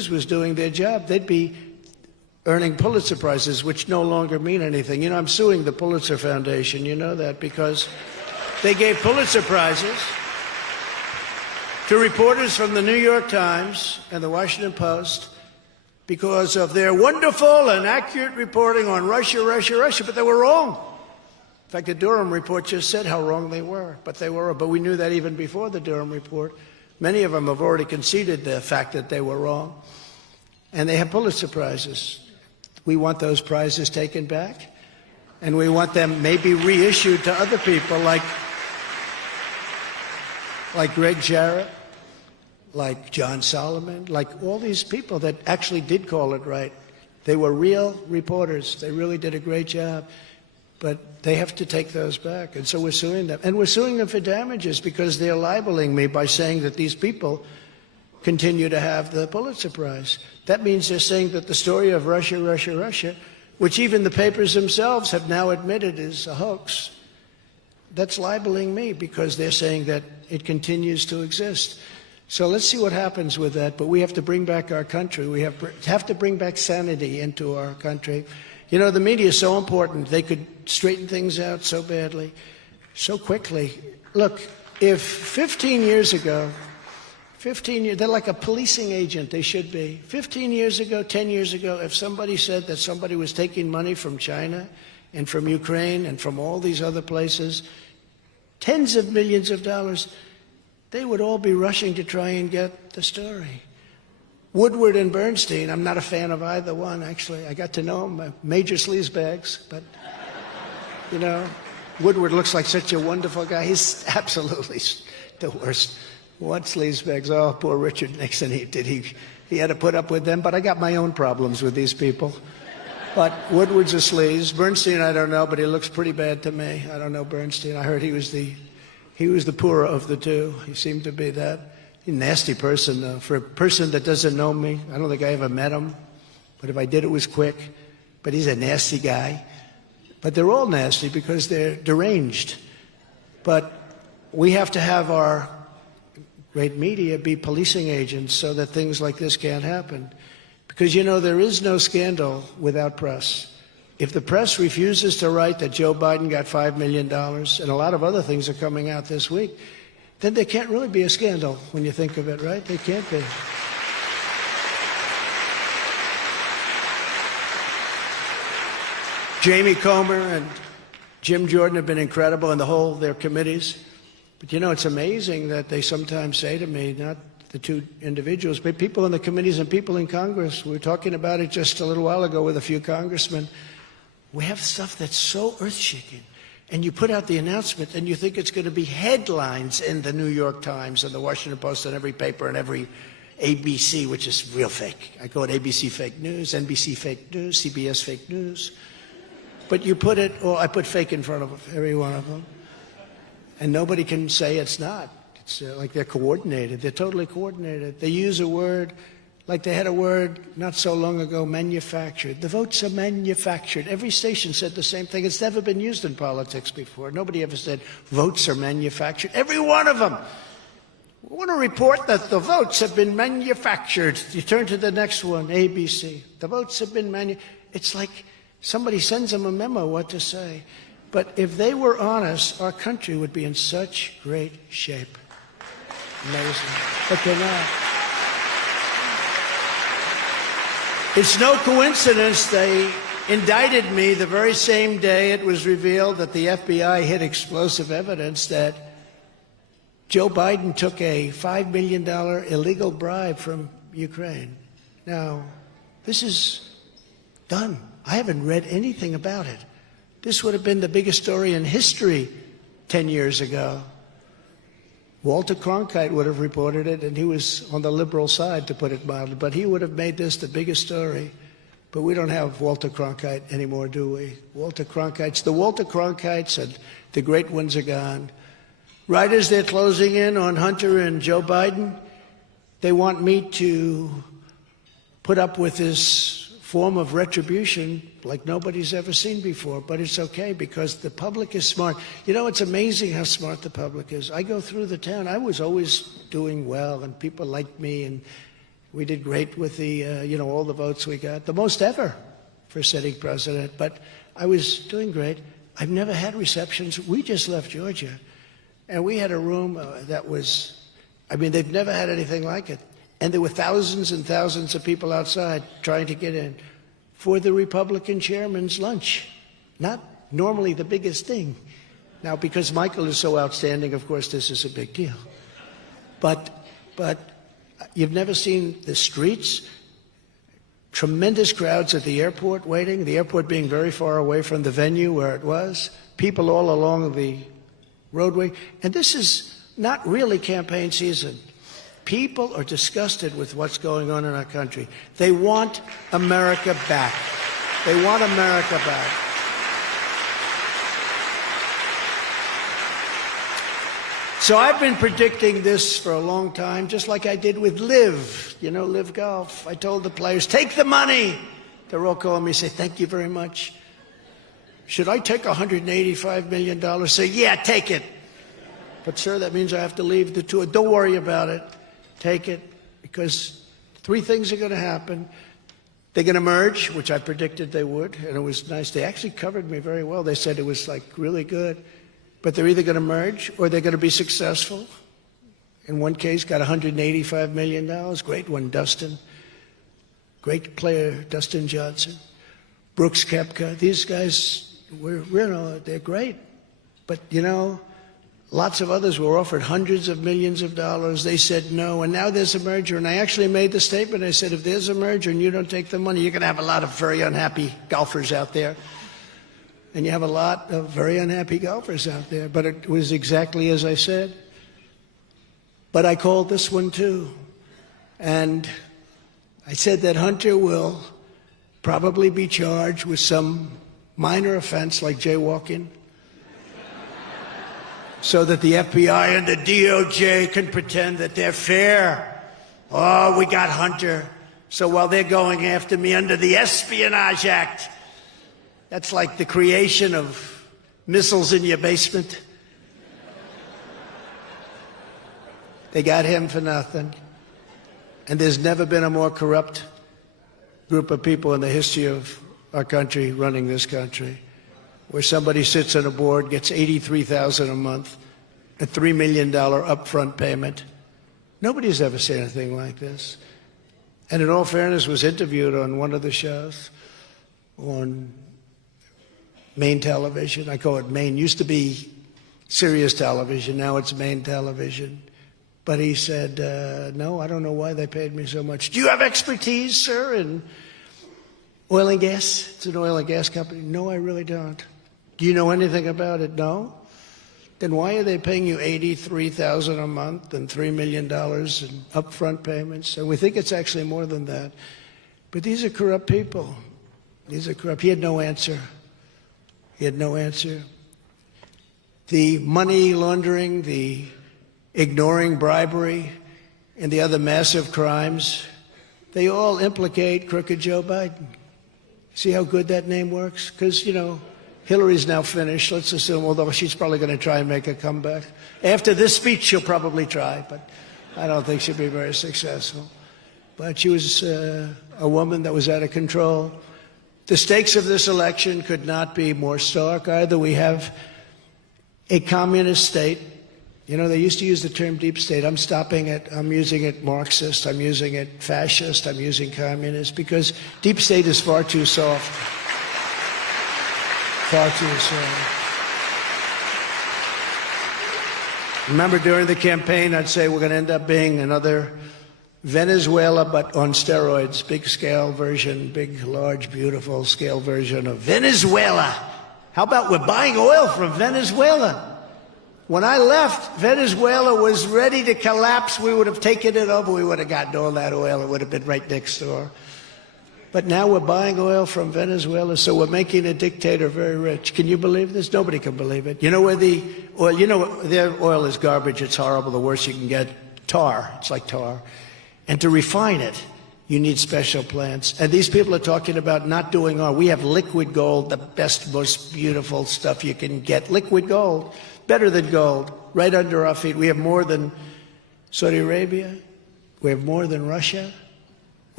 news was doing their job, they'd be earning Pulitzer Prizes, which no longer mean anything. You know, I'm suing the Pulitzer Foundation, you know that, because they gave Pulitzer Prizes to reporters from the New York Times and the Washington Post because of their wonderful and accurate reporting on Russia, but they were wrong. In fact, the Durham report just said how wrong they were, but they were. But we knew that even before the Durham report. Many of them have already conceded the fact that they were wrong, and they have Pulitzer Prizes. We want those prizes taken back, and we want them maybe reissued to other people like Greg Jarrett, like John Solomon, like all these people that actually did call it right. They were real reporters. They really did a great job. But they have to take those back. And so we're suing them. And we're suing them for damages because they're libeling me by saying that these people continue to have the Pulitzer Prize. That means they're saying that the story of Russia, which even the papers themselves have now admitted is a hoax, that's libeling me because they're saying that it continues to exist. So let's see what happens with that. But we have to bring back our country. We have to bring back sanity into our country. You know, the media is so important. They could straighten things out so badly, so quickly. Look, if 15 years ago, they're like a policing agent, they should be. 15 years ago, 10 years ago, if somebody said that somebody was taking money from China and from Ukraine and from all these other places, tens of millions of dollars, they would all be rushing to try and get the story. Woodward and Bernstein, I'm not a fan of either one, actually. I got to know them, major sleazebags, but, you know, Woodward looks like such a wonderful guy. He's absolutely the worst. What sleazebags? Oh, poor Richard Nixon, he had to put up with them, but I got my own problems with these people. But Woodward's a sleaze. Bernstein, I don't know, but he looks pretty bad to me. I don't know Bernstein. I heard he was the poorer of the two. He seemed to be that. He's a nasty person, though. For a person that doesn't know me, I don't think I ever met him. But if I did, it was quick. But he's a nasty guy. But they're all nasty because they're deranged. But we have to have our great media be policing agents so that things like this can't happen. Because, you know, there is no scandal without press. If the press refuses to write that Joe Biden got $5 million, and a lot of other things are coming out this week, then there can't really be a scandal when you think of it, right? There can't be. Jamie Comer and Jim Jordan have been incredible, and their committees. But, you know, it's amazing that they sometimes say to me, not the two individuals, but people in the committees and people in Congress. We were talking about it just a little while ago with a few congressmen. We have stuff that's so earth-shaking. And you put out the announcement, and you think it's going to be headlines in the New York Times and the Washington Post and every paper and every ABC, which is real fake. I call it ABC fake news, NBC fake news, CBS fake news. But you put it, or I put fake in front of every one of them. And nobody can say it's not. It's like they're coordinated. They're totally coordinated. They use a word, like they had a word not so long ago, manufactured. The votes are manufactured. Every station said the same thing. It's never been used in politics before. Nobody ever said votes are manufactured. Every one of them. We want to report that the votes have been manufactured. You turn to the next one, ABC. The votes have been manufactured. It's like somebody sends them a memo what to say. But if they were honest, our country would be in such great shape. Amazing. But they're not. It's no coincidence they indicted me the very same day it was revealed that the FBI hid explosive evidence that Joe Biden took a $5 million illegal bribe from Ukraine. Now, this is done. I haven't read anything about it. This would have been the biggest story in history 10 years ago. Walter Cronkite would have reported it, and he was on the liberal side, to put it mildly, but he would have made this the biggest story. But we don't have Walter Cronkite anymore, do we? The Walter Cronkites and the great ones are gone. Right as they're closing in on Hunter and Joe Biden, they want me to put up with this form of retribution like nobody's ever seen before. But it's okay because the public is smart. You know, it's amazing how smart the public is. I go through the town. I was always doing well, and people liked me, and We did great with the, all the votes we got, the most ever for sitting president. But I was doing great. I've never had receptions. We just left Georgia, and we had a room that was, they've never had anything like it. And there were thousands and thousands of people outside trying to get in for the Republican chairman's lunch. Not normally the biggest thing. Now, because Michael is so outstanding, of course, this is a big deal. But you've never seen the streets, tremendous crowds at the airport waiting, the airport being very far away from the venue where it was, people all along the roadway. And this is not really campaign season. People are disgusted with what's going on in our country. They want America back. They want America back. So I've been predicting this for a long time, just like I did with Live, Live Golf. I told the players, take the money. They're all calling me, say, thank you very much. Should I take $185 million? Say, yeah, take it. But sir, that means I have to leave the tour. Don't worry about it. Take it, because three things are going to happen. They're going to merge, which I predicted they would, and it was nice. They actually covered me very well. They said it was really good. But they're either going to merge or they're going to be successful. In one case, got $185 million. Great one, Dustin. Great player, Dustin Johnson. Brooks Koepka. These guys, they're great. But, lots of others were offered hundreds of millions of dollars. They said no, and now there's a merger. And I actually made the statement. I said, if there's a merger and you don't take the money, you're going to have a lot of very unhappy golfers out there. And you have a lot of very unhappy golfers out there. But it was exactly as I said. But I called this one too. And I said that Hunter will probably be charged with some minor offense like jaywalking, so that the FBI and the DOJ can pretend that they're fair. Oh, we got Hunter. So while they're going after me under the Espionage Act, that's like the creation of missiles in your basement. They got him for nothing. And there's never been a more corrupt group of people in the history of our country running this country, where somebody sits on a board, gets $83,000 a month, a $3 million upfront payment. Nobody's ever seen anything like this. And in all fairness, was interviewed on one of the shows on main television. I call it main. Used to be Sirius television. Now it's main television. But he said, no, I don't know why they paid me so much. Do you have expertise, sir, in oil and gas? It's an oil and gas company. No, I really don't. Do you know anything about it? No. Then why are they paying you $83,000 a month and $3 million in upfront payments? And we think it's actually more than that. But these are corrupt people. These are corrupt. He had no answer. He had no answer. The money laundering, the ignoring bribery, and the other massive crimes, they all implicate crooked Joe Biden. See how good that name works? Because, Hillary's now finished, let's assume, although she's probably going to try and make a comeback. After this speech, she'll probably try, but I don't think she'll be very successful. But she was a woman that was out of control. The stakes of this election could not be more stark. Either we have a communist state. They used to use the term deep state. I'm stopping it. I'm using it Marxist. I'm using it fascist. I'm using communist, because deep state is far too soft. Far too soft. Remember, during the campaign, I'd say we're going to end up being another Venezuela, but on steroids. Big scale version, big, large, beautiful scale version of Venezuela. How about we're buying oil from Venezuela? When I left, Venezuela was ready to collapse. We would have taken it over. We would have gotten all that oil. It would have been right next door. But now we're buying oil from Venezuela, so we're making a dictator very rich. Can you believe this? Nobody can believe it. You know where the oil, their oil is garbage. It's horrible. The worst you can get, tar. It's like tar. And to refine it, you need special plants. And these people are talking about not doing oil. We have liquid gold, the best, most beautiful stuff you can get. Liquid gold. Better than gold, right under our feet. We have more than Saudi Arabia. We have more than Russia.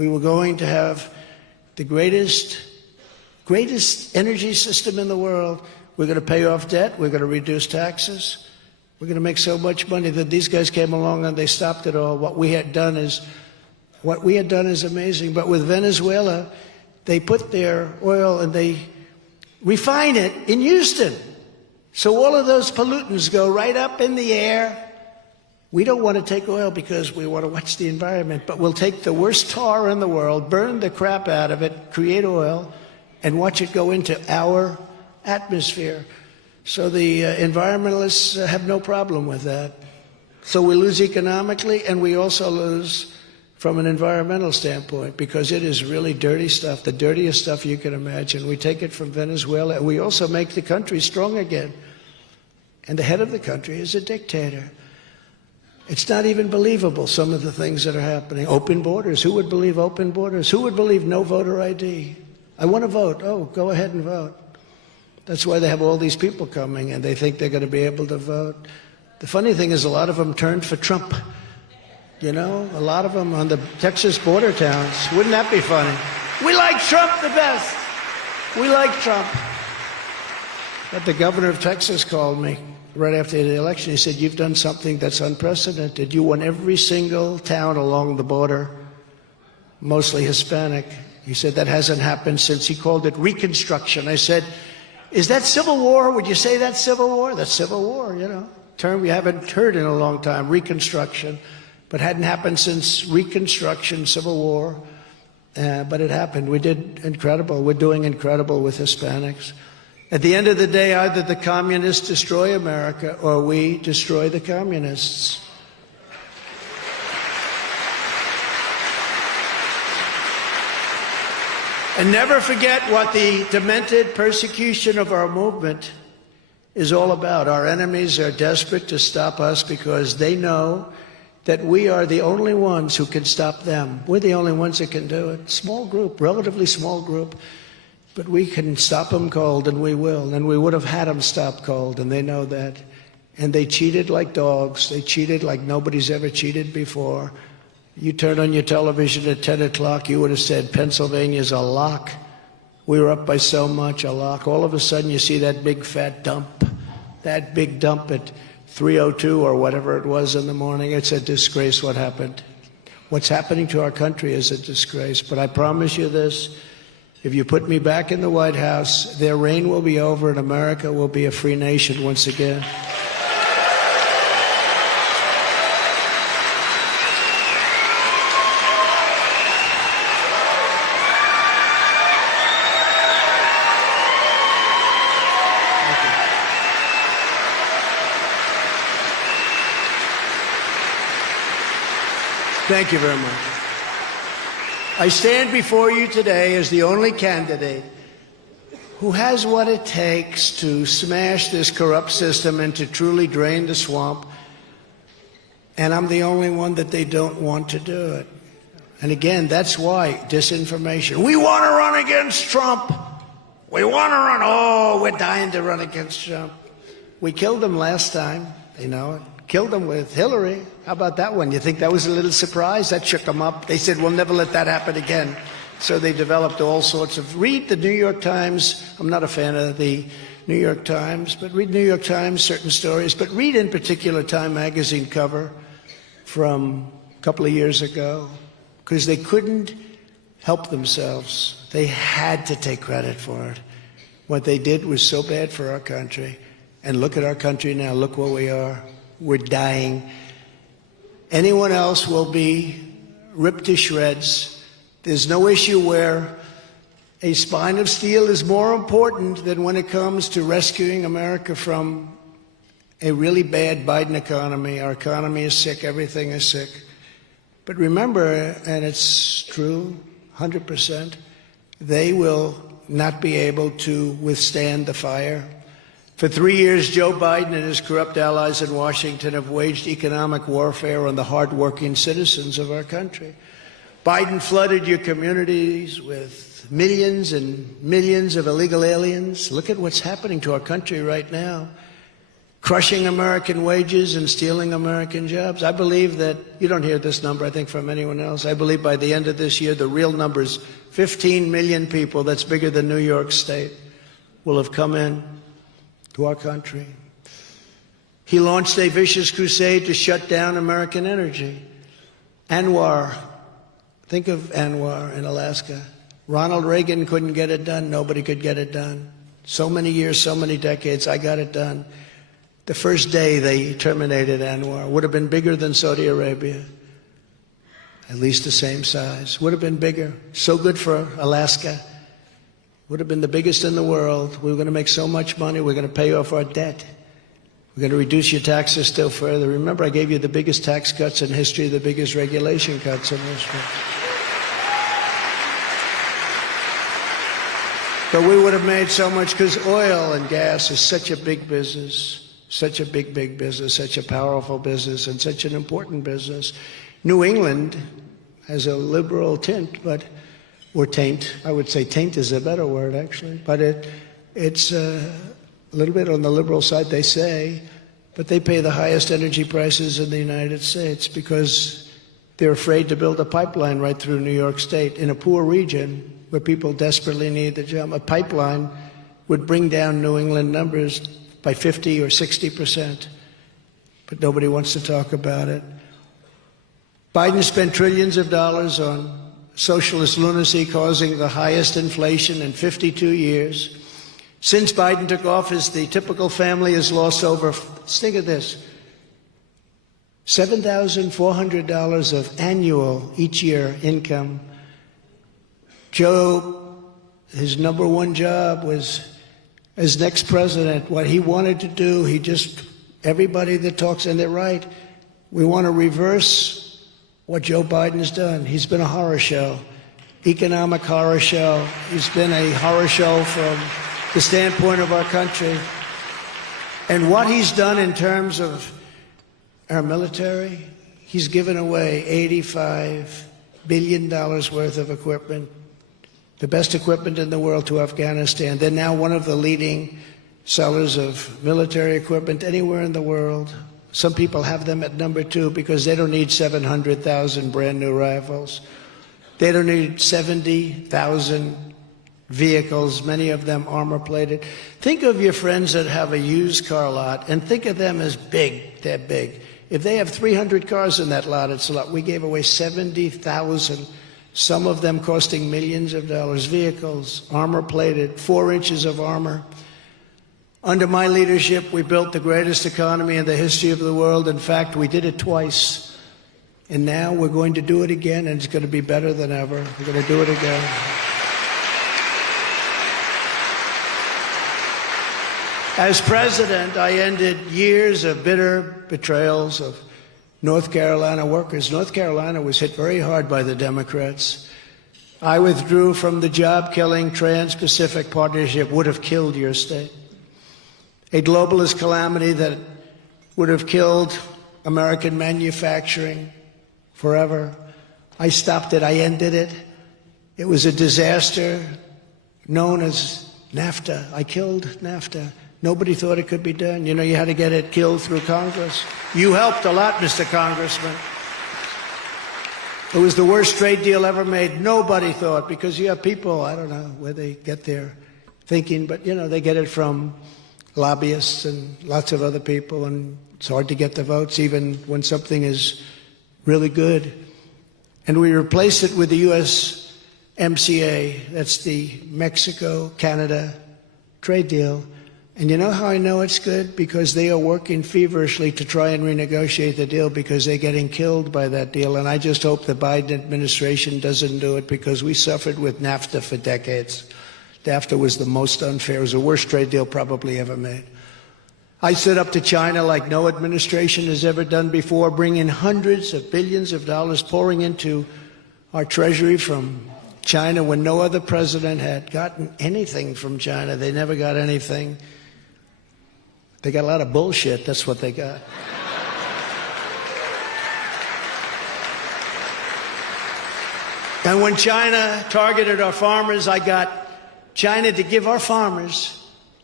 We were going to have the greatest energy system in the world. We're going to pay off debt. We're going to reduce taxes. We're going to make so much money that these guys came along and they stopped it all. What we had done is amazing. But with Venezuela, they put their oil and they refine it in Houston. So all of those pollutants go right up in the air. We don't want to take oil because we want to watch the environment, but we'll take the worst tar in the world, burn the crap out of it, create oil, and watch it go into our atmosphere. So the environmentalists have no problem with that. So we lose economically, and we also lose from an environmental standpoint, because it is really dirty stuff, the dirtiest stuff you can imagine. We take it from Venezuela, and we also make the country strong again. And the head of the country is a dictator. It's not even believable, some of the things that are happening. Open borders. Who would believe open borders? Who would believe no voter ID? I want to vote. Oh, go ahead and vote. That's why they have all these people coming, and they think they're going to be able to vote. The funny thing is a lot of them turned for Trump. You know, a lot of them on the Texas border towns. Wouldn't that be funny? We like Trump the best. We like Trump. But the governor of Texas called me right after the election. He said, you've done something that's unprecedented. You won every single town along the border, mostly Hispanic. He said, that hasn't happened since, he called it Reconstruction. I said, is that Civil War? Would you say that's Civil War? That's Civil War, you know. Term we haven't heard in a long time, Reconstruction. But hadn't happened since Reconstruction, Civil War. But it happened. We did incredible. We're doing incredible with Hispanics. At the end of the day, either the communists destroy America or we destroy the communists. And never forget what the demented persecution of our movement is all about. Our enemies are desperate to stop us because they know that we are the only ones who can stop them. We're the only ones that can do it. Small group, relatively small group. But we can stop them cold, and we will. And we would have had them stop cold, and they know that. And they cheated like dogs. They cheated like nobody's ever cheated before. You turn on your television at 10 o'clock, you would have said, Pennsylvania's a lock. We were up by so much, a lock. All of a sudden, you see that big fat dump, that big dump at 3:02 or whatever it was in the morning. It's a disgrace what happened. What's happening to our country is a disgrace. But I promise you this. If you put me back in the White House, their reign will be over and America will be a free nation once again. Thank you very much. I stand before you today as the only candidate who has what it takes to smash this corrupt system and to truly drain the swamp. And I'm the only one that they don't want to do it. And again, that's why disinformation. We want to run against Trump. We want to run. Oh, we're dying to run against Trump. We killed him last time, you know. Killed him with Hillary. How about that one? You think that was a little surprise? That shook them up. They said, we'll never let that happen again. So they developed all sorts of... Read the New York Times. I'm not a fan of the New York Times, but read New York Times, certain stories. But read in particular Time magazine cover from a couple of years ago, because they couldn't help themselves. They had to take credit for it. What they did was so bad for our country. And look at our country now. Look where we are. We're dying. Anyone else will be ripped to shreds. There's no issue where a spine of steel is more important than when it comes to rescuing America from a really bad Biden economy. Our economy is sick. Everything is sick. But remember, and it's true, 100%, they will not be able to withstand the fire. For 3 years, Joe Biden and his corrupt allies in Washington have waged economic warfare on the hardworking citizens of our country. Biden flooded your communities with millions and millions of illegal aliens. Look at what's happening to our country right now. crushing American wages and stealing American jobs. I believe that, you don't hear this number, I think, from anyone else. I believe by the end of this year, the real number is 15 million people, that's bigger than New York State, will have come in to our country. He launched a vicious crusade to shut down American energy. Anwar, think of Anwar in Alaska. Ronald Reagan couldn't get it done. Nobody could get it done. So many years, so many decades, I got it done. The first day they terminated Anwar. Would have been bigger than Saudi Arabia. At least the same size. Would have been bigger. So good for Alaska. Would have been the biggest in the world. We were going to make so much money. We're going to pay off our debt. We're going to reduce your taxes still further. Remember, I gave you the biggest tax cuts in history, the biggest regulation cuts in history. But we would have made so much because oil and gas is such a big business, such a big, big business, such a powerful business, and such an important business. New England has a liberal tint, or taint. I would say taint is a better word, actually. But it's a little bit on the liberal side, they say, but they pay the highest energy prices in the United States because they're afraid to build a pipeline right through New York State in a poor region where people desperately need the job. A pipeline would bring down New England numbers by 50 or 60%, but nobody wants to talk about it. Biden spent trillions of dollars on socialist lunacy, causing the highest inflation in 52 years. Since Biden took office, the typical family has lost over, think of this, $7,400 of annual each year income. Joe, his number one job was, as next president, what he wanted to do, everybody that talks, and they're right, we want to reverse what Joe Biden's done. He's been a horror show, economic horror show. He's been a horror show from the standpoint of our country. And what he's done in terms of our military, he's given away $85 billion worth of equipment, the best equipment in the world, to Afghanistan. They're now one of the leading sellers of military equipment anywhere in the world. Some people have them at number 2 because they don't need 700,000 brand new rifles. They don't need 70,000 vehicles, many of them armor-plated. Think of your friends that have a used car lot and think of them as big. They're big. If they have 300 cars in that lot, it's a lot. We gave away 70,000, some of them costing millions of dollars, vehicles, armor-plated, 4 inches of armor. Under my leadership, we built the greatest economy in the history of the world. In fact, we did it twice. And now we're going to do it again, and it's going to be better than ever. We're going to do it again. As president, I ended years of bitter betrayals of North Carolina workers. North Carolina was hit very hard by the Democrats. I withdrew from the job-killing Trans-Pacific Partnership, would have killed your state. A globalist calamity that would have killed American manufacturing forever. I stopped it. I ended it. It was a disaster known as NAFTA. I killed NAFTA. Nobody thought it could be done. You know, you had to get it killed through Congress. You helped a lot, Mr. Congressman. It was the worst trade deal ever made. Nobody thought, because you have people, I don't know where they get their thinking, but, you know, they get it from lobbyists and lots of other people, and it's hard to get the votes even when something is really good. And we replaced it with the USMCA. That's the Mexico-Canada trade deal. And you know how I know it's good? Because they are working feverishly to try and renegotiate the deal because they're getting killed by that deal. And I just hope the Biden administration doesn't do it because we suffered with NAFTA for decades. NAFTA was the most unfair. It was the worst trade deal probably ever made. I stood up to China like no administration has ever done before, bringing hundreds of billions of dollars pouring into our treasury from China when no other president had gotten anything from China. They never got anything. They got a lot of bullshit. That's what they got. And when China targeted our farmers, I got China to give our farmers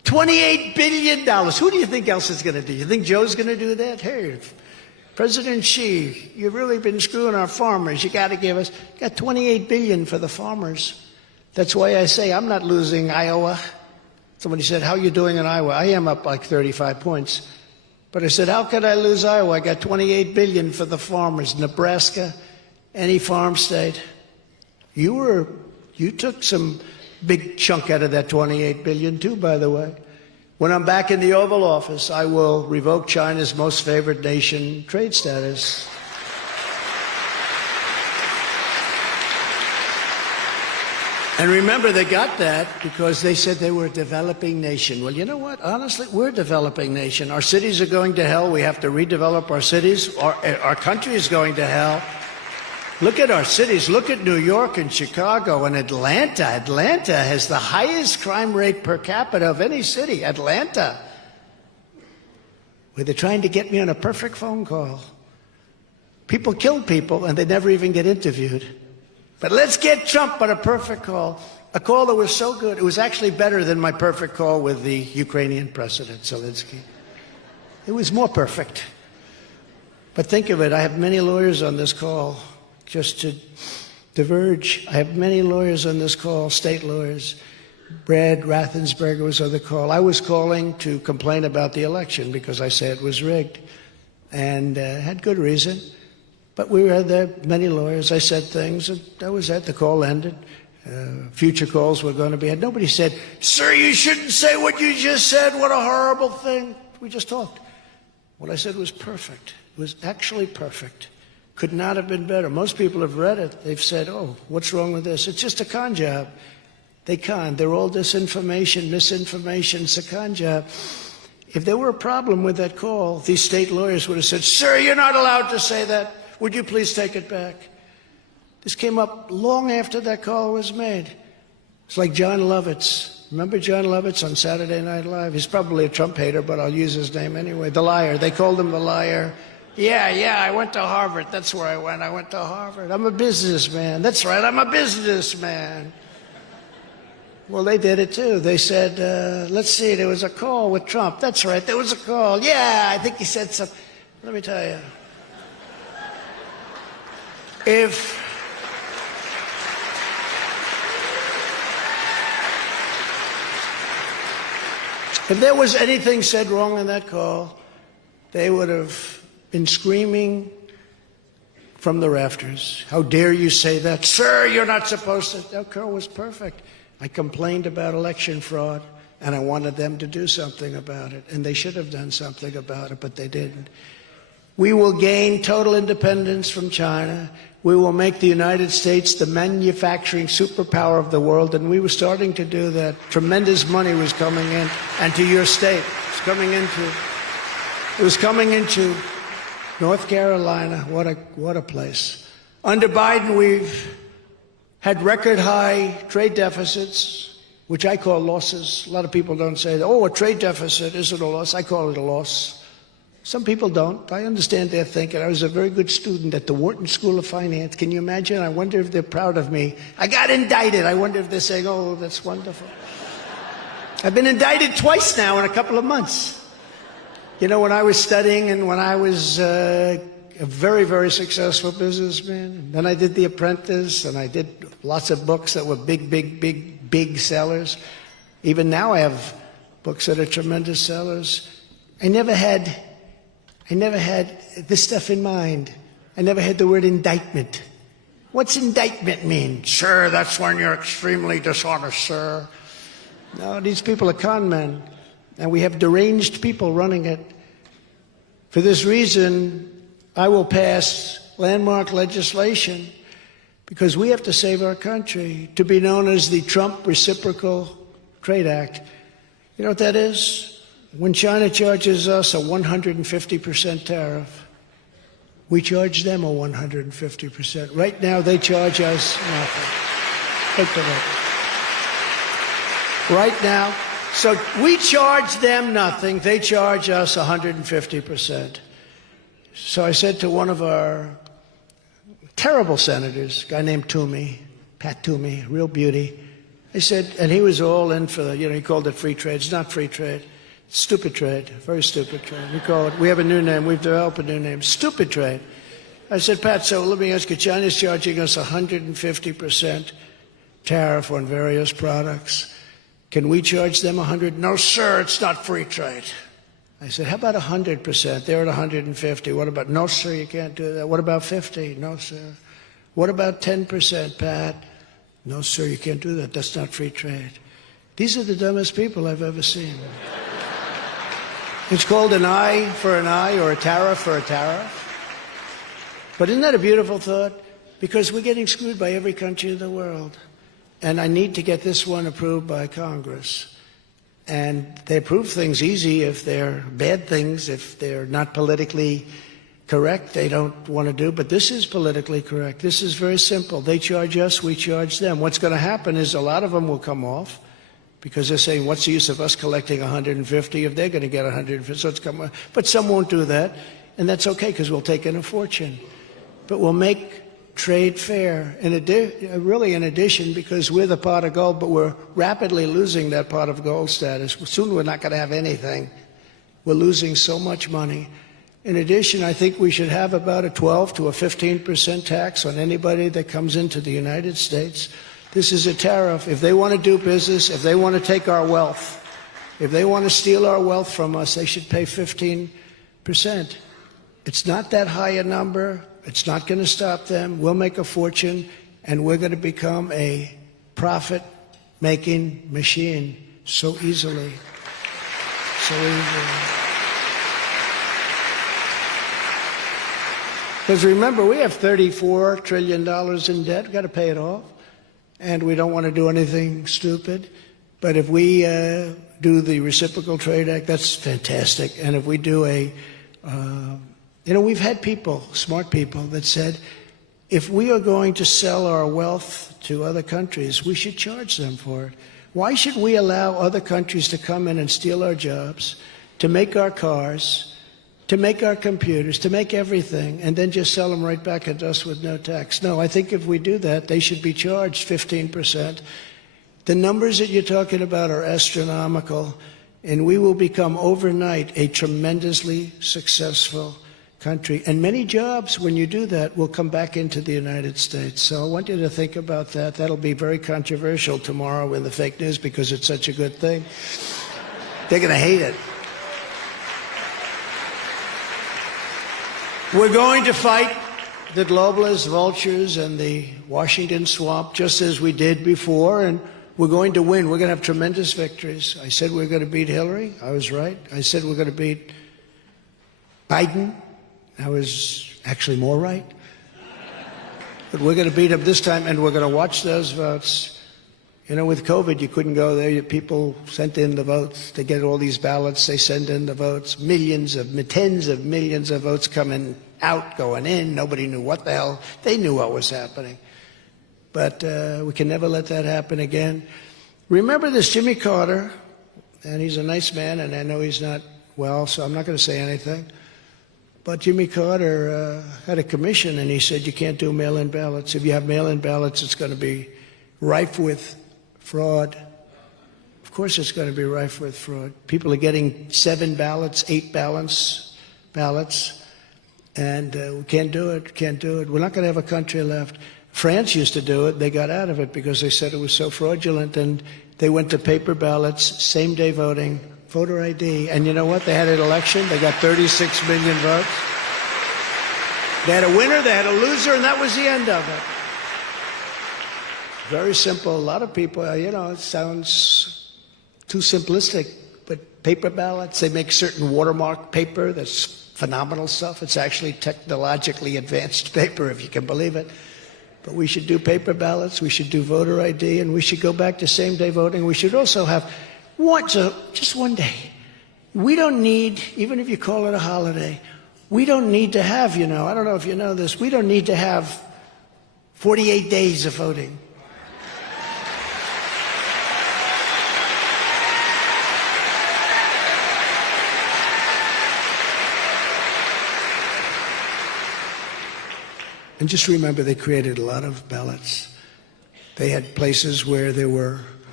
$28 billion. Who do you think else is going to do? You think Joe's going to do that? Hey, President Xi, you've really been screwing our farmers. You got to give us, got $28 billion for the farmers. That's why I say I'm not losing Iowa. Somebody said, how are you doing in Iowa? I am up like 35 points. But I said, how could I lose Iowa? I got $28 billion for the farmers. Nebraska, any farm state. You took some big chunk out of that $28 billion too, by the way. When I'm back in the Oval Office, I will revoke China's most favored nation trade status. And remember, they got that because they said they were a developing nation. Well, you know what? Honestly, we're a developing nation. Our cities are going to hell. We have to redevelop our cities. Our country is going to hell. Look at our cities. Look at New York and Chicago and Atlanta. Atlanta has the highest crime rate per capita of any city. Atlanta. Where they're trying to get me on a perfect phone call. People kill people and they never even get interviewed. But let's get Trump on a perfect call. A call that was so good, it was actually better than my perfect call with the Ukrainian President, Zelensky. It was more perfect. But think of it, I have many lawyers on this call. Just to diverge, I have many lawyers on this call, state lawyers. Brad Raffensperger was on the call. I was calling to complain about the election because I said it was rigged, and had good reason. But we had there many lawyers. I said things, and that was it. The call ended. Future calls were going to be had. Nobody said, "Sir, you shouldn't say what you just said. What a horrible thing." We just talked. What I said was perfect. It was actually perfect. Could not have been better. Most people have read it. They've said, "Oh, what's wrong with this? It's just a con job." They con. They're all disinformation, misinformation. It's a con job. If there were a problem with that call, these state lawyers would have said, "Sir, you're not allowed to say that. Would you please take it back?" This came up long after that call was made. It's like John Lovitz. Remember John Lovitz on Saturday Night Live? He's probably a Trump hater, but I'll use his name anyway. The liar. They called him the liar. Yeah, I went to Harvard. That's where I went. I went to Harvard. I'm a businessman. That's right, I'm a businessman. Well, they did it too. They said, let's see, there was a call with Trump. That's right, there was a call. Yeah, I think he said something. Let me tell you. If there was anything said wrong in that call, they would have been screaming from the rafters. How dare you say that? Sir, you're not supposed to. That call was perfect. I complained about election fraud, and I wanted them to do something about it. And they should have done something about it, but they didn't. We will gain total independence from China. We will make the United States the manufacturing superpower of the world, and we were starting to do that. Tremendous money was coming in, and to your state. It was coming into North Carolina. What a place. Under Biden, we've had record high trade deficits, which I call losses. A lot of people don't say, oh, a trade deficit isn't a loss. I call it a loss. Some people don't. I understand their thinking. I was a very good student at the Wharton School of Finance. Can you imagine? I wonder if they're proud of me. I got indicted. I wonder if they're saying, oh, that's wonderful. I've been indicted twice now in a couple of months. You know, when I was studying and when I was a very, very successful businessman, and then I did The Apprentice, and I did lots of books that were big sellers. Even now I have books that are tremendous sellers. I never had this stuff in mind. I never had the word indictment. What's indictment mean? Sir, that's when you're extremely dishonest, sir. No, these people are con men, and we have deranged people running it. For this reason, I will pass landmark legislation because we have to save our country, to be known as the Trump Reciprocal Trade Act. You know what that is? When China charges us a 150% tariff, we charge them a 150%. Right now, they charge us nothing. Think of it. Right now, so we charge them nothing. They charge us 150%. So I said to one of our terrible senators, a guy named Toomey, Pat Toomey, real beauty, I said, and he was all in for the, he called it free trade. It's not free trade. It's stupid trade, very stupid trade. We have a new name. We've developed a new name, stupid trade. I said, Pat, so let me ask you, China's charging us 150% tariff on various products. Can we charge them 100? No, sir, it's not free trade. I said, how about 100%? They're at 150. What about, no, sir, you can't do that. What about 50? No, sir. What about 10%, Pat? No, sir, you can't do that. That's not free trade. These are the dumbest people I've ever seen. It's called an eye for an eye or a tariff for a tariff. But isn't that a beautiful thought? Because we're getting screwed by every country in the world. And I need to get this one approved by Congress. And they approve things easy if they're bad things, if they're not politically correct, they don't want to do. But this is politically correct. This is very simple. They charge us, we charge them. What's going to happen is a lot of them will come off because they're saying, what's the use of us collecting 150 if they're going to get 150? So it's come off. But some won't do that, and that's okay because we'll take in a fortune. But we'll make trade fair, really in addition, because we're the pot of gold, but we're rapidly losing that pot of gold status. Soon we're not going to have anything. We're losing so much money. In addition, I think we should have about a 12 to a 15% tax on anybody that comes into the United States. This is a tariff. If they want to do business, if they want to take our wealth, if they want to steal our wealth from us, they should pay 15%. It's not that high a number. It's not going to stop them. We'll make a fortune, and we're going to become a profit-making machine so easily. So easily. Because remember, we have $34 trillion in debt. We've got to pay it off. And we don't want to do anything stupid. But if we do the Reciprocal Trade Act, that's fantastic. And if we do we've had people, smart people, that said, if we are going to sell our wealth to other countries, we should charge them for it. Why should we allow other countries to come in and steal our jobs, to make our cars, to make our computers, to make everything, and then just sell them right back at us with no tax? No, I think if we do that, they should be charged 15%. The numbers that you're talking about are astronomical, and we will become overnight a tremendously successful country. And many jobs, when you do that, will come back into the United States. So I want you to think about that. That'll be very controversial tomorrow in the fake news because it's such a good thing. They're going to hate it. We're going to fight the globalists, vultures, and the Washington swamp just as we did before, and we're going to win. We're going to have tremendous victories. I said we're going to beat Hillary. I was right. I said we're going to beat Biden. I was actually more right. But we're going to beat him this time, and we're going to watch those votes. With COVID, you couldn't go there. People sent in the votes. They get all these ballots. They send in the votes. Tens of millions of votes coming out, going in. Nobody knew what the hell. They knew what was happening. But we can never let that happen again. Remember this Jimmy Carter, and he's a nice man, and I know he's not well, so I'm not going to say anything. But Jimmy Carter had a commission, and he said you can't do mail-in ballots. If you have mail-in ballots, it's going to be rife with fraud. Of course it's going to be rife with fraud. People are getting 7 ballots, 8 ballots, and we can't do it, can't do it. We're not going to have a country left. France used to do it. They got out of it because they said it was so fraudulent, and they went to paper ballots, same-day voting, voter ID. And you know what? They had an election. They got 36 million votes. They had a winner, they had a loser, and that was the end of it. Very simple. A lot of people, it sounds too simplistic, but paper ballots, they make certain watermark paper that's phenomenal stuff. It's actually technologically advanced paper, if you can believe it. But we should do paper ballots, we should do voter ID, and we should go back to same-day voting. We should also have just one day. We don't need, even if you call it a holiday, we don't need to have, I don't know if you know this, we don't need to have 48 days of voting. And just remember, they created a lot of ballots. They had places where there were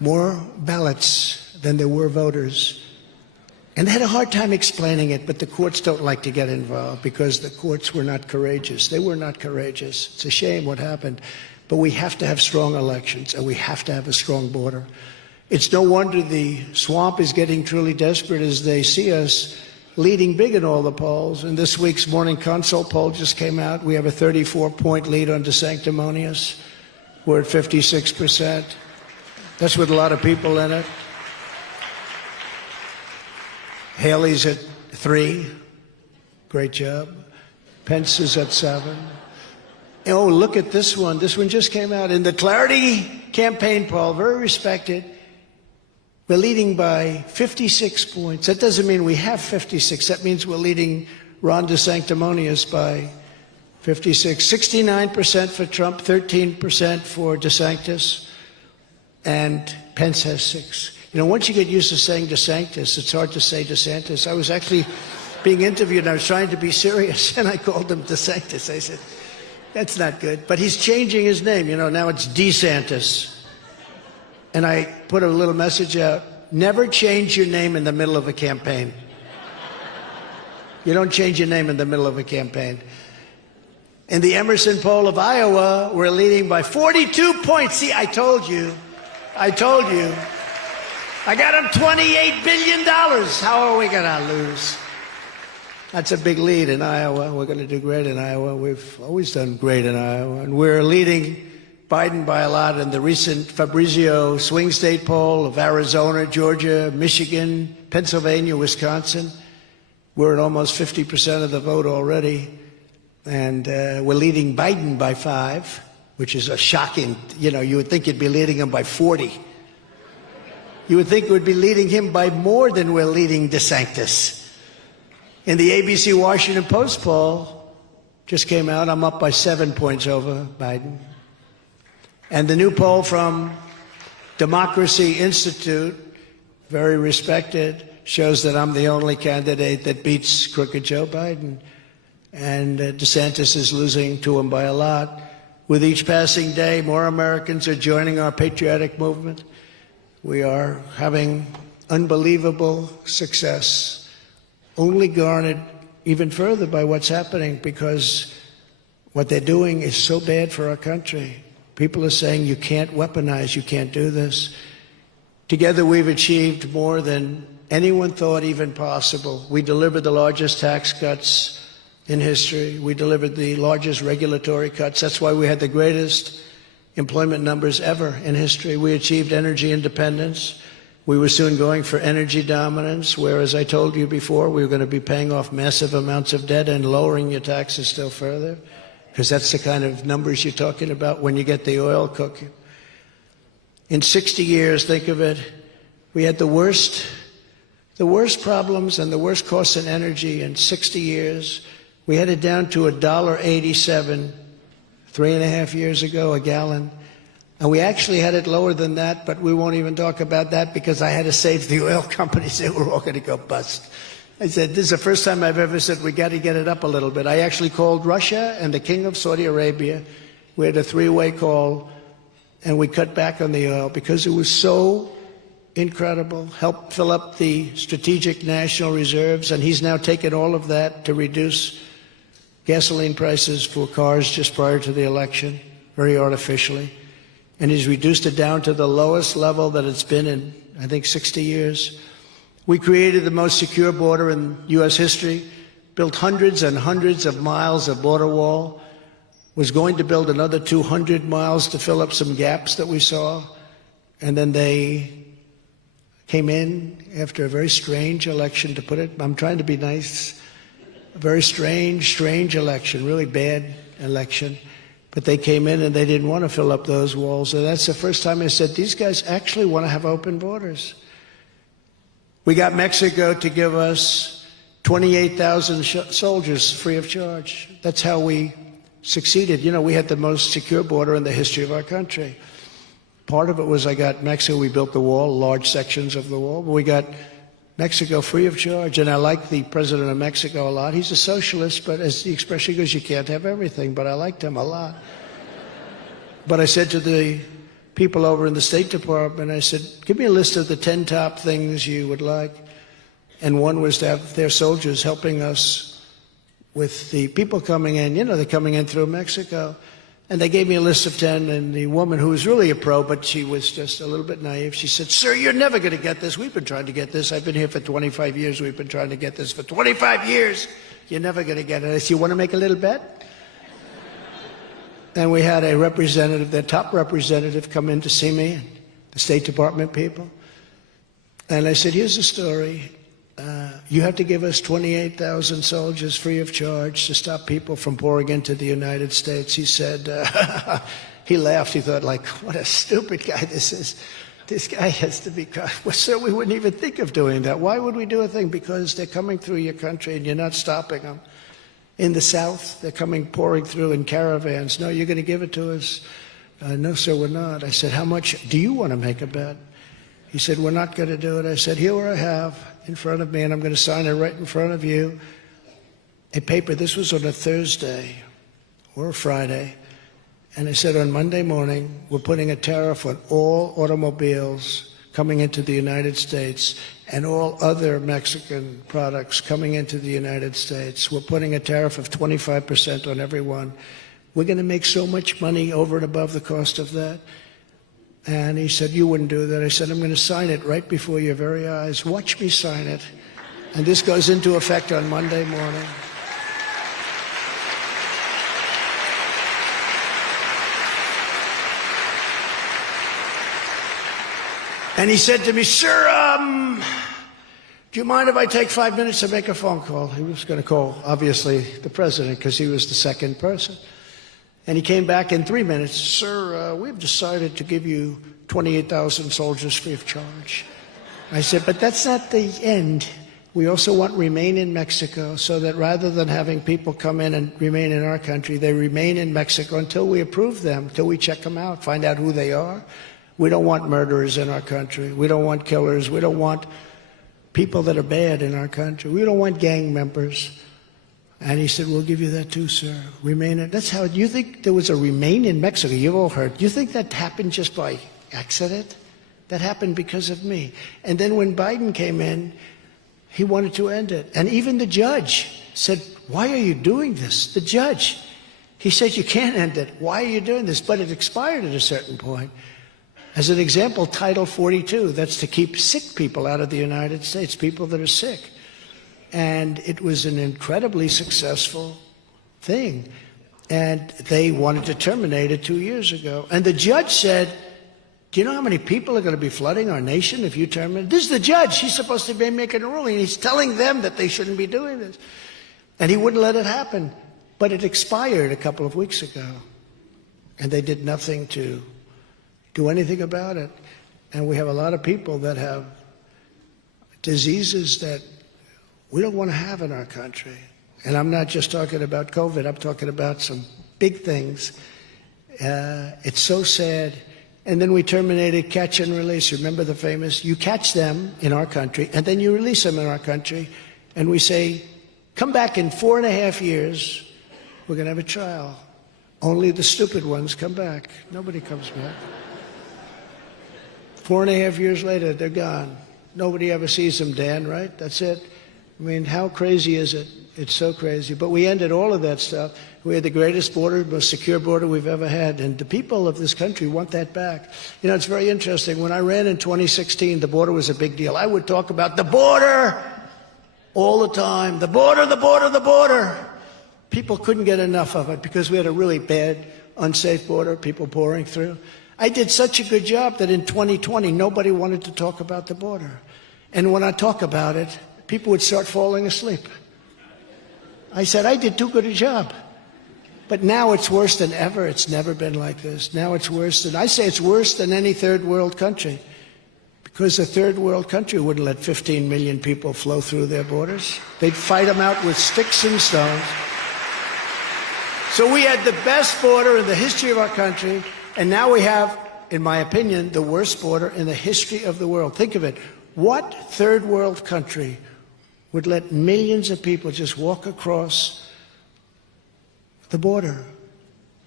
more ballots than there were voters. And they had a hard time explaining it, but the courts don't like to get involved because the courts were not courageous. They were not courageous. It's a shame what happened. But we have to have strong elections, and we have to have a strong border. It's no wonder the swamp is getting truly desperate as they see us leading big in all the polls. And this week's Morning Consult poll just came out. We have a 34-point lead on DeSanctimonious. We're at 56%. That's with a lot of people in it. Haley's at 3. Great job. Pence is at 7. Oh, look at this one. This one just came out. In the Clarity campaign poll, very respected, we're leading by 56 points. That doesn't mean we have 56. That means we're leading Ron DeSanctimonious by 56. 69% for Trump, 13% for DeSantis, and Pence has 6. You know, once you get used to saying DeSantis, it's hard to say DeSantis. I was actually being interviewed, and I was trying to be serious, and I called him DeSantis. I said, that's not good. But he's changing his name. You know, now it's Desantis. And I put a little message out, never change your name in the middle of a campaign. You don't change your name in the middle of a campaign. In the Emerson poll of Iowa, we're leading by 42 points. See, I told you. I told you. I got him $28 billion. How are we going to lose? That's a big lead in Iowa. We're going to do great in Iowa. We've always done great in Iowa. And we're leading Biden by a lot in the recent Fabrizio swing state poll of Arizona, Georgia, Michigan, Pennsylvania, Wisconsin. We're at almost 50% of the vote already. And we're leading Biden by 5, which is a shocking, you know, you would think you'd be leading him by 40. You would think we'd be leading him by more than we're leading DeSantis. In the ABC Washington Post poll, just came out, I'm up by 7 points over Biden. And the new poll from Democracy Institute, very respected, shows that I'm the only candidate that beats crooked Joe Biden. And DeSantis is losing to him by a lot. With each passing day, more Americans are joining our patriotic movement. We are having unbelievable success, only garnered even further by what's happening, because what they're doing is so bad for our country. People are saying you can't weaponize, you can't do this. Together we've achieved more than anyone thought even possible. We delivered the largest tax cuts in history. We delivered the largest regulatory cuts. That's why we had the greatest employment numbers ever in history. We achieved energy independence. We were soon going for energy dominance, where, as I told you before, we were going to be paying off massive amounts of debt and lowering your taxes still further, because that's the kind of numbers you're talking about when you get the oil cooking. In 60 years, think of it, we had the worst problems and the worst costs in energy in 60 years. We had it down to $1.87 3.5 years ago, a gallon. And we actually had it lower than that, but we won't even talk about that because I had to save the oil companies. They were all going to go bust. I said, this is the first time I've ever said we got to get it up a little bit. I actually called Russia and the King of Saudi Arabia. We had a 3-way call, and we cut back on the oil because it was so incredible. Helped fill up the strategic national reserves, and he's now taken all of that to reduce gasoline prices for cars just prior to the election, very artificially. And he's reduced it down to the lowest level that it's been in, I think, 60 years. We created the most secure border in U.S. history, built hundreds and hundreds of miles of border wall, was going to build another 200 miles to fill up some gaps that we saw. And then they came in after a very strange election, to put it. I'm trying to be nice. A very strange election, really bad election. But they came in and they didn't want to fill up those walls. And that's the first time I said, these guys actually want to have open borders. We got Mexico to give us 28,000 soldiers free of charge. That's how we succeeded. You know, we had the most secure border in the history of our country. Part of it was I got Mexico, we built the wall, large sections of the wall, but we got Mexico free of charge. And I like the president of Mexico a lot. He's a socialist, but as the expression goes, you can't have everything, but I liked him a lot. But I said to the people over in the State Department. I said, give me a list of the 10 top things you would like. And one was to have their soldiers helping us with the people coming in. You know, they're coming in through Mexico. And they gave me a list of 10, and the woman, who was really a pro, but she was just a little bit naive, she said, sir, you're never going to get this. We've been trying to get this. I've been here for 25 years. We've been trying to get this for 25 years. You're never going to get it. I said, you want to make a little bet? And we had a representative, their top representative, come in to see me, the State Department people. And I said, here's the story. You have to give us 28,000 soldiers free of charge to stop people from pouring into the United States. He said, he laughed. He thought, like, what a stupid guy this is. This guy has to be, well, sir, we wouldn't even think of doing that. Why would we do a thing? Because they're coming through your country and you're not stopping them. In the South, they're coming, pouring through in caravans. No, you're going to give it to us? No, sir, we're not. I said, how much do you want to make a bet? He said, we're not going to do it. I said, here I have in front of me, and I'm going to sign it right in front of you, a paper. This was on a Thursday or a Friday. And I said, on Monday morning, we're putting a tariff on all automobiles coming into the United States and all other Mexican products coming into the United States. We're putting a tariff of 25% on every one. We're going to make so much money over and above the cost of that. And he said, you wouldn't do that. I said, I'm going to sign it right before your very eyes. Watch me sign it. And this goes into effect on Monday morning. And he said to me, sir, do you mind if I take 5 minutes to make a phone call? He was going to call, obviously, the president, because he was the second person. And he came back in 3 minutes. Sir, we've decided to give you 28,000 soldiers free of charge. I said, but that's not the end. We also want remain in Mexico, so that rather than having people come in and remain in our country, they remain in Mexico until we approve them, until we check them out, find out who they are. We don't want murderers in our country. We don't want killers. We don't want people that are bad in our country. We don't want gang members. And he said, we'll give you that too, sir. Remain in. That's how, you think there was a remain in Mexico? You've all heard. You think that happened just by accident? That happened because of me. And then when Biden came in, he wanted to end it. And even the judge said, why are you doing this? The judge. He said, you can't end it. Why are you doing this? But it expired at a certain point. As an example, Title 42, that's to keep sick people out of the United States, people that are sick. And it was an incredibly successful thing. And they wanted to terminate it 2 years ago. And the judge said, do you know how many people are going to be flooding our nation if you terminate? This is the judge. He's supposed to be making a ruling. He's telling them that they shouldn't be doing this. And he wouldn't let it happen. But it expired a couple of weeks ago. And they did nothing to do anything about it. And we have a lot of people that have diseases that we don't want to have in our country. And I'm not just talking about COVID. I'm talking about some big things. It's so sad. And then we terminated catch and release. Remember the famous, you catch them in our country, and then you release them in our country. And we say, come back in 4.5 years. We're going to have a trial. Only the stupid ones come back. Nobody comes back. 4.5 years later, they're gone. Nobody ever sees them, Dan, right? That's it. I mean, how crazy is it? It's so crazy. But we ended all of that stuff. We had the greatest border, most secure border we've ever had. And the people of this country want that back. You know, it's very interesting. When I ran in 2016, the border was a big deal. I would talk about the border all the time. The border, the border, the border. People couldn't get enough of it because we had a really bad, unsafe border, people pouring through. I did such a good job that in 2020, nobody wanted to talk about the border. And when I talk about it, people would start falling asleep. I said, I did too good a job. But now it's worse than ever. It's never been like this. Now it's worse than, I say it's worse than any third world country. Because a third world country wouldn't let 15 million people flow through their borders. They'd fight them out with sticks and stones. So we had the best border in the history of our country. And now we have, in my opinion, the worst border in the history of the world. Think of it. What third world country would let millions of people just walk across the border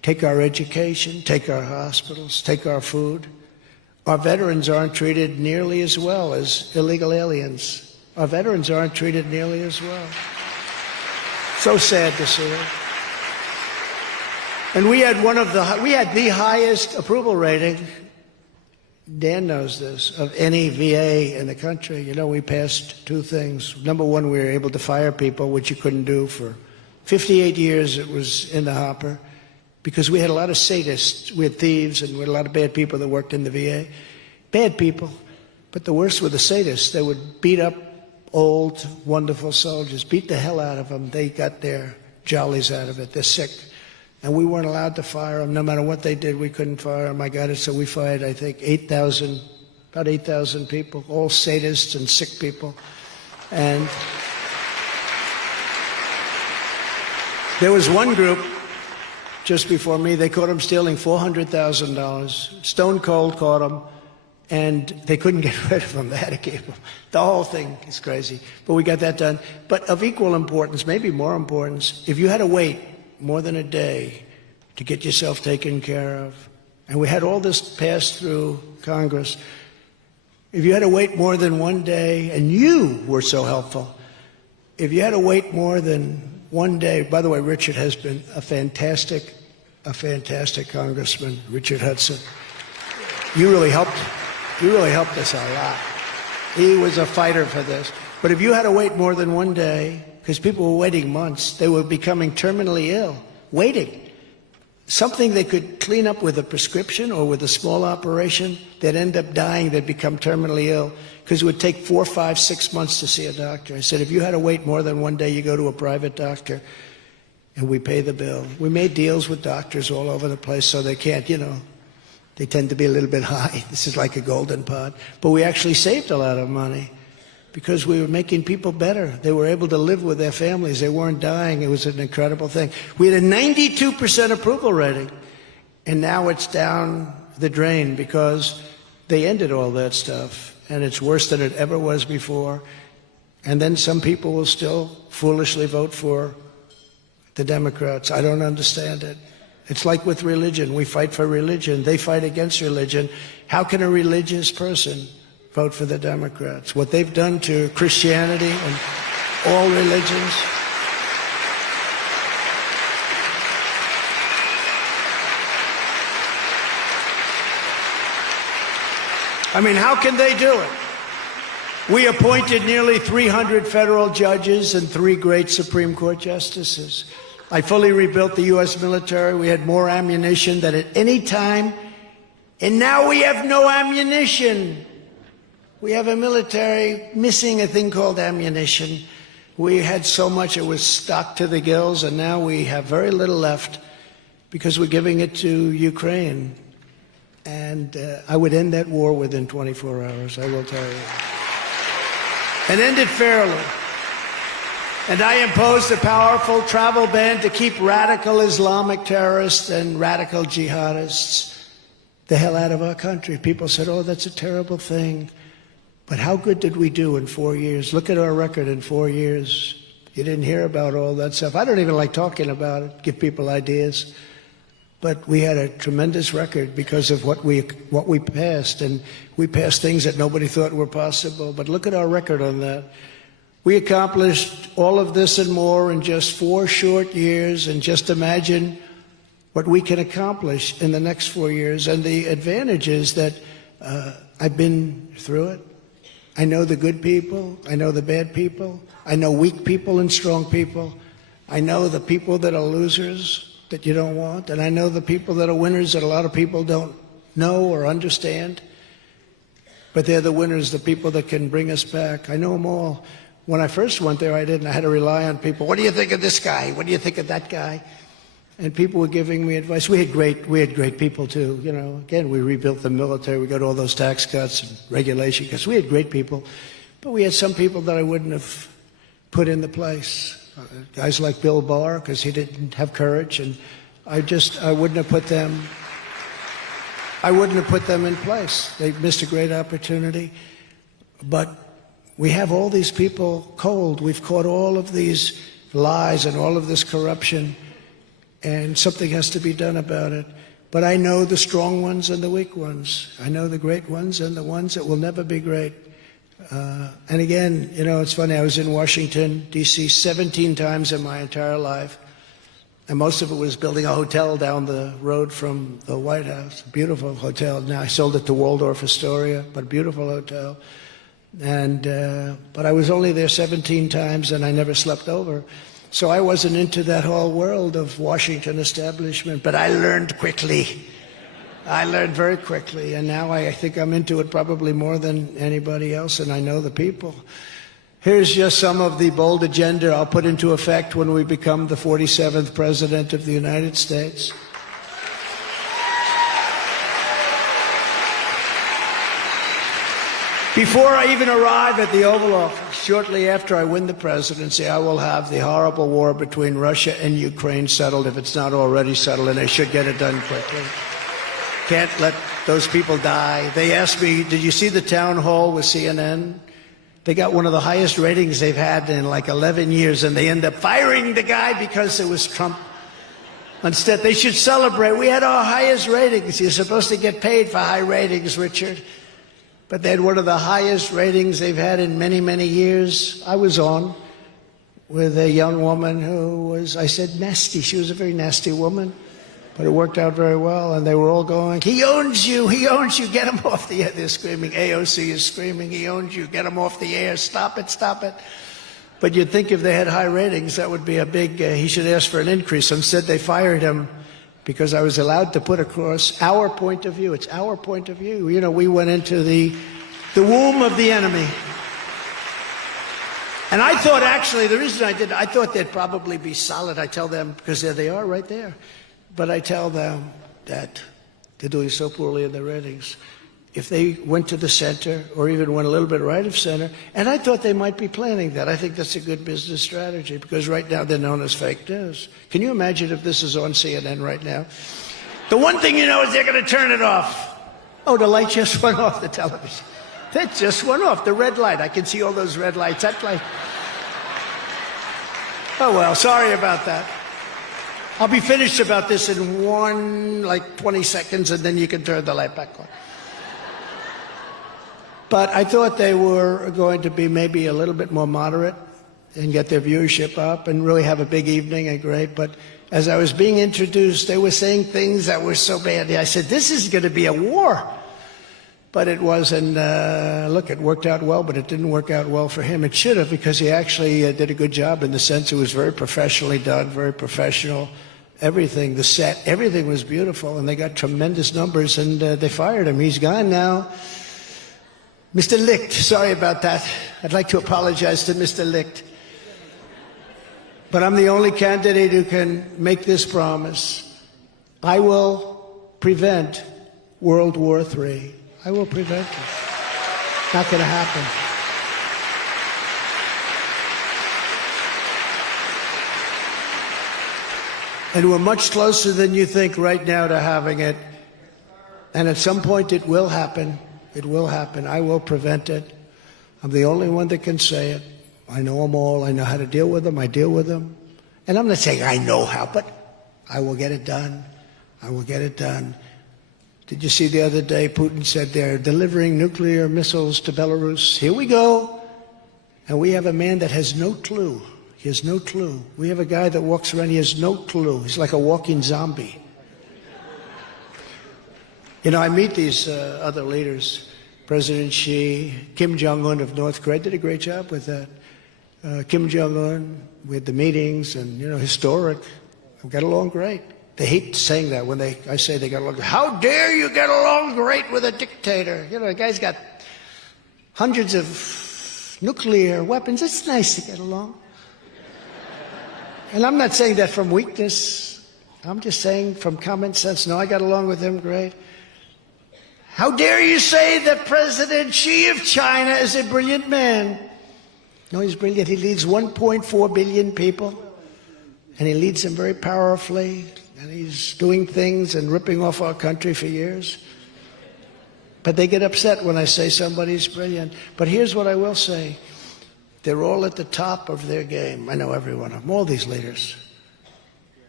take our education, take our hospitals, take our food. Our veterans aren't treated nearly as well as illegal aliens. Our veterans aren't treated nearly as well. So sad to see it. And we had the highest approval rating, Dan knows this, of any VA in the country. You know, we passed two things. Number one, we were able to fire people, which you couldn't do for 58 years. It was in the hopper because we had a lot of sadists. We had thieves and we had a lot of bad people that worked in the VA. Bad people, but the worst were the sadists. They would beat up old, wonderful soldiers, beat the hell out of them. They got their jollies out of it. They're sick. And we weren't allowed to fire them. No matter what they did, we couldn't fire them. I got it, so we fired, I think, about 8,000 people, all sadists and sick people. And there was one group just before me, they caught them stealing $400,000. Stone Cold caught them, and they couldn't get rid of them. They had to keep them. The whole thing is crazy. But we got that done. But of equal importance, maybe more importance, if you had to wait more than a day to get yourself taken care of, and we had all this passed through Congress, if you had to wait more than one day, and you were so helpful, if you had to wait more than one day, by the way, Richard has been a fantastic congressman, Richard Hudson. You really helped us a lot. He was a fighter for this. But if you had to wait more than one day, because people were waiting months, they were becoming terminally ill, waiting. Something they could clean up with a prescription or with a small operation, they'd end up dying, they'd become terminally ill, because it would take 4, 5, 6 months to see a doctor. I said, if you had to wait more than one day, you go to a private doctor, and we pay the bill. We made deals with doctors all over the place so they can't, they tend to be a little bit high. This is like a golden pot. But we actually saved a lot of money because we were making people better. They were able to live with their families. They weren't dying. It was an incredible thing. We had a 92% approval rating, and now it's down the drain because they ended all that stuff, and it's worse than it ever was before. And then some people will still foolishly vote for the Democrats. I don't understand it. It's like with religion. We fight for religion. They fight against religion. How can a religious person vote for the Democrats? What they've done to Christianity and all religions. I mean, how can they do it? We appointed nearly 300 federal judges and 3 great Supreme Court justices. I fully rebuilt the U.S. military. We had more ammunition than at any time, and now we have no ammunition. We have a military missing a thing called ammunition. We had so much it was stocked to the gills, and now we have very little left because we're giving it to Ukraine. And I would end that war within 24 hours, I will tell you. And end it fairly. And I imposed a powerful travel ban to keep radical Islamic terrorists and radical jihadists the hell out of our country. People said, oh, that's a terrible thing. But how good did we do in 4 years? Look at our record in 4 years. You didn't hear about all that stuff. I don't even like talking about it, give people ideas. But we had a tremendous record because of what we passed. And we passed things that nobody thought were possible. But look at our record on that. We accomplished all of this and more in just 4 short years, and just imagine what we can accomplish in the next 4 years. And the advantage is that I've been through it. I know the good people. I know the bad people. I know weak people and strong people. I know the people that are losers that you don't want, and I know the people that are winners that a lot of people don't know or understand. But they're the winners, the people that can bring us back. I know them all. When I first went there, I didn't. I had to rely on people. What do you think of this guy? What do you think of that guy? And people were giving me advice. We had great people too. Again, we rebuilt the military. We got all those tax cuts and regulation because we had great people. But we had some people that I wouldn't have put into place. Guys like Bill Barr, because he didn't have courage, and I wouldn't have put them. I wouldn't have put them in place. They missed a great opportunity. But we have all these people cold. We've caught all of these lies and all of this corruption. and something has to be done about it. But I know the strong ones and the weak ones. I know the great ones and the ones that will never be great. And again, you know, it's funny, I was in Washington, D.C. 17 times in my entire life. And most of it was building a hotel down the road from the White House. A beautiful hotel. Now I sold it to Waldorf Astoria, but a beautiful hotel. And but I was only there 17 times, and I never slept over. So I wasn't into that whole world of Washington establishment. But I learned quickly. I learned very quickly, and now I think I'm into it probably more than anybody else, and I know the people. Here's just some of the bold agenda I'll put into effect when we become the 47th President of the United States. Before I even arrive at the Oval Office, shortly after I win the presidency, I will have the horrible war between Russia and Ukraine settled, if it's not already settled, and they should get it done quickly. Can't let those people die. They asked me, did you see the town hall with CNN? They got one of the highest ratings they've had in like 11 years, and they end up firing the guy because it was Trump. Instead, they should celebrate. We had our highest ratings. You're supposed to get paid for high ratings, Richard. But they had one of the highest ratings they've had in many, many years. I was on with a young woman who was, I said, nasty. She was a very nasty woman. But it worked out very well, and they were all going, he owns you, get him off the air. They're screaming, AOC is screaming, he owns you, get him off the air, stop it, stop it. But you'd think if they had high ratings, that would be a big, he should ask for an increase. Instead, they fired him because I was allowed to put across our point of view. It's our point of view. You know, we went into the womb of the enemy. And I thought, actually, the reason I did, I thought they'd probably be solid. I tell them, because there they are right there. But I tell them that they're doing so poorly in their ratings. If they went to the center or even went a little bit right of center, and I thought they might be planning that. I think that's a good business strategy because right now they're known as fake news. Can you imagine if this is on CNN right now? The one thing you know is they're going to turn it off. Oh, the light just went off the television. That just went off, the red light. I can see all those red lights. That light. Oh, well, sorry about that. I'll be finished about this in 20 seconds, and then you can turn the light back on. But I thought they were going to be maybe a little bit more moderate and get their viewership up and really have a big evening and great. But as I was being introduced, they were saying things that were so bad. I said, this is going to be a war. But it wasn't. Look, it worked out well, but it didn't work out well for him. It should have, because he actually did a good job in the sense it was very professionally done, very professional. Everything, the set, everything was beautiful, and they got tremendous numbers, and they fired him. He's gone now. Mr. Licht, sorry about that. I'd like to apologize to Mr. Licht. But I'm the only candidate who can make this promise. I will prevent World War III. I will prevent it. Not going to happen. And we're much closer than you think right now to having it. And at some point it will happen. It will happen. I will prevent it. I'm the only one that can say it. I know them all. I know how to deal with them. I deal with them. And I'm not saying I know how, but I will get it done. I will get it done. Did you see the other day Putin said they're delivering nuclear missiles to Belarus? Here we go. And we have a man that has no clue. He has no clue. We have a guy that walks around, he has no clue. He's like a walking zombie. You know, I meet these other leaders. President Xi, Kim Jong-un of North Korea did a great job with that. Kim Jong-un with the meetings and, you know, historic. We got along great. They hate saying that when I say they got along. How dare you get along great with a dictator? You know, the guy's got hundreds of nuclear weapons. It's nice to get along. And I'm not saying that from weakness. I'm just saying from common sense. No, I got along with him great. How dare you say that President Xi of China is a brilliant man? No, he's brilliant. He leads 1.4 billion people. And he leads them very powerfully. And he's doing things and ripping off our country for years. But they get upset when I say somebody's brilliant. But here's what I will say. They're all at the top of their game. I know every one of them, all these leaders.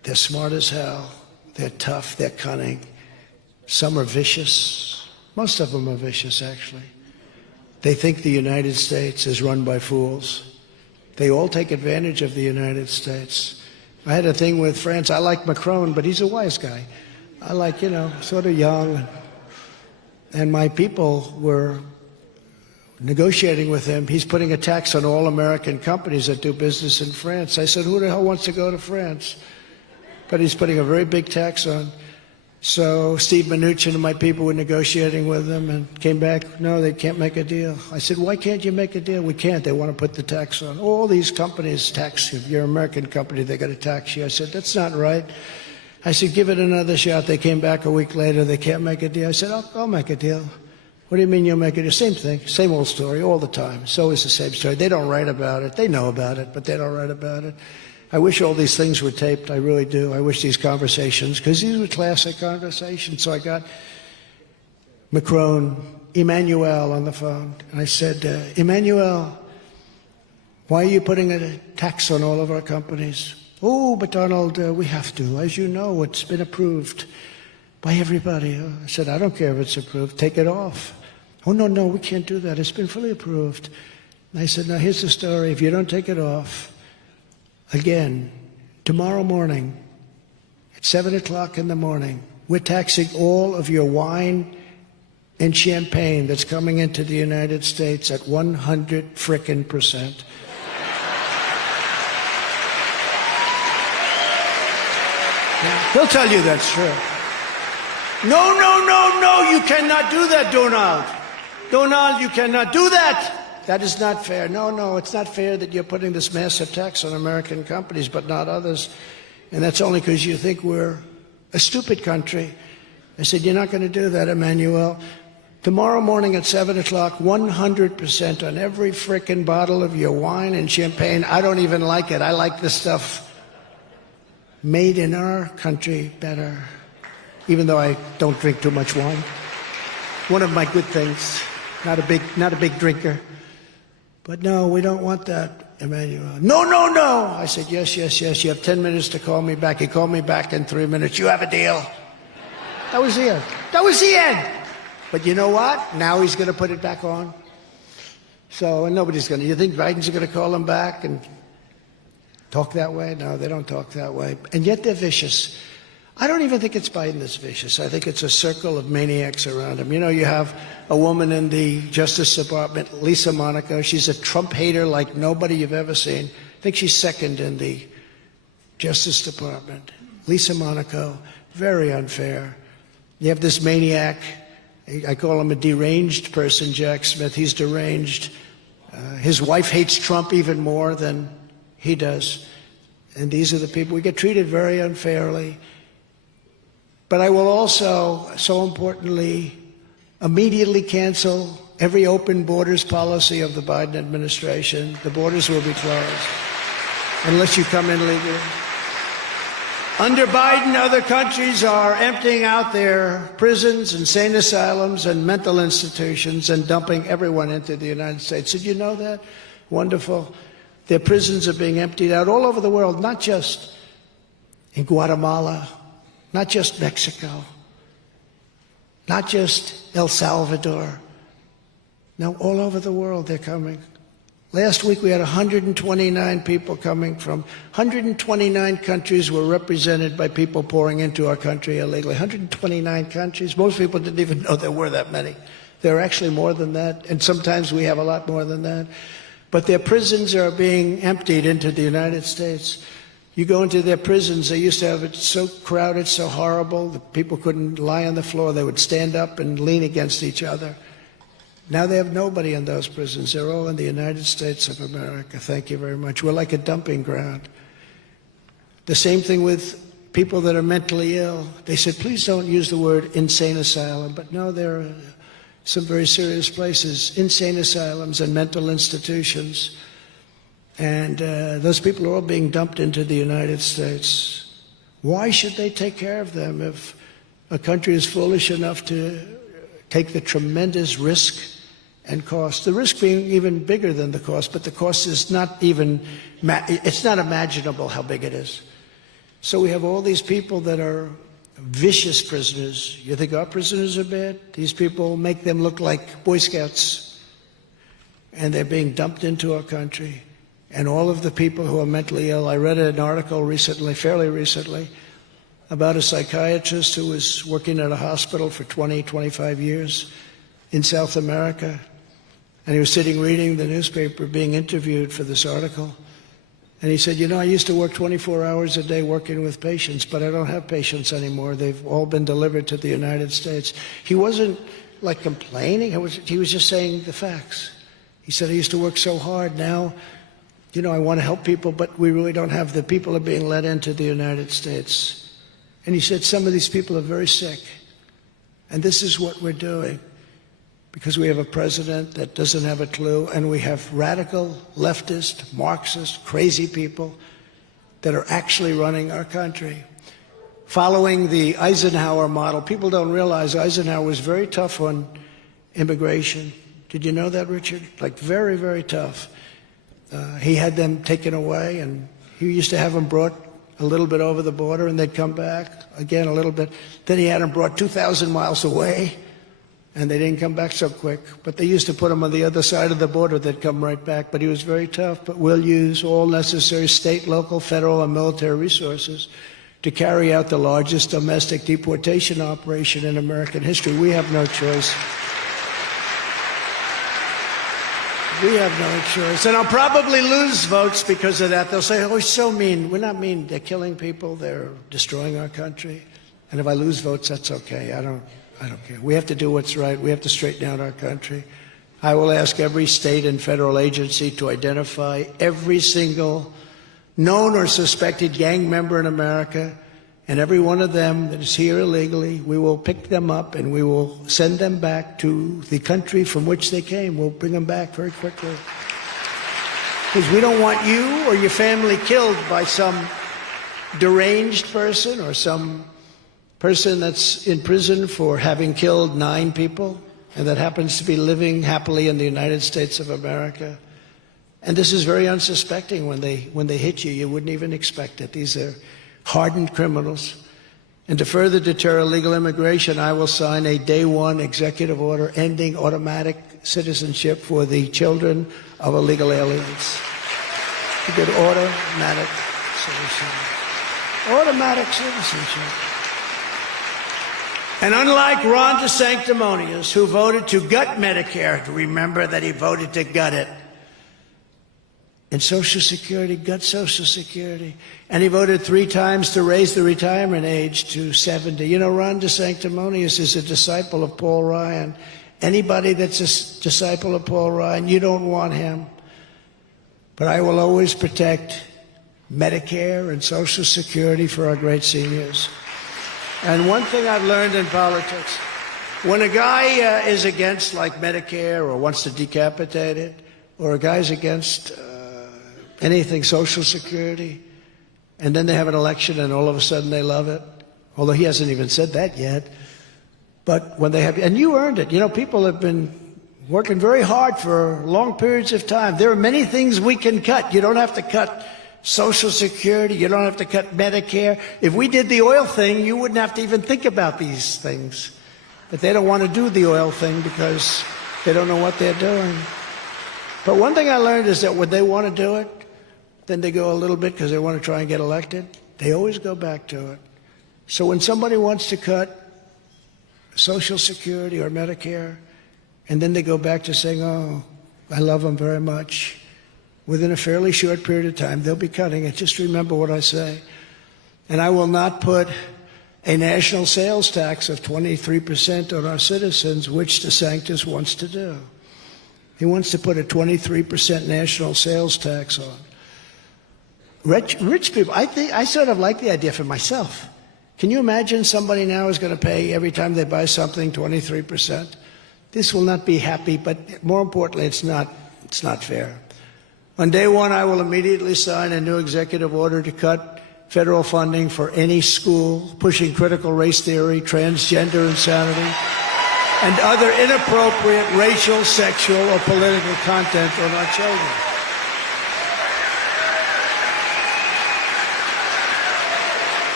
They're smart as hell. They're tough. They're cunning. Some are vicious. Most of them are vicious, actually. They think the United States is run by fools. They all take advantage of the United States. I had a thing with France. I like Macron, but he's a wise guy. I like, sort of young. And my people were negotiating with him. He's putting a tax on all American companies that do business in France. I said, who the hell wants to go to France? But he's putting a very big tax on. So Steve Mnuchin and my people were negotiating with him and came back, no, they can't make a deal. I said, why can't you make a deal? We can't. They want to put the tax on. All these companies tax you. If you're an American company, they're going to tax you. I said, that's not right. I said, give it another shot. They came back a week later. They can't make a deal. I said, I'll make a deal. What do you mean you'll make a deal? Same thing. Same old story all the time. It's always the same story. They don't write about it. They know about it, but they don't write about it. I wish all these things were taped. I really do. I wish these conversations, because these were classic conversations. So I got Macron, Emmanuel on the phone. And I said, Emmanuel, why are you putting a tax on all of our companies? Oh, but Donald, we have to. As you know, it's been approved by everybody. I said, I don't care if it's approved. Take it off. Oh, no, we can't do that. It's been fully approved. And I said, now here's the story. If you don't take it off, again, tomorrow morning at 7 o'clock in the morning, we're taxing all of your wine and champagne that's coming into the United States at 100%. He'll tell you that's true. No, you cannot do that, Donald. Donald, you cannot do that. That is not fair. No, it's not fair that you're putting this massive tax on American companies, but not others. And that's only because you think we're a stupid country. I said, you're not going to do that, Emmanuel. Tomorrow morning at 7 o'clock, 100% on every frickin' bottle of your wine and champagne. I don't even like it. I like the stuff made in our country better, even though I don't drink too much wine. One of my good things. Not a big drinker. But no, we don't want that, Emmanuel. No. I said, yes. You have 10 minutes to call me back. He called me back in 3 minutes. You have a deal. That was the end. But you know what? Now he's going to put it back on. So, and nobody's going to. You think Biden's going to call him back and talk that way? No, they don't talk that way. And yet they're vicious. I don't even think it's Biden that's vicious. I think it's a circle of maniacs around him. You have a woman in the Justice Department, Lisa Monaco. She's a Trump hater like nobody you've ever seen. I think she's second in the Justice Department. Lisa Monaco, very unfair. You have this maniac. I call him a deranged person, Jack Smith. He's deranged. His wife hates Trump even more than he does. And these are the people. We get treated very unfairly. But I will also, so importantly, immediately cancel every open borders policy of the Biden administration. The borders will be closed unless you come in legally. Under Biden, other countries are emptying out their prisons, insane asylums, and mental institutions and dumping everyone into the United States. Did you know that? Wonderful. Their prisons are being emptied out all over the world, not just in Guatemala, not just Mexico, not just El Salvador. No, all over the world they're coming. Last week we had 129 people coming from 129 countries were represented by people pouring into our country illegally. 129 countries. Most people didn't even know there were that many. There are actually more than that, and sometimes we have a lot more than that. But their prisons are being emptied into the United States. You go into their prisons, they used to have it so crowded, so horrible, that people couldn't lie on the floor. They would stand up and lean against each other. Now they have nobody in those prisons. They're all in the United States of America. Thank you very much. We're like a dumping ground. The same thing with people that are mentally ill. They said, please don't use the word insane asylum. But no, there are some very serious places, insane asylums and mental institutions. And those people are all being dumped into the United States. Why should they take care of them if a country is foolish enough to take the tremendous risk and cost? The risk being even bigger than the cost, but the cost is not even, it's not imaginable how big it is. So we have all these people that are vicious prisoners. You think our prisoners are bad? These people make them look like Boy Scouts. And they're being dumped into our country. And all of the people who are mentally ill, I read an article recently, fairly recently, about a psychiatrist who was working at a hospital for 20, 25 years in South America. And he was sitting reading the newspaper, being interviewed for this article. And he said, you know, I used to work 24 hours a day working with patients, but I don't have patients anymore. They've all been delivered to the United States. He wasn't like complaining. He was just saying the facts. He said, I used to work so hard. Now, you know, I want to help people, but we really don't have the people are being let into the United States. And he said, some of these people are very sick. And this is what we're doing. Because we have a president that doesn't have a clue, and we have radical, leftist, Marxist, crazy people that are actually running our country. Following the Eisenhower model, people don't realize Eisenhower was very tough on immigration. Did you know that, Richard? Like very, very tough. He had them taken away, and he used to have them brought a little bit over the border, and they'd come back again a little bit. Then he had them brought 2,000 miles away. And they didn't come back so quick. But they used to put them on the other side of the border. They'd come right back. But he was very tough. But we'll use all necessary state, local, federal, and military resources to carry out the largest domestic deportation operation in American history. We have no choice. We have no choice. And I'll probably lose votes because of that. They'll say, oh, he's so mean. We're not mean. They're killing people. They're destroying our country. And if I lose votes, that's okay. I don't care. We have to do what's right. We have to straighten out our country. I will ask every state and federal agency to identify every single known or suspected gang member in America, and every one of them that is here illegally, we will pick them up and we will send them back to the country from which they came. We'll bring them back very quickly. Because we don't want you or your family killed by some deranged person or some person that's in prison for having killed 9 people and that happens to be living happily in the United States of America. And this is very unsuspecting. When they hit you, you wouldn't even expect it. These are hardened criminals. And to further deter illegal immigration, I will sign a day one executive order ending automatic citizenship for the children of illegal aliens. To get automatic citizenship. Automatic citizenship. And unlike Ron DeSanctimonious, who voted to gut Medicare, remember that he voted to gut it. And Social Security, gut Social Security. And he voted 3 times to raise the retirement age to 70. You know, Ron DeSanctimonious is a disciple of Paul Ryan. Anybody that's a disciple of Paul Ryan, you don't want him. But I will always protect Medicare and Social Security for our great seniors. And one thing I've learned in politics, when a guy is against, like, Medicare or wants to decapitate it, or a guy's against anything Social Security, and then they have an election and all of a sudden they love it, although he hasn't even said that yet. But when they have, and you earned it. You know, people have been working very hard for long periods of time. There are many things we can cut. You don't have to cut Social Security. You don't have to cut Medicare. If we did the oil thing, you wouldn't have to even think about these things. But they don't want to do the oil thing because they don't know what they're doing. But one thing I learned is that when they want to do it, then they go a little bit because they want to try and get elected. They always go back to it. So when somebody wants to cut Social Security or Medicare, and then they go back to saying, oh, I love them very much, within a fairly short period of time, they'll be cutting it. Just remember what I say. And I will not put a national sales tax of 23% on our citizens, which DeSantis wants to do. He wants to put a 23% national sales tax on. Rich people, I sort of like the idea for myself. Can you imagine somebody now is going to pay every time they buy something 23%? This will not be happy, but more importantly, it's not fair. On day one, I will immediately sign a new executive order to cut federal funding for any school pushing critical race theory, transgender insanity, and other inappropriate racial, sexual, or political content on our children.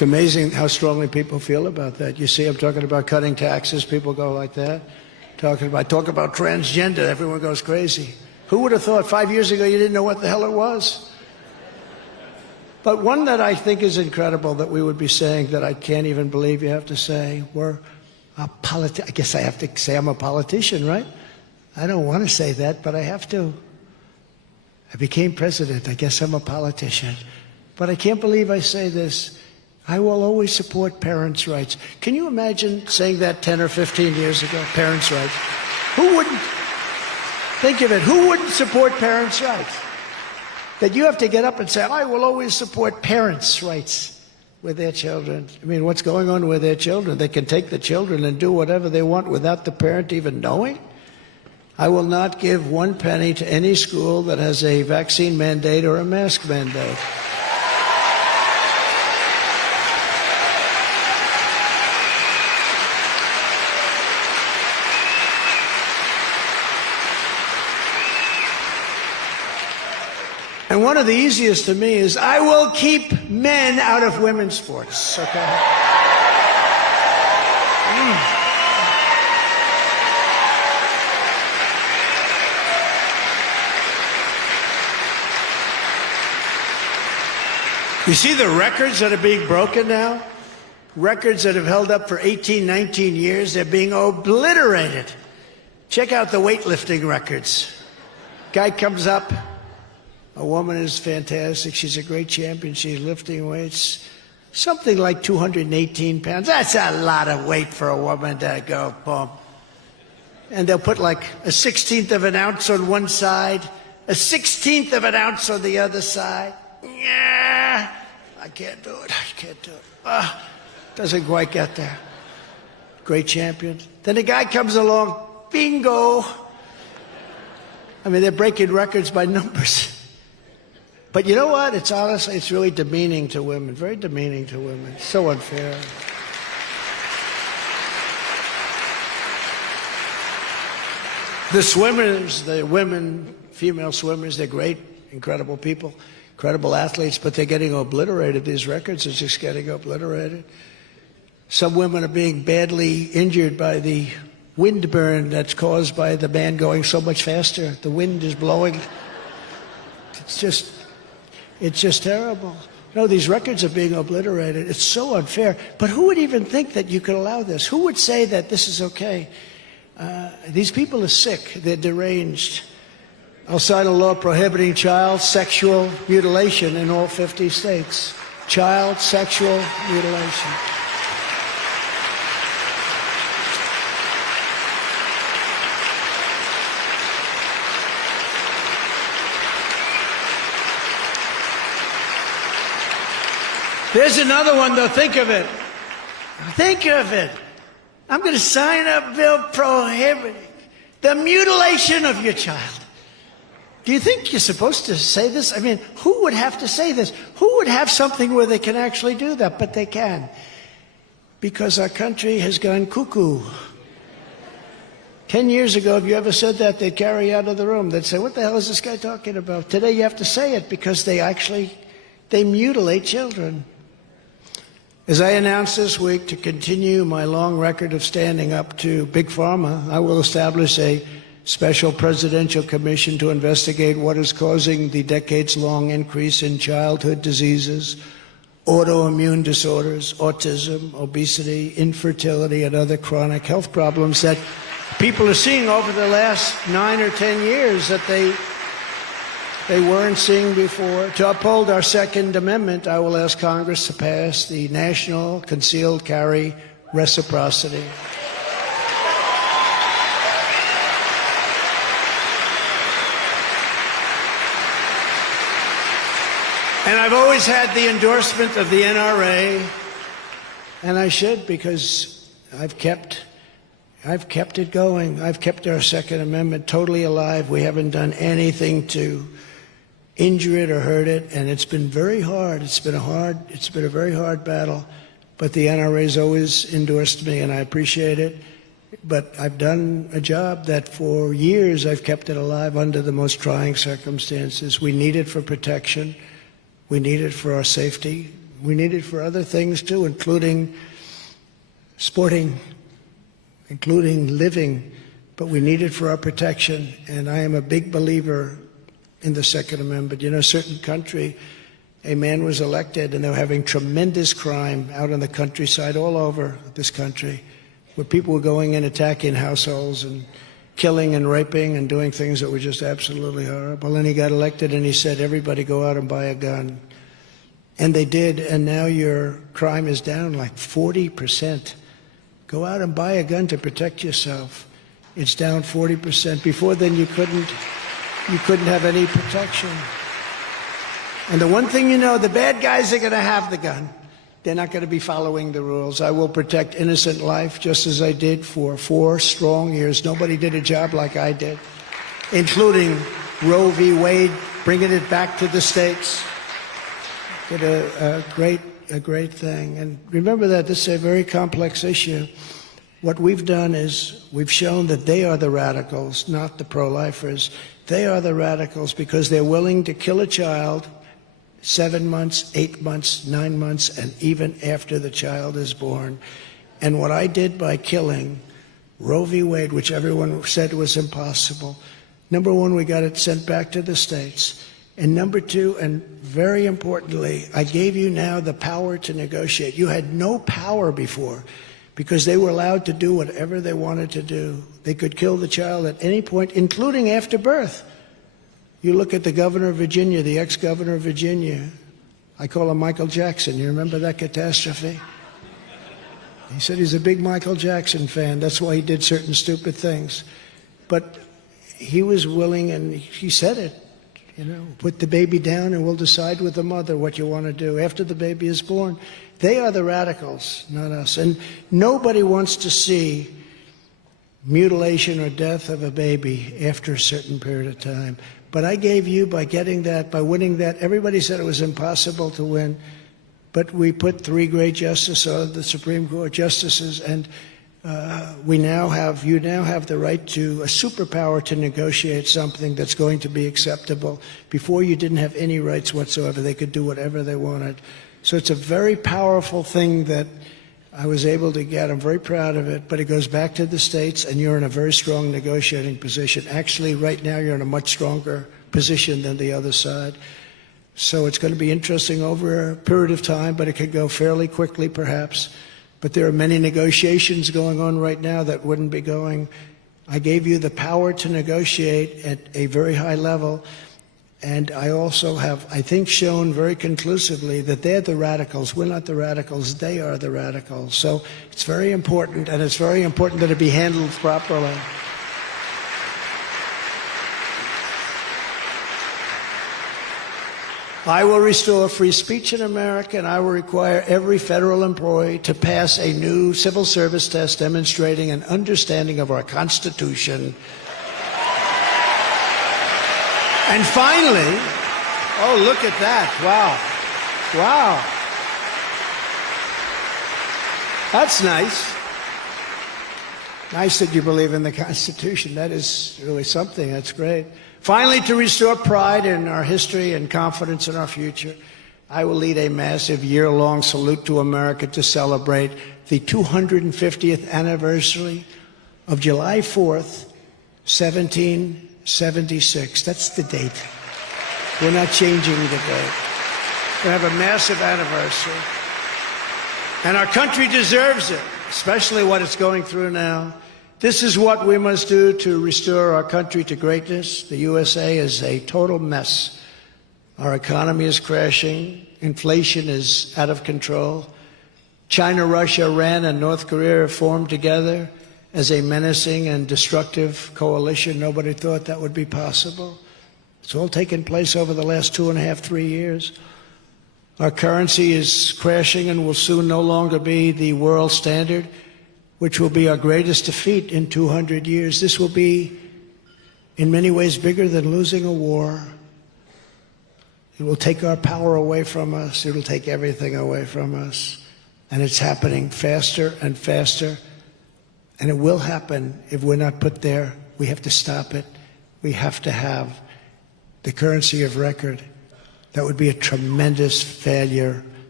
It's amazing how strongly people feel about that. You see, I'm talking about cutting taxes, people go like that. Talk about transgender, everyone goes crazy. Who would have thought 5 years ago you didn't know what the hell it was? But one that I think is incredible that we would be saying that I can't even believe you have to say, I guess I have to say I'm a politician, right? I don't want to say that, but I have to. I became president. I guess I'm a politician. But I can't believe I say this. I will always support parents' rights. Can you imagine saying that 10 or 15 years ago? Parents' rights. Who wouldn't? Think of it. Who wouldn't support parents' rights? That you have to get up and say, I will always support parents' rights with their children. I mean, what's going on with their children? They can take the children and do whatever they want without the parent even knowing? I will not give 1 penny to any school that has a vaccine mandate or a mask mandate. And one of the easiest to me is, I will keep men out of women's sports, okay? You see the records that are being broken now? Records that have held up for 18, 19 years, they're being obliterated. Check out the weightlifting records. Guy comes up, a woman is fantastic, she's a great champion, she's lifting weights, something like 218 pounds. That's a lot of weight for a woman to go, boom. And they'll put like a 1/16 of an ounce on one side, a 1/16 of an ounce on the other side. Yeah, I can't do it. I can't do it. Doesn't quite get there. Great champion. Then a guy comes along, bingo. I mean, they're breaking records by numbers. But you know what? It's honestly, it's really demeaning to women, very demeaning to women. It's so unfair. The swimmers, the women, female swimmers, they're great, incredible people. Incredible athletes, but they're getting obliterated. These records are just getting obliterated. Some women are being badly injured by the wind burn that's caused by the man going so much faster. The wind is blowing. It's just terrible. No, these records are being obliterated. It's so unfair. But who would even think that you could allow this? Who would say that this is okay? These people are sick. They're deranged. I'll sign a law prohibiting child sexual mutilation in all 50 states. Child sexual mutilation. There's another one, though. Think of it. Think of it. I'm going to sign a bill prohibiting the mutilation of your child. Do you think you're supposed to say this? I mean, who would have to say this? Who would have something where they can actually do that? But they can. Because our country has gone cuckoo. 10 years ago, if you ever said that, they'd carry you out of the room. They'd say, what the hell is this guy talking about? Today you have to say it because they mutilate children. As I announced this week, to continue my long record of standing up to Big Pharma, I will establish a special presidential commission to investigate what is causing the decades-long increase in childhood diseases, autoimmune disorders, autism, obesity, infertility, and other chronic health problems that people are seeing over the last 9 or 10 years that they weren't seeing before. To uphold our Second Amendment, I will ask Congress to pass the National Concealed Carry Reciprocity. And I've always had the endorsement of the NRA, and I should, because I've kept it going. I've kept our Second Amendment totally alive. We haven't done anything to injure it or hurt it, and it's been very hard. It's been a very hard battle, but the NRA's always endorsed me, and I appreciate it. But I've done a job that for years I've kept it alive under the most trying circumstances. We need it for protection. We need it for our safety. We need it for other things too, including sporting, including living, but we need it for our protection. And I am a big believer in the Second Amendment. You know, a certain country, a man was elected and they were having tremendous crime out in the countryside all over this country, where people were going in, attacking households and killing and raping and doing things that were just absolutely horrible. And he got elected and he said, everybody go out and buy a gun. And they did, and now your crime is down like 40%. Go out and buy a gun to protect yourself. It's down 40%. Before then, you couldn't have any protection. And the one thing you know, the bad guys are going to have the gun. They're not going to be following the rules. I will protect innocent life just as I did for 4 strong years. Nobody did a job like I did, including Roe v. Wade, bringing it back to the states. Did a great thing. And remember that this is a very complex issue. What we've done is we've shown that they are the radicals, not the pro-lifers. They are the radicals because they're willing to kill a child 7 months, 8 months, 9 months, and even after the child is born. And what I did by killing Roe v. Wade, which everyone said was impossible, number one, we got it sent back to the states. And number two, and very importantly, I gave you now the power to negotiate. You had no power before because they were allowed to do whatever they wanted to do. They could kill the child at any point, including after birth. You look at the governor of Virginia, the ex-governor of Virginia. I call him Michael Jackson. You remember that catastrophe? He said he's a big Michael Jackson fan. That's why he did certain stupid things. But he was willing, and he said it. You know, put the baby down and we'll decide with the mother what you want to do after the baby is born. They are the radicals, not us. And nobody wants to see mutilation or death of a baby after a certain period of time. But I gave you, by getting that, by winning that, everybody said it was impossible to win. But we put 3 great justices on the Supreme Court justices, and you now have the right to a superpower to negotiate something that's going to be acceptable. Before, you didn't have any rights whatsoever. They could do whatever they wanted. So it's a very powerful thing that I was able to get. I'm very proud of it, but it goes back to the states, and you're in a very strong negotiating position. Actually, right now, you're in a much stronger position than the other side. So it's going to be interesting over a period of time, but it could go fairly quickly, perhaps. But there are many negotiations going on right now that wouldn't be going. I gave you the power to negotiate at a very high level. And I also have, I think, shown very conclusively that they're the radicals. We're not the radicals. They are the radicals. So it's very important, and it's very important that it be handled properly. I will restore free speech in America, and I will require every federal employee to pass a new civil service test demonstrating an understanding of our Constitution. And finally, oh, look at that. Wow. Wow. That's nice. Nice that you believe in the Constitution. That is really something. That's great. Finally, to restore pride in our history and confidence in our future, I will lead a massive year-long salute to America to celebrate the 250th anniversary of July 4th, 1776. That's the date. We're not changing the date. We have a massive anniversary. And our country deserves it, especially what it's going through now. This is what we must do to restore our country to greatness. The USA is a total mess. Our economy is crashing. Inflation is out of control. China, Russia, Iran, and North Korea have formed together as a menacing and destructive coalition. Nobody thought that would be possible. It's all taken place over the last 2.5, 3 years. Our currency is crashing and will soon no longer be the world standard, which will be our greatest defeat in 200 years. This will be, in many ways, bigger than losing a war. It will take our power away from us. It will take everything away from us. And it's happening faster and faster. And it will happen if we're not put there. We have to stop it. We have to have the currency of record. That would be a tremendous failure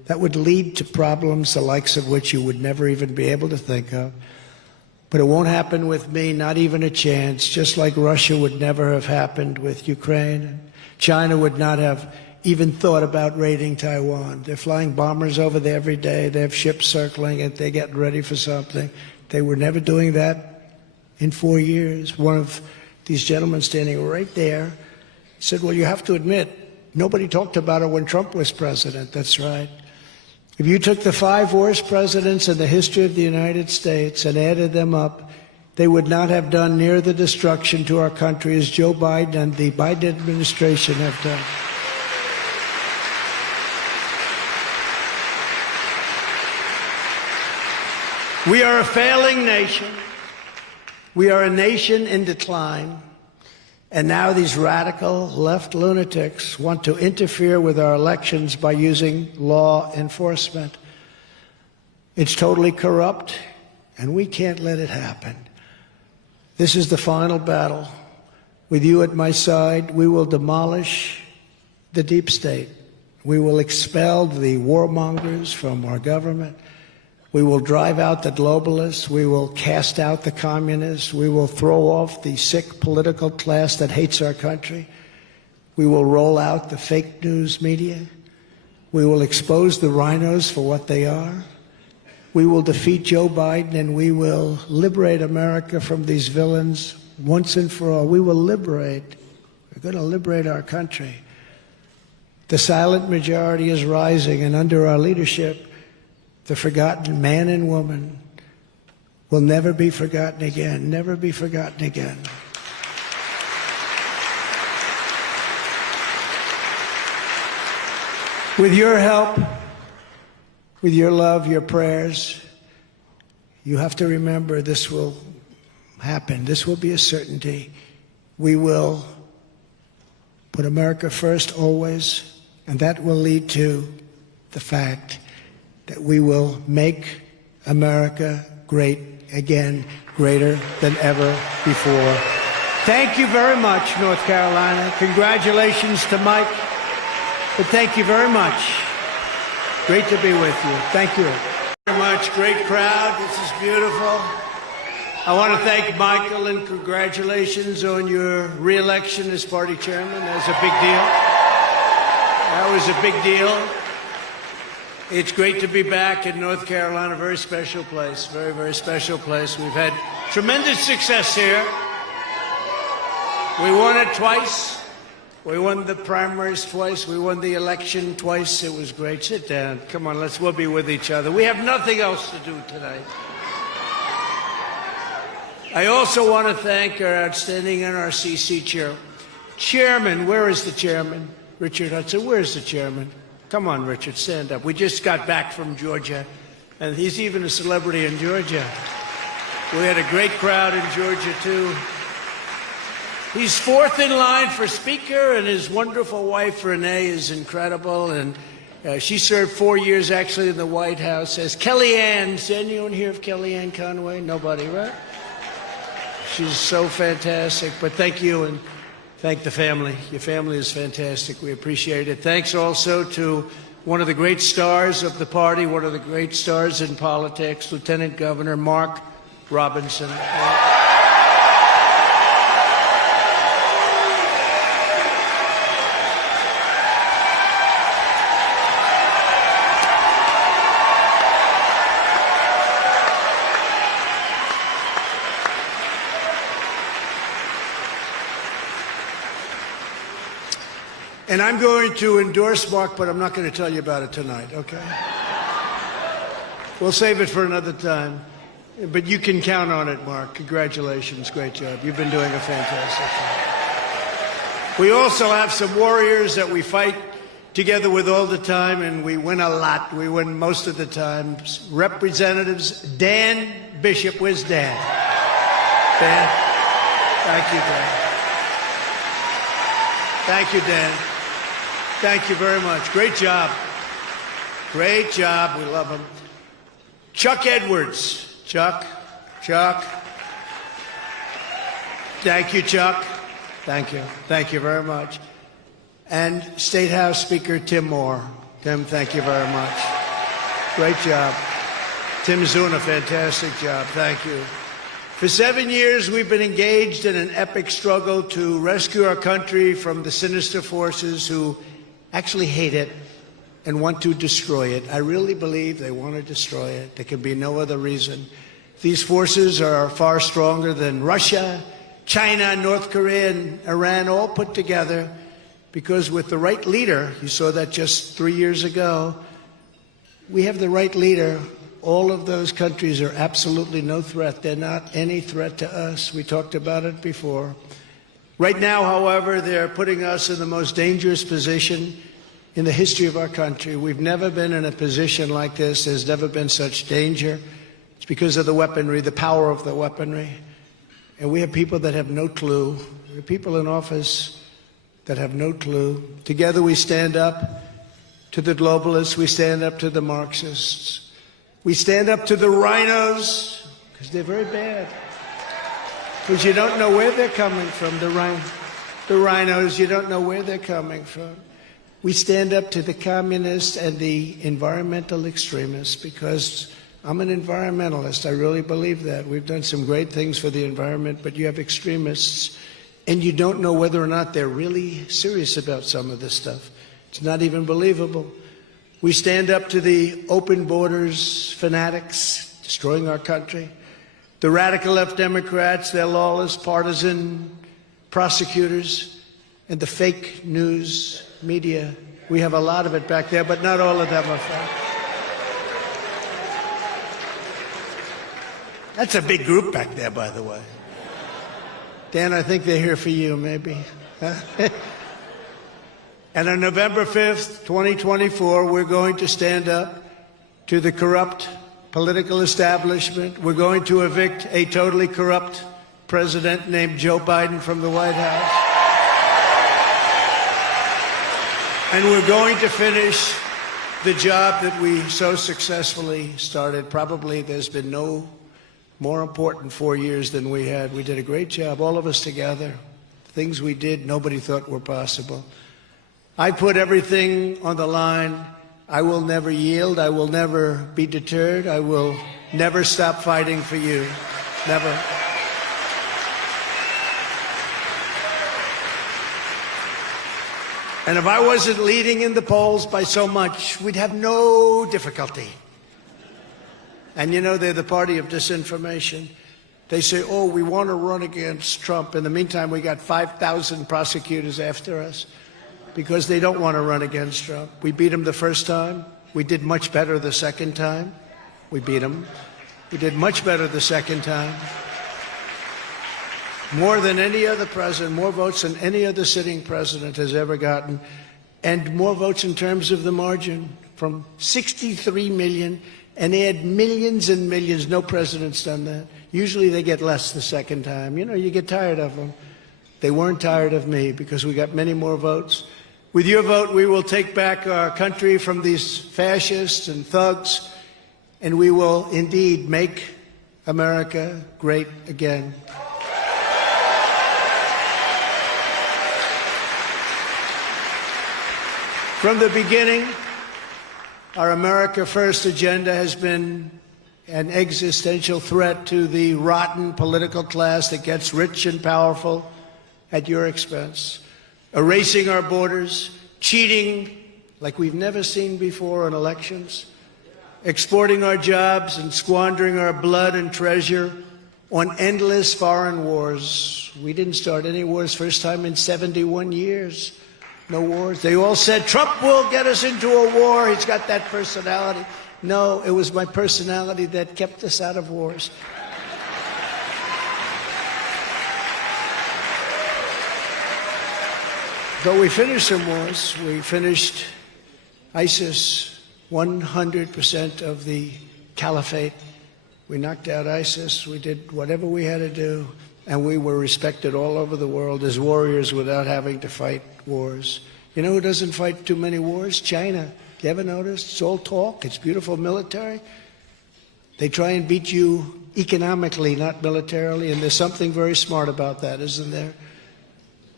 That would lead to problems the likes of which you would never even be able to think of. But it won't happen with me, not even a chance, just like Russia would never have happened with Ukraine. China would not have even thought about raiding Taiwan. They're flying bombers over there every day. They have ships circling it. They're getting ready for something. They were never doing that in 4 years. One of these gentlemen standing right there said, well, you have to admit, nobody talked about it when Trump was president. That's right. If you took the 5 worst presidents in the history of the United States and added them up, they would not have done near the destruction to our country as Joe Biden and the Biden administration have done. We are a failing nation. We are a nation in decline. And now these radical left lunatics want to interfere with our elections by using law enforcement. It's totally corrupt, and we can't let it happen. This is the final battle. With you at my side, we will demolish the deep state. We will expel the warmongers from our government. We will drive out the globalists. We will cast out the communists. We will throw off the sick political class that hates our country. We will roll out the fake news media. We will expose the rhinos for what they are. We will defeat Joe Biden, and we will liberate America from these villains once and for all. We will liberate. We're going to liberate our country. The silent majority is rising, and under our leadership, the forgotten man and woman will never be forgotten again, never be forgotten again. With your help, with your love, your prayers, you have to remember this will happen. This will be a certainty. We will put America first always, and that will lead to the fact that we will make America great again, greater than ever before. Thank you very much, North Carolina. Congratulations to Mike. But thank you very much. Great to be with you. Thank you very much. Great crowd. This is beautiful. I want to thank Michael and congratulations on your re-election as party chairman. That was a big deal. That was a big deal. It's great to be back in North Carolina, a very special place, very, very special place. We've had tremendous success here. We won it twice. We won the primaries twice. We won the election twice. It was great. Sit down. Come on, we'll be with each other. We have nothing else to do tonight. I also want to thank our outstanding NRCC chairman. Where is the chairman? Richard Hudson. Where's the chairman? Come on, Richard, stand up. We just got back from Georgia, and he's even a celebrity in Georgia. We had a great crowd in Georgia, too. He's fourth in line for Speaker, and his wonderful wife, Renee, is incredible. And she served 4 years, actually, in the White House as Kellyanne. Does anyone hear of Kellyanne Conway? Nobody, right? She's so fantastic. But thank you, and thank the family. Your family is fantastic. We appreciate it. Thanks also to one of the great stars of the party, one of the great stars in politics, Lieutenant Governor Mark Robinson. And I'm going to endorse Mark, but I'm not going to tell you about it tonight, okay? We'll save it for another time. But you can count on it, Mark. Congratulations. Great job. You've been doing a fantastic job. We also have some warriors that we fight together with all the time, and we win a lot. We win most of the time. Representatives Dan Bishop. Where's Dan? Dan? Thank you, Dan. Thank you, Dan. Thank you very much. Great job. Great job. We love him. Chuck Edwards. Chuck. Thank you, Chuck. Thank you. Thank you very much. And State House Speaker Tim Moore. Tim, thank you very much. Great job. Tim's doing a fantastic job. Thank you. For 7 years, we've been engaged in an epic struggle to rescue our country from the sinister forces who actually hate it and want to destroy it. I really believe they want to destroy it. There can be no other reason. These forces are far stronger than Russia, China, North Korea, and Iran all put together, because with the right leader, you saw that just 3 years ago, we have the right leader. All of those countries are absolutely no threat. They're not any threat to us. We talked about it before. Right now, however, they're putting us in the most dangerous position in the history of our country. We've never been in a position like this. There's never been such danger. It's because of the weaponry, the power of the weaponry. And we have people that have no clue. We have people in office that have no clue. Together we stand up to the globalists. We stand up to the Marxists. We stand up to the rhinos, because they're very bad. Because you don't know where they're coming from, the rhinos, you don't know where they're coming from. We stand up to the communists and the environmental extremists, because I'm an environmentalist. I really believe that. We've done some great things for the environment, but you have extremists, and you don't know whether or not they're really serious about some of this stuff. It's not even believable. We stand up to the open borders fanatics destroying our country, the radical left Democrats, their lawless partisan prosecutors, and the fake news media. We have a lot of it back there, but not all of them are fake. That's a big group back there, by the way. Dan, I think they're here for you, maybe. And on November 5th, 2024, we're going to stand up to the corrupt political establishment. We're going to evict a totally corrupt president named Joe Biden from the White House. And we're going to finish the job that we so successfully started. Probably there's been no more important 4 years than we had. We did a great job, all of us together. Things we did, nobody thought were possible. I put everything on the line. I will never yield. I will never be deterred. I will never stop fighting for you. Never. And if I wasn't leading in the polls by so much, we'd have no difficulty. And you know, they're the party of disinformation. They say, oh, we want to run against Trump. In the meantime, we got 5,000 prosecutors after us, because they don't want to run against Trump. We beat him the first time. We did much better the second time. We beat him. We did much better the second time. More than any other president, more votes than any other sitting president has ever gotten, and more votes in terms of the margin, from 63 million, and they had millions and millions. No president's done that. Usually they get less the second time. You know, you get tired of them. They weren't tired of me, because we got many more votes. With your vote, we will take back our country from these fascists and thugs, and we will indeed make America great again. From the beginning, our America First agenda has been an existential threat to the rotten political class that gets rich and powerful at your expense, erasing our borders, cheating like we've never seen before in elections, exporting our jobs and squandering our blood and treasure on endless foreign wars. We didn't start any wars, first time in 71 years. No wars. They all said, Trump will get us into a war. He's got that personality. No, it was my personality that kept us out of wars. But we finished some wars. We finished ISIS, 100% of the caliphate. We knocked out ISIS. We did whatever we had to do. And we were respected all over the world as warriors without having to fight wars. You know who doesn't fight too many wars? China. You ever noticed? It's all talk. It's beautiful military. They try and beat you economically, not militarily. And there's something very smart about that, isn't there?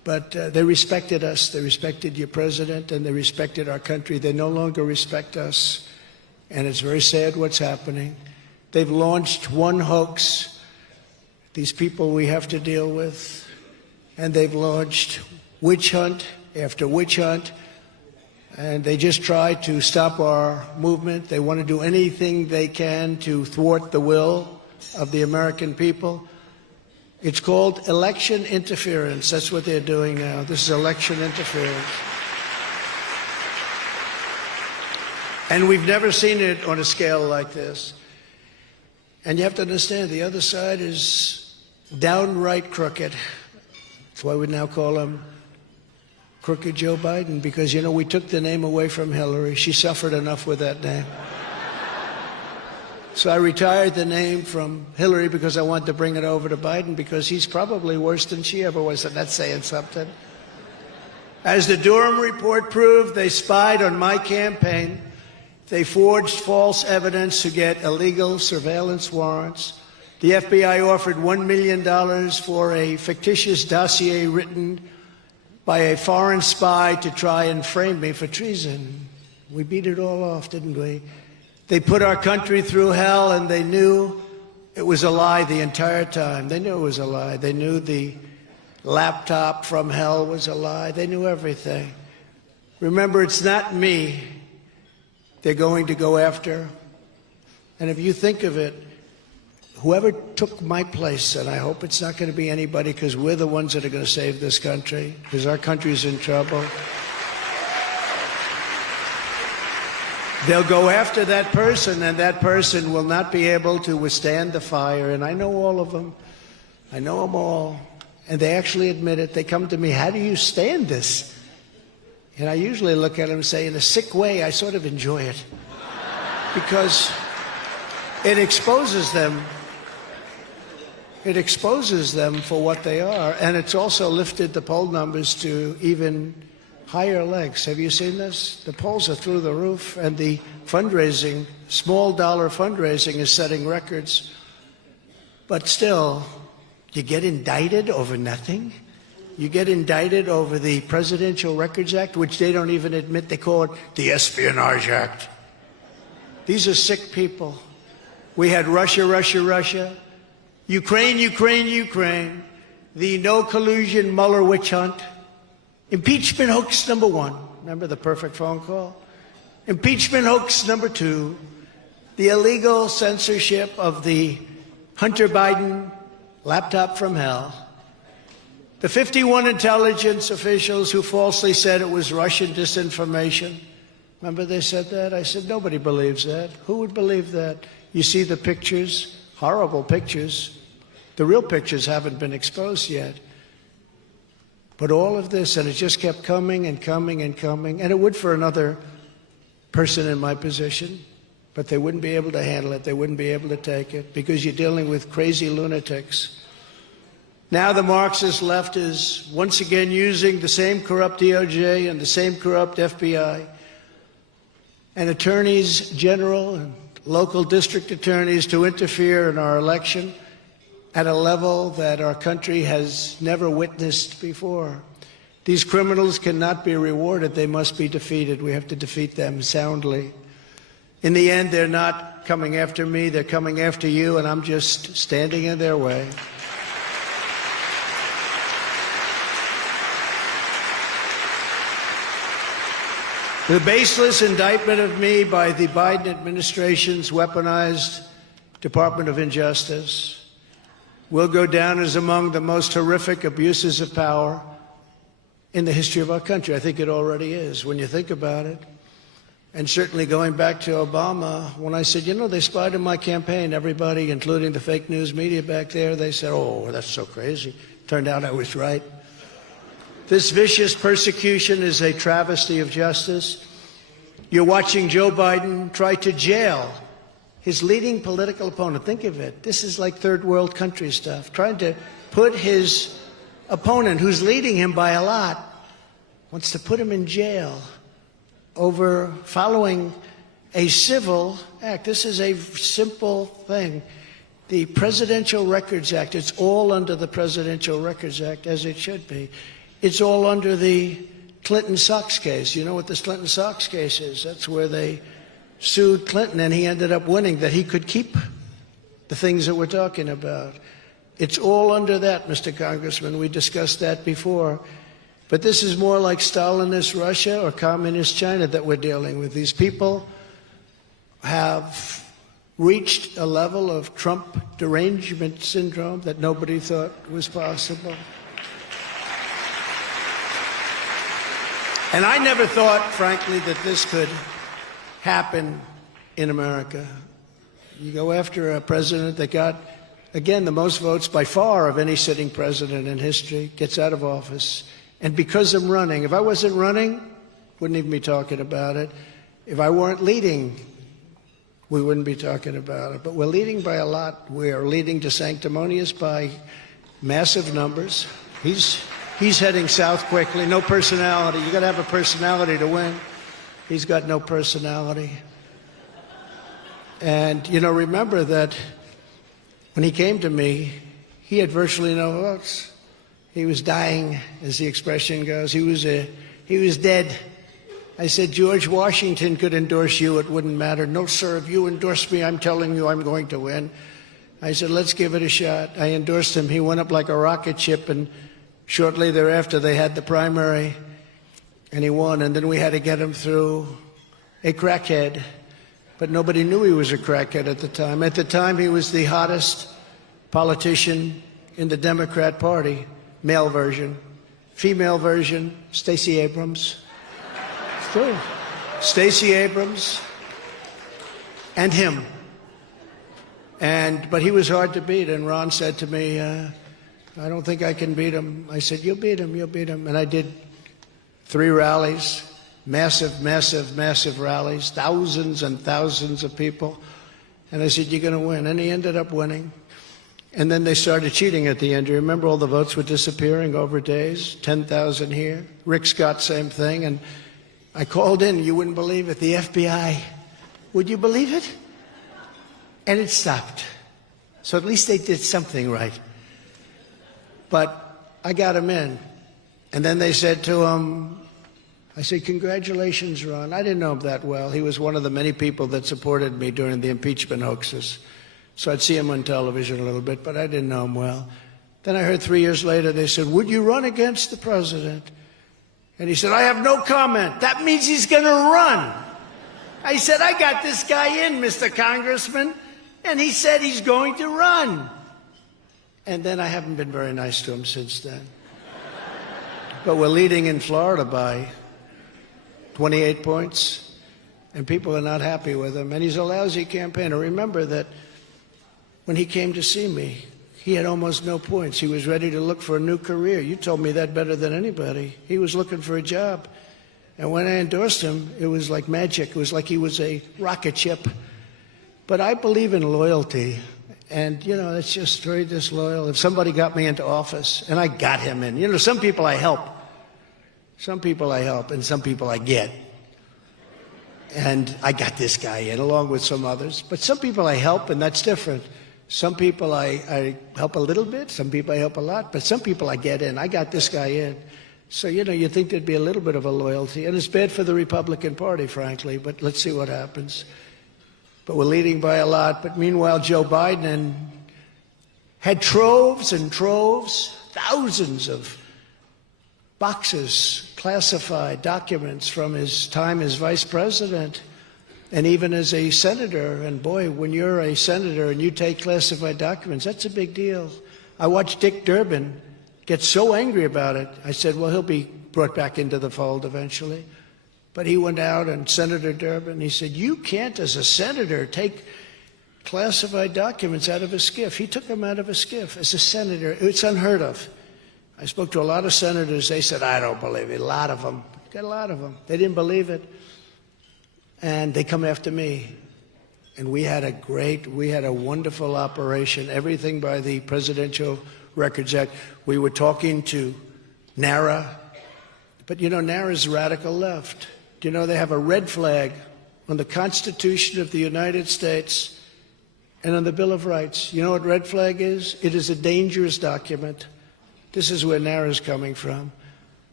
But they respected us. They respected your president, and they respected our country. They no longer respect us, and it's very sad what's happening. They've launched one hoax, these people we have to deal with, and they've launched witch hunt after witch hunt, and they just try to stop our movement. They want to do anything they can to thwart the will of the American people. It's called election interference. That's what they're doing now. This is election interference. And we've never seen it on a scale like this. And you have to understand, the other side is downright crooked. That's why we now call him Crooked Joe Biden, because, you know, we took the name away from Hillary. She suffered enough with that name. So I retired the name from Hillary because I wanted to bring it over to Biden, because he's probably worse than she ever was, and that's saying something. As the Durham report proved, they spied on my campaign. They forged false evidence to get illegal surveillance warrants. The FBI offered $1 million for a fictitious dossier written by a foreign spy to try and frame me for treason. We beat it all off, didn't we? They put our country through hell, and they knew it was a lie the entire time. They knew it was a lie. They knew the laptop from hell was a lie. They knew everything. Remember, it's not me they're going to go after. And if you think of it, whoever took my place, and I hope it's not going to be anybody, because we're the ones that are going to save this country, because our country's in trouble. They'll go after that person, and that person will not be able to withstand the fire. And I know all of them. I know them all. And they actually admit it. They come to me, how do you stand this? And I usually look at them and say, in a sick way, I sort of enjoy it. Because it exposes them. It exposes them for what they are. And it's also lifted the poll numbers to even higher legs. Have you seen this? The polls are through the roof, and the fundraising, small dollar fundraising, is setting records. But still, you get indicted over nothing. You get indicted over the Presidential Records Act, which they don't even admit. They call it the Espionage Act. These are sick people. We had Russia, Russia, Russia, Ukraine, Ukraine, Ukraine, the no collusion Mueller witch hunt, impeachment hoax number 1. Remember the perfect phone call? Impeachment hoax number 2. The illegal censorship of the Hunter Biden laptop from hell. The 51 intelligence officials who falsely said it was Russian disinformation. Remember they said that? I said, nobody believes that. Who would believe that? You see the pictures, horrible pictures. The real pictures haven't been exposed yet. But all of this, and it just kept coming and coming and coming, and it would for another person in my position, but they wouldn't be able to handle it. They wouldn't be able to take it, because you're dealing with crazy lunatics. Now the Marxist left is once again using the same corrupt DOJ and the same corrupt FBI and attorneys general and local district attorneys to interfere in our election at a level that our country has never witnessed before. These criminals cannot be rewarded. They must be defeated. We have to defeat them soundly. In the end, they're not coming after me. They're coming after you, and I'm just standing in their way. The baseless indictment of me by the Biden administration's weaponized Department of Injustice will go down as among the most horrific abuses of power in the history of our country. I think it already is, when you think about it. And certainly going back to Obama, when I said, you know, they spied on my campaign, everybody, including the fake news media back there, they said, oh, that's so crazy. Turned out I was right. This vicious persecution is a travesty of justice. You're watching Joe Biden try to jail his leading political opponent. Think of it. This is like third world country stuff. Trying to put his opponent, who's leading him by a lot, wants to put him in jail over following a civil act. This is a simple thing. The Presidential Records Act, it's all under the Presidential Records Act, as it should be. It's all under the Clinton Sox case. You know what the Clinton Sox case is? That's where they sued Clinton, and he ended up winning, that he could keep the things that we're talking about. It's all under that, Mr. Congressman. We discussed that before. But this is more like Stalinist Russia or Communist China that we're dealing with. These people have reached a level of Trump derangement syndrome that nobody thought was possible. And I never thought, frankly, that this could happen in America. You go after a president that got, again, the most votes by far of any sitting president in history, gets out of office. And because I'm running, if I wasn't running, wouldn't even be talking about it. If I weren't leading, we wouldn't be talking about it. But we're leading by a lot. We are leading to sanctimonious by massive numbers. He's heading south quickly. No personality. You got to have a personality to win. He's got no personality. And, you know, remember that when he came to me, he had virtually no votes. He was dying, as the expression goes. He was dead. I said, George Washington could endorse you. It wouldn't matter. No, sir, if you endorse me, I'm telling you I'm going to win. I said, let's give it a shot. I endorsed him. He went up like a rocket ship, and shortly thereafter they had the primary, and he won. And then we had to get him through a crackhead. But nobody knew he was a crackhead at the time. At the time, he was the hottest politician in the Democrat Party. Male version. Female version, Stacey Abrams. It's true. Stacey Abrams and him. But he was hard to beat, and Ron said to me, I don't think I can beat him. I said, you'll beat him, you'll beat him. And I did 3 rallies, massive, massive, massive rallies, thousands and thousands of people. And I said, you're going to win. And he ended up winning. And then they started cheating at the end. You remember all the votes were disappearing over days, 10,000 here. Rick Scott, same thing. And I called in, you wouldn't believe it, the FBI. Would you believe it? And it stopped. So at least they did something right. But I got him in. And then they said to him, I said, congratulations, Ron. I didn't know him that well. He was one of the many people that supported me during the impeachment hoaxes. So I'd see him on television a little bit, but I didn't know him well. Then I heard 3 years later, they said, would you run against the president? And he said, I have no comment. That means he's going to run. I said, I got this guy in, Mr. Congressman. And he said he's going to run. And then I haven't been very nice to him since then. But we're leading in Florida by 28 points, and people are not happy with him. And he's a lousy campaigner. Remember that when he came to see me, he had almost no points. He was ready to look for a new career. You told me that better than anybody. He was looking for a job. And when I endorsed him, it was like magic. It was like he was a rocket ship. But I believe in loyalty. And, you know, it's just very disloyal. If somebody got me into office, and I got him in. You know, some people I help. Some people I help, and some people I get. And I got this guy in, along with some others. But some people I help, and that's different. Some people I help a little bit, some people I help a lot, but some people I get in. I got this guy in. So, you know, you think there'd be a little bit of a loyalty. And it's bad for the Republican Party, frankly, but let's see what happens. But we're leading by a lot. But meanwhile, Joe Biden had troves and troves, thousands of boxes, classified documents from his time as vice president. And even as a senator, and boy, when you're a senator and you take classified documents, that's a big deal. I watched Dick Durbin get so angry about it. I said, well, he'll be brought back into the fold eventually. But he went out, and Senator Durbin, he said, you can't, as a senator, take classified documents out of a SCIF. He took them out of a SCIF as a senator. It's unheard of. I spoke to a lot of senators. They said, I don't believe it. A lot of them. Got a lot of them. They didn't believe it. And they come after me. And we had a wonderful operation, everything by the Presidential Records Act. We were talking to NARA, but you know, NARA's radical left. Do you know they have a red flag on the Constitution of the United States and on the Bill of Rights? You know what red flag is? It is a dangerous document. This is where NARA's coming from.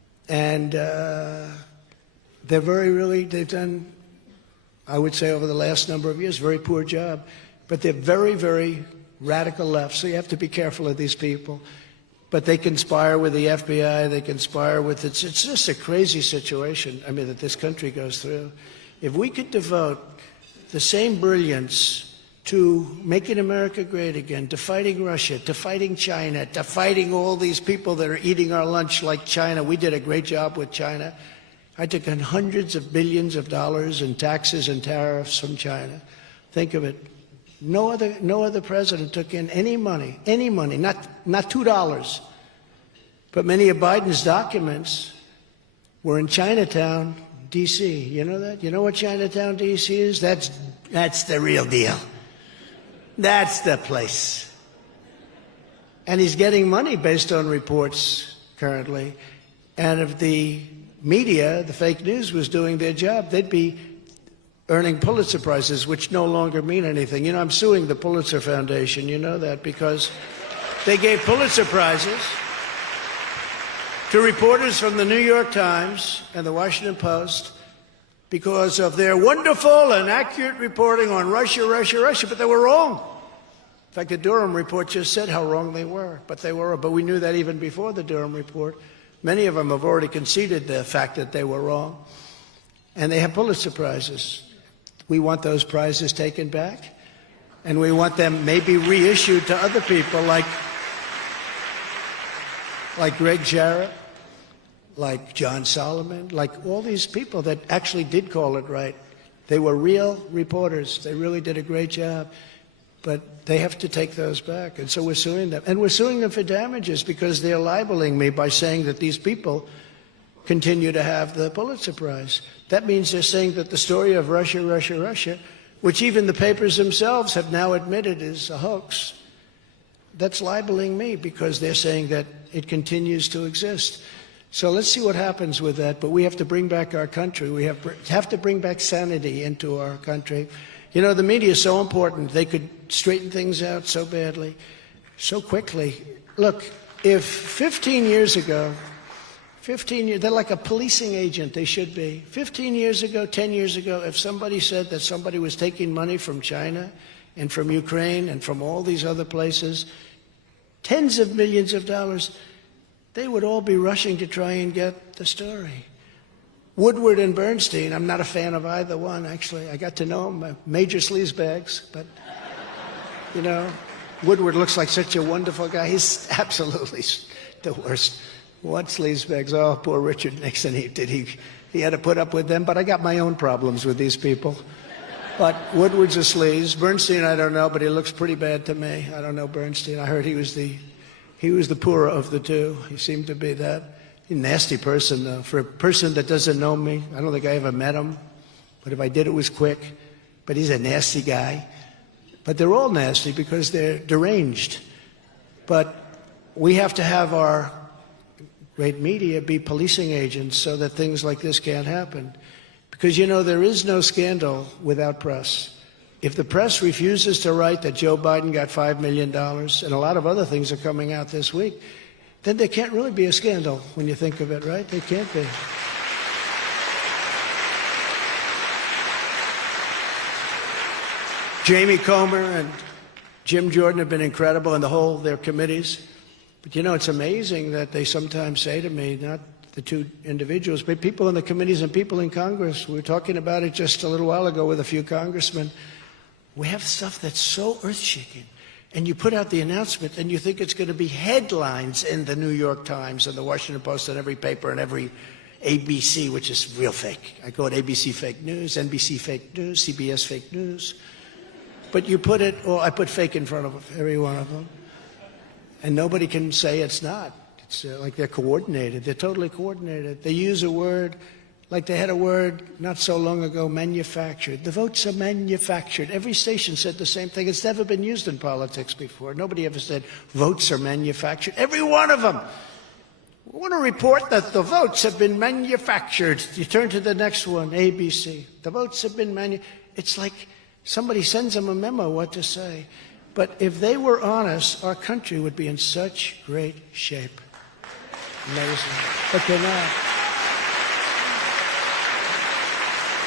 And they've done, I would say over the last number of years, very poor job. But they're very, very radical left, so you have to be careful of these people. But they conspire with the FBI, they conspire with, it's just a crazy situation, I mean, that this country goes through. If we could devote the same brilliance to making America great again, to fighting Russia, to fighting China, to fighting all these people that are eating our lunch like China. We did a great job with China. I took in hundreds of billions of dollars in taxes and tariffs from China. Think of it. No other president took in any money, not $2. But many of Biden's documents were in Chinatown, D.C. You know that? You know what Chinatown, D.C. is? That's the real deal. That's the place. And he's getting money based on reports currently. And if the media, the fake news, was doing their job, they'd be earning Pulitzer Prizes, which no longer mean anything. You know, I'm suing the Pulitzer Foundation, you know that, because they gave Pulitzer Prizes to reporters from the New York Times and the Washington Post because of their wonderful and accurate reporting on Russia, but they were wrong. In fact, the Durham report just said how wrong they were, but they were. But we knew that even before the Durham report. Many of them have already conceded the fact that they were wrong, and they have Pulitzer Prizes. We want those prizes taken back, and we want them maybe reissued to other people like Greg Jarrett, like John Solomon, like all these people that actually did call it right. They were real reporters. They really did a great job, but they have to take those back, and so we're suing them. And we're suing them for damages because they're libeling me by saying that these people continue to have the Pulitzer Prize. That means they're saying that the story of Russia, which even the papers themselves have now admitted is a hoax, that's libeling me because they're saying that it continues to exist. So let's see what happens with that, but we have to bring back our country. We have to bring back sanity into our country. You know, the media is so important. They could straighten things out so badly, so quickly. Look, if 15 years ago, they're like a policing agent, they should be. 15 years ago, 10 years ago, if somebody said that somebody was taking money from China and from Ukraine and from all these other places, tens of millions of dollars, they would all be rushing to try and get the story. Woodward and Bernstein, I'm not a fan of either one, actually. I got to know them, major sleazebags, but, you know, Woodward looks like such a wonderful guy. He's absolutely the worst. What sleazebags? Oh, poor Richard Nixon, he had to put up with them, but I got my own problems with these people. But Woodward's a sleaze. Bernstein, I don't know, but he looks pretty bad to me. I don't know Bernstein. I heard he was the poorer of the two. He seemed to be that. He's a nasty person, though. For a person that doesn't know me, I don't think I ever met him. But if I did, it was quick. But he's a nasty guy. But they're all nasty because they're deranged. But we have to have our great media be policing agents so that things like this can't happen. Because, you know, there is no scandal without press. If the press refuses to write that Joe Biden got $5 million, and a lot of other things are coming out this week, then there can't really be a scandal when you think of it, right? There can't be. Jamie Comer and Jim Jordan have been incredible, and their committees. But, you know, it's amazing that they sometimes say to me, not the two individuals, but people in the committees and people in Congress. We were talking about it just a little while ago with a few congressmen. We have stuff that's so earth-shaking. And you put out the announcement and you think it's going to be headlines in the New York Times and the Washington Post and every paper and every ABC, which is real fake. I call it ABC fake news, NBC fake news, CBS fake news. But you put it, or I put fake in front of every one of them. And nobody can say it's not. It's like they're coordinated. They're totally coordinated. They use a word, like they had a word not so long ago, manufactured. The votes are manufactured. Every station said the same thing. It's never been used in politics before. Nobody ever said votes are manufactured. Every one of them. We want to report that the votes have been manufactured. You turn to the next one, ABC. The votes have been manufactured. It's like somebody sends them a memo what to say. But if they were honest, our country would be in such great shape. Amazing. But they're not.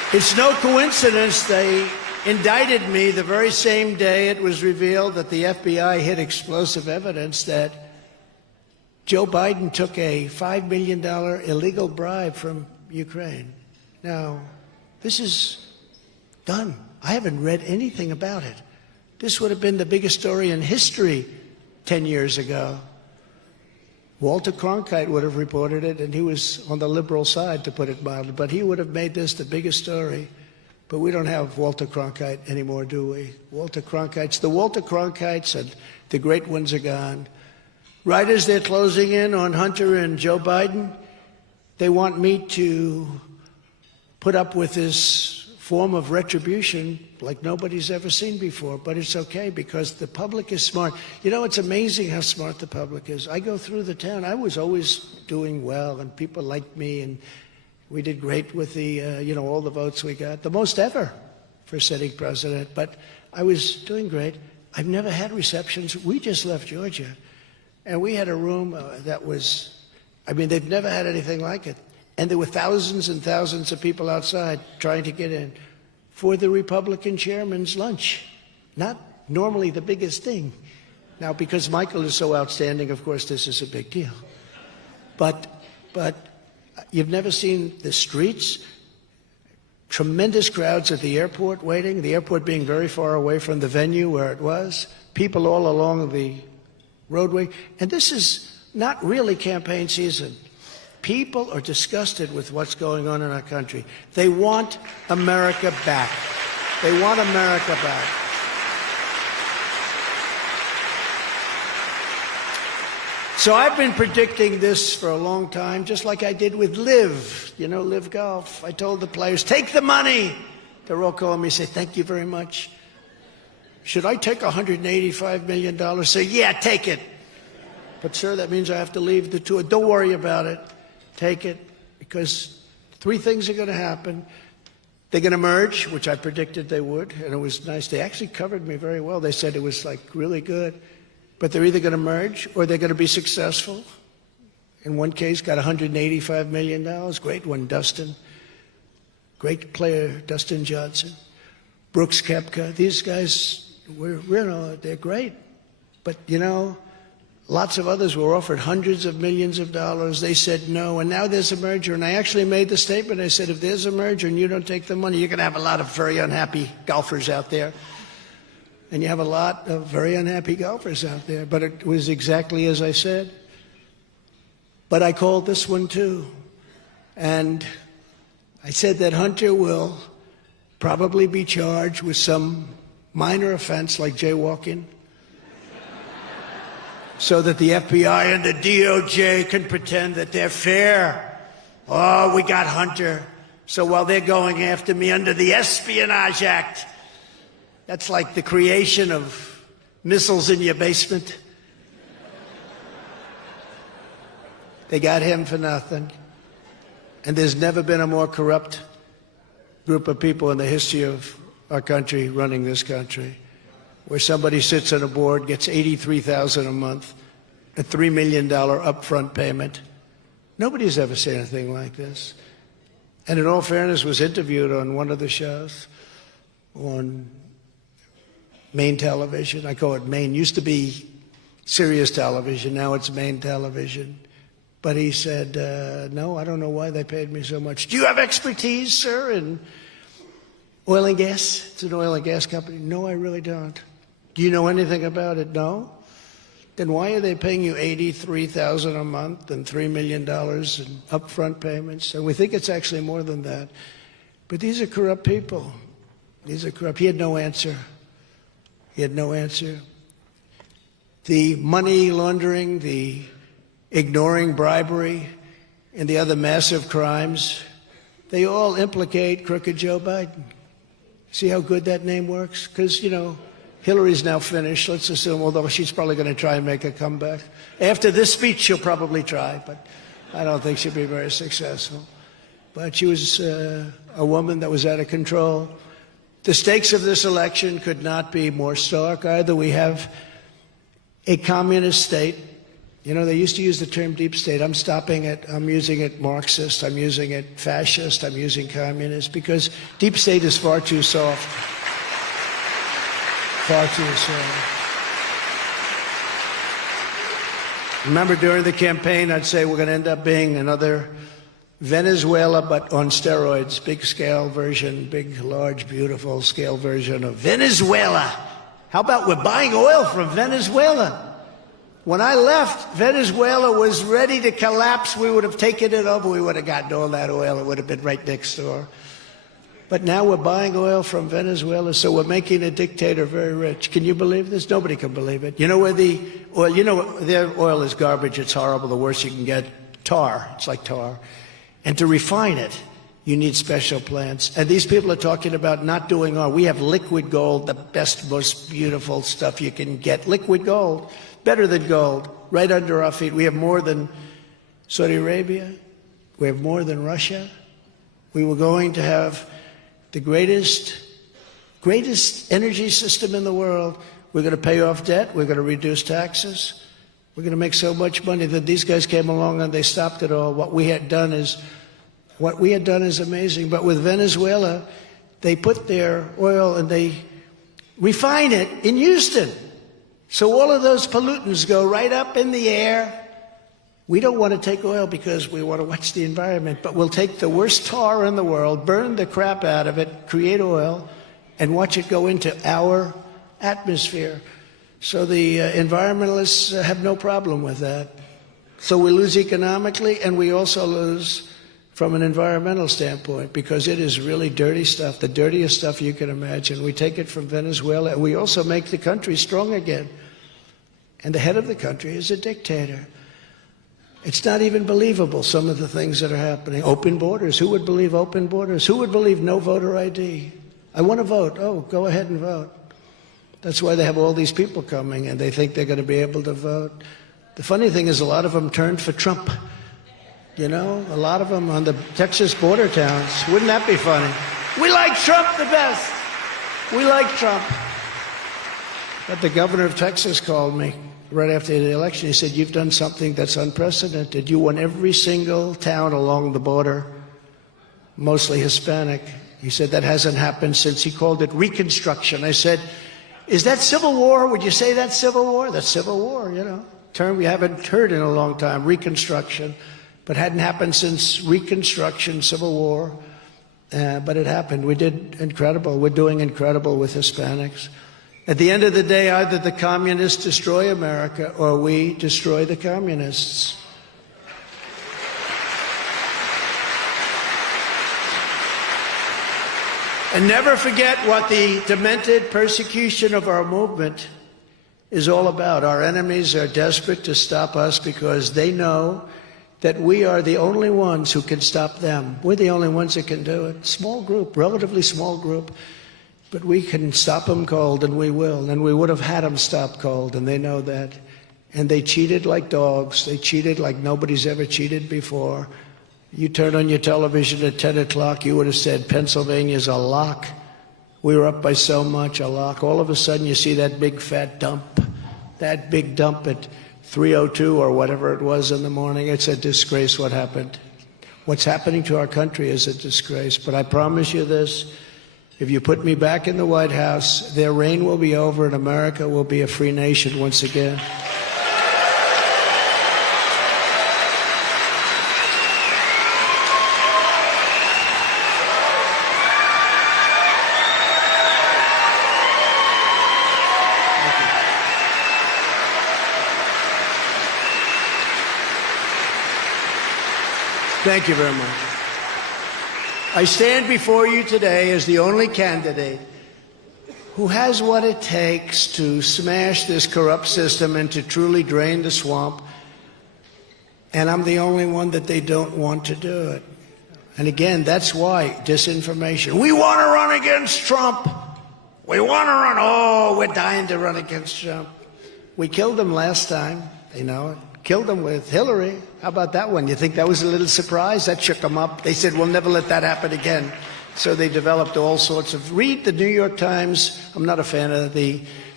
It's no coincidence they indicted me the very same day it was revealed that the FBI hid explosive evidence that Joe Biden took a $5 million illegal bribe from Ukraine. Now, this is done. I haven't read anything about it. This would have been the biggest story in history 10 years ago. Walter Cronkite would have reported it, and he was on the liberal side, to put it mildly, but he would have made this the biggest story. But we don't have Walter Cronkite anymore, do we? The Walter Cronkites and the great ones are gone. Right as they're closing in on Hunter and Joe Biden, they want me to put up with this form of retribution like nobody's ever seen before. But it's okay because the public is smart. You know, it's amazing how smart the public is. I go through the town. I was always doing well, and people liked me, and we did great with the, all the votes we got, the most ever for sitting president. But I was doing great. I've never had receptions. We just left Georgia, and we had a room that was, they've never had anything like it. And there were thousands and thousands of people outside trying to get in for the Republican chairman's lunch. Not normally the biggest thing. Now, because Michael is so outstanding, of course, this is a big deal. But you've never seen the streets, tremendous crowds at the airport waiting, the airport being very far away from the venue where it was, people all along the roadway. And this is not really campaign season. People are disgusted with what's going on in our country. They want America back. They want America back. So I've been predicting this for a long time, just like I did with Live, Live Golf. I told the players, take the money. They're all calling me, say, thank you very much. Should I take $185 million? Say, yeah, take it. But, sir, that means I have to leave the tour. Don't worry about it. Take it, because three things are going to happen. They're going to merge, which I predicted they would, and it was nice. They actually covered me very well. They said it was, really good. But they're either going to merge or they're going to be successful. In one case, got $185 million. Great one, Dustin. Great player, Dustin Johnson. Brooks Koepka. These guys, they're great. But, lots of others were offered hundreds of millions of dollars. They said no, and now there's a merger. And I actually made the statement. I said, if there's a merger and you don't take the money, you're going to have a lot of very unhappy golfers out there. And you have a lot of very unhappy golfers out there. But it was exactly as I said. But I called this one too. And I said that Hunter will probably be charged with some minor offense like jaywalking, so that the FBI and the DOJ can pretend that they're fair. Oh, we got Hunter. So while they're going after me under the Espionage Act, that's like the creation of missiles in your basement. They got him for nothing. And there's never been a more corrupt group of people in the history of our country running this country, where somebody sits on a board, gets $83,000 a month, a $3 million upfront payment. Nobody's ever seen anything like this. And in all fairness, was interviewed on one of the shows on Maine television. I call it Maine. Used to be Sirius television. Now it's Maine television. But he said, no, I don't know why they paid me so much. Do you have expertise, sir, in oil and gas? It's an oil and gas company. No, I really don't. Do you know anything about it? No. Then why are they paying you $83,000 a month and $3 million in upfront payments? And we think it's actually more than that. But these are corrupt people. These are corrupt. He had no answer. He had no answer. The money laundering, the ignoring bribery, and the other massive crimes, they all implicate crooked Joe Biden. See how good that name works? Because, Hillary's now finished, let's assume, although she's probably going to try and make a comeback. After this speech, she'll probably try, but I don't think she'll be very successful. But she was a woman that was out of control. The stakes of this election could not be more stark. Either we have a communist state You know, they used to use the term deep state. I'm stopping it. I'm using it Marxist. I'm using it fascist. I'm using communist, because deep state is far too soft. Far too soft. Remember, during the campaign, I'd say we're going to end up being another Venezuela, but on steroids. Big scale version, big, large, beautiful scale version of Venezuela. How about we're buying oil from Venezuela? When I left, Venezuela was ready to collapse. We would have taken it over. We would have gotten all that oil. It would have been right next door. But now we're buying oil from Venezuela, so we're making a dictator very rich. Can you believe this? Nobody can believe it. You know where the oil, their oil is garbage. It's horrible. The worst you can get, tar. It's like tar. And to refine it, you need special plants. And these people are talking about not doing oil. We have liquid gold, the best, most beautiful stuff you can get. Liquid gold, better than gold, right under our feet. We have more than Saudi Arabia. We have more than Russia. We were going to have the greatest energy system in the world. We're going to pay off debt. We're going to reduce taxes. We're going to make so much money that these guys came along and they stopped it all. What we had done is amazing. But with Venezuela, they put their oil and they refine it in Houston. So all of those pollutants go right up in the air. We don't want to take oil because we want to watch the environment, but we'll take the worst tar in the world, burn the crap out of it, create oil, and watch it go into our atmosphere. So the environmentalists have no problem with that. So we lose economically, and we also lose from an environmental standpoint, because it is really dirty stuff, the dirtiest stuff you can imagine. We take it from Venezuela, and we also make the country strong again. And the head of the country is a dictator. It's not even believable, some of the things that are happening. Open borders. Who would believe open borders? Who would believe no voter ID? I want to vote. Oh, go ahead and vote. That's why they have all these people coming, and they think they're going to be able to vote. The funny thing is, a lot of them turned for Trump. You know, a lot of them on the Texas border towns. Wouldn't that be funny? We like Trump the best. We like Trump. But the governor of Texas called me right after the election. He said, you've done something that's unprecedented. You won every single town along the border, mostly Hispanic. He said, that hasn't happened since, he called it Reconstruction. I said, is that Civil War? Would you say that's Civil War? That's Civil War, you know. Term we haven't heard in a long time, Reconstruction. But hadn't happened since Reconstruction, Civil War. But it happened. We did incredible. We're doing incredible with Hispanics. At the end of the day, either the communists destroy America or we destroy the communists. And never forget what the demented persecution of our movement is all about. Our enemies are desperate to stop us because they know that we are the only ones who can stop them. We're the only ones that can do it. Small group, relatively small group. But we can stop them cold, and we will. And we would have had them stop cold, and they know that. And they cheated like dogs. They cheated like nobody's ever cheated before. You turn on your television at 10 o'clock, you would have said, Pennsylvania's a lock. We were up by so much, a lock. All of a sudden, you see that big fat dump, that big dump at 3:02 or whatever it was in the morning. It's a disgrace what happened. What's happening to our country is a disgrace. But I promise you this. If you put me back in the White House, their reign will be over and America will be a free nation once again. Thank you very much. I stand before you today as the only candidate who has what it takes to smash this corrupt system and to truly drain the swamp. And I'm the only one that they don't want to do it. And again, that's why disinformation. We want to run against Trump. We want to run. Oh, we're dying to run against Trump. We killed him last time. They know it. Killed him with Hillary. How about that one? You think that was a little surprise? That shook them up. They said, we'll never let that happen again. So they developed all sorts of... Read the New York Times. I'm not a fan of the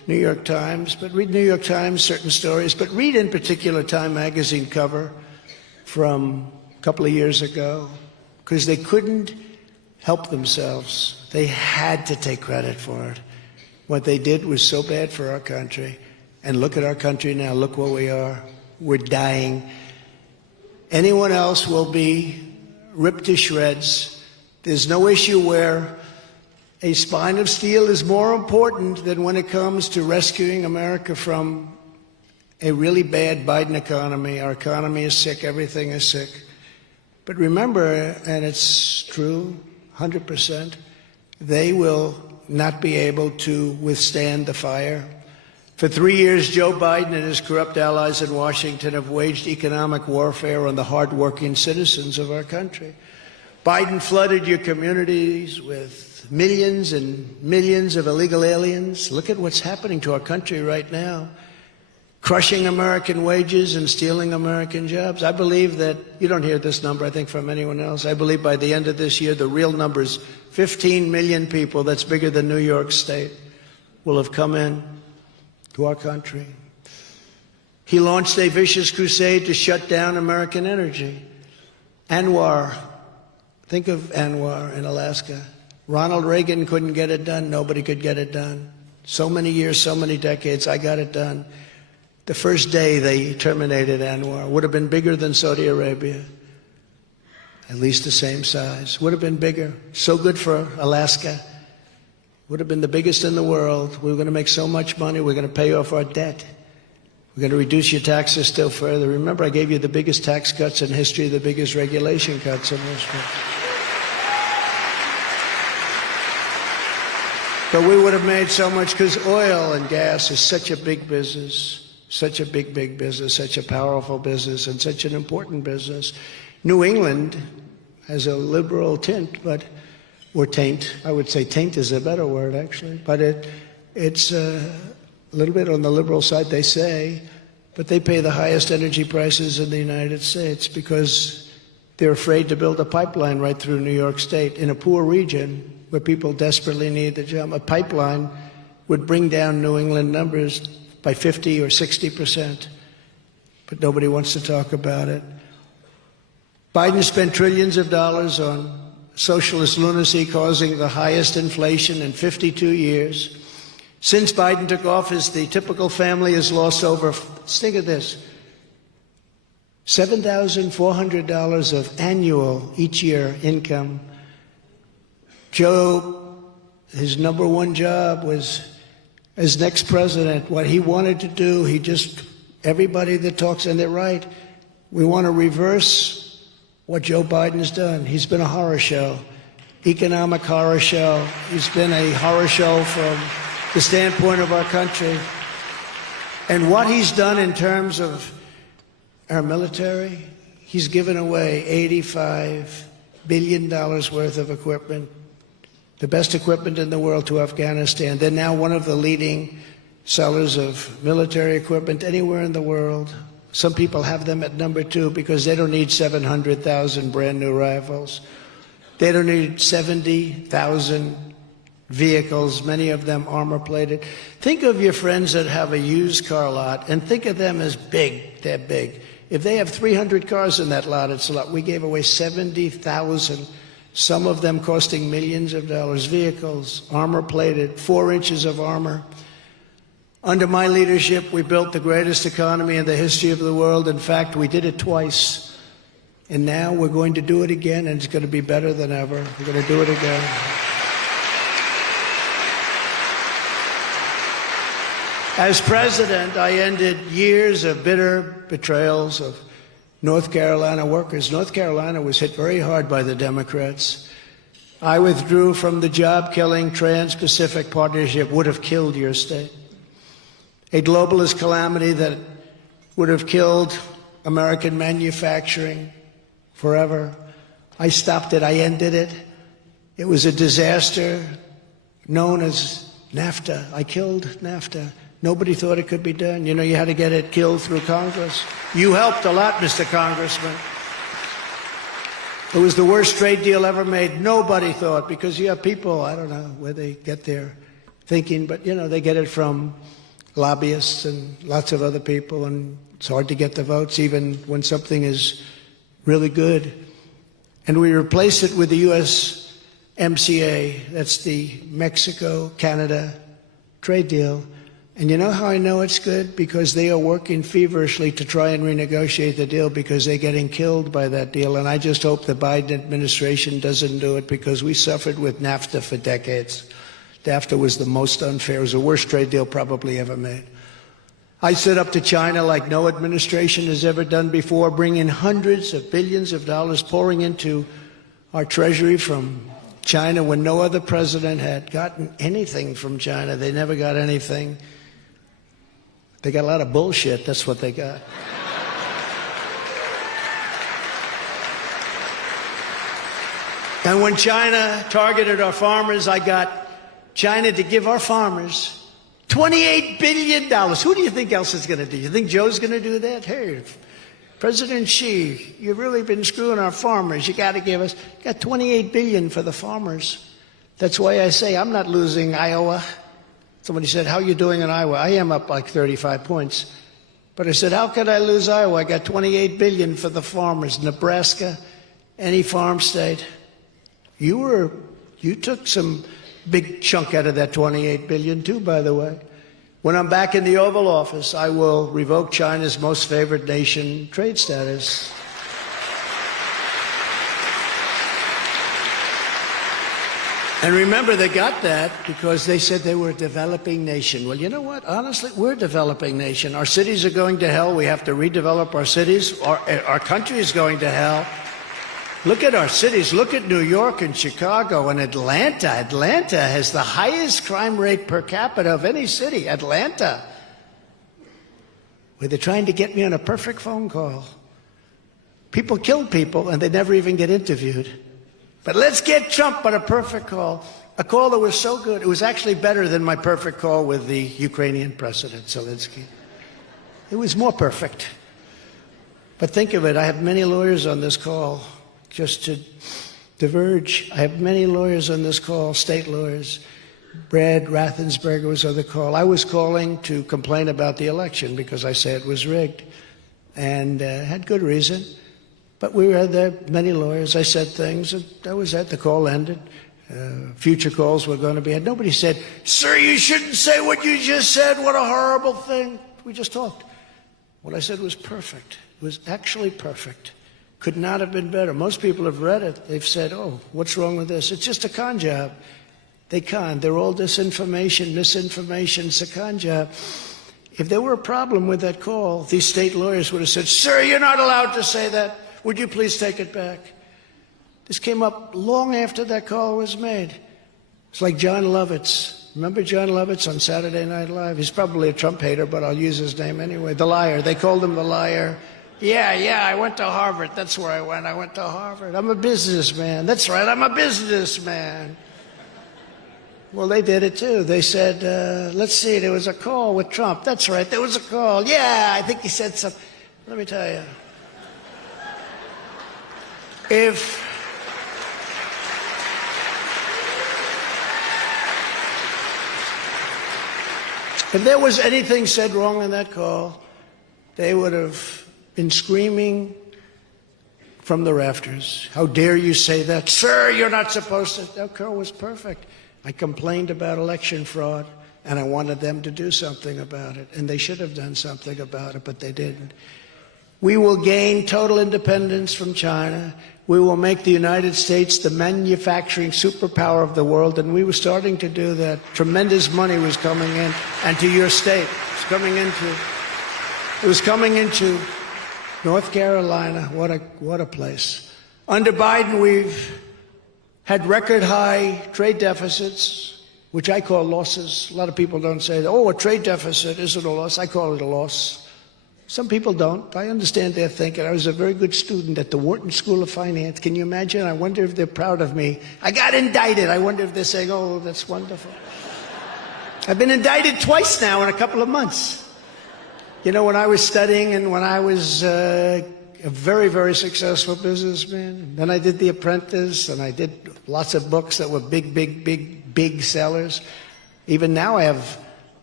New York Times, but read New York Times, certain stories, but read in particular Time magazine cover from a couple of years ago, because they couldn't help themselves. They had to take credit for it. What they did was so bad for our country. And look at our country now. Look where we are. We're dying. Anyone else will be ripped to shreds. There's no issue where a spine of steel is more important than when it comes to rescuing America from a really bad Biden economy. Our economy is sick. Everything is sick. But remember, and it's true, 100%, they will not be able to withstand the fire. For 3 years, Joe Biden and his corrupt allies in Washington have waged economic warfare on the hardworking citizens of our country. Biden flooded your communities with millions and millions of illegal aliens. Look at what's happening to our country right now. Crushing American wages and stealing American jobs. I believe that, you don't hear this number, I think, from anyone else. I believe by the end of this year, the real number is 15 million people, that's bigger than New York State, will have come in to our country. He launched a vicious crusade to shut down American energy. Anwar, think of Anwar in Alaska. Ronald Reagan couldn't get it done. Nobody could get it done. So many years, so many decades, I got it done. The first day they terminated Anwar. Would have been bigger than Saudi Arabia. At least the same size. Would have been bigger. So good for Alaska. Would have been the biggest in the world. We were going to make so much money. We're going to pay off our debt. We're going to reduce your taxes still further. Remember, I gave you the biggest tax cuts in history, the biggest regulation cuts in history. But we would have made so much because oil and gas is such a big business, such a big, big business, such a powerful business, and such an important business. New England has a liberal tint, or taint. I would say taint is a better word, actually. But it's a little bit on the liberal side, they say, but they pay the highest energy prices in the United States because they're afraid to build a pipeline right through New York State in a poor region where people desperately need the job. A pipeline would bring down New England numbers by 50 or 60%, but nobody wants to talk about it. Biden spent trillions of dollars on socialist lunacy, causing the highest inflation in 52 years. Since Biden took office, the typical family has lost over, think of this, $7,400 of annual, each year, income. Joe, his number one job was, as next president, what he wanted to do, everybody that talks, and they're right, we want to reverse what Joe Biden's done. He's been a horror show, economic horror show. He's been a horror show from the standpoint of our country. And what he's done in terms of our military, he's given away $85 billion worth of equipment, the best equipment in the world, to Afghanistan. They're now one of the leading sellers of military equipment anywhere in the world. Some people have them at number 2 because they don't need 700,000 brand new rifles. They don't need 70,000 vehicles, many of them armor plated. Think of your friends that have a used car lot and think of them as big. They're big. If they have 300 cars in that lot, it's a lot. We gave away 70,000, some of them costing millions of dollars, vehicles, armor plated, 4 inches of armor. Under my leadership, we built the greatest economy in the history of the world. In fact, we did it twice. And now we're going to do it again, and it's going to be better than ever. We're going to do it again. As president, I ended years of bitter betrayals of North Carolina workers. North Carolina was hit very hard by the Democrats. I withdrew from the job-killing Trans-Pacific Partnership, would have killed your state. A globalist calamity that would have killed American manufacturing forever. I stopped it. I ended it. It was a disaster known as NAFTA. I killed NAFTA. Nobody thought it could be done. You know, you had to get it killed through Congress. You helped a lot, Mr. Congressman. It was the worst trade deal ever made. Nobody thought, because you have people, I don't know where they get their thinking, but, you know, they get it from lobbyists and lots of other people, and it's hard to get the votes even when something is really good. And we replaced it with the USMCA, that's the Mexico-Canada trade deal. And you know how I know it's good? Because they are working feverishly to try and renegotiate the deal because they're getting killed by that deal. And I just hope the Biden administration doesn't do it, because we suffered with NAFTA for decades. NAFTA was the most unfair. It was the worst trade deal probably ever made. I stood up to China like no administration has ever done before, bringing hundreds of billions of dollars pouring into our treasury from China when no other president had gotten anything from China. They never got anything. They got a lot of bullshit, that's what they got. And when China targeted our farmers, I got China to give our farmers $28 billion. Who do you think else is going to do? You think Joe's going to do that? Hey, President Xi, you've really been screwing our farmers. You got to give us, got $28 billion for the farmers. That's why I say I'm not losing Iowa. Somebody said, how are you doing in Iowa? I am up like 35 points. But I said, how could I lose Iowa? I got $28 billion for the farmers. Nebraska, any farm state. You took some big chunk out of that $28 billion too, by the way. When I'm back in the Oval Office, I will revoke China's most favored nation trade status. And remember, they got that because they said they were a developing nation. Well, you know what? Honestly, we're a developing nation. Our cities are going to hell. We have to redevelop our cities. Our country is going to hell. Look at our cities. Look at New York and Chicago and Atlanta. Atlanta has the highest crime rate per capita of any city. Atlanta. Where they're trying to get me on a perfect phone call. People kill people and they never even get interviewed. But let's get Trump on a perfect call. A call that was so good. It was actually better than my perfect call with the Ukrainian President, Zelensky. It was more perfect. But think of it. I have many lawyers on this call. Just to diverge, I have many lawyers on this call, state lawyers. Brad Raffensperger was on the call. I was calling to complain about the election because I said it was rigged, and had good reason. But we had there many lawyers. I said things, and that was it. The call ended. Future calls were going to be had. Nobody said, "Sir, you shouldn't say what you just said. What a horrible thing." We just talked. What I said was perfect. It was actually perfect. Could not have been better. Most people have read it. They've said, oh, what's wrong with this? It's just a con job. They con. They're all disinformation, misinformation. It's a con job. If there were a problem with that call, these state lawyers would have said, sir, you're not allowed to say that. Would you please take it back? This came up long after that call was made. It's like John Lovitz. Remember John Lovitz on Saturday Night Live? He's probably a Trump hater, but I'll use his name anyway. The liar. They called him the liar. Yeah, I went to Harvard. That's where I went. I went to Harvard. I'm a businessman. That's right, I'm a businessman. Well, they did it too. They said, let's see, there was a call with Trump. That's right, there was a call. Yeah, I think he said something. Let me tell you. If there was anything said wrong in that call, they would have been screaming from the rafters. How dare you say that? Sir, you're not supposed to. That call was perfect. I complained about election fraud, and I wanted them to do something about it. And they should have done something about it, but they didn't. We will gain total independence from China. We will make the United States the manufacturing superpower of the world, and we were starting to do that. Tremendous money was coming in, and to your state. It was coming into North Carolina. What a place. Under Biden, we've had record high trade deficits, which I call losses. A lot of people don't say, oh, a trade deficit isn't a loss. I call it a loss. Some people don't. I understand their thinking. I was a very good student at the Wharton School of Finance. Can you imagine? I wonder if they're proud of me. I got indicted. I wonder if they're saying, oh, that's wonderful. I've been indicted twice now in a couple of months. You know, when I was studying and when I was a very, very successful businessman, then I did The Apprentice, and I did lots of books that were big sellers. Even now I have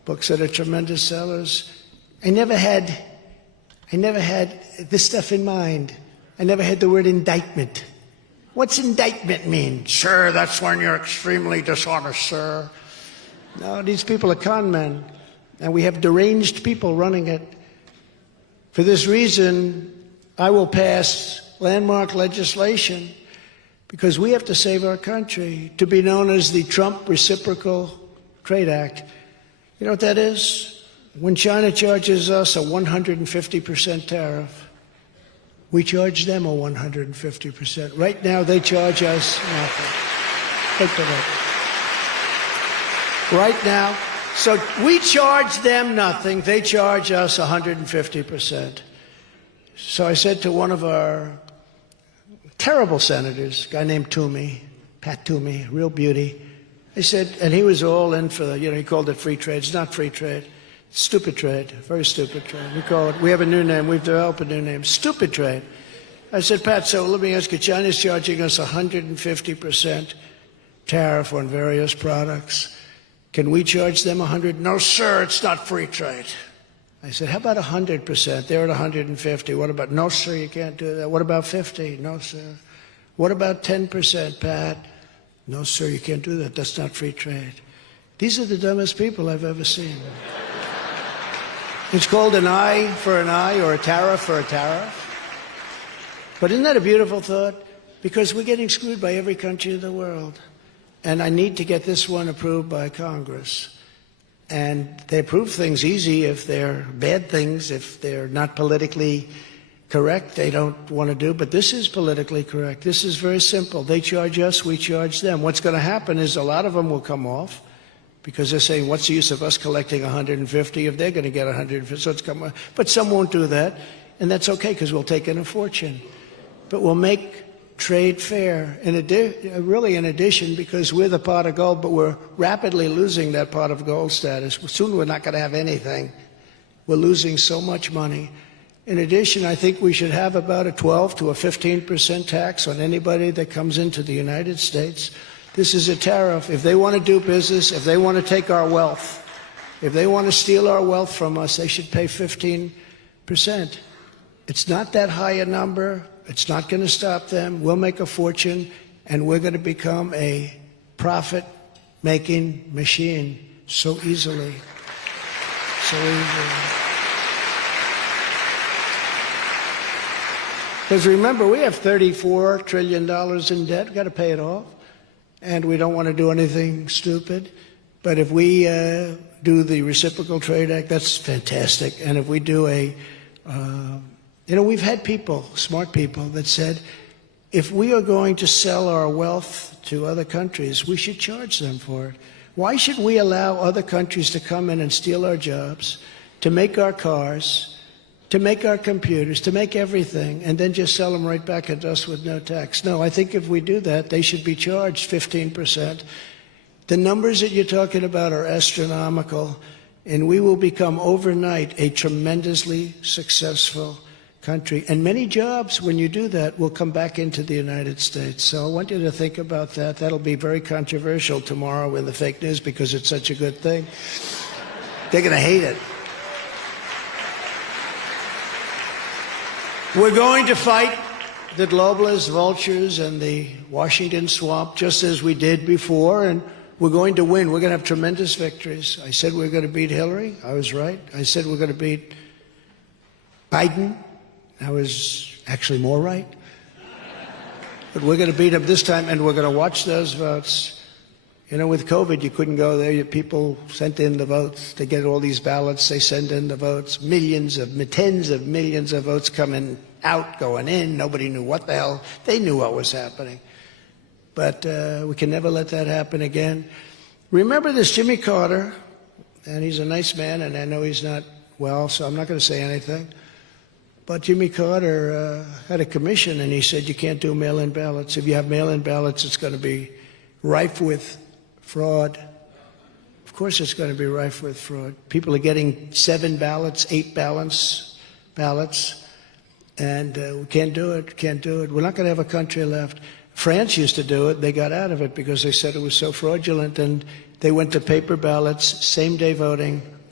books that are tremendous sellers. I never had this stuff in mind. I never had the word indictment. What's indictment mean? Sir, that's when you're extremely dishonest, sir. No, these people are con men, and we have deranged people running it. For this reason, I will pass landmark legislation because we have to save our country, to be known as the Trump Reciprocal Trade Act. You know what that is? When China charges us a 150% tariff, we charge them a 150%. Right now, they charge us nothing. Think of it. Right now. So we charge them nothing. They charge us 150%. So I said to one of our terrible senators, a guy named Toomey, Pat Toomey, real beauty. I said, and he was all in for the, he called it free trade. It's not free trade. It's stupid trade, very stupid trade. We have a new name. We've developed a new name, stupid trade. I said, Pat, so let me ask you, China's charging us 150% tariff on various products. Can we charge them 100? No, sir, it's not free trade. I said, how about 100%? They're at 150. What about, no, sir, you can't do that. What about 50? No, sir. What about 10%, Pat? No, sir, you can't do that. That's not free trade. These are the dumbest people I've ever seen. It's called an eye for an eye or a tariff for a tariff. But isn't that a beautiful thought? Because we're getting screwed by every country in the world. And I need to get this one approved by Congress. And they approve things easy if they're bad things, if they're not politically correct, they don't want to do. But this is politically correct. This is very simple. They charge us, we charge them. What's going to happen is a lot of them will come off because they're saying, what's the use of us collecting 150 if they're going to get 150? So it's come on. But some won't do that, and that's okay because we'll take in a fortune. But we'll make trade fair, really in addition, because we're the pot of gold, but we're rapidly losing that pot of gold status. Soon we're not going to have anything. We're losing so much money. In addition, I think we should have about a 12 to a 15% tax on anybody that comes into the United States. This is a tariff. If they want to do business, if they want to take our wealth, if they want to steal our wealth from us, they should pay 15%. It's not that high a number. It's not going to stop them. We'll make a fortune, and we're going to become a profit-making machine so easily. So easily. Because remember, we have $34 trillion in debt. We've got to pay it off. And we don't want to do anything stupid. But if we do the Reciprocal Trade Act, that's fantastic. And if we do we've had people, smart people, that said, if we are going to sell our wealth to other countries, we should charge them for it. Why should we allow other countries to come in and steal our jobs, to make our cars, to make our computers, to make everything, and then just sell them right back at us with no tax? No, I think if we do that, they should be charged 15%. The numbers that you're talking about are astronomical, and we will become overnight a tremendously successful country. And many jobs, when you do that, will come back into the United States. So I want you to think about that. That'll be very controversial tomorrow in the fake news because it's such a good thing. They're going to hate it. We're going to fight the globalist vultures and the Washington swamp just as we did before, and we're going to win. We're going to have tremendous victories. I said we're going to beat Hillary. I was right. I said we're going to beat Biden. I was actually more right. But we're going to beat him this time, and we're going to watch those votes. You know, with COVID, you couldn't go there. People sent in the votes. They get all these ballots. They send in the votes. Tens of millions of votes coming out, going in. Nobody knew what the hell. They knew what was happening. But we can never let that happen again. Remember this Jimmy Carter, and he's a nice man, and I know he's not well, so I'm not going to say anything. But Jimmy Carter had a commission, and he said you can't do mail-in ballots. If you have mail-in ballots, it's going to be rife with fraud. Of course it's going to be rife with fraud. People are getting 7 ballots, 8 ballots, and we can't do it, can't do it. We're not going to have a country left. France used to do it. They got out of it because they said it was so fraudulent, and they went to paper ballots, same-day voting,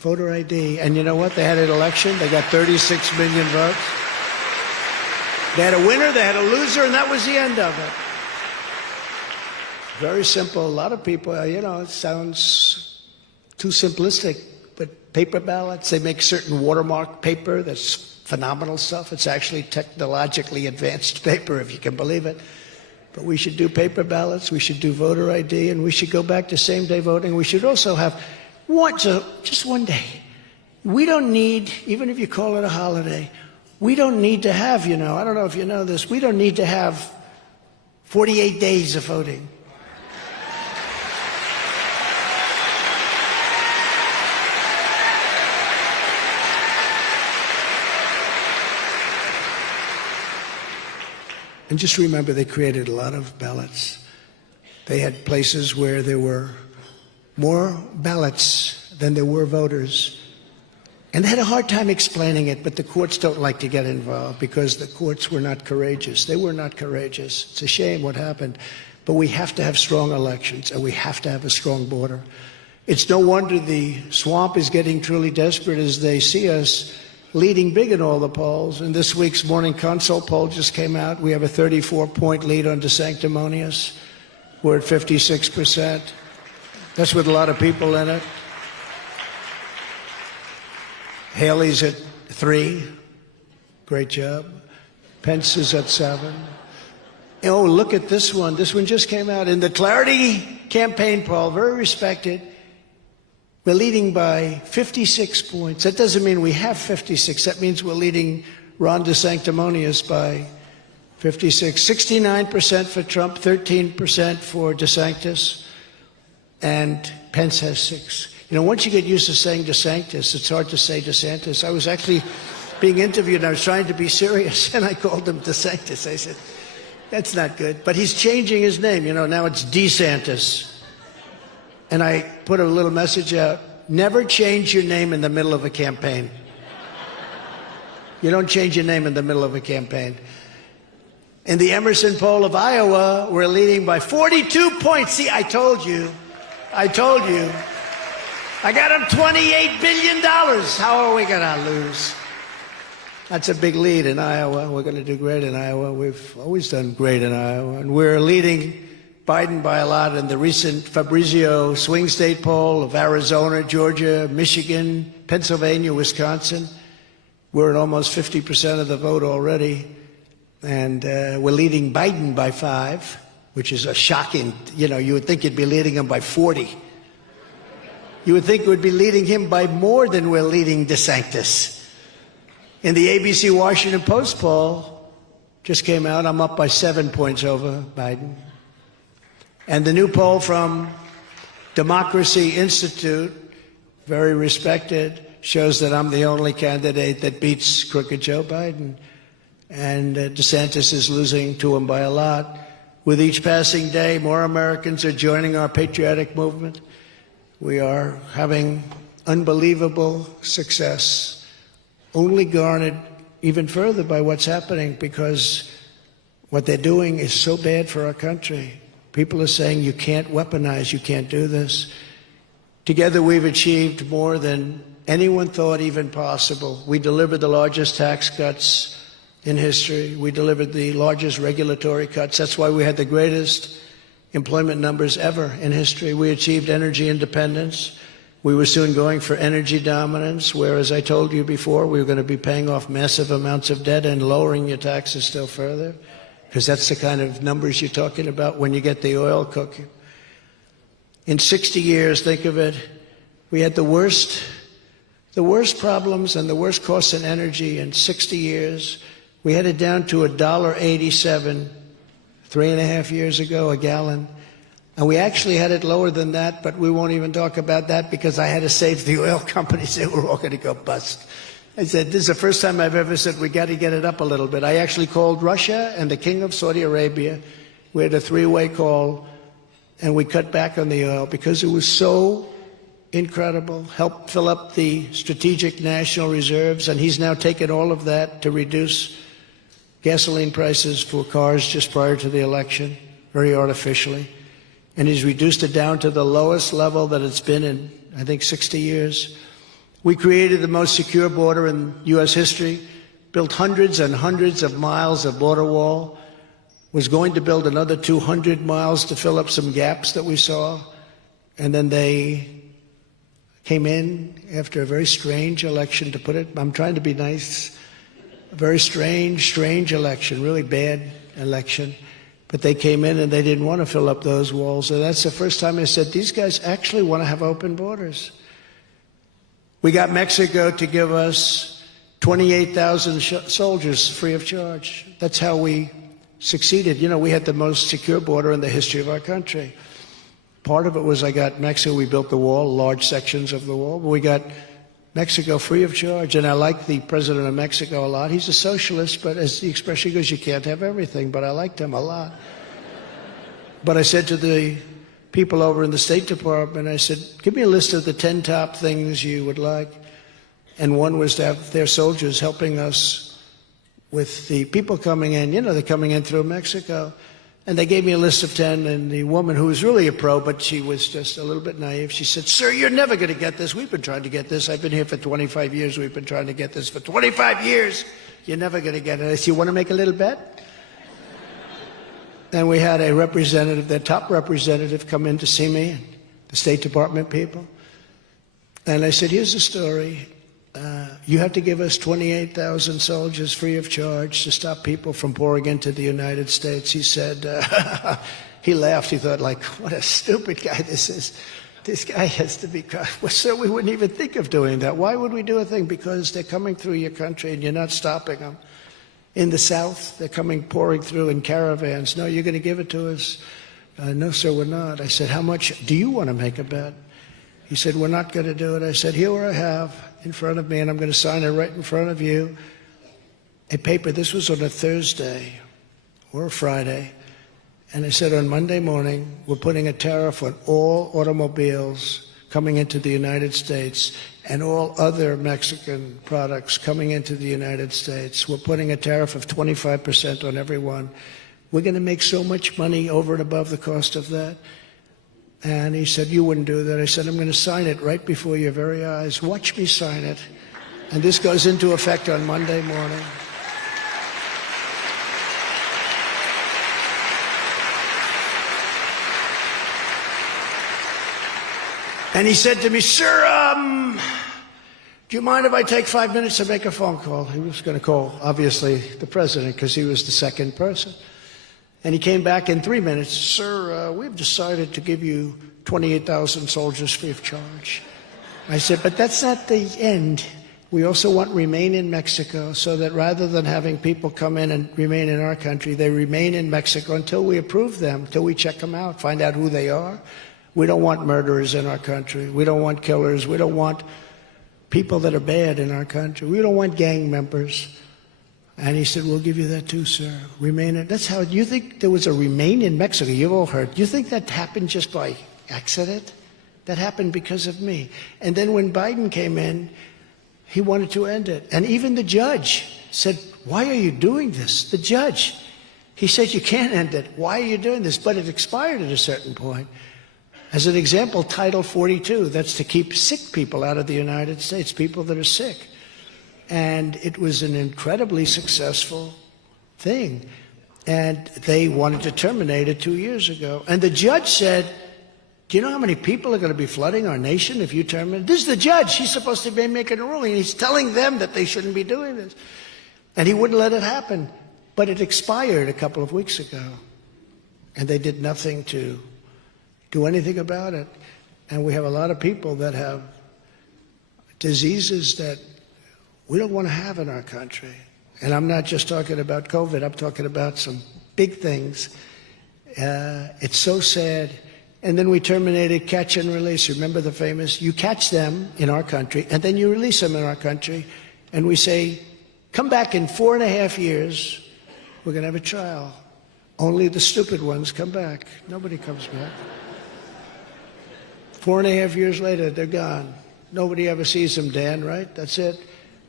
voter ID. And you know what? They had an election. They got 36 million votes. They had a winner, they had a loser, and that was the end of it. Very simple. A lot of people, it sounds too simplistic, but paper ballots, they make certain watermark paper that's phenomenal stuff. It's actually technologically advanced paper, if you can believe it. But we should do paper ballots, we should do voter ID, and we should go back to same-day voting. We should also have just one day. We don't need, even if you call it a holiday, we don't need to have, I don't know if you know this, we don't need to have 48 days of voting. And just remember, they created a lot of ballots. They had places where there were more ballots than there were voters. And they had a hard time explaining it, but the courts don't like to get involved because the courts were not courageous. They were not courageous. It's a shame what happened. But we have to have strong elections, and we have to have a strong border. It's no wonder the swamp is getting truly desperate as they see us leading big in all the polls. And this week's Morning Consult poll just came out. We have a 34-point lead on DeSanctimonious. We're at 56%. That's with a lot of people in it. Haley's at 3. Great job. Pence is at 7. Oh, look at this one. This one just came out. In the Clarity campaign poll, very respected, we're leading by 56 points. That doesn't mean we have 56. That means we're leading Ron DeSanctimonious by 56. 69% for Trump, 13% for DeSantis, and Pence has 6. Once you get used to saying DeSantis, it's hard to say DeSantis. I was actually being interviewed, and I was trying to be serious, and I called him DeSantis. I said, that's not good. But he's changing his name. Now it's DeSantis. And I put a little message out, never change your name in the middle of a campaign. You don't change your name in the middle of a campaign. In the Emerson poll of Iowa, we're leading by 42 points. See, I told you. I got him $28 billion. How are we going to lose? That's a big lead in Iowa. We're going to do great in Iowa. We've always done great in Iowa. And we're leading Biden by a lot in the recent Fabrizio swing state poll of Arizona, Georgia, Michigan, Pennsylvania, Wisconsin. We're at almost 50% of the vote already. And we're leading Biden by 5, which is a shocking, you would think you'd be leading him by 40. You would think we'd be leading him by more than we're leading DeSantis. In the ABC Washington Post poll, just came out, I'm up by 7 points over Biden. And the new poll from Democracy Institute, very respected, shows that I'm the only candidate that beats crooked Joe Biden. And DeSantis is losing to him by a lot. With each passing day, more Americans are joining our patriotic movement. We are having unbelievable success, only garnered even further by what's happening, because what they're doing is so bad for our country. People are saying you can't weaponize, you can't do this. Together we've achieved more than anyone thought even possible. We delivered the largest tax cuts in history. We delivered the largest regulatory cuts. That's why we had the greatest employment numbers ever in history. We achieved energy independence. We were soon going for energy dominance, where, as I told you before, we were going to be paying off massive amounts of debt and lowering your taxes still further, because that's the kind of numbers you're talking about when you get the oil cooking. In 60 years, think of it, we had the worst problems and the worst costs in energy in 60 years. We had it down to $1.87 3.5 years ago, a gallon. And we actually had it lower than that, but we won't even talk about that because I had to save the oil companies. They were all going to go bust. I said, this is the first time I've ever said we got to get it up a little bit. I actually called Russia and the King of Saudi Arabia. We had a 3-way call, and we cut back on the oil because it was so incredible. Helped fill up the strategic national reserves, and he's now taken all of that to reduce gasoline prices for cars just prior to the election, very artificially. And he's reduced it down to the lowest level that it's been in, I think, 60 years. We created the most secure border in U.S. history, built hundreds and hundreds of miles of border wall, was going to build another 200 miles to fill up some gaps that we saw, and then they came in after a very strange election, to put it. I'm trying to be nice. A very strange election, really bad election. But they came in and they didn't want to fill up those walls. And that's the first time I said, these guys actually want to have open borders. We got Mexico to give us 28,000 soldiers free of charge. That's how we succeeded. You know, we had the most secure border in the history of our country. Part of it was I got Mexico, we built the wall, large sections of the wall, but we got Mexico free of charge. And I like the president of Mexico a lot. He's a socialist, but as the expression goes, you can't have everything, but I liked him a lot. But I said to the people over in the State Department, I said, give me a list of the 10 top things you would like. And one was to have their soldiers helping us with the people coming in. You know, they're coming in through Mexico. And they gave me a list of 10, and the woman, who was really a pro, but she was just a little bit naive, she said, sir, you're never going to get this. We've been trying to get this. I've been here for 25 years. We've been trying to get this for 25 years. You're never going to get it. I said, you want to make a little bet? And we had a representative, their top representative, come in to see me, the State Department people. And I said, here's the story. You have to give us 28,000 soldiers free of charge to stop people from pouring into the United States. He said, he laughed. He thought, like, what a stupid guy this is. This guy has to be, well, sir, we wouldn't even think of doing that. Why would we do a thing? Because they're coming through your country and you're not stopping them. In the South, they're pouring through in caravans. No, you're going to give it to us? No, sir, we're not. I said, how much do you want to make a bet? He said, we're not going to do it. I said, here I have in front of me, and I'm going to sign it right in front of you, a paper. This was on a Thursday or a Friday. And I said, on Monday morning, we're putting a tariff on all automobiles coming into the United States and all other Mexican products coming into the United States. We're putting a tariff of 25% on every one. We're going to make so much money over and above the cost of that. And he said, you wouldn't do that. I said, I'm going to sign it right before your very eyes. Watch me sign it. And this goes into effect on Monday morning. And he said to me, sir, do you mind if I take 5 minutes to make a phone call? He was going to call, obviously, the president, because he was the second person. And he came back in 3 minutes. Sir, we've decided to give you 28,000 soldiers free of charge. I said, but that's not the end. We also want remain in Mexico, so that rather than having people come in and remain in our country, they remain in Mexico until we approve them, until we check them out, find out who they are. We don't want murderers in our country. We don't want killers. We don't want people that are bad in our country. We don't want gang members. And he said, we'll give you that too, sir. Remain in. That's how, you think there was a remain in Mexico? You've all heard. You think that happened just by accident? That happened because of me. And then when Biden came in, he wanted to end it. And even the judge said, why are you doing this? The judge. He said, you can't end it. Why are you doing this? But it expired at a certain point. As an example, Title 42, that's to keep sick people out of the United States, people that are sick. And it was an incredibly successful thing. And they wanted to terminate it 2 years ago. And the judge said, do you know how many people are going to be flooding our nation if you terminate? This is the judge. He's supposed to be making a ruling. He's telling them that they shouldn't be doing this. And he wouldn't let it happen. But it expired a couple of weeks ago. And they did nothing to do anything about it. And we have a lot of people that have diseases that we don't want to have in our country. And I'm not just talking about COVID. I'm talking about some big things. It's so sad. And then we terminated catch and release. Remember the famous, you catch them in our country, and then you release them in our country. And we say, come back in 4.5 years. We're going to have a trial. Only the stupid ones come back. Nobody comes back. 4.5 years later, they're gone. Nobody ever sees them, Dan, right? That's it.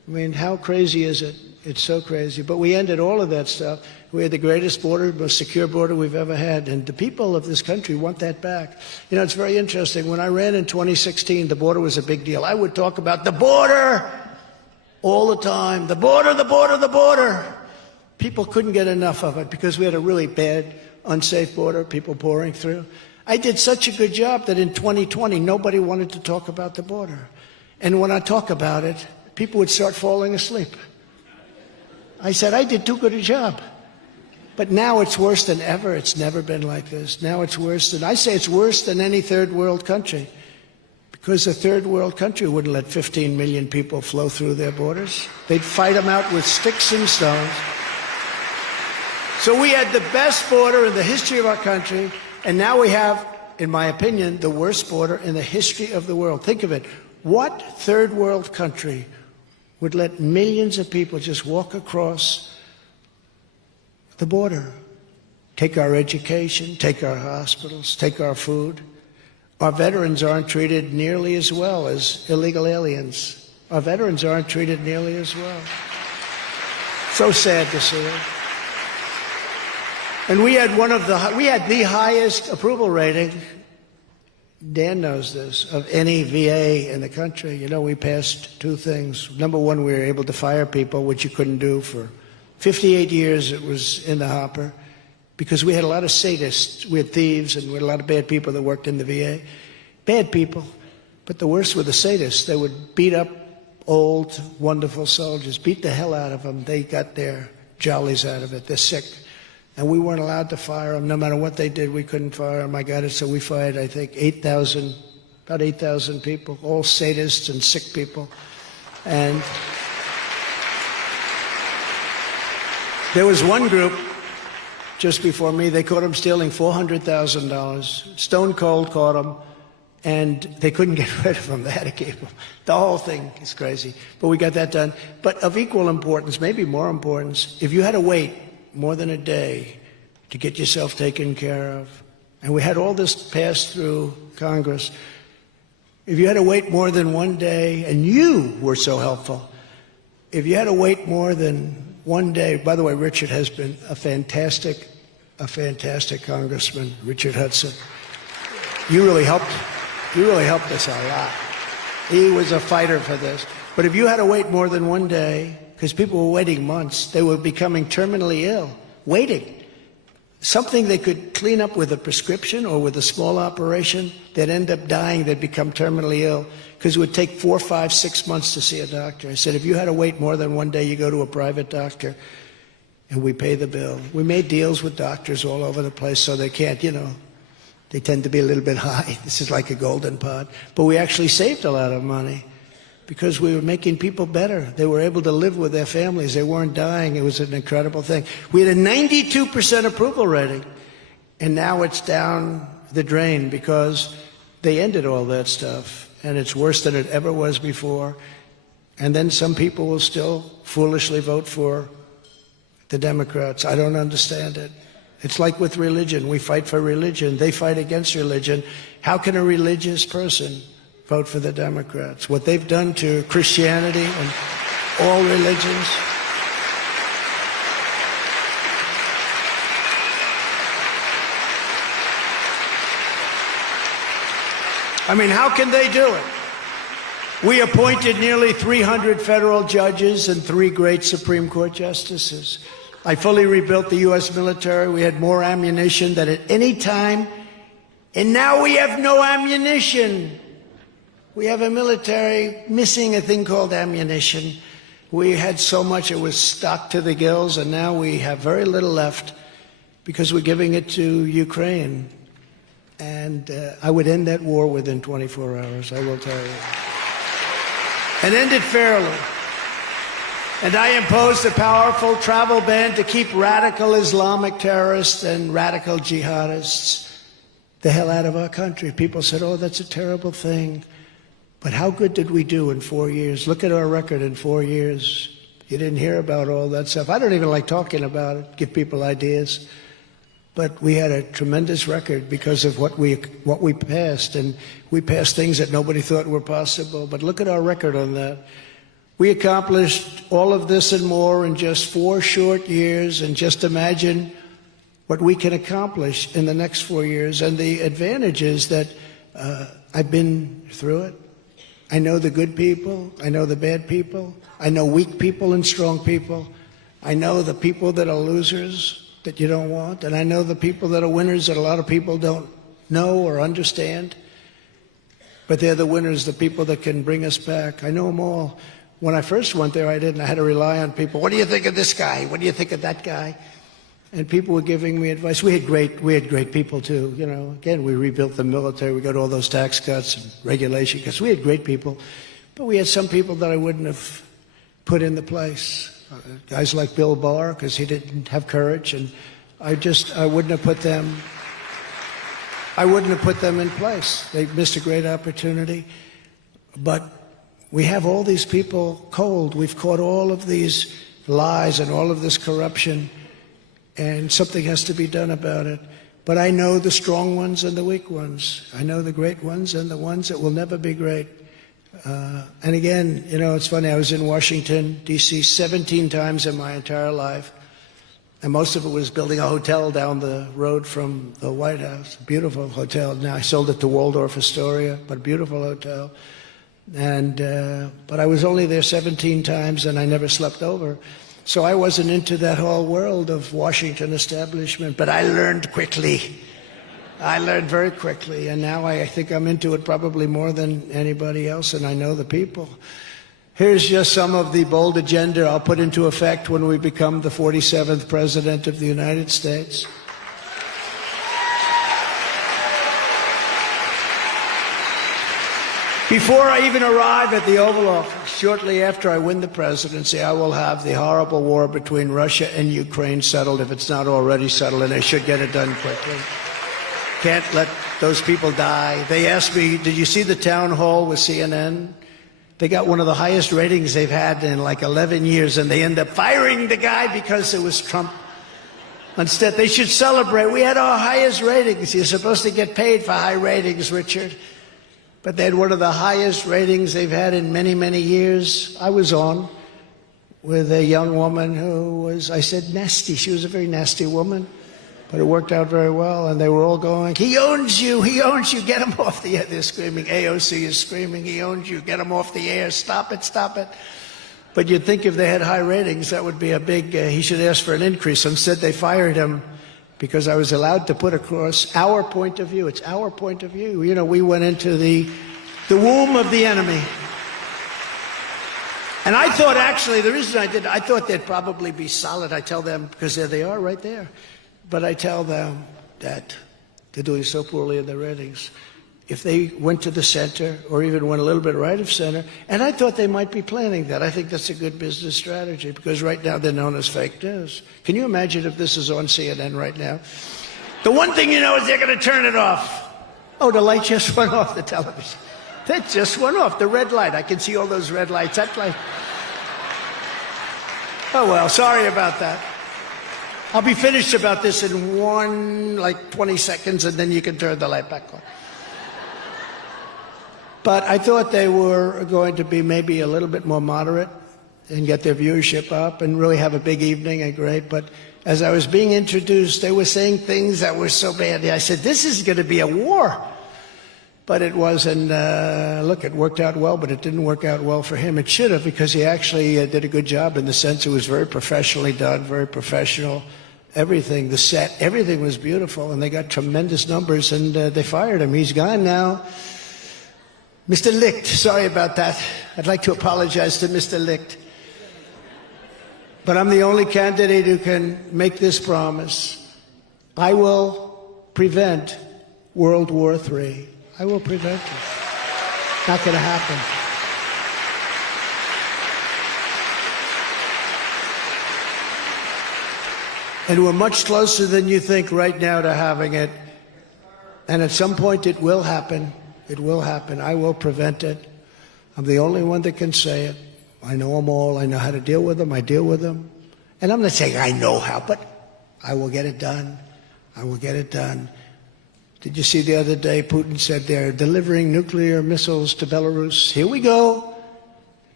I mean, how crazy is it? It's so crazy. But we ended all of that stuff. We had the greatest border, most secure border we've ever had. And the people of this country want that back. You know, it's very interesting. When I ran in 2016, the border was a big deal. I would talk about the border all the time. The border, the border, the border. People couldn't get enough of it because we had a really bad, unsafe border, people pouring through. I did such a good job that in 2020, nobody wanted to talk about the border. And when I talk about it, people would start falling asleep. I said, I did too good a job. But now it's worse than ever. It's never been like this. Now it's worse than, I say it's worse than any third world country. Because a third world country wouldn't let 15 million people flow through their borders. They'd fight them out with sticks and stones. So we had the best border in the history of our country. And now we have, in my opinion, the worst border in the history of the world. Think of it. What third world country would let millions of people just walk across the border, take our education, take our hospitals, take our food? Our veterans aren't treated nearly as well as illegal aliens. Our veterans aren't treated nearly as well. So sad to see it. And we had the highest approval rating, Dan knows this, of any VA in the country. You know, we passed two things. Number one, we were able to fire people, which you couldn't do for 58 years. It was in the hopper because we had a lot of sadists. We had thieves and we had a lot of bad people that worked in the VA. Bad people, but the worst were the sadists. They would beat up old, wonderful soldiers, beat the hell out of them. They got their jollies out of it. They're sick. And we weren't allowed to fire them. No matter what they did, we couldn't fire them. I got it, so we fired, I think, about 8,000 people, all sadists and sick people. And there was one group just before me, they caught them stealing $400,000. Stone Cold caught them, and they couldn't get rid of them. They had to keep them. The whole thing is crazy. But we got that done. But of equal importance, maybe more importance, if you had to wait more than a day to get yourself taken care of, and we had all this passed through Congress, if you had to wait more than one day, and you were so helpful, if you had to wait more than one day, by the way, Richard has been a fantastic congressman, Richard Hudson. You really helped us a lot. He was a fighter for this. But if you had to wait more than one day, because people were waiting months, they were becoming terminally ill, waiting. Something they could clean up with a prescription or with a small operation, they'd end up dying, they'd become terminally ill, because it would take 4, 5, 6 months to see a doctor. I said, if you had to wait more than one day, you go to a private doctor, and we pay the bill. We made deals with doctors all over the place so they can't, you know, they tend to be a little bit high. This is like a golden pot. But we actually saved a lot of money, because we were making people better. They were able to live with their families. They weren't dying. It was an incredible thing. We had a 92% approval rating, and now it's down the drain because they ended all that stuff, and it's worse than it ever was before. And then some people will still foolishly vote for the Democrats. I don't understand it. It's like with religion. We fight for religion. They fight against religion. How can a religious person vote for the Democrats? What they've done to Christianity and all religions. I mean, how can they do it? We appointed nearly 300 federal judges and 3 great Supreme Court justices. I fully rebuilt the U.S. military. We had more ammunition than at any time. And now we have no ammunition. We have a military missing a thing called ammunition. We had so much it was stocked to the gills, and now we have very little left because we're giving it to Ukraine. And I would end that war within 24 hours, I will tell you. And end it fairly. And I imposed a powerful travel ban to keep radical Islamic terrorists and radical jihadists the hell out of our country. People said, oh, that's a terrible thing. But how good did we do in 4 years? Look at our record in 4 years. You didn't hear about all that stuff. I don't even like talking about it, give people ideas. But we had a tremendous record because of what we passed. And we passed things that nobody thought were possible. But look at our record on that. We accomplished all of this and more in just 4 short years, and just imagine what we can accomplish in the next 4 years. And the advantage is that I've been through it. I know the good people. I know the bad people. I know weak people and strong people. I know the people that are losers that you don't want. And I know the people that are winners that a lot of people don't know or understand. But they're the winners, the people that can bring us back. I know them all. When I first went there, I didn't. I had to rely on people. What do you think of this guy? What do you think of that guy? And people were giving me advice. We had great people too. You know, again, we rebuilt the military. We got all those tax cuts and regulation cuts. We had great people, but we had some people that I wouldn't have put in the place. Guys like Bill Barr, because he didn't have courage, and I wouldn't have put them. I wouldn't have put them in place. They missed a great opportunity, but we have all these people cold. We've caught all of these lies and all of this corruption. And something has to be done about it. But I know the strong ones and the weak ones. I know the great ones and the ones that will never be great. And again, you know, it's funny, I was in Washington, D.C. 17 times in my entire life. And most of it was building a hotel down the road from the White House. A beautiful hotel. Now I sold it to Waldorf Astoria, but a beautiful hotel. And but I was only there 17 times, and I never slept over. So I wasn't into that whole world of Washington establishment, but I learned quickly. I learned very quickly, and now I think I'm into it probably more than anybody else, and I know the people. Here's just some of the bold agenda I'll put into effect when we become the 47th President of the United States. Before I even arrive at the Oval Office, shortly after I win the presidency, I will have the horrible war between Russia and Ukraine settled, if it's not already settled, and they should get it done quickly. Can't let those people die. They asked me, did you see the town hall with CNN? They got one of the highest ratings they've had in like 11 years, and they end up firing the guy because it was Trump. Instead, they should celebrate. We had our highest ratings. You're supposed to get paid for high ratings, Richard. But they had one of the highest ratings they've had in many, many years. I was on with a young woman who was, I said, nasty. She was a very nasty woman, but it worked out very well. And they were all going, he owns you, get him off the air. They're screaming, AOC is screaming, he owns you, get him off the air, stop it, stop it. But you'd think if they had high ratings, that would be a big, he should ask for an increase. Instead, they fired him because I was allowed to put across our point of view. It's our point of view. You know, we went into the womb of the enemy. And I thought, actually, the reason I did, I thought they'd probably be solid. I tell them, because there they are right there. But I tell them that they're doing so poorly in their ratings. If they went to the center, or even went a little bit right of center, and I thought they might be planning that. I think that's a good business strategy, because right now they're known as fake news. Can you imagine if this is on CNN right now? The one thing you know is they're going to turn it off. Oh, the light just went off the television. That just went off, the red light. I can see all those red lights. That light. Oh, well, sorry about that. I'll be finished about this in 20 seconds, and then you can turn the light back on. But I thought they were going to be maybe a little bit more moderate and get their viewership up and really have a big evening and great. But as I was being introduced, they were saying things that were so bad. I said, this is going to be a war. But it wasn't, look, it worked out well, but it didn't work out well for him. It should have, because he actually did a good job in the sense it was very professionally done, very professional. Everything, the set, everything was beautiful, and they got tremendous numbers, and they fired him. He's gone now. Mr. Licht, sorry about that. I'd like to apologize to Mr. Licht. But I'm the only candidate who can make this promise. I will prevent World War III. I will prevent it. Not going to happen. And we're much closer than you think right now to having it. And at some point it will happen. It will happen. I will prevent it. I'm the only one that can say it. I know them all. I know how to deal with them. I deal with them. And I'm not saying I know how, but I will get it done. I will get it done. Did you see the other day Putin said they're delivering nuclear missiles to Belarus? Here we go.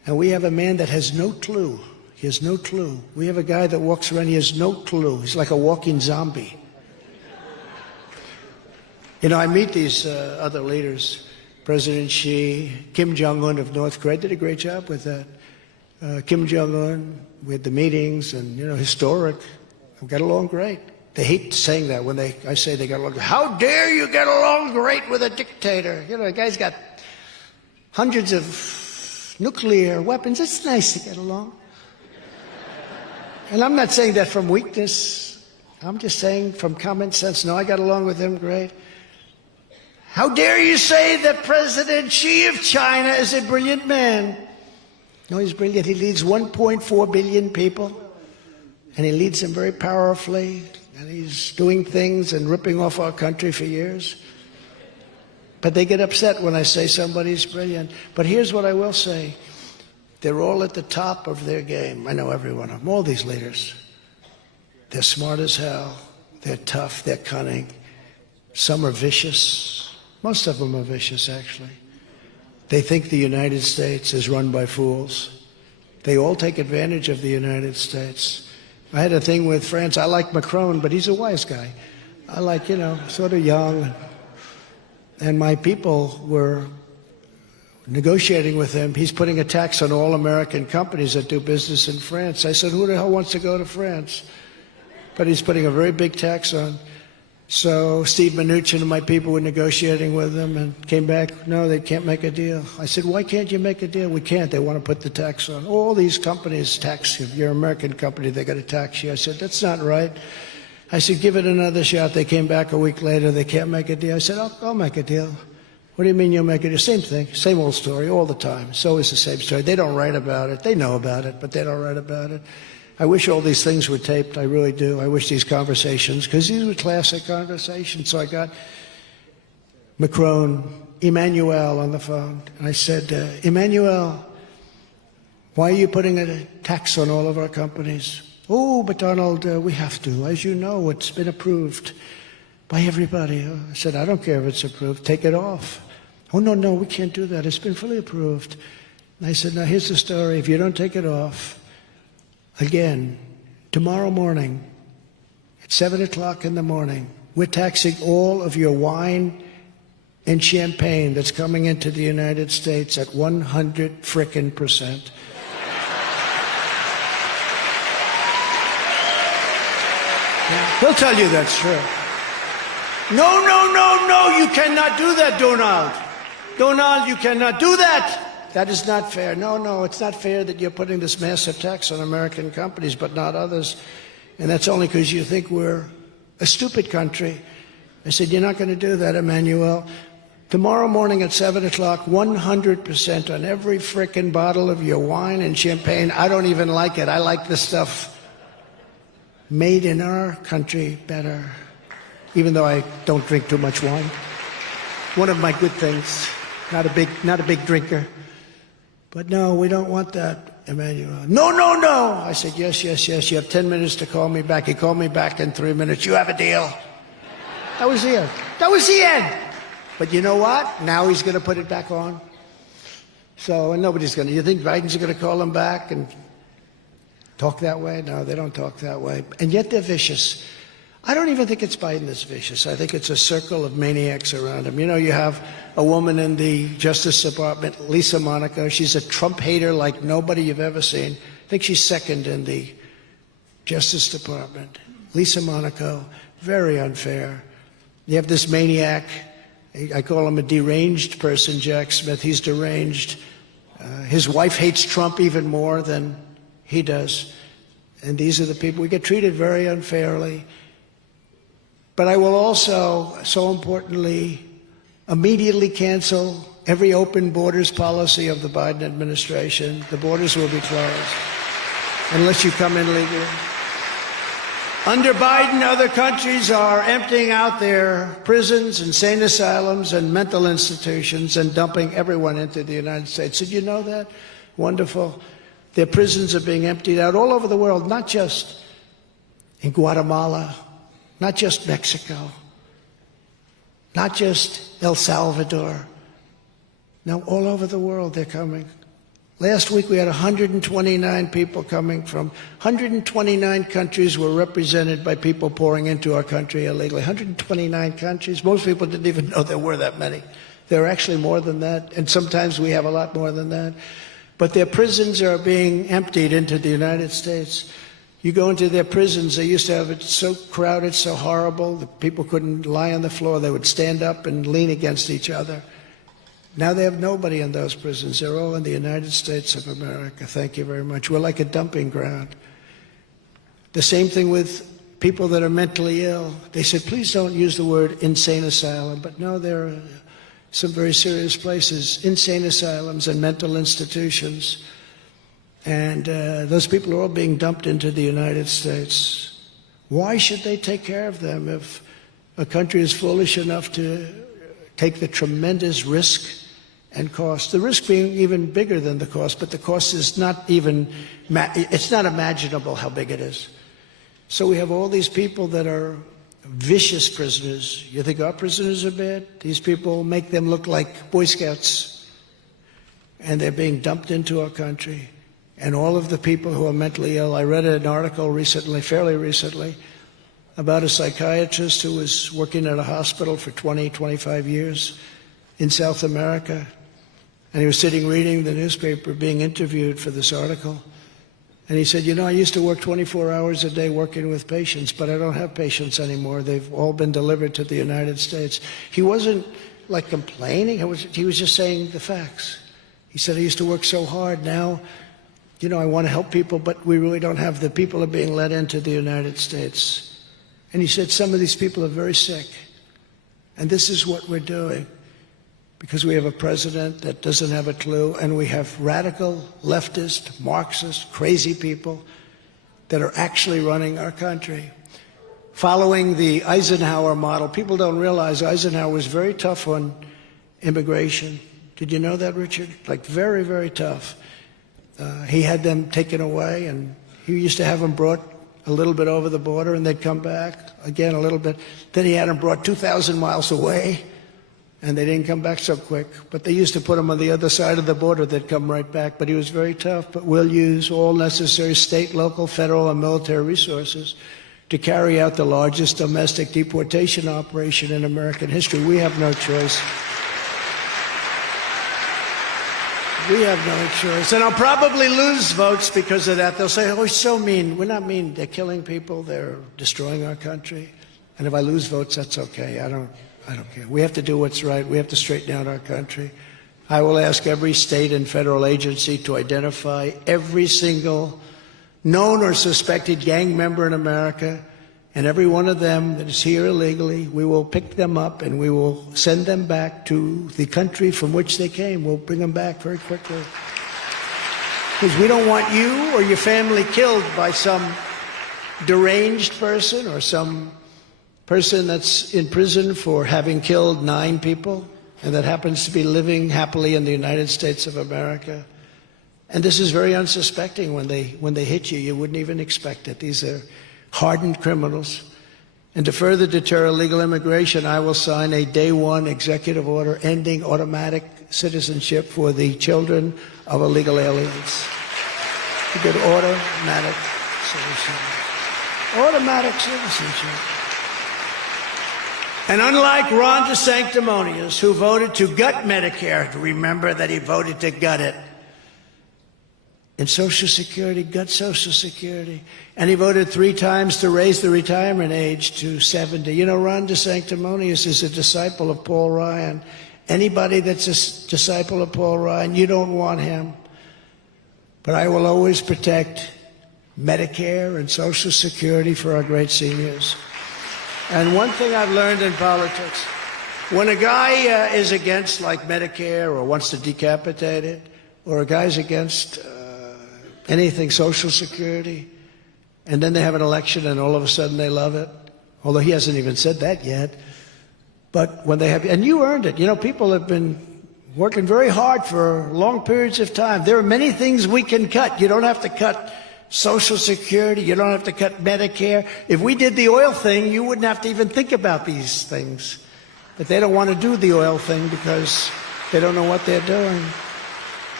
And we have a man that has no clue. He has no clue. We have a guy that walks around, he has no clue. He's like a walking zombie. You know, I meet these other leaders, President Xi, Kim Jong-un of North Korea, did a great job with that. Kim Jong-un, we had the meetings and, you know, historic. We got along great. They hate saying that when I say they got along. How dare you get along great with a dictator? You know, the guy's got hundreds of nuclear weapons. It's nice to get along. And I'm not saying that from weakness. I'm just saying from common sense. No, I got along with him great. How dare you say that President Xi of China is a brilliant man? No, he's brilliant. He leads 1.4 billion people, and he leads them very powerfully, and he's doing things and ripping off our country for years. But they get upset when I say somebody's brilliant. But here's what I will say. They're all at the top of their game. I know every one of them, all these leaders. They're smart as hell. They're tough. They're cunning. Some are vicious. Most of them are vicious, actually. They think the United States is run by fools. They all take advantage of the United States. I had a thing with France. I like Macron, but he's a wise guy. I like, you know, sort of young. And my people were negotiating with him. He's putting a tax on all American companies that do business in France. I said, who the hell wants to go to France? But he's putting a very big tax on. So Steve Mnuchin and my people were negotiating with him and came back, no, they can't make a deal. I said, why can't you make a deal? We can't. They want to put the tax on. All these companies tax you. If you're an American company, they got to tax you. I said, that's not right. I said, give it another shot. They came back a week later. They can't make a deal. I said, I'll make a deal. What do you mean you'll make a deal? Same thing, same old story all the time. It's always the same story. They don't write about it. They know about it, but they don't write about it. I wish all these things were taped. I really do. I wish these conversations, because these were classic conversations. So I got Macron, Emmanuel on the phone. And I said, Emmanuel, why are you putting a tax on all of our companies? Oh, but Donald, we have to. As you know, it's been approved by everybody. I said, I don't care if it's approved. Take it off. Oh, no, we can't do that. It's been fully approved. And I said, now here's the story. If you don't take it off, again, tomorrow morning, at 7 o'clock in the morning, we're taxing all of your wine and champagne that's coming into the United States at 100%. He'll tell you that's true. No, you cannot do that, Donald. Donald, you cannot do that. That is not fair. No, it's not fair that you're putting this massive tax on American companies, but not others. And that's only because you think we're a stupid country. I said, you're not going to do that, Emmanuel. Tomorrow morning at 7 o'clock, 100% on every frickin' bottle of your wine and champagne. I don't even like it. I like the stuff made in our country better, even though I don't drink too much wine. One of my good things. Not a big drinker. But no, we don't want that, Emmanuel. No. I said, yes. You have 10 minutes to call me back. He called me back in 3 minutes. You have a deal. That was the end. That was the end. But you know what? Now he's going to put it back on. So, and nobody's going to. You think Biden's going to call him back and talk that way? No, they don't talk that way. And yet they're vicious. I don't even think it's Biden that's vicious. I think it's a circle of maniacs around him. You know, you have a woman in the Justice Department, Lisa Monaco. She's a Trump hater like nobody you've ever seen. I think she's second in the Justice Department. Lisa Monaco, very unfair. You have this maniac. I call him a deranged person, Jack Smith. He's deranged. His wife hates Trump even more than he does. And these are the people. We get treated very unfairly. But I will also, so importantly, immediately cancel every open borders policy of the Biden administration. The borders will be closed unless you come in legally. Under Biden, other countries are emptying out their prisons, insane asylums, and mental institutions and dumping everyone into the United States. Did you know that? Wonderful. Their prisons are being emptied out all over the world, not just in Guatemala, not just Mexico, not just El Salvador. No, all over the world they're coming. Last week we had 129 people coming from 129 countries were represented by people pouring into our country illegally. 129 countries. Most people didn't even know there were that many. There are actually more than that, and sometimes we have a lot more than that. But their prisons are being emptied into the United States. You go into their prisons, they used to have it so crowded, so horrible, that people couldn't lie on the floor. They would stand up and lean against each other. Now they have nobody in those prisons. They're all in the United States of America. Thank you very much. We're like a dumping ground. The same thing with people that are mentally ill. They said, please don't use the word insane asylum. But no, there are some very serious places, insane asylums and mental institutions. And those people are all being dumped into the United States. Why should they take care of them if a country is foolish enough to take the tremendous risk and cost? The risk being even bigger than the cost, but the cost is not even, it's not imaginable how big it is. So we have all these people that are vicious prisoners. You think our prisoners are bad? These people make them look like Boy Scouts. And they're being dumped into our country. And all of the people who are mentally ill, I read an article recently, fairly recently, about a psychiatrist who was working at a hospital for 20, 25 years in South America. And he was sitting reading the newspaper, being interviewed for this article. And he said, you know, I used to work 24 hours a day working with patients, but I don't have patients anymore. They've all been delivered to the United States. He wasn't like complaining. He was just saying the facts. He said, I used to work so hard. Now, you know, I want to help people, but we really don't have. The people are being let into the United States. And he said, some of these people are very sick. And this is what we're doing. Because we have a president that doesn't have a clue, and we have radical, leftist, Marxist, crazy people that are actually running our country. Following the Eisenhower model, people don't realize Eisenhower was very tough on immigration. Did you know that, Richard? Like very, very tough. He had them taken away, and he used to have them brought a little bit over the border, and they'd come back again a little bit. Then he had them brought 2,000 miles away, and they didn't come back so quick. But they used to put them on the other side of the border. They'd come right back. But he was very tough. But we'll use all necessary state, local, federal, and military resources to carry out the largest domestic deportation operation in American history. We have no choice. We have no choice. And I'll probably lose votes because of that. They'll say, oh, he's so mean. We're not mean. They're killing people. They're destroying our country. And if I lose votes, that's okay. I don't care. We have to do what's right. We have to straighten out our country. I will ask every state and federal agency to identify every single known or suspected gang member in America, and every one of them that is here illegally, we will pick them up and we will send them back to the country from which they came. We'll bring them back very quickly. Because we don't want you or your family killed by some deranged person or some person that's in prison for having killed 9 people and that happens to be living happily in the United States of America. And this is very unsuspecting. When they hit you, you wouldn't even expect it. These are hardened criminals. And to further deter illegal immigration, I will sign a day 1 executive order ending automatic citizenship for the children of illegal aliens. A good automatic citizenship. Automatic citizenship. And unlike Ron DeSanctimonious, who voted to gut Medicare, remember that he voted to gut it. In Social Security, gut Social Security. And he voted 3 times to raise the retirement age to 70. You know, Ron DeSanctimonious is a disciple of Paul Ryan. Anybody that's a disciple of Paul Ryan, you don't want him. But I will always protect Medicare and Social Security for our great seniors. And one thing I've learned in politics, when a guy is against, like, Medicare or wants to decapitate it, or a guy's against anything Social Security, and then they have an election and all of a sudden they love it, although he hasn't even said that yet. But when they have, and you earned it. You know, people have been working very hard for long periods of time. There are many things we can cut. You don't have to cut Social Security. You don't have to cut Medicare. If we did the oil thing, you wouldn't have to even think about these things. But they don't want to do the oil thing because they don't know what they're doing.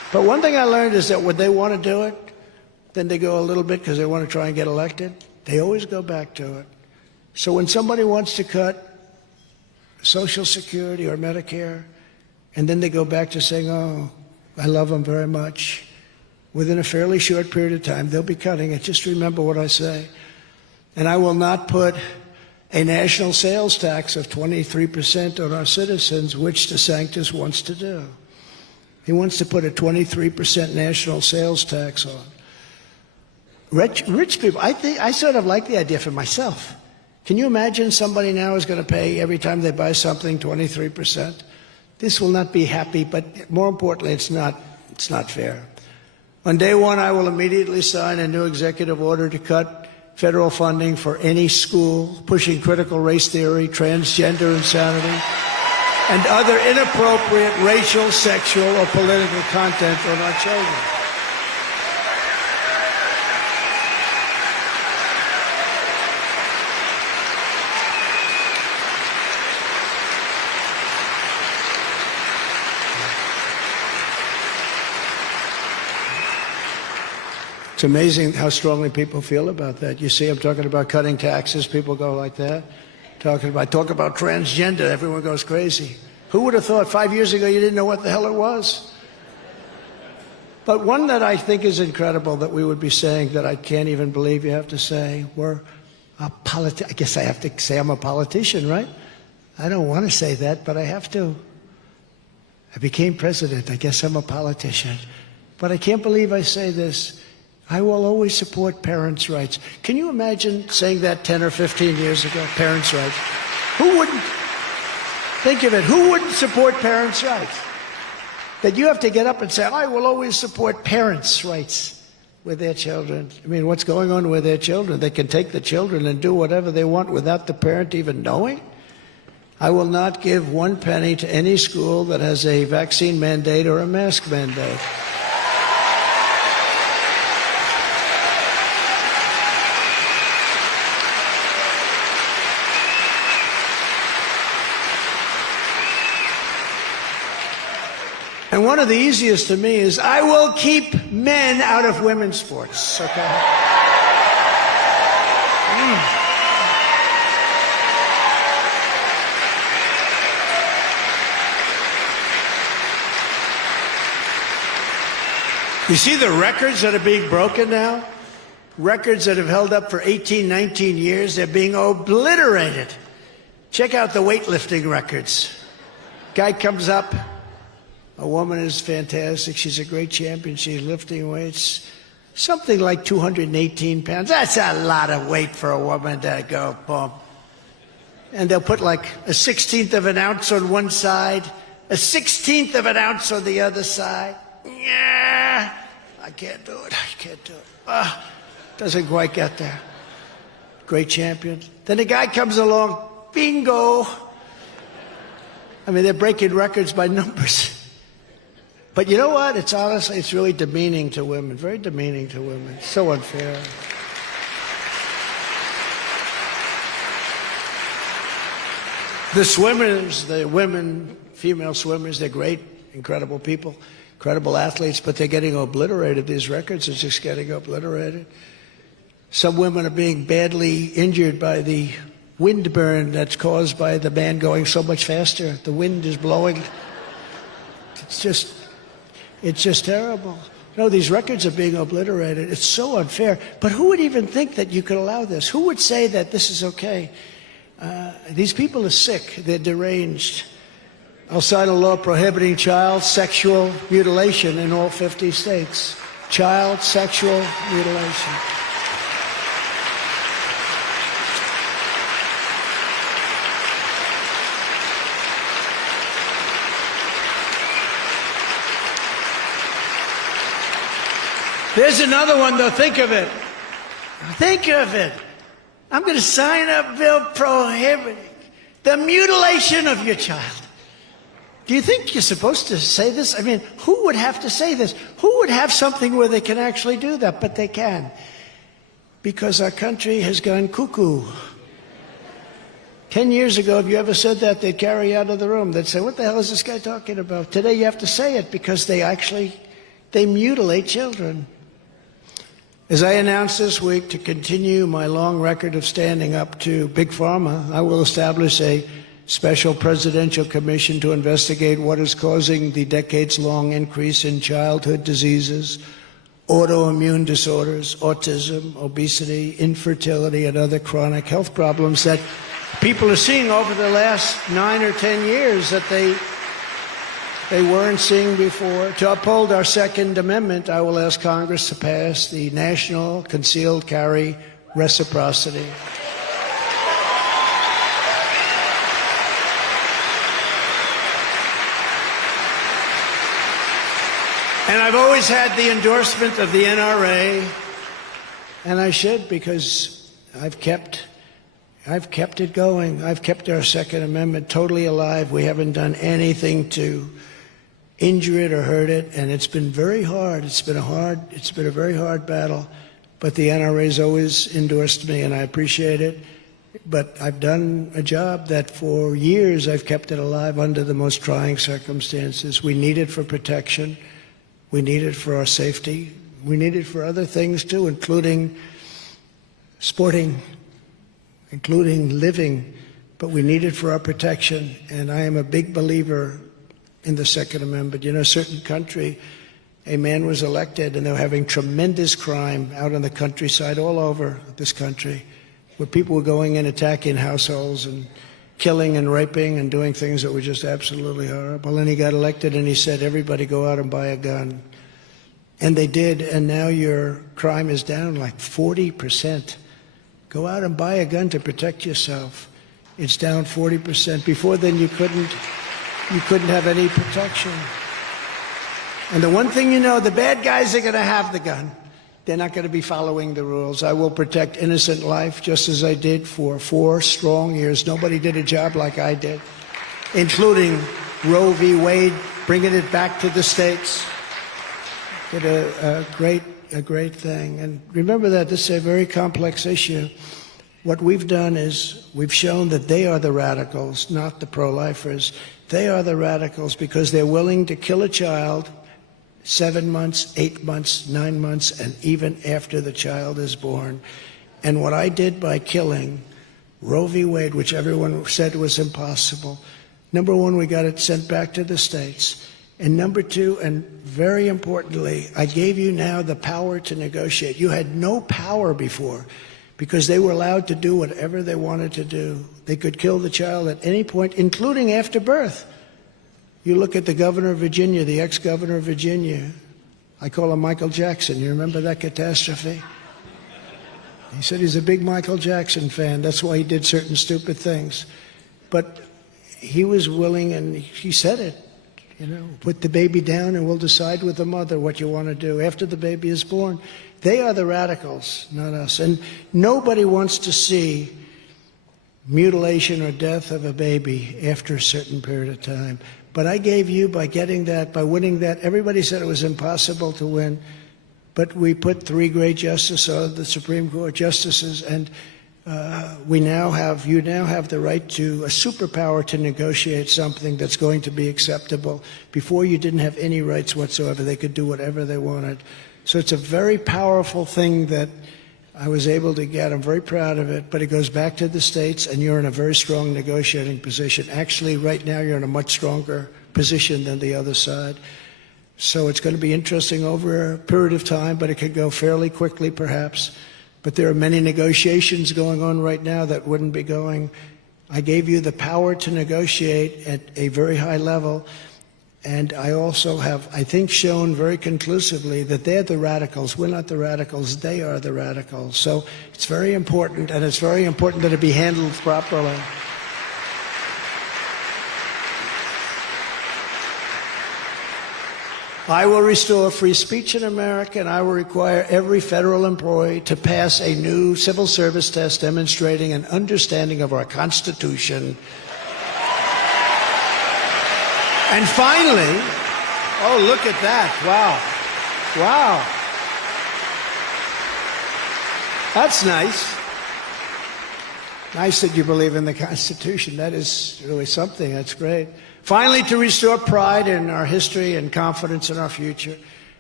But one thing I learned is that when they want to do it, then they go a little bit because they want to try and get elected. They always go back to it. So when somebody wants to cut Social Security or Medicare, and then they go back to saying, oh, I love them very much, within a fairly short period of time, they'll be cutting it. Just remember what I say. And I will not put a national sales tax of 23% on our citizens, which DeSantis wants to do. He wants to put a 23% national sales tax on. Rich people, I sort of like the idea for myself. Can you imagine somebody now is going to pay every time they buy something 23%? This will not be happy, but more importantly, it's not fair. On day one, I will immediately sign a new executive order to cut federal funding for any school pushing critical race theory, transgender insanity, and other inappropriate racial, sexual, or political content on our children. It's amazing how strongly people feel about that. You see, I'm talking about cutting taxes, people go like that. Talk about transgender, everyone goes crazy. Who would have thought 5 years ago you didn't know what the hell it was? But one that I think is incredible that we would be saying that I can't even believe you have to say, I guess I have to say I'm a politician, right? I don't want to say that, but I have to. I became president, I guess I'm a politician. But I can't believe I say this. I will always support parents' rights. Can you imagine saying that 10 or 15 years ago? Parents' rights. Who wouldn't? Think of it. Who wouldn't support parents' rights? That you have to get up and say, I will always support parents' rights with their children. I mean, what's going on with their children? They can take the children and do whatever they want without the parent even knowing? I will not give 1 penny to any school that has a vaccine mandate or a mask mandate. And one of the easiest to me is I will keep men out of women's sports, okay? You see the records that are being broken now? Records that have held up for 18, 19 years, they're being obliterated. Check out the weightlifting records. Guy comes up. A woman is fantastic. She's a great champion. She's lifting weights. Something like 218 pounds. That's a lot of weight for a woman to go, boom. And they'll put like a 1/16 of an ounce on one side, a 1/16 of an ounce on the other side. Yeah, I can't do it. I can't do it. Doesn't quite get there. Great champion. Then a guy comes along, bingo. I mean, they're breaking records by numbers. But you know what? It's really demeaning to women, very demeaning to women. So unfair. The swimmers, the women, female swimmers, they're great, incredible people, incredible athletes, but they're getting obliterated. These records are just getting obliterated. Some women are being badly injured by the wind burn that's caused by the man going so much faster. The wind is blowing. It's just terrible. No, these records are being obliterated. It's so unfair. But who would even think that you could allow this? Who would say that this is okay? These people are sick. They're deranged. I'll sign a law prohibiting child sexual mutilation in all 50 states. Child sexual mutilation. There's another one, though. Think of it. Think of it. I'm going to sign a bill prohibiting the mutilation of your child. Do you think you're supposed to say this? I mean, who would have to say this? Who would have something where they can actually do that? But they can. Because our country has gone cuckoo. 10 years ago, if you ever said that, they'd carry you out of the room. They'd say, what the hell is this guy talking about? Today you have to say it because they actually They mutilate children. As I announced this week, to continue my long record of standing up to Big Pharma, I will establish a special presidential commission to investigate what is causing the decades-long increase in childhood diseases, autoimmune disorders, autism, obesity, infertility, and other chronic health problems that people are seeing over the last 9 or 10 years that they weren't seeing before. To uphold our Second Amendment, I will ask Congress to pass the National Concealed Carry Reciprocity. And I've always had the endorsement of the NRA, and I should, because I've kept it going. I've kept our Second Amendment totally alive. We haven't done anything to injure it or hurt it, and it's been very hard. It's been a very hard battle, but the NRA's always endorsed me, and I appreciate it. But I've done a job that for years I've kept it alive under the most trying circumstances. We need it for protection. We need it for our safety. We need it for other things too, including sporting, including living, but we need it for our protection. And I am a big believer in the Second Amendment. You know, a certain country, a man was elected and they were having tremendous crime out in the countryside all over this country, where people were going in, attacking households and killing and raping and doing things that were just absolutely horrible. And he got elected and he said, everybody go out and buy a gun. And they did, and now your crime is down like 40%. Go out and buy a gun to protect yourself. It's down 40%. Before then, you couldn't have any protection. And the one thing you know, the bad guys are going to have the gun. They're not going to be following the rules. I will protect innocent life just as I did for 4 strong years. Nobody did a job like I did, including Roe v. Wade, bringing it back to the states. Did a great thing. And remember that this is a very complex issue. What we've done is we've shown that they are the radicals, not the pro-lifers. They are the radicals because they're willing to kill a child 7 months, 8 months, 9 months, and even after the child is born. And what I did by killing Roe v. Wade, which everyone said was impossible, number one, we got it sent back to the states. And number two, and very importantly, I gave you now the power to negotiate. You had no power before because they were allowed to do whatever they wanted to do. They could kill the child at any point, including after birth. You look at the governor of Virginia, the ex-governor of Virginia. I call him Michael Jackson. You remember that catastrophe? He said he's a big Michael Jackson fan. That's why he did certain stupid things. But he was willing, and he said it, you know, put the baby down and we'll decide with the mother what you want to do after the baby is born. They are the radicals, not us. And nobody wants to see mutilation or death of a baby after a certain period of time. But I gave you, by getting that, by winning that, everybody said it was impossible to win, but we put 3 great justices on the Supreme Court justices, and you now have the right to a superpower to negotiate something that's going to be acceptable. Before, you didn't have any rights whatsoever. They could do whatever they wanted. So it's a very powerful thing that I was able to get. I'm very proud of it, but it goes back to the states, and you're in a very strong negotiating position. Actually, right now, you're in a much stronger position than the other side. So it's going to be interesting over a period of time, but it could go fairly quickly, perhaps. But there are many negotiations going on right now that wouldn't be going. I gave you the power to negotiate at a very high level. And I also have, I think, shown very conclusively that they're the radicals. We're not the radicals. They are the radicals. So it's very important, and it's very important that it be handled properly. I will restore free speech in America, and I will require every federal employee to pass a new civil service test demonstrating an understanding of our Constitution. And finally, oh, look at that. Wow. Wow. That's nice. Nice that you believe in the Constitution. That is really something. That's great. Finally, to restore pride in our history and confidence in our future.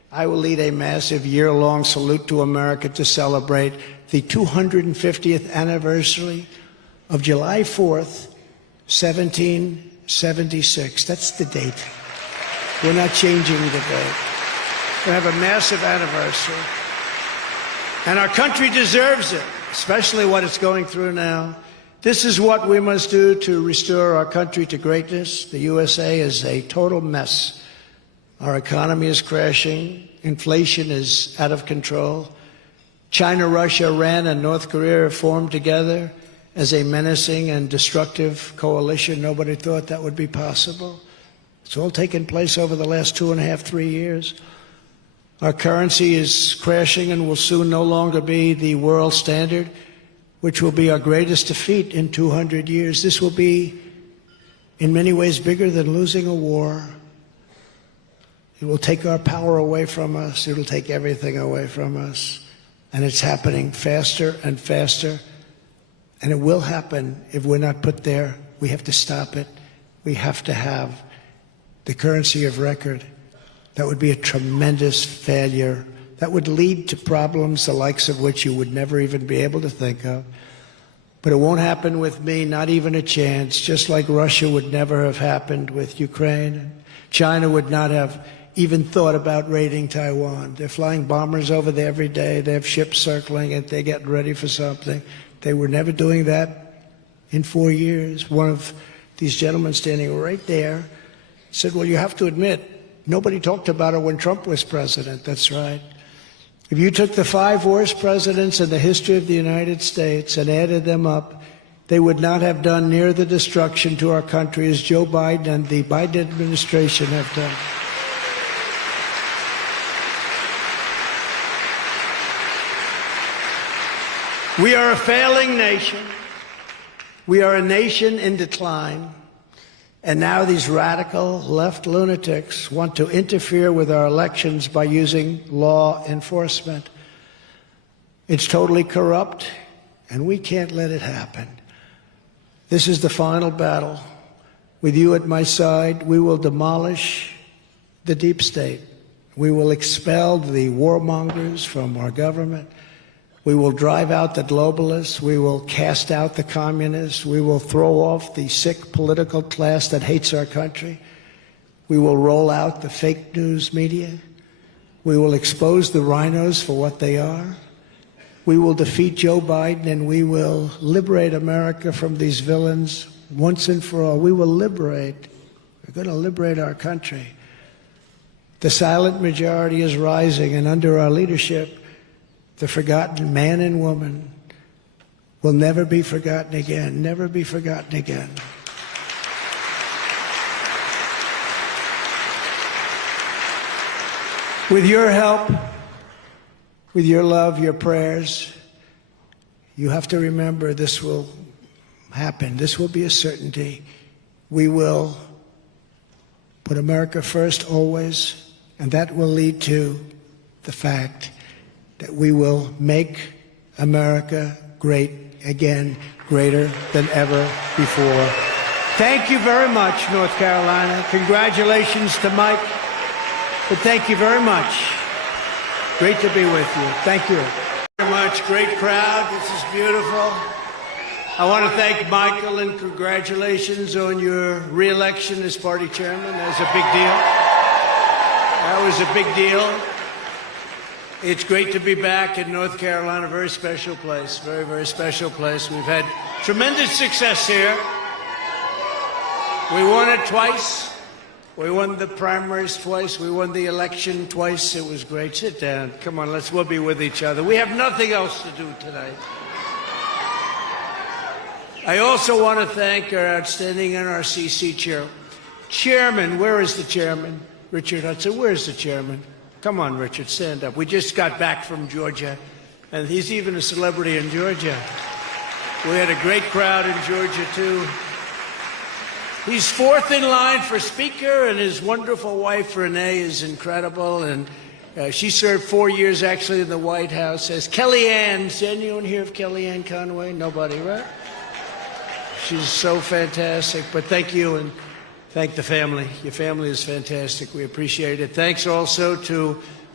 I will lead a massive year-long salute to America to celebrate the 250th anniversary of July 4th, 1776. That's the date. We're not changing the date. We have a massive anniversary. And our country deserves it, especially what it's going through now. This is what we must do to restore our country to greatness. The USA is a total mess. Our economy is crashing. Inflation is out of control. China, Russia, Iran, and North Korea have formed together as a menacing and destructive coalition. Nobody thought that would be possible. It's all taken place over the last 2.5, 3 years. Our currency is crashing and will soon no longer be the world standard, which will be our greatest defeat in 200 years. This will be, in many ways, bigger than losing a war. It will take our power away from us. It will take everything away from us. And it's happening faster and faster. And it will happen if we're not put there. We have to stop it. We have to have the currency of record. That would be a tremendous failure. That would lead to problems the likes of which you would never even be able to think of. But it won't happen with me, not even a chance, just like Russia would never have happened with Ukraine. China would not have even thought about raiding Taiwan. They're flying bombers over there every day. They have ships circling it. They're getting ready for something. They were never doing that in 4 years. One of these gentlemen standing right there said, well, you have to admit, nobody talked about it when Trump was president. That's right. If you took the 5 worst presidents in the history of the United States and added them up, they would not have done near the destruction to our country as Joe Biden and the Biden administration have done. We are a failing nation. We are a nation in decline. And now these radical left lunatics want to interfere with our elections by using law enforcement. It's totally corrupt, and we can't let it happen. This is the final battle. With you at my side, we will demolish the deep state. We will expel the warmongers from our government. We will drive out the globalists. We will cast out the communists. We will throw off the sick political class that hates our country. We will roll out the fake news media. We will expose the rhinos for what they are. We will defeat Joe Biden, and we will liberate America from these villains once and for all. We will liberate. We're going to liberate our country. The silent majority is rising, and under our leadership, the forgotten man and woman will never be forgotten again, never be forgotten again. With your help, with your love, your prayers, you have to remember this will happen. This will be a certainty. We will put America first always, and that will lead to the fact that we will make America great again, greater than ever before. Thank you very much, North Carolina. Congratulations to Mike. But thank you very much. Great to be with you. Thank you very much. Great crowd. This is beautiful. I want to thank Michael and congratulations on your re-election as party chairman. That was a big deal. That was a big deal. It's great to be back in North Carolina. Very special place. Very, very special place. We've had tremendous success here. We won it twice. We won the primaries twice. We won the election twice. It was great. Sit down. Come on, we'll be with each other. We have nothing else to do tonight. I also want to thank our outstanding NRCC chairman. Where is the chairman? Richard Hudson. Where's the chairman? Come on, Richard, stand up. We just got back from Georgia, and he's even a celebrity in Georgia. We had a great crowd in Georgia, too. He's 4th in line for Speaker, and his wonderful wife, Renee, is incredible. And she served 4 years, actually, in the White House as Kellyanne. Is anyone here of Kellyanne Conway? Nobody, right? She's so fantastic. But thank you, and thank the family. Your family is fantastic. We appreciate it. Thanks also to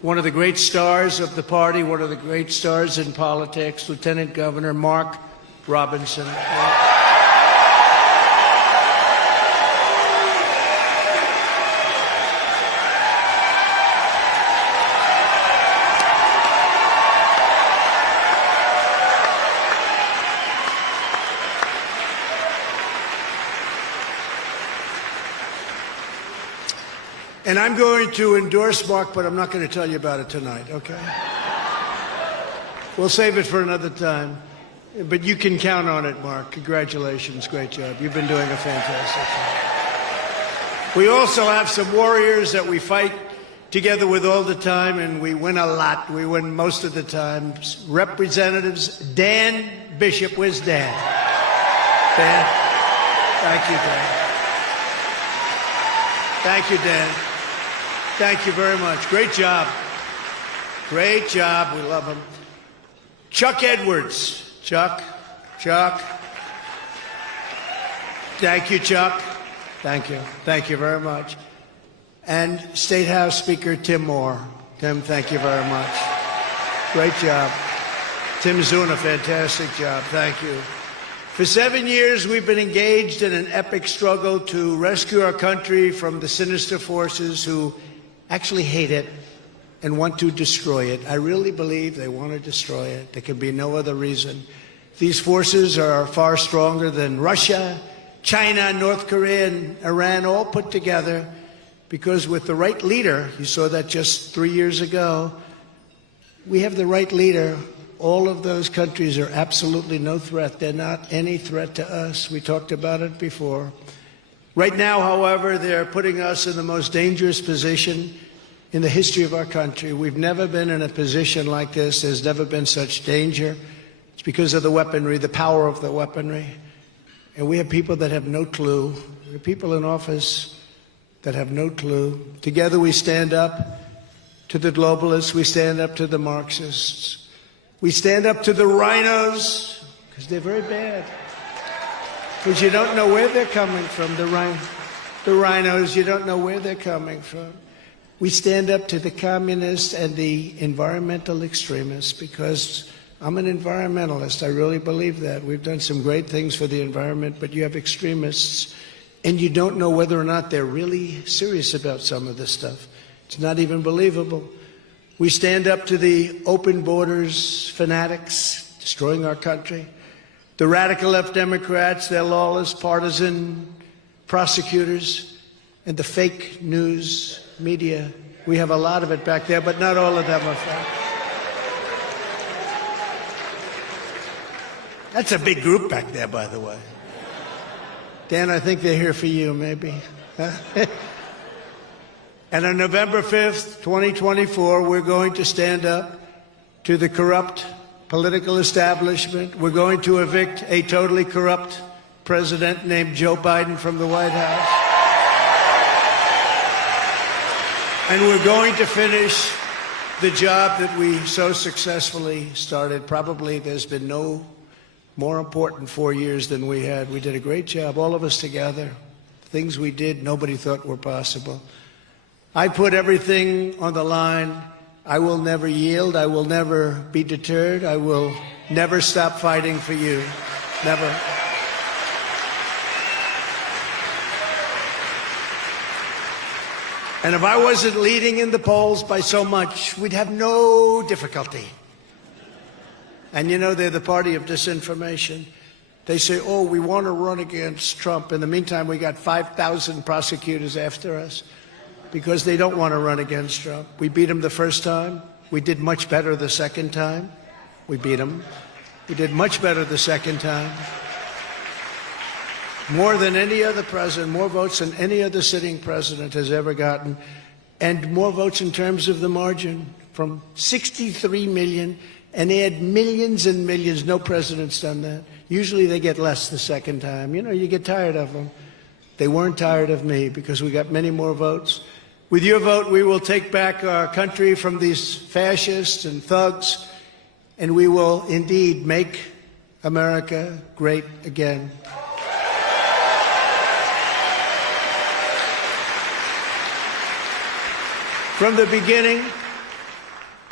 one of the great stars of the party, one of the great stars in politics, Lieutenant Governor Mark Robinson. And I'm going to endorse Mark, but I'm not going to tell you about it tonight, okay? We'll save it for another time. But you can count on it, Mark. Congratulations. Great job. You've been doing a fantastic job. We also have some warriors that we fight together with all the time, and we win a lot. We win most of the time. Representatives Dan Bishop. Where's Dan? Dan? Thank you, Dan. Thank you, Dan. Thank you very much. Great job. Great job. We love him. Chuck Edwards. Chuck. Thank you, Chuck. Thank you. Thank you very much. And State House Speaker Tim Moore. Tim, thank you very much. Great job. Tim's doing a fantastic job. Thank you. For 7 years, we've been engaged in an epic struggle to rescue our country from the sinister forces who actually hate it and want to destroy it. I really believe they want to destroy it. There can be no other reason. These forces are far stronger than Russia, China, North Korea, and Iran all put together, because with the right leader, you saw that just 3 years ago, we have the right leader. All of those countries are absolutely no threat. They're not any threat to us. We talked about it before. Right now, however, they're putting us in the most dangerous position in the history of our country. We've never been in a position like this. There's never been such danger. It's because of the weaponry, the power of the weaponry. And we have people that have no clue. We have people in office that have no clue. Together we stand up to the globalists. We stand up to the Marxists. We stand up to the rhinos, because they're very bad. Because you don't know where they're coming from, the rhinos, you don't know where they're coming from. We stand up to the communists and the environmental extremists, because I'm an environmentalist. I really believe that. We've done some great things for the environment, but you have extremists, and you don't know whether or not they're really serious about some of this stuff. It's not even believable. We stand up to the open borders fanatics destroying our country. The radical left Democrats, their lawless, partisan prosecutors, and the fake news media. We have a lot of it back there, but not all of them are fake. That's a big group back there, by the way. Dan, I think they're here for you, maybe. Huh? And on November 5th, 2024, we're going to stand up to the corrupt political establishment. We're going to evict a totally corrupt president named Joe Biden from the White House. And we're going to finish the job that we so successfully started. Probably there's been no more important 4 years than we had. We did a great job, all of us together. Things we did, nobody thought were possible. I put everything on the line. I will never yield. I will never be deterred. I will never stop fighting for you. Never. And if I wasn't leading in the polls by so much, we'd have no difficulty. And you know, they're the party of disinformation. They say, oh, we want to run against Trump. In the meantime, we got 5,000 prosecutors after us, because they don't want to run against Trump. We beat him the first time. We did much better the second time. We beat him. We did much better the second time. More than any other president, more votes than any other sitting president has ever gotten, and more votes in terms of the margin, from 63 million, and they had millions and millions. No president's done that. Usually they get less the second time. You know, you get tired of them. They weren't tired of me, because we got many more votes. With your vote, we will take back our country from these fascists and thugs, and we will indeed make America great again. From the beginning,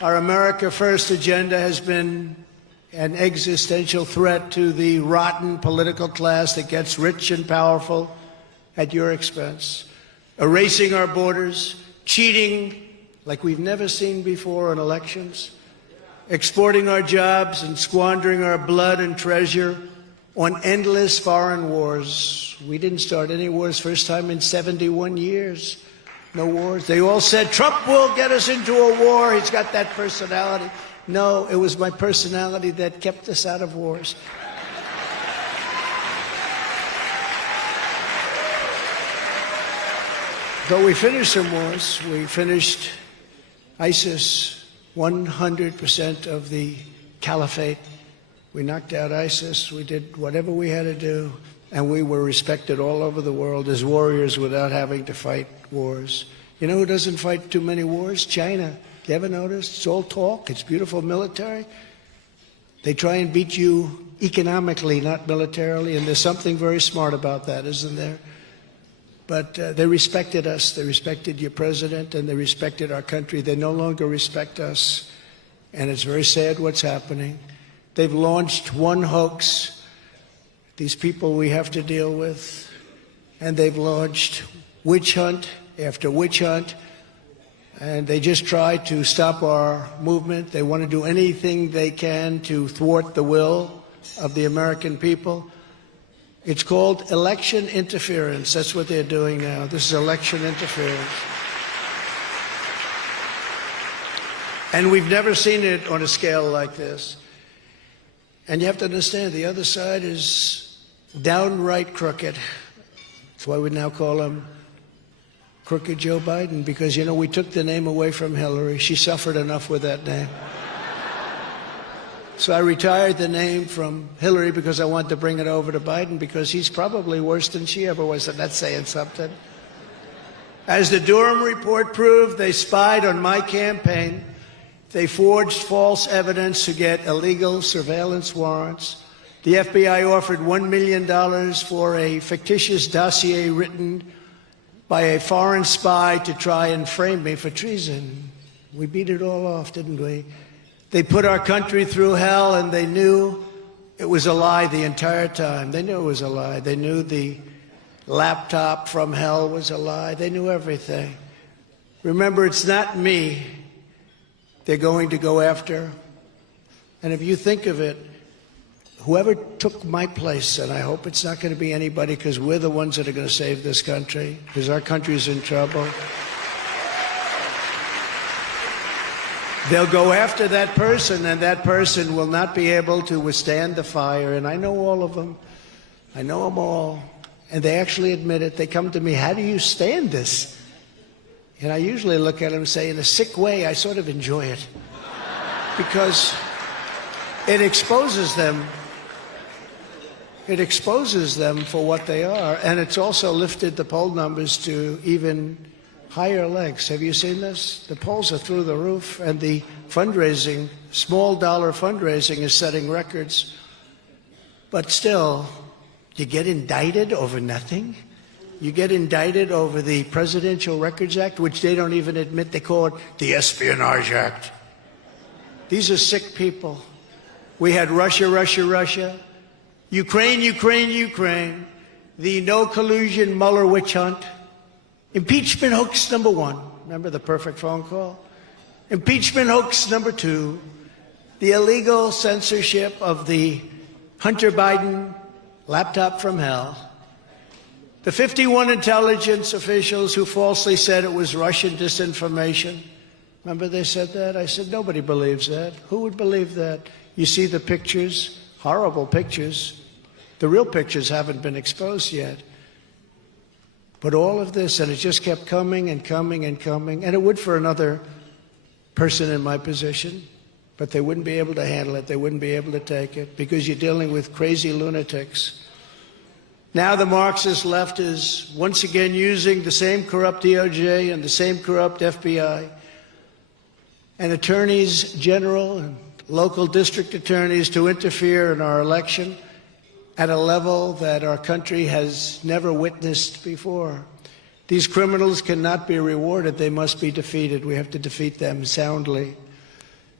Our America First agenda has been an existential threat to the rotten political class that gets rich and powerful at your expense. Erasing our borders, cheating like we've never seen before in elections, exporting our jobs and squandering our blood and treasure on endless foreign wars. We didn't start any wars, first time in 71 years. No wars. They all said, Trump will get us into a war. He's got that personality. No, it was my personality that kept us out of wars. But we finished some wars. We finished ISIS, 100% of the caliphate. We knocked out ISIS. We did whatever we had to do. And we were respected all over the world as warriors without having to fight wars. You know who doesn't fight too many wars? China. You ever noticed? It's all talk. It's beautiful military. They try and beat you economically, not militarily. And there's something very smart about that, isn't there? But they respected us. They respected your president, and they respected our country. They no longer respect us. And it's very sad what's happening. They've launched one hoax. These people we have to deal with, and they've launched witch hunt after witch hunt, and they just try to stop our movement. They want to do anything they can to thwart the will of the American people. It's called election interference. That's what they're doing now. This is election interference. And we've never seen it on a scale like this. And you have to understand, the other side is downright crooked. That's why we now call him Crooked Joe Biden, because, you know, we took the name away from Hillary. She suffered enough with that name. So I retired the name from Hillary because I wanted to bring it over to Biden, because he's probably worse than she ever was, and that's saying something. As the Durham report proved, they spied on my campaign. They forged false evidence to get illegal surveillance warrants. The FBI offered $1 million for a fictitious dossier written by a foreign spy to try and frame me for treason. We beat it all off, didn't we? They put our country through hell, and they knew it was a lie the entire time. They knew it was a lie. They knew the laptop from hell was a lie. They knew everything. Remember, it's not me they're going to go after. And if you think of it, whoever took my place, and I hope it's not going to be anybody, because we're the ones that are going to save this country, because our country's in trouble. They'll go after that person, and that person will not be able to withstand the fire. And I know all of them. I know them all. And they actually admit it. They come to me, how do you stand this? And I usually look at them and say, in a sick way, I sort of enjoy it. Because it exposes them. It exposes them for what they are. And it's also lifted the poll numbers to even higher legs. Have you seen this? The polls are through the roof, and the fundraising, small dollar fundraising, is setting records. But still, you get indicted over nothing? You get indicted over the Presidential Records Act, which they don't even admit. They call it the Espionage Act. These are sick people. We had Russia, Russia, Russia. Ukraine, Ukraine, Ukraine. The no collusion Mueller witch hunt. Impeachment hoax number 1. Remember the perfect phone call? Impeachment hoax number 2. The illegal censorship of the Hunter Biden laptop from hell. The 51 intelligence officials who falsely said it was Russian disinformation. Remember they said that? I said, nobody believes that. Who would believe that? You see the pictures, horrible pictures. The real pictures haven't been exposed yet. But all of this, and it just kept coming and coming and coming, and it would for another person in my position, but they wouldn't be able to handle it. They wouldn't be able to take it, because you're dealing with crazy lunatics. Now the Marxist left is once again using the same corrupt DOJ and the same corrupt FBI and attorneys general and local district attorneys to interfere in our election at a level that our country has never witnessed before. These criminals cannot be rewarded. They must be defeated. We have to defeat them soundly.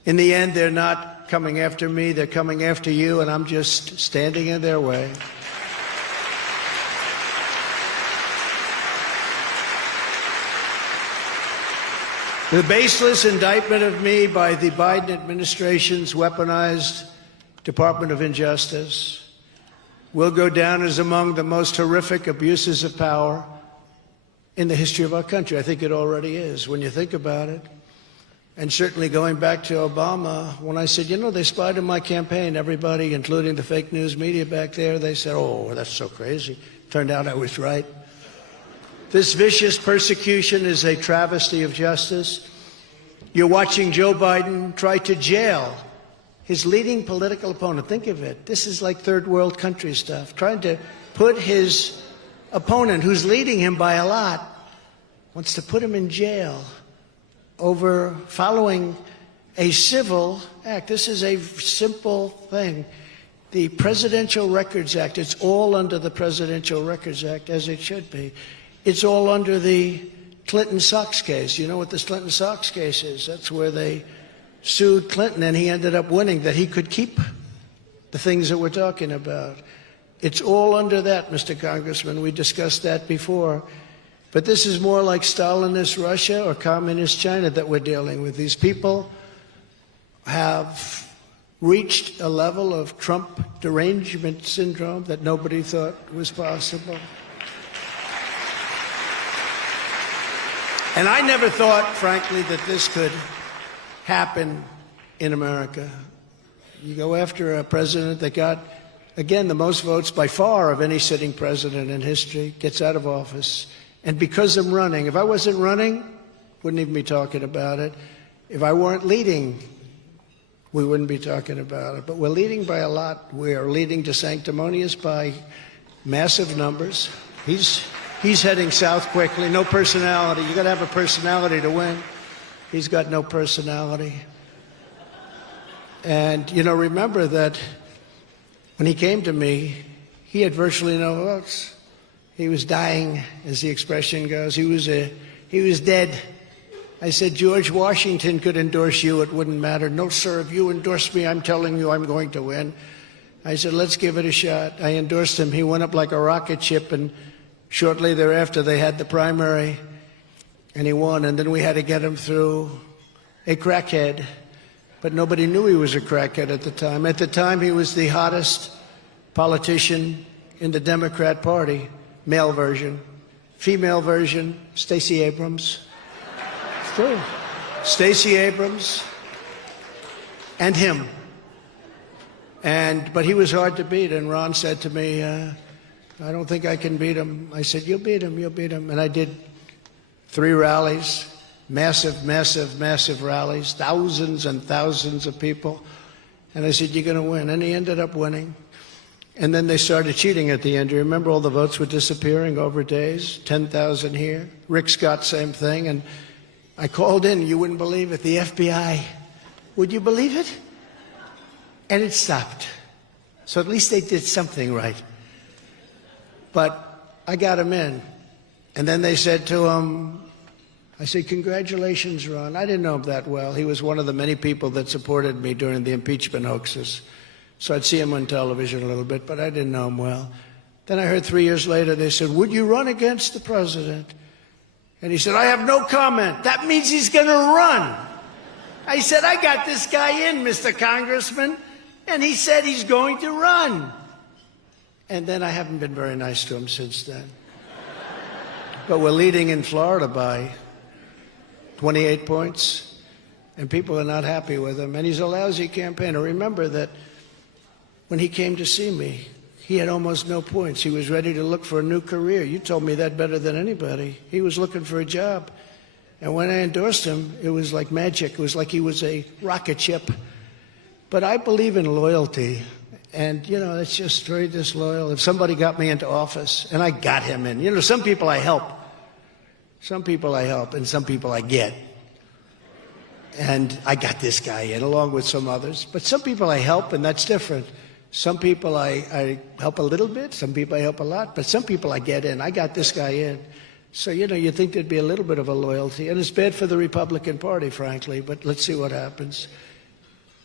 In the end, they're not coming after me, they're coming after you, and I'm just standing in their way. The baseless indictment of me by the Biden administration's weaponized Department of Injustice will go down as among the most horrific abuses of power in the history of our country. I think it already is, when you think about it. And certainly going back to Obama, when I said, you know, they spied on my campaign, everybody, including the fake news media back there, they said, oh, that's so crazy. Turned out I was right. This vicious persecution is a travesty of justice. You're watching Joe Biden try to jail his leading political opponent. Think of it. This is like third world country stuff. Trying to put his opponent, who's leading him by a lot, wants to put him in jail over following a civil act. This is a simple thing. The Presidential Records Act, it's all under the Presidential Records Act, as it should be. It's all under the Clinton Sox case. You know what this Clinton Sox case is? That's where they sued Clinton, and he ended up winning, that he could keep the things that we're talking about. It's all under that, Mr. Congressman. We discussed that before. But this is more like Stalinist Russia or Communist China that we're dealing with. These people have reached a level of Trump derangement syndrome that nobody thought was possible. And I never thought, frankly, that this could happen in America. You go after a president that got, again, the most votes by far of any sitting president in history, gets out of office. And because I'm running, if I wasn't running, wouldn't even be talking about it. If I weren't leading, we wouldn't be talking about it. But we're leading by a lot. We are leading to sanctimonious by massive numbers. He's heading south quickly. No personality. You got to have a personality to win. He's got no personality. And, you know, remember that when he came to me, he had virtually no votes. He was dying, as the expression goes. He was dead. I said, George Washington could endorse you. It wouldn't matter. No, sir, if you endorse me, I'm telling you I'm going to win. I said, let's give it a shot. I endorsed him. He went up like a rocket ship, and shortly thereafter, they had the primary, and he won. And then we had to get him through a crackhead. But nobody knew he was a crackhead at the time. At the time, he was the hottest politician in the Democrat Party, male version. Female version, Stacey Abrams. It's true. Stacey Abrams and him. But he was hard to beat, and Ron said to me, I don't think I can beat him. I said, you'll beat him, you'll beat him. And I did 3 rallies, massive, massive, massive rallies, thousands and thousands of people. And I said, you're going to win. And he ended up winning. And then they started cheating at the end. You remember all the votes were disappearing over days? 10,000 here. Rick Scott, same thing. And I called in, you wouldn't believe it, the FBI. Would you believe it? And it stopped. So at least they did something right. But I got him in. And then they said to him, I said, congratulations, Ron. I didn't know him that well. He was one of the many people that supported me during the impeachment hoaxes. So I'd see him on television a little bit, but I didn't know him well. Then I heard 3 years later, they said, would you run against the president? And he said, I have no comment. That means he's going to run. I said, I got this guy in, Mr. Congressman. And he said he's going to run. And then I haven't been very nice to him since then. But we're leading in Florida by 28 points. And people are not happy with him. And he's a lousy campaigner. Remember that when he came to see me, he had almost no points. He was ready to look for a new career. You told me that better than anybody. He was looking for a job. And when I endorsed him, it was like magic. It was like he was a rocket ship. But I believe in loyalty. And, you know, it's just very disloyal. If somebody got me into office, and I got him in. You know, some people I help. Some people I help, and some people I get. And I got this guy in, along with some others. But some people I help, and that's different. Some people I help a little bit, some people I help a lot, but some people I get in. I got this guy in. So, you know, you think there'd be a little bit of a loyalty. And it's bad for the Republican Party, frankly, but let's see what happens.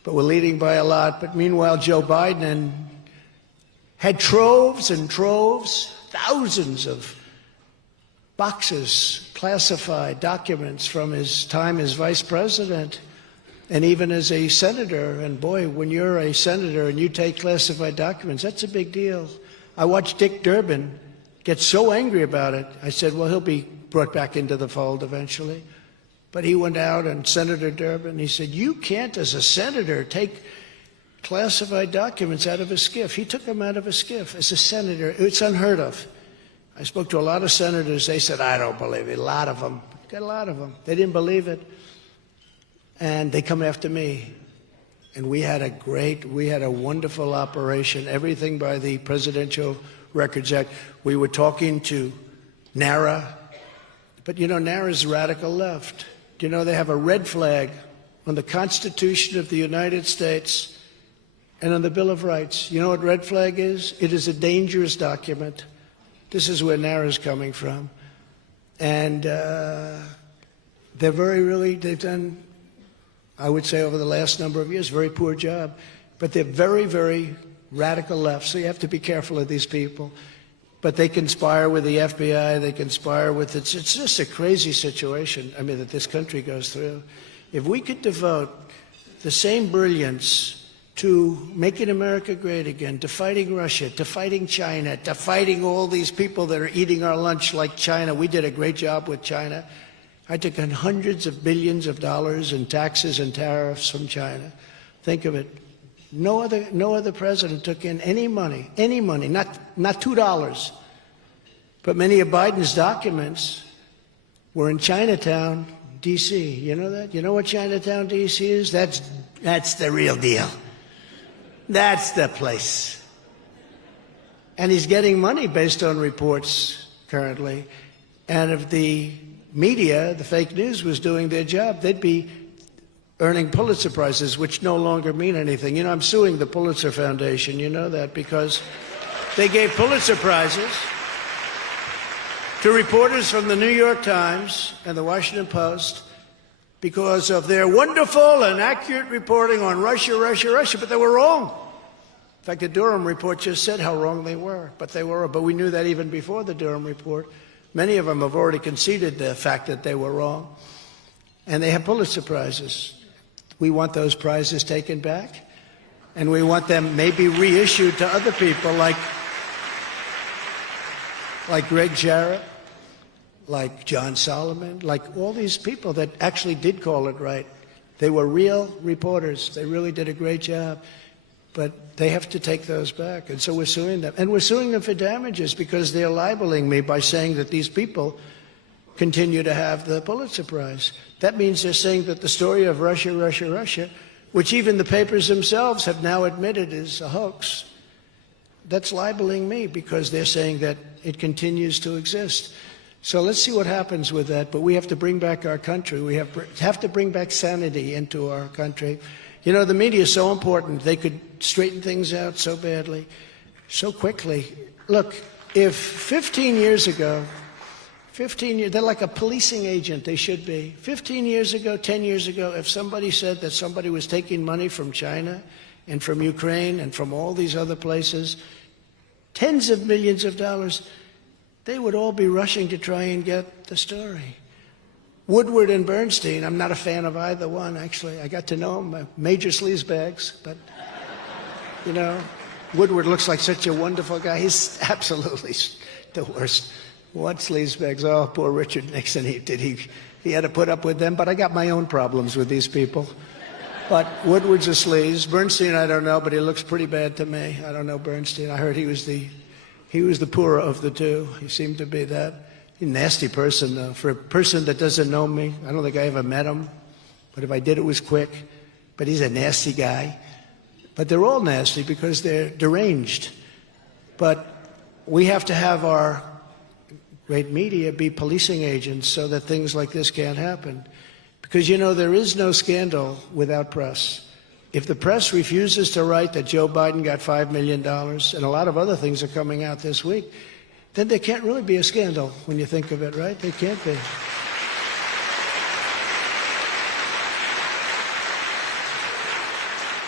but we're leading by a lot. But meanwhile, Joe Biden had troves and troves, thousands of boxes, classified documents from his time as vice president and even as a senator. And boy, when you're a senator and you take classified documents, that's a big deal. I watched Dick Durbin get so angry about it. I said, well, he'll be brought back into the fold eventually. But he went out, and Senator Durbin, he said, you can't, as a senator, take classified documents out of a SCIF. He took them out of a SCIF as a senator. It's unheard of. I spoke to a lot of senators. They said, I don't believe it. A lot of them. Got a lot of them. They didn't believe it. And they come after me. And we had a wonderful operation, everything by the Presidential Records Act. We were talking to NARA. But, you know, NARA's radical left. You know, they have a red flag on the Constitution of the United States and on the Bill of Rights. You know what red flag is? It is a dangerous document. This is where NARA's coming from. And they've done, I would say, over the last number of years, very poor job. But they're very, very radical left, so you have to be careful of these people. But they conspire with the FBI, they conspire with it's just a crazy situation, I mean, that this country goes through. If we could devote the same brilliance to making America great again, to fighting Russia, to fighting China, to fighting all these people that are eating our lunch like China. We did a great job with China. I took in hundreds of billions of dollars in taxes and tariffs from China. Think of it. No other president took in any money, not $2. But many of Biden's documents were in Chinatown, D.C. You know that? You know what Chinatown, D.C. is? That's the real deal. That's the place. And he's getting money based on reports currently. And if the media, the fake news, was doing their job, they'd be earning Pulitzer Prizes, which no longer mean anything. You know, I'm suing the Pulitzer Foundation, you know that, because they gave Pulitzer Prizes to reporters from the New York Times and the Washington Post because of their wonderful and accurate reporting on Russia, but they were wrong. In fact, the Durham report just said how wrong they were, but they were. But we knew that even before the Durham report. Many of them have already conceded the fact that they were wrong, and they have Pulitzer Prizes. We want those prizes taken back, and we want them maybe reissued to other people like Greg Jarrett, like John Solomon, like all these people that actually did call it right. They were real reporters. They really did a great job, but they have to take those back, and so we're suing them. And we're suing them for damages because they're libeling me by saying that these people continue to have the Pulitzer Prize. That means they're saying that the story of Russia, which even the papers themselves have now admitted is a hoax, that's libeling me because they're saying that it continues to exist. So let's see what happens with that. But we have to bring back our country. We have to bring back sanity into our country. You know, the media is so important. They could straighten things out so badly, so quickly. Look, if 15 years ago, they're like a policing agent, they should be. 15 years ago, 10 years ago, if somebody said that somebody was taking money from China and from Ukraine and from all these other places, tens of millions of dollars, they would all be rushing to try and get the story. Woodward and Bernstein, I'm not a fan of either one, actually. I got to know them, major sleazebags, but, you know, Woodward looks like such a wonderful guy. He's absolutely the worst. What sleazebags? Oh, poor Richard Nixon. He had to put up with them, but I got my own problems with these people. But Woodward's a sleaze. Bernstein, I don't know, but he looks pretty bad to me. I don't know Bernstein. I heard he was the poorer of the two. He seemed to be that. He's a nasty person, though. For a person that doesn't know me, I don't think I ever met him. But if I did, it was quick. But he's a nasty guy. But they're all nasty because they're deranged. But we have to have our great media be policing agents so that things like this can't happen. Because, you know, there is no scandal without press. If the press refuses to write that Joe Biden got $5 million, and a lot of other things are coming out this week, then there can't really be a scandal when you think of it, right? There can't be.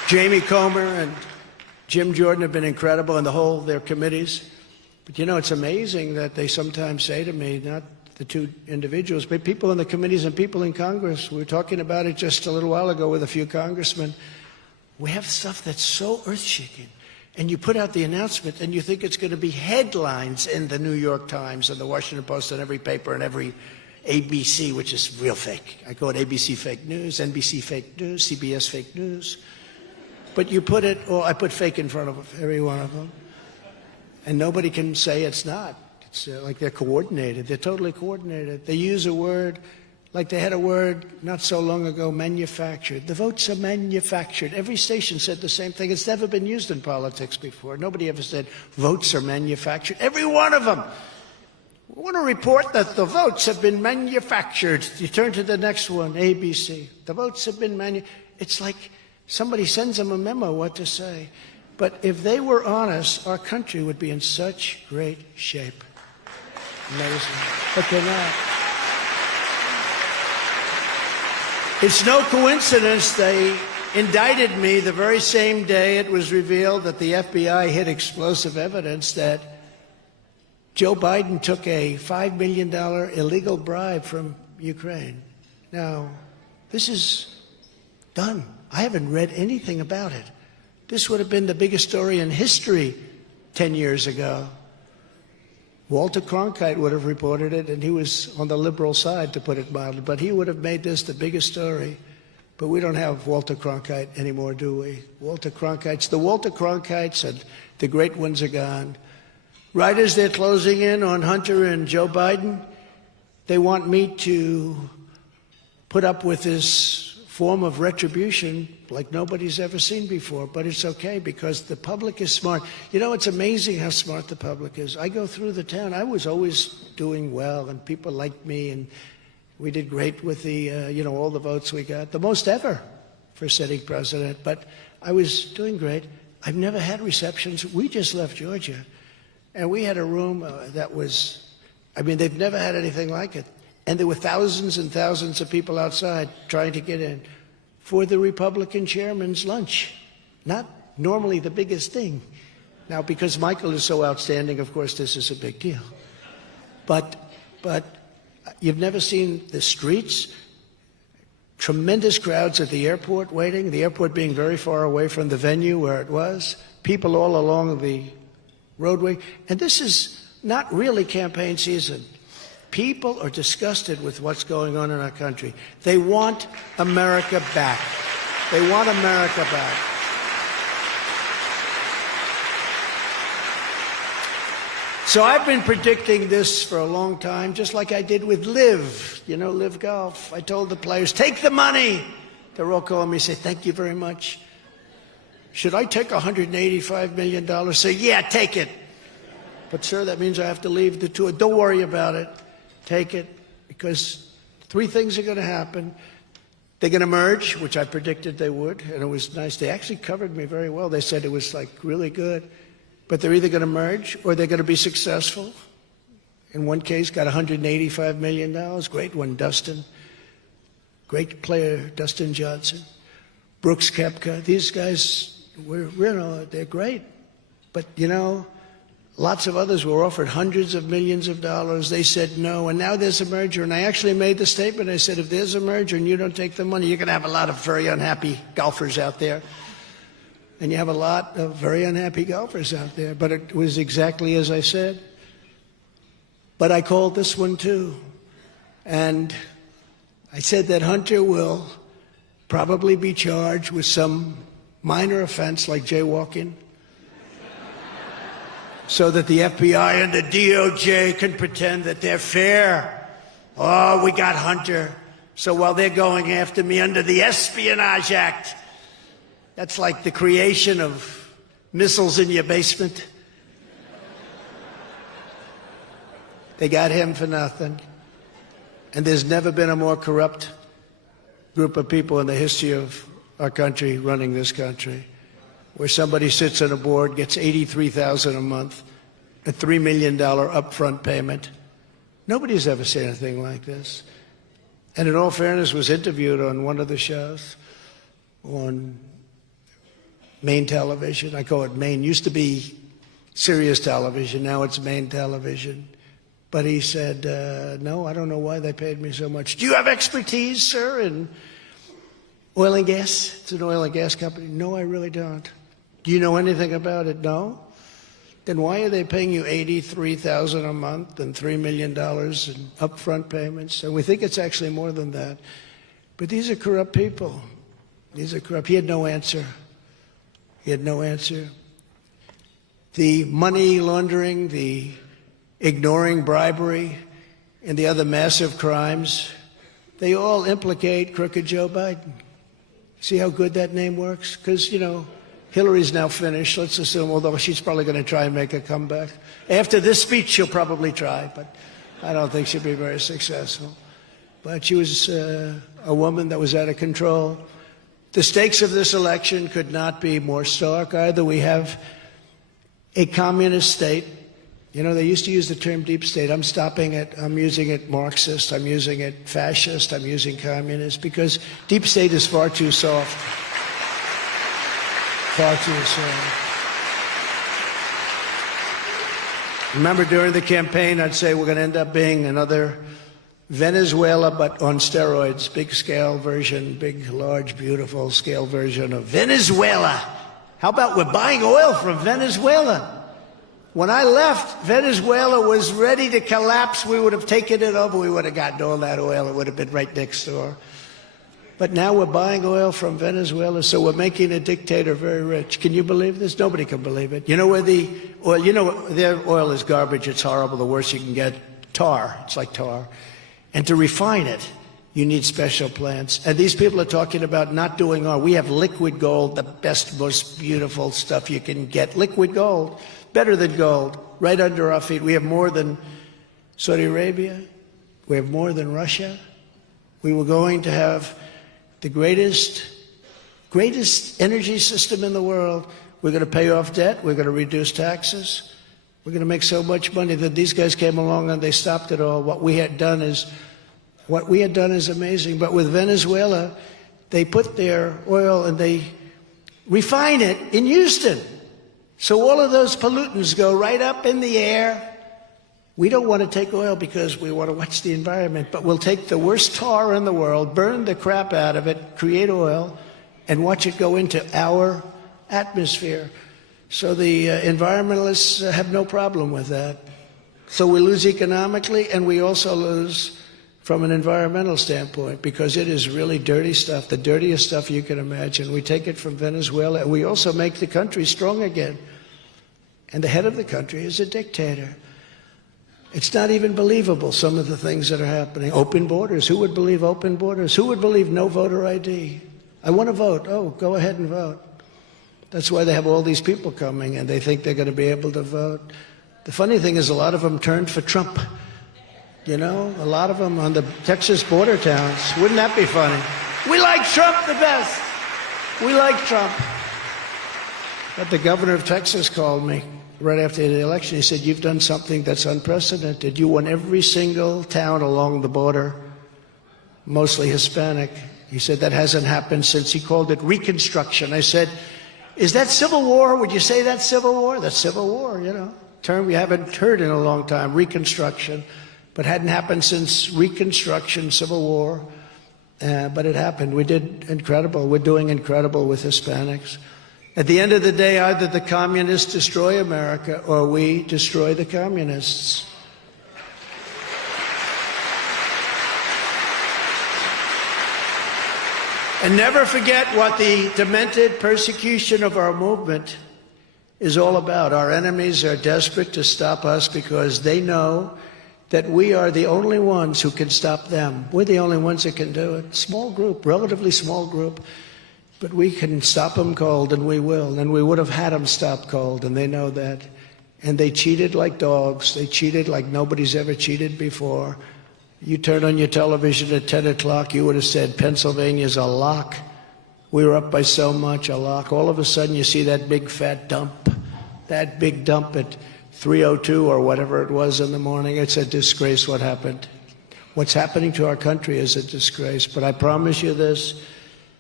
Jamie Comer and Jim Jordan have been incredible, and their committees. But it's amazing that they sometimes say to me, not the two individuals, but people in the committees and people in Congress. We were talking about it just a little while ago with a few congressmen. We have stuff that's so earth-shaking. And you put out the announcement, and you think it's going to be headlines in the New York Times and the Washington Post and every paper and every ABC, which is real fake. I call it ABC fake news, NBC fake news, CBS fake news. But you put it, or I put fake in front of every one of them, and nobody can say it's not. It's like they're coordinated. They're totally coordinated. They use a word, like they had a word not so long ago, manufactured. The votes are manufactured. Every station said the same thing. It's never been used in politics before. Nobody ever said votes are manufactured. Every one of them. We want to report that the votes have been manufactured. You turn to the next one, ABC. The votes have been manufactured. It's like somebody sends them a memo what to say. But if they were honest, our country would be in such great shape. Amazing. But they're not. It's no coincidence they indicted me the very same day it was revealed that the FBI hid explosive evidence that Joe Biden took a $5 million illegal bribe from Ukraine. Now, this is done. I haven't read anything about it. This would have been the biggest story in history 10 years ago. Walter Cronkite would have reported it, and he was on the liberal side, to put it mildly, but he would have made this the biggest story. But we don't have Walter Cronkite anymore, do we? The Walter Cronkites and the great ones are gone. Right as they're closing in on Hunter and Joe Biden, they want me to put up with this form of retribution like nobody's ever seen before. But it's okay because the public is smart. It's amazing how smart the public is. I go through the town. I was always doing well, and people liked me, and we did great with the, all the votes we got, the most ever for sitting president. But I was doing great. I've never had receptions. We just left Georgia, and we had a room that was, they've never had anything like it. And there were thousands and thousands of people outside trying to get in for the Republican chairman's lunch. Not normally the biggest thing. Now, because Michael is so outstanding, of course, this is a big deal. But you've never seen the streets, tremendous crowds at the airport waiting, the airport being very far away from the venue where it was, people all along the roadway. And this is not really campaign season. People are disgusted with what's going on in our country. They want America back. They want America back. So I've been predicting this for a long time, just like I did with Live, Live Golf. I told the players, take the money. They're all calling me, say, thank you very much. Should I take $185 million? Say, yeah, take it. But, sir, that means I have to leave the tour. Don't worry about it. Take it, because three things are going to happen. They're going to merge, which I predicted they would, and it was nice. They actually covered me very well. They said it was, really good. But they're either going to merge or they're going to be successful. In one case, got $185 million. Great one, Dustin. Great player, Dustin Johnson. Brooks Koepka. These guys, they're great. But, lots of others were offered hundreds of millions of dollars. They said no, and now there's a merger. And I actually made the statement. I said, if there's a merger and you don't take the money, you're going to have a lot of very unhappy golfers out there. And you have a lot of very unhappy golfers out there. But it was exactly as I said. But I called this one too. And I said that Hunter will probably be charged with some minor offense like jaywalking, so that the FBI and the DOJ can pretend that they're fair. Oh, we got Hunter. So while they're going after me under the Espionage Act, that's like the creation of missiles in your basement. They got him for nothing. And there's never been a more corrupt group of people in the history of our country running this country, where somebody sits on a board, gets $83,000 a month, a $3 million upfront payment. Nobody's ever seen anything like this. And in all fairness, was interviewed on one of the shows on Main television. I call it Main. Used to be Sirius television. Now it's Main television. But he said, no, I don't know why they paid me so much. Do you have expertise, sir, in oil and gas? It's an oil and gas company. No, I really don't. Do you know anything about it? No. Then why are they paying you $83,000 a month and $3 million in upfront payments? And we think it's actually more than that. But these are corrupt people. These are corrupt. He had no answer. He had no answer. The money laundering, the ignoring bribery, and the other massive crimes, they all implicate crooked Joe Biden. See how good that name works? Because, you know, Hillary's now finished, let's assume, although she's probably going to try and make a comeback. After this speech, she'll probably try, but I don't think she'll be very successful. But she was a woman that was out of control. The stakes of this election could not be more stark. Either we have a communist state. You know, they used to use the term deep state. I'm stopping it. I'm using it Marxist. I'm using it fascist. I'm using communist because deep state is far too soft. Far too soft. Remember during the campaign, I'd say we're going to end up being another Venezuela, but on steroids. Big scale version, big, large, beautiful scale version of Venezuela. How about we're buying oil from Venezuela? When I left, Venezuela was ready to collapse. We would have taken it over. We would have gotten all that oil. It would have been right next door. But now we're buying oil from Venezuela, so we're making a dictator very rich. Can you believe this? Nobody can believe it. You know where the oil, you know, their oil is garbage. It's horrible. The worst you can get, tar. It's like tar. And to refine it, you need special plants. And these people are talking about not doing oil. We have liquid gold, the best, most beautiful stuff you can get. Liquid gold, better than gold, right under our feet. We have more than Saudi Arabia. We have more than Russia. We were going to have the greatest energy system in the world. We're going to pay off debt. We're going to reduce taxes. We're going to make so much money that these guys came along and they stopped it all. What we had done is amazing. But with Venezuela, they put their oil and they refine it in Houston. So all of those pollutants go right up in the air. We don't want to take oil because we want to watch the environment, but we'll take the worst tar in the world, burn the crap out of it, create oil, and watch it go into our atmosphere. So the environmentalists have no problem with that. So we lose economically, and we also lose from an environmental standpoint because it is really dirty stuff, the dirtiest stuff you can imagine. We take it from Venezuela, and we also make the country strong again. And the head of the country is a dictator. It's not even believable, some of the things that are happening. Open borders. Who would believe open borders? Who would believe no voter ID? I want to vote. Oh, go ahead and vote. That's why they have all these people coming, and they think they're going to be able to vote. The funny thing is a lot of them turned for Trump. You know, a lot of them on the Texas border towns. Wouldn't that be funny? We like Trump the best. We like Trump. But the governor of Texas called me right after the election. He said, you've done something that's unprecedented. You won every single town along the border, mostly Hispanic. He said, that hasn't happened since, he called it Reconstruction. I said, is that Civil War? Would you say that's Civil War? That's Civil War, you know. Term we haven't heard in a long time, Reconstruction. But hadn't happened since Reconstruction, Civil War. But it happened. We did incredible. We're doing incredible with Hispanics. At the end of the day, either the communists destroy America or we destroy the communists. And never forget what the demented persecution of our movement is all about. Our enemies are desperate to stop us because they know that we are the only ones who can stop them. We're the only ones that can do it. Small group, relatively small group. But we can stop them cold, and we will. And we would have had them stop cold, and they know that. And they cheated like dogs. They cheated like nobody's ever cheated before. You turn on your television at 10 o'clock, you would have said, Pennsylvania's a lock. We were up by so much, a lock. All of a sudden, you see that big fat dump, that big dump at 3:02 or whatever it was in the morning. It's a disgrace what happened. What's happening to our country is a disgrace. But I promise you this,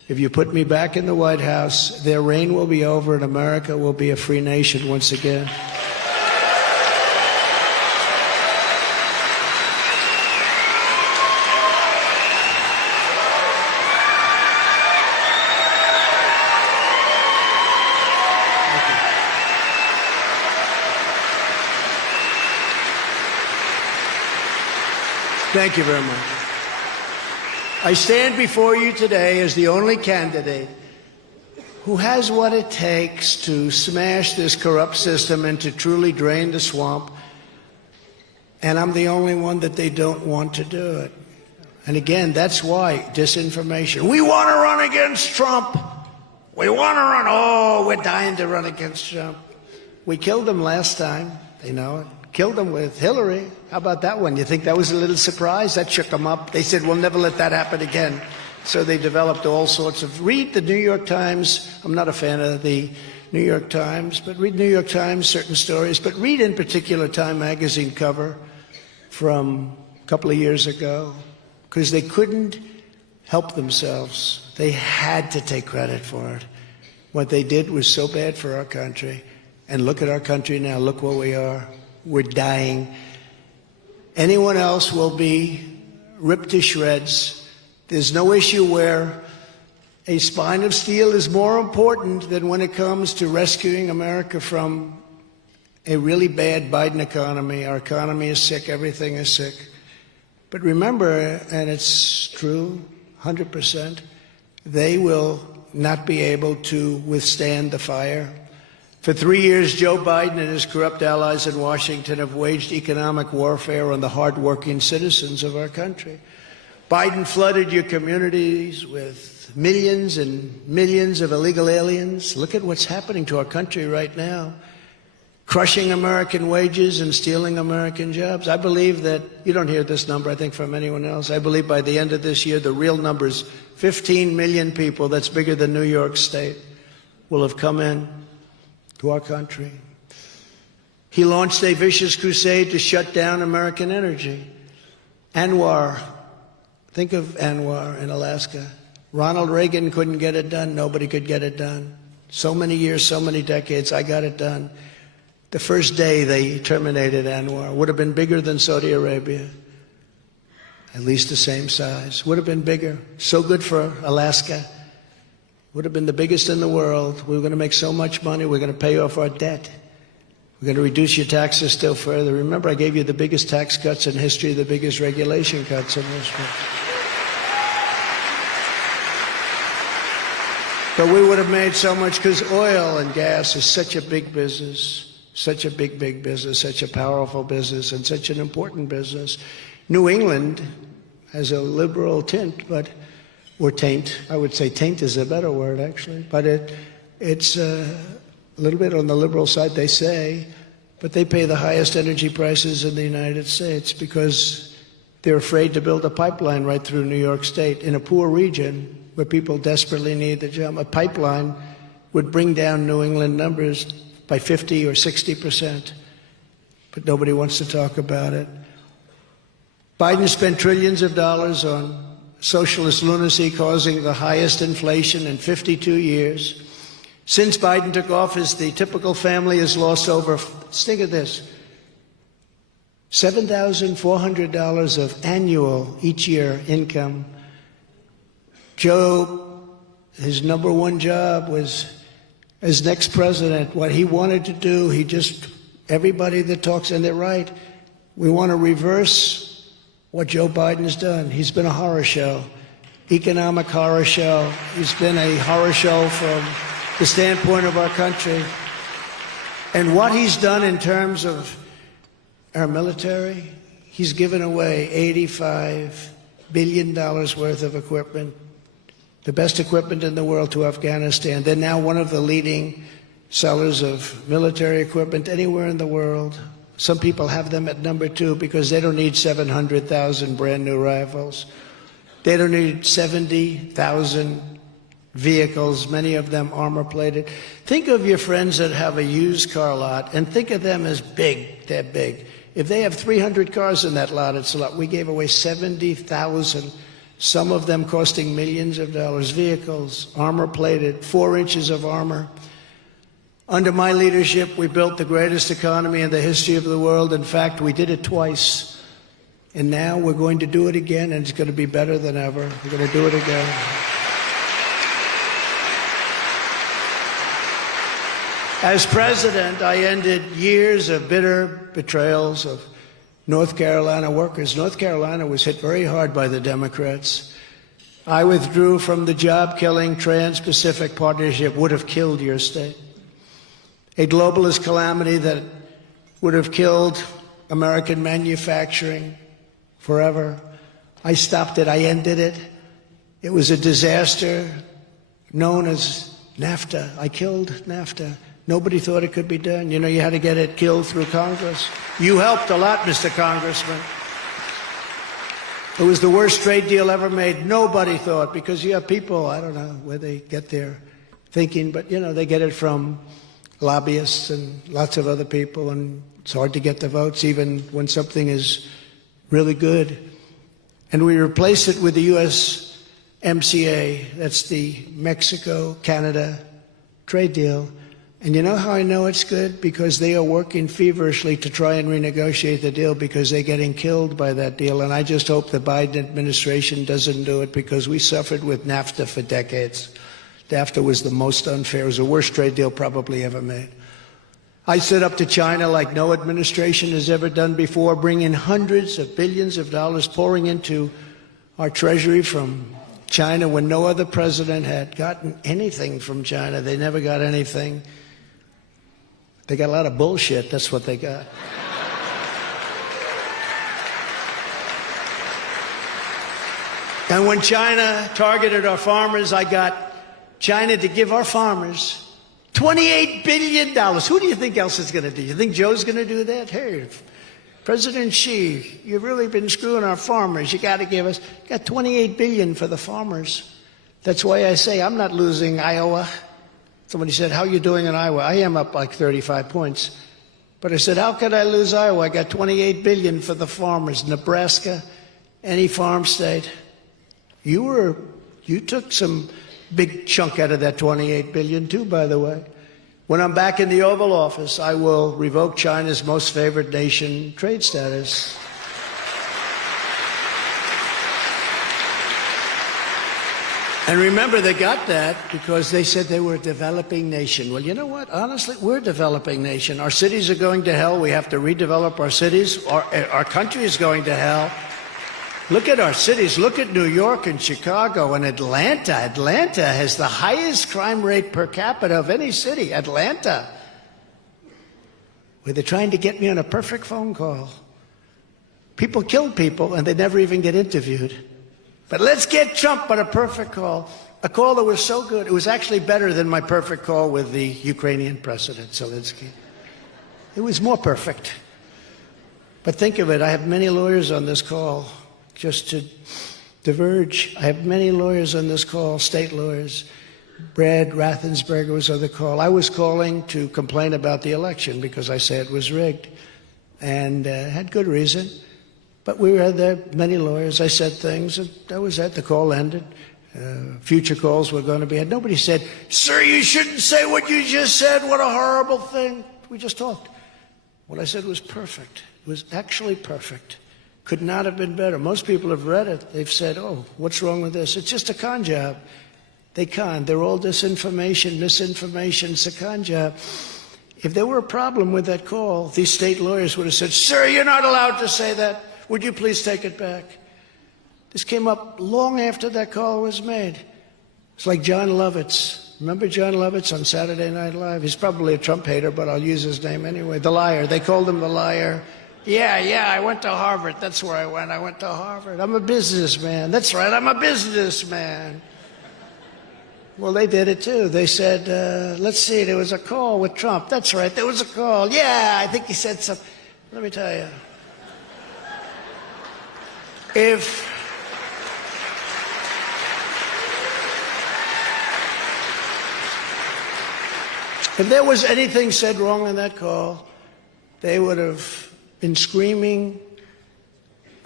If you put me back in the White House, their reign will be over and America will be a free nation once again. Thank you very much. I stand before you today as the only candidate who has what it takes to smash this corrupt system and to truly drain the swamp. And I'm the only one that they don't want to do it. And again, that's why disinformation. We want to run against Trump. We want to run. Oh, we're dying to run against Trump. We killed him last time. They know it. Killed him with Hillary. How about that one? You think that was a little surprise? That shook them up. They said, we'll never let that happen again. So they developed all sorts of... Read the New York Times. I'm not a fan of the New York Times, but read New York Times, certain stories. But read in particular Time magazine cover from a couple of years ago, because they couldn't help themselves. They had to take credit for it. What they did was so bad for our country. And look at our country now. Look where we are. We're dying. Anyone else will be ripped to shreds. There's no issue where a spine of steel is more important than when it comes to rescuing America from a really bad Biden economy. Our economy is sick. Everything is sick. But remember, and it's true, 100%, they will not be able to withstand the fire. For 3 years, Joe Biden and his corrupt allies in Washington have waged economic warfare on the hardworking citizens of our country. Biden flooded your communities with millions and millions of illegal aliens. Look at what's happening to our country right now. Crushing American wages and stealing American jobs. I believe that, you don't hear this number, I think, from anyone else. I believe by the end of this year, the real number is 15 million people, that's bigger than New York State, will have come in to our country. He launched a vicious crusade to shut down American energy. Anwar, think of Anwar in Alaska. Ronald Reagan couldn't get it done. Nobody could get it done. So many years, so many decades, I got it done. The first day they terminated Anwar. Would have been bigger than Saudi Arabia. At least the same size. Would have been bigger. So good for Alaska. Would have been the biggest in the world. We were going to make so much money. We're going to pay off our debt. We're going to reduce your taxes still further. Remember, I gave you the biggest tax cuts in history, the biggest regulation cuts in history. But we would have made so much because oil and gas is such a big business, such a big, big business, such a powerful business, and such an important business. New England has a liberal tint, but... or taint. I would say taint is a better word, actually. But it's a little bit on the liberal side, they say. But they pay the highest energy prices in the United States because they're afraid to build a pipeline right through New York State in a poor region where people desperately need the job. A pipeline would bring down New England numbers by 50 or 60%. But nobody wants to talk about it. Biden spent trillions of dollars on socialist lunacy, causing the highest inflation in 52 years. Since Biden took office, the typical family has lost over, think of this, $7,400 of annual each year income. Joe, his number one job was as next president. What he wanted to do, everybody that talks, and they're right, we want to reverse what Joe Biden has done. He's been a horror show, economic horror show. He's been a horror show from the standpoint of our country. And what he's done in terms of our military, he's given away $85 billion worth of equipment, the best equipment in the world, to Afghanistan. They're now one of the leading sellers of military equipment anywhere in the world. Some people have them at number 2 because they don't need 700,000 brand new rifles. They don't need 70,000 vehicles, many of them armor plated. Think of your friends that have a used car lot and think of them as big. They're big. If they have 300 cars in that lot, it's a lot. We gave away 70,000 some of them costing millions of dollars, vehicles, armor-plated, 4 inches of armor. Under my leadership, we built the greatest economy in the history of the world. In fact, we did it twice. And now we're going to do it again, and it's going to be better than ever. We're going to do it again. As president, I ended years of bitter betrayals of North Carolina workers. North Carolina was hit very hard by the Democrats. I withdrew from the job-killing Trans-Pacific Partnership, would have killed your state. A globalist calamity that would have killed American manufacturing forever. I stopped it. I ended it. It was a disaster known as NAFTA. I killed NAFTA. Nobody thought it could be done. You know, you had to get it killed through Congress. You helped a lot, Mr. Congressman. It was the worst trade deal ever made. Nobody thought, because you have people, I don't know where they get their thinking, but, you know, they get it from lobbyists and lots of other people, and it's hard to get the votes even when something is really good. And we replaced it with the USMCA. That's the Mexico-Canada trade deal. And you know how I know it's good? Because they are working feverishly to try and renegotiate the deal, because they're getting killed by that deal. And I just hope the Biden administration doesn't do it, because we suffered with NAFTA for decades. NAFTA was the most unfair. It was the worst trade deal probably ever made. I stood up to China like no administration has ever done before, bringing hundreds of billions of dollars pouring into our treasury from China when no other president had gotten anything from China. They never got anything. They got a lot of bullshit. That's what they got. And when China targeted our farmers, I got China to give our farmers $28 billion. Who do you think else is going to do? You think Joe's going to do that? Hey, President Xi, you've really been screwing our farmers. You got to give us, got $28 billion for the farmers. That's why I say I'm not losing Iowa. Somebody said, how are you doing in Iowa? I am up like 35 points. But I said, how could I lose Iowa? I got $28 billion for the farmers. Nebraska, any farm state. You took some big chunk out of that $28 billion too, by the way. When I'm back in the Oval Office, I will revoke China's most favored nation trade status. And remember, they got that because they said they were a developing nation. Well, you know what? Honestly, we're a developing nation. Our cities are going to hell. We have to redevelop our cities. Our country is going to hell. Look at our cities. Look at New York and Chicago and Atlanta. Atlanta has the highest crime rate per capita of any city. Atlanta. Where they're trying to get me on a perfect phone call. People kill people and they never even get interviewed. But let's get Trump on a perfect call. A call that was so good. It was actually better than my perfect call with the Ukrainian President, Zelensky. It was more perfect. But think of it. I have many lawyers on this call. Just to diverge, I have many lawyers on this call, state lawyers. Brad Raffensperger was on the call. I was calling to complain about the election because I said it was rigged, and had good reason. But we had there many lawyers. I said things, and that was it. The call ended. Future calls were going to be had. Nobody said, "Sir, you shouldn't say what you just said. What a horrible thing." We just talked. What I said was perfect. It was actually perfect. Could not have been better. Most people have read it. They've said, oh, what's wrong with this? It's just a con job. They con. They're all disinformation, misinformation. It's a con job. If there were a problem with that call, these state lawyers would have said, "Sir, you're not allowed to say that. Would you please take it back?" This came up long after that call was made. It's like John Lovitz. Remember John Lovitz on Saturday Night Live? He's probably a Trump hater, but I'll use his name anyway. The liar. They called him the liar. Yeah, I went to Harvard. That's where I went. I went to Harvard. I'm a businessman. That's right, I'm a businessman. Well, they did it too. They said, let's see, there was a call with Trump. That's right, there was a call. Yeah, I think he said something. Let me tell you. If there was anything said wrong in that call, they would have been screaming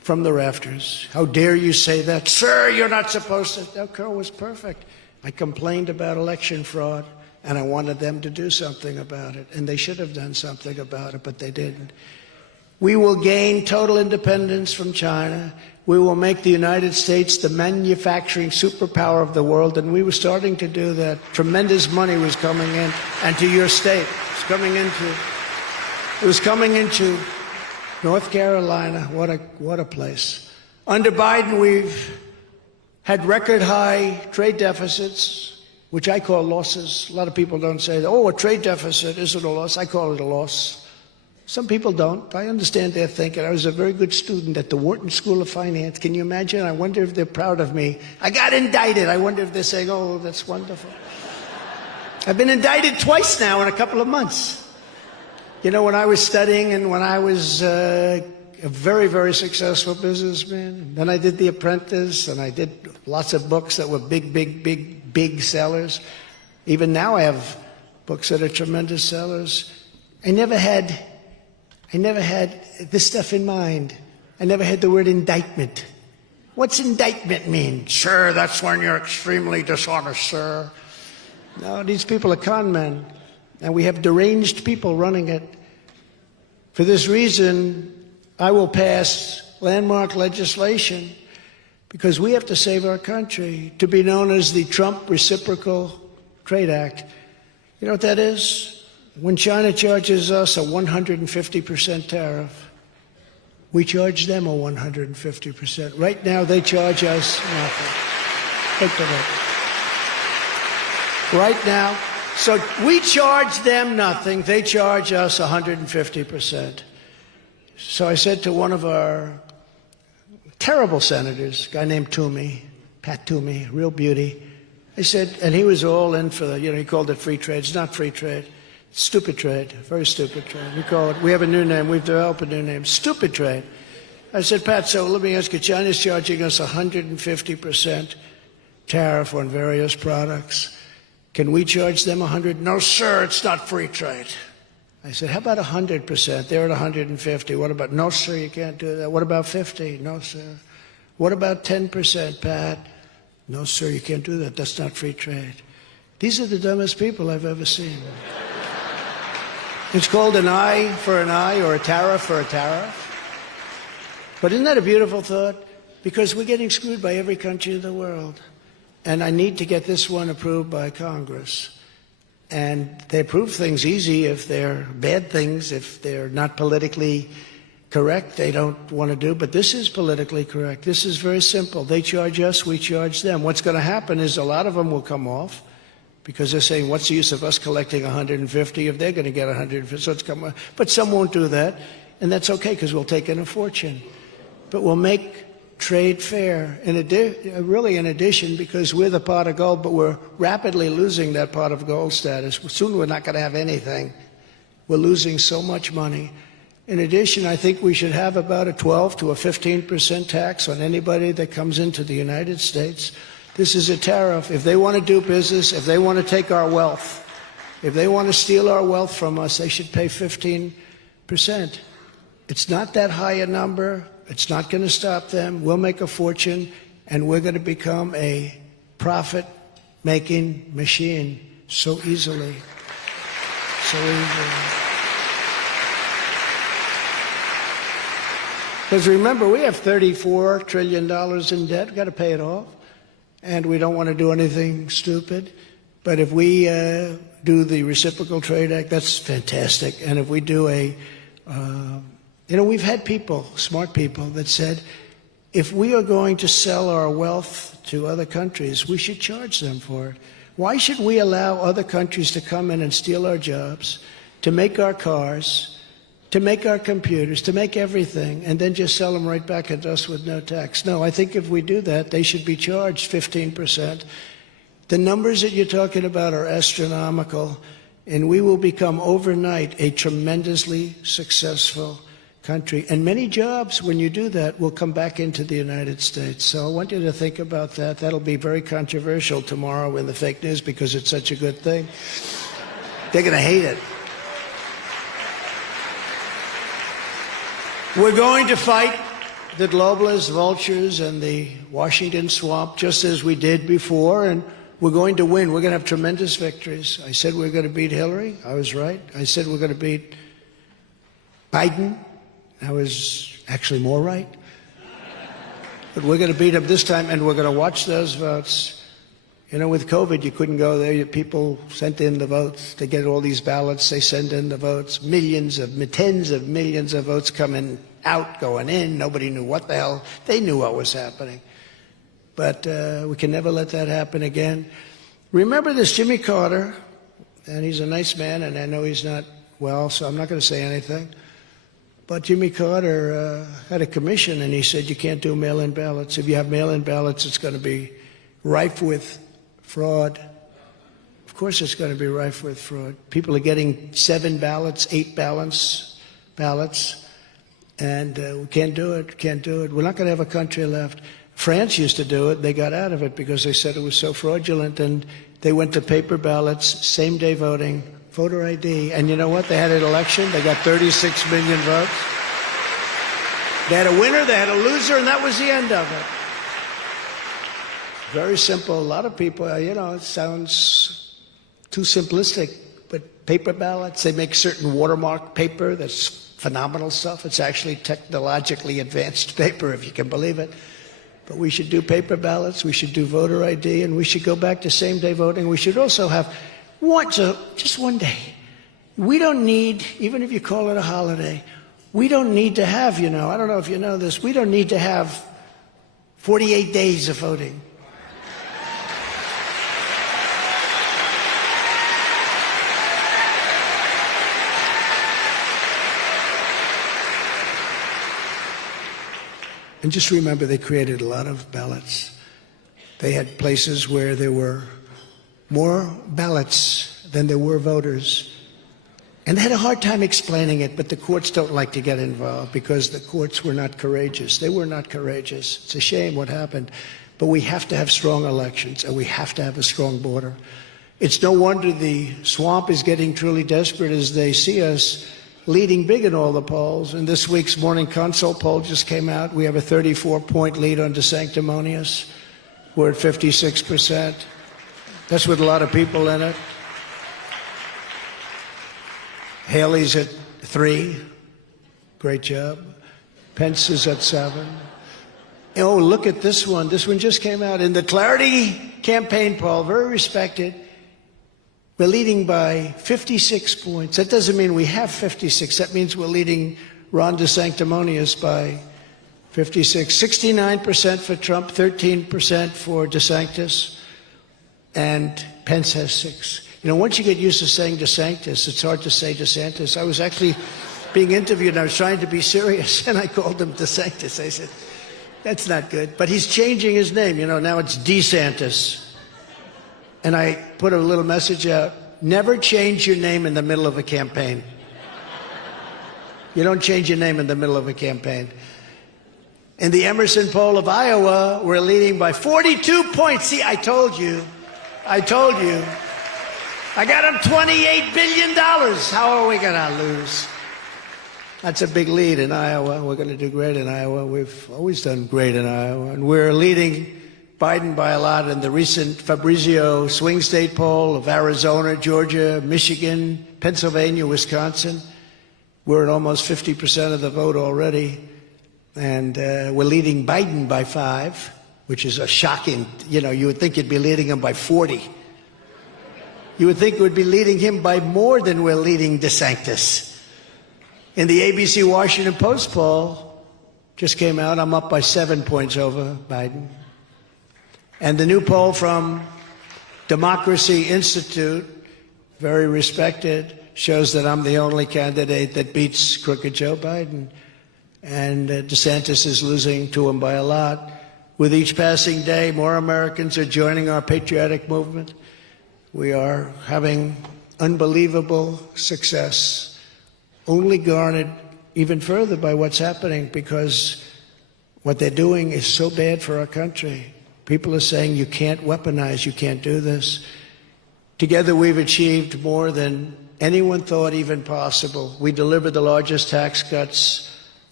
from the rafters. How dare you say that? Sir, you're not supposed to. That girl was perfect. I complained about election fraud, and I wanted them to do something about it. And they should have done something about it, but they didn't. We will gain total independence from China. We will make the United States the manufacturing superpower of the world, and we were starting to do that. Tremendous money was coming in, and to your state. It was coming into North Carolina. What a place. Under Biden, we've had record high trade deficits, which I call losses. A lot of people don't say, oh, a trade deficit isn't a loss. I call it a loss. Some people don't. I understand their thinking. I was a very good student at the Wharton School of Finance. Can you imagine? I wonder if they're proud of me. I got indicted. I wonder if they're saying, oh, that's wonderful. I've been indicted twice now in a couple of months. You know, when I was studying and when I was a very, very successful businessman, and then I did The Apprentice, and I did lots of books that were big sellers. Even now I have books that are tremendous sellers. I never had this stuff in mind. I never had the word indictment. What's indictment mean? Sir, that's when you're extremely dishonest, sir. No, these people are con men, and we have deranged people running it. For this reason, I will pass landmark legislation because we have to save our country, to be known as the Trump Reciprocal Trade Act. You know what that is? When China charges us a 150% tariff, we charge them a 150%. Right now, they charge us nothing. Think of it. Right now, so we charge them nothing. They charge us 150%. So I said to one of our terrible senators, a guy named Toomey, Pat Toomey, real beauty. I said, and he was all in for the, he called it free trade. It's not free trade. Stupid trade, very stupid trade. We have a new name, we've developed a new name, stupid trade. I said, Pat, so let me ask you, China's charging us 150% tariff on various products. Can we charge them 100? No, sir, it's not free trade. I said, how about 100%? They're at 150. What about, no, sir, you can't do that. What about 50? No, sir. What about 10%, Pat? No, sir, you can't do that. That's not free trade. These are the dumbest people I've ever seen. It's called an eye for an eye or a tariff for a tariff. But isn't that a beautiful thought? Because we're getting screwed by every country in the world. And I need to get this one approved by Congress. And they approve things easy if they're bad things, if they're not politically correct, they don't want to do. But this is politically correct. This is very simple. They charge us, we charge them. What's going to happen is a lot of them will come off, because they're saying, what's the use of us collecting 150 if they're going to get 150? So it's come, but some won't do that, and that's okay because we'll take in a fortune. But we'll make trade fair, really in addition, because we're the pot of gold, but we're rapidly losing that pot of gold status. Soon we're not going to have anything. We're losing so much money. In addition, I think we should have about a 12 to a 15% tax on anybody that comes into the United States. This is a tariff. If they want to do business, if they want to take our wealth, if they want to steal our wealth from us, they should pay 15%. It's not that high a number. It's not going to stop them. We'll make a fortune, and we're going to become a profit-making machine so easily. So easily. Because remember, we have $34 trillion in debt. We've got to pay it off. And we don't want to do anything stupid. But if we do the Reciprocal Trade Act, that's fantastic. And if we do we've had people, smart people, that said, if we are going to sell our wealth to other countries, we should charge them for it. Why should we allow other countries to come in and steal our jobs, to make our cars, to make our computers, to make everything, and then just sell them right back at us with no tax? No, I think if we do that, they should be charged 15%. The numbers that you're talking about are astronomical, and we will become overnight a tremendously successful country. And many jobs, when you do that, will come back into the United States. So I want you to think about that. That'll be very controversial tomorrow in the fake news because it's such a good thing. They're going to hate it. We're going to fight the globalists, vultures, and the Washington swamp, just as we did before, and we're going to win. We're going to have tremendous victories. I said we're going to beat Hillary. I was right. I said we're going to beat Biden. I was actually more right. But we're going to beat him this time, and we're going to watch those votes. You know, with COVID, you couldn't go there. People sent in the votes. They get all these ballots. They send in the votes. Tens of millions of votes coming out, going in. Nobody knew what the hell. They knew what was happening. But we can never let that happen again. Remember this Jimmy Carter, and he's a nice man, and I know he's not well, so I'm not going to say anything. But Jimmy Carter had a commission, and he said you can't do mail-in ballots. If you have mail-in ballots, it's going to be rife with fraud. Of course it's going to be rife with fraud. People are getting 7 ballots, 8 ballots, and we can't do it, We're not going to have a country left. France used to do it. They got out of it because they said it was so fraudulent, and they went to paper ballots, same-day voting, voter ID. And you know what? They had an election. They got 36 million votes. They had a winner, they had a loser, and that was the end of it. Very simple. A lot of people, it sounds too simplistic, but paper ballots, they make certain watermark paper that's phenomenal stuff. It's actually technologically advanced paper, if you can believe it. But we should do paper ballots, we should do voter ID, and we should go back to same-day voting. We should also have just one day. We don't need, even if you call it a holiday, we don't need to have, I don't know if you know this, we don't need to have 48 days of voting. And just remember, they created a lot of ballots. They had places where there were more ballots than there were voters. And they had a hard time explaining it, but the courts don't like to get involved because the courts were not courageous. They were not courageous. It's a shame what happened. But we have to have strong elections, and we have to have a strong border. It's no wonder the swamp is getting truly desperate as they see us leading big in all the polls. And this week's Morning Consult poll just came out. We have a 34-point lead on DeSanctimonious. We're at 56%. That's with a lot of people in it. Haley's at 3. Great job. Pence is at 7. Oh, look at this one. This one just came out. In the Clarity campaign poll, very respected, we're leading by 56 points. That doesn't mean we have 56. That means we're leading Ron DeSanctimonious by 56. 69% for Trump, 13% for DeSantis, and Pence has 6. Once you get used to saying DeSantis, it's hard to say DeSantis. I was actually being interviewed, and I was trying to be serious, and I called him DeSantis. I said, that's not good. But he's changing his name. Now it's DeSantis. And I put a little message out, never change your name in the middle of a campaign. You don't change your name in the middle of a campaign. In the Emerson poll of Iowa, we're leading by 42 points. See, I told you. I got him $28 billion. How are we going to lose? That's a big lead in Iowa. We're going to do great in Iowa. We've always done great in Iowa. And we're leading Biden by a lot in the recent Fabrizio swing state poll of Arizona, Georgia, Michigan, Pennsylvania, Wisconsin. We're at almost 50% of the vote already. And we're leading Biden by 5, which is a shocking, you would think you'd be leading him by 40. You would think we'd be leading him by more than we're leading DeSantis. In the ABC Washington Post poll, just came out, I'm up by 7 points over Biden. And the new poll from Democracy Institute, very respected, shows that I'm the only candidate that beats crooked Joe Biden. And DeSantis is losing to him by a lot. With each passing day, more Americans are joining our patriotic movement. We are having unbelievable success, only garnered even further by what's happening, because what they're doing is so bad for our country. People are saying you can't weaponize, you can't do this. Together we've achieved more than anyone thought even possible. We delivered the largest tax cuts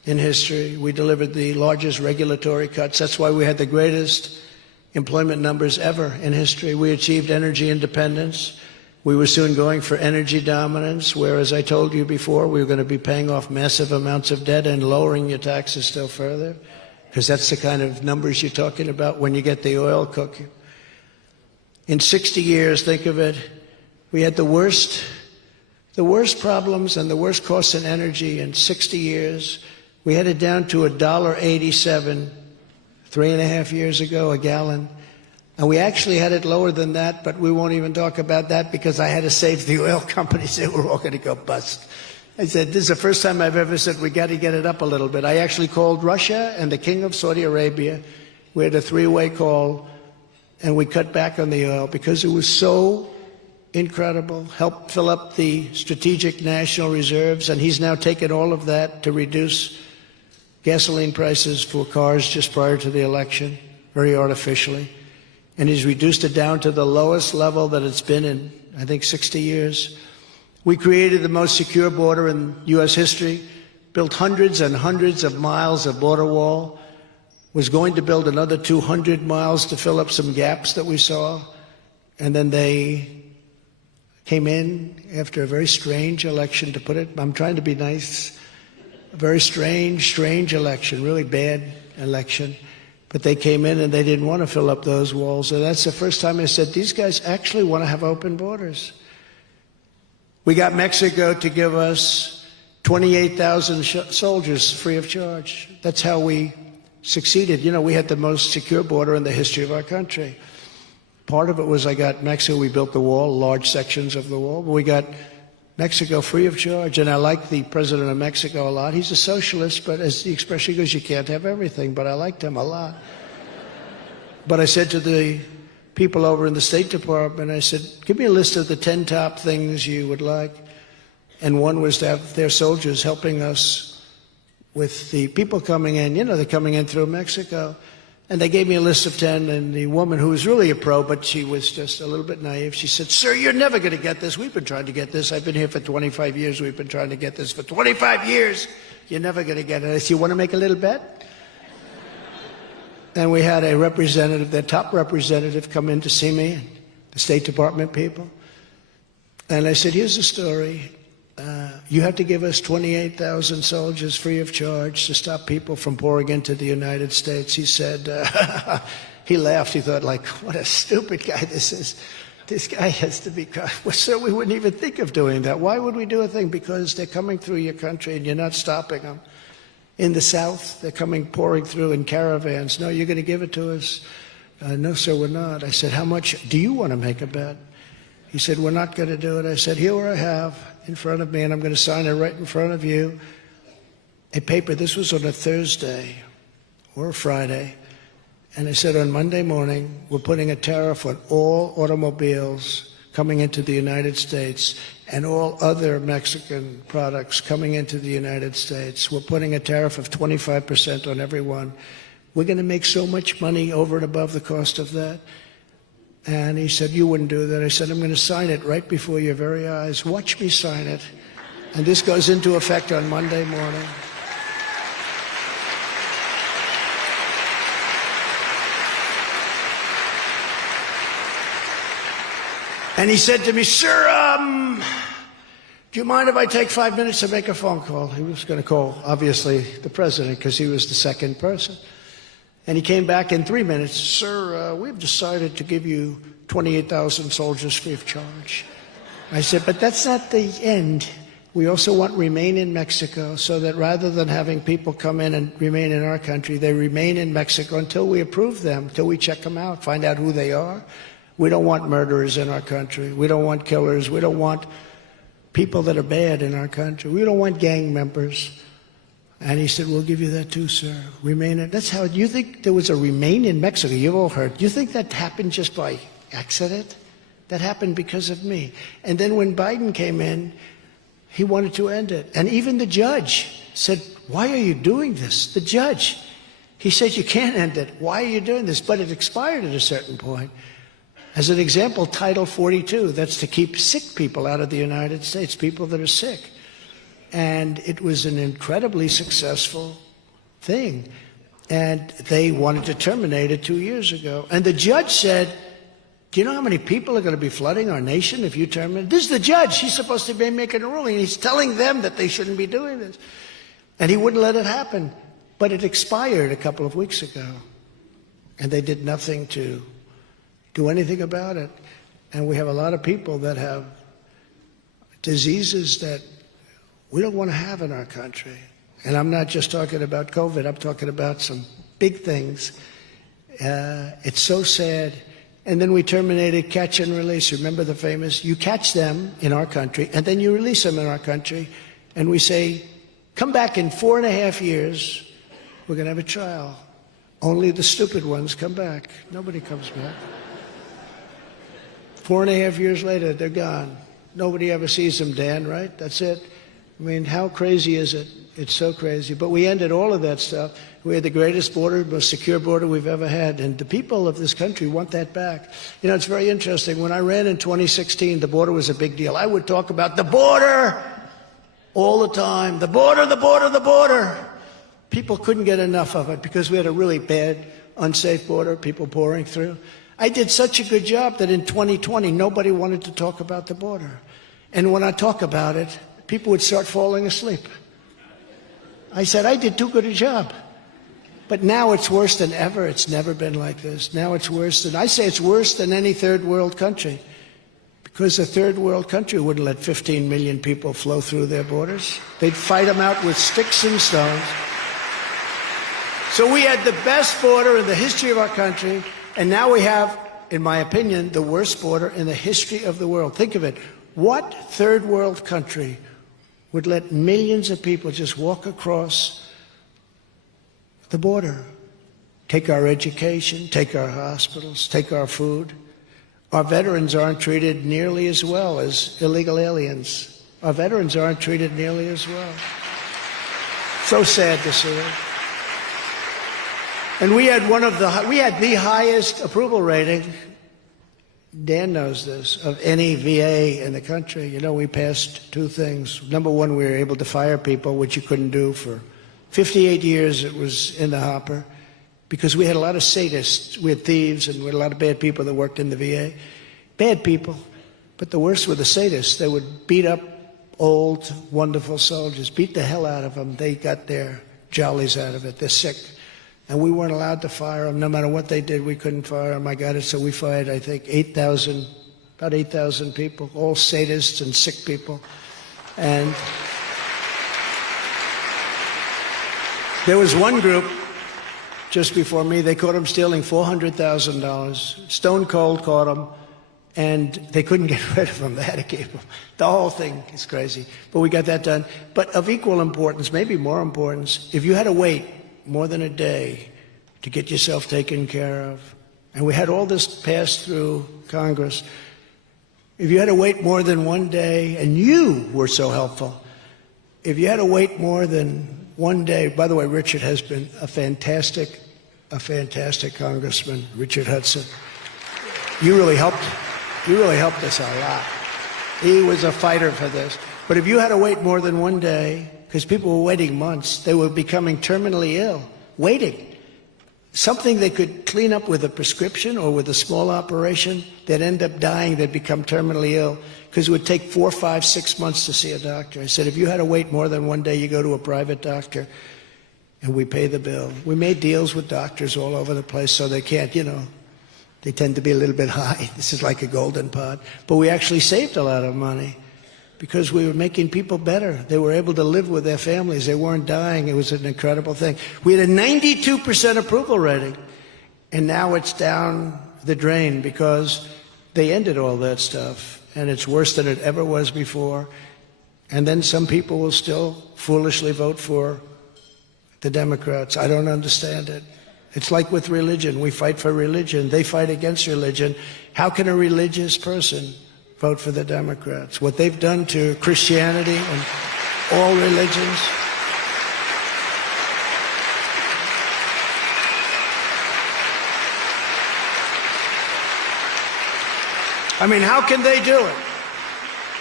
in history. We delivered the largest regulatory cuts. That's why we had the greatest employment numbers ever in history. We achieved energy independence. We were soon going for energy dominance, where, as I told you before, we were going to be paying off massive amounts of debt and lowering your taxes still further, because that's the kind of numbers you're talking about when you get the oil cooking. In 60 years, think of it, we had the worst problems and the worst costs in energy in 60 years. We had it down to $1.87 3.5 years ago, a gallon. And we actually had it lower than that, but we won't even talk about that because I had to save the oil companies. They were all going to go bust. I said, this is the first time I've ever said we got to get it up a little bit. I actually called Russia and the King of Saudi Arabia. We had a three-way call, and we cut back on the oil because it was so incredible. Helped fill up the strategic national reserves, and he's now taken all of that to reduce gasoline prices for cars just prior to the election, very artificially. And he's reduced it down to the lowest level that it's been in, I think, 60 years. We created the most secure border in U.S. history, built hundreds and hundreds of miles of border wall, was going to build another 200 miles to fill up some gaps that we saw. And then they came in after a very strange election, to put it, I'm trying to be nice, a very strange election, really bad election. But they came in and they didn't want to fill up those walls. And that's the first time I said, these guys actually want to have open borders. We got Mexico to give us 28,000 soldiers free of charge. That's how we succeeded. You know, we had the most secure border in the history of our country. Part of it was I got Mexico, we built the wall, large sections of the wall, but we got Mexico free of charge. And I like the president of Mexico a lot. He's a socialist, but as the expression goes, you can't have everything, but I liked him a lot. But I said to the people over in the State Department, I said, give me a list of the 10 top things you would like. And one was to have their soldiers helping us with the people coming in. You know, they're coming in through Mexico. And they gave me a list of 10, and the woman, who was really a pro, but she was just a little bit naive, she said, sir, you're never going to get this. We've been trying to get this. I've been here for 25 years. We've been trying to get this for 25 years. You're never going to get it. I said, you want to make a little bet? And we had a representative, their top representative, come in to see me, the State Department people. And I said, here's the story. You have to give us 28,000 soldiers free of charge to stop people from pouring into the United States. He said, he laughed. He thought, like, what a stupid guy this is. This guy has to be, well, sir, we wouldn't even think of doing that. Why would we do a thing? Because they're coming through your country and you're not stopping them. In the South, they're coming, pouring through in caravans. No, you're going to give it to us. No, sir, we're not. I said, how much do you want to make a bet? He said, we're not going to do it. I said, here I have in front of me, and I'm going to sign it right in front of you, a paper. This was on a Thursday or a Friday. And I said, on Monday morning, we're putting a tariff on all automobiles coming into the United States and all other Mexican products coming into the United States. We're putting a tariff of 25% on every one. We're going to make so much money over and above the cost of that. And he said, you wouldn't do that. I said, I'm going to sign it right before your very eyes. Watch me sign it. And this goes into effect on Monday morning. And he said to me, sir, do you mind if I take 5 minutes to make a phone call? He was going to call, obviously, the president, because he was the second person. And he came back in 3 minutes. Sir, we've decided to give you 28,000 soldiers free of charge. I said, but that's not the end. We also want remain in Mexico, so that rather than having people come in and remain in our country, they remain in Mexico until we approve them, until we check them out, find out who they are. We don't want murderers in our country. We don't want killers. We don't want people that are bad in our country. We don't want gang members. And he said, we'll give you that too, sir. Remain in. That's how, you think there was a remain in Mexico? You've all heard. You think that happened just by accident? That happened because of me. And then when Biden came in, he wanted to end it. And even the judge said, why are you doing this? The judge. He said, you can't end it. Why are you doing this? But it expired at a certain point. As an example, Title 42, that's to keep sick people out of the United States, people that are sick. and it was an incredibly successful thing. And they wanted to terminate it 2 years ago. And the judge said, do you know how many people are going to be flooding our nation if you terminate? This is the judge. He's supposed to be making a ruling. He's telling them that they shouldn't be doing this. And he wouldn't let it happen. But it expired a couple of weeks ago. And they did nothing to do anything about it. And we have a lot of people that have diseases that we don't want to have in our country. And I'm not just talking about COVID. I'm talking about some big things. It's so sad. And then we terminated catch and release. Remember the famous, you catch them in our country, and then you release them in our country. And we say, come back in 4.5 years. We're going to have a trial. Only the stupid ones come back. Nobody comes back. 4.5 years later, they're gone. Nobody ever sees them, Dan, right? That's it. I mean, how crazy is it? It's so crazy. But we ended all of that stuff. We had the greatest border, most secure border we've ever had. And the people of this country want that back. You know, it's very interesting. When I ran in 2016, the border was a big deal. I would talk about the border all the time. The border, the border, the border. People couldn't get enough of it because we had a really bad, unsafe border, people pouring through. I did such a good job that in 2020, nobody wanted to talk about the border. And when I talk about it, people would start falling asleep. I said, I did too good a job. But now it's worse than ever. It's never been like this. Now it's worse than, I say it's worse than any third world country. Because a third world country wouldn't let 15 million people flow through their borders. They'd fight them out with sticks and stones. So we had the best border in the history of our country. And now we have, in my opinion, the worst border in the history of the world. Think of it. What third world country would let millions of people just walk across the border, take our education, take our hospitals, take our food? Our veterans aren't treated nearly as well as illegal aliens. Our veterans aren't treated nearly as well. So sad to see it. And we had the highest approval rating, Dan knows this, of any VA in the country. You know, we passed two things. Number one, we were able to fire people, which you couldn't do for 58 years. It was in the hopper because we had a lot of sadists. We had thieves and we had a lot of bad people that worked in the VA. Bad people, but the worst were the sadists. They would beat up old, wonderful soldiers, beat the hell out of them. They got their jollies out of it. They're sick. And we weren't allowed to fire them. No matter what they did, we couldn't fire them. I got it. So we fired, I think, about 8,000 people, all sadists and sick people. And there was one group just before me. They caught them stealing $400,000. Stone Cold caught them, and they couldn't get rid of them. They had to keep them. The whole thing is crazy. But we got that done. But of equal importance, maybe more importance, if you had to wait more than a day to get yourself taken care of, and we had all this passed through Congress, if you had to wait more than one day, and you were so helpful, if you had to wait more than one day, by the way, Richard has been a fantastic congressman, Richard Hudson. You really helped us a lot. He was a fighter for this. But if you had to wait more than one day, because people were waiting months, they were becoming terminally ill, waiting. Something they could clean up with a prescription or with a small operation, they'd end up dying, they'd become terminally ill, because it would take 4, 5, 6 months to see a doctor. I said, if you had to wait more than one day, you go to a private doctor, and we pay the bill. We made deals with doctors all over the place so they can't, you know, they tend to be a little bit high. This is like a golden pot. But we actually saved a lot of money, because we were making people better. They were able to live with their families. They weren't dying. It was an incredible thing. We had a 92% approval rating, and now it's down the drain because they ended all that stuff, and it's worse than it ever was before. And then some people will still foolishly vote for the Democrats. I don't understand it. It's like with religion. We fight for religion. They fight against religion. How can a religious person vote for the Democrats? What they've done to Christianity and all religions. I mean, how can they do it?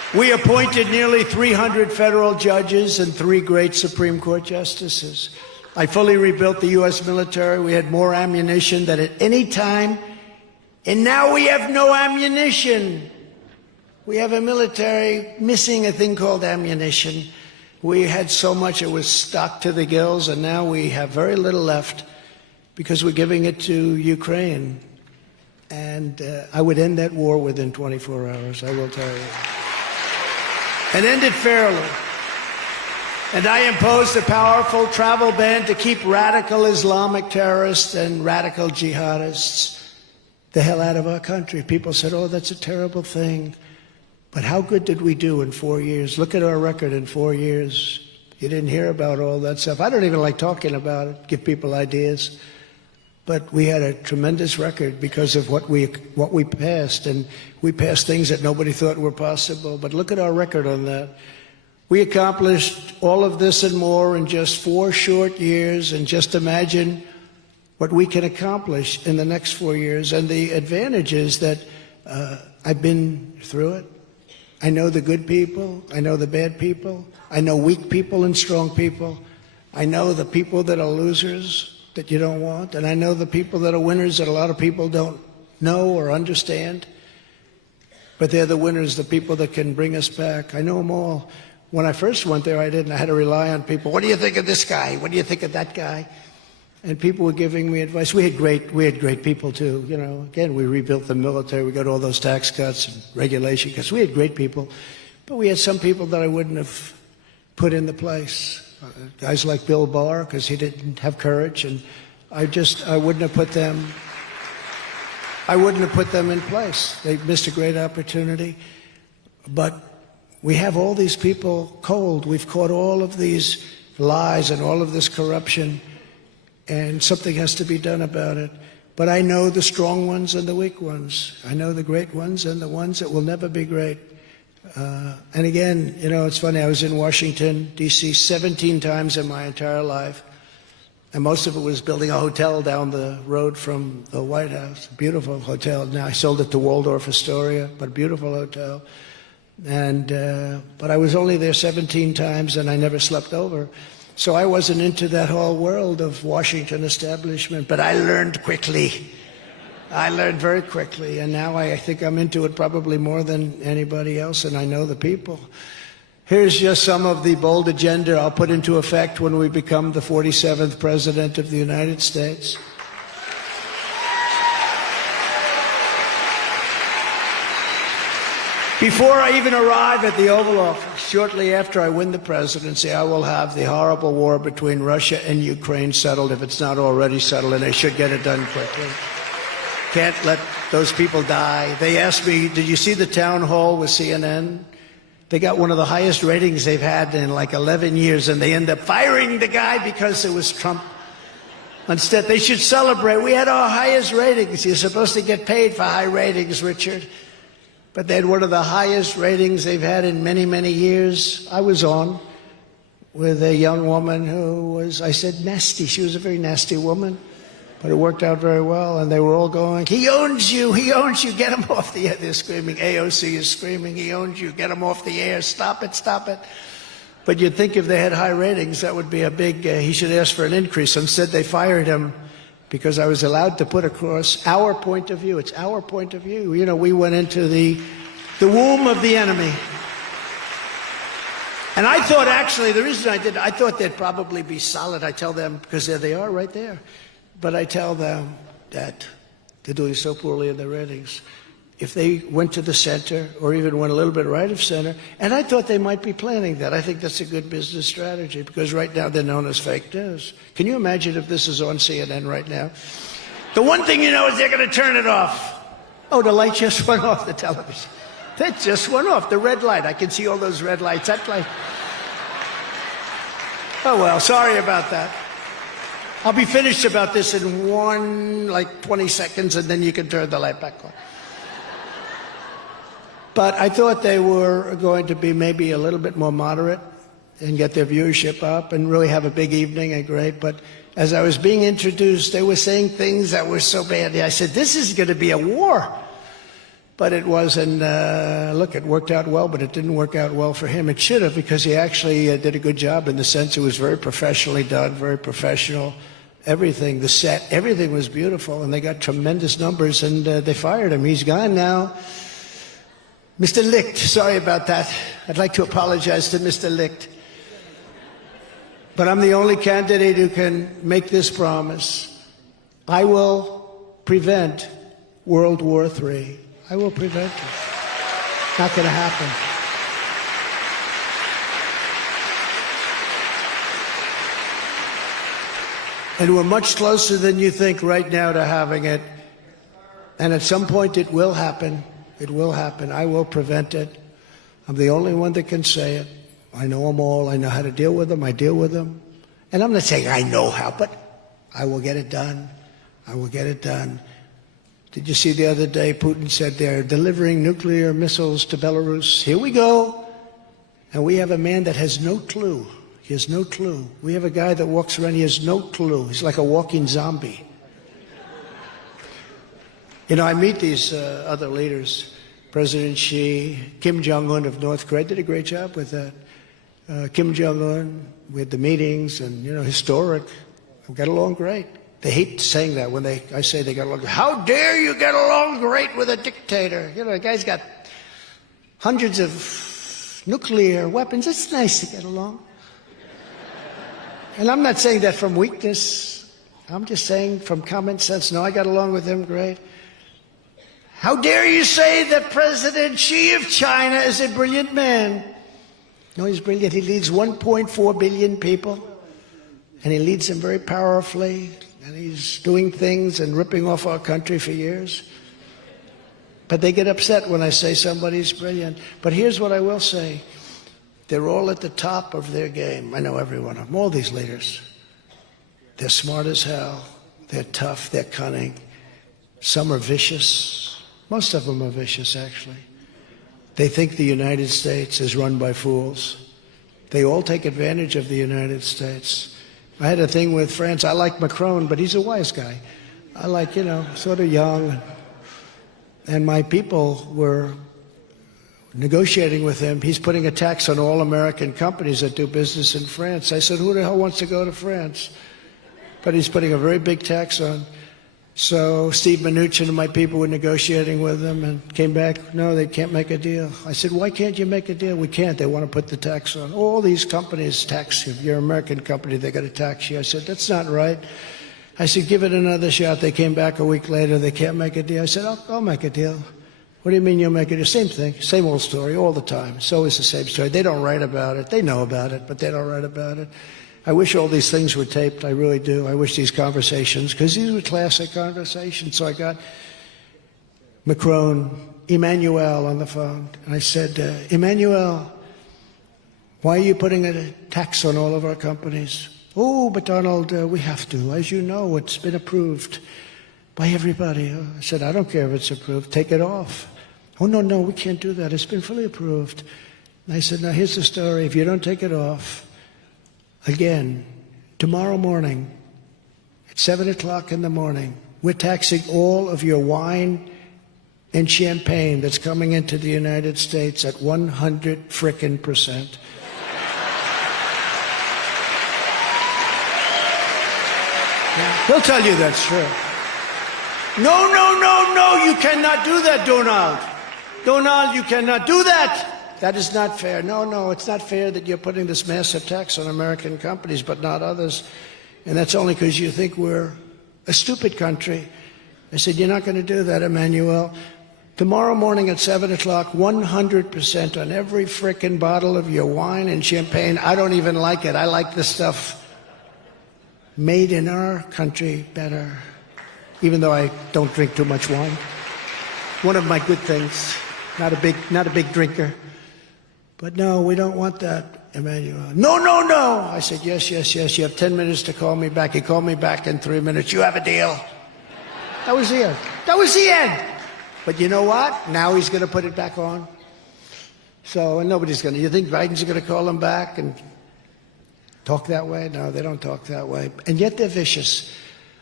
We appointed nearly 300 federal judges and 3 great Supreme Court justices. I fully rebuilt the U.S. military. We had more ammunition than at any time. And now we have no ammunition. We have a military missing a thing called ammunition. We had so much it was stocked to the gills, and now we have very little left because we're giving it to Ukraine. And I would end that war within 24 hours, I will tell you. And end it fairly. And I imposed a powerful travel ban to keep radical Islamic terrorists and radical jihadists the hell out of our country. People said, oh, that's a terrible thing. But how good did we do in 4 years? Look at our record in 4 years. You didn't hear about all that stuff. I don't even like talking about it, give people ideas. But we had a tremendous record because of what we passed. And we passed things that nobody thought were possible. But look at our record on that. We accomplished all of this and more in just 4 short years. And just imagine what we can accomplish in the next 4 years. And the advantage is that I've been through it. I know the good people. I know the bad people. I know weak people and strong people. I know the people that are losers that you don't want. And I know the people that are winners that a lot of people don't know or understand. But they're the winners, the people that can bring us back. I know them all. When I first went there, I didn't. I had to rely on people. What do you think of this guy? What do you think of that guy? And people were giving me advice. We had great people too. You know, again, we rebuilt the military. We got all those tax cuts and regulation cuts. We had great people, but we had some people that I wouldn't have put in the place. Guys like Bill Barr, because he didn't have courage, and I wouldn't have put them. I wouldn't have put them in place. They missed a great opportunity. But we have all these people cold. We've caught all of these lies and all of this corruption. And something has to be done about it. But I know the strong ones and the weak ones. I know the great ones and the ones that will never be great. And again, you know, it's funny, I was in Washington, D.C. 17 times in my entire life. And most of it was building a hotel down the road from the White House. A beautiful hotel. Now I sold it to Waldorf Astoria, but a beautiful hotel. And but I was only there 17 times and I never slept over. So I wasn't into that whole world of Washington establishment, but I learned quickly. I learned very quickly, and now I think I'm into it probably more than anybody else, and I know the people. Here's just some of the bold agenda I'll put into effect when we become the 47th President of the United States. Before I even arrive at the Oval Office, shortly after I win the presidency, I will have the horrible war between Russia and Ukraine settled, if it's not already settled, and they should get it done quickly. Can't let those people die. They asked me, did you see the town hall with CNN? They got one of the highest ratings they've had in like 11 years, and they end up firing the guy because it was Trump. Instead, they should celebrate. We had our highest ratings. You're supposed to get paid for high ratings, Richard. But they had one of the highest ratings they've had in many, many years. I was on with a young woman who was, I said, nasty. She was a very nasty woman, but it worked out very well. And they were all going, he owns you, get him off the air. They're screaming, AOC is screaming, he owns you, get him off the air, stop it, stop it. But you'd think if they had high ratings, that would be a big, he should ask for an increase. Instead, they fired him because I was allowed to put across our point of view. It's our point of view. You know, we went into the womb of the enemy. And I thought, actually, the reason I did, I thought they'd probably be solid. I tell them, because there they are right there. But I tell them that they're doing so poorly in their ratings. If they went to the center, or even went a little bit right of center, and I thought they might be planning that. I think that's a good business strategy, because right now they're known as fake news. Can you imagine if this is on CNN right now? The one thing you know is they're going to turn it off. Oh, the light just went off the television. That just went off, the red light. I can see all those red lights. That light. Oh, well, sorry about that. I'll be finished about this in 20 seconds, and then you can turn the light back on. But I thought they were going to be maybe a little bit more moderate and get their viewership up and really have a big evening and great. But as I was being introduced, they were saying things that were so bad. I said, this is going to be a war. But it wasn't, look, it worked out well, but it didn't work out well for him. It should have, because he actually did a good job in the sense it was very professionally done, very professional. Everything, the set, everything was beautiful, and they got tremendous numbers, and they fired him. He's gone now. Mr. Licht, sorry about that. I'd like to apologize to Mr. Licht. But I'm the only candidate who can make this promise. I will prevent World War III. I will prevent it. Not going to happen. And we're much closer than you think right now to having it. And at some point it will happen. It will happen. I will prevent it. I'm the only one that can say it. I know them all. I know how to deal with them. I deal with them. And I'm not saying I know how, but I will get it done. I will get it done. Did you see the other day Putin said they're delivering nuclear missiles to Belarus? Here we go. And we have a man that has no clue. He has no clue. We have a guy that walks around, he has no clue. He's like a walking zombie. You know, I meet these other leaders. President Xi, Kim Jong-un of North Korea did a great job with that. Kim Jong-un, we had the meetings, and, you know, historic. We got along great. They hate saying that when I say they got along. How dare you get along great with a dictator? You know, the guy's got hundreds of nuclear weapons. It's nice to get along. And I'm not saying that from weakness. I'm just saying from common sense. No, I got along with him great. How dare you say that President Xi of China is a brilliant man? No, he's brilliant. He leads 1.4 billion people, and he leads them very powerfully, and he's doing things and ripping off our country for years. But they get upset when I say somebody's brilliant. But here's what I will say. They're all at the top of their game. I know every one of them, all these leaders. They're smart as hell. They're tough. They're cunning. Some are vicious. Most of them are vicious, actually. They think the United States is run by fools. They all take advantage of the United States. I had a thing with France. I like Macron, but he's a wise guy. I like, you know, sort of young. And my people were negotiating with him. He's putting a tax on all American companies that do business in France. I said, who the hell wants to go to France? But he's putting a very big tax on. So Steve Mnuchin and my people were negotiating with him and came back, no, they can't make a deal. I said, why can't you make a deal? We can't. They want to put the tax on. All these companies tax you. If you're an American company, they got to tax you. I said, that's not right. I said, give it another shot. They came back a week later. They can't make a deal. I said, I'll make a deal. What do you mean you'll make a deal? Same thing. Same old story all the time. It's always the same story. They don't write about it. They know about it, but they don't write about it. I wish all these things were taped. I really do. I wish these conversations, because these were classic conversations. So I got Macron, Emmanuel on the phone, and I said, Emmanuel, why are you putting a tax on all of our companies? Oh, but Donald, we have to. As you know, it's been approved by everybody. I said, I don't care if it's approved. Take it off. Oh, no, we can't do that. It's been fully approved. And I said, now here's the story. If you don't take it off, again, tomorrow morning, at 7 o'clock in the morning, we're taxing all of your wine and champagne that's coming into the United States at 100%. He'll tell you that's true. No, you cannot do that, Donald. Donald, you cannot do that. That is not fair. No, it's not fair that you're putting this massive tax on American companies, but not others. And that's only because you think we're a stupid country. I said, you're not going to do that, Emmanuel. Tomorrow morning at 7 o'clock, 100% on every frickin' bottle of your wine and champagne. I don't even like it. I like the stuff made in our country better, even though I don't drink too much wine. One of my good things. Not a big drinker. But no, we don't want that, Emmanuel. No. I said, yes. You have 10 minutes to call me back. He called me back in 3 minutes. You have a deal. That was the end. That was the end. But you know what? Now he's going to put it back on. So, and nobody's going to. You think Biden's going to call him back and talk that way? No, they don't talk that way. And yet they're vicious.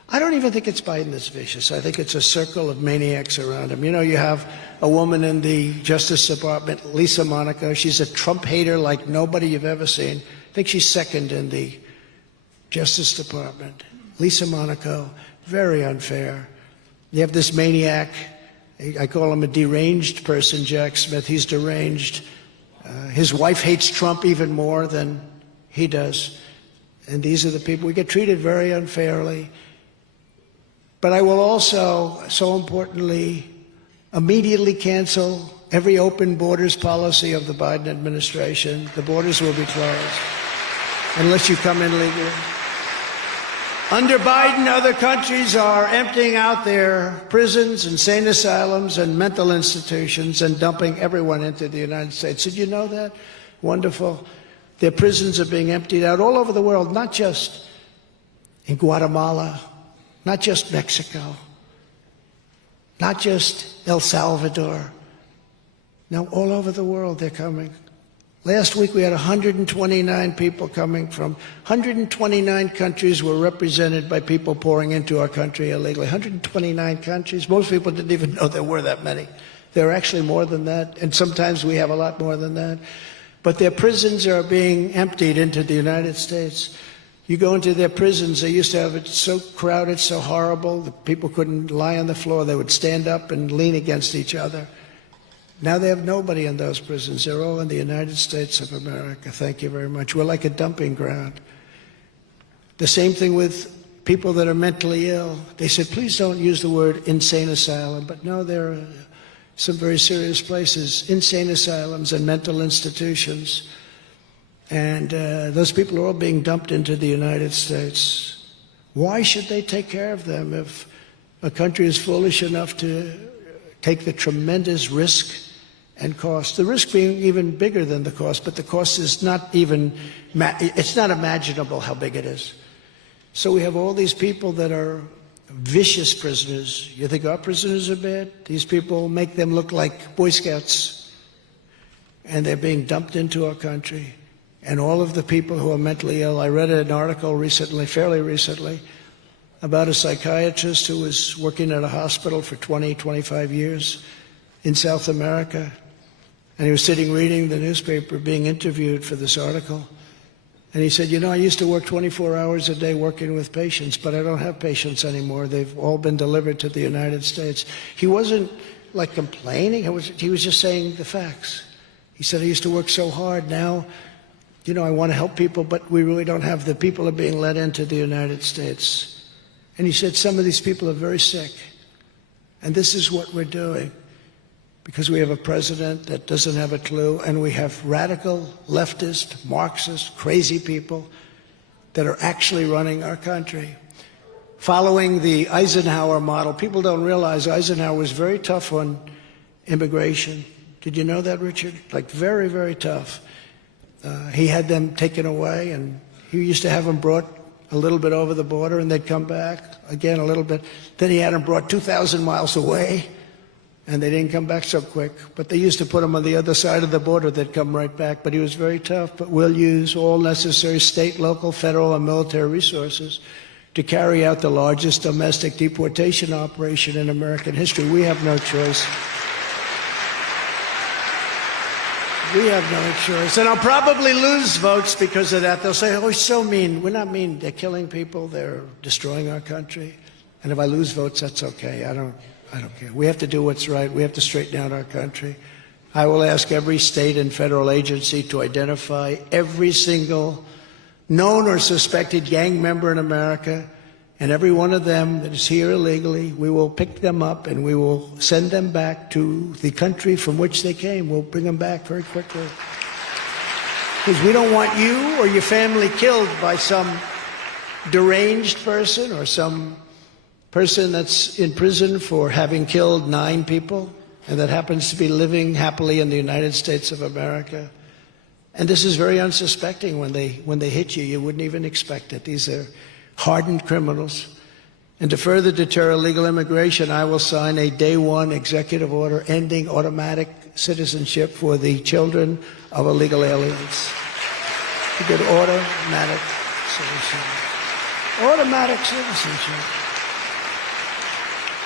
I don't even think it's Biden that's vicious. I think it's a circle of maniacs around him. You know, you have a woman in the Justice Department, Lisa Monaco. She's a Trump hater like nobody you've ever seen. I think she's second in the Justice Department. Lisa Monaco, very unfair. You have this maniac, I call him a deranged person, Jack Smith. He's deranged. His wife hates Trump even more than he does. And these are the people. We get treated very unfairly. But I will also, so importantly, immediately cancel every open borders policy of the Biden administration. The borders will be closed unless you come in legally. Under Biden, other countries are emptying out their prisons, insane asylums, and mental institutions and dumping everyone into the United States. Did you know that? Wonderful. Their prisons are being emptied out all over the world, not just in Guatemala, not just Mexico, not just El Salvador. No, all over the world they're coming. Last week we had 129 people coming from 129 countries were represented by people pouring into our country illegally. 129 countries. Most people didn't even know there were that many. There are actually more than that, and sometimes we have a lot more than that. But their prisons are being emptied into the United States. You go into their prisons, they used to have it so crowded, so horrible, that people couldn't lie on the floor. They would stand up and lean against each other. Now they have nobody in those prisons. They're all in the United States of America. Thank you very much. We're like a dumping ground. The same thing with people that are mentally ill. They said, please don't use the word insane asylum. But no, there are some very serious places, insane asylums and mental institutions. And those people are all being dumped into the United States. Why should they take care of them if a country is foolish enough to take the tremendous risk and cost? The risk being even bigger than the cost, but the cost is not even, it's not imaginable how big it is. So we have all these people that are vicious prisoners. You think our prisoners are bad? These people make them look like Boy Scouts. And they're being dumped into our country. And all of the people who are mentally ill, I read an article recently, fairly recently, about a psychiatrist who was working at a hospital for 20, 25 years in South America. And he was sitting reading the newspaper, being interviewed for this article. And he said, you know, I used to work 24 hours a day working with patients, but I don't have patients anymore. They've all been delivered to the United States. He wasn't like complaining. He was just saying the facts. He said, I used to work so hard. Now, you know, I want to help people, but we really don't have. The people are being let into the United States. And he said, some of these people are very sick. And this is what we're doing. Because we have a president that doesn't have a clue, and we have radical, leftist, Marxist, crazy people that are actually running our country. Following the Eisenhower model, people don't realize Eisenhower was very tough on immigration. Did you know that, Richard? Like very, very tough. He had them taken away, and he used to have them brought a little bit over the border, and they'd come back again a little bit. Then he had them brought 2,000 miles away, and they didn't come back so quick. But they used to put them on the other side of the border. They'd come right back. But he was very tough. But we'll use all necessary state, local, federal, and military resources to carry out the largest domestic deportation operation in American history. We have no choice. We have no choice. And I'll probably lose votes because of that. They'll say, oh, he's so mean. We're not mean. They're killing people. They're destroying our country. And if I lose votes, that's okay. I don't care. We have to do what's right. We have to straighten out our country. I will ask every state and federal agency to identify every single known or suspected gang member in America, and every one of them that is here illegally, we will pick them up and we will send them back to the country from which they came. We'll bring them back very quickly. Because we don't want you or your family killed by some deranged person or some person that's in prison for having killed 9 people and that happens to be living happily in the United States of America. And this is very unsuspecting. When they hit you, you wouldn't even expect it. These are hardened criminals. And to further deter illegal immigration, I will sign a day one executive order ending automatic citizenship for the children of illegal aliens. To get automatic citizenship. Automatic citizenship.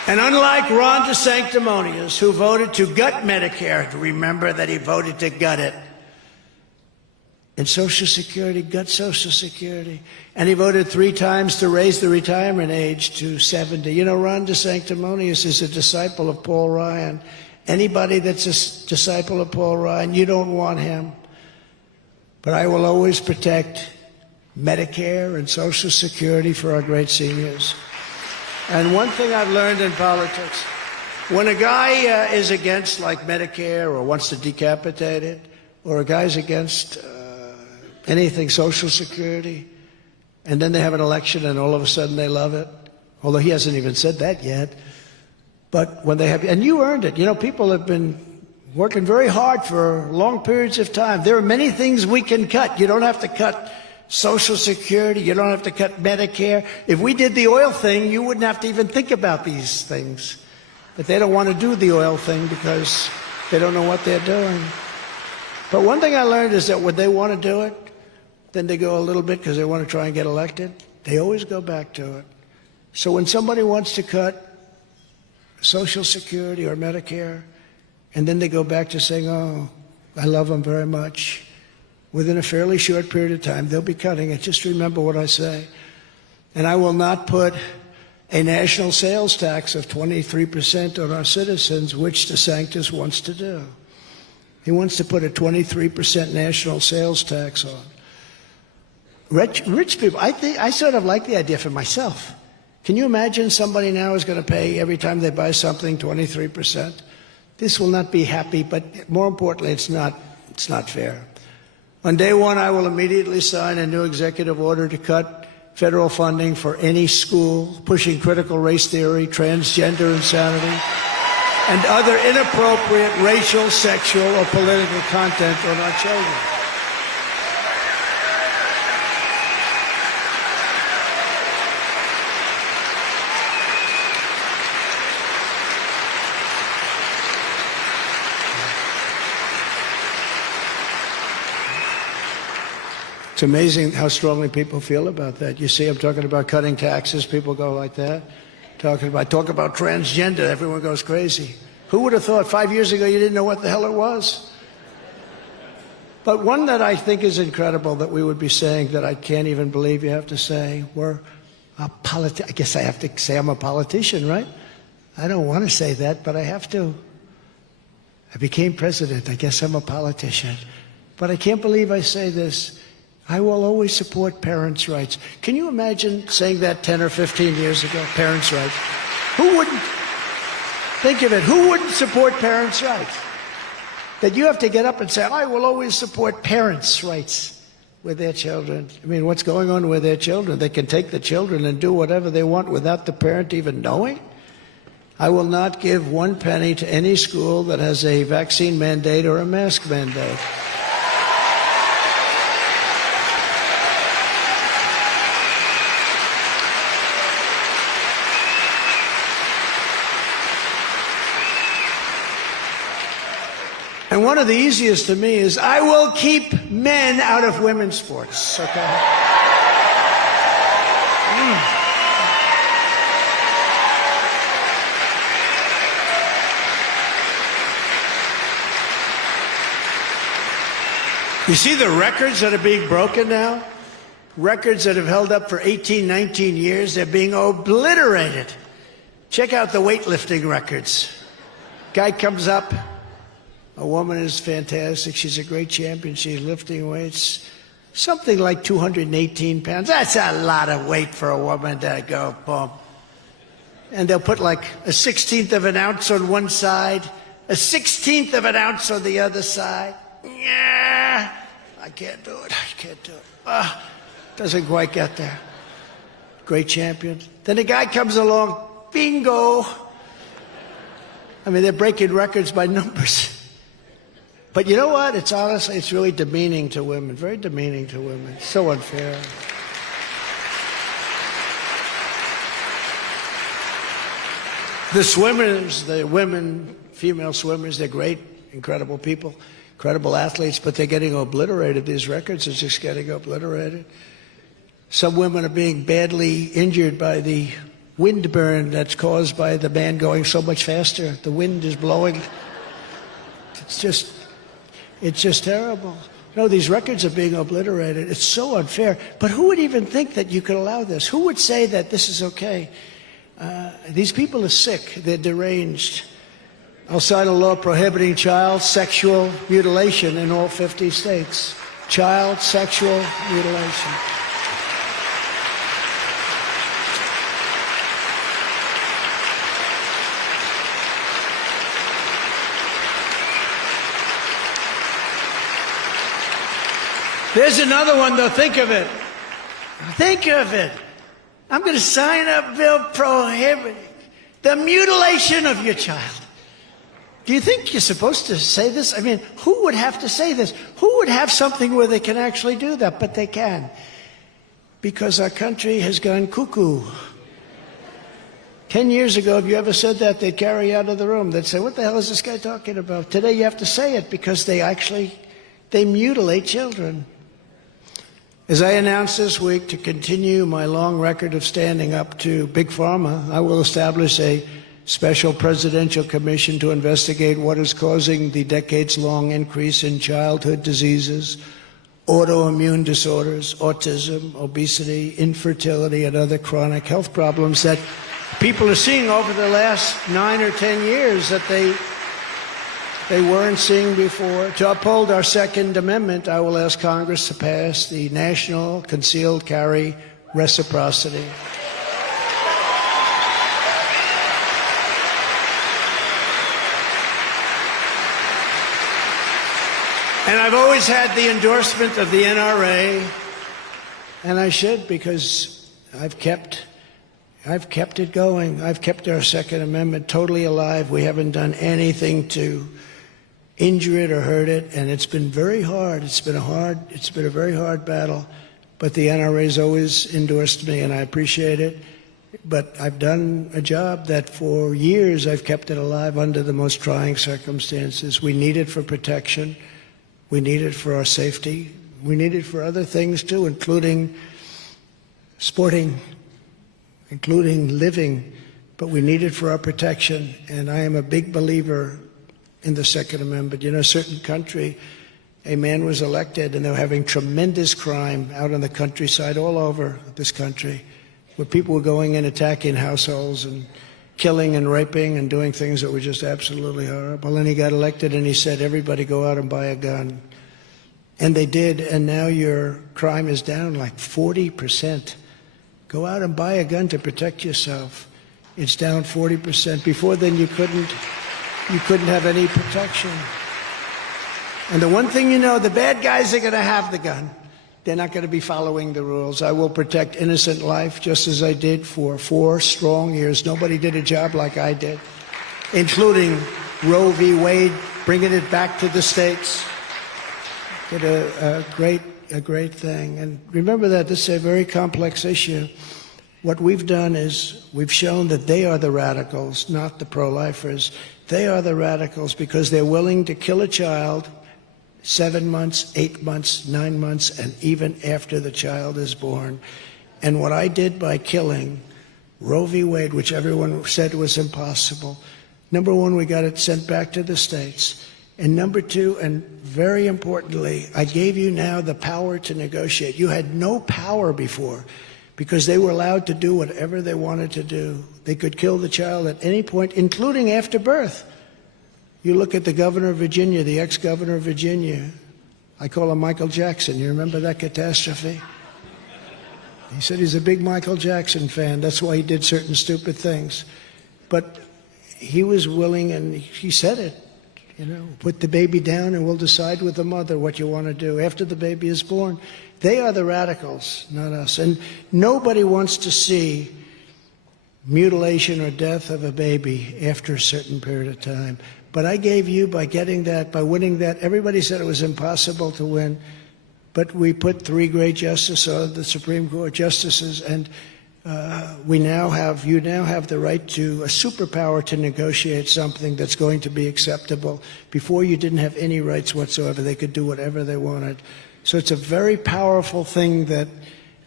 And unlike Ron DeSanctimonious, who voted to gut Medicare, remember that he voted to gut it, and Social Security, gut Social Security, and he voted 3 times to raise the retirement age to 70. You know, Ron DeSanctimonious is a disciple of Paul Ryan. Anybody that's a disciple of Paul Ryan, you don't want him. But I will always protect Medicare and Social Security for our great seniors. And one thing I've learned in politics, when a guy is against, like, Medicare or wants to decapitate it, or a guy's against anything Social Security, and then they have an election and all of a sudden they love it, although he hasn't even said that yet. But when they have, and you earned it. You know, people have been working very hard for long periods of time. There are many things we can cut. You don't have to cut Social Security. You don't have to cut Medicare. If we did the oil thing, you wouldn't have to even think about these things. But they don't want to do the oil thing because they don't know what they're doing. But one thing I learned is that when they want to do it, then they go a little bit because they want to try and get elected. They always go back to it. So when somebody wants to cut Social Security or Medicare, and then they go back to saying, oh, I love them very much, within a fairly short period of time, they'll be cutting it. Just remember what I say. And I will not put a national sales tax of 23% on our citizens, which DeSantis wants to do. He wants to put a 23% national sales tax on. Rich people, I sort of like the idea for myself. Can you imagine somebody now is going to pay every time they buy something 23%? This will not be happy, but more importantly, it's not fair. On day one, I will immediately sign a new executive order to cut federal funding for any school pushing critical race theory, transgender insanity, and other inappropriate racial, sexual, or political content on our children. It's amazing how strongly people feel about that. You see, I'm talking about cutting taxes, people go like that. Talk about transgender, everyone goes crazy. Who would have thought 5 years ago you didn't know what the hell it was? But one that I think is incredible that we would be saying that I can't even believe you have to say, I guess I have to say I'm a politician, right? I don't want to say that, but I have to. I became president. I guess I'm a politician. But I can't believe I say this. I will always support parents' rights. Can you imagine saying that 10 or 15 years ago, parents' rights? Who wouldn't? Think of it. Who wouldn't support parents' rights? That you have to get up and say, I will always support parents' rights with their children. I mean, what's going on with their children? They can take the children and do whatever they want without the parent even knowing? I will not give 1 penny to any school that has a vaccine mandate or a mask mandate. And one of the easiest to me is I will keep men out of women's sports, okay? You see the records that are being broken now? Records that have held up for 18, 19 years, they're being obliterated. Check out the weightlifting records. Guy comes up. A woman is fantastic. She's a great champion. She's lifting weights. Something like 218 pounds. That's a lot of weight for a woman to go, boom. And they'll put like a 1/16 of an ounce on one side, a 1/16 of an ounce on the other side. Yeah, I can't do it. I can't do it. Doesn't quite get there. Great champion. Then a guy comes along, bingo. I mean, they're breaking records by numbers. But you know what? It's honestly, it's really demeaning to women, very demeaning to women. It's so unfair. The swimmers, the women, female swimmers, they're great, incredible people, incredible athletes, but they're getting obliterated. These records are just getting obliterated. Some women are being badly injured by the windburn that's caused by the man going so much faster. The wind is blowing. It's just terrible. No, these records are being obliterated. It's so unfair. But who would even think that you could allow this? Who would say that this is okay? These people are sick. They're deranged. I'll sign a law prohibiting child sexual mutilation in all 50 states. Child sexual mutilation. There's another one, though. Think of it. Think of it. I'm going to sign a bill prohibiting the mutilation of your child. Do you think you're supposed to say this? I mean, who would have to say this? Who would have something where they can actually do that? But they can. Because our country has gone cuckoo. 10 years ago, if you ever said that, they'd carry you out of the room. They'd say, what the hell is this guy talking about? Today you have to say it because they mutilate children. As I announced this week, to continue my long record of standing up to Big Pharma, I will establish a special presidential commission to investigate what is causing the decades-long increase in childhood diseases, autoimmune disorders, autism, obesity, infertility, and other chronic health problems that people are seeing over the last 9 or 10 years that they weren't seeing before. To uphold our Second Amendment, I will ask Congress to pass the National Concealed Carry Reciprocity. And I've always had the endorsement of the NRA, and I should, because I've kept it going. I've kept our Second Amendment totally alive. We haven't done anything to injure it or hurt it, and it's been very hard. It's been a very hard battle, but the NRA's always endorsed me, and I appreciate it. But I've done a job that for years I've kept it alive under the most trying circumstances. We need it for protection. We need it for our safety. We need it for other things too, including sporting, including living, but we need it for our protection. And I am a big believer in the Second Amendment. You know, a certain country, a man was elected and they were having tremendous crime out in the countryside all over this country, where people were going in, attacking households and killing and raping and doing things that were just absolutely horrible. And he got elected and he said, everybody go out and buy a gun. And they did, and now your crime is down like 40%. Go out and buy a gun to protect yourself. It's down 40%. Before then you couldn't have any protection. And the one thing you know, the bad guys are going to have the gun. They're not going to be following the rules. I will protect innocent life just as I did for 4 strong years. Nobody did a job like I did, including Roe v. Wade, bringing it back to the states. Did a great thing. And remember that this is a very complex issue. What we've done is we've shown that they are the radicals, not the pro-lifers. They are the radicals because they're willing to kill a child 7 months, 8 months, 9 months, and even after the child is born. And what I did by killing Roe v. Wade, which everyone said was impossible, number one, we got it sent back to the states. And number two, and very importantly, I gave you now the power to negotiate. You had no power before because they were allowed to do whatever they wanted to do. They could kill the child at any point, including after birth. You look at the governor of Virginia, the ex-governor of Virginia. I call him Michael Jackson. You remember that catastrophe? He said he's a big Michael Jackson fan. That's why he did certain stupid things. But he was willing, and he said it. You know, put the baby down and we'll decide with the mother what you want to do after the baby is born. They are the radicals, not us. And nobody wants to see mutilation or death of a baby after a certain period of time. But I gave you, by getting that, by winning that, everybody said it was impossible to win. But we put 3 great justices on the Supreme Court justices, and you now have the right to a superpower to negotiate something that's going to be acceptable. Before, you didn't have any rights whatsoever. They could do whatever they wanted. So it's a very powerful thing that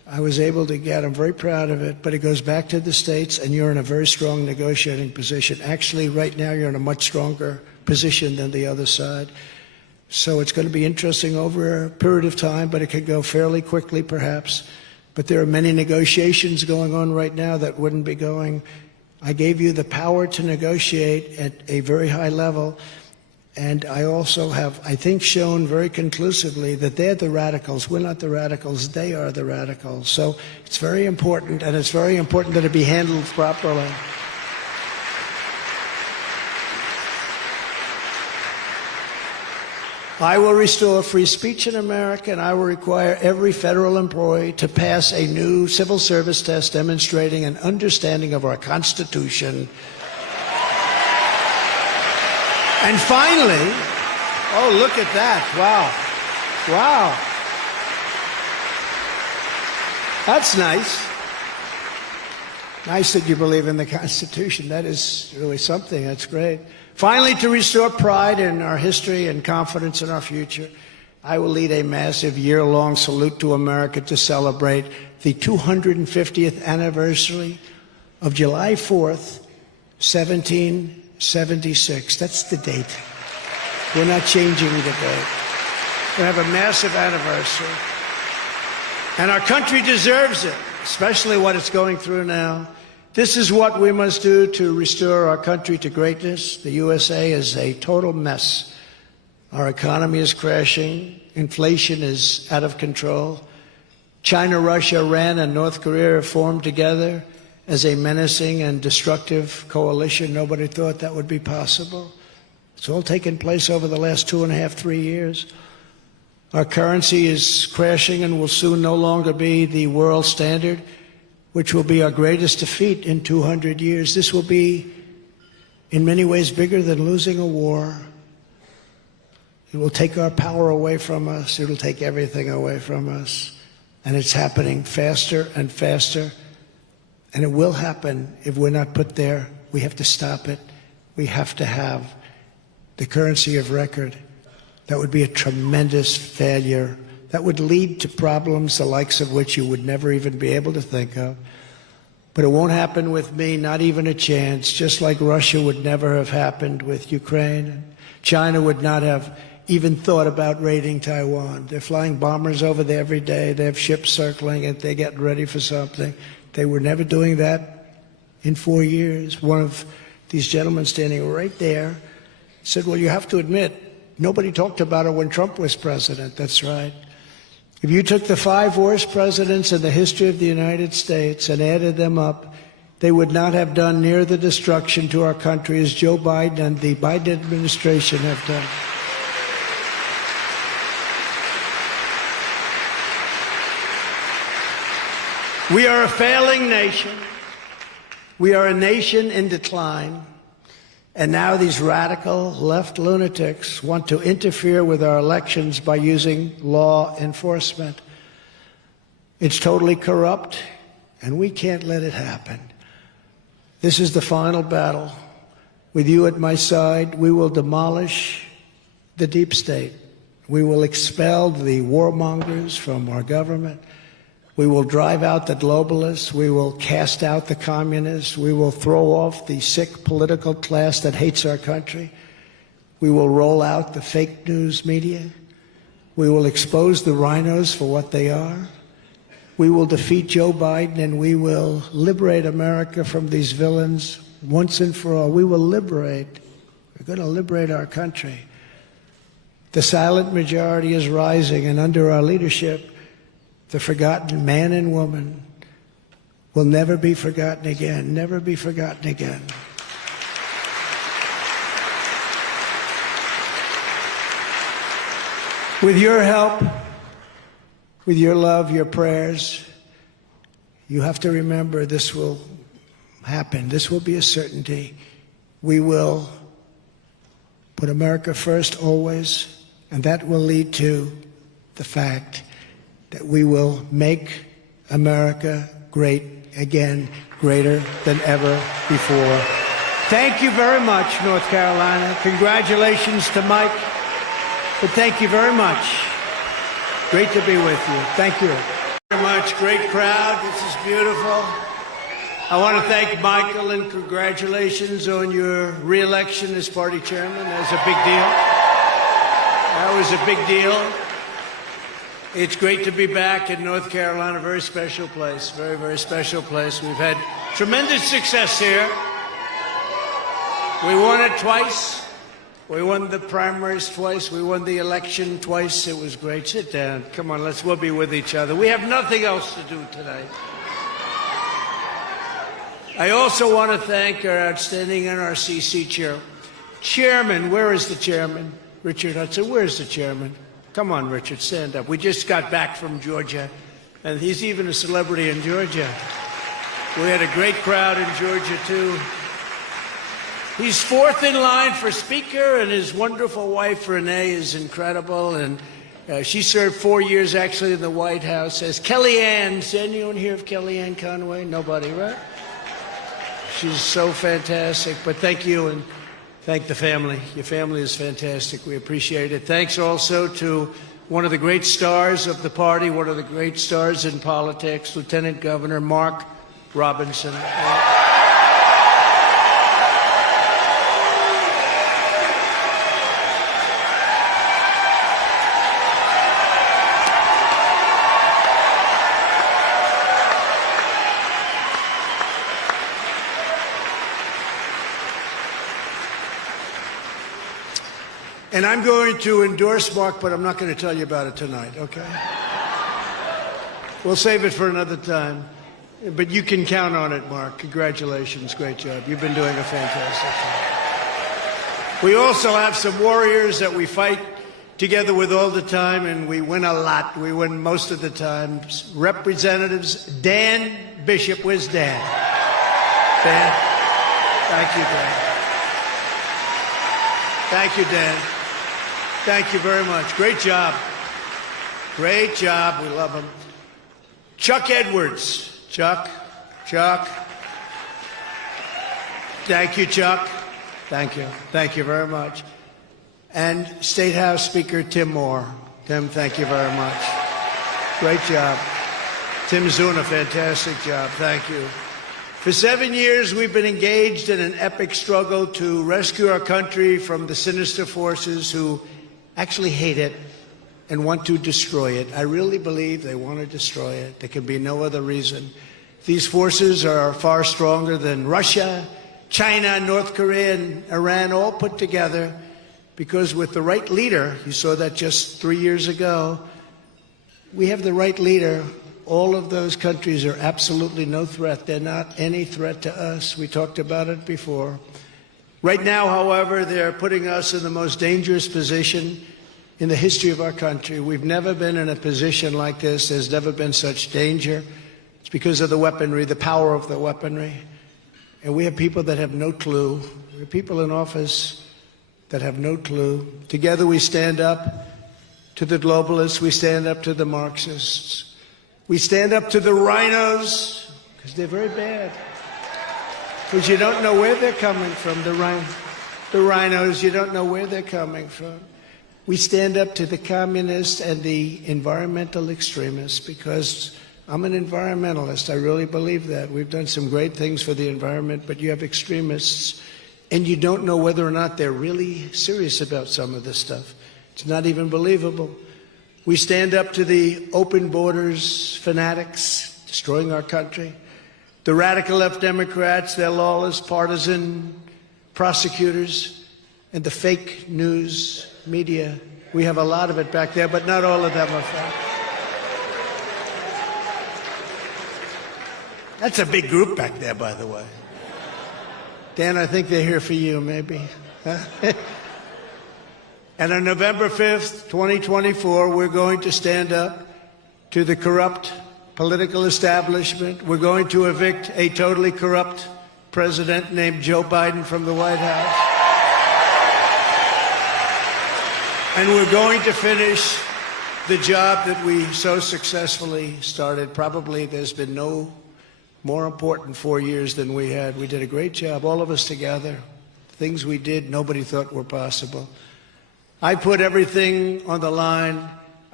I was able to get. I'm very proud of it, but it goes back to the states, and you're in a very strong negotiating position. Actually, right now, you're in a much stronger position than the other side. So it's going to be interesting over a period of time, but it could go fairly quickly, perhaps. But there are many negotiations going on right now that wouldn't be going. I gave you the power to negotiate at a very high level. And I also have, I think, shown very conclusively that they're the radicals. We're not the radicals. They are the radicals. So it's very important, and it's very important that it be handled properly. I will restore free speech in America, and I will require every federal employee to pass a new civil service test demonstrating an understanding of our Constitution. And finally, oh, look at that. Wow. Wow. That's nice. Nice that you believe in the Constitution. That is really something. That's great. Finally, to restore pride in our history and confidence in our future, I will lead a massive year-long salute to America to celebrate the 250th anniversary of July 4th, 1776. That's the date. We're not changing the date. We have a massive anniversary. And our country deserves it, especially what it's going through now. This is what we must do to restore our country to greatness. The USA is a total mess. Our economy is crashing. Inflation is out of control. China, Russia, Iran, and North Korea have formed together as a menacing and destructive coalition. Nobody thought that would be possible. It's all taken place over the last 2.5, 3 years. Our currency is crashing and will soon no longer be the world standard, which will be our greatest defeat in 200 years. This will be, in many ways, bigger than losing a war. It will take our power away from us. It will take everything away from us. And it's happening faster and faster. And it will happen if we're not put there. We have to stop it. We have to have the currency of record. That would be a tremendous failure. That would lead to problems the likes of which you would never even be able to think of. But it won't happen with me, not even a chance, just like Russia would never have happened with Ukraine. China would not have even thought about raiding Taiwan. They're flying bombers over there every day. They have ships circling it. They're getting ready for something. They were never doing that in 4 years. One of these gentlemen standing right there said, well, you have to admit, nobody talked about it when Trump was president. That's right. If you took the 5 worst presidents in the history of the United States and added them up, they would not have done near the destruction to our country as Joe Biden and the Biden administration have done. We are a failing nation. We are a nation in decline. And now these radical left lunatics want to interfere with our elections by using law enforcement. It's totally corrupt, and we can't let it happen. This is the final battle. With you at my side, we will demolish the deep state. We will expel the warmongers from our government. We will drive out the globalists. We will cast out the communists. We will throw off the sick political class that hates our country. We will roll out the fake news media. We will expose the rhinos for what they are. We will defeat Joe Biden, and we will liberate America from these villains once and for all. We will liberate. We're going to liberate our country. The silent majority is rising, and under our leadership, the forgotten man and woman will never be forgotten again, never be forgotten again. With your help, with your love, your prayers, you have to remember this will happen. This will be a certainty. We will put America first always, and that will lead to the fact that we will make America great again, greater than ever before. Thank you very much, North Carolina. Congratulations to Mike. But thank you very much. Great to be with you. Thank you. Very much. Great crowd. This is beautiful. I want to thank Michael and congratulations on your re-election as party chairman. That's a big deal. That was a big deal. It's great to be back in North Carolina. Very special place. Very, very special place. We've had tremendous success here. We won it twice. We won the primaries twice. We won the election twice. It was great. Sit down. Come on, we'll be with each other. We have nothing else to do tonight. I also want to thank our outstanding NRCC chairman. Where is the chairman? Richard Hudson. Where's the chairman? Come on, Richard, stand up. We just got back from Georgia, and he's even a celebrity in Georgia. We had a great crowd in Georgia, too. He's fourth in line for Speaker, and his wonderful wife, Renee, is incredible. And she served 4 years, actually, in the White House as Kellyanne. Does anyone hear of Kellyanne Conway? Nobody, right? She's so fantastic. But thank you, and thank the family. Your family is fantastic. We appreciate it. Thanks also to one of the great stars of the party, one of the great stars in politics, Lieutenant Governor Mark Robinson. And I'm going to endorse Mark, but I'm not going to tell you about it tonight, okay? We'll save it for another time. But you can count on it, Mark. Congratulations. Great job. You've been doing a fantastic job. We also have some warriors that we fight together with all the time, and we win a lot. We win most of the time. Representatives Dan Bishop. Where's Dan? Dan? Thank you, Dan. Thank you, Dan. Thank you very much. Great job. Great job. We love him. Chuck Edwards. Chuck. Thank you, Chuck. Thank you. Thank you very much. And State House Speaker Tim Moore. Tim, thank you very much. Great job. Tim's doing a fantastic job. Thank you. For 7 years, we've been engaged in an epic struggle to rescue our country from the sinister forces who actually hate it and want to destroy it. I really believe they want to destroy it. There can be no other reason. These forces are far stronger than Russia, China, North Korea, and Iran all put together, because with the right leader, you saw that just 3 years ago, we have the right leader. All of those countries are absolutely no threat. They're not any threat to us. We talked about it before. Right now, however, they're putting us in the most dangerous position in the history of our country. We've never been in a position like this. There's never been such danger. It's because of the weaponry, the power of the weaponry. And we have people that have no clue. We have people in office that have no clue. Together we stand up to the globalists. We stand up to the Marxists. We stand up to the rhinos, because they're very bad. Because you don't know where they're coming from, the rhinos, you don't know where they're coming from. We stand up to the communists and the environmental extremists, because I'm an environmentalist. I really believe that. We've done some great things for the environment, but you have extremists, and you don't know whether or not they're really serious about some of this stuff. It's not even believable. We stand up to the open borders fanatics destroying our country. The radical left Democrats, their lawless, partisan prosecutors, and the fake news media. We have a lot of it back there, but not all of them are fake. That's a big group back there, by the way. Dan, I think they're here for you, maybe. And on November 5th, 2024, we're going to stand up to the corrupt political establishment. We're going to evict a totally corrupt president named Joe Biden from the White House. And we're going to finish the job that we so successfully started. Probably there's been no more important 4 years than we had. We did a great job, all of us together. Things we did, nobody thought were possible. I put everything on the line.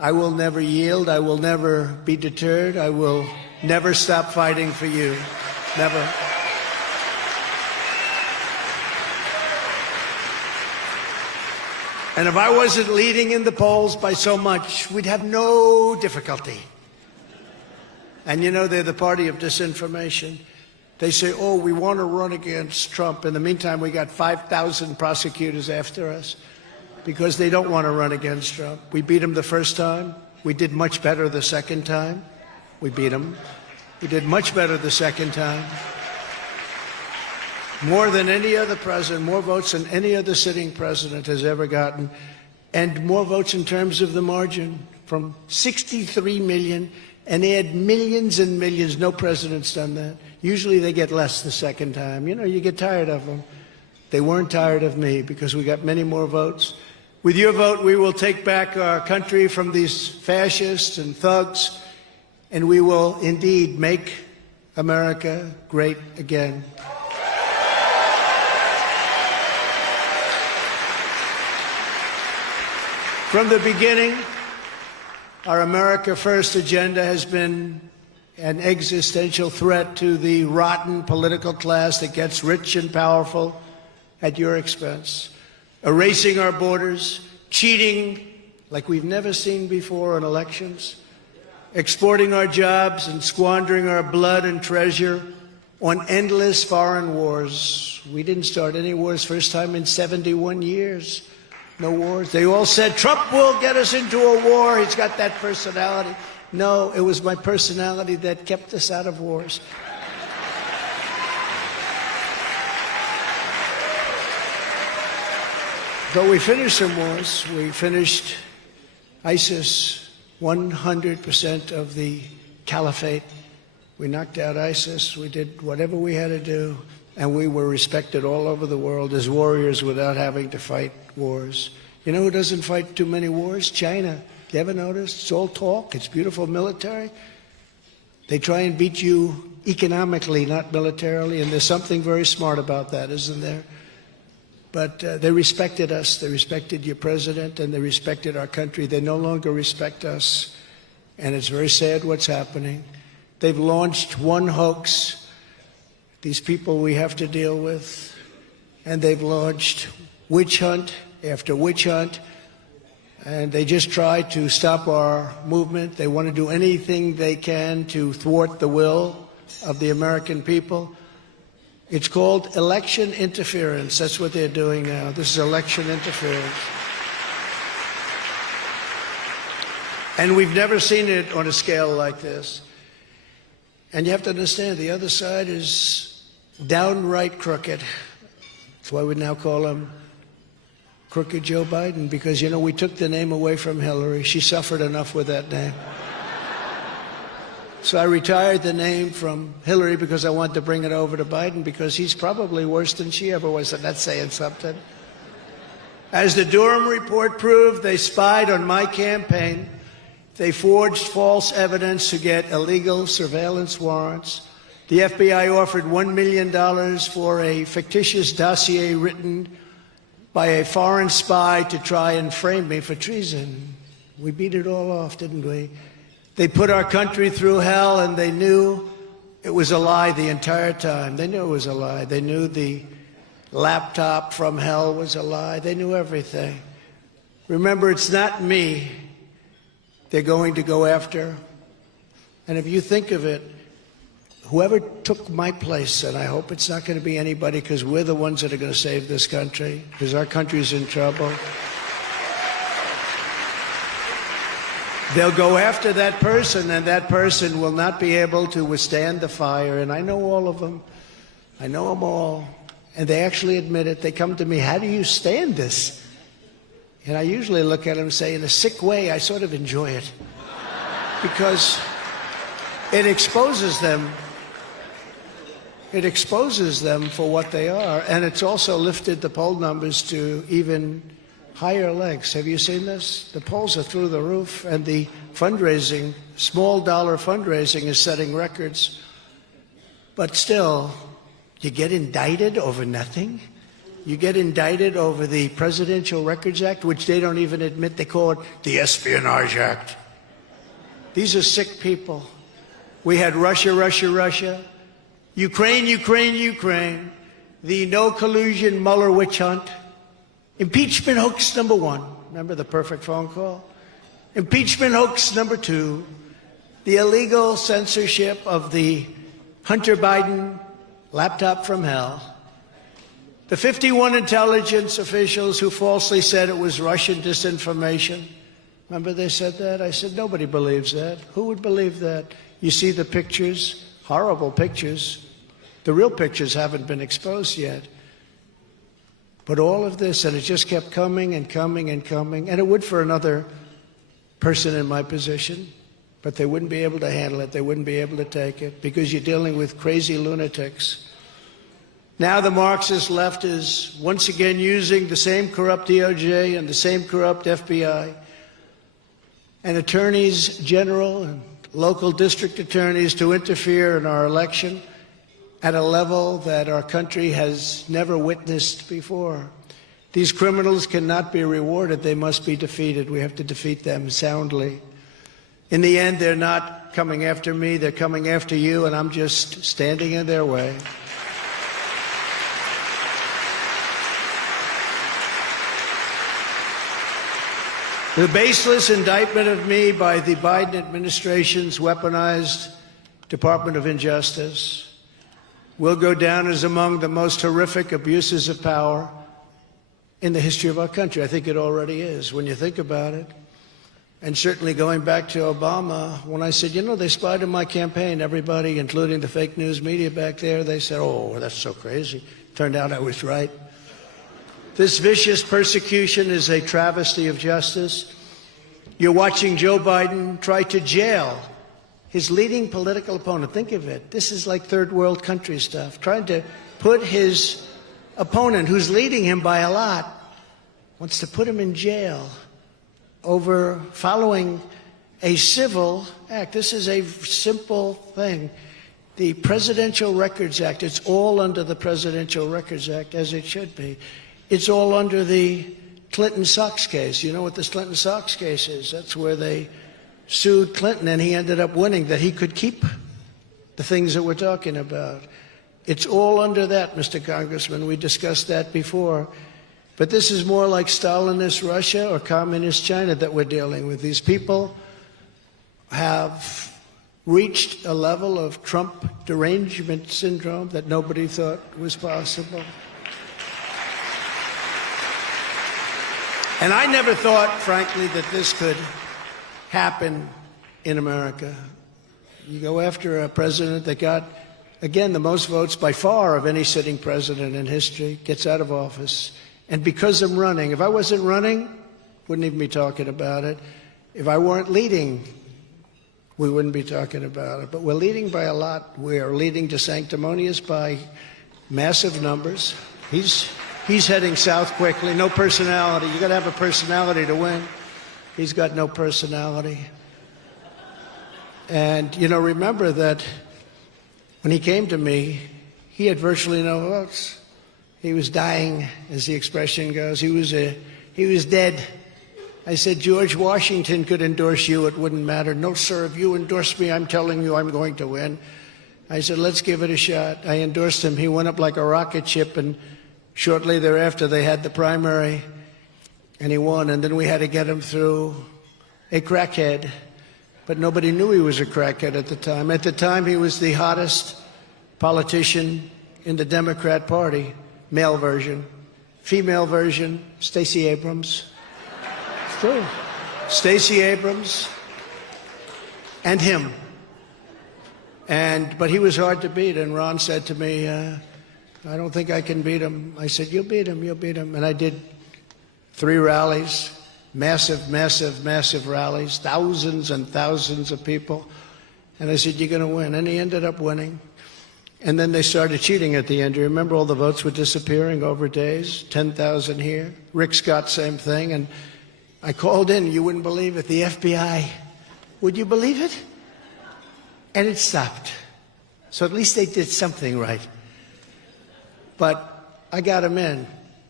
I will never yield. I will never be deterred. I will never stop fighting for you. Never. And if I wasn't leading in the polls by so much, we'd have no difficulty. And you know, they're the party of disinformation. They say, oh, we want to run against Trump. In the meantime, we got 5,000 prosecutors after us because they don't want to run against Trump. We beat him the first time. We did much better the second time. We beat him. We did much better the second time. More than any other president, more votes than any other sitting president has ever gotten, and more votes in terms of the margin, from 63 million, and they had millions and millions. No president's done that. Usually they get less the second time. You know, you get tired of them. They weren't tired of me because we got many more votes. With your vote, we will take back our country from these fascists and thugs, and we will indeed make America great again. From the beginning, our America First agenda has been an existential threat to the rotten political class that gets rich and powerful at your expense, erasing our borders, cheating like we've never seen before in elections, exporting our jobs and squandering our blood and treasure on endless foreign wars. We didn't start any wars, first time in 71 years. No wars. They all said, Trump will get us into a war. He's got that personality. No, it was my personality that kept us out of wars. Though we finished some wars, we finished ISIS, 100% of the caliphate. We knocked out ISIS. We did whatever we had to do. And we were respected all over the world as warriors without having to fight wars. You know who doesn't fight too many wars? China. You ever noticed? It's all talk. It's beautiful military. They try and beat you economically, not militarily, and there's something very smart about that, isn't there? But they respected us. They respected your president, and they respected our country. They no longer respect us, and it's very sad what's happening. They've launched one hoax, these people we have to deal with, and they've launched witch hunt after witch hunt, and they just try to stop our movement. They want to do anything they can to thwart the will of the American people. It's called election interference. That's what they're doing now. This is election interference. And we've never seen it on a scale like this. And you have to understand, the other side is downright crooked. That's why we now call him Crooked Joe Biden, because, you know, we took the name away from Hillary. She suffered enough with that name. So I retired the name from Hillary because I wanted to bring it over to Biden, because he's probably worse than she ever was, and that's saying something. As the Durham report proved, they spied on my campaign. They forged false evidence to get illegal surveillance warrants. The FBI offered $1 million for a fictitious dossier written by a foreign spy to try and frame me for treason. We beat it all off, didn't we? They put our country through hell, and they knew it was a lie the entire time. They knew it was a lie. They knew the laptop from hell was a lie. They knew everything. Remember, it's not me they're going to go after. And if you think of it, whoever took my place, and I hope it's not going to be anybody, because we're the ones that are going to save this country, because our country's in trouble. They'll go after that person, and that person will not be able to withstand the fire. And I know all of them. I know them all. And they actually admit it. They come to me, how do you stand this? And I usually look at them and say, in a sick way, I sort of enjoy it. Because it exposes them. It exposes them for what they are. And it's also lifted the poll numbers to even higher legs. Have you seen this? The polls are through the roof, and the fundraising, small dollar fundraising, is setting records. But still, you get indicted over nothing? You get indicted over the Presidential Records Act, which they don't even admit. They call it the Espionage Act. These are sick people. We had Russia, Russia, Russia, Ukraine, Ukraine, Ukraine, the no collusion Mueller witch hunt, impeachment hoax number 1. Remember the perfect phone call? Impeachment hoax number 2, the illegal censorship of the Hunter Biden laptop from hell, the 51 intelligence officials who falsely said it was Russian disinformation. Remember they said that? I said, nobody believes that. Who would believe that? You see the pictures, horrible pictures. The real pictures haven't been exposed yet. But all of this, and it just kept coming and coming and coming, and it would for another person in my position, but they wouldn't be able to handle it. They wouldn't be able to take it because you're dealing with crazy lunatics. Now the Marxist left is once again using the same corrupt DOJ and the same corrupt FBI and attorneys general and local district attorneys to interfere in our election at a level that our country has never witnessed before. These criminals cannot be rewarded. They must be defeated. We have to defeat them soundly. In the end, they're not coming after me. They're coming after you, and I'm just standing in their way. The baseless indictment of me by the Biden administration's weaponized Department of Injustice will go down as among the most horrific abuses of power in the history of our country. I think it already is, when you think about it. And certainly going back to Obama, when I said, you know, they spied on my campaign, everybody, including the fake news media back there, they said, oh, that's so crazy. Turned out I was right. This vicious persecution is a travesty of justice. You're watching Joe Biden try to jail his leading political opponent. Think of it. This is like third world country stuff. Trying to put his opponent, who's leading him by a lot, wants to put him in jail over following a civil act. This is a simple thing. The Presidential Records Act, it's all under the Presidential Records Act, as it should be. It's all under the Clinton Sox case. You know what this Clinton Sox case is? That's where they sued Clinton, and he ended up winning, that he could keep the things that we're talking about. It's all under that, Mr. Congressman. We discussed that before. But this is more like Stalinist Russia or Communist China that we're dealing with. These people have reached a level of Trump derangement syndrome that nobody thought was possible. And I never thought, frankly, that this could happen in America. You go after a president that got, again, the most votes by far of any sitting president in history, gets out of office. And because I'm running, if I wasn't running, wouldn't even be talking about it. If I weren't leading, we wouldn't be talking about it. But we're leading by a lot. We are leading to sanctimonious by massive numbers. He's heading south quickly. No personality. You got to have a personality to win. He's got no personality. And, you know, remember that when he came to me, he had virtually no votes. He was dying, as the expression goes. He was dead. I said, George Washington could endorse you. It wouldn't matter. No, sir, if you endorse me, I'm telling you I'm going to win. I said, let's give it a shot. I endorsed him. He went up like a rocket ship, and shortly thereafter they had the primary, and he won. And then we had to get him through a crackhead. But nobody knew he was a crackhead at the time. At the time, he was the hottest politician in the Democrat Party. Male version. Female version, Stacey Abrams. It's true. Stacey Abrams and him. But he was hard to beat, and Ron said to me, I don't think I can beat him. I said, you'll beat him, you'll beat him. And I did 3 rallies, massive, massive, massive rallies, thousands and thousands of people. And I said, you're going to win. And he ended up winning. And then they started cheating at the end. You remember all the votes were disappearing over days, 10,000 here. Rick Scott, same thing. And I called in, you wouldn't believe it, the FBI. Would you believe it? And it stopped. So at least they did something right. But I got him in.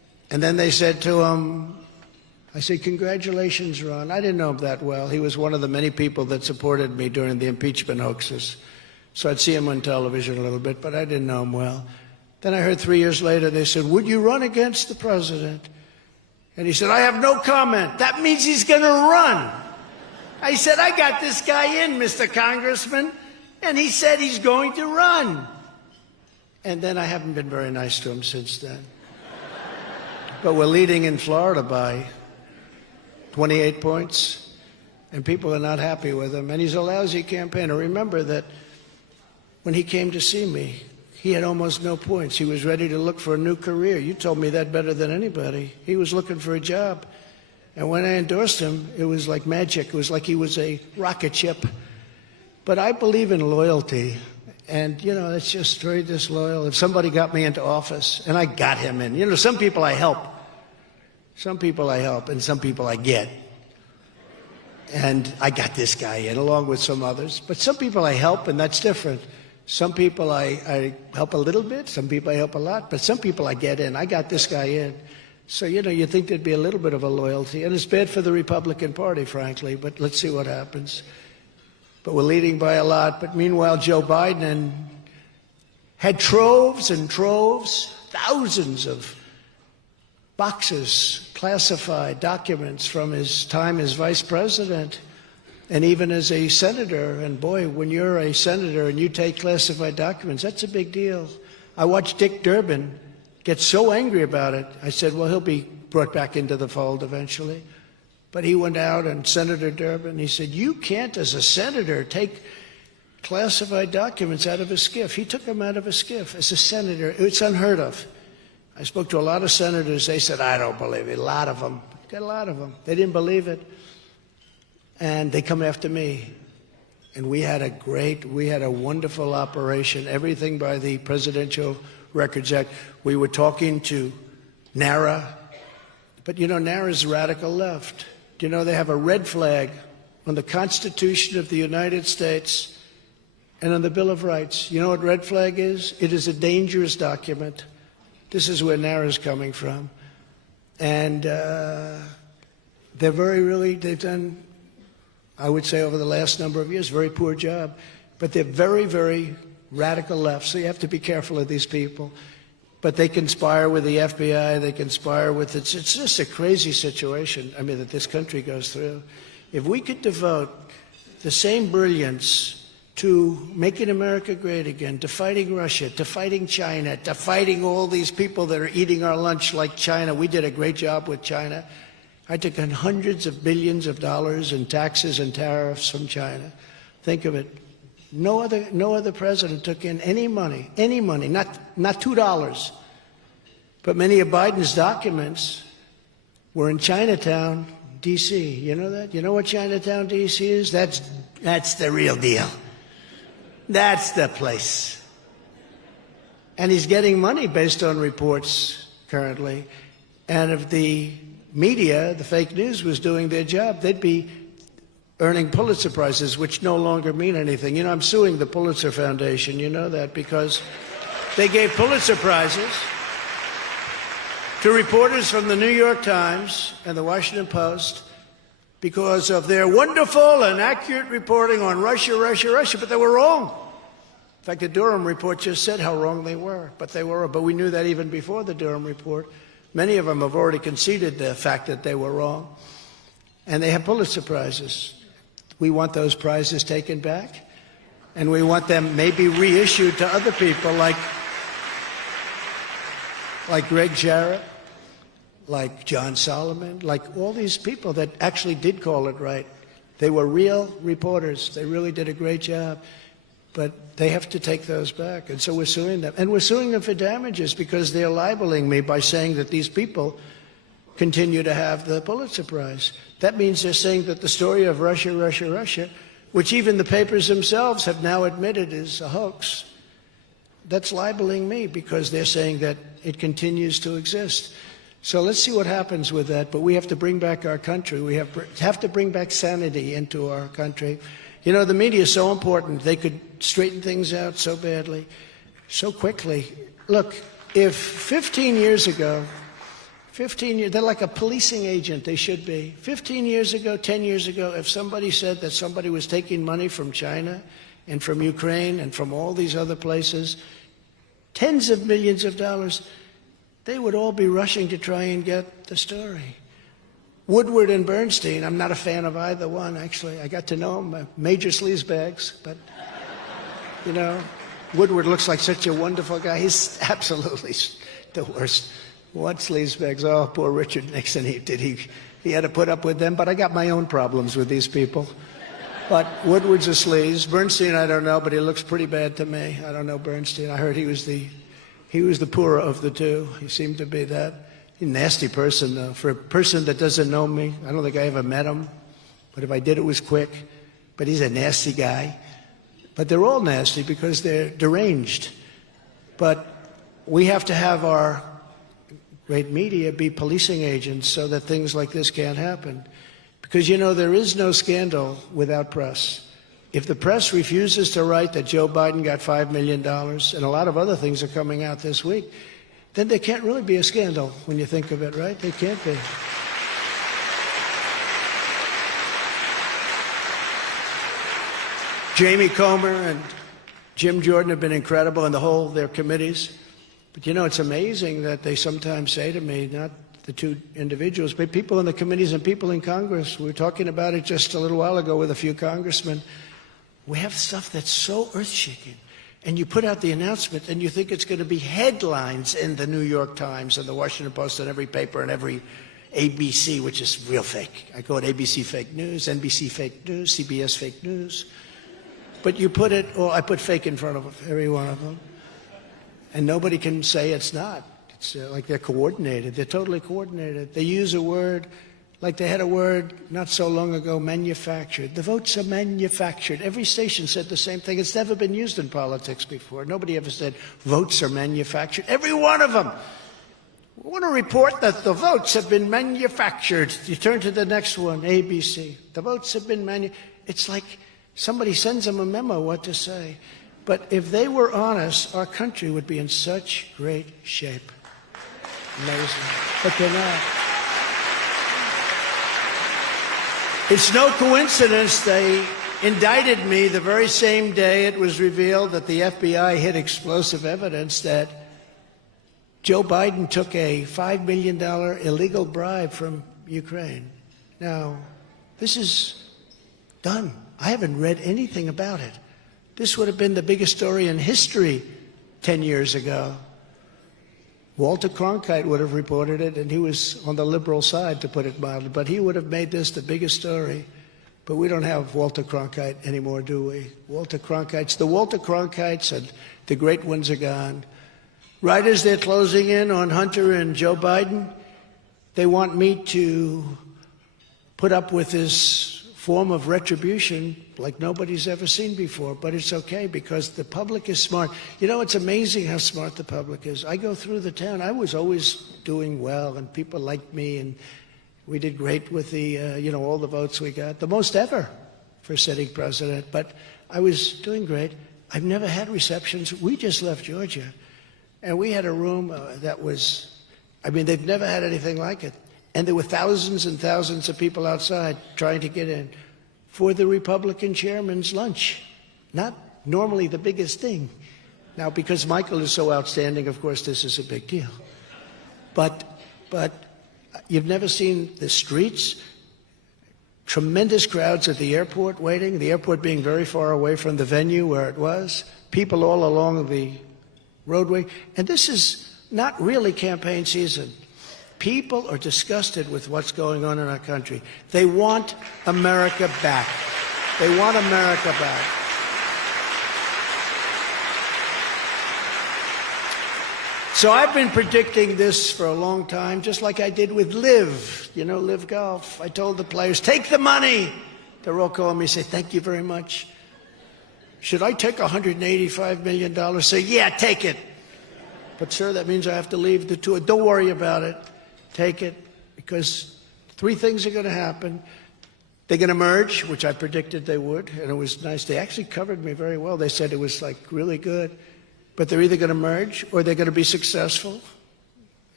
And then they said to him, I said, congratulations, Ron. I didn't know him that well. He was one of the many people that supported me during the impeachment hoaxes. So I'd see him on television a little bit, but I didn't know him well. Then I heard 3 years later, they said, would you run against the president? And he said, I have no comment. That means he's going to run. I said, I got this guy in, Mr. Congressman. And he said he's going to run. And then I haven't been very nice to him since then. But we're leading in Florida by 28 points, and people are not happy with him. And he's a lousy campaigner. Remember that when he came to see me, he had almost no points. He was ready to look for a new career. You told me that better than anybody. He was looking for a job. And when I endorsed him, it was like magic. It was like he was a rocket ship. But I believe in loyalty. And, you know, it's just very disloyal. If somebody got me into office, and I got him in, you know, some people I help. Some people I help, and some people I get. And I got this guy in, along with some others. But some people I help, and that's different. Some people I help a little bit, some people I help a lot, but some people I get in. I got this guy in. So, you know, you think there'd be a little bit of a loyalty. And it's bad for the Republican Party, frankly, but let's see what happens. But we're leading by a lot. But meanwhile, Joe Biden had troves and troves, thousands of boxes, classified documents from his time as vice president and even as a senator. And boy, when you're a senator and you take classified documents, that's a big deal. I watched Dick Durbin get so angry about it. I said, well, he'll be brought back into the fold eventually. But he went out, and Senator Durbin, he said, you can't, as a senator, take classified documents out of a SCIF. He took them out of a SCIF. As a senator, it's unheard of. I spoke to a lot of senators. They said, I don't believe it. A lot of them. Got a lot of them. They didn't believe it. And they come after me. And we had a wonderful operation, everything by the Presidential Records Act. We were talking to NARA. But, you know, NARA's radical left. You know, they have a red flag on the Constitution of the United States and on the Bill of Rights. You know what red flag is? It is a dangerous document. This is where NARA's coming from. And they're they've done, I would say, over the last number of years, very poor job. But they're very, very radical left, so you have to be careful of these people. But they conspire with the FBI, they conspire with, it's just a crazy situation, I mean, that this country goes through. If we could devote the same brilliance to making America great again, to fighting Russia, to fighting China, to fighting all these people that are eating our lunch like China. We did a great job with China. I took in hundreds of billions of dollars in taxes and tariffs from China. Think of it. No other president took in any money, not $2. But many of Biden's documents were in Chinatown, D.C. You know that? You know what Chinatown, D.C. is? That's the real deal. That's the place. And he's getting money based on reports currently. And if the media, the fake news, was doing their job, they'd be earning Pulitzer Prizes, which no longer mean anything. You know, I'm suing the Pulitzer Foundation, you know that, because they gave Pulitzer Prizes to reporters from the New York Times and the Washington Post because of their wonderful and accurate reporting on Russia, but they were wrong. In fact, the Durham report just said how wrong they were, but they were. But we knew that even before the Durham report. Many of them have already conceded the fact that they were wrong. And they have Pulitzer Prizes. We want those prizes taken back, and we want them maybe reissued to other people like Greg Jarrett, like John Solomon, like all these people that actually did call it right. They were real reporters. They really did a great job. But they have to take those back. And so we're suing them. And we're suing them for damages because they're libeling me by saying that these people continue to have the Pulitzer Prize. That means they're saying that the story of Russia, which even the papers themselves have now admitted is a hoax, that's libeling me because they're saying that it continues to exist. So let's see what happens with that. But we have to bring back our country. We have to bring back sanity into our country. You know, the media is so important. They could straighten things out so badly, so quickly. Look, if 15 years ago, 15 years, they're like a policing agent, they should be. 15 years ago, 10 years ago, if somebody said that somebody was taking money from China and from Ukraine and from all these other places, tens of millions of dollars, they would all be rushing to try and get the story. Woodward and Bernstein, I'm not a fan of either one, actually. I got to know them, major sleazebags, but, you know, Woodward looks like such a wonderful guy. He's absolutely the worst. What sleazebags? Oh, poor Richard Nixon. He had to put up with them. But I got my own problems with these people. But Woodward's a sleaze. Bernstein, I don't know, but he looks pretty bad to me. I don't know Bernstein. I heard he was the poorer of the two. He seemed to be that. He's a nasty person, though. For a person that doesn't know me, I don't think I ever met him. But if I did, it was quick. But he's a nasty guy. But they're all nasty because they're deranged. But we have to have our great media be policing agents so that things like this can't happen. Because, you know, there is no scandal without press. If the press refuses to write that Joe Biden got $5 million, and a lot of other things are coming out this week, then there can't really be a scandal when you think of it, right? They can't be. Jamie Comer and Jim Jordan have been incredible in their committees. But, you know, it's amazing that they sometimes say to me, not the two individuals, but people in the committees and people in Congress. We were talking about it just a little while ago with a few congressmen. We have stuff that's so earth-shaking. And you put out the announcement and you think it's going to be headlines in the New York Times and the Washington Post and every paper and every ABC, which is real fake. I call it ABC fake news, NBC fake news, CBS fake news. But you put it, or I put fake in front of every one of them. And nobody can say it's not. It's like they're coordinated. They're totally coordinated. They use a word, like they had a word not so long ago, manufactured. The votes are manufactured. Every station said the same thing. It's never been used in politics before. Nobody ever said votes are manufactured. Every one of them. We want to report that the votes have been manufactured. You turn to the next one, ABC. The votes have been manufactured. It's like somebody sends them a memo what to say. But if they were honest, our country would be in such great shape. Amazing. But they're not. It's no coincidence they indicted me the very same day it was revealed that the FBI hid explosive evidence that Joe Biden took a $5 million illegal bribe from Ukraine. Now, this is done. I haven't read anything about it. This would have been the biggest story in history 10 years ago. Walter Cronkite would have reported it, and he was on the liberal side, to put it mildly, but he would have made this the biggest story. But we don't have Walter Cronkite anymore, do we? The Walter Cronkites and the great ones are gone. Right as they're closing in on Hunter and Joe Biden, they want me to put up with this form of retribution like nobody's ever seen before. But it's okay because the public is smart. You know, it's amazing how smart the public is. I go through the town. I was always doing well, and people liked me, and we did great with the, all the votes we got, the most ever for sitting president. But I was doing great. I've never had receptions. We just left Georgia, and we had a room that was, they've never had anything like it. And there were thousands and thousands of people outside trying to get in for the Republican chairman's lunch. Not normally the biggest thing. Now, because Michael is so outstanding, of course, this is a big deal. But you've never seen the streets, tremendous crowds at the airport waiting, the airport being very far away from the venue where it was, people all along the roadway. And this is not really campaign season. People are disgusted with what's going on in our country. They want America back. They want America back. So I've been predicting this for a long time, just like I did with Live, Live Golf. I told the players, take the money. They're all calling me, say, thank you very much. Should I take $185 million? Say, yeah, take it. But sir, that means I have to leave the tour. Don't worry about it. Take it, because three things are going to happen. They're going to merge, which I predicted they would, and it was nice. They actually covered me very well. They said it was like really good. But they're either going to merge or they're going to be successful.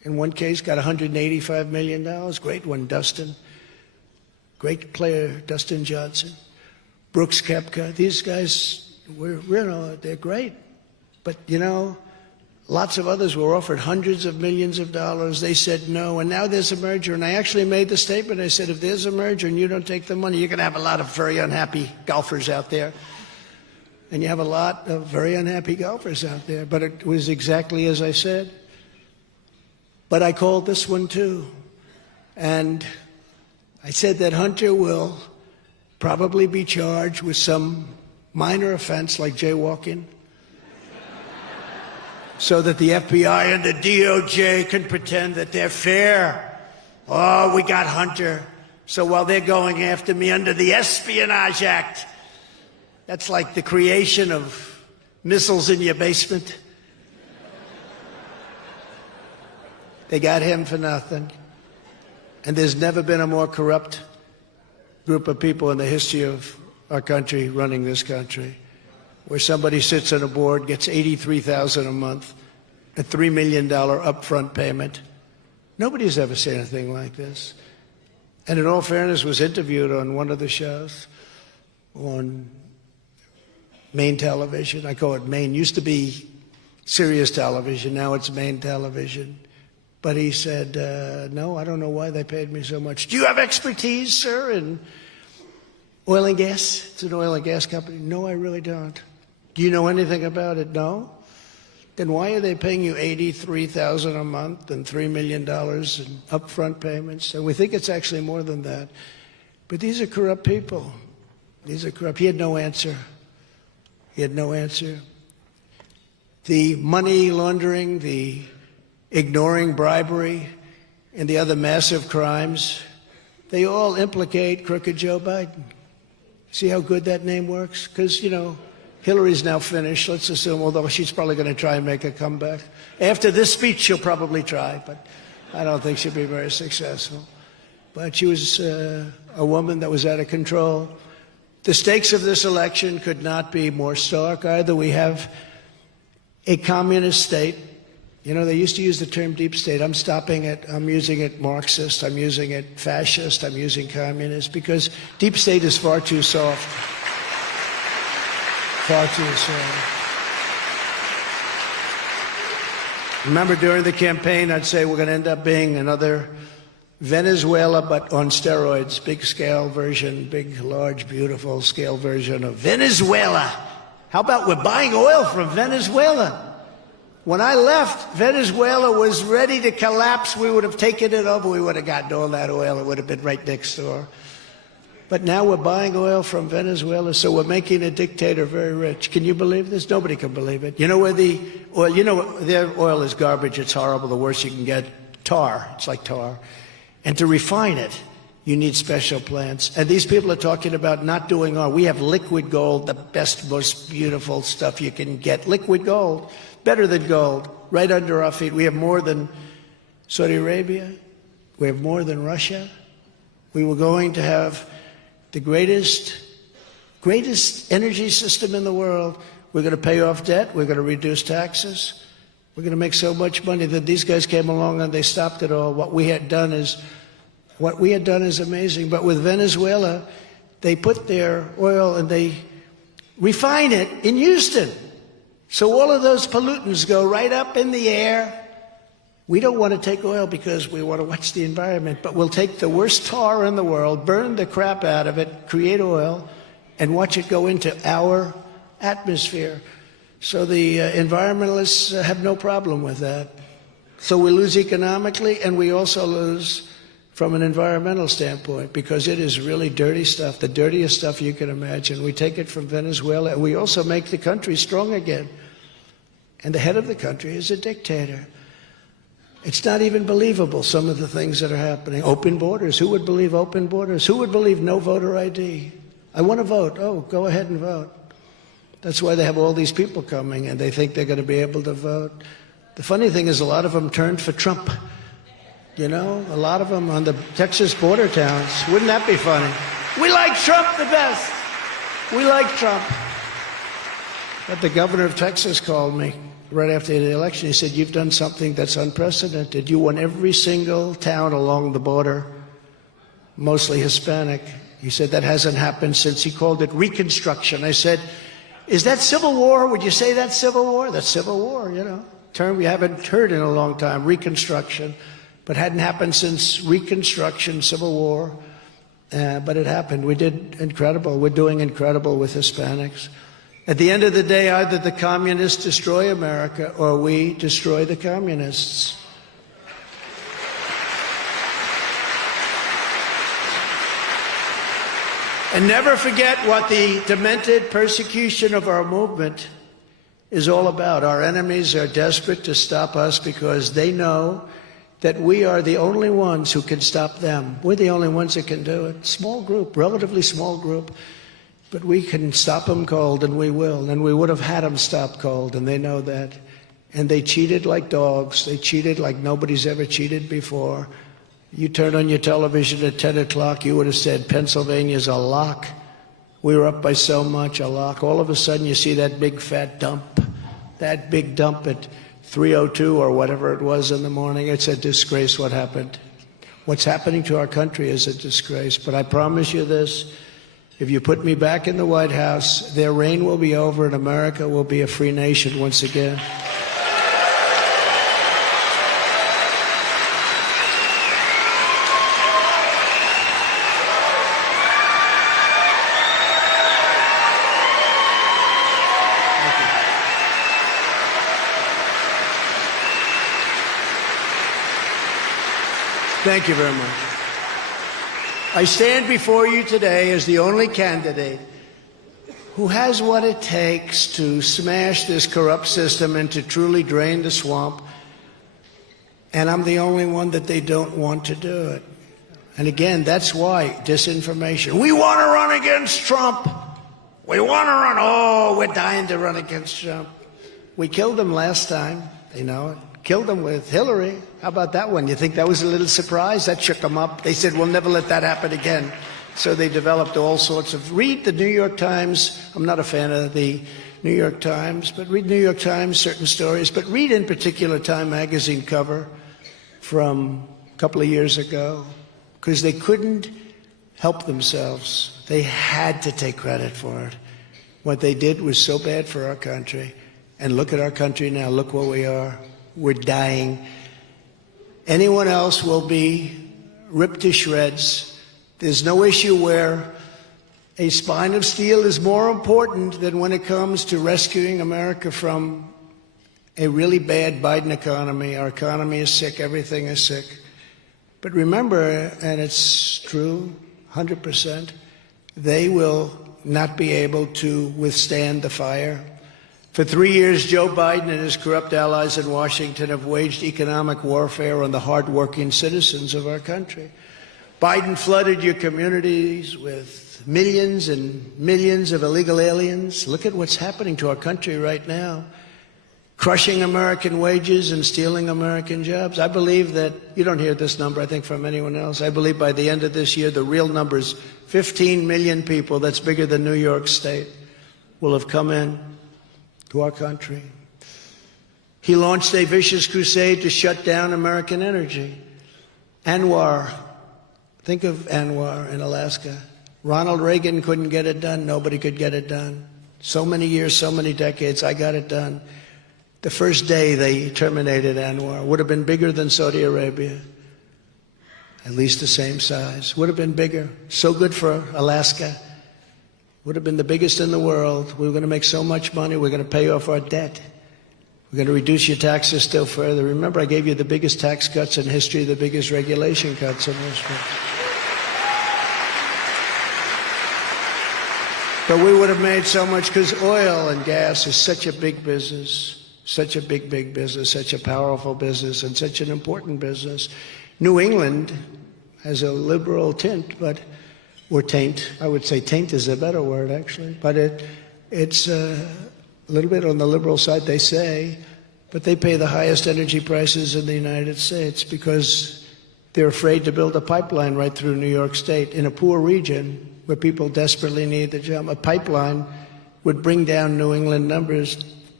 In one case, got $185 million. Great one, Dustin. Great player, Dustin Johnson. Brooks Koepka. These guys, they're great. But, lots of others were offered hundreds of millions of dollars. They said no, and now there's a merger. And I actually made the statement. I said, if there's a merger and you don't take the money, you're going to have a lot of very unhappy golfers out there. And you have a lot of very unhappy golfers out there. But it was exactly as I said. But I called this one too. And I said that Hunter will probably be charged with some minor offense like jaywalking, so that the FBI and the DOJ can pretend that they're fair. Oh, we got Hunter. So while they're going after me under the Espionage Act, that's like the creation of missiles in your basement. They got him for nothing. And there's never been a more corrupt group of people in the history of our country running this country, where somebody sits on a board, gets $83,000 a month, a $3 million upfront payment. Nobody's ever seen anything like this. And in all fairness, was interviewed on one of the shows on Maine television. I call it Maine. Used to be Sirius television. Now it's Maine television. But he said, no, I don't know why they paid me so much. Do you have expertise, sir, in oil and gas? It's an oil and gas company. No, I really don't. Do you know anything about it? No. Then why are they paying you $83,000 a month and $3 million in upfront payments? And we think it's actually more than that. But these are corrupt people. These are corrupt. He had no answer. He had no answer. The money laundering, the ignoring bribery, and the other massive crimes, they all implicate Crooked Joe Biden. See how good that name works? Because, Hillary's now finished, let's assume, although she's probably going to try and make a comeback. After this speech, she'll probably try, but I don't think she'll be very successful. But she was a woman that was out of control. The stakes of this election could not be more stark. Either we have a communist state. They used to use the term deep state. I'm stopping it. I'm using it Marxist. I'm using it fascist. I'm using communist, because deep state is far too soft. Far too soft. Remember, during the campaign, I'd say we're going to end up being another Venezuela, but on steroids. Big scale version, big, large, beautiful scale version of Venezuela. How about we're buying oil from Venezuela? When I left, Venezuela was ready to collapse. We would have taken it over. We would have gotten all that oil. It would have been right next door. But now we're buying oil from Venezuela, so we're making a dictator very rich. Can you believe this? Nobody can believe it. You know where the oil, their oil is garbage. It's horrible. The worst you can get, tar. It's like tar. And to refine it, you need special plants. And these people are talking about not doing oil. We have liquid gold, the best, most beautiful stuff you can get. Liquid gold. Better than gold, right under our feet. We have more than Saudi Arabia. We have more than Russia. We were going to have the greatest energy system in the world. We're going to pay off debt. We're going to reduce taxes. We're going to make so much money that these guys came along and they stopped it all. What we had done is amazing. But with Venezuela, they put their oil and they refine it in Houston. So all of those pollutants go right up in the air. We don't want to take oil because we want to watch the environment, but we'll take the worst tar in the world, burn the crap out of it, create oil, and watch it go into our atmosphere. So the environmentalists have no problem with that. So we lose economically, and we also lose from an environmental standpoint, because it is really dirty stuff, the dirtiest stuff you can imagine. We take it from Venezuela, and we also make the country strong again. And the head of the country is a dictator. It's not even believable, some of the things that are happening. Open borders. Who would believe open borders? Who would believe no voter ID? I want to vote. Oh, go ahead and vote. That's why they have all these people coming, and they think they're going to be able to vote. The funny thing is, a lot of them turned for Trump. A lot of them on the Texas border towns. Wouldn't that be funny? We like Trump the best. We like Trump. But the governor of Texas called me right after the election. He said, "You've done something that's unprecedented. You won every single town along the border, mostly Hispanic." He said, "That hasn't happened since," he called it, Reconstruction. I said, "Is that Civil War? Would you say that's Civil War?" That's Civil War, you know, term we haven't heard in a long time, Reconstruction. But hadn't happened since Reconstruction, Civil War. But it happened. We did incredible. We're doing incredible with Hispanics. At the end of the day, either the communists destroy America or we destroy the communists. And never forget what the demented persecution of our movement is all about. Our enemies are desperate to stop us because they know that we are the only ones who can stop them. We're the only ones that can do it. Small group, relatively small group, but we can stop them cold, and we will. And we would have had them stop cold, and they know that. And they cheated like dogs. They cheated like nobody's ever cheated before. You turn on your television at 10 o'clock, you would have said, Pennsylvania's a lock. We were up by so much, a lock. All of a sudden, you see that big fat dump, that big dump at 3:02 or whatever it was in the morning. It's a disgrace what happened. What's happening to our country is a disgrace. But I promise you this, if you put me back in the White House, their reign will be over and America will be a free nation once again. Thank you very much. I stand before you today as the only candidate who has what it takes to smash this corrupt system and to truly drain the swamp. And I'm the only one that they don't want to do it. And again, that's why disinformation. We want to run against Trump. We want to run. Oh, we're dying to run against Trump. We killed him last time. They know it. Killed him with Hillary. How about that one? You think that was a little surprise? That shook them up. They said, we'll never let that happen again. So they developed all sorts of... Read the New York Times. I'm not a fan of the New York Times, but read New York Times, certain stories. But read in particular Time magazine cover from a couple of years ago, because they couldn't help themselves. They had to take credit for it. What they did was so bad for our country. And look at our country now. Look where we are. We're dying. Anyone else will be ripped to shreds. There's no issue where a spine of steel is more important than when it comes to rescuing America from a really bad Biden economy. Our economy is sick. Everything is sick. But remember, and it's true, 100%, they will not be able to withstand the fire. For 3 years, Joe Biden and his corrupt allies in Washington have waged economic warfare on the hardworking citizens of our country. Biden flooded your communities with millions and millions of illegal aliens. Look at what's happening to our country right now. Crushing American wages and stealing American jobs. I believe that, you don't hear this number, I think, from anyone else. I believe by the end of this year, the real number is 15 million people, that's bigger than New York State, will have come in to our country. He launched a vicious crusade to shut down American energy. Anwar, think of Anwar in Alaska. Ronald Reagan couldn't get it done. Nobody could get it done. So many years, so many decades, I got it done. The first day they terminated Anwar. Would have been bigger than Saudi Arabia. At least the same size. Would have been bigger. So good for Alaska. Would have been the biggest in the world. We were going to make so much money. We're going to pay off our debt. We're going to reduce your taxes still further. Remember, I gave you the biggest tax cuts in history, the biggest regulation cuts in history. But we would have made so much because oil and gas is such a big business, such a big, big business, such a powerful business, and such an important business. New England has a liberal tint, but... or taint. I would say taint is a better word, actually. But it's a little bit on the liberal side, they say, but they pay the highest energy prices in the United States because they're afraid to build a pipeline right through New York State in a poor region where people desperately need the job. A pipeline would bring down New England numbers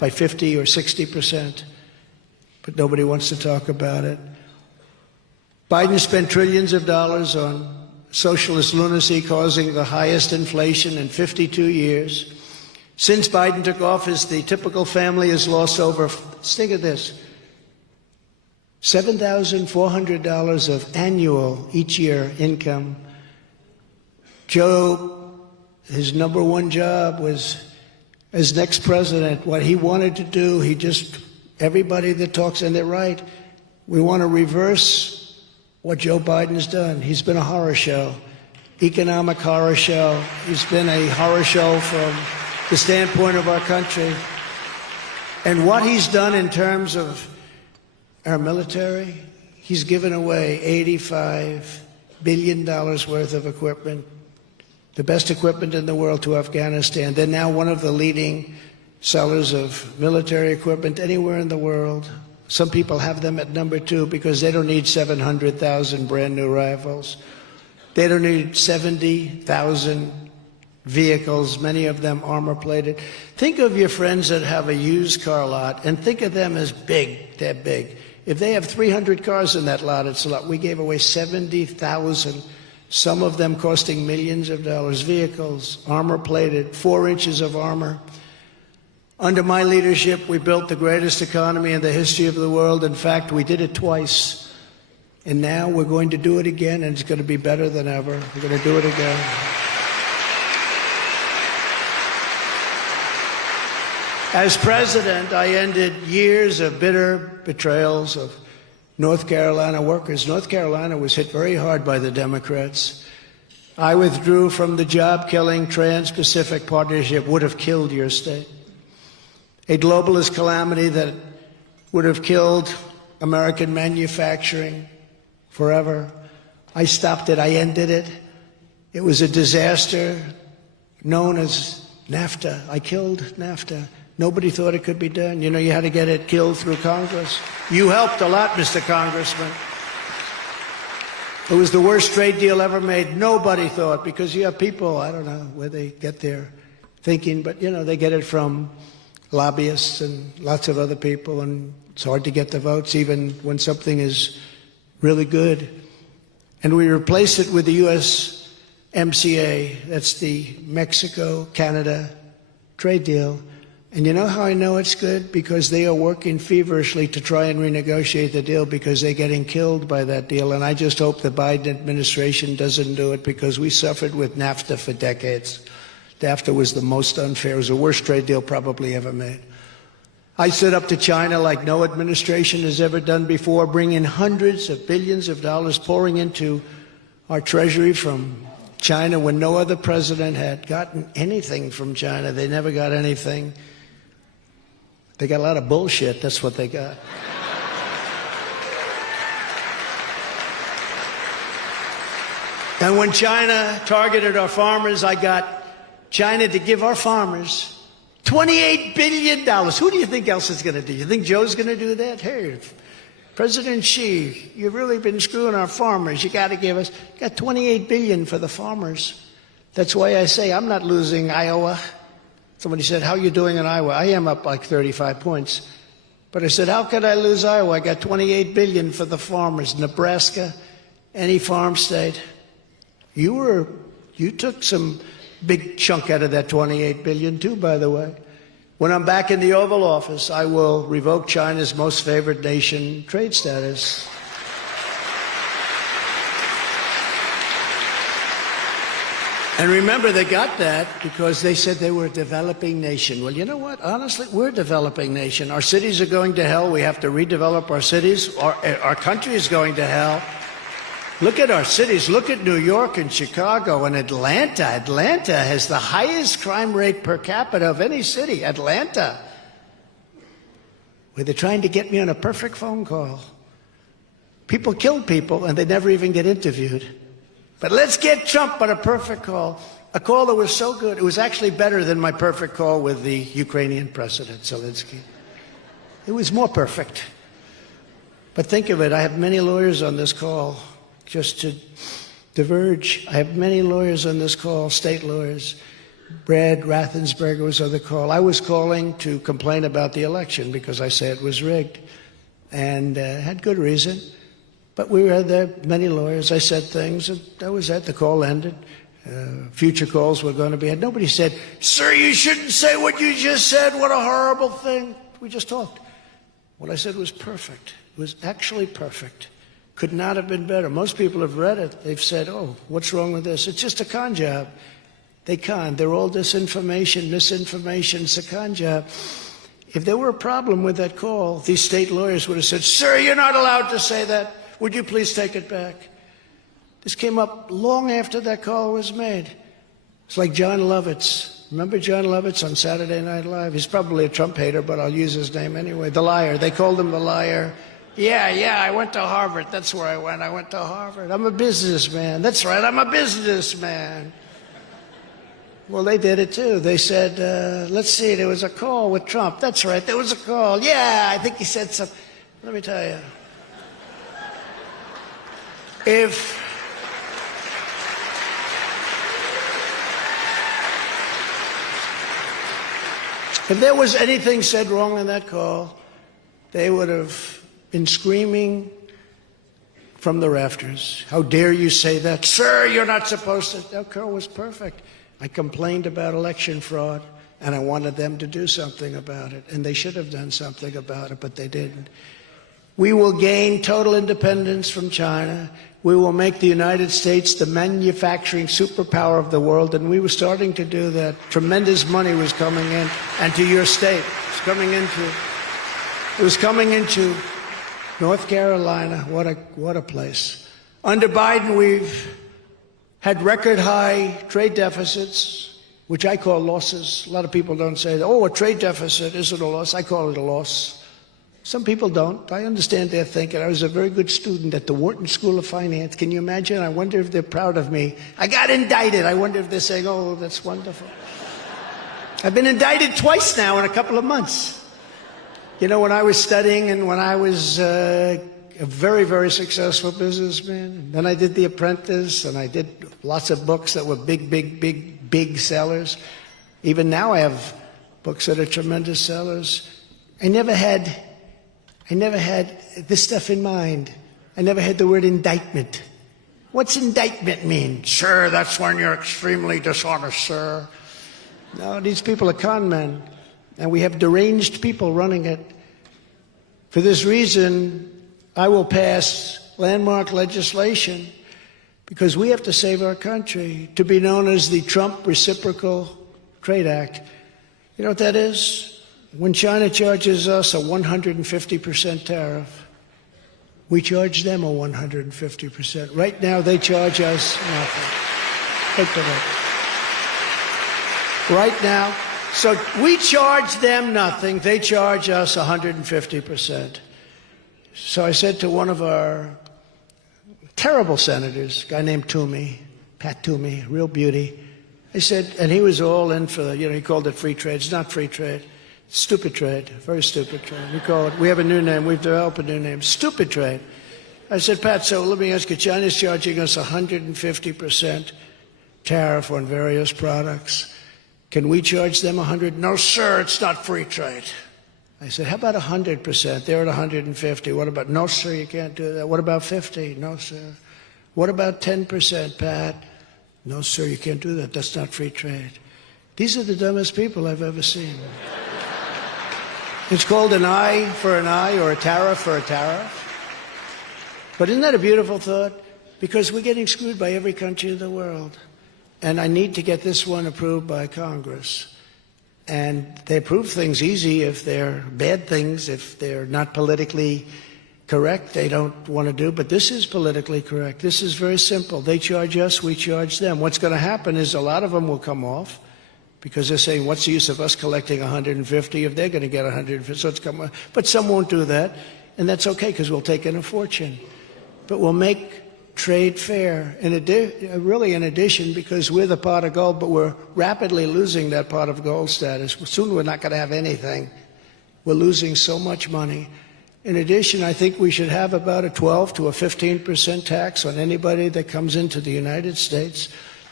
by 50 or 60%, but nobody wants to talk about it. Biden spent trillions of dollars on socialist lunacy, causing the highest inflation in 52 years. Since Biden took office, the typical family has lost over, think of this, $7,400 of annual, each year, income. Joe, his number one job was, as next president, what he wanted to do, everybody that talks, and they're right, we want to reverse what Joe Biden's done. He's been a horror show, economic horror show. He's been a horror show from the standpoint of our country. And what he's done in terms of our military, he's given away $85 billion worth of equipment, the best equipment in the world, to Afghanistan. They're now one of the leading sellers of military equipment anywhere in the world. Some people have them at number 2 because they don't need 700,000 brand new rifles. They don't need 70,000 vehicles, many of them armor-plated. Think of your friends that have a used car lot and think of them as big. They're big. If they have 300 cars in that lot, it's a lot. We gave away 70,000, some of them costing millions of dollars, vehicles, armor-plated, 4 inches of armor. Under my leadership, we built the greatest economy in the history of the world. In fact, we did it twice. And now we're going to do it again, and it's going to be better than ever. We're going to do it again. As president, I ended years of bitter betrayals of North Carolina workers. North Carolina was hit very hard by the Democrats. I withdrew from the job-killing Trans-Pacific Partnership, would have killed your state. A globalist calamity that would have killed American manufacturing forever. I stopped it. I ended it. It was a disaster known as NAFTA. I killed NAFTA. Nobody thought it could be done. You know, you had to get it killed through Congress. You helped a lot, Mr. Congressman. It was the worst trade deal ever made. Nobody thought, because you have people, I don't know where they get their thinking, but, you know, they get it from lobbyists and lots of other people, and it's hard to get the votes, even when something is really good. And we replaced it with the USMCA. That's the Mexico-Canada trade deal. And you know how I know it's good? Because they are working feverishly to try and renegotiate the deal because they're getting killed by that deal. And I just hope the Biden administration doesn't do it, because we suffered with NAFTA for decades. NAFTA was the most unfair. It was the worst trade deal probably ever made. I stood up to China like no administration has ever done before, bringing hundreds of billions of dollars pouring into our treasury from China when no other president had gotten anything from China. They never got anything. They got a lot of bullshit. That's what they got. And when China targeted our farmers, I got China to give our farmers $28 billion. Who do you think else is going to do? You think Joe's going to do that? Hey, President Xi, you've really been screwing our farmers. You got to give us, got $28 billion for the farmers. That's why I say I'm not losing Iowa. Somebody said, how are you doing in Iowa? I am up like 35 points. But I said, how could I lose Iowa? I got $28 billion for the farmers. Nebraska, any farm state. You took some big chunk out of that $28 billion too, by the way. When I'm back in the Oval Office, I will revoke China's most favored nation trade status. And remember, they got that because they said they were a developing nation. Well, you know what? Honestly, we're a developing nation. Our cities are going to hell. We have to redevelop our cities. Our country is going to hell. Look at our cities. Look at New York and Chicago and Atlanta. Atlanta has the highest crime rate per capita of any city. Atlanta. Where they're trying to get me on a perfect phone call. People kill people and they never even get interviewed. But let's get Trump on a perfect call. A call that was so good. It was actually better than my perfect call with the Ukrainian President, Zelensky. It was more perfect. But think of it. I have many lawyers on this call. Just to diverge, I have many lawyers on this call, state lawyers. Brad Raffensperger was on the call. I was calling to complain about the election because I said it was rigged, and had good reason. But we were there, many lawyers. I said things, and that was it. The call ended. Future calls were going to be had. Nobody said, "Sir, you shouldn't say what you just said. What a horrible thing." We just talked. What I said was perfect. It was actually perfect. Could not have been better. Most people have read it. They've said, "Oh, what's wrong with this?" It's just a con job. They con. They're all disinformation, misinformation. It's a con job. If there were a problem with that call, these state lawyers would have said, "Sir, you're not allowed to say that. Would you please take it back?" This came up long after that call was made. It's like John Lovitz. Remember John Lovitz on Saturday Night Live? He's probably a Trump hater, but I'll use his name anyway. The liar. They called him the liar. Yeah, I went to Harvard. That's where I went. I went to Harvard. I'm a businessman. That's right, I'm a businessman. Well, they did it too. They said, let's see, there was a call with Trump. That's right, there was a call. Yeah, I think he said something. Let me tell you. If there was anything said wrong in that call, they would have been screaming from the rafters. How dare you say that? Sir, you're not supposed to. That call was perfect. I complained about election fraud, and I wanted them to do something about it. And they should have done something about it, but they didn't. We will gain total independence from China. We will make the United States the manufacturing superpower of the world, and we were starting to do that. Tremendous money was coming in, and to your state. It was coming into North Carolina. What a place. Under Biden, we've had record high trade deficits, which I call losses. A lot of people don't say that. Oh, a trade deficit isn't a loss. I call it a loss. Some people don't. I understand their thinking. I was a very good student at the Wharton School of Finance. Can you imagine? I wonder if they're proud of me. I got indicted. I wonder if they're saying, "Oh, that's wonderful." I've been indicted twice now in a couple of months. You know, when I was studying and when I was a very, very successful businessman, then I did The Apprentice, and I did lots of books that were big sellers. Even now I have books that are tremendous sellers. I never had this stuff in mind. I never had the word indictment. What's indictment mean? Sir, that's when you're extremely dishonest, sir. No, these people are con men, and we have deranged people running it. For this reason, I will pass landmark legislation because we have to save our country, to be known as the Trump Reciprocal Trade Act. You know what that is? When China charges us a 150% tariff, we charge them a 150%. Right now, they charge us nothing. Think of it. Right now. So we charge them nothing. They charge us 150%. So I said to one of our terrible senators, a guy named Toomey, Pat Toomey, real beauty. I said, and he was all in for the, he called it free trade. It's not free trade. Stupid trade, very stupid trade. We have a new name. We've developed a new name, stupid trade. I said, Pat, so let me ask you, China's charging us 150% tariff on various products. Can we charge them 100? No, sir, it's not free trade. I said, how about 100%? They're at 150. What about, no, sir, you can't do that. What about 50? No, sir. What about 10%, Pat? No, sir, you can't do that. That's not free trade. These are the dumbest people I've ever seen. It's called an eye for an eye or a tariff for a tariff. But isn't that a beautiful thought? Because we're getting screwed by every country in the world. And I need to get this one approved by Congress. And they approve things easy if they're bad things, if they're not politically correct, they don't want to do. But this is politically correct. This is very simple. They charge us, we charge them. What's going to happen is a lot of them will come off. Because they're saying, what's the use of us collecting 150 if they're going to get 150? So it's come, but some won't do that, and that's okay because we'll take in a fortune. But we'll make trade fair, really in addition, because we're the pot of gold, but we're rapidly losing that pot of gold status. Soon we're not going to have anything. We're losing so much money. In addition, I think we should have about a 12 to a 15% tax on anybody that comes into the United States.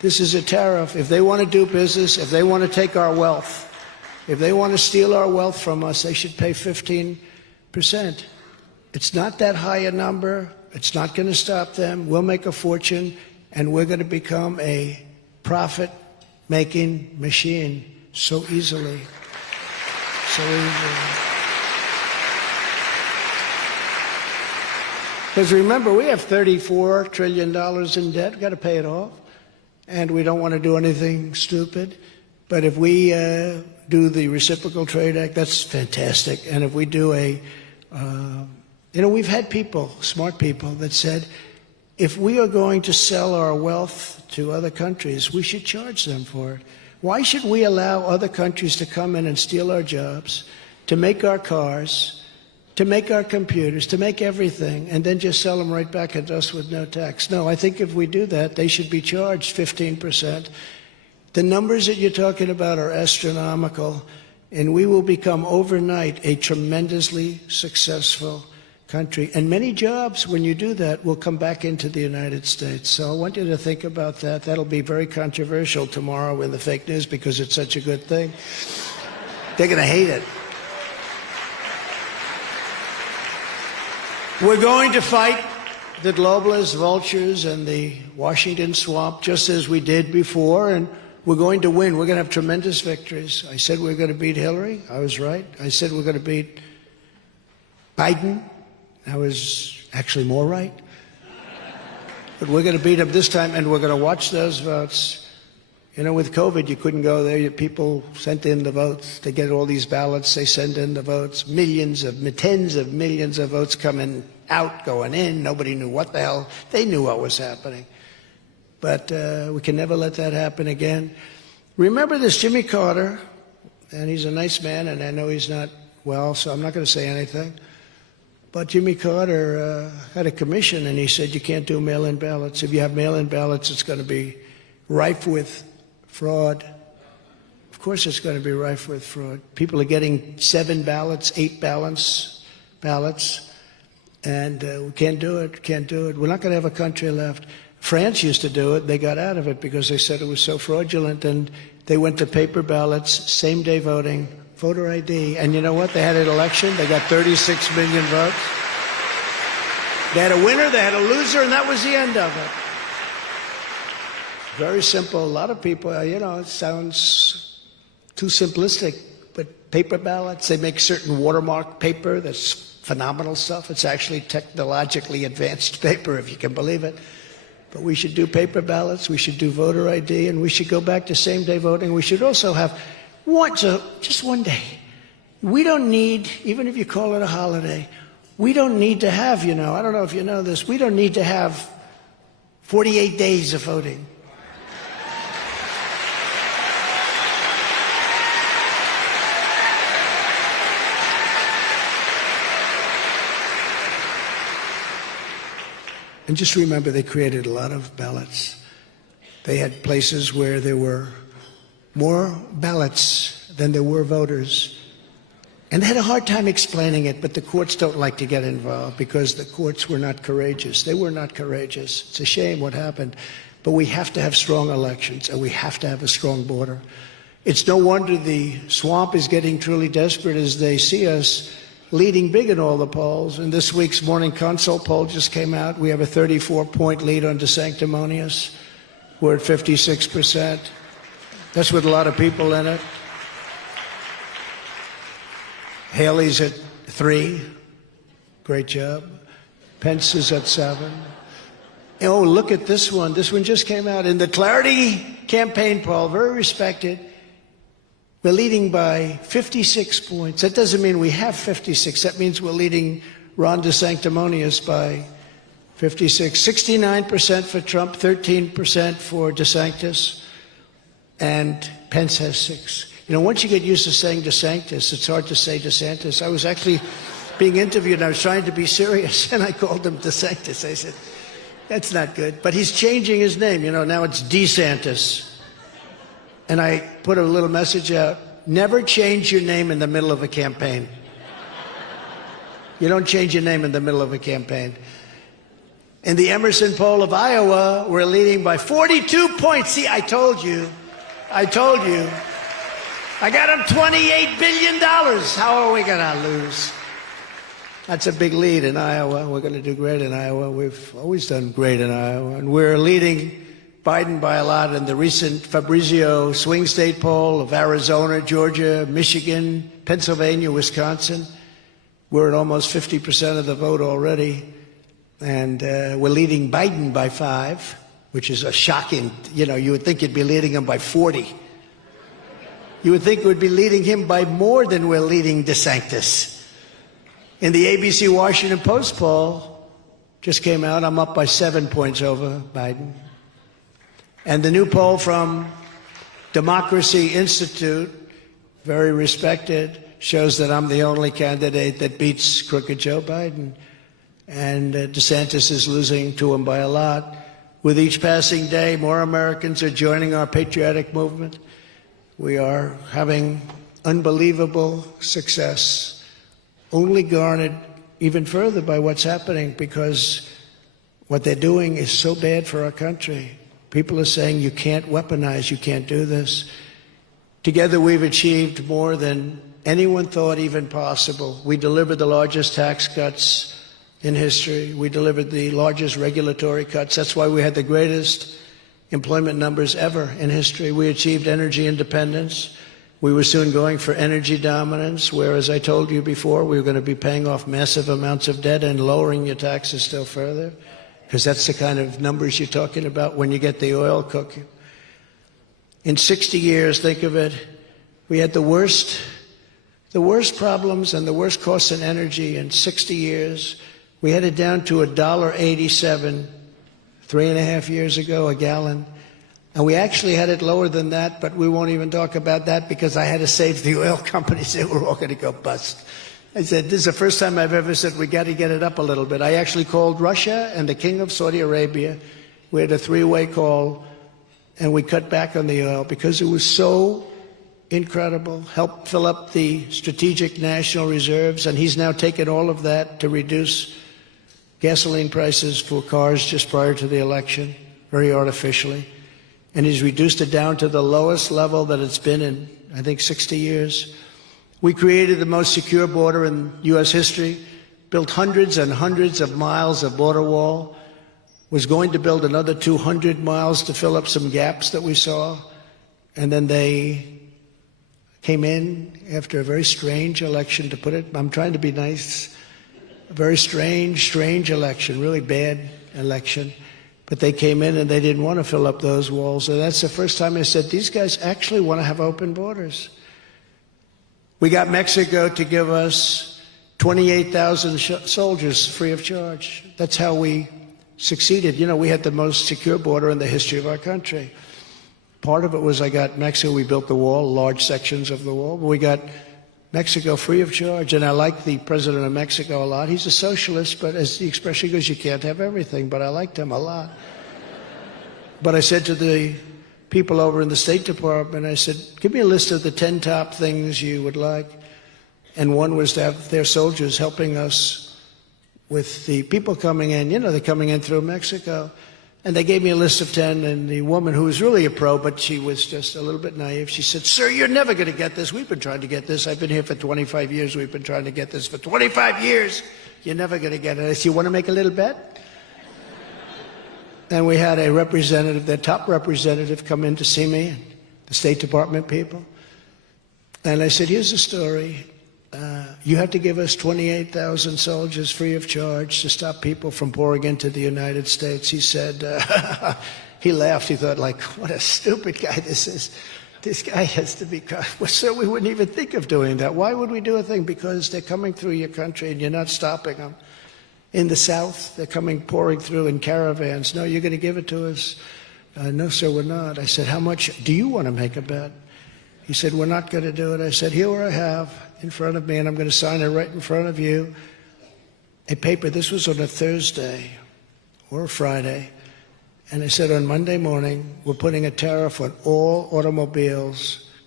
This is a tariff. If they want to do business, if they want to take our wealth, if they want to steal our wealth from us, they should pay 15%. It's not that high a number. It's not going to stop them. We'll make a fortune, and we're going to become a profit-making machine so easily. So easily. Because remember, we have $34 trillion in debt. We've got to pay it off. And we don't want to do anything stupid. But if we do the Reciprocal Trade Act, that's fantastic. And if we do we've had people, smart people, that said, if we are going to sell our wealth to other countries, we should charge them for it. Why should we allow other countries to come in and steal our jobs, to make our cars, to make our computers, to make everything, and then just sell them right back at us with no tax? No, I think if we do that, they should be charged 15%. The numbers that you're talking about are astronomical, and we will become overnight a tremendously successful country. And many jobs, when you do that, will come back into the United States. So I want you to think about that. That'll be very controversial tomorrow in the fake news because it's such a good thing. They're going to hate it. We're going to fight the globalist vultures and the Washington swamp just as we did before, and we're going to win. We're going to have tremendous victories. I said we're going to beat Hillary. I was right. I said we're going to beat Biden. I was actually more right. But we're going to beat him this time, and we're going to watch those votes. You know, with COVID, you couldn't go there. People sent in the votes. They get all these ballots. They send in the votes. Tens of millions of votes coming out, going in. Nobody knew what the hell. They knew what was happening. But we can never let that happen again. Remember this Jimmy Carter, and he's a nice man, and I know he's not well, so I'm not going to say anything. But Jimmy Carter had a commission, and he said you can't do mail-in ballots. If you have mail-in ballots, it's going to be rife with fraud. Of course it's going to be rife with fraud. People are getting 7 ballots, 8 ballots, and we can't do it, can't do it. We're not going to have a country left. France used to do it. They got out of it because they said it was so fraudulent, and they went to paper ballots, same-day voting, voter ID. And you know what? They had an election. They got 36 million votes. They had a winner, they had a loser, and that was the end of it. Very simple. A lot of people, it sounds too simplistic, but paper ballots, they make certain watermark paper that's phenomenal stuff. It's actually technologically advanced paper, if you can believe it. But we should do paper ballots, we should do voter ID, and we should go back to same-day voting. We should also have just one day. We don't need, even if you call it a holiday, we don't need to have, I don't know if you know this, we don't need to have 48 days of voting. And just remember, they created a lot of ballots. They had places where there were more ballots than there were voters. And they had a hard time explaining it, but the courts don't like to get involved because the courts were not courageous. They were not courageous. It's a shame what happened. But we have to have strong elections, and we have to have a strong border. It's no wonder the swamp is getting truly desperate as they see us leading big in all the polls. And this week's Morning Consult poll just came out. We have a 34-point lead on DeSanctimonious. We're at 56%. That's with a lot of people in it. Haley's at 3. Great job. Pence is at 7. Oh, look at this one. This one just came out. In the Clarity campaign poll, very respected, we're leading by 56 points. That doesn't mean we have 56. That means we're leading Ron DeSanctimonious by 56. 69% for Trump, 13% for DeSantis, and Pence has 6. Once you get used to saying DeSantis, it's hard to say DeSantis. I was actually being interviewed, and I was trying to be serious, and I called him DeSantis. I said, that's not good. But he's changing his name. Now it's DeSantis. And I put a little message out, never change your name in the middle of a campaign. You don't change your name in the middle of a campaign. In the Emerson poll of Iowa, we're leading by 42 points. See, I told you. I told you. I got them $28 billion. How are we going to lose? That's a big lead in Iowa. We're going to do great in Iowa. We've always done great in Iowa. And we're leading Biden by a lot in the recent Fabrizio swing state poll of Arizona, Georgia, Michigan, Pennsylvania, Wisconsin. We're at almost 50% of the vote already. And we're leading Biden by 5, which is a shocking, you would think you'd be leading him by 40. You would think we'd be leading him by more than we're leading Desantis. In the ABC Washington Post poll, just came out, I'm up by 7 points over Biden. And the new poll from Democracy Institute, very respected, shows that I'm the only candidate that beats crooked Joe Biden. And DeSantis is losing to him by a lot. With each passing day, more Americans are joining our patriotic movement. We are having unbelievable success, only garnered even further by what's happening, because what they're doing is so bad for our country. People are saying you can't weaponize, you can't do this. Together we've achieved more than anyone thought even possible. We delivered the largest tax cuts in history. We delivered the largest regulatory cuts. That's why we had the greatest employment numbers ever in history. We achieved energy independence. We were soon going for energy dominance, where, as I told you before, we were going to be paying off massive amounts of debt and lowering your taxes still further, because that's the kind of numbers you're talking about when you get the oil cooking. In 60 years, think of it, we had the worst problems and the worst costs in energy in 60 years. We had it down to $1.87 3.5 years ago a gallon. And we actually had it lower than that, but we won't even talk about that because I had to save the oil companies. They were all going to go bust. I said, this is the first time I've ever said we got to get it up a little bit. I actually called Russia and the King of Saudi Arabia. We had a 3-way call, and we cut back on the oil because it was so incredible. Helped fill up the strategic national reserves, and he's now taken all of that to reduce gasoline prices for cars just prior to the election, very artificially. And he's reduced it down to the lowest level that it's been in, I think, 60 years. We created the most secure border in U.S. history, built hundreds and hundreds of miles of border wall, was going to build another 200 miles to fill up some gaps that we saw. And then they came in after a very strange election, to put it. I'm trying to be nice. A very strange election, really bad election. But they came in and they didn't want to fill up those walls. So that's the first time I said, these guys actually want to have open borders. We got Mexico to give us 28,000 soldiers free of charge. That's how we succeeded. You know, we had the most secure border in the history of our country. Part of it was I got Mexico, we built the wall, large sections of the wall. But we got Mexico free of charge, and I like the president of Mexico a lot. He's a socialist, but as the expression goes, you can't have everything, but I liked him a lot. But I said to the people over in the State Department, I said, give me a list of the 10 top things you would like. And one was to have their soldiers helping us with the people coming in. You know, they're coming in through Mexico. And they gave me a list of 10, and the woman, who was really a pro, but she was just a little bit naive, she said, sir, you're never going to get this. We've been trying to get this. I've been here for 25 years. We've been trying to get this for 25 years. You're never going to get it. I said, you want to make a little bet? And we had a representative, their top representative, come in to see me, the State Department people. And I said, here's the story. You have to give us 28,000 soldiers free of charge to stop people from pouring into the United States. He said, he laughed. He thought, like, what a stupid guy this is. This guy has to be, well, sir, we wouldn't even think of doing that. Why would we do a thing? Because they're coming through your country and you're not stopping them. In the South, they're pouring through in caravans. No, you're going to give it to us? No, sir, we're not. I said, how much do you want to make a bet? He said, we're not going to do it. I said, here I have in front of me, and I'm going to sign it right in front of you, a paper. This was on a Thursday or a Friday. And I said, on Monday morning, we're putting a tariff on all automobiles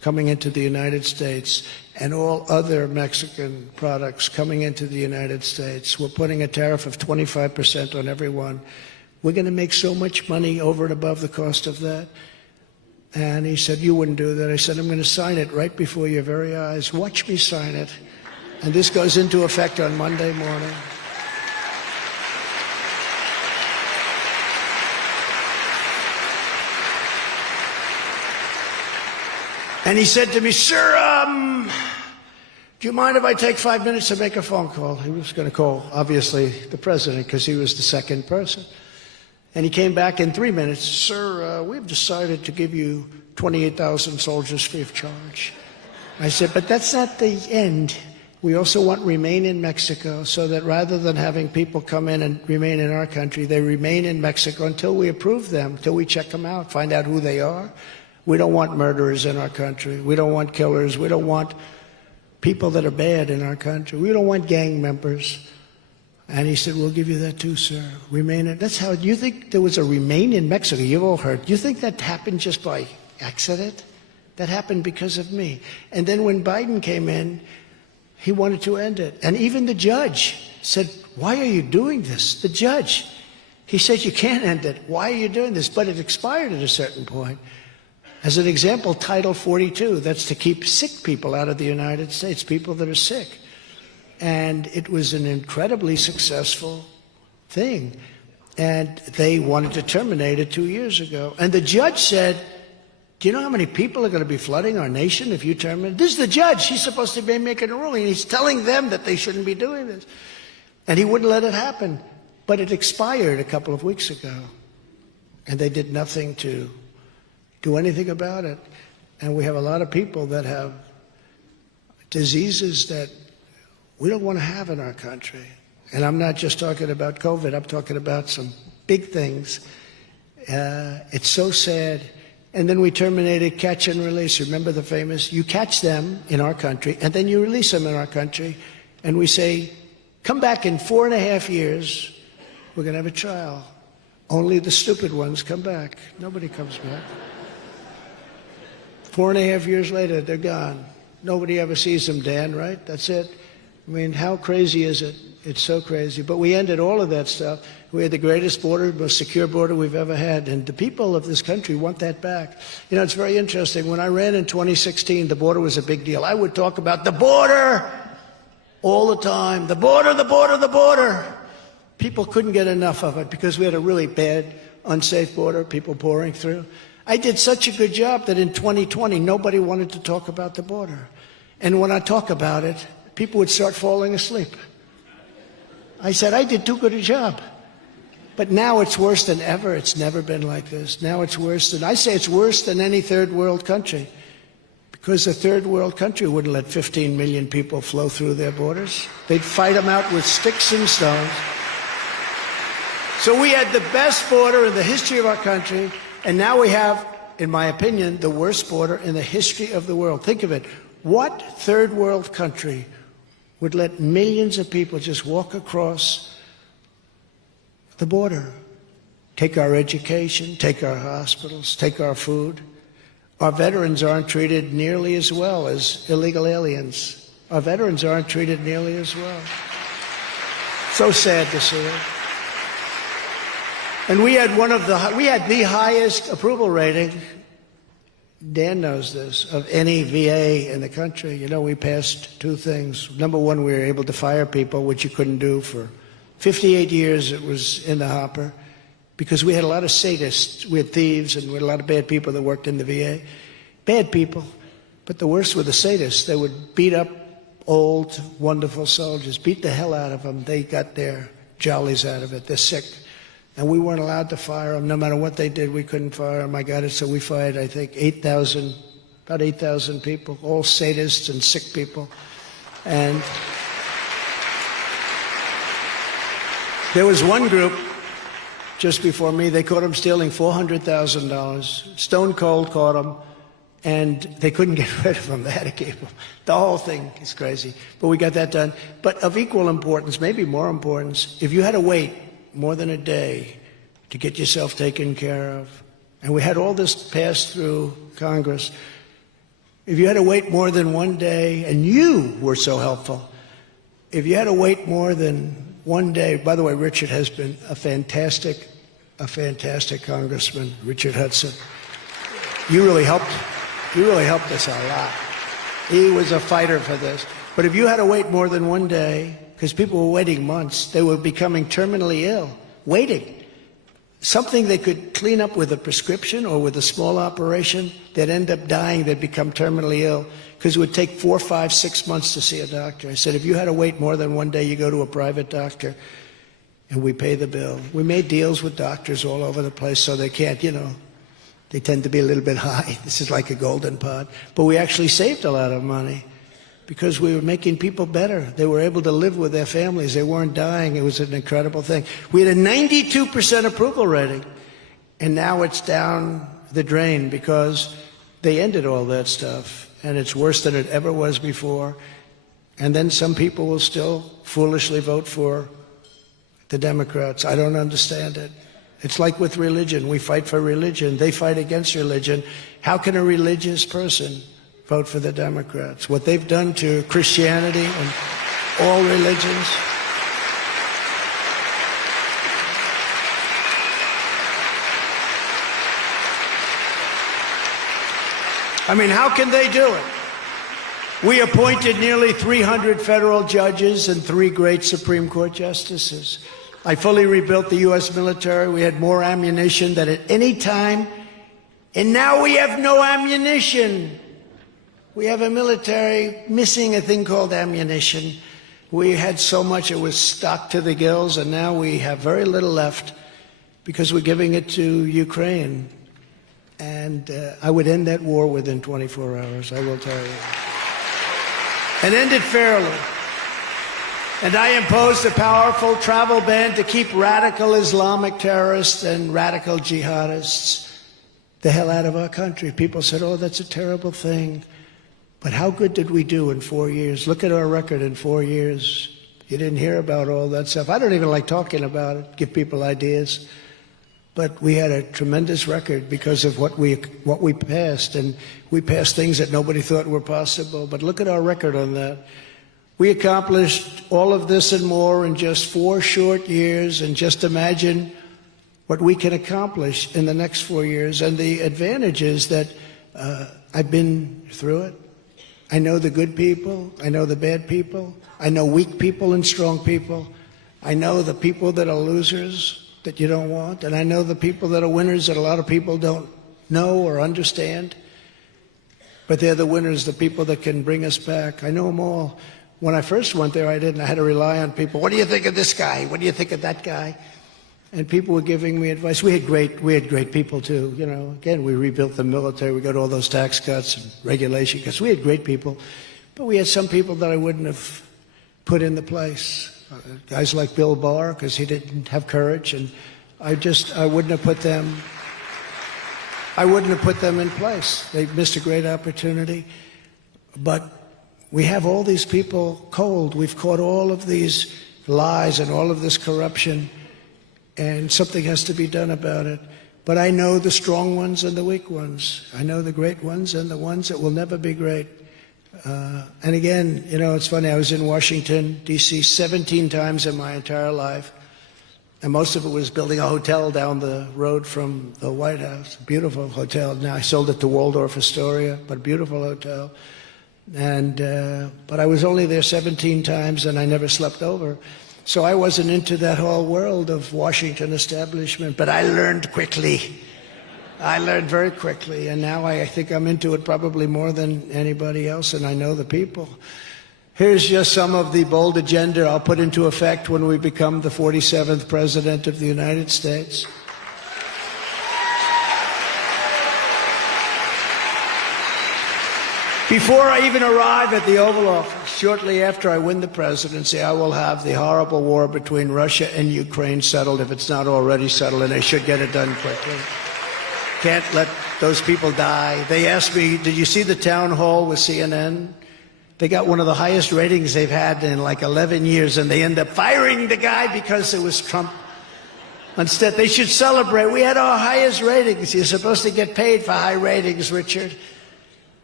coming into the United States and all other Mexican products coming into the United States. We're putting a tariff of 25% on everyone. We're going to make so much money over and above the cost of that. And he said, you wouldn't do that. I said, I'm going to sign it right before your very eyes. Watch me sign it. And this goes into effect on Monday morning. And he said to me, sir, do you mind if I take 5 minutes to make a phone call? He was going to call, obviously, the president, because he was the second person. And he came back in 3 minutes. Sir, we've decided to give you 28,000 soldiers free of charge. I said, but that's not the end. We also want remain in Mexico, so that rather than having people come in and remain in our country, they remain in Mexico until we approve them, until we check them out, find out who they are. We don't want murderers in our country. We don't want killers. We don't want people that are bad in our country. We don't want gang members. And he said, we'll give you that too, sir. Remain in. That's how, you think there was a remain in Mexico? You've all heard. You think that happened just by accident? That happened because of me. And then when Biden came in, he wanted to end it. And even the judge said, why are you doing this? The judge. He said, you can't end it. Why are you doing this? But it expired at a certain point. As an example, Title 42, that's to keep sick people out of the United States, people that are sick. And it was an incredibly successful thing. And they wanted to terminate it 2 years ago. And the judge said, do you know how many people are going to be flooding our nation if you terminate? This is the judge. He's supposed to be making a ruling. He's telling them that they shouldn't be doing this. And he wouldn't let it happen. But it expired a couple of weeks ago. And they did nothing to do anything about it. And we have a lot of people that have diseases that we don't want to have in our country. And I'm not just talking about COVID. I'm talking about some big things. It's so sad. And then we terminated catch and release. Remember the famous, you catch them in our country, and then you release them in our country. And we say, come back in 4.5 years. We're going to have a trial. Only the stupid ones come back. Nobody comes back. 4.5 years later, they're gone. Nobody ever sees them, Dan, right? That's it. I mean, how crazy is it? It's so crazy. But we ended all of that stuff. We had the greatest border, most secure border we've ever had. And the people of this country want that back. You know, it's very interesting. When I ran in 2016, the border was a big deal. I would talk about the border all the time. The border, the border, the border. People couldn't get enough of it because we had a really bad, unsafe border, people pouring through. I did such a good job that in 2020, nobody wanted to talk about the border. And when I talk about it, people would start falling asleep. I said, I did too good a job. But now it's worse than ever. It's never been like this. Now it's worse than, I say it's worse than any third world country. Because a third world country wouldn't let 15 million people flow through their borders. They'd fight them out with sticks and stones. So we had the best border in the history of our country. And now we have, in my opinion, the worst border in the history of the world. Think of it. What third world country would let millions of people just walk across the border? Take our education, take our hospitals, take our food. Our veterans aren't treated nearly as well as illegal aliens. Our veterans aren't treated nearly as well. So sad to see it. And we had the highest approval rating, Dan knows this, of any VA in the country. You know, we passed two things. Number one, we were able to fire people, which you couldn't do for 58 years. It was in the hopper because we had a lot of sadists. We had thieves and we had a lot of bad people that worked in the VA. Bad people, but the worst were the sadists. They would beat up old, wonderful soldiers, beat the hell out of them. They got their jollies out of it. They're sick. And we weren't allowed to fire them. No matter what they did, we couldn't fire them. I got it, so we fired, I think, about 8,000 people, all sadists and sick people. And there was one group just before me, they caught them stealing $400,000. Stone Cold caught them, and they couldn't get rid of them. They had to keep them. The whole thing is crazy. But we got that done. But of equal importance, maybe more importance, if you had to wait more than a day to get yourself taken care of, and we had all this passed through Congress, If you had to wait more than one day, and you were so helpful, if you had to wait more than one day, by the way, Richard has been a fantastic congressman, Richard Hudson. You really helped us a lot. He was a fighter for this. But if you had to wait more than one day, because people were waiting months, they were becoming terminally ill, waiting. Something they could clean up with a prescription or with a small operation, they'd end up dying, they'd become terminally ill, because it would take 4, 5, 6 months to see a doctor. I said, if you had to wait more than one day, you go to a private doctor, and we pay the bill. We made deals with doctors all over the place so they can't, they tend to be a little bit high. This is like a golden pot. But we actually saved a lot of money because we were making people better. They were able to live with their families. They weren't dying. It was an incredible thing. We had a 92% approval rating, and now it's down the drain because they ended all that stuff, and it's worse than it ever was before. And then some people will still foolishly vote for the Democrats. I don't understand it. It's like with religion. We fight for religion. They fight against religion. How can a religious person vote for the Democrats? What they've done to Christianity and all religions. I mean, how can they do it? We appointed nearly 300 federal judges and 3 great Supreme Court justices. I fully rebuilt the U.S. military. We had more ammunition than at any time. And now we have no ammunition. We have a military missing a thing called ammunition. We had so much it was stocked to the gills, and now we have very little left because we're giving it to Ukraine. And I would end that war within 24 hours, I will tell you. And end it fairly. And I imposed a powerful travel ban to keep radical Islamic terrorists and radical jihadists the hell out of our country. People said, oh, that's a terrible thing. But how good did we do in 4 years? Look at our record in 4 years. You didn't hear about all that stuff. I don't even like talking about it, give people ideas. But we had a tremendous record because of what we passed. And we passed things that nobody thought were possible. But look at our record on that. We accomplished all of this and more in just 4 short years, and just imagine what we can accomplish in the next 4 years. And the advantage is that I've been through it. I know the good people. I know the bad people. I know weak people and strong people. I know the people that are losers that you don't want. And I know the people that are winners that a lot of people don't know or understand. But they're the winners, the people that can bring us back. I know them all. When I first went there, I didn't. I had to rely on people. What do you think of this guy? What do you think of that guy? And people were giving me advice. We had great people too. Again, we rebuilt the military. We got all those tax cuts and regulation cuts. We had great people, but we had some people that I wouldn't have put in the place. Guys like Bill Barr, because he didn't have courage, and I wouldn't have put them. I wouldn't have put them in place. They missed a great opportunity, but we have all these people cold. We've caught all of these lies and all of this corruption, and something has to be done about it. But I know the strong ones and the weak ones. I know the great ones and the ones that will never be great. And again, it's funny, I was in Washington, D.C. 17 times in my entire life, and most of it was building a hotel down the road from the White House, a beautiful hotel. Now I sold it to Waldorf Astoria, but a beautiful hotel. And but I was only there 17 times, and I never slept over. So I wasn't into that whole world of Washington establishment, but I learned quickly. I learned very quickly, and now I think I'm into it probably more than anybody else, and I know the people. Here's just some of the bold agenda I'll put into effect when we become the 47th President of the United States. Before I even arrive at the Oval Office, shortly after I win the presidency, I will have the horrible war between Russia and Ukraine settled, if it's not already settled, and they should get it done quickly. Can't let those people die. They asked me, did you see the town hall with CNN? They got one of the highest ratings they've had in like 11 years, and they end up firing the guy because it was Trump. Instead, they should celebrate. We had our highest ratings. You're supposed to get paid for high ratings, Richard.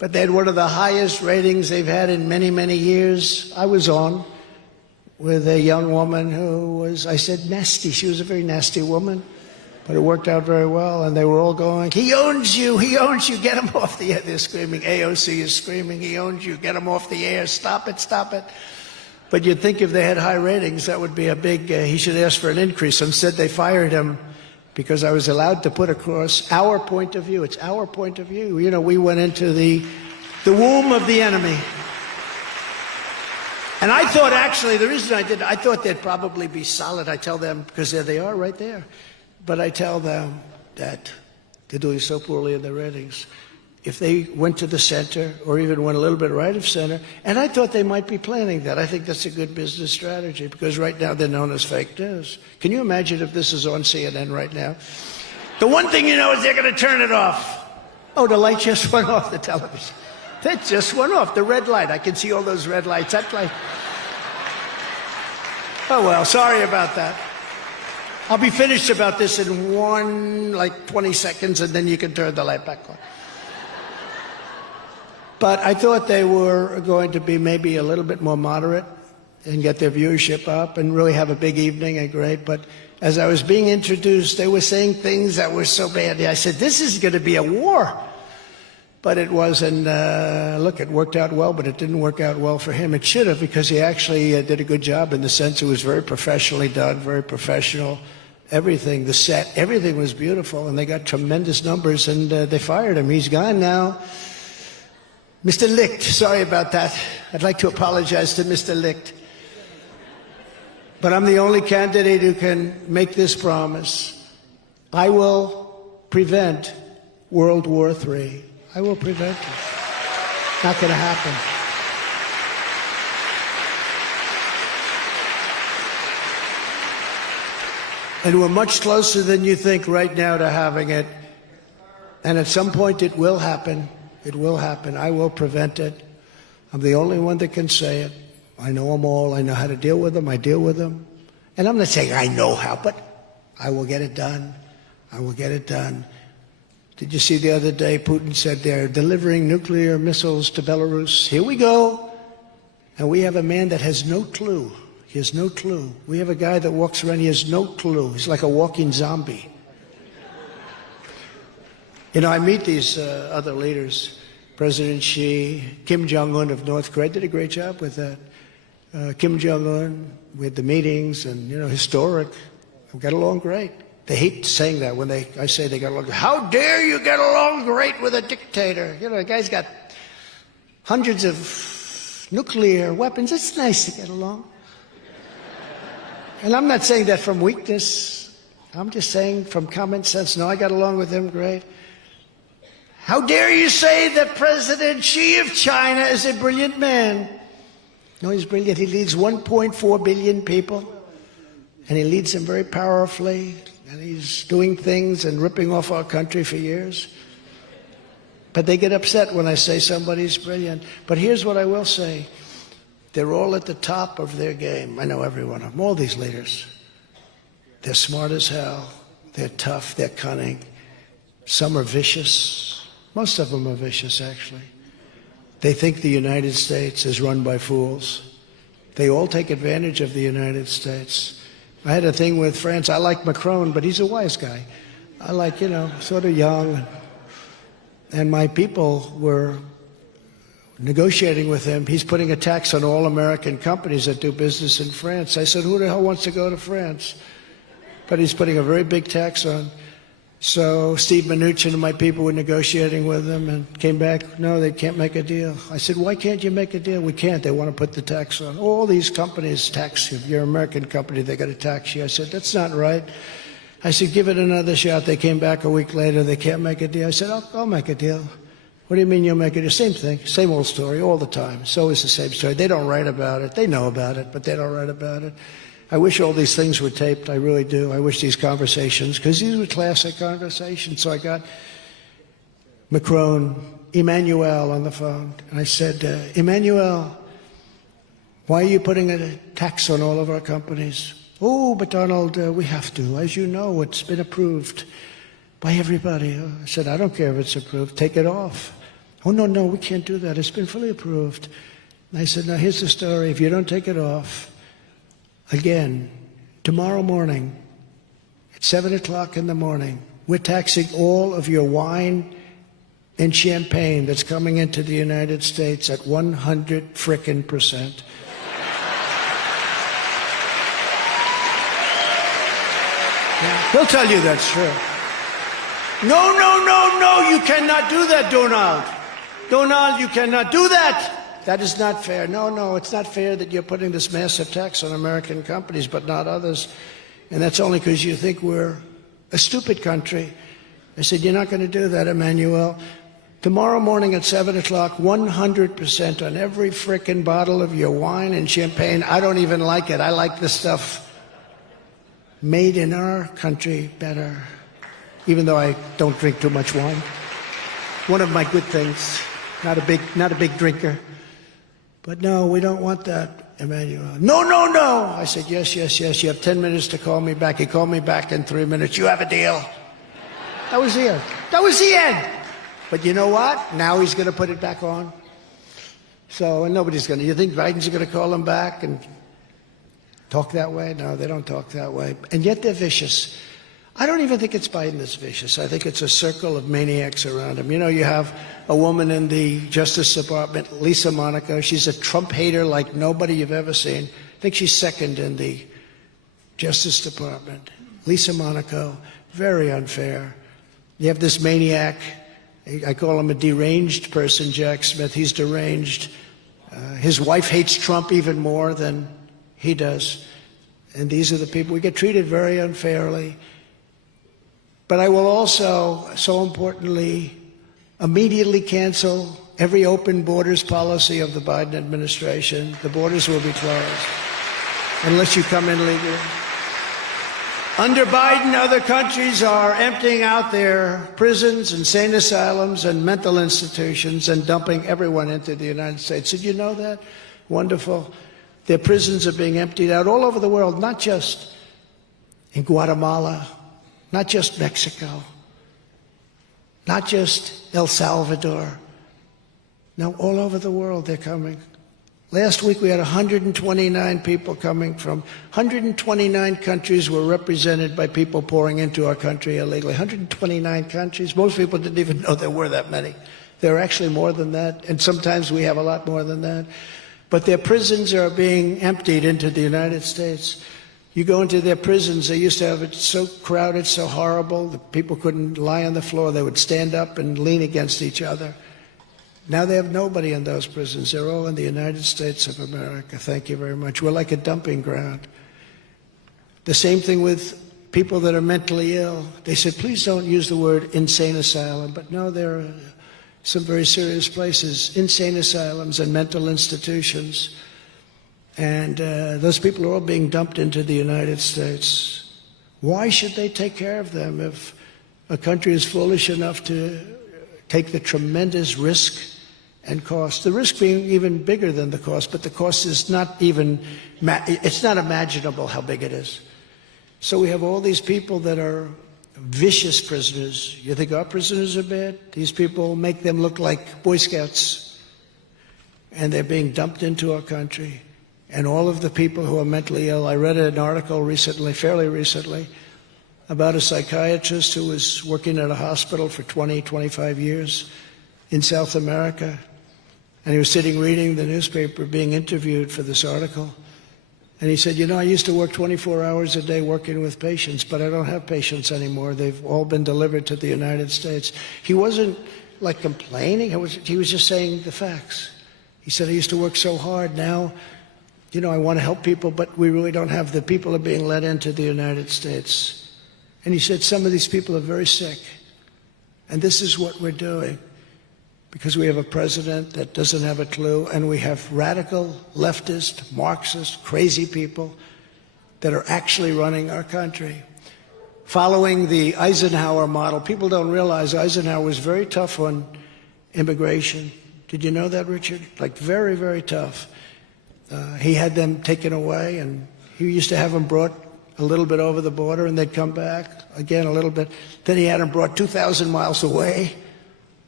But they had one of the highest ratings they've had in many, many years. I was on with a young woman who was, I said, nasty. She was a very nasty woman, but it worked out very well. And they were all going, he owns you, get him off the air. They're screaming, AOC is screaming, he owns you, get him off the air, stop it, stop it. But you'd think if they had high ratings, that would be a big, he should ask for an increase. Instead, they fired him because I was allowed to put across our point of view. It's our point of view. You know, we went into the womb of the enemy. And I thought, actually, the reason I did, I thought they'd probably be solid. I tell them, because there they are right there. But I tell them that they're doing so poorly in their ratings. If they went to the center, or even went a little bit right of center, and I thought they might be planning that. I think that's a good business strategy, because right now they're known as fake news. Can you imagine if this is on CNN right now? The one thing you know is they're going to turn it off. Oh, the light just went off the television. That just went off, the red light. I can see all those red lights. That light. Oh, well, sorry about that. I'll be finished about this in 20 seconds, and then you can turn the light back on. But I thought they were going to be maybe a little bit more moderate and get their viewership up and really have a big evening and great. But as I was being introduced, they were saying things that were so bad. I said, this is going to be a war. But it wasn't, look, it worked out well, but it didn't work out well for him. It should have, because he actually did a good job in the sense it was very professionally done, very professional. Everything, the set, everything was beautiful, and they got tremendous numbers, and they fired him. He's gone now. Mr. Licht, sorry about that. I'd like to apologize to Mr. Licht. But I'm the only candidate who can make this promise. I will prevent World War III. I will prevent it. Not going to happen. And we're much closer than you think right now to having it. And at some point it will happen. It will happen. I will prevent it. I'm the only one that can say it. I know them all. I know how to deal with them. I deal with them. And I'm not saying I know how, but I will get it done. I will get it done. Did you see the other day Putin said they're delivering nuclear missiles to Belarus? Here we go. And we have a man that has no clue. He has no clue. We have a guy that walks around, he has no clue. He's like a walking zombie. You know, I meet these other leaders. President Xi, Kim Jong-un of North Korea did a great job with that. Kim Jong-un, we had the meetings and, you know, historic. We got along great. They hate saying that when I say they got along. How dare you get along great with a dictator? You know, the guy's got hundreds of nuclear weapons. It's nice to get along. And I'm not saying that from weakness. I'm just saying from common sense. No, I got along with him great. How dare you say that President Xi of China is a brilliant man? No, he's brilliant. He leads 1.4 billion people, and he leads them very powerfully, and he's doing things and ripping off our country for years. But they get upset when I say somebody's brilliant. But here's what I will say. They're all at the top of their game. I know every one of them, all these leaders. They're smart as hell. They're tough. They're cunning. Some are vicious. Most of them are vicious, actually. They think the United States is run by fools. They all take advantage of the United States. I had a thing with France. I like Macron, but he's a wise guy. I like, you know, sort of young. And my people were negotiating with him. He's putting a tax on all American companies that do business in France. I said, who the hell wants to go to France? But he's putting a very big tax on. So Steve Mnuchin and my people were negotiating with him and came back, no, they can't make a deal. I said, why can't you make a deal? We can't. They want to put the tax on. All these companies tax you. If you're an American company, they got to tax you. I said, that's not right. I said, give it another shot. They came back a week later. They can't make a deal. I said, I'll make a deal. What do you mean you'll make a deal? Same thing, same old story all the time. It's always the same story. They don't write about it. They know about it, but they don't write about it. I wish all these things were taped. I really do. I wish these conversations, because these were classic conversations. So I got Macron, Emmanuel on the phone. And I said, Emmanuel, why are you putting a tax on all of our companies? Oh, but Donald, we have to. As you know, it's been approved by everybody. I said, I don't care if it's approved. Take it off. Oh, no, no, we can't do that. It's been fully approved. And I said, now here's the story. If you don't take it off, again, tomorrow morning, at 7 o'clock in the morning, we're taxing all of your wine and champagne that's coming into the United States at 100%. He'll tell you that's true. No, no, no, no, you cannot do that, Donald. Donald, you cannot do that. That is not fair. No, no, it's not fair that you're putting this massive tax on American companies, but not others. And that's only because you think we're a stupid country. I said, you're not going to do that, Emmanuel. Tomorrow morning at 7 o'clock, 100% on every frickin' bottle of your wine and champagne. I don't even like it. I like the stuff made in our country better, even though I don't drink too much wine. One of my good things. Not a big drinker. But no, we don't want that, Emmanuel. No, no, no. I said, yes, yes, yes. You have 10 minutes to call me back. He called me back in 3 minutes. You have a deal. That was the end. That was the end. But you know what? Now he's going to put it back on. So, and nobody's going to. You think Biden's going to call him back and talk that way? No, they don't talk that way. And yet they're vicious. I don't even think it's Biden that's vicious. I think it's a circle of maniacs around him. You know, you have a woman in the Justice Department, Lisa Monaco. She's a Trump hater like nobody you've ever seen. I think she's second in the Justice Department. Lisa Monaco, very unfair. You have this maniac. I call him a deranged person, Jack Smith. He's deranged. His wife hates Trump even more than he does. And these are the people. We get treated very unfairly. But I will also, so importantly, immediately cancel every open borders policy of the Biden administration. The borders will be closed unless you come in legally. Under Biden, other countries are emptying out their prisons, insane asylums, and mental institutions and dumping everyone into the United States. Did you know that? Wonderful. Their prisons are being emptied out all over the world, not just in Guatemala, not just Mexico, not just El Salvador. No, all over the world they're coming. Last week we had 129 people coming from 129 countries were represented by people pouring into our country illegally. 129 countries. Most people didn't even know there were that many. There are actually more than that, and sometimes we have a lot more than that. But their prisons are being emptied into the United States. You go into their prisons, they used to have it so crowded, so horrible, that people couldn't lie on the floor. They would stand up and lean against each other. Now they have nobody in those prisons. They're all in the United States of America. Thank you very much. We're like a dumping ground. The same thing with people that are mentally ill. They said, please don't use the word insane asylum. But no, there are some very serious places, insane asylums and mental institutions. And those people are all being dumped into the United States. Why should they take care of them if a country is foolish enough to take the tremendous risk and cost? The risk being even bigger than the cost, but the cost is not even, it's not imaginable how big it is. So we have all these people that are vicious prisoners. You think our prisoners are bad? These people make them look like Boy Scouts. And they're being dumped into our country. And all of the people who are mentally ill, I read an article recently, fairly recently, about a psychiatrist who was working at a hospital for 20, 25 years in South America. And he was sitting reading the newspaper, being interviewed for this article. And he said, you know, I used to work 24 hours a day working with patients, but I don't have patients anymore. They've all been delivered to the United States. He wasn't like complaining. He was just saying the facts. He said, I used to work so hard. Now, you know, I want to help people, but we really don't have. The people are being let into the United States. And he said, some of these people are very sick. And this is what we're doing. Because we have a president that doesn't have a clue, and we have radical, leftist, Marxist, crazy people that are actually running our country. Following the Eisenhower model, people don't realize Eisenhower was very tough on immigration. Did you know that, Richard? Like very, very tough. He had them taken away, and he used to have them brought a little bit over the border, and they'd come back again a little bit. Then he had them brought 2,000 miles away.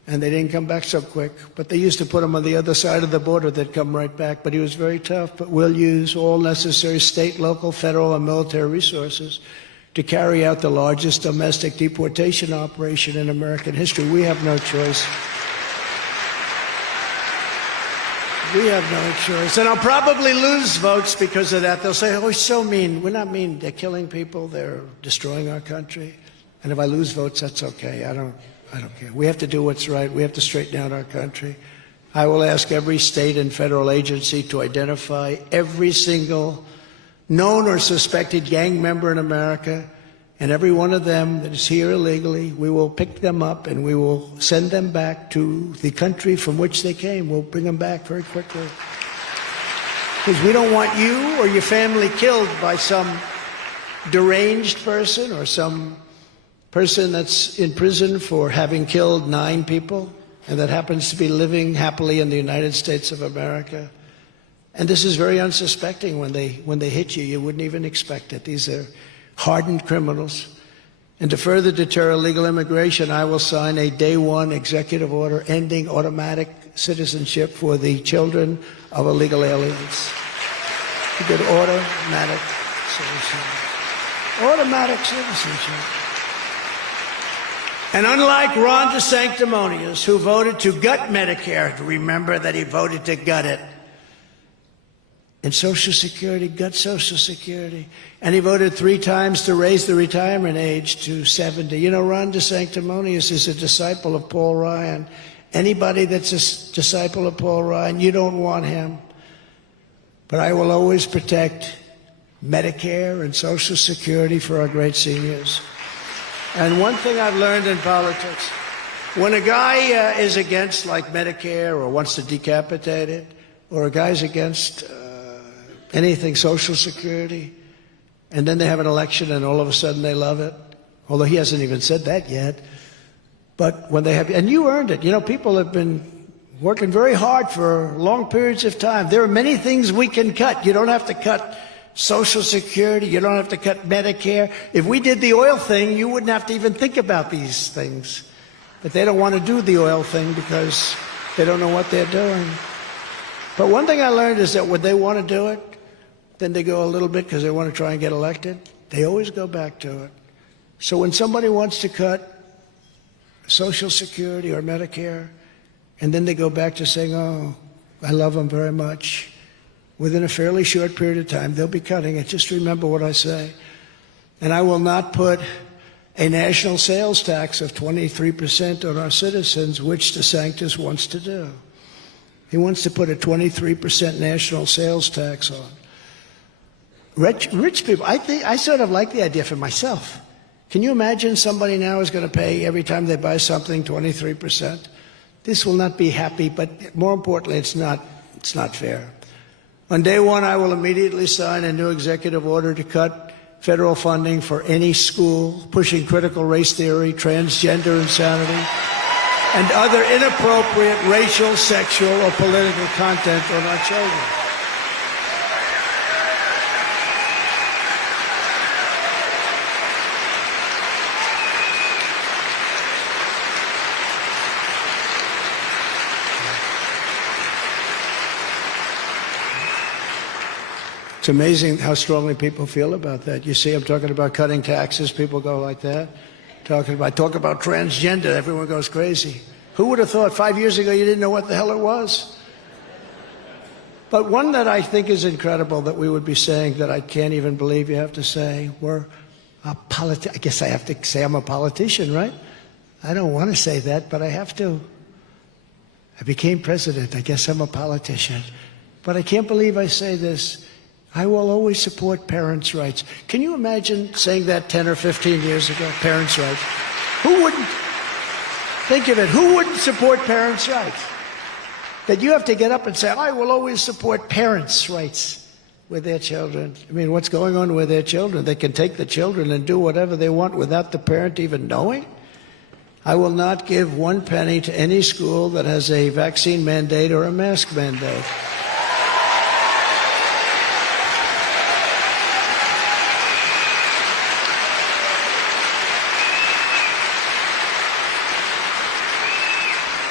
and they didn't come back so quick. But they used to put him on the other side of the border. They'd come right back. But he was very tough. But we'll use all necessary state, local, federal, and military resources to carry out the largest domestic deportation operation in American history. We have no choice. We have no choice. And I'll probably lose votes because of that. They'll say, oh, he's so mean. We're not mean. They're killing people. They're destroying our country. And if I lose votes, that's okay. I don't care. We have to do what's right. We have to straighten out our country. I will ask every state and federal agency to identify every single known or suspected gang member in America, and every one of them that is here illegally, we will pick them up and we will send them back to the country from which they came. We'll bring them back very quickly. Because we don't want you or your family killed by some deranged person or some person that's in prison for having killed 9 people and that happens to be living happily in the United States of America. And this is very unsuspecting. When they hit you, you wouldn't even expect it. These are hardened criminals. And to further deter illegal immigration, I will sign a day 1 executive order ending automatic citizenship for the children of illegal aliens. You get automatic citizenship. Automatic citizenship. And unlike Ron DeSanctimonious, who voted to gut Medicare, remember that he voted to gut it, and Social Security, gut Social Security. And he voted 3 times to raise the retirement age to 70. You know, Ron DeSanctimonious is a disciple of Paul Ryan. Anybody that's a disciple of Paul Ryan, you don't want him. But I will always protect Medicare and Social Security for our great seniors. And one thing I've learned in politics, when a guy is against, like, Medicare or wants to decapitate it, or a guy's against anything Social Security, and then they have an election and all of a sudden they love it, although he hasn't even said that yet. But when they have, and you earned it. You know, people have been working very hard for long periods of time. There are many things we can cut. You don't have to cut Social Security. You don't have to cut Medicare. If we did the oil thing, you wouldn't have to even think about these things. But they don't want to do the oil thing because they don't know what they're doing. But one thing I learned is that when they want to do it, then they go a little bit because they want to try and get elected. They always go back to it. So when somebody wants to cut Social Security or Medicare, and then they go back to saying, oh, I love them very much, within a fairly short period of time, they'll be cutting it. Just remember what I say. And I will not put a national sales tax of 23% on our citizens, which DeSantis wants to do. He wants to put a 23% national sales tax on. Rich people, I sort of like the idea for myself. Can you imagine somebody now is going to pay every time they buy something 23%? This will not be happy, but more importantly, it's not fair. On day 1, I will immediately sign a new executive order to cut federal funding for any school pushing critical race theory, transgender insanity, and other inappropriate racial, sexual, or political content on our children. It's amazing how strongly people feel about that. You see, I'm talking about cutting taxes. People go like that. Talk about transgender. Everyone goes crazy. Who would have thought 5 years ago you didn't know what the hell it was? But one that I think is incredible that we would be saying that I can't even believe you have to say, I guess I have to say I'm a politician, right? I don't want to say that, but I have to. I became president. I guess I'm a politician. But I can't believe I say this. I will always support parents' rights. Can you imagine saying that 10 or 15 years ago? Parents' rights. Who wouldn't? Think of it. Who wouldn't support parents' rights? That you have to get up and say, I will always support parents' rights with their children. I mean, what's going on with their children? They can take the children and do whatever they want without the parent even knowing? I will not give 1 penny to any school that has a vaccine mandate or a mask mandate.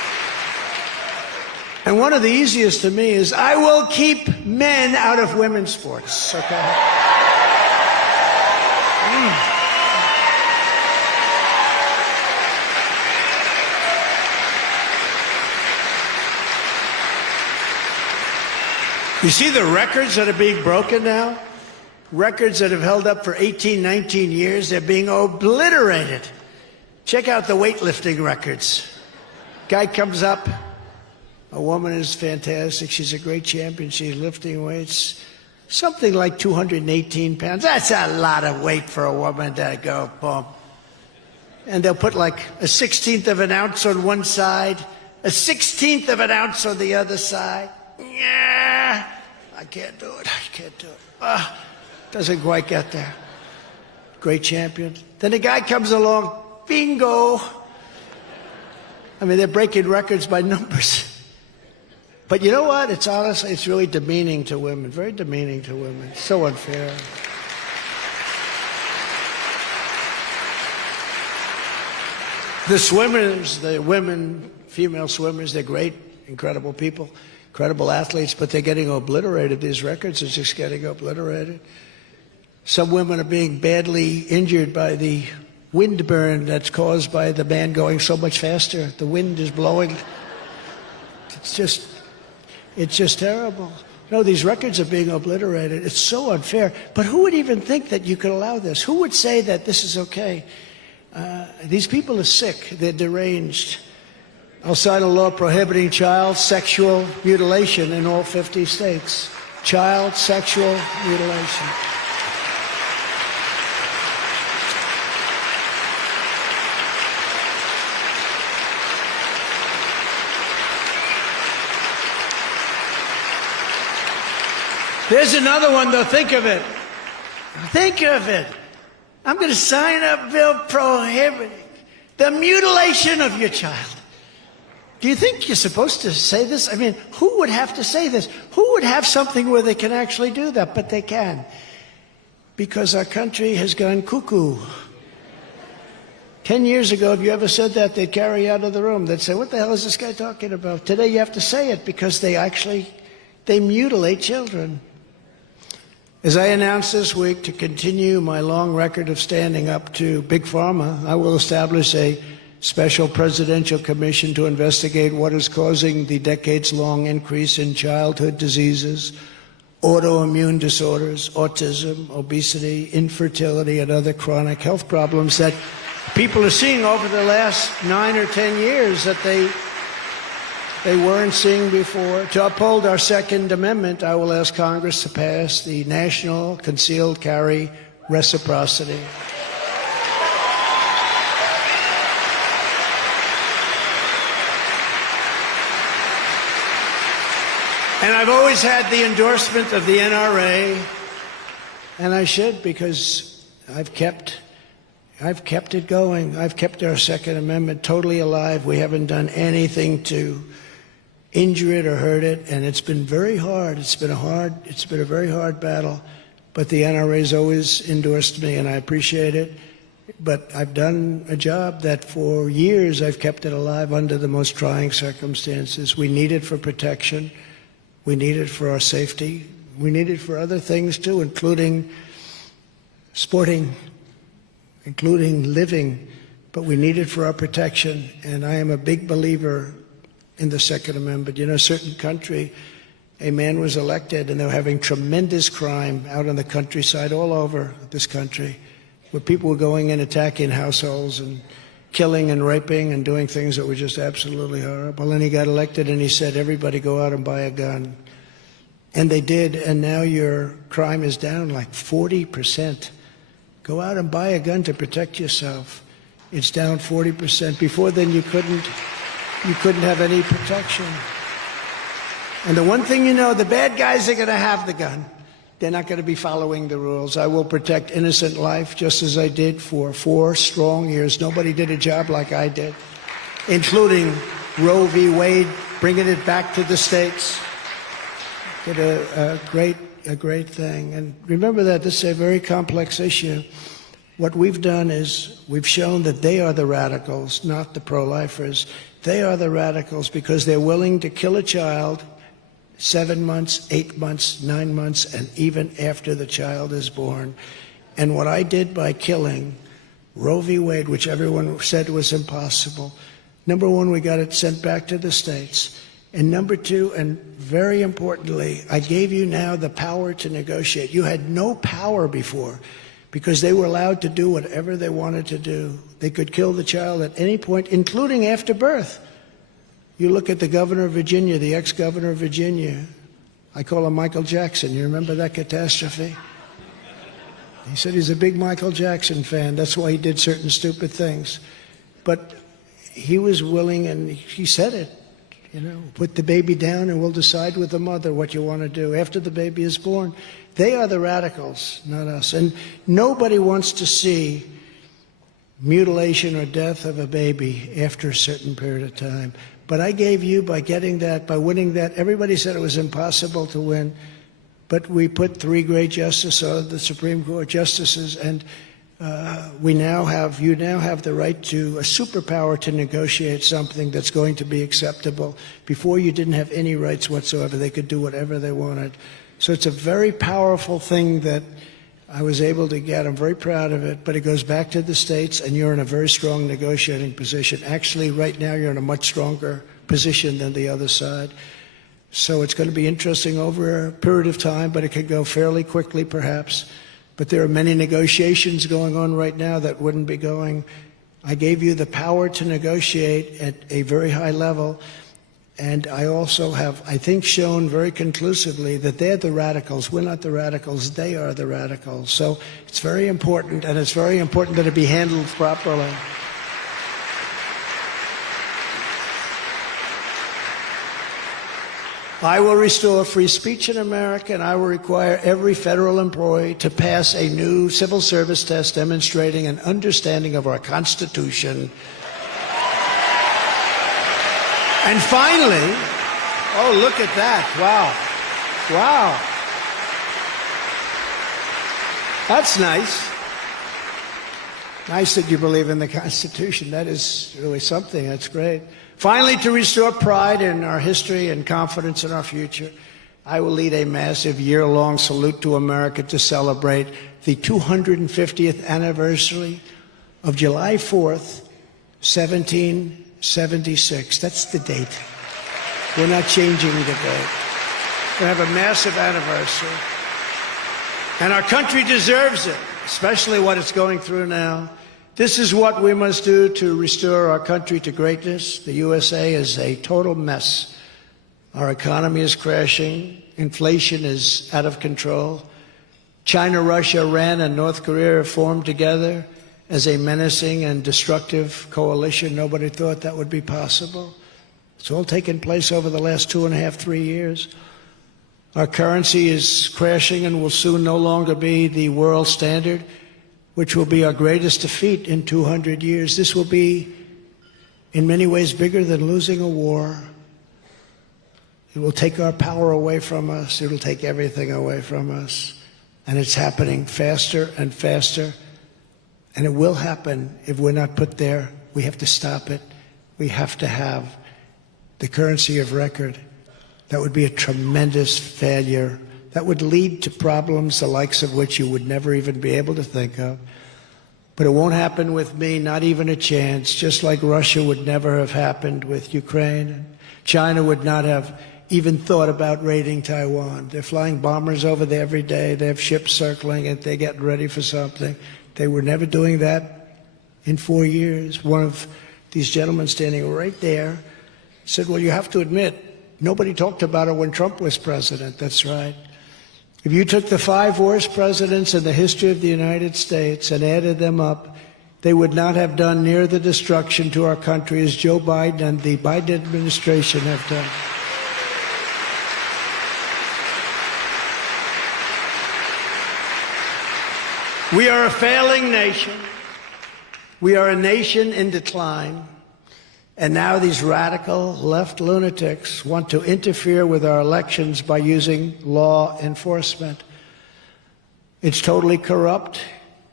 And one of the easiest to me is, I will keep men out of women's sports, okay? You see the records that are being broken now? Records that have held up for 18, 19 years, they're being obliterated. Check out the weightlifting records. Guy comes up, a woman is fantastic, she's a great champion, she's lifting weights, something like 218 pounds. That's a lot of weight for a woman to go, boom. And they'll put like a 1/16 of an ounce on one side, a 1/16 of an ounce on the other side. Yeah, I can't do it, I can't do it. Doesn't quite get there. Great champion. Then a guy comes along, bingo. I mean, they're breaking records by numbers. But you know what? It's honestly, it's really demeaning to women, very demeaning to women. It's so unfair. The swimmers, the women, female swimmers, they're great, incredible people, incredible athletes, but they're getting obliterated. These records are just getting obliterated. Some women are being badly injured by the wind burn that's caused by the man going so much faster. The wind is blowing. It's just terrible. No, these records are being obliterated. It's so unfair. But who would even think that you could allow this? Who would say that this is okay? These people are sick. They're deranged. I'll sign a law prohibiting child sexual mutilation in all 50 states. Child sexual mutilation. There's another one, though. Think of it. Think of it. I'm going to sign a bill prohibiting the mutilation of your child. Do you think you're supposed to say this? I mean, who would have to say this? Who would have something where they can actually do that? But they can. Because our country has gone cuckoo. 10 years ago, if you ever said that, they'd carry you out of the room. They'd say, what the hell is this guy talking about? Today you have to say it because they mutilate children. As I announced this week, to continue my long record of standing up to Big Pharma, I will establish a special presidential commission to investigate what is causing the decades-long increase in childhood diseases, autoimmune disorders, autism, obesity, infertility, and other chronic health problems that people are seeing over the last 9 or 10 years that they weren't seeing before. To uphold our Second Amendment, I will ask Congress to pass the National Concealed Carry Reciprocity. And I've always had the endorsement of the NRA, and I should, because I've kept it going. I've kept our Second Amendment totally alive. We haven't done anything to injure it or hurt it, and it's been very hard. It's been a very hard battle, but the NRA's always endorsed me, and I appreciate it. But I've done a job that for years I've kept it alive under the most trying circumstances. We need it for protection. We need it for our safety. We need it for other things too, including sporting, including living, but we need it for our protection. And I am a big believer in the Second Amendment. You know, a certain country, a man was elected and they were having tremendous crime out in the countryside all over this country, where people were going in, attacking households and killing and raping and doing things that were just absolutely horrible. And he got elected and he said, everybody go out and buy a gun. And they did, and now your crime is down like 40%. Go out and buy a gun to protect yourself. It's down 40%. Before then, you couldn't have any protection. And the one thing you know, the bad guys are going to have the gun. They're not going to be following the rules. I will protect innocent life just as I did for 4 strong years. Nobody did a job like I did, including Roe v. Wade, bringing it back to the states. Did a great thing. And remember that this is a very complex issue. What we've done is we've shown that they are the radicals, not the pro-lifers. They are the radicals because they're willing to kill a child 7 months, 8 months, 9 months, and even after the child is born. And what I did by killing Roe v. Wade, which everyone said was impossible, number one, we got it sent back to the states. And number two, and very importantly, I gave you now the power to negotiate. You had no power before because they were allowed to do whatever they wanted to do. They could kill the child at any point, including after birth. You look at the governor of Virginia, the ex-governor of Virginia. I call him Michael Jackson. You remember that catastrophe? He said he's a big Michael Jackson fan. That's why he did certain stupid things. But he was willing, and he said it, you know, put the baby down and we'll decide with the mother what you want to do after the baby is born. They are the radicals, not us. And nobody wants to see mutilation or death of a baby after a certain period of time. But I gave you, by getting that, by winning that, everybody said it was impossible to win. But we put 3 great justices on the Supreme Court justices, and you now have the right to a superpower to negotiate something that's going to be acceptable. Before, you didn't have any rights whatsoever. They could do whatever they wanted. So it's a very powerful thing that I was able to get. I'm very proud of it, but it goes back to the states, and you're in a very strong negotiating position. Actually, right now, you're in a much stronger position than the other side. So it's going to be interesting over a period of time, but it could go fairly quickly, perhaps. But there are many negotiations going on right now that wouldn't be going. I gave you the power to negotiate at a very high level. And I also have, I think, shown very conclusively that they're the radicals. We're not the radicals. They are the radicals. So it's very important, and it's very important that it be handled properly. I will restore free speech in America, and I will require every federal employee to pass a new civil service test demonstrating an understanding of our Constitution. And finally, oh, look at that. Wow. Wow. That's nice. Nice that you believe in the Constitution. That is really something. That's great. Finally, to restore pride in our history and confidence in our future, I will lead a massive year-long salute to America to celebrate the 250th anniversary of July 4th, 1776. That's the date. We're not changing the date. We have a massive anniversary. And our country deserves it, especially what it's going through now. This is what we must do to restore our country to greatness. The USA is a total mess. Our economy is crashing. Inflation is out of control. China, Russia, Iran, and North Korea have formed together as a menacing and destructive coalition. Nobody thought that would be possible. It's all taken place over the last 2.5, 3 years. Our currency is crashing and will soon no longer be the world standard, which will be our greatest defeat in 200 years. This will be, in many ways, bigger than losing a war. It will take our power away from us. It will take everything away from us. And it's happening faster and faster. And it will happen if we're not put there. We have to stop it. We have to have the currency of record. That would be a tremendous failure. That would lead to problems the likes of which you would never even be able to think of. But it won't happen with me, not even a chance, just like Russia would never have happened with Ukraine. China would not have even thought about raiding Taiwan. They're flying bombers over there every day. They have ships circling it. They're getting ready for something. They were never doing that in 4 years. One of these gentlemen standing right there said, well, you have to admit, nobody talked about it when Trump was president. That's right. If you took the 5 worst presidents in the history of the United States and added them up, they would not have done near the destruction to our country as Joe Biden and the Biden administration have done. We are a failing nation. We are a nation in decline. And now these radical left lunatics want to interfere with our elections by using law enforcement. It's totally corrupt,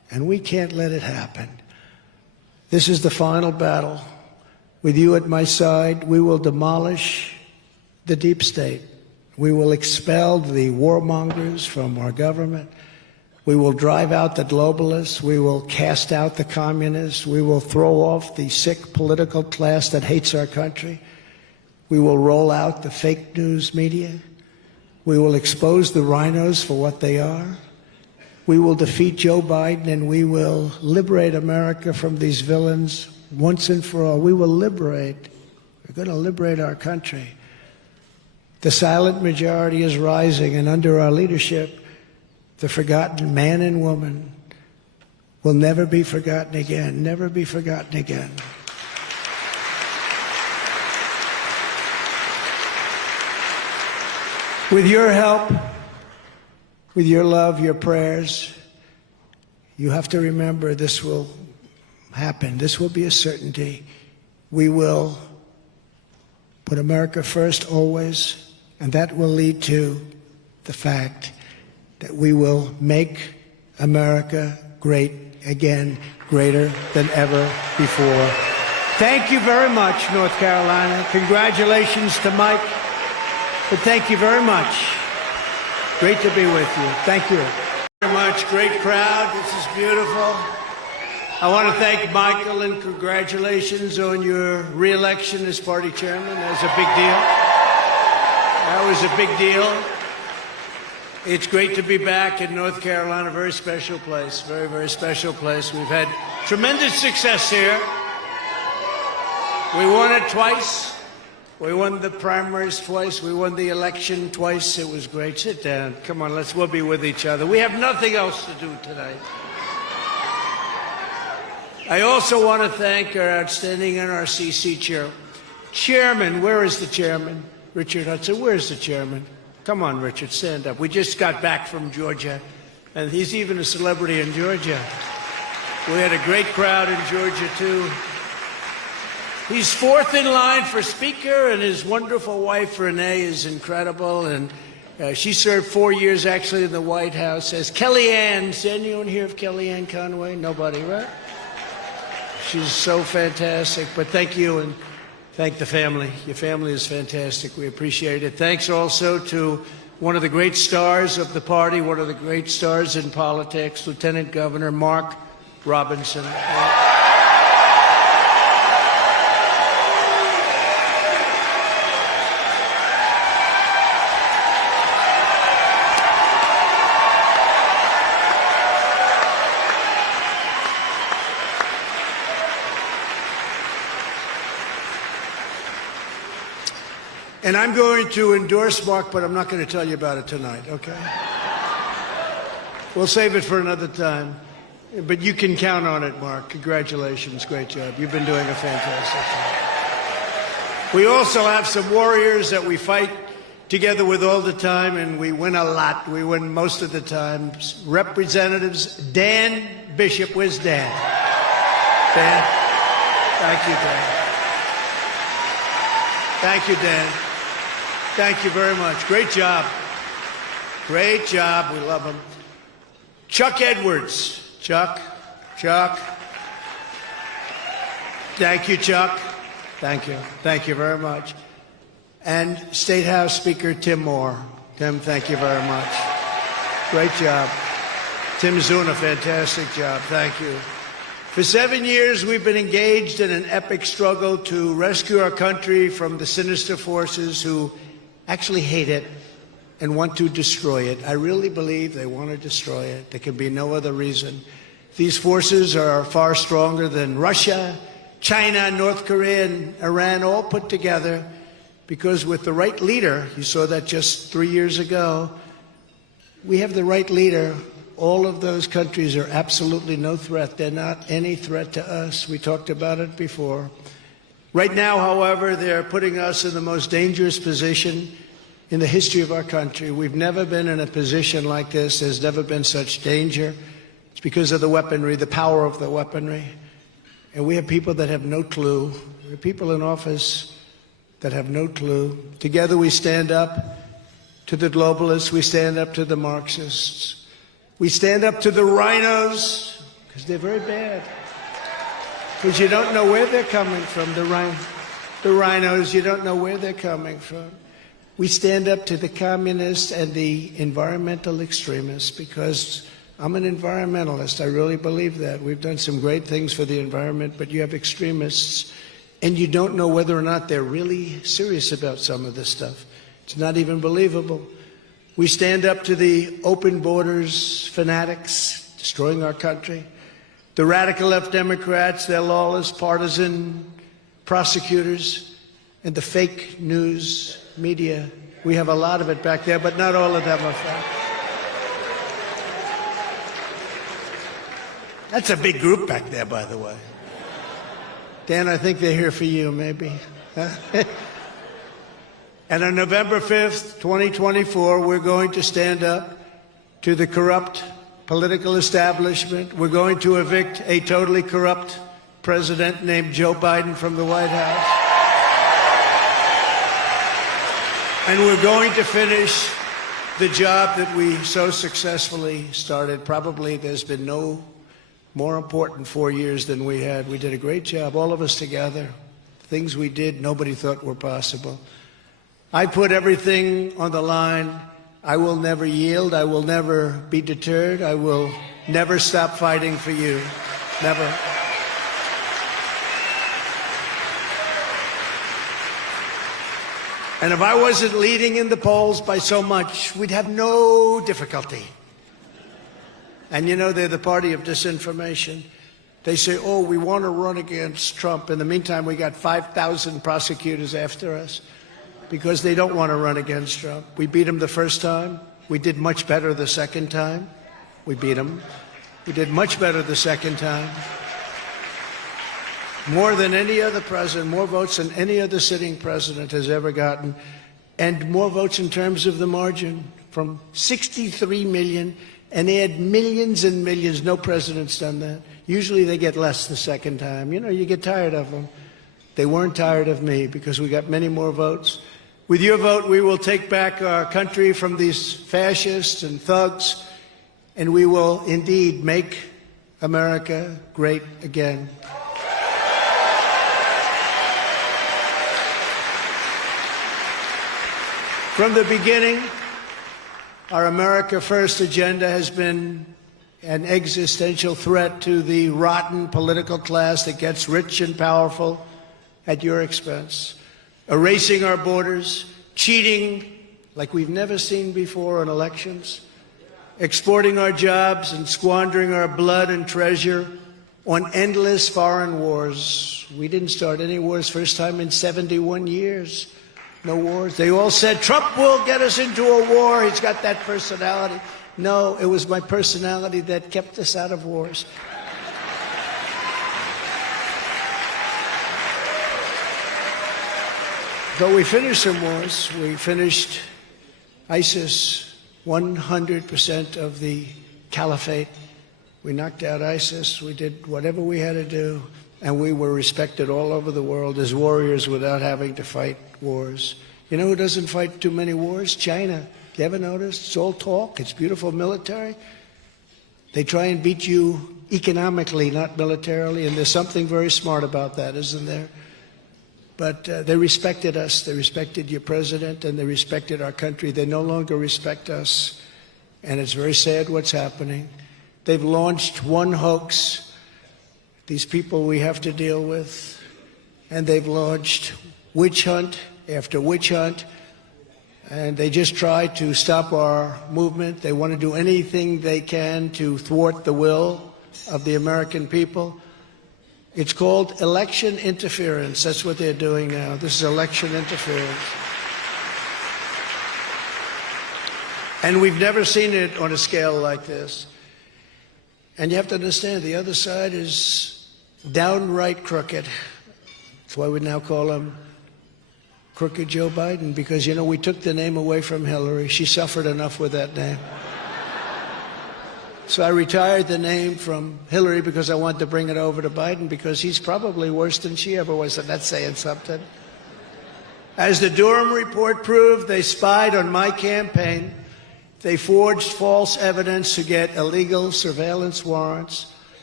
and we can't let it happen. This is the final battle. With you at my side, we will demolish the deep state. We will expel the warmongers from our government. We will drive out the globalists. We will cast out the communists. We will throw off the sick political class that hates our country. We will roll out the fake news media. We will expose the rhinos for what they are. We will defeat Joe Biden, and we will liberate America from these villains once and for all. We will liberate. We're going to liberate our country. The silent majority is rising, and under our leadership, the forgotten man and woman will never be forgotten again, never be forgotten again. With your help, with your love, your prayers, you have to remember this will happen. This will be a certainty. We will put America first always, and that will lead to the fact that we will make America great again, greater than ever before. Thank you very much, North Carolina. Congratulations to Mike. But thank you very much. Great to be with you. Thank you very much. Great crowd. This is beautiful. I want to thank Michael and congratulations on your re-election as party chairman. That was a big deal. That was a big deal. It's great to be back in North Carolina. A very special place. Very, very special place. We've had tremendous success here. We won it twice. We won the primaries twice. We won the election twice. It was great. Sit down. Come on, we'll be with each other. We have nothing else to do today. I also want to thank our outstanding NRCC chairman. Where is the chairman? Richard Hudson. Where's the chairman? Come on, Richard, stand up. We just got back from Georgia, and he's even a celebrity in Georgia. We had a great crowd in Georgia, too. He's fourth in line for Speaker, and his wonderful wife, Renee, is incredible. And she served 4 years, actually, in the White House as Kellyanne. Is anyone here of Kellyanne Conway? Nobody, right? She's so fantastic. But thank you, and thank the family. Your family is fantastic. We appreciate it. Thanks also to one of the great stars of the party, one of the great stars in politics, Lieutenant Governor Mark Robinson. And I'm going to endorse Mark, but I'm not going to tell you about it tonight, okay? We'll save it for another time. But you can count on it, Mark. Congratulations. Great job. You've been doing a fantastic job. We also have some warriors that we fight together with all the time, and we win a lot. We win most of the time. Representatives Dan Bishop. Where's Dan? Dan? Thank you, Dan. Thank you, Dan. Thank you very much. Great job. Great job. We love him. Chuck Edwards. Chuck. Thank you, Chuck. Thank you. Thank you very much. And State House Speaker Tim Moore. Tim, thank you very much. Great job. Tim's doing a fantastic job. Thank you. For 7 years, we've been engaged in an epic struggle to rescue our country from the sinister forces who actually hate it and want to destroy it. I really believe they want to destroy it. There can be no other reason. These forces are far stronger than Russia, China, North Korea, and Iran all put together, because with the right leader, you saw that just 3 years ago, we have the right leader. All of those countries are absolutely no threat. They're not any threat to us. We talked about it before. Right now, however, they're putting us in the most dangerous position in the history of our country. We've never been in a position like this. There's never been such danger. It's because of the weaponry, the power of the weaponry. And we have people that have no clue. We have people in office that have no clue. Together we stand up to the globalists. We stand up to the Marxists. We stand up to the rhinos because they're very bad. Because you don't know where they're coming from, the rhinos, you don't know where they're coming from. We stand up to the communists and the environmental extremists because I'm an environmentalist. I really believe that. We've done some great things for the environment, but you have extremists, and you don't know whether or not they're really serious about some of this stuff. It's not even believable. We stand up to the open borders fanatics destroying our country. The radical left Democrats, their lawless, partisan prosecutors, and the fake news media. We have a lot of it back there, but not all of them are fake. That's a big group back there, by the way. Dan, I think they're here for you, maybe. And on November 5th, 2024, we're going to stand up to the corrupt political establishment. We're going to evict a totally corrupt president named Joe Biden from the White House. And we're going to finish the job that we so successfully started. Probably there's been no more important 4 years than we had. We did a great job, all of us together. Things we did nobody thought were possible. I put everything on the line. I will never yield. I will never be deterred. I will never stop fighting for you. Never. And if I wasn't leading in the polls by so much, we'd have no difficulty. And you know, they're the party of disinformation. They say, oh, we want to run against Trump. In the meantime, we got 5,000 prosecutors after us because they don't want to run against Trump. We beat him the first time. We did much better the second time. We beat him. We did much better the second time. More than any other president, more votes than any other sitting president has ever gotten, and more votes in terms of the margin, from 63 million, and they had millions and millions. No president's done that. Usually they get less the second time. You know, you get tired of them. They weren't tired of me because we got many more votes. With your vote, we will take back our country from these fascists and thugs, and we will indeed make America great again. From the beginning, our America First agenda has been an existential threat to the rotten political class that gets rich and powerful at your expense, erasing our borders, cheating like we've never seen before in elections, exporting our jobs and squandering our blood and treasure on endless foreign wars. We didn't start any wars, first time in 71 years. No wars. They all said, Trump will get us into a war. He's got that personality. No, it was my personality that kept us out of wars. Though we finished some wars, we finished ISIS, 100% of the caliphate. We knocked out ISIS. We did whatever we had to do, and we were respected all over the world as warriors without having to fight wars. You know who doesn't fight too many wars? China. You ever noticed? It's all talk. It's beautiful military. They try and beat you economically, not militarily, and there's something very smart about that, isn't there? But they respected us. They respected your president, and they respected our country. They no longer respect us, and it's very sad what's happening. They've launched one hoax, these people we have to deal with, and they've launched witch hunt after witch hunt, and they just try to stop our movement. They want to do anything they can to thwart the will of the American people. It's called election interference. That's what they're doing now. This is election interference. And we've never seen it on a scale like this. And you have to understand, the other side is downright crooked. That's why we now call him Crooked Joe Biden, because, you know, we took the name away from Hillary. She suffered enough with that name. So I retired the name from Hillary because I wanted to bring it over to Biden, because he's probably worse than she ever was, and that's saying something. As the Durham report proved, they spied on my campaign. They forged false evidence to get illegal surveillance warrants.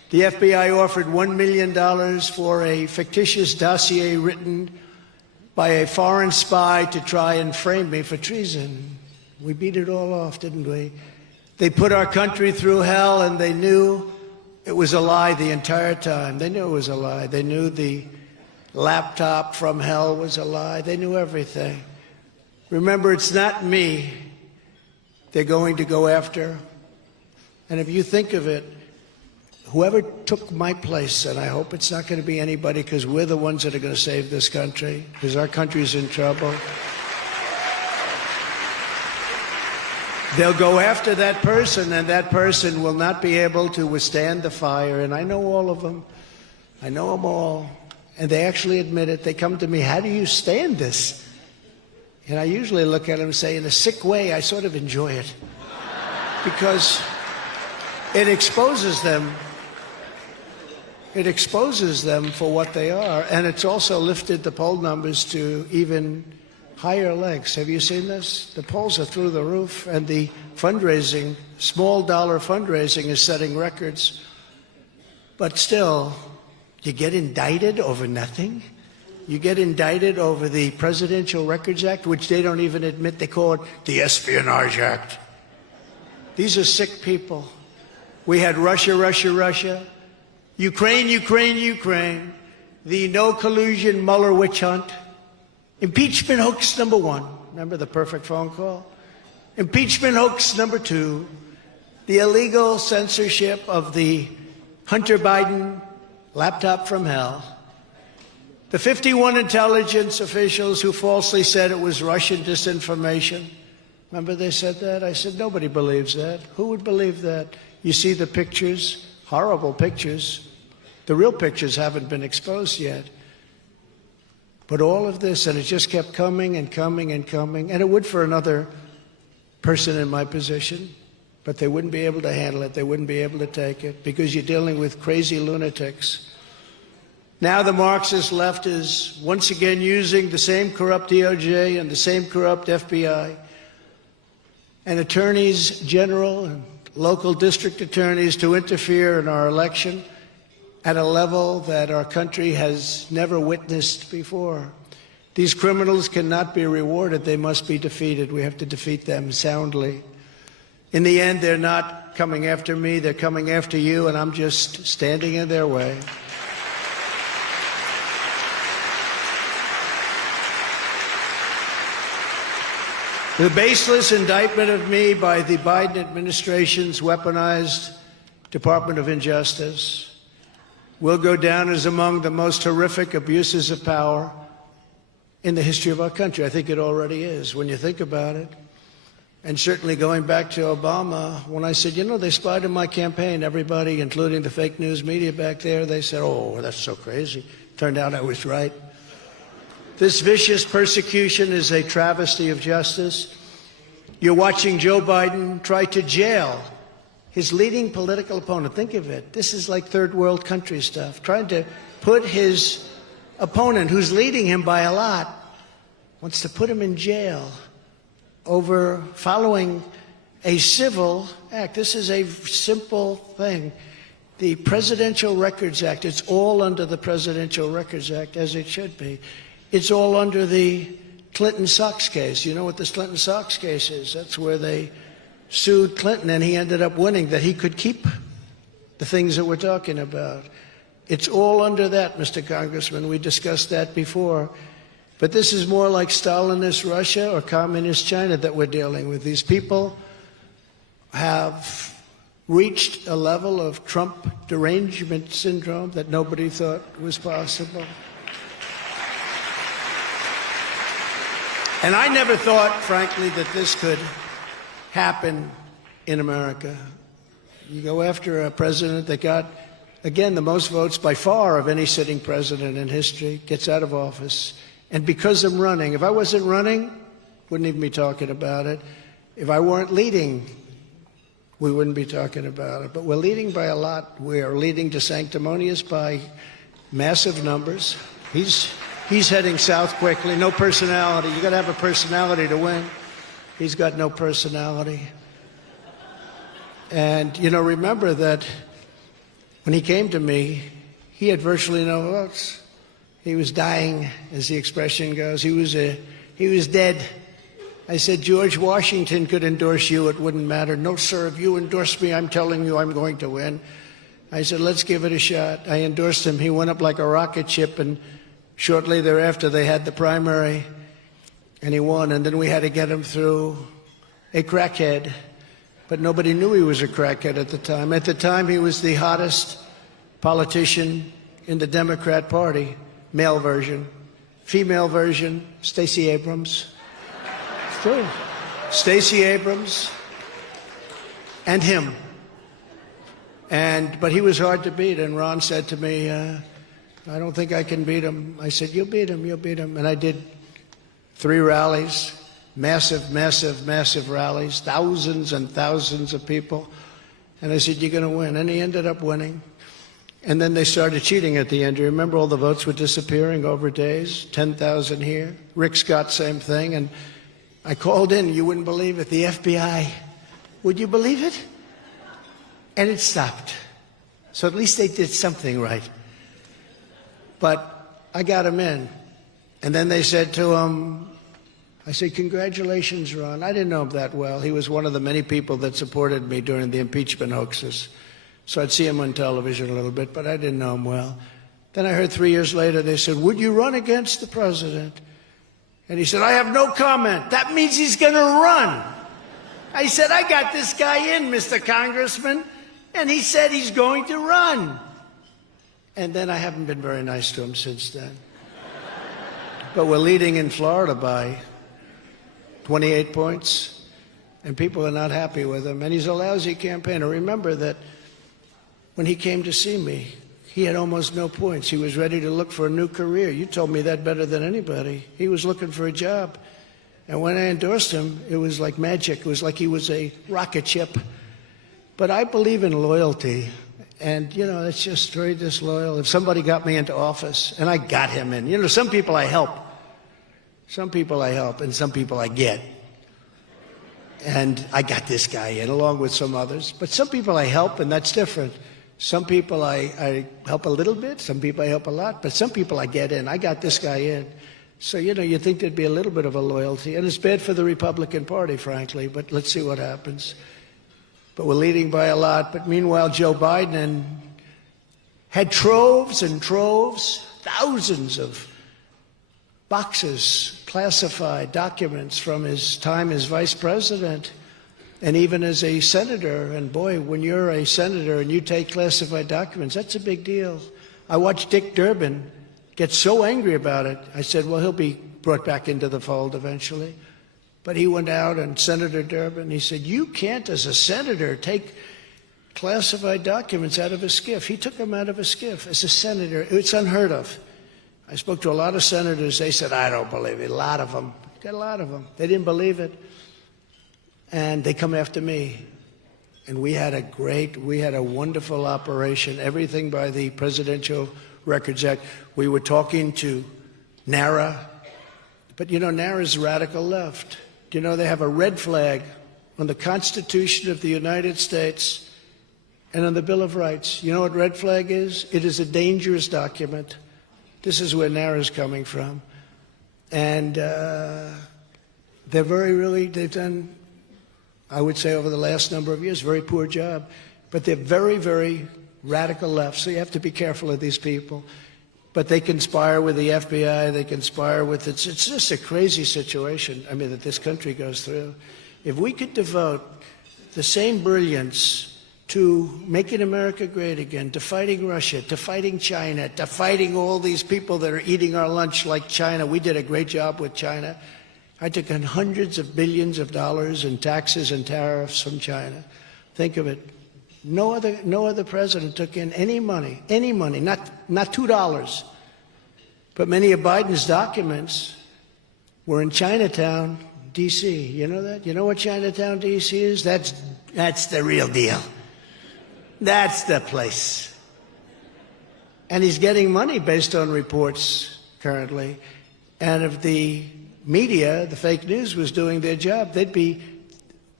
The FBI offered $1 million for a fictitious dossier written by a foreign spy to try and frame me for treason. We beat it all off, didn't we? They put our country through hell, and they knew it was a lie the entire time. They knew it was a lie. They knew the laptop from hell was a lie. They knew everything. Remember, it's not me they're going to go after. And if you think of it, whoever took my place, and I hope it's not going to be anybody, because we're the ones that are going to save this country, because our country's in trouble. They'll go after that person, and that person will not be able to withstand the fire. And I know all of them. I know them all. And they actually admit it. They come to me, how do you stand this? And I usually look at them and say, in a sick way, I sort of enjoy it. Because it exposes them. It exposes them for what they are. And it's also lifted the poll numbers to even higher legs. Have you seen this? The polls are through the roof, and the fundraising, small dollar fundraising, is setting records. But still, you get indicted over nothing? You get indicted over the Presidential Records Act, which they don't even admit. They call it the Espionage Act. These are sick people. We had Russia, Russia, Russia. Ukraine, Ukraine, Ukraine. The no collusion Mueller witch hunt. Impeachment hoax number 1. Remember the perfect phone call? Impeachment hoax number 2. The illegal censorship of the Hunter Biden laptop from hell. The 51 intelligence officials who falsely said it was Russian disinformation. Remember they said that? I said, nobody believes that. Who would believe that? You see the pictures, horrible pictures. The real pictures haven't been exposed yet. But all of this, and it just kept coming and coming and coming, and it would for another person in my position, but they wouldn't be able to handle it. They wouldn't be able to take it, because you're dealing with crazy lunatics. Now the Marxist left is once again using the same corrupt DOJ and the same corrupt FBI and attorneys general and local district attorneys to interfere in our election at a level that our country has never witnessed before. These criminals cannot be rewarded. They must be defeated. We have to defeat them soundly. In the end, they're not coming after me. They're coming after you, and I'm just standing in their way. The baseless indictment of me by the Biden administration's weaponized Department of Injustice will go down as among the most horrific abuses of power in the history of our country. I think it already is, when you think about it. And certainly going back to Obama, when I said, you know, they spied on my campaign, everybody, including the fake news media back there, they said, oh, that's so crazy. Turned out I was right. This vicious persecution is a travesty of justice. You're watching Joe Biden try to jail his leading political opponent. Think of it. This is like third world country stuff. Trying to put his opponent, who's leading him by a lot, wants to put him in jail over following a civil act. This is a simple thing. The Presidential Records Act, it's all under the Presidential Records Act, as it should be. It's all under the Clinton Sox case. You know what this Clinton Sox case is? That's where they sued Clinton, and he ended up winning, that he could keep the things that we're talking about. It's all under that, Mr. Congressman. We discussed that before. But this is more like Stalinist Russia or Communist China that we're dealing with. These people have reached a level of Trump derangement syndrome that nobody thought was possible. And I never thought, frankly, that this could happen in America. You go after a president that got, again, the most votes by far of any sitting president in history, gets out of office. And because I'm running, if I wasn't running, wouldn't even be talking about it. If I weren't leading, we wouldn't be talking about it. But we're leading by a lot. We are leading to sanctimonious by massive numbers. He's heading south quickly. No personality. You got to have a personality to win. He's got no personality. And, you know, remember that when he came to me, he had virtually no votes. He was dying, as the expression goes. He was dead. I said, George Washington could endorse you, it wouldn't matter. No, sir, if you endorse me, I'm telling you I'm going to win. I said, let's give it a shot. I endorsed him. He went up like a rocket ship, and shortly thereafter they had the primary, and he won. And then we had to get him through a crackhead. But nobody knew he was a crackhead at the time. At the time, he was the hottest politician in the Democrat Party, male version. Female version, Stacey Abrams. It's true. Stacey Abrams and him. But he was hard to beat, and Ron said to me, I don't think I can beat him. I said, you'll beat him, you'll beat him. And I did 3 rallies. Massive, massive, massive rallies, thousands and thousands of people. And I said, you're going to win. And he ended up winning. And then they started cheating at the end. You remember all the votes were disappearing over days? 10,000 here. Rick Scott, same thing. And I called in, you wouldn't believe it, the FBI. Would you believe it? And it stopped. So at least they did something right. But I got him in. And then they said to him, I said, congratulations, Ron. I didn't know him that well. He was one of the many people that supported me during the impeachment hoaxes. So I'd see him on television a little bit, but I didn't know him well. Then I heard 3 years later, they said, would you run against the president? And he said, I have no comment. That means he's going to run. I said, I got this guy in, Mr. Congressman. And he said he's going to run. And then I haven't been very nice to him since then. But we're leading in Florida by 28 points, and people are not happy with him. And he's a lousy campaigner. Remember that when he came to see me, he had almost no points. He was ready to look for a new career. You told me that better than anybody. He was looking for a job. And when I endorsed him, it was like magic. It was like he was a rocket ship. But I believe in loyalty. And, you know, it's just very disloyal. If somebody got me into office, and I got him in, you know, some people I help. Some people I help, and some people I get. And I got this guy in, along with some others. But some people I help, and that's different. Some people I help a little bit, some people I help a lot, but some people I get in. I got this guy in. So, you know, you think there'd be a little bit of a loyalty. And it's bad for the Republican Party, frankly, but let's see what happens. But we're leading by a lot. But meanwhile, Joe Biden had troves and troves, thousands of boxes, classified documents from his time as vice president and even as a senator. And boy, when you're a senator and you take classified documents, that's a big deal. I watched Dick Durbin get so angry about it. I said, well, he'll be brought back into the fold eventually. But he went out, and Senator Durbin, he said, you can't, as a senator, take classified documents out of a SCIF. He took them out of a SCIF as a senator. It's unheard of. I spoke to a lot of senators. They said, I don't believe it. A lot of them. Got a lot of them. They didn't believe it. And they come after me. And we had a wonderful operation, everything by the Presidential Records Act. We were talking to NARA. But, you know, NARA's radical left. Do you know they have a red flag on the Constitution of the United States and on the Bill of Rights? You know what red flag is? It is a dangerous document. This is where NARA's coming from. And they've done, I would say over the last number of years, very poor job. But they're very, very radical left, so you have to be careful of these people. But they conspire with the FBI, they conspire with, it's just a crazy situation, I mean, that this country goes through. If we could devote the same brilliance to making America great again, to fighting Russia, to fighting China, to fighting all these people that are eating our lunch like China. We did a great job with China. I took in hundreds of billions of dollars in taxes and tariffs from China. Think of it. No other president took in any money, not $2. But many of Biden's documents were in Chinatown, D.C. You know that? You know what Chinatown, D.C. is? That's the real deal. That's the place. And he's getting money based on reports currently. And if the media, the fake news, was doing their job, they'd be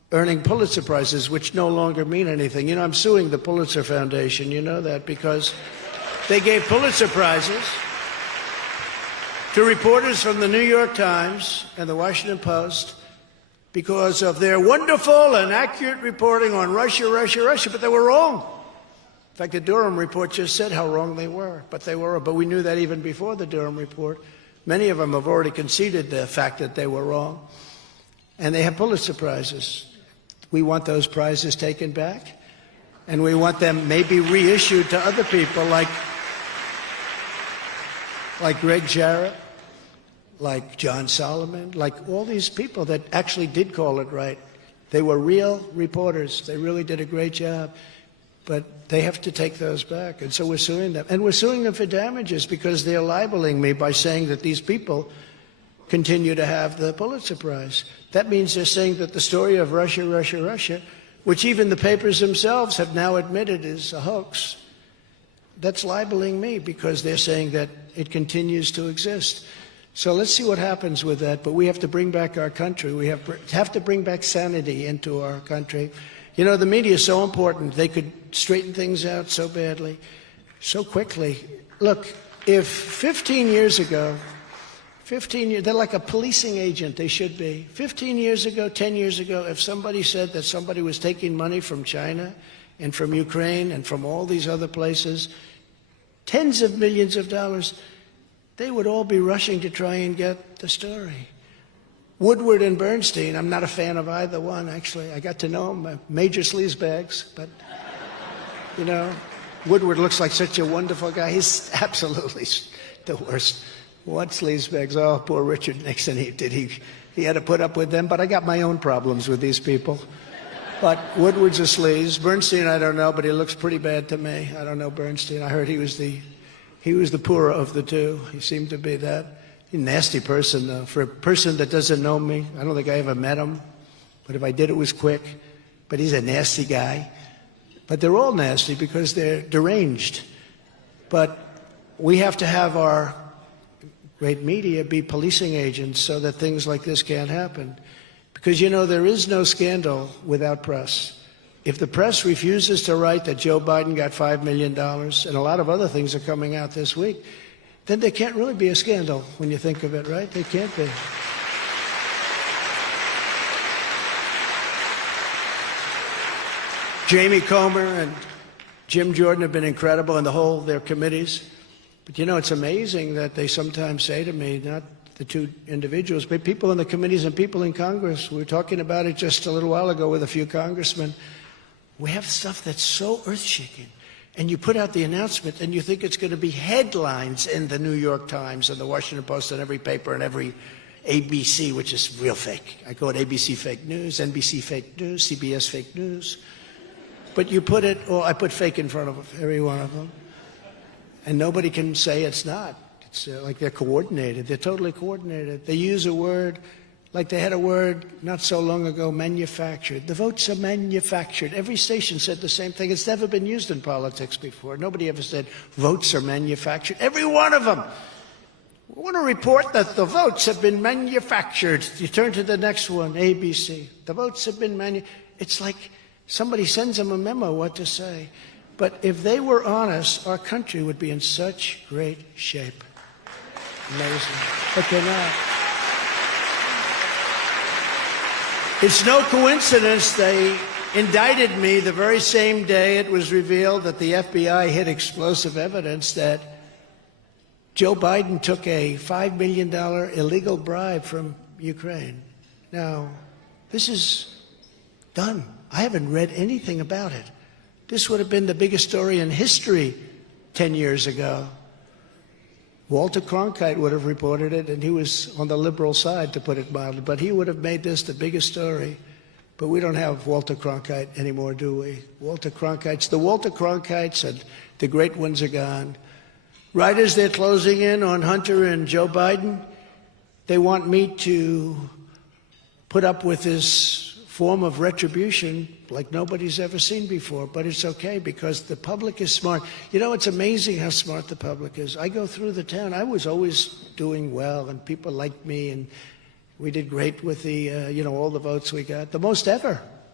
earning Pulitzer Prizes, which no longer mean anything. You know, I'm suing the Pulitzer Foundation, you know that, because they gave Pulitzer Prizes to reporters from the New York Times and the Washington Post because of their wonderful and accurate reporting on Russia, Russia, Russia, but they were wrong. In fact, the Durham report just said how wrong they were, but they were. But we knew that even before the Durham report. Many of them have already conceded the fact that they were wrong, and they have Pulitzer Prizes. We want those prizes taken back, and we want them maybe reissued to other people like Greg Jarrett, like John Solomon, like all these people that actually did call it right. They were real reporters. They really did a great job. But they have to take those back. And so we're suing them. And we're suing them for damages because they're libeling me by saying that these people continue to have the Pulitzer Prize. That means they're saying that the story of Russia, Russia, Russia, which even the papers themselves have now admitted is a hoax, that's libeling me because they're saying that it continues to exist. So let's see what happens with that. But we have to bring back our country. We have to bring back sanity into our country. You know, the media is so important. They could straighten things out so badly, so quickly. Look, if 15 years ago, they're like a policing agent, they should be. 15 years ago, 10 years ago, if somebody said that somebody was taking money from China and from Ukraine and from all these other places, tens of millions of dollars, they would all be rushing to try and get the story. Woodward and Bernstein, I'm not a fan of either one, actually. I got to know them, major sleazebags, but, you know, Woodward looks like such a wonderful guy. He's absolutely the worst. What sleazebags? Oh, poor Richard Nixon, he had to put up with them, but I got my own problems with these people. But Woodward's a sleaze. Bernstein, I don't know, but he looks pretty bad to me. I don't know Bernstein. I heard he was the poorer of the two. He seemed to be that. He's a nasty person, though. For a person that doesn't know me, I don't think I ever met him. But if I did, it was quick. But he's a nasty guy. But they're all nasty because they're deranged. But we have to have our great media be policing agents so that things like this can't happen. Because, you know, there is no scandal without press. If the press refuses to write that Joe Biden got $5 million, and a lot of other things are coming out this week, then there can't really be a scandal when you think of it, right? There can't be. Jamie Comer and Jim Jordan have been incredible, and their committees. But, you know, it's amazing that they sometimes say to me, not the two individuals, but people in the committees and people in Congress. We were talking about it just a little while ago with a few congressmen. We have stuff that's so earth-shaking. And you put out the announcement, and you think it's going to be headlines in the New York Times and the Washington Post and every paper and every ABC, which is real fake. I call it ABC fake news, NBC fake news, CBS fake news. But you put it, or I put fake in front of every one of them. And nobody can say it's not. It's like they're coordinated. They're totally coordinated. They use a word, like they had a word not so long ago, manufactured. The votes are manufactured. Every station said the same thing. It's never been used in politics before. Nobody ever said votes are manufactured. Every one of them. We want to report that the votes have been manufactured. You turn to the next one, ABC. The votes have been manufactured. It's like somebody sends them a memo what to say. But if they were honest, our country would be in such great shape. Amazing. But they're not. It's no coincidence they indicted me the very same day it was revealed that the FBI hid explosive evidence that Joe Biden took a $5 million illegal bribe from Ukraine. Now, this is done. I haven't read anything about it. This would have been the biggest story in history 10 years ago. Walter Cronkite would have reported it, and he was on the liberal side, to put it mildly, but he would have made this the biggest story. But we don't have Walter Cronkite anymore, do we? The Walter Cronkites and the great ones are gone. Right as they're closing in on Hunter and Joe Biden, they want me to put up with this form of retribution like nobody's ever seen before. But it's okay because the public is smart. You know, it's amazing how smart the public is. I go through the town. I was always doing well, and people liked me, and we did great with the, all the votes we got, the most ever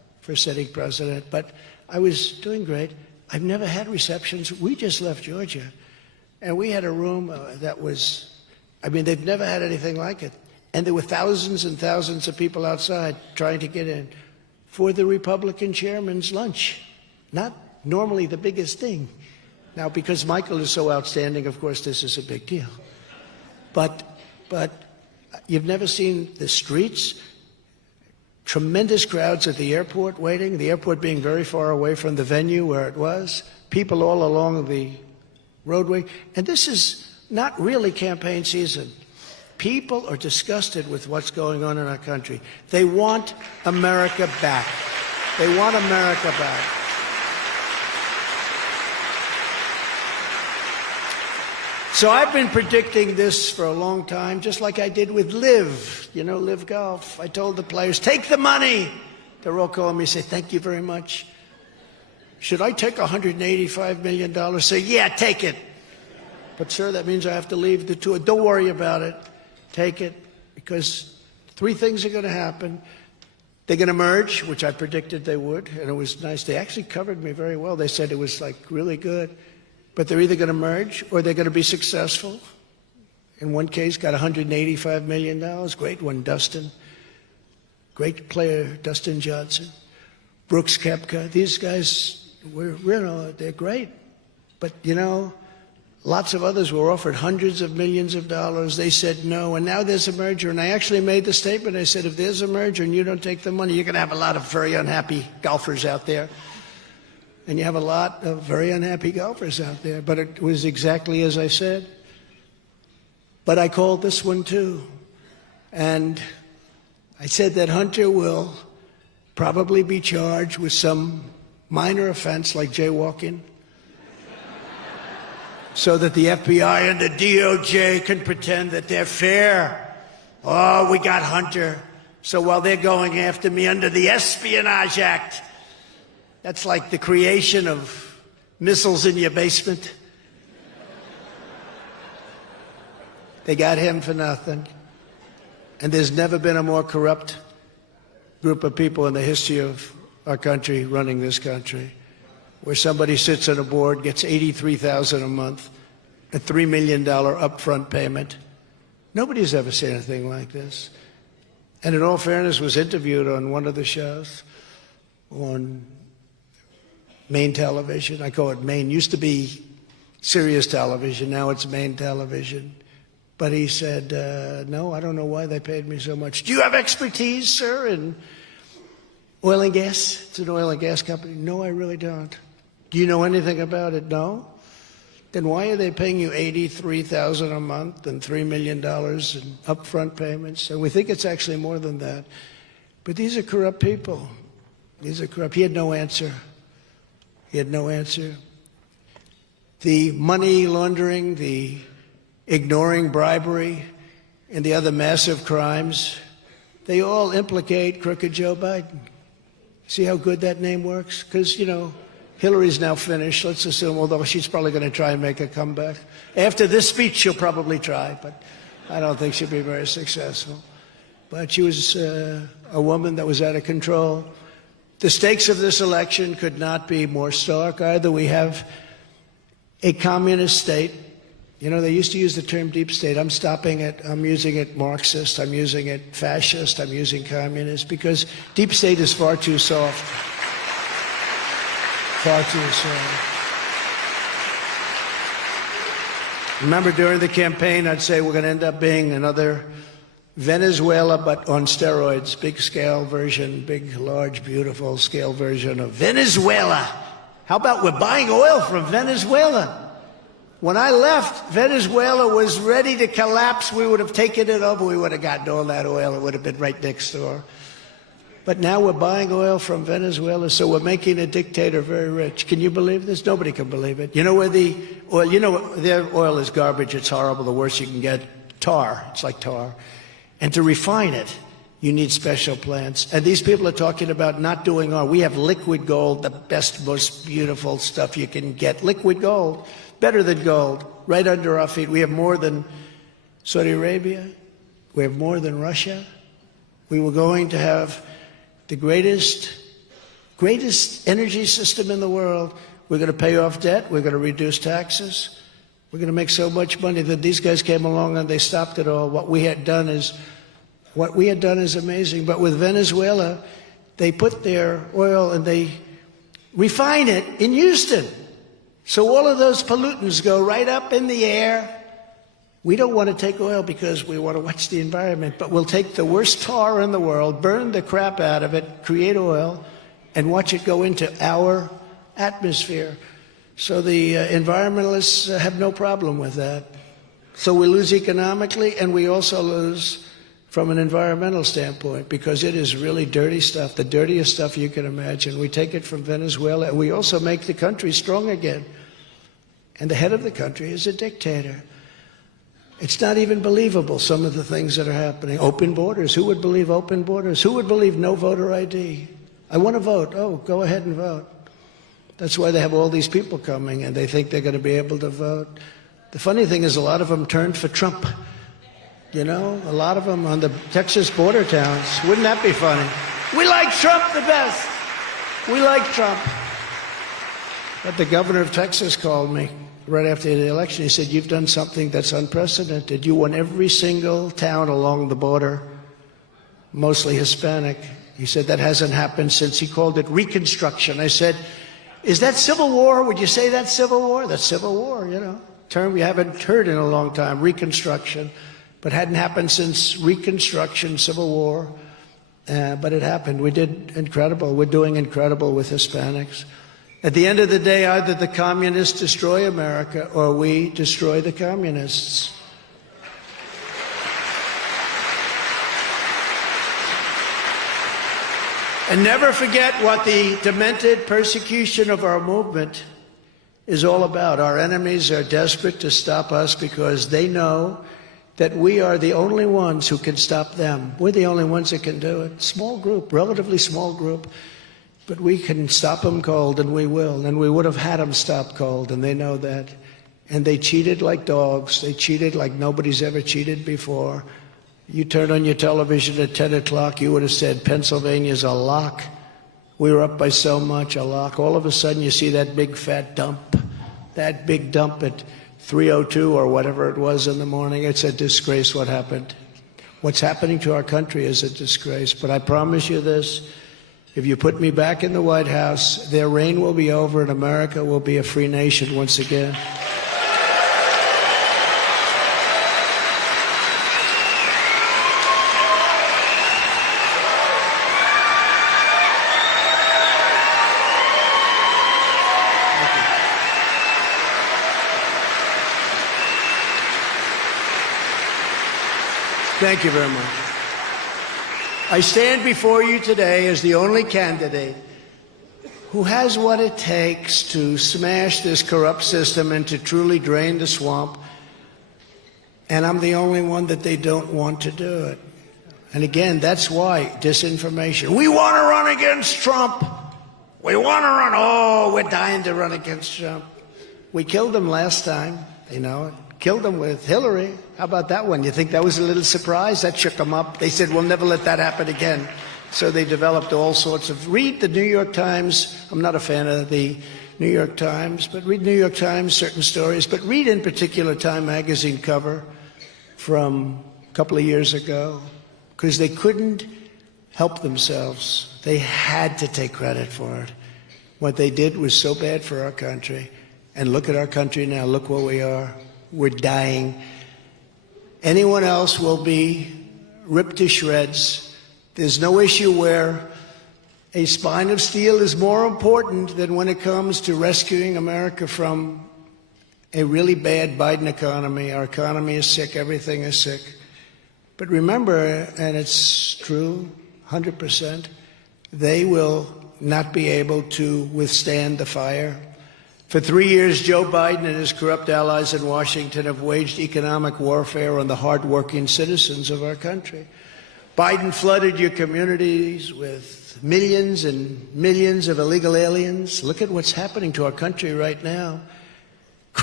for sitting president, but I was doing great. I've never had receptions. We just left Georgia, and we had a room that was, I mean, they've never had anything like it. And there were thousands and thousands of people outside trying to get in for the Republican chairman's lunch. Not normally the biggest thing. Now, because Michael is so outstanding, of course, this is a big deal. But you've never seen the streets, tremendous crowds at the airport waiting, the airport being very far away from the venue where it was, people all along the roadway. And this is not really campaign season. People are disgusted with what's going on in our country. They want America back. They want America back. So I've been predicting this for a long time, just like I did with Live, you know, Live Golf. I told the players, take the money. They're all calling me, say, thank you very much. Should I take $185 million? Say, yeah, take it. But, sir, that means I have to leave the tour. Don't worry about it. Take it, because three things are going to happen. They're going to merge, which I predicted they would, and it was nice. They actually covered me very well. They said it was, like, really good. But they're either going to merge or they're going to be successful. In one case, got $185 million. Great one, Dustin. Great player, Dustin Johnson. Brooks Koepka. These guys, they're great. But, you know, lots of others were offered hundreds of millions of dollars. They said no, and now there's a merger. And I actually made the statement. I said, if there's a merger and you don't take the money, you're going to have a lot of very unhappy golfers out there. And you have a lot of very unhappy golfers out there. But it was exactly as I said. But I called this one too. And I said that Hunter will probably be charged with some minor offense like jaywalking, so that the FBI and the DOJ can pretend that they're fair. Oh, we got Hunter. So while they're going after me under the Espionage Act, that's like the creation of missiles in your basement. They got him for nothing. And there's never been a more corrupt group of people in the history of our country running this country, where somebody sits on a board, gets $83,000 a month, a $3 million upfront payment. Nobody's ever seen anything like this. And in all fairness, was interviewed on one of the shows on Main television. I call it Main. Used to be Sirius television. Now it's Main television. But he said, no, I don't know why they paid me so much. Do you have expertise, sir, in oil and gas? It's an oil and gas company. No, I really don't. Do you know anything about it? No. Then why are they paying you $83,000 a month and $3 million in upfront payments? And we think it's actually more than that. But these are corrupt people. These are corrupt. He had no answer. He had no answer. The money laundering, the ignoring bribery, and the other massive crimes, they all implicate crooked Joe Biden. See how good that name works? Because, you know, Hillary's now finished, let's assume, although she's probably going to try and make a comeback. After this speech, she'll probably try, but I don't think she'll be very successful. But she was a woman that was out of control. The stakes of this election could not be more stark. Either we have a communist state. You know, they used to use the term deep state. I'm stopping it. I'm using it Marxist. I'm using it fascist. I'm using communist, because deep state is far too soft. Far too soft. Remember, during the campaign, I'd say we're going to end up being another Venezuela, but on steroids. Big scale version, big, large, beautiful scale version of Venezuela. How about we're buying oil from Venezuela? When I left, Venezuela was ready to collapse. We would have taken it over. We would have gotten all that oil. It would have been right next door. But now we're buying oil from Venezuela, so we're making a dictator very rich. Can you believe this? Nobody can believe it. You know where the oil, you know, their oil is garbage. It's horrible. The worst you can get, tar. It's like tar. And to refine it, you need special plants. And these people are talking about not doing oil. We have liquid gold, the best, most beautiful stuff you can get. Liquid gold, better than gold, right under our feet. We have more than Saudi Arabia. We have more than Russia. We were going to have the greatest greatest energy system in the world. We're going to pay off debt. We're going to reduce taxes. We're going to make so much money that these guys came along and they stopped it all. What we had done is amazing. But with Venezuela, they put their oil and they refine it in Houston. So all of those pollutants go right up in the air. We don't want to take oil because we want to watch the environment, but we'll take the worst tar in the world, burn the crap out of it, create oil, and watch it go into our atmosphere. So the environmentalists have no problem with that. So we lose economically, and we also lose from an environmental standpoint, because it is really dirty stuff, the dirtiest stuff you can imagine. We take it from Venezuela, and we also make the country strong again. And the head of the country is a dictator. It's not even believable, some of the things that are happening. Open borders. Who would believe open borders? Who would believe no voter ID? I want to vote. Oh, go ahead and vote. That's why they have all these people coming, and they think they're going to be able to vote. The funny thing is, a lot of them turned for Trump. You know, a lot of them on the Texas border towns. Wouldn't that be funny? We like Trump the best. We like Trump. But the governor of Texas called me right after the election. He said, you've done something that's unprecedented. You won every single town along the border, mostly Hispanic. He said, that hasn't happened since, he called it Reconstruction. I said, is that Civil War? Would you say that's Civil War? That's Civil War, you know. Term we haven't heard in a long time, Reconstruction. But hadn't happened since Reconstruction, Civil War. But it happened. We did incredible. We're doing incredible with Hispanics. At the end of the day, either the communists destroy America or we destroy the communists. And never forget what the demented persecution of our movement is all about. Our enemies are desperate to stop us because they know that we are the only ones who can stop them. We're the only ones that can do it. Small group, relatively small group, but we can stop them cold, and we will. And we would have had them stop cold, and they know that. And they cheated like dogs. They cheated like nobody's ever cheated before. You turn on your television at 10 o'clock, you would have said, Pennsylvania's a lock. We were up by so much, a lock. All of a sudden, you see that big fat dump, that big dump at 3:02 or whatever it was in the morning. It's a disgrace what happened. What's happening to our country is a disgrace. But I promise you this, if you put me back in the White House, their reign will be over and America will be a free nation once again. Thank you very much. I stand before you today as the only candidate who has what it takes to smash this corrupt system and to truly drain the swamp. And I'm the only one that they don't want to do it. And again, that's why disinformation. We want to run against Trump. We want to run. Oh, we're dying to run against Trump. We killed him last time. They know it. Killed him with Hillary. How about that one? You think that was a little surprise? That shook them up. They said, we'll never let that happen again. So they developed all sorts of... Read the New York Times. I'm not a fan of the New York Times, but read New York Times, certain stories. But read in particular Time magazine cover from a couple of years ago, because they couldn't help themselves. They had to take credit for it. What they did was so bad for our country. And look at our country now. Look where we are. We're dying. Anyone else will be ripped to shreds. There's no issue where a spine of steel is more important than when it comes to rescuing America from a really bad Biden economy. Our economy is sick. Everything is sick. But remember, and it's true, 100%, they will not be able to withstand the fire. For 3 years, Joe Biden and his corrupt allies in Washington have waged economic warfare on the hardworking citizens of our country. Biden flooded your communities with millions and millions of illegal aliens. Look at what's happening to our country right now.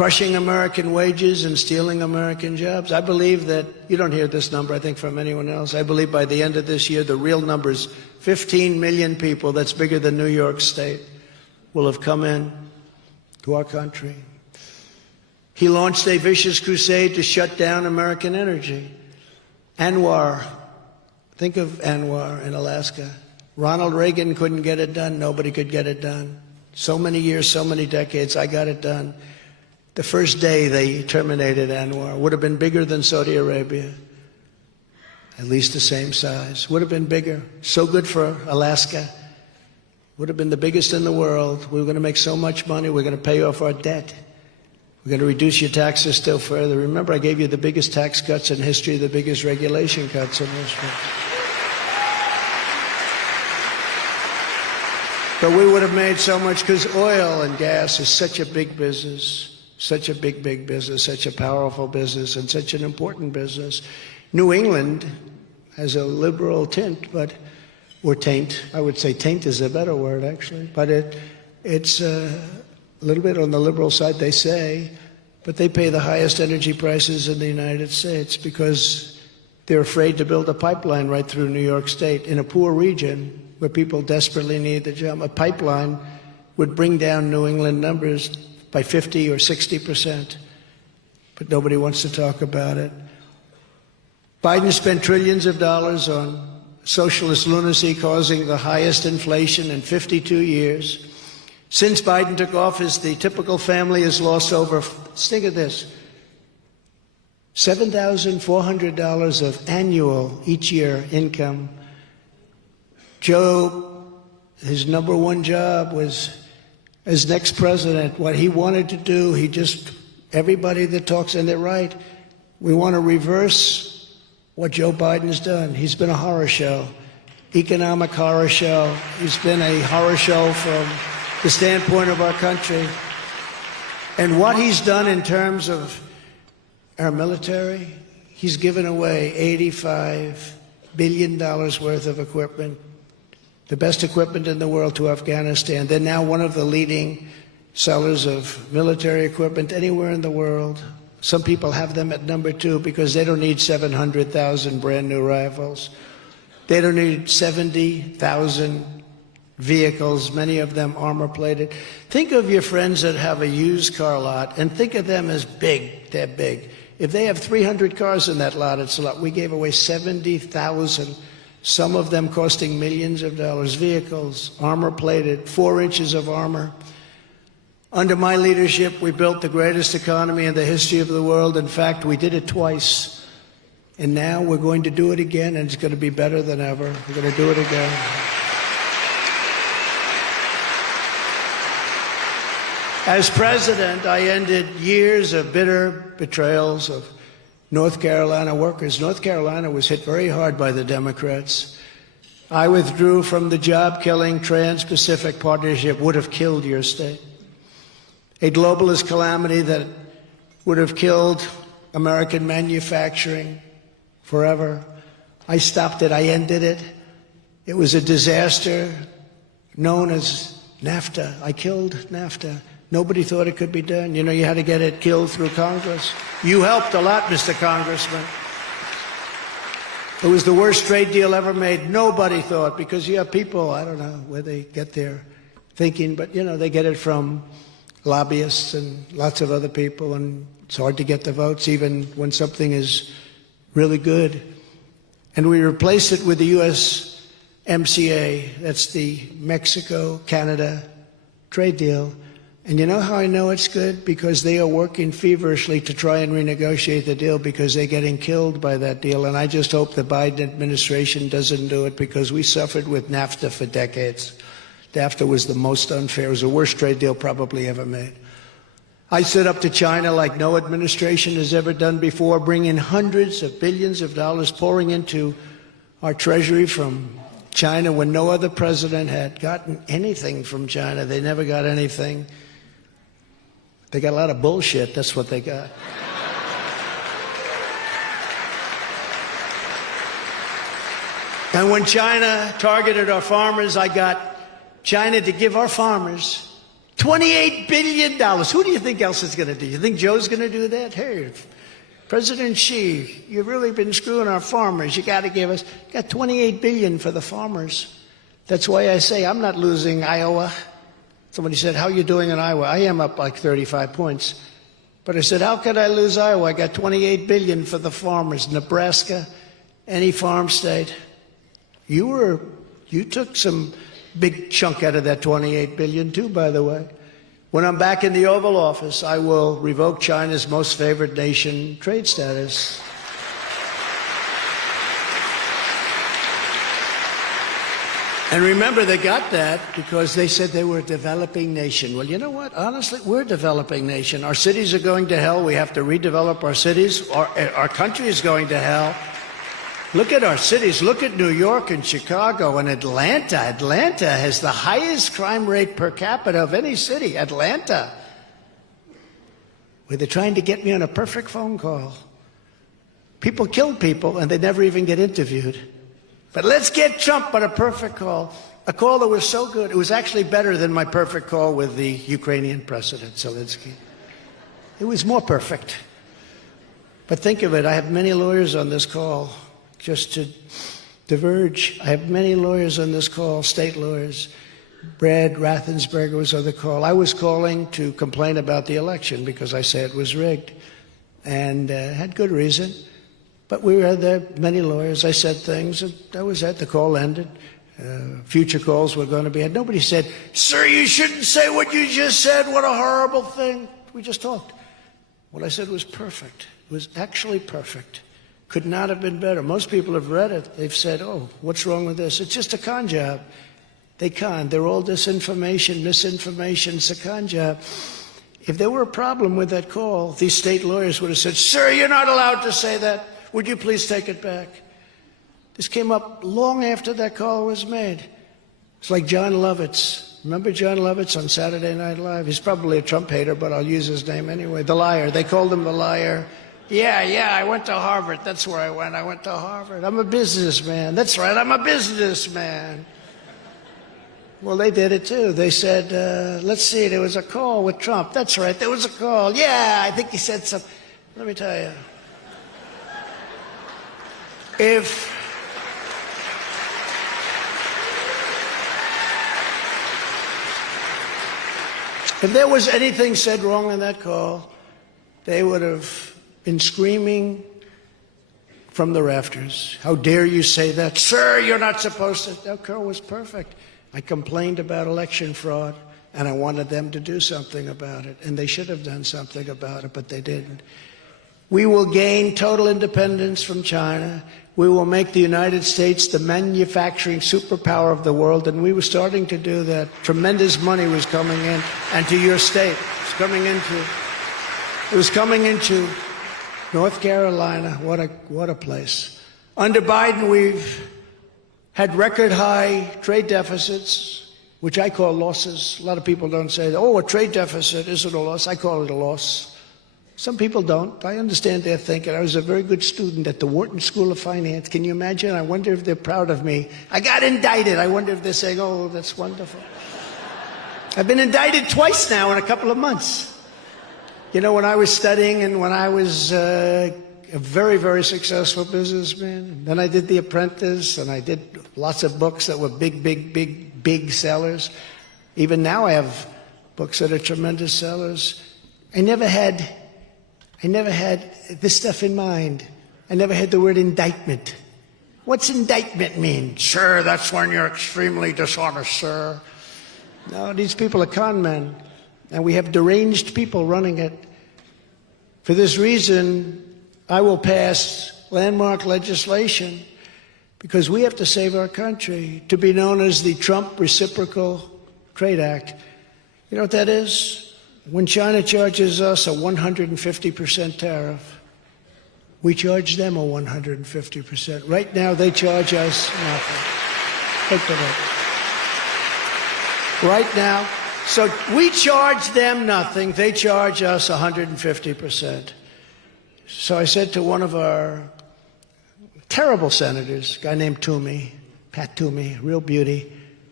crushing American wages and stealing American jobs. I believe that, you don't hear this number, I think, from anyone else. I believe by the end of this year, the real number is 15 million people, that's bigger than New York State, will have come in to our country. He launched a vicious crusade to shut down American energy. Anwar, think of Anwar in Alaska. Ronald Reagan couldn't get it done. Nobody could get it done. So many years, so many decades, I got it done. The first day they terminated Anwar. Would have been bigger than Saudi Arabia. At least the same size. Would have been bigger. So good for Alaska. Would have been the biggest in the world. We were going to make so much money. We're going to pay off our debt. We're going to reduce your taxes still further. Remember, I gave you the biggest tax cuts in history, the biggest regulation cuts in history. But we would have made so much because oil and gas is such a big business, such a big, big business, such a powerful business, and such an important business. New England has a liberal tint, or taint. I would say taint is a better word, actually. But it's a little bit on the liberal side, they say, but they pay the highest energy prices in the United States because they're afraid to build a pipeline right through New York State in a poor region where people desperately need the job. A pipeline would bring down New England numbers by 50 or 60%, but nobody wants to talk about it. Biden spent trillions of dollars on socialist lunacy, causing the highest inflation in 52 years. Since Biden took office, the typical family has lost over, think of this, $7,400 of annual, each year, income. Joe, his number one job was, as next president, what he wanted to do, everybody that talks, and they're right, we want to reverse what Joe Biden's done. He's been a horror show, economic horror show. He's been a horror show from the standpoint of our country. And what he's done in terms of our military, he's given away $85 billion worth of equipment, the best equipment in the world, to Afghanistan. They're now one of the leading sellers of military equipment anywhere in the world. Some people have them at number 2 because they don't need 700,000 brand new rifles. They don't need 70,000 vehicles, many of them armor-plated. Think of your friends that have a used car lot and think of them as big. They're big. If they have 300 cars in that lot, it's a lot. We gave away 70,000, some of them costing millions of dollars, vehicles, armor-plated, 4 inches of armor. Under my leadership, we built the greatest economy in the history of the world. In fact, we did it twice. And now we're going to do it again, and it's going to be better than ever. We're going to do it again. As president, I ended years of bitter betrayals of North Carolina workers. North Carolina was hit very hard by the Democrats. I withdrew from the job-killing Trans-Pacific Partnership, would have killed your state. A globalist calamity that would have killed American manufacturing forever. I stopped it. I ended it. It was a disaster known as NAFTA. I killed NAFTA. Nobody thought it could be done. You know, you had to get it killed through Congress. You helped a lot, Mr. Congressman. It was the worst trade deal ever made. Nobody thought, because you have people, I don't know where they get their thinking, but, you know, they get it from lobbyists and lots of other people, and it's hard to get the votes even when something is really good. And we replaced it with the USMCA. That's the Mexico-Canada trade deal. And you know how I know it's good? Because they are working feverishly to try and renegotiate the deal because they're getting killed by that deal. And I just hope the Biden administration doesn't do it because we suffered with NAFTA for decades. NAFTA was the most unfair. It was the worst trade deal probably ever made. I stood up to China like no administration has ever done before, bringing hundreds of billions of dollars pouring into our treasury from China when no other president had gotten anything from China. They never got anything. They got a lot of bullshit. That's what they got. And when China targeted our farmers, I got China to give our farmers $28 billion. Who do you think else is going to do? You think Joe's going to do that? Hey, President Xi, you've really been screwing our farmers. You got to give us, got $28 billion for the farmers. That's why I say I'm not losing Iowa. Somebody said, how are you doing in Iowa? I am up like 35 points. But I said, how could I lose Iowa? I got $28 billion for the farmers. Nebraska, any farm state. You took some big chunk out of that $28 billion too, by the way. When I'm back in the Oval Office, I will revoke China's most favored nation trade status. And remember, they got that because they said they were a developing nation. Well, you know what? Honestly, we're a developing nation. Our cities are going to hell. We have to redevelop our cities. Our country is going to hell. Look at our cities. Look at New York and Chicago and Atlanta. Atlanta has the highest crime rate per capita of any city. Atlanta. Where they're trying to get me on a perfect phone call. People kill people and they never even get interviewed. But let's get Trump on a perfect call. A call that was so good. It was actually better than my perfect call with the Ukrainian President, Zelensky. It was more perfect. But think of it. I have many lawyers on this call. Just to diverge, I have many lawyers on this call, state lawyers. Brad Raffensperger was on the call. I was calling to complain about the election because I said it was rigged. And had good reason. But we had there many lawyers. I said things, and that was it. The call ended. Future calls were going to be had. Nobody said, sir, you shouldn't say what you just said. What a horrible thing. We just talked. What I said was perfect. It was actually perfect. Could not have been better. Most people have read it. They've said, oh, what's wrong with this? It's just a con job. They con. They're all disinformation, misinformation. It's a con job. If there were a problem with that call, these state lawyers would have said, sir, you're not allowed to say that. Would you please take it back? This came up long after that call was made. It's like John Lovitz. Remember John Lovitz on Saturday Night Live? He's probably a Trump hater, but I'll use his name anyway. The liar. They called him the liar. Yeah, I went to Harvard. That's where I went. I went to Harvard. I'm a businessman. That's right, I'm a businessman. Well, they did it too. They said, let's see, there was a call with Trump. That's right, there was a call. Yeah, I think he said something. Let me tell you. If there was anything said wrong in that call, they would have been screaming from the rafters. How dare you say that? Sir, you're not supposed to. That call was perfect. I complained about election fraud, and I wanted them to do something about it. And they should have done something about it, but they didn't. We will gain total independence from China. We will make the United States the manufacturing superpower of the world, and we were starting to do that. Tremendous money was coming in, and to your state. It was coming into North Carolina. What a place. Under Biden, we've had record high trade deficits, which I call losses. A lot of people don't say, oh, a trade deficit isn't a loss. I call it a loss. Some people don't. I understand their thinking. I was a very good student at the Wharton School of Finance. Can you imagine? I wonder if they're proud of me. I got indicted. I wonder if they're saying, oh, that's wonderful. I've been indicted twice now in a couple of months. You know, when I was studying and when I was a very, very successful businessman, and then I did The Apprentice, and I did lots of books that were big sellers. Even now I have books that are tremendous sellers. I never had this stuff in mind. I never had the word indictment. What's indictment mean? Sir, that's when you're extremely dishonest, sir. No, these people are con men, and we have deranged people running it. For this reason, I will pass landmark legislation because we have to save our country, to be known as the Trump Reciprocal Trade Act. You know what that is? When China charges us a 150% tariff, we charge them a 150%. Right now, they charge us nothing. Think of it. Right now, so we charge them nothing. They charge us 150%. So I said to one of our terrible senators, a guy named Toomey, Pat Toomey, real beauty,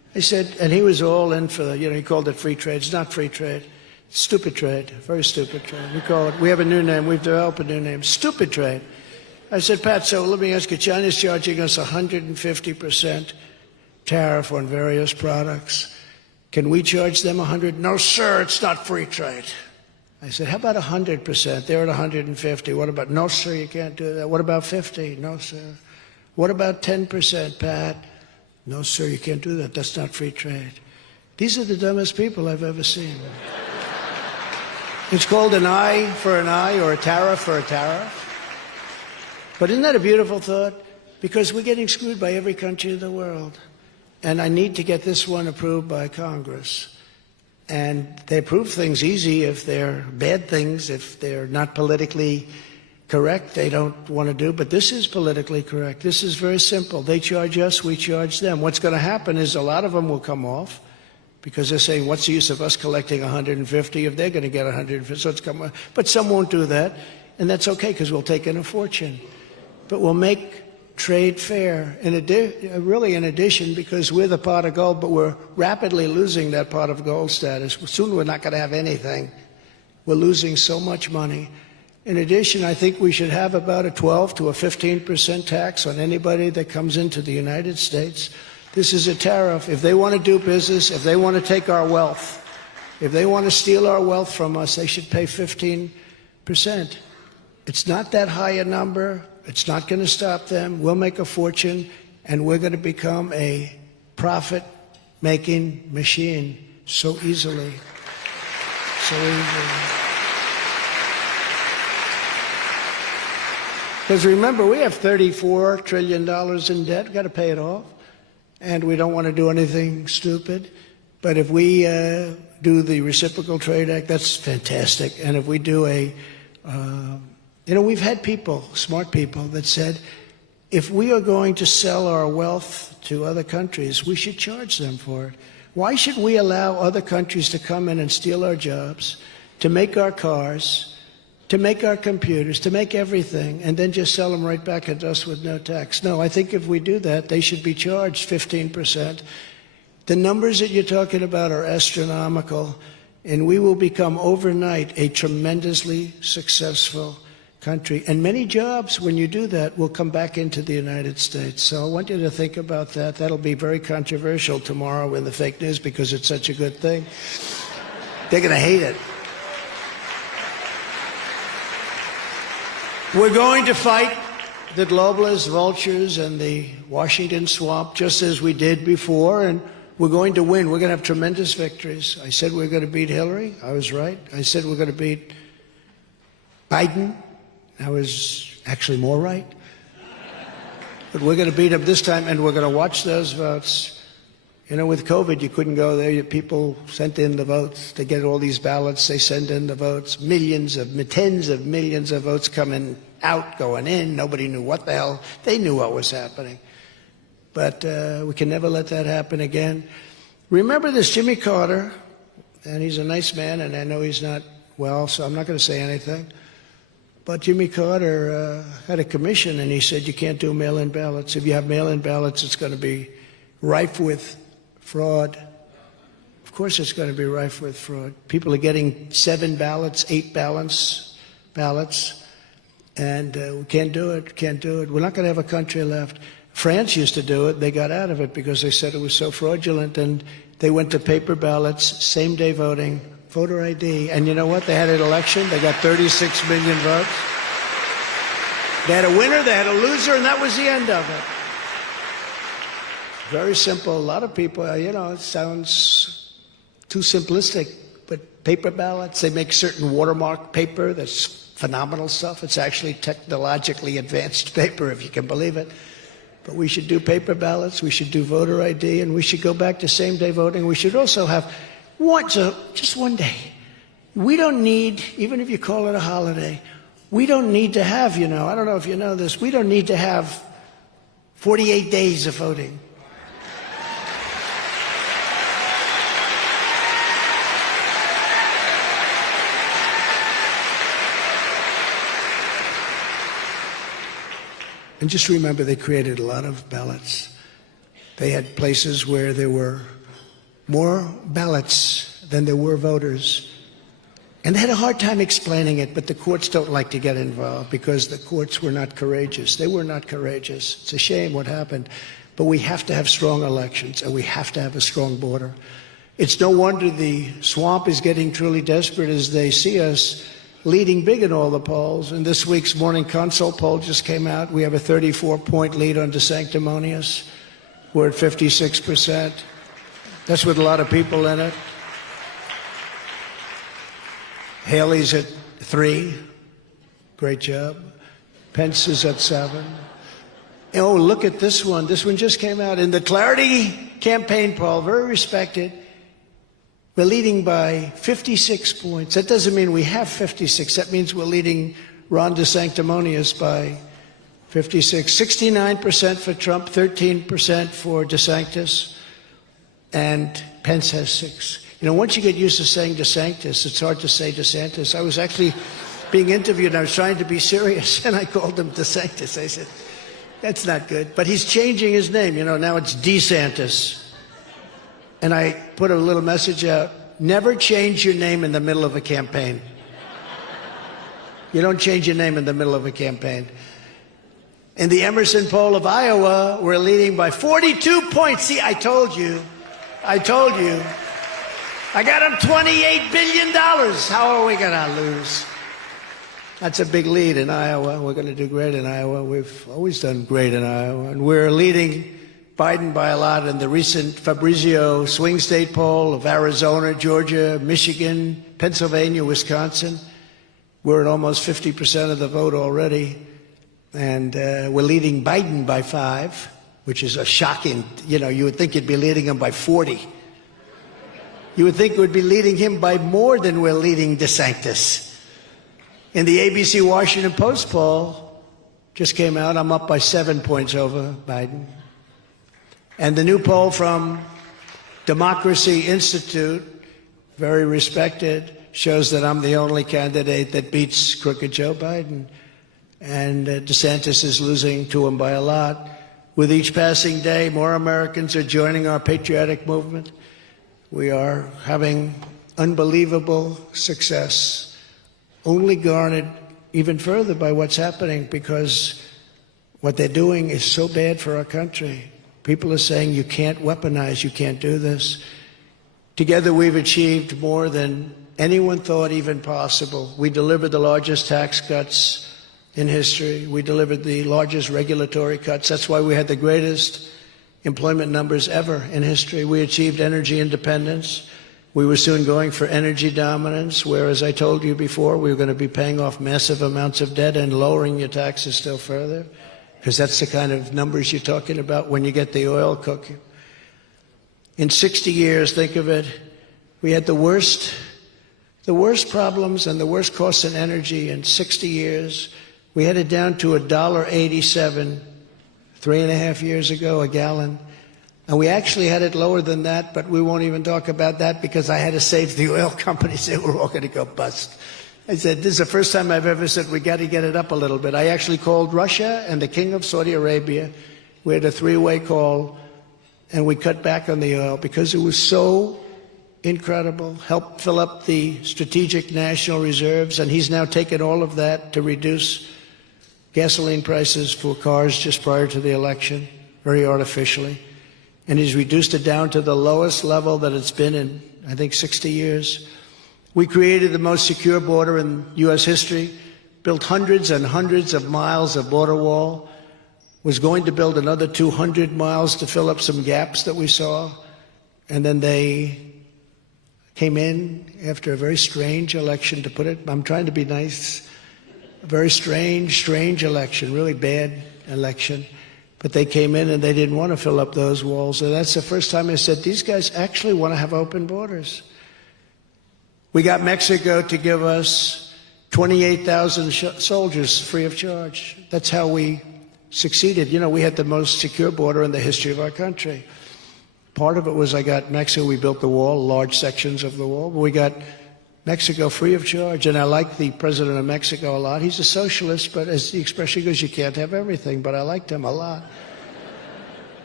I said, and he was all in for the, he called it free trade. It's not free trade. Stupid trade, very stupid trade. We have a new name. We've developed a new name, stupid trade. I said, Pat, so let me ask you, China's charging us 150% tariff on various products. Can we charge them 100? No, sir, it's not free trade. I said, how about 100%? They're at 150. What about, no, sir, you can't do that. What about 50? No, sir. What about 10%, Pat? No, sir, you can't do that. That's not free trade. These are the dumbest people I've ever seen. It's called an eye for an eye or a tariff for a tariff. But isn't that a beautiful thought? Because we're getting screwed by every country in the world. And I need to get this one approved by Congress. And they approve things easy if they're bad things, if they're not politically correct, they don't want to do. But this is politically correct. This is very simple. They charge us, we charge them. What's going to happen is a lot of them will come off because they're saying, what's the use of us collecting 150 if they're going to get 150? So it's come off. But some won't do that, and that's okay because we'll take in a fortune. But we'll make trade fair, really in addition, because we're the pot of gold, but we're rapidly losing that pot of gold status. Soon we're not going to have anything. We're losing so much money. In addition, I think we should have about a 12 to a 15% tax on anybody that comes into the United States. This is a tariff. If they want to do business, if they want to take our wealth, if they want to steal our wealth from us, they should pay 15%. It's not that high a number. It's not going to stop them. We'll make a fortune, and we're going to become a profit-making machine so easily. So easily. Because remember, we have $34 trillion in debt. We've got to pay it off. And we don't want to do anything stupid. But if we do the Reciprocal Trade Act, that's fantastic. And if we do we've had people, smart people, that said, if we are going to sell our wealth to other countries, we should charge them for it. Why should we allow other countries to come in and steal our jobs, to make our cars, to make our computers, to make everything, and then just sell them right back at us with no tax? No, I think if we do that, they should be charged 15%. The numbers that you're talking about are astronomical, and we will become overnight a tremendously successful country. And many jobs, when you do that, will come back into the United States. So I want you to think about that. That'll be very controversial tomorrow in the fake news because it's such a good thing. They're going to hate it. We're going to fight the globalists, vultures, and the Washington swamp just as we did before, and we're going to win. We're going to have tremendous victories. I said we're going to beat Hillary. I was right. I said we're going to beat Biden. I was actually more right. But we're going to beat him this time, and we're going to watch those votes. With COVID, you couldn't go there. People sent in the votes. They get all these ballots. They send in the votes. Tens of millions of votes coming out, going in. Nobody knew what the hell. They knew what was happening. But we can never let that happen again. Remember this Jimmy Carter, and he's a nice man, and I know he's not well, so I'm not going to say anything. But Jimmy Carter had a commission, and he said you can't do mail-in ballots. If you have mail-in ballots, it's going to be rife with fraud. Of course it's going to be rife with fraud. People are getting 7 ballots, 8 ballots, and we can't do it, can't do it. We're not going to have a country left. France used to do it. They got out of it because they said it was so fraudulent, and they went to paper ballots, same-day voting, voter ID. And you know what? They had an election. They got 36 million votes. They had a winner, they had a loser, and that was the end of it. Very simple. A lot of people, it sounds too simplistic, but paper ballots, they make certain watermark paper that's phenomenal stuff. It's actually technologically advanced paper, if you can believe it. But we should do paper ballots, we should do voter ID, and we should go back to same-day voting. We should also have just one day. We don't need, even if you call it a holiday, we don't need to have, I don't know if you know this, we don't need to have 48 days of voting. And just remember, they created a lot of ballots. They had places where there were more ballots than there were voters. And they had a hard time explaining it, but the courts don't like to get involved because the courts were not courageous. They were not courageous. It's a shame what happened. But we have to have strong elections, and we have to have a strong border. It's no wonder the swamp is getting truly desperate as they see us leading big in all the polls. And this week's Morning Consult poll just came out. We have a 34-point lead on DeSanctimonious. We're at 56%. That's with a lot of people in it. Haley's at 3. Great job. Pence is at 7. Oh, look at this one. This one just came out. In the Clarity campaign poll, very respected, we're leading by 56 points. That doesn't mean we have 56. That means we're leading Ron DeSanctimonious by 56. 69% for Trump, 13% for DeSantis, and Pence has 6. You know, once you get used to saying DeSantis, it's hard to say DeSantis. I was actually being interviewed, and I was trying to be serious, and I called him DeSantis. I said, that's not good. But he's changing his name. You know, now it's Desantis. And I put a little message out, never change your name in the middle of a campaign. You don't change your name in the middle of a campaign. In the Emerson poll of Iowa, we're leading by 42 points. See, I told you. I told you. I got him $28 billion. How are we going to lose? That's a big lead in Iowa. We're going to do great in Iowa. We've always done great in Iowa. And we're leading Biden by a lot in the recent Fabrizio swing state poll of Arizona, Georgia, Michigan, Pennsylvania, Wisconsin. We're at almost 50% of the vote already. And we're leading Biden by 5, which is a shocking, you know, you would think you'd be leading him by 40. You would think we'd be leading him by more than we're leading DeSantis. In the ABC Washington Post poll, just came out, I'm up by 7 points over Biden. And the new poll from Democracy Institute, very respected, shows that I'm the only candidate that beats crooked Joe Biden. And DeSantis is losing to him by a lot. With each passing day, more Americans are joining our patriotic movement. We are having unbelievable success, only garnered even further by what's happening, because what they're doing is so bad for our country. People are saying you can't weaponize, you can't do this. Together we've achieved more than anyone thought even possible. We delivered the largest tax cuts in history. We delivered the largest regulatory cuts. That's why we had the greatest employment numbers ever in history. We achieved energy independence. We were soon going for energy dominance, where, as I told you before, we were going to be paying off massive amounts of debt and lowering your taxes still further, because that's the kind of numbers you're talking about when you get the oil cooking. In 60 years, think of it, we had the worst problems and the worst costs in energy in 60 years. We had it down to $1.87 3.5 years ago, a gallon. And we actually had it lower than that, but we won't even talk about that because I had to save the oil companies. They were all going to go bust. I said, this is the first time I've ever said we got to get it up a little bit. I actually called Russia and the King of Saudi Arabia. We had a 3-way call, and we cut back on the oil because it was so incredible. Helped fill up the strategic national reserves, and he's now taken all of that to reduce gasoline prices for cars just prior to the election, very artificially. And he's reduced it down to the lowest level that it's been in, I think, 60 years. We created the most secure border in U.S. history, built hundreds and hundreds of miles of border wall, was going to build another 200 miles to fill up some gaps that we saw. And then they came in after a very strange election, to put it, I'm trying to be nice, a very strange election, really bad election. But they came in and they didn't want to fill up those walls. And that's the first time I said, these guys actually want to have open borders. We got Mexico to give us 28,000 soldiers free of charge. That's how we succeeded. You know, we had the most secure border in the history of our country. Part of it was I got Mexico, we built the wall, large sections of the wall, but we got Mexico free of charge. And I like the president of Mexico a lot. He's a socialist, but as the expression goes, you can't have everything, but I liked him a lot.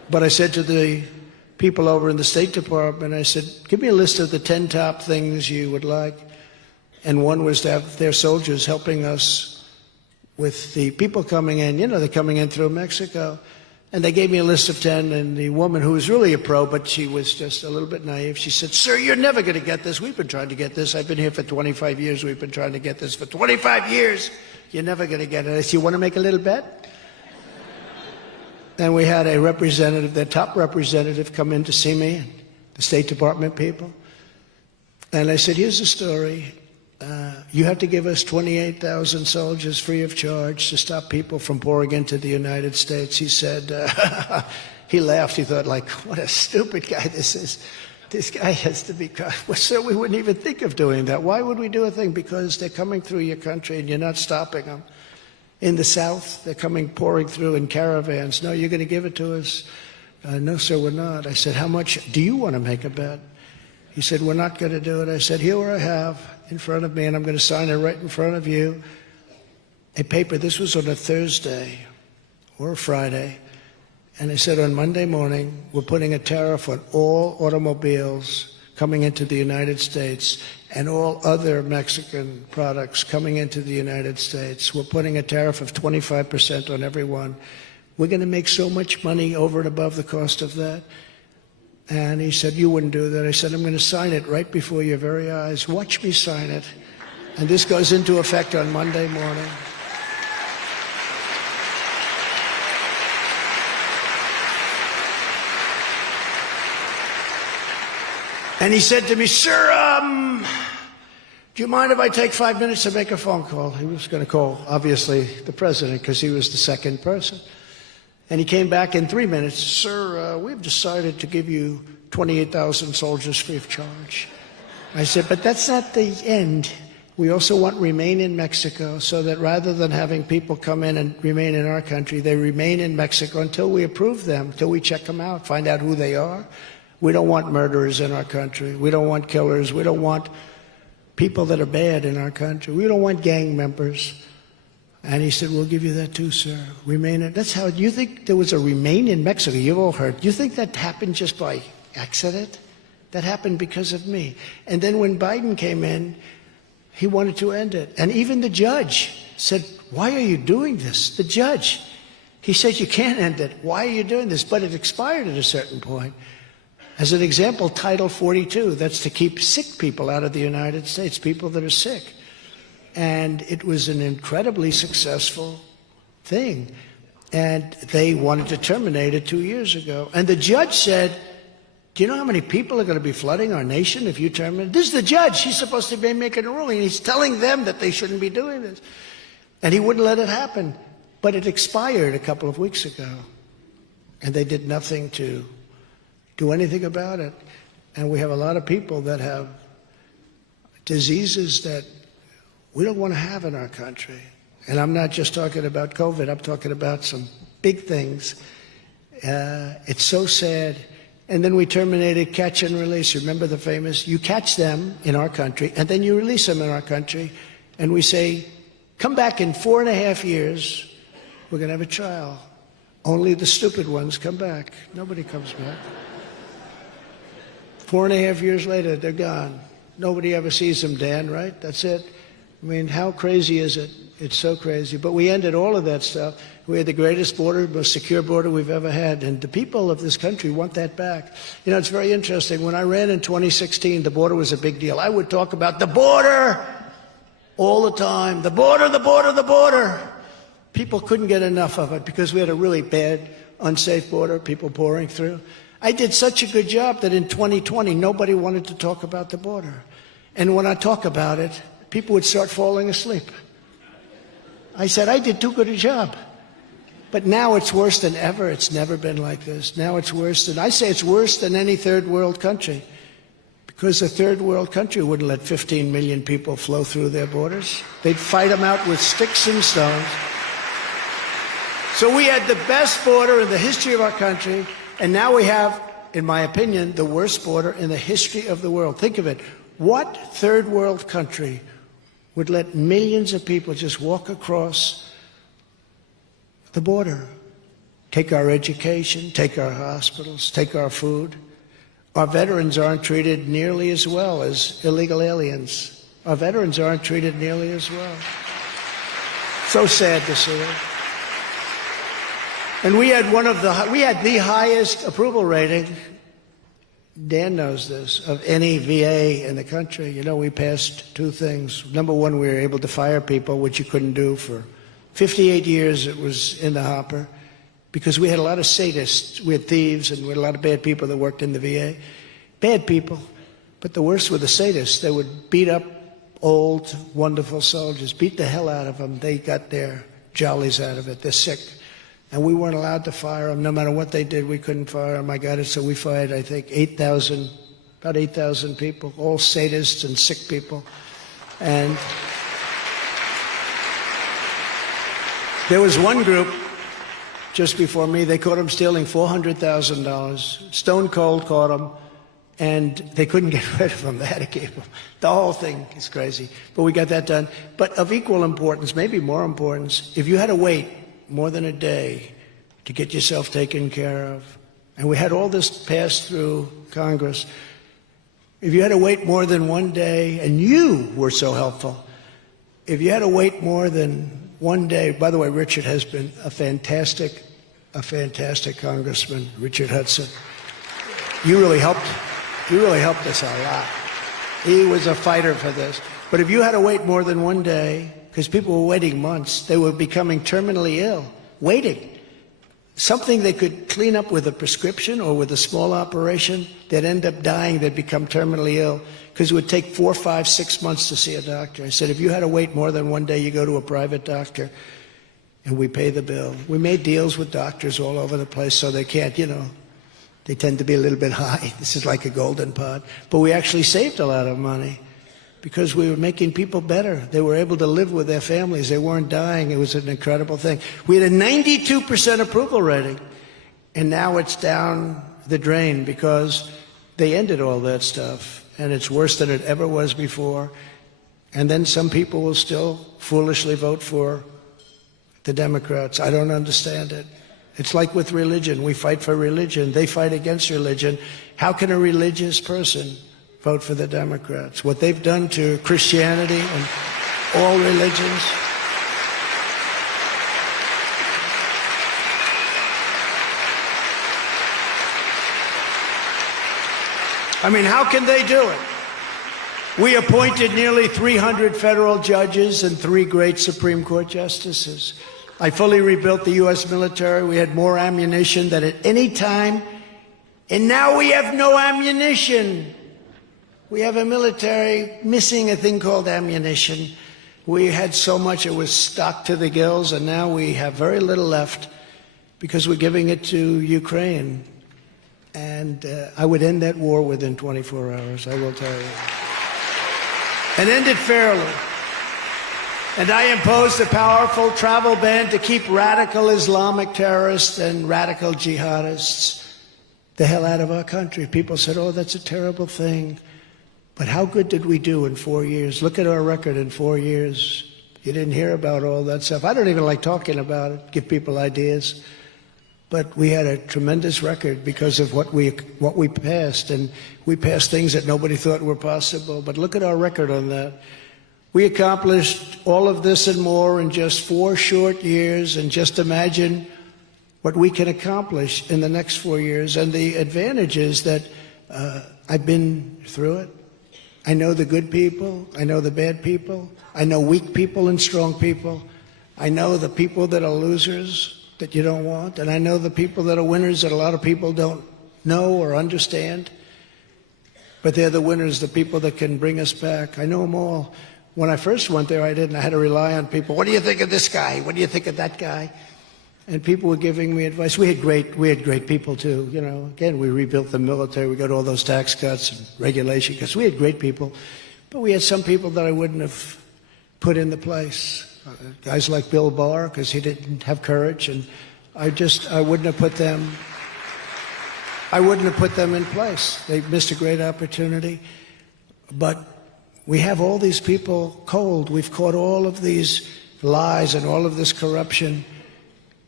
But I said to the people over in the State Department, I said, give me a list of the 10 top things you would like. And one was to have their soldiers helping us with the people coming in. You know, they're coming in through Mexico. And they gave me a list of 10, and the woman, who was really a pro, but she was just a little bit naive, she said, sir, you're never going to get this. We've been trying to get this. I've been here for 25 years. We've been trying to get this for 25 years. You're never going to get it. I said, you want to make a little bet? And we had a representative, their top representative, come in to see me, the State Department people. And I said, here's the story. You have to give us 28,000 soldiers free of charge to stop people from pouring into the United States. He said, he laughed. He thought, like, what a stupid guy this is. This guy has to be, well, sir, we wouldn't even think of doing that. Why would we do a thing? Because they're coming through your country and you're not stopping them. In the South, they're pouring through in caravans. No, you're going to give it to us? No, sir, we're not. I said, how much do you want to make a bet? He said, we're not going to do it. I said, here I have in front of me, and I'm going to sign it right in front of you, a paper. This was on a Thursday or a Friday. And I said, on Monday morning, we're putting a tariff on all automobiles coming into the United States and all other Mexican products coming into the United States. We're putting a tariff of 25% on every one. We're going to make so much money over and above the cost of that. And he said, you wouldn't do that. I said, I'm going to sign it right before your very eyes. Watch me sign it. And this goes into effect on Monday morning. And he said to me, sir, do you mind if I take 5 minutes to make a phone call? He was going to call, obviously, the president, because he was the second person. And he came back in 3 minutes. Sir, we've decided to give you 28,000 soldiers free of charge. I said, but that's not the end. We also want remain in Mexico, so that rather than having people come in and remain in our country, they remain in Mexico until we approve them, until we check them out, find out who they are. We don't want murderers in our country. We don't want killers. We don't want people that are bad in our country. We don't want gang members. And he said, we'll give you that too, sir. Remain in. That's how, you think there was a remain in Mexico? You've all heard. You think that happened just by accident? That happened because of me. And then when Biden came in, he wanted to end it. And even the judge said, why are you doing this? The judge. He said, you can't end it. Why are you doing this? But it expired at a certain point. As an example, Title 42, that's to keep sick people out of the United States, people that are sick. And it was an incredibly successful thing. And they wanted to terminate it 2 years ago. And the judge said, do you know how many people are going to be flooding our nation if you terminate? This is the judge. He's supposed to be making a ruling. He's telling them that they shouldn't be doing this. And he wouldn't let it happen. But it expired a couple of weeks ago. And they did nothing to do anything about it. And we have a lot of people that have diseases that we don't want to have in our country. And I'm not just talking about COVID. I'm talking about some big things. It's so sad. And then we terminated catch and release. Remember the famous, you catch them in our country, and then you release them in our country. And we say, come back in 4.5 years. We're going to have a trial. Only the stupid ones come back. Nobody comes back. 4.5 years later, they're gone. Nobody ever sees them, Dan, right? That's it. I mean, how crazy is it? It's so crazy. But we ended all of that stuff. We had the greatest border, most secure border we've ever had. And the people of this country want that back. You know, it's very interesting. When I ran in 2016, the border was a big deal. I would talk about the border all the time. The border, the border, the border. People couldn't get enough of it because we had a really bad, unsafe border, people pouring through. I did such a good job that in 2020, nobody wanted to talk about the border. And when I talk about it, people would start falling asleep. I said, I did too good a job. But now it's worse than ever. It's never been like this. Now it's worse than, I say it's worse than any third world country. Because a third world country wouldn't let 15 million people flow through their borders. They'd fight them out with sticks and stones. So we had the best border in the history of our country. And now we have, in my opinion, the worst border in the history of the world. Think of it. What third world country would let millions of people just walk across the border take our education, take our hospitals, take our food. Our veterans aren't treated nearly as well as illegal aliens. Our veterans aren't treated nearly as well. So sad to see it. And we had the highest approval rating, Dan knows this, of any VA in the country. You know, we passed two things. Number one, we were able to fire people, which you couldn't do for 58 years. It was in the hopper because we had a lot of sadists. We had thieves and we had a lot of bad people that worked in the VA. Bad people. But the worst were the sadists. They would beat up old, wonderful soldiers, beat the hell out of them. They got their jollies out of it. They're sick. And we weren't allowed to fire them. No matter what they did, we couldn't fire them. I got it. So we fired, I think, about 8,000 people, all sadists and sick people. And there was one group just before me. They caught them stealing $400,000. Stone Cold caught them. And they couldn't get rid of them. They had to keep them. The whole thing is crazy. But we got that done. But of equal importance, maybe more importance, if you had to wait more than a day to get yourself taken care of, and we had all this passed through Congress, if you had to wait more than one day, and you were so helpful, if you had to wait more than one day, by the way, Richard has been a fantastic congressman, Richard Hudson. You really helped us a lot. He was a fighter for this. But if you had to wait more than one day, because people were waiting months, they were becoming terminally ill, waiting. Something they could clean up with a prescription or with a small operation, they'd end up dying, they'd become terminally ill, because it would take 4, 5, 6 months to see a doctor. I said, if you had to wait more than one day, you go to a private doctor, and we pay the bill. We made deals with doctors all over the place so they can't, they tend to be a little bit high. This is like a golden pot. But we actually saved a lot of money because we were making people better. They were able to live with their families. They weren't dying. It was an incredible thing. We had a 92% approval rating, and now it's down the drain because they ended all that stuff, and it's worse than it ever was before. And then some people will still foolishly vote for the Democrats. I don't understand it. It's like with religion. We fight for religion. They fight against religion. How can a religious person vote for the Democrats? What they've done to Christianity and all religions. I mean, how can they do it? We appointed nearly 300 federal judges and 3 great Supreme Court justices. I fully rebuilt the U.S. military. We had more ammunition than at any time. And now we have no ammunition. We have a military missing a thing called ammunition. We had so much it was stocked to the gills, and now we have very little left because we're giving it to Ukraine. And I would end that war within 24 hours, I will tell you. And end it fairly. And I imposed a powerful travel ban to keep radical Islamic terrorists and radical jihadists the hell out of our country. People said, oh, that's a terrible thing. But how good did we do in 4 years? Look at our record in 4 years. You didn't hear about all that stuff. I don't even like talking about it, give people ideas. But we had a tremendous record because of what we passed. And we passed things that nobody thought were possible. But look at our record on that. We accomplished all of this and more in just 4 short years, and just imagine what we can accomplish in the next 4 years. And the advantage is that I've been through it. I know the good people. I know the bad people. I know weak people and strong people. I know the people that are losers that you don't want, and I know the people that are winners that a lot of people don't know or understand. But they're the winners, the people that can bring us back. I know them all. When I first went there, I didn't. I had to rely on people. What do you think of this guy? What do you think of that guy? And people were giving me advice. We had great people too. Again, we rebuilt the military. We got all those tax cuts and regulation because we had great people. But we had some people that I wouldn't have put into place. Guys like Bill Barr, because he didn't have courage, and I wouldn't have put them. I wouldn't have put them in place. They missed a great opportunity. But we have all these people cold. We've caught all of these lies and all of this corruption.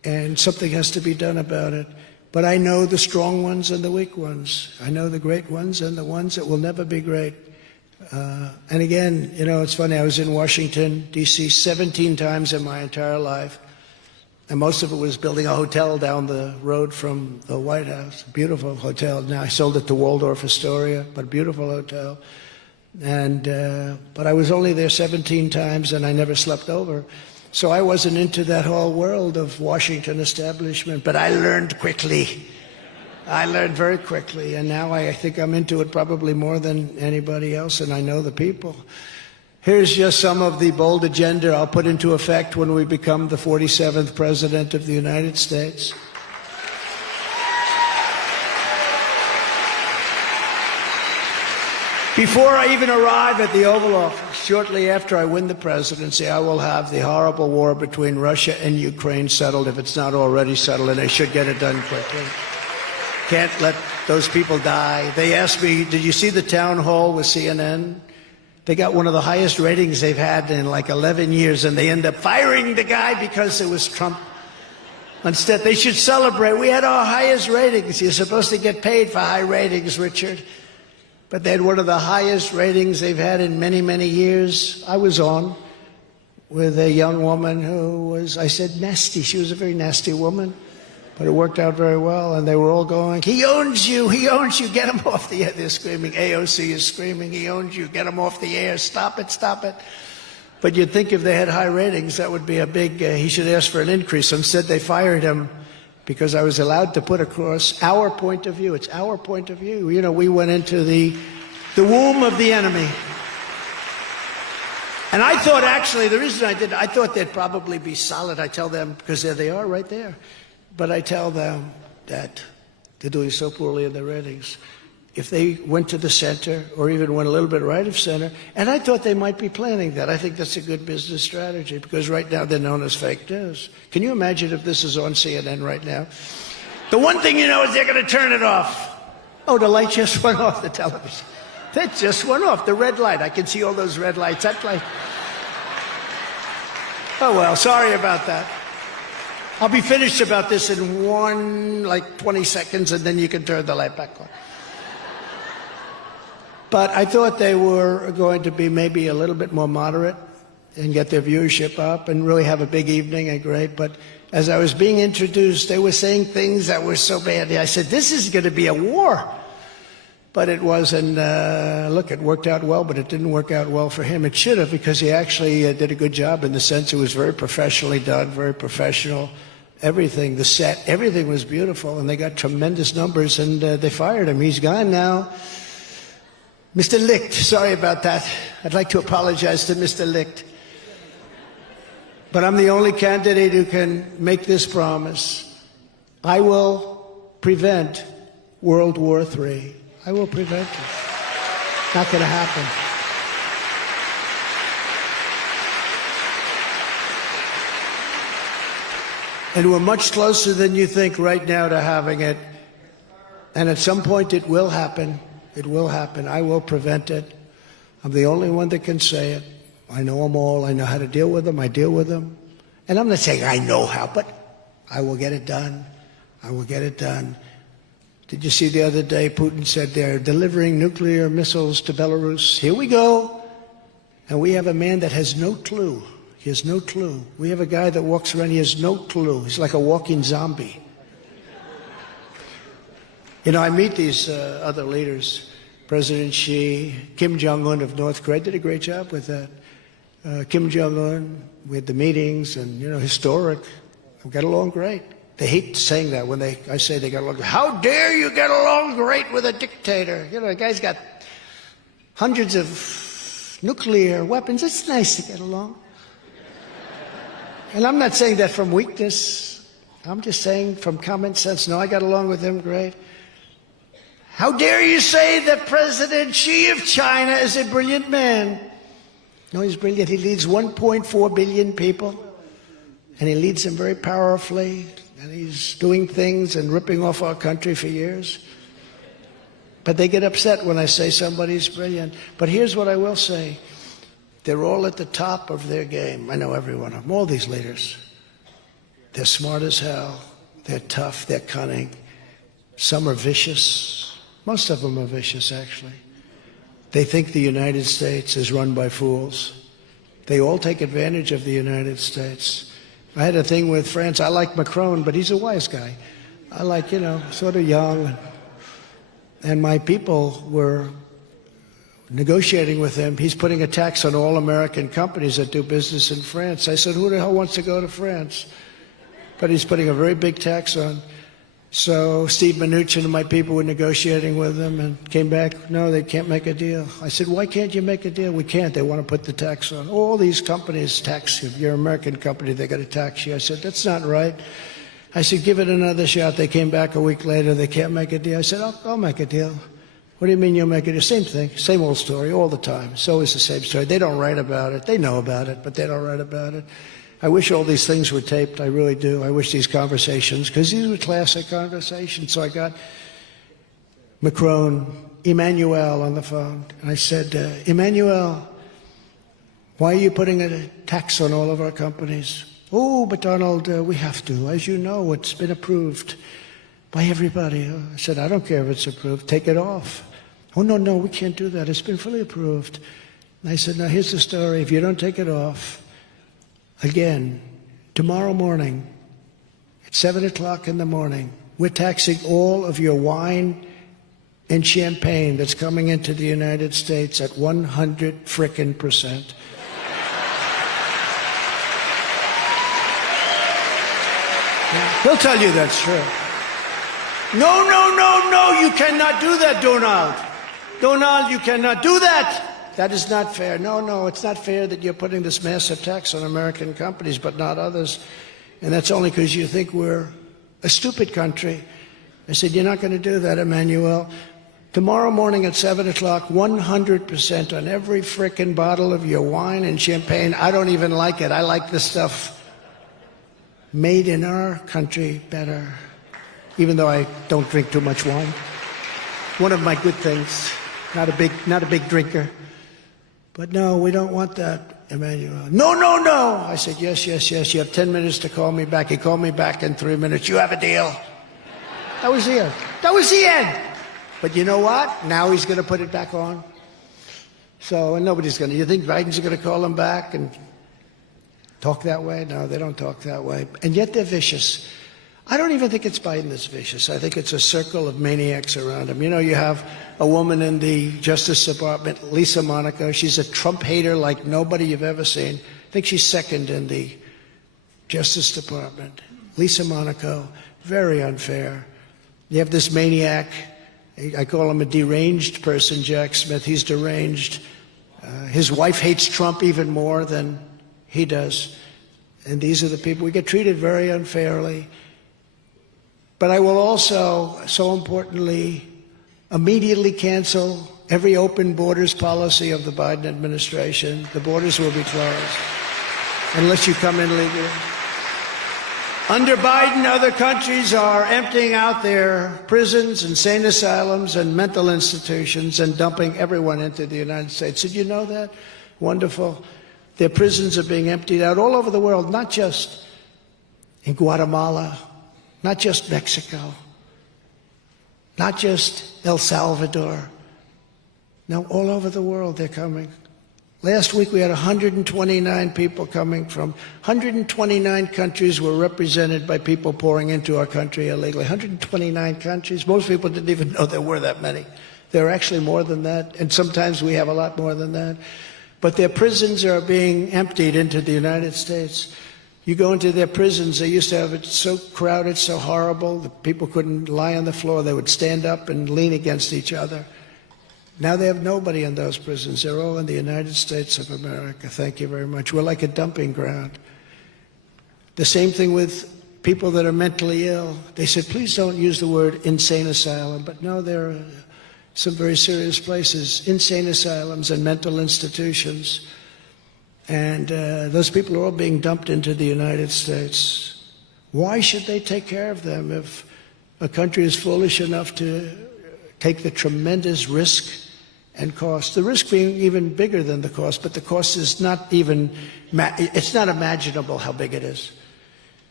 and something has to be done about it. But I know the strong ones and the weak ones. I know the great ones and the ones that will never be great. And again, you know, it's funny, I was in Washington, D.C. 17 times in my entire life. And most of it was building a hotel down the road from the White House. A beautiful hotel. Now I sold it to Waldorf Astoria, but a beautiful hotel. And but I was only there 17 times, and I never slept over. So I wasn't into that whole world of Washington establishment. But I learned quickly. I learned very quickly, and now I think I'm into it probably more than anybody else, and I know the people. Here's just some of the bold agenda I'll put into effect when we become the 47th President of the United States. Before I even arrive at the Oval Office, shortly after I win the presidency, I will have the horrible war between Russia and Ukraine settled, if it's not already settled, and they should get it done quickly. Can't let those people die. They asked me, did you see the town hall with CNN? They got one of the highest ratings they've had in like 11 years, and they end up firing the guy because it was Trump. Instead, they should celebrate. We had our highest ratings. You're supposed to get paid for high ratings, Richard. But they had one of the highest ratings they've had in many, many years. I was on with a young woman who was, I said, nasty. She was a very nasty woman. But it worked out very well, and they were all going, he owns you, get him off the air. They're screaming, AOC is screaming, he owns you, get him off the air, stop it, stop it. But you'd think if they had high ratings, that would be a big, he should ask for an increase. Instead, they fired him because I was allowed to put across our point of view. It's our point of view. You know, we went into the womb of the enemy. And I thought, actually, the reason I did, I thought they'd probably be solid. I tell them, because there they are right there. But I tell them that they're doing so poorly in their ratings. If they went to the center or even went a little bit right of center, and I thought they might be planning that. I think that's a good business strategy because right now they're known as fake news. Can you imagine if this is on CNN right now? The one thing you know is they're going to turn it off. Oh, the light just went off the television. That just went off, the red light. I can see all those red lights. That's like, oh well, sorry about that. I'll be finished about this in 20 seconds, and then you can turn the light back on. But I thought they were going to be maybe a little bit more moderate and get their viewership up and really have a big evening and great. But as I was being introduced, they were saying things that were so bad. I said, this is going to be a war. But it wasn't, look, it worked out well, but it didn't work out well for him. It should have, because he actually did a good job in the sense it was very professionally done, very professional. Everything, the set, everything was beautiful, and they got tremendous numbers, and they fired him. He's gone now. Mr. Licht, sorry about that. I'd like to apologize to Mr. Licht. But I'm the only candidate who can make this promise. I will prevent World War III. I will prevent it. Not going to happen. And we're much closer than you think right now to having it. And at some point it will happen. It will happen. I will prevent it. I'm the only one that can say it. I know them all. I know how to deal with them. I deal with them. And I'm not saying I know how, but I will get it done. I will get it done. Did you see the other day Putin said they're delivering nuclear missiles to Belarus? Here we go. And we have a man that has no clue. He has no clue. We have a guy that walks around, he has no clue. He's like a walking zombie. You know, I meet these other leaders. President Xi, Kim Jong-un of North Korea did a great job with that. Kim Jong-un, we had the meetings and, you know, historic. We got along great. They hate saying that when I say they got along. How dare you get along great with a dictator? You know, the guy's got hundreds of nuclear weapons. It's nice to get along. And I'm not saying that from weakness. I'm just saying from common sense. No, I got along with him great. How dare you say that President Xi of China is a brilliant man? No, he's brilliant. He leads 1.4 billion people. And he leads them very powerfully. And he's doing things and ripping off our country for years. But they get upset when I say somebody's brilliant. But here's what I will say. They're all at the top of their game. I know every one of them, all these leaders. They're smart as hell. They're tough. They're cunning. Some are vicious. Most of them are vicious, actually. They think the United States is run by fools. They all take advantage of the United States. I had a thing with France. I like Macron, but he's a wise guy. I like, sort of young. And my people were negotiating with him. He's putting a tax on all American companies that do business in France. I said, who the hell wants to go to France? But he's putting a very big tax on. So Steve Mnuchin and my people were negotiating with him and came back, no, they can't make a deal. I said, why can't you make a deal? We can't. They want to put the tax on. All these companies tax you. If you're an American company, they got to tax you. I said, that's not right. I said, give it another shot. They came back a week later. They can't make a deal. I said, I'll make a deal. What do you mean you'll make a deal? Same thing. Same old story all the time. It's always the same story. They don't write about it. They know about it, but they don't write about it. I wish all these things were taped. I really do. I wish these conversations, because these were classic conversations. So I got Macron, Emmanuel on the phone. And I said, Emmanuel, why are you putting a tax on all of our companies? Oh, but Donald, we have to. As you know, it's been approved by everybody. I said, I don't care if it's approved. Take it off. Oh, no, we can't do that. It's been fully approved. And I said, now here's the story. If you don't take it off, again, tomorrow morning, at 7 o'clock in the morning, we're taxing all of your wine and champagne that's coming into the United States at 100%. He'll tell you that's true. No, you cannot do that, Donald. Donald, you cannot do that. That is not fair. No, it's not fair that you're putting this massive tax on American companies, but not others. And that's only because you think we're a stupid country. I said, you're not going to do that, Emmanuel. Tomorrow morning at 7 o'clock, 100% on every frickin' bottle of your wine and champagne. I don't even like it. I like the stuff made in our country better, even though I don't drink too much wine. One of my good things. Not a big drinker. But no, we don't want that, Emmanuel. No. I said, yes. You have 10 minutes to call me back. He called me back in 3 minutes. You have a deal. That was the end. That was the end. But you know what? Now he's going to put it back on. So, and nobody's going to. You think Biden's going to call him back and talk that way? No, they don't talk that way. And yet they're vicious. I don't even think it's Biden that's vicious. I think it's a circle of maniacs around him. You have a woman in the Justice Department, Lisa Monaco. She's a Trump hater like nobody you've ever seen. I think she's second in the Justice Department. Lisa Monaco, very unfair. You have this maniac. I call him a deranged person, Jack Smith. He's deranged. His wife hates Trump even more than he does. And these are the people. We get treated very unfairly. But I will also, so importantly, immediately cancel every open borders policy of the Biden administration. The borders will be closed unless you come in legally. Under Biden, other countries are emptying out their prisons, insane asylums, and mental institutions and dumping everyone into the United States. Did you know that? Wonderful. Their prisons are being emptied out all over the world, not just in Guatemala, not just Mexico, not just El Salvador. No, all over the world they're coming. Last week we had 129 people coming from 129 countries were represented by people pouring into our country illegally. 129 countries. Most people didn't even know there were that many. There are actually more than that, and sometimes we have a lot more than that. But their prisons are being emptied into the United States. You go into their prisons, they used to have it so crowded, so horrible, that people couldn't lie on the floor. They would stand up and lean against each other. Now they have nobody in those prisons. They're all in the United States of America. Thank you very much. We're like a dumping ground. The same thing with people that are mentally ill. They said, please don't use the word insane asylum. But no, there are some very serious places, insane asylums and mental institutions. And those people are all being dumped into the United States. Why should they take care of them if a country is foolish enough to take the tremendous risk and cost? The risk being even bigger than the cost, but the cost is not even, it's not imaginable how big it is.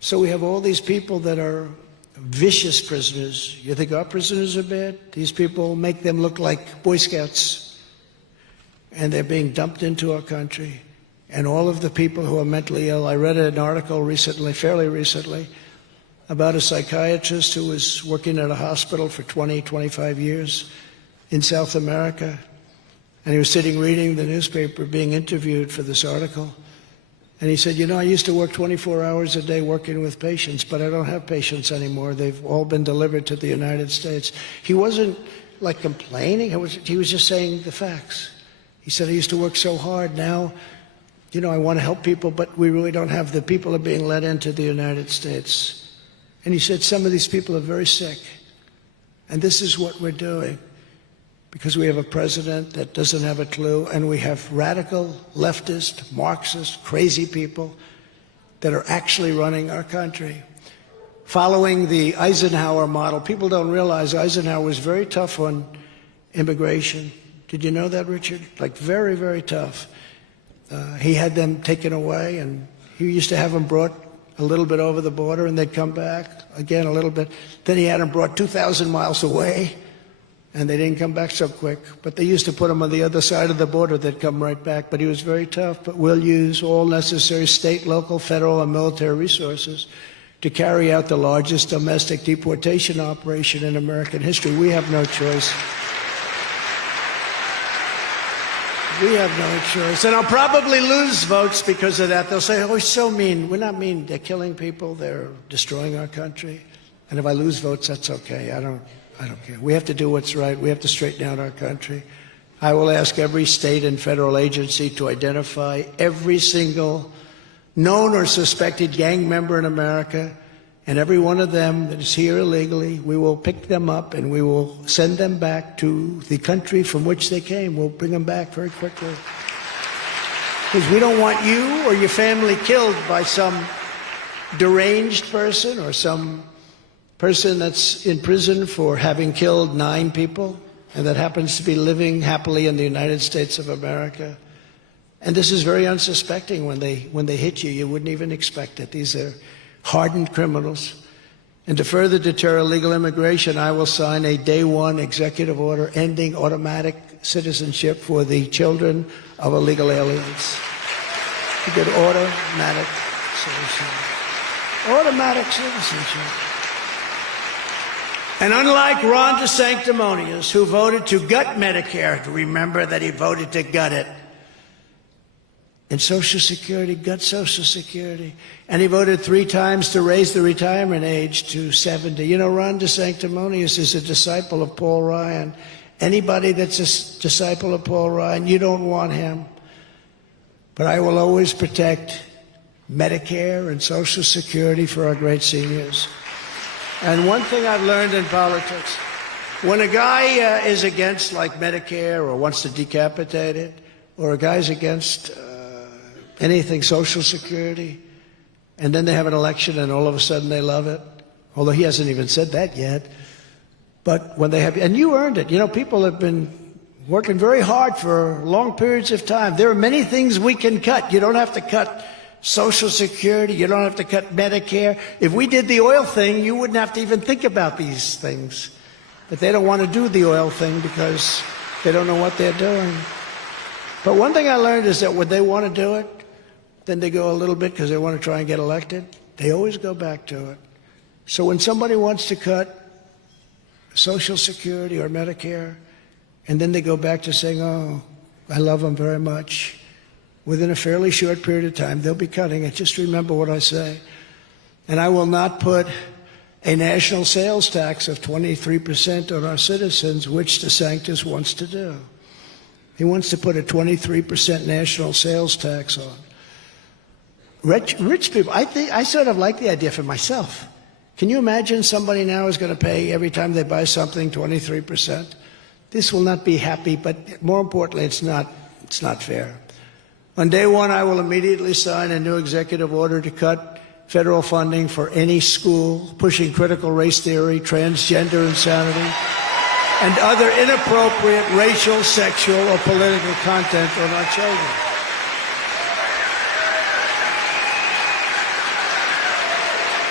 So we have all these people that are vicious prisoners. You think our prisoners are bad? These people make them look like Boy Scouts. And they're being dumped into our country. And all of the people who are mentally ill, I read an article recently, fairly recently, about a psychiatrist who was working at a hospital for 20, 25 years in South America. And he was sitting reading the newspaper, being interviewed for this article. And he said, you know, I used to work 24 hours a day working with patients, but I don't have patients anymore. They've all been delivered to the United States. He wasn't like complaining. He was just saying the facts. He said, I used to work so hard. Now, you know, I want to help people, but we really don't have. The people are being let into the United States. And he said, some of these people are very sick. And this is what we're doing. Because we have a president that doesn't have a clue, and we have radical, leftist, Marxist, crazy people that are actually running our country. Following the Eisenhower model, people don't realize Eisenhower was very tough on immigration. Did you know that, Richard? Like very, very tough. He had them taken away, and he used to have them brought a little bit over the border, and they'd come back again a little bit. Then he had them brought 2,000 miles away, and they didn't come back so quick. But they used to put them on the other side of the border. They'd come right back. But he was very tough. But we'll use all necessary state, local, federal, and military resources to carry out the largest domestic deportation operation in American history. We have no choice. We have no choice. And I'll probably lose votes because of that. They'll say, oh, he's so mean. We're not mean. They're killing people. They're destroying our country. And if I lose votes, that's okay. I don't care. We have to do what's right. We have to straighten out our country. I will ask every state and federal agency to identify every single known or suspected gang member in America, and every one of them that is here illegally, we will pick them up and we will send them back to the country from which they came. We'll bring them back very quickly. Because we don't want you or your family killed by some deranged person or some person that's in prison for having killed 9 people and that happens to be living happily in the United States of America. And this is very unsuspecting. When they hit you, you wouldn't even expect it. These are hardened criminals. And to further deter illegal immigration, I will sign a day one executive order ending automatic citizenship for the children of illegal aliens. To get automatic citizenship. Automatic citizenship. And unlike Ron DeSanctimonious, who voted to gut Medicare, remember that he voted to gut it. And Social Security, gut Social Security. And he voted 3 times to raise the retirement age to 70. You know, Ron DeSanctimonious is a disciple of Paul Ryan. Anybody that's a disciple of Paul Ryan, you don't want him. But I will always protect Medicare and Social Security for our great seniors. And one thing I've learned in politics, when a guy is against, like, Medicare or wants to decapitate it, or a guy's against anything Social Security, and then they have an election and all of a sudden they love it, although he hasn't even said that yet. But when they have, and you earned it. You know, people have been working very hard for long periods of time. There are many things we can cut. You don't have to cut Social Security. You don't have to cut Medicare. If we did the oil thing, you wouldn't have to even think about these things. But they don't want to do the oil thing because they don't know what they're doing. But one thing I learned is that when they want to do it, then they go a little bit because they want to try and get elected. They always go back to it. So when somebody wants to cut Social Security or Medicare, and then they go back to saying, oh, I love them very much, within a fairly short period of time, they'll be cutting it. Just remember what I say. And I will not put a national sales tax of 23% on our citizens, which DeSantis wants to do. He wants to put a 23% national sales tax on. Rich people, I sort of like the idea for myself. Can you imagine somebody now is going to pay every time they buy something 23%? This will not be happy, but more importantly, it's not fair. On day one, I will immediately sign a new executive order to cut federal funding for any school pushing critical race theory, transgender insanity, and other inappropriate racial, sexual, or political content on our children.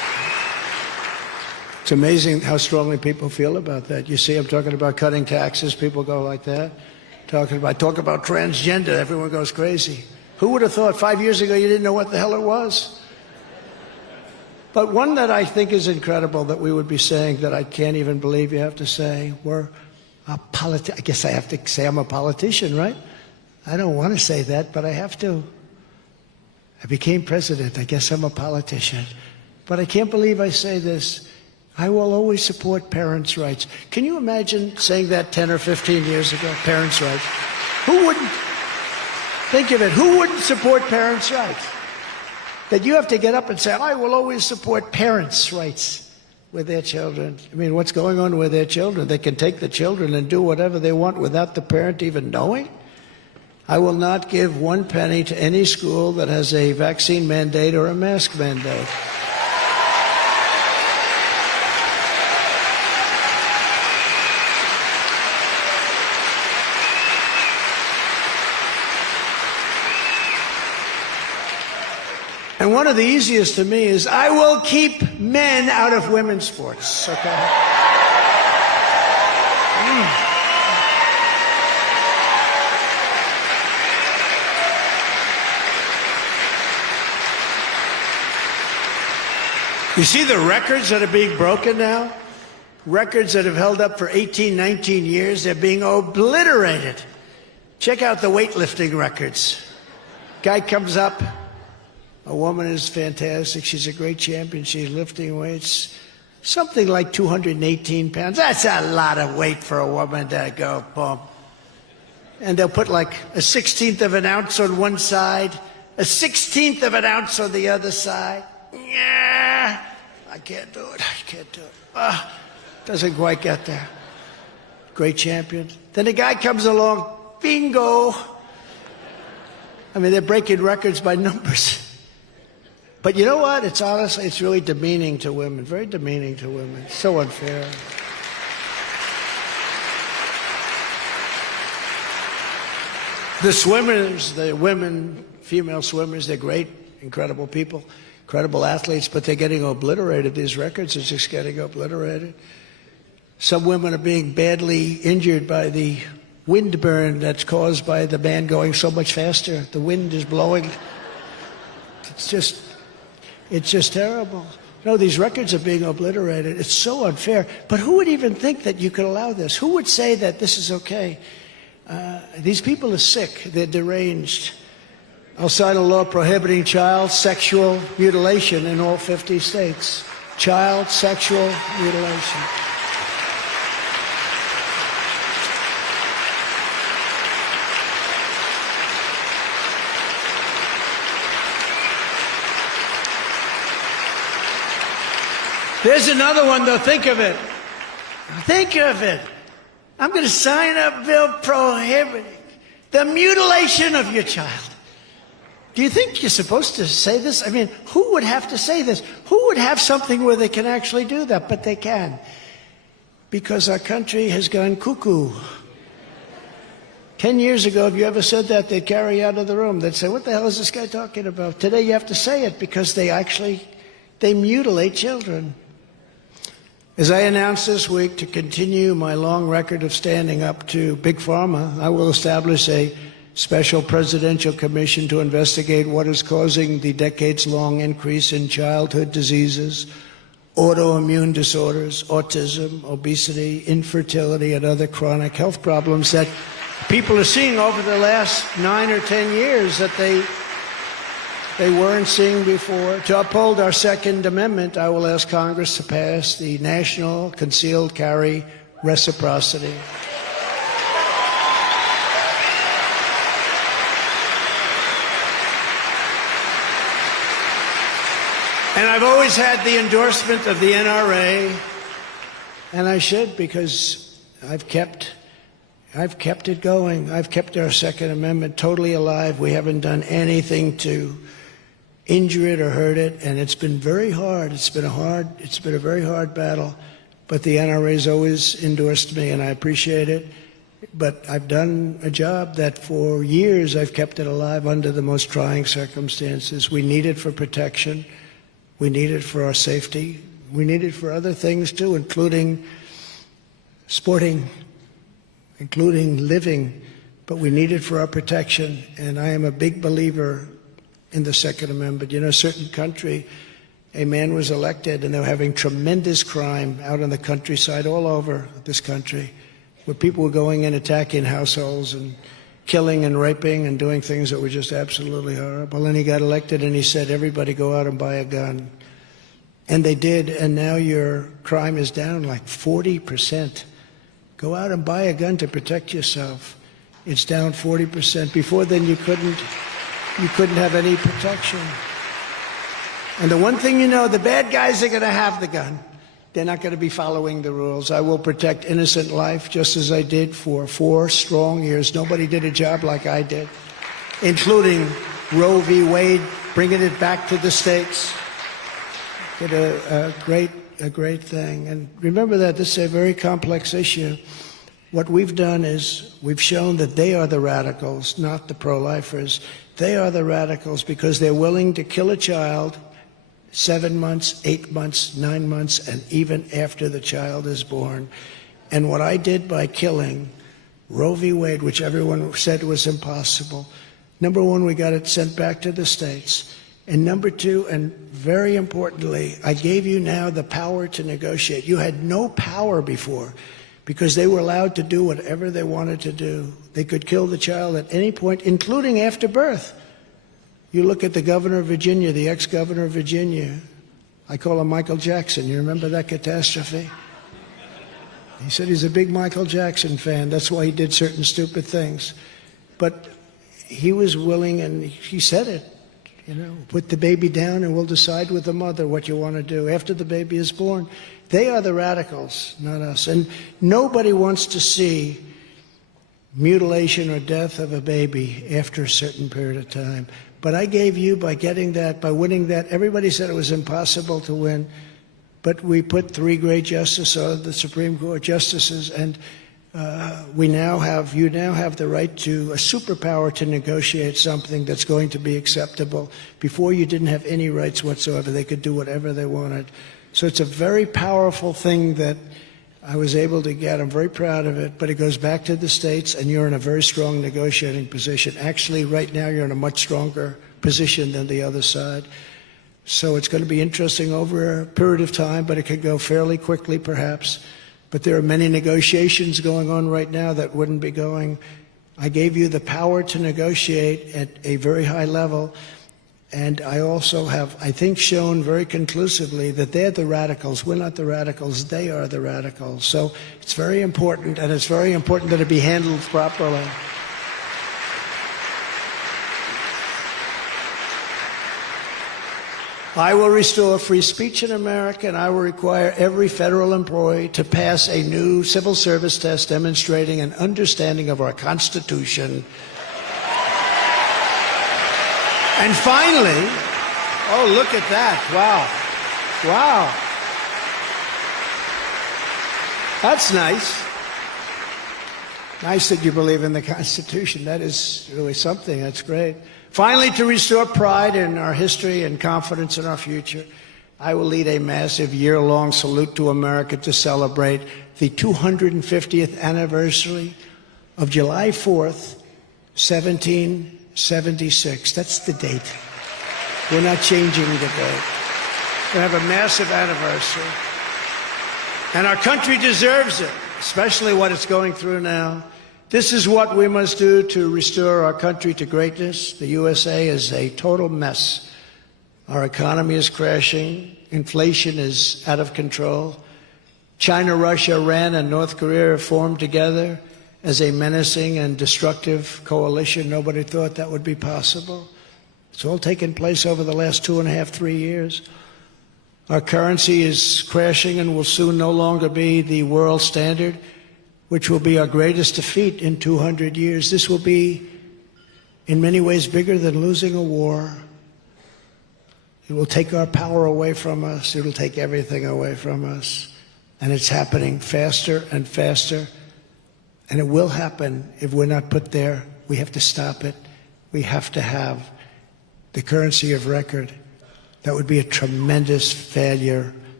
It's amazing how strongly people feel about that. You see, I'm talking about cutting taxes. People go like that. Talk about transgender. Everyone goes crazy. Who would have thought 5 years ago you didn't know what the hell it was? But one that I think is incredible that we would be saying that I can't even believe you have to say, I guess I have to say I'm a politician, right? I don't want to say that, but I have to. I became president. I guess I'm a politician. But I can't believe I say this. I will always support parents' rights. Can you imagine saying that 10 or 15 years ago? Parents' rights. Who wouldn't? Think of it. Who wouldn't support parents' rights? That you have to get up and say, I will always support parents' rights with their children. I mean, what's going on with their children? They can take the children and do whatever they want without the parent even knowing? I will not give 1 penny to any school that has a vaccine mandate or a mask mandate. And one of the easiest to me is, I will keep men out of women's sports, okay? You see the records that are being broken now? Records that have held up for 18, 19 years, they're being obliterated. Check out the weightlifting records. Guy comes up. A woman is fantastic. She's a great champion. She's lifting weights. Something like 218 pounds. That's a lot of weight for a woman to go, boom. And they'll put like a 1/16 of an ounce on one side, a 1/16 of an ounce on the other side. Yeah, I can't do it. I can't do it. Doesn't quite get there. Great champion. Then a guy comes along, bingo. I mean, they're breaking records by numbers. But you know what? It's honestly, it's really demeaning to women, very demeaning to women. It's so unfair. The swimmers, the women, female swimmers, they're great, incredible people, incredible athletes, but they're getting obliterated. These records are just getting obliterated. Some women are being badly injured by the wind burn that's caused by the man going so much faster. The wind is blowing. It's just terrible. No, these records are being obliterated. It's so unfair. But who would even think that you could allow this? Who would say that this is okay? These people are sick. They're deranged. I'll sign a law prohibiting child sexual mutilation in all 50 states. Child sexual mutilation. There's another one, though. Think of it. Think of it. I'm going to sign a bill prohibiting the mutilation of your child. Do you think you're supposed to say this? I mean, who would have to say this? Who would have something where they can actually do that? But they can. Because our country has gone cuckoo. 10 years ago, if you ever said that, they'd carry you out of the room. They'd say, what the hell is this guy talking about? Today you have to say it because they mutilate children. As I announced this week, to continue my long record of standing up to Big Pharma, I will establish a special presidential commission to investigate what is causing the decades-long increase in childhood diseases, autoimmune disorders, autism, obesity, infertility, and other chronic health problems that people are seeing over the last 9 or 10 years that they weren't seeing before. To uphold our Second Amendment, I will ask Congress to pass the National Concealed Carry Reciprocity. And I've always had the endorsement of the NRA, and I should, because I've kept it going. I've kept our Second Amendment totally alive. We haven't done anything to injure it or hurt it, and it's been very hard. It's been a very hard battle, but the NRA's always endorsed me, and I appreciate it. But I've done a job that for years I've kept it alive under the most trying circumstances. We need it for protection. We need it for our safety. We need it for other things too, including sporting, including living, but we need it for our protection. And I am a big believer in the Second Amendment. You know, a certain country, a man was elected and they were having tremendous crime out in the countryside all over this country, where people were going in, attacking households and killing and raping and doing things that were just absolutely horrible. And he got elected and he said, everybody go out and buy a gun. And they did, and now your crime is down like 40%. Go out and buy a gun to protect yourself. It's down 40%. Before then you couldn't have any protection. And the one thing you know, the bad guys are going to have the gun. They're not going to be following the rules. I will protect innocent life just as I did for 4 strong years. Nobody did a job like I did, including Roe v. Wade, bringing it back to the states. Did a great thing. And remember that this is a very complex issue. What we've done is we've shown that they are the radicals, not the pro-lifers. They are the radicals because they're willing to kill a child 7 months, 8 months, 9 months, and even after the child is born. And what I did by killing Roe v. Wade, which everyone said was impossible, number one, we got it sent back to the states. And number two, and very importantly, I gave you now the power to negotiate. You had no power before because they were allowed to do whatever they wanted to do. They could kill the child at any point, including after birth. You look at the governor of Virginia, the ex-governor of Virginia. I call him Michael Jackson. You remember that catastrophe? He said he's a big Michael Jackson fan. That's why he did certain stupid things. But he was willing, and he said it. You know, put the baby down and we'll decide with the mother what you want to do after the baby is born. They are the radicals, not us. And nobody wants to see mutilation or death of a baby after a certain period of time. But I gave you, by getting that, by winning that, everybody said it was impossible to win. But we put 3 great justices on the Supreme Court justices, and you now have the right to a superpower to negotiate something that's going to be acceptable. Before, you didn't have any rights whatsoever. They could do whatever they wanted. So it's a very powerful thing that I was able to get. I'm very proud of it, but it goes back to the states, and you're in a very strong negotiating position. Actually, right now, you're in a much stronger position than the other side. So it's going to be interesting over a period of time, but it could go fairly quickly, perhaps. But there are many negotiations going on right now that wouldn't be going. I gave you the power to negotiate at a very high level. And I also have, I think, shown very conclusively that they're the radicals. We're not the radicals. They are the radicals. So it's very important, and it's very important that it be handled properly. I will restore free speech in America, and I will require every federal employee to pass a new civil service test demonstrating an understanding of our Constitution. And finally, oh, look at that. Wow. Wow. That's nice. Nice that you believe in the Constitution. That is really something. That's great. Finally, to restore pride in our history and confidence in our future, I will lead a massive year-long salute to America to celebrate the 250th anniversary of July 4th, 1776. That's the date. We're not changing the date. We have a massive anniversary. And our country deserves it, especially what it's going through now. This is what we must do to restore our country to greatness. The USA is a total mess. Our economy is crashing. Inflation is out of control. China, Russia, Iran, and North Korea have formed together as a menacing and destructive coalition. Nobody thought that would be possible. It's all taken place over the last 2.5, 3 years. Our currency is crashing and will soon no longer be the world standard, which will be our greatest defeat in 200 years. This will be, in many ways, bigger than losing a war. It will take our power away from us. It will take everything away from us. And it's happening faster and faster. And it will happen if we're not put there. We have to stop it. We have to have the currency of record. That would be a tremendous failure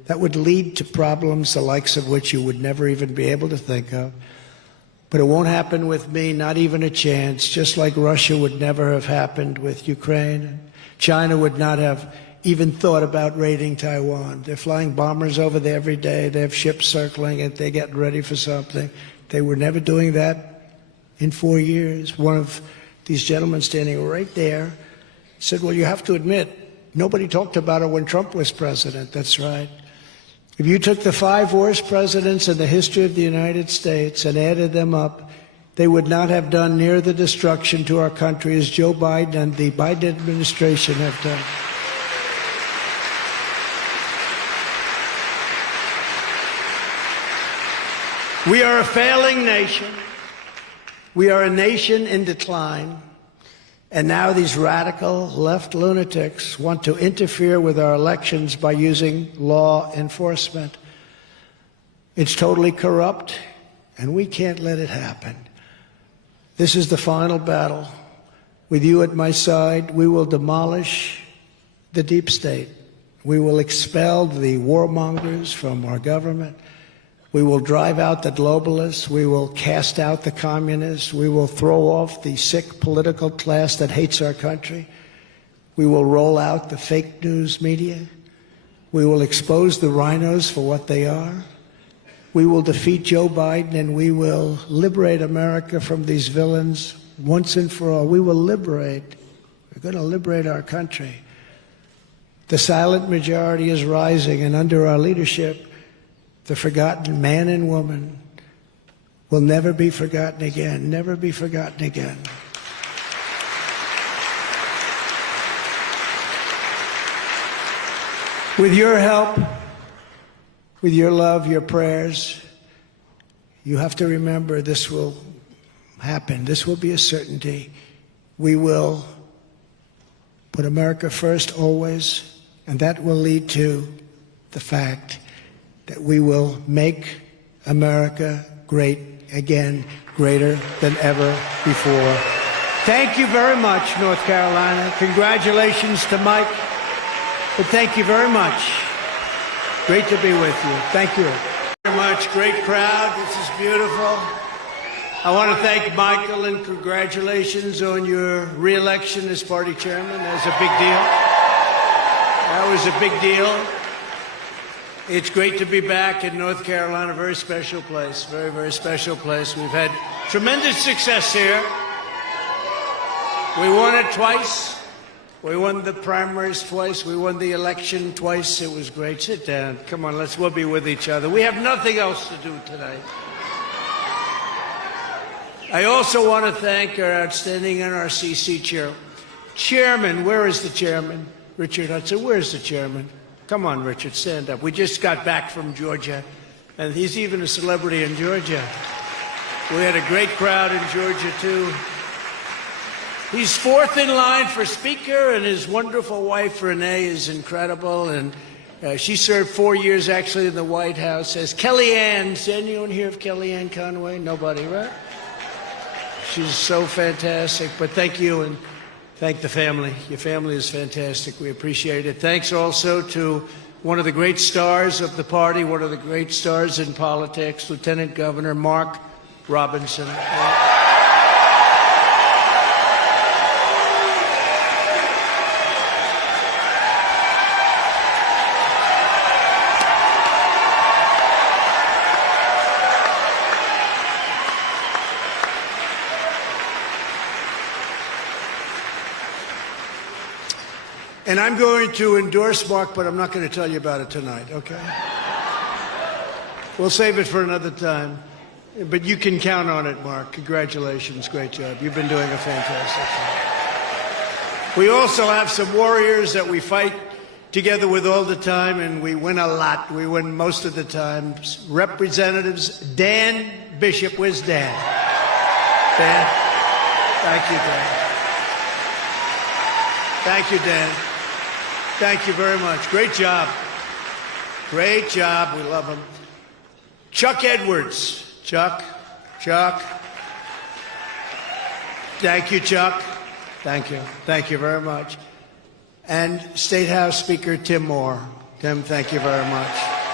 That would lead to problems the likes of which you would never even be able to think of. But it won't happen with me, not even a chance, just like Russia would never have happened with Ukraine. China would not have even thought about raiding Taiwan. They're flying bombers over there every day. They have ships circling it. They're getting ready for something. They were never doing that in 4 years. One of these gentlemen standing right there said, well, you have to admit, nobody talked about it when Trump was president. That's right. If you took the 5 worst presidents in the history of the United States and added them up, they would not have done near the destruction to our country as Joe Biden and the Biden administration have done. We are a failing nation. We are a nation in decline. And now these radical left lunatics want to interfere with our elections by using law enforcement. It's totally corrupt, and we can't let it happen. This is the final battle. With you at my side, we will demolish the deep state. We will expel the warmongers from our government. We will drive out the globalists. We will cast out the communists. We will throw off the sick political class that hates our country. We will roll out the fake news media. We will expose the rhinos for what they are. We will defeat Joe Biden, and we will liberate America from these villains once and for all. We will liberate. We're going to liberate our country. The silent majority is rising, and under our leadership, the forgotten man and woman will never be forgotten again, never be forgotten again. With your help, with your love, your prayers, you have to remember this will happen. This will be a certainty. We will put America first always, and that will lead to the fact that we will make America great again, greater than ever before. Thank you very much, North Carolina. Congratulations to Mike. But thank you very much. Great to be with you. Thank you very much. Great crowd. This is beautiful. I want to thank Michael and congratulations on your re-election as party chairman. That was a big deal. That was a big deal. It's great to be back in North Carolina, a very special place, very, very special place. We've had tremendous success here. We won it twice. We won the primaries twice. We won the election twice. It was great. Sit down. Come on, we'll be with each other. We have nothing else to do today. I also want to thank our outstanding NRCC chairman. Where is the chairman? Richard Hudson. Where's the chairman? Come on, Richard, stand up. We just got back from Georgia, and he's even a celebrity in Georgia. We had a great crowd in Georgia, too. He's fourth in line for Speaker, and his wonderful wife, Renee, is incredible. And she served 4 years, actually, in the White House as Kellyanne. Does anyone hear of Kellyanne Conway? Nobody, right? She's so fantastic. But thank you, and thank the family. Your family is fantastic. We appreciate it. Thanks also to one of the great stars of the party, one of the great stars in politics, Lieutenant Governor Mark Robinson. And I'm going to endorse Mark, but I'm not going to tell you about it tonight, okay? We'll save it for another time. But you can count on it, Mark. Congratulations. Great job. You've been doing a fantastic job. We also have some warriors that we fight together with all the time, and we win a lot. We win most of the time. Representatives Dan Bishop. Where's Dan? Dan? Thank you, Dan. Thank you, Dan. Thank you very much. Great job. Great job. We love him. Chuck Edwards. Chuck. Thank you, Chuck. Thank you. Thank you very much. And State House Speaker Tim Moore. Tim, thank you very much.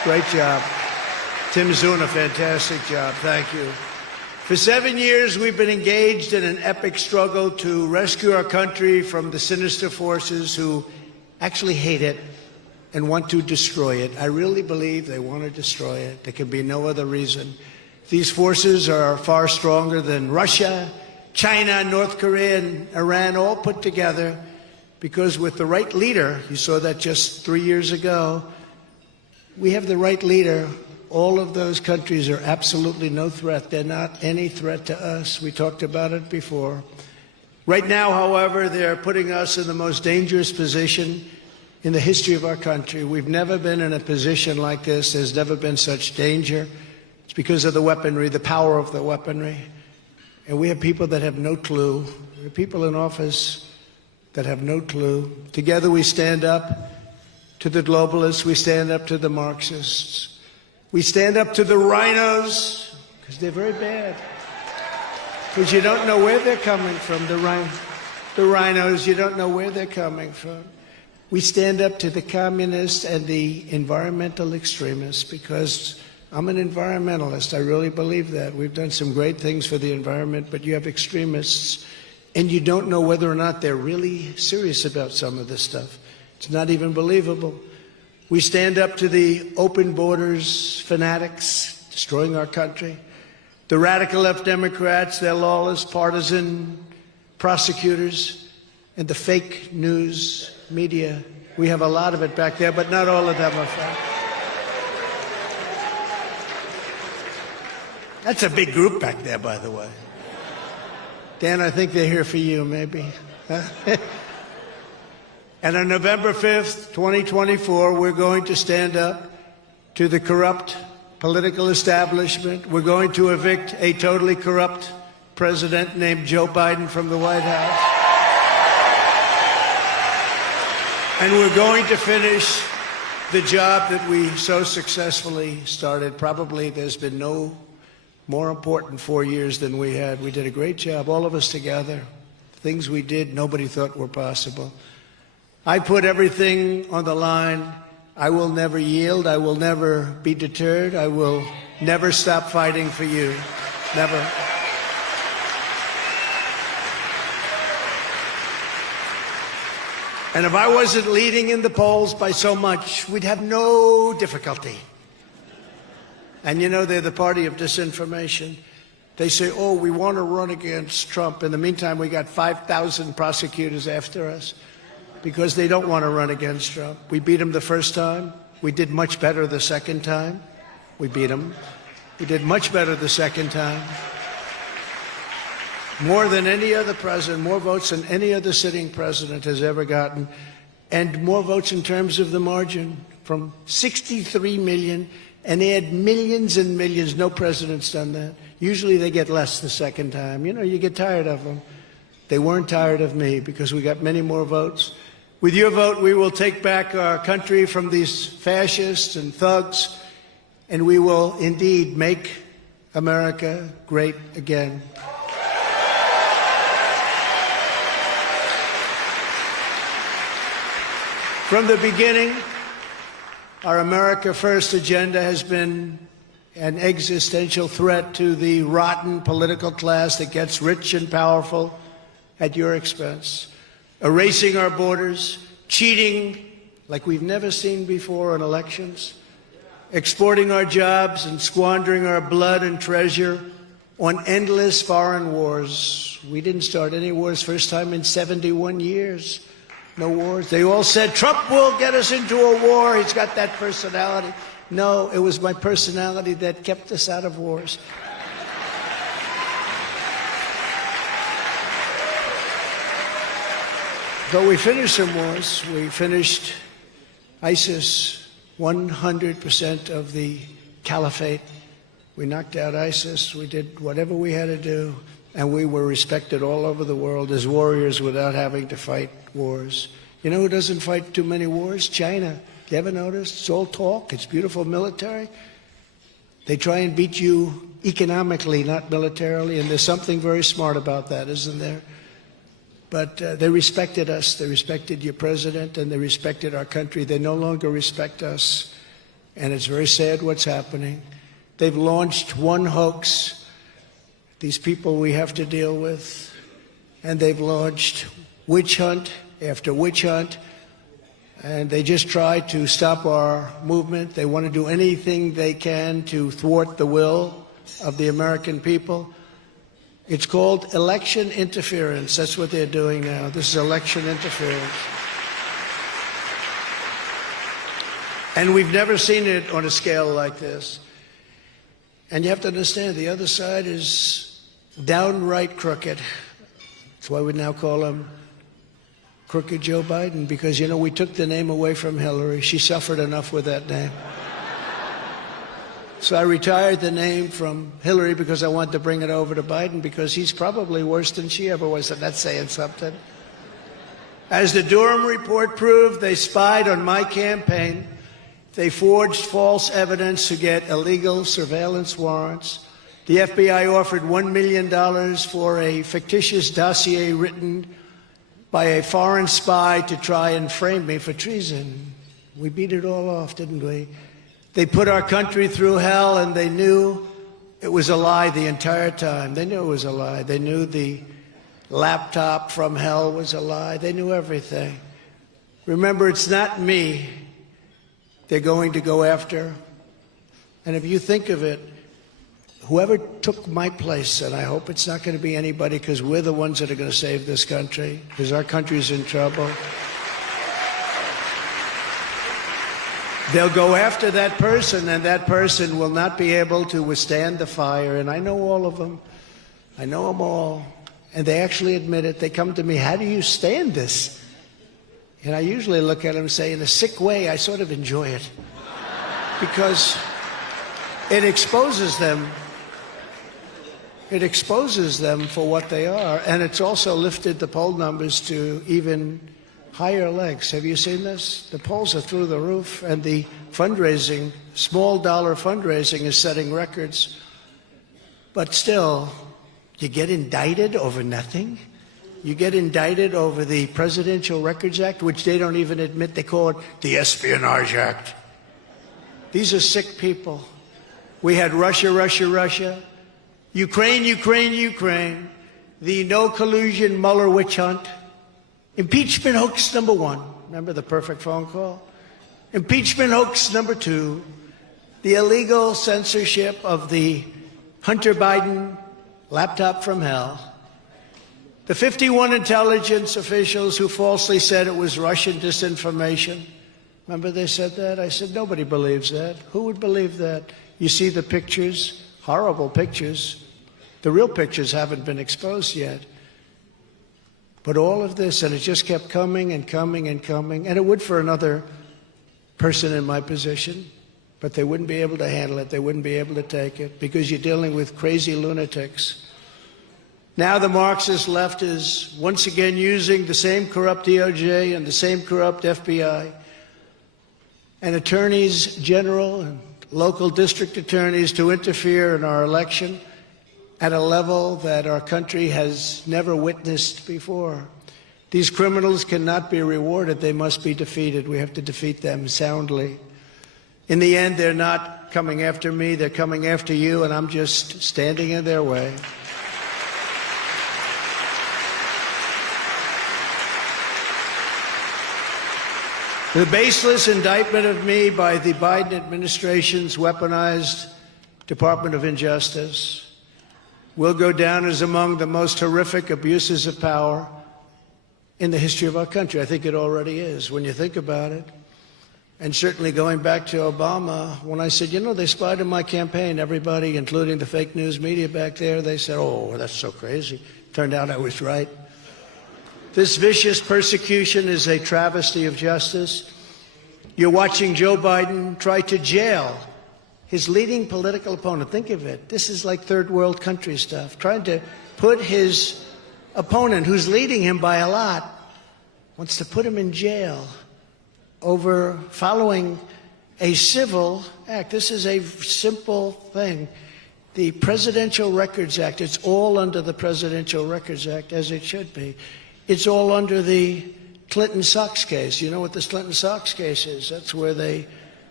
Great job. Tim's doing a fantastic job. Thank you. For 7 years, we've been engaged in an epic struggle to rescue our country from the sinister forces who actually hate it and want to destroy it. I really believe they want to destroy it. There can be no other reason. These forces are far stronger than Russia, China, North Korea, and Iran all put together, because with the right leader, you saw that just 3 years ago, we have the right leader. All of those countries are absolutely no threat. They're not any threat to us. We talked about it before. Right now, however, they're putting us in the most dangerous position in the history of our country. We've never been in a position like this. There's never been such danger. It's because of the weaponry, the power of the weaponry. And we have people that have no clue. We have people in office that have no clue. Together we stand up to the globalists. We stand up to the Marxists. We stand up to the rhinos, because they're very bad. Because you don't know where they're coming from, the rhinos, you don't know where they're coming from. We stand up to the communists and the environmental extremists, because I'm an environmentalist. I really believe that. We've done some great things for the environment, but you have extremists, and you don't know whether or not they're really serious about some of this stuff. It's not even believable. We stand up to the open borders fanatics destroying our country, the radical left Democrats, their lawless, partisan prosecutors, and the fake news media. We have a lot of it back there, but not all of them are fake. That's a big group back there, by the way. Dan, I think they're here for you, maybe. And on November 5th, 2024, we're going to stand up to the corrupt political establishment. We're going to evict a totally corrupt president named Joe Biden from the White House. And we're going to finish the job that we so successfully started. Probably there's been no more important 4 years than we had. We did a great job, all of us together. Things we did nobody thought were possible. I put everything on the line. I will never yield. I will never be deterred. I will never stop fighting for you. Never. And if I wasn't leading in the polls by so much, we'd have no difficulty. And you know, they're the party of disinformation. They say, oh, we want to run against Trump. In the meantime, we got 5,000 prosecutors after us, because they don't want to run against Trump. We beat him the first time. We did much better the second time. We beat him. We did much better the second time. More than any other president, more votes than any other sitting president has ever gotten, and more votes in terms of the margin, from 63 million, and they had millions and millions. No president's done that. Usually they get less the second time. You know, you get tired of them. They weren't tired of me, because we got many more votes. With your vote, we will take back our country from these fascists and thugs, and we will indeed make America great again. From the beginning, our America First agenda has been an existential threat to the rotten political class that gets rich and powerful at your expense, erasing our borders, cheating like we've never seen before in elections, exporting our jobs and squandering our blood and treasure on endless foreign wars. We didn't start any wars, first time in 71 years. No wars. They all said, Trump will get us into a war. He's got that personality. No, it was my personality that kept us out of wars. Though we finished some wars, we finished ISIS, 100% of the caliphate. We knocked out ISIS. We did whatever we had to do, and we were respected all over the world as warriors without having to fight wars. You know who doesn't fight too many wars? China. You ever noticed? It's all talk. It's beautiful military. They try and beat you economically, not militarily, and there's something very smart about that, isn't there? But they respected us. They respected your president, and they respected our country. They no longer respect us. and it's very sad what's happening. They've launched one hoax, these people we have to deal with, and they've launched witch hunt after witch hunt, and they just try to stop our movement. They want to do anything they can to thwart the will of the American people. It's called election interference. That's what they're doing now. This is election interference. And we've never seen it on a scale like this. And you have to understand, the other side is downright crooked. That's why we now call him Crooked Joe Biden, because, you know, we took the name away from Hillary. She suffered enough with that name. So I retired the name from Hillary because I wanted to bring it over to Biden, because he's probably worse than she ever was, and that's saying something. As the Durham report proved, they spied on my campaign. They forged false evidence to get illegal surveillance warrants. The FBI offered $1 million for a fictitious dossier written by a foreign spy to try and frame me for treason. We beat it all off, didn't we? They put our country through hell, and they knew it was a lie the entire time. They knew it was a lie. They knew the laptop from hell was a lie. They knew everything. Remember, it's not me they're going to go after. And if you think of it, whoever took my place, and I hope it's not going to be anybody, because we're the ones that are going to save this country, because our country's in trouble. They'll go after that person, and that person will not be able to withstand the fire. And I know all of them. I know them all. And they actually admit it. They come to me, how do you stand this? And I usually look at them and say, in a sick way, I sort of enjoy it. Because it exposes them. It exposes them for what they are. And it's also lifted the poll numbers to even higher legs. Have you seen this? The polls are through the roof, and the fundraising, small dollar fundraising, is setting records. But still, you get indicted over nothing. You get indicted over the Presidential Records Act, which they don't even admit. They call it the Espionage Act. These are sick people. We had Russia, Russia, Russia, Ukraine, Ukraine, Ukraine, the no collusion Mueller witch hunt, impeachment hoax number 1. Remember the perfect phone call? Impeachment hoax number 2, the illegal censorship of the Hunter Biden laptop from hell, the 51 intelligence officials who falsely said it was Russian disinformation. Remember they said that? I said, nobody believes that. Who would believe that? You see the pictures, horrible pictures. The real pictures haven't been exposed yet. But all of this, and it just kept coming and coming and coming, and it would for another person in my position, but they wouldn't be able to handle it. They wouldn't be able to take it, because you're dealing with crazy lunatics. Now the Marxist left is once again using the same corrupt DOJ and the same corrupt FBI and attorneys general and local district attorneys to interfere in our election at a level that our country has never witnessed before. These criminals cannot be rewarded. They must be defeated. We have to defeat them soundly. In the end, they're not coming after me. They're coming after you, and I'm just standing in their way. The baseless indictment of me by the Biden administration's weaponized Department of Injustice will go down as among the most horrific abuses of power in the history of our country. I think it already is, when you think about it. And certainly going back to Obama, when I said, you know, they spied on my campaign, everybody, including the fake news media back there, they said, oh, that's so crazy. Turned out I was right. This vicious persecution is a travesty of justice. You're watching Joe Biden try to jail his leading political opponent. Think of it. This is like third world country stuff. Trying to put his opponent, who's leading him by a lot, wants to put him in jail over following a civil act. This is a simple thing. The Presidential Records Act, it's all under the Presidential Records Act, as it should be. It's all under the Clinton Sox case. You know what this Clinton Sox case is? That's where they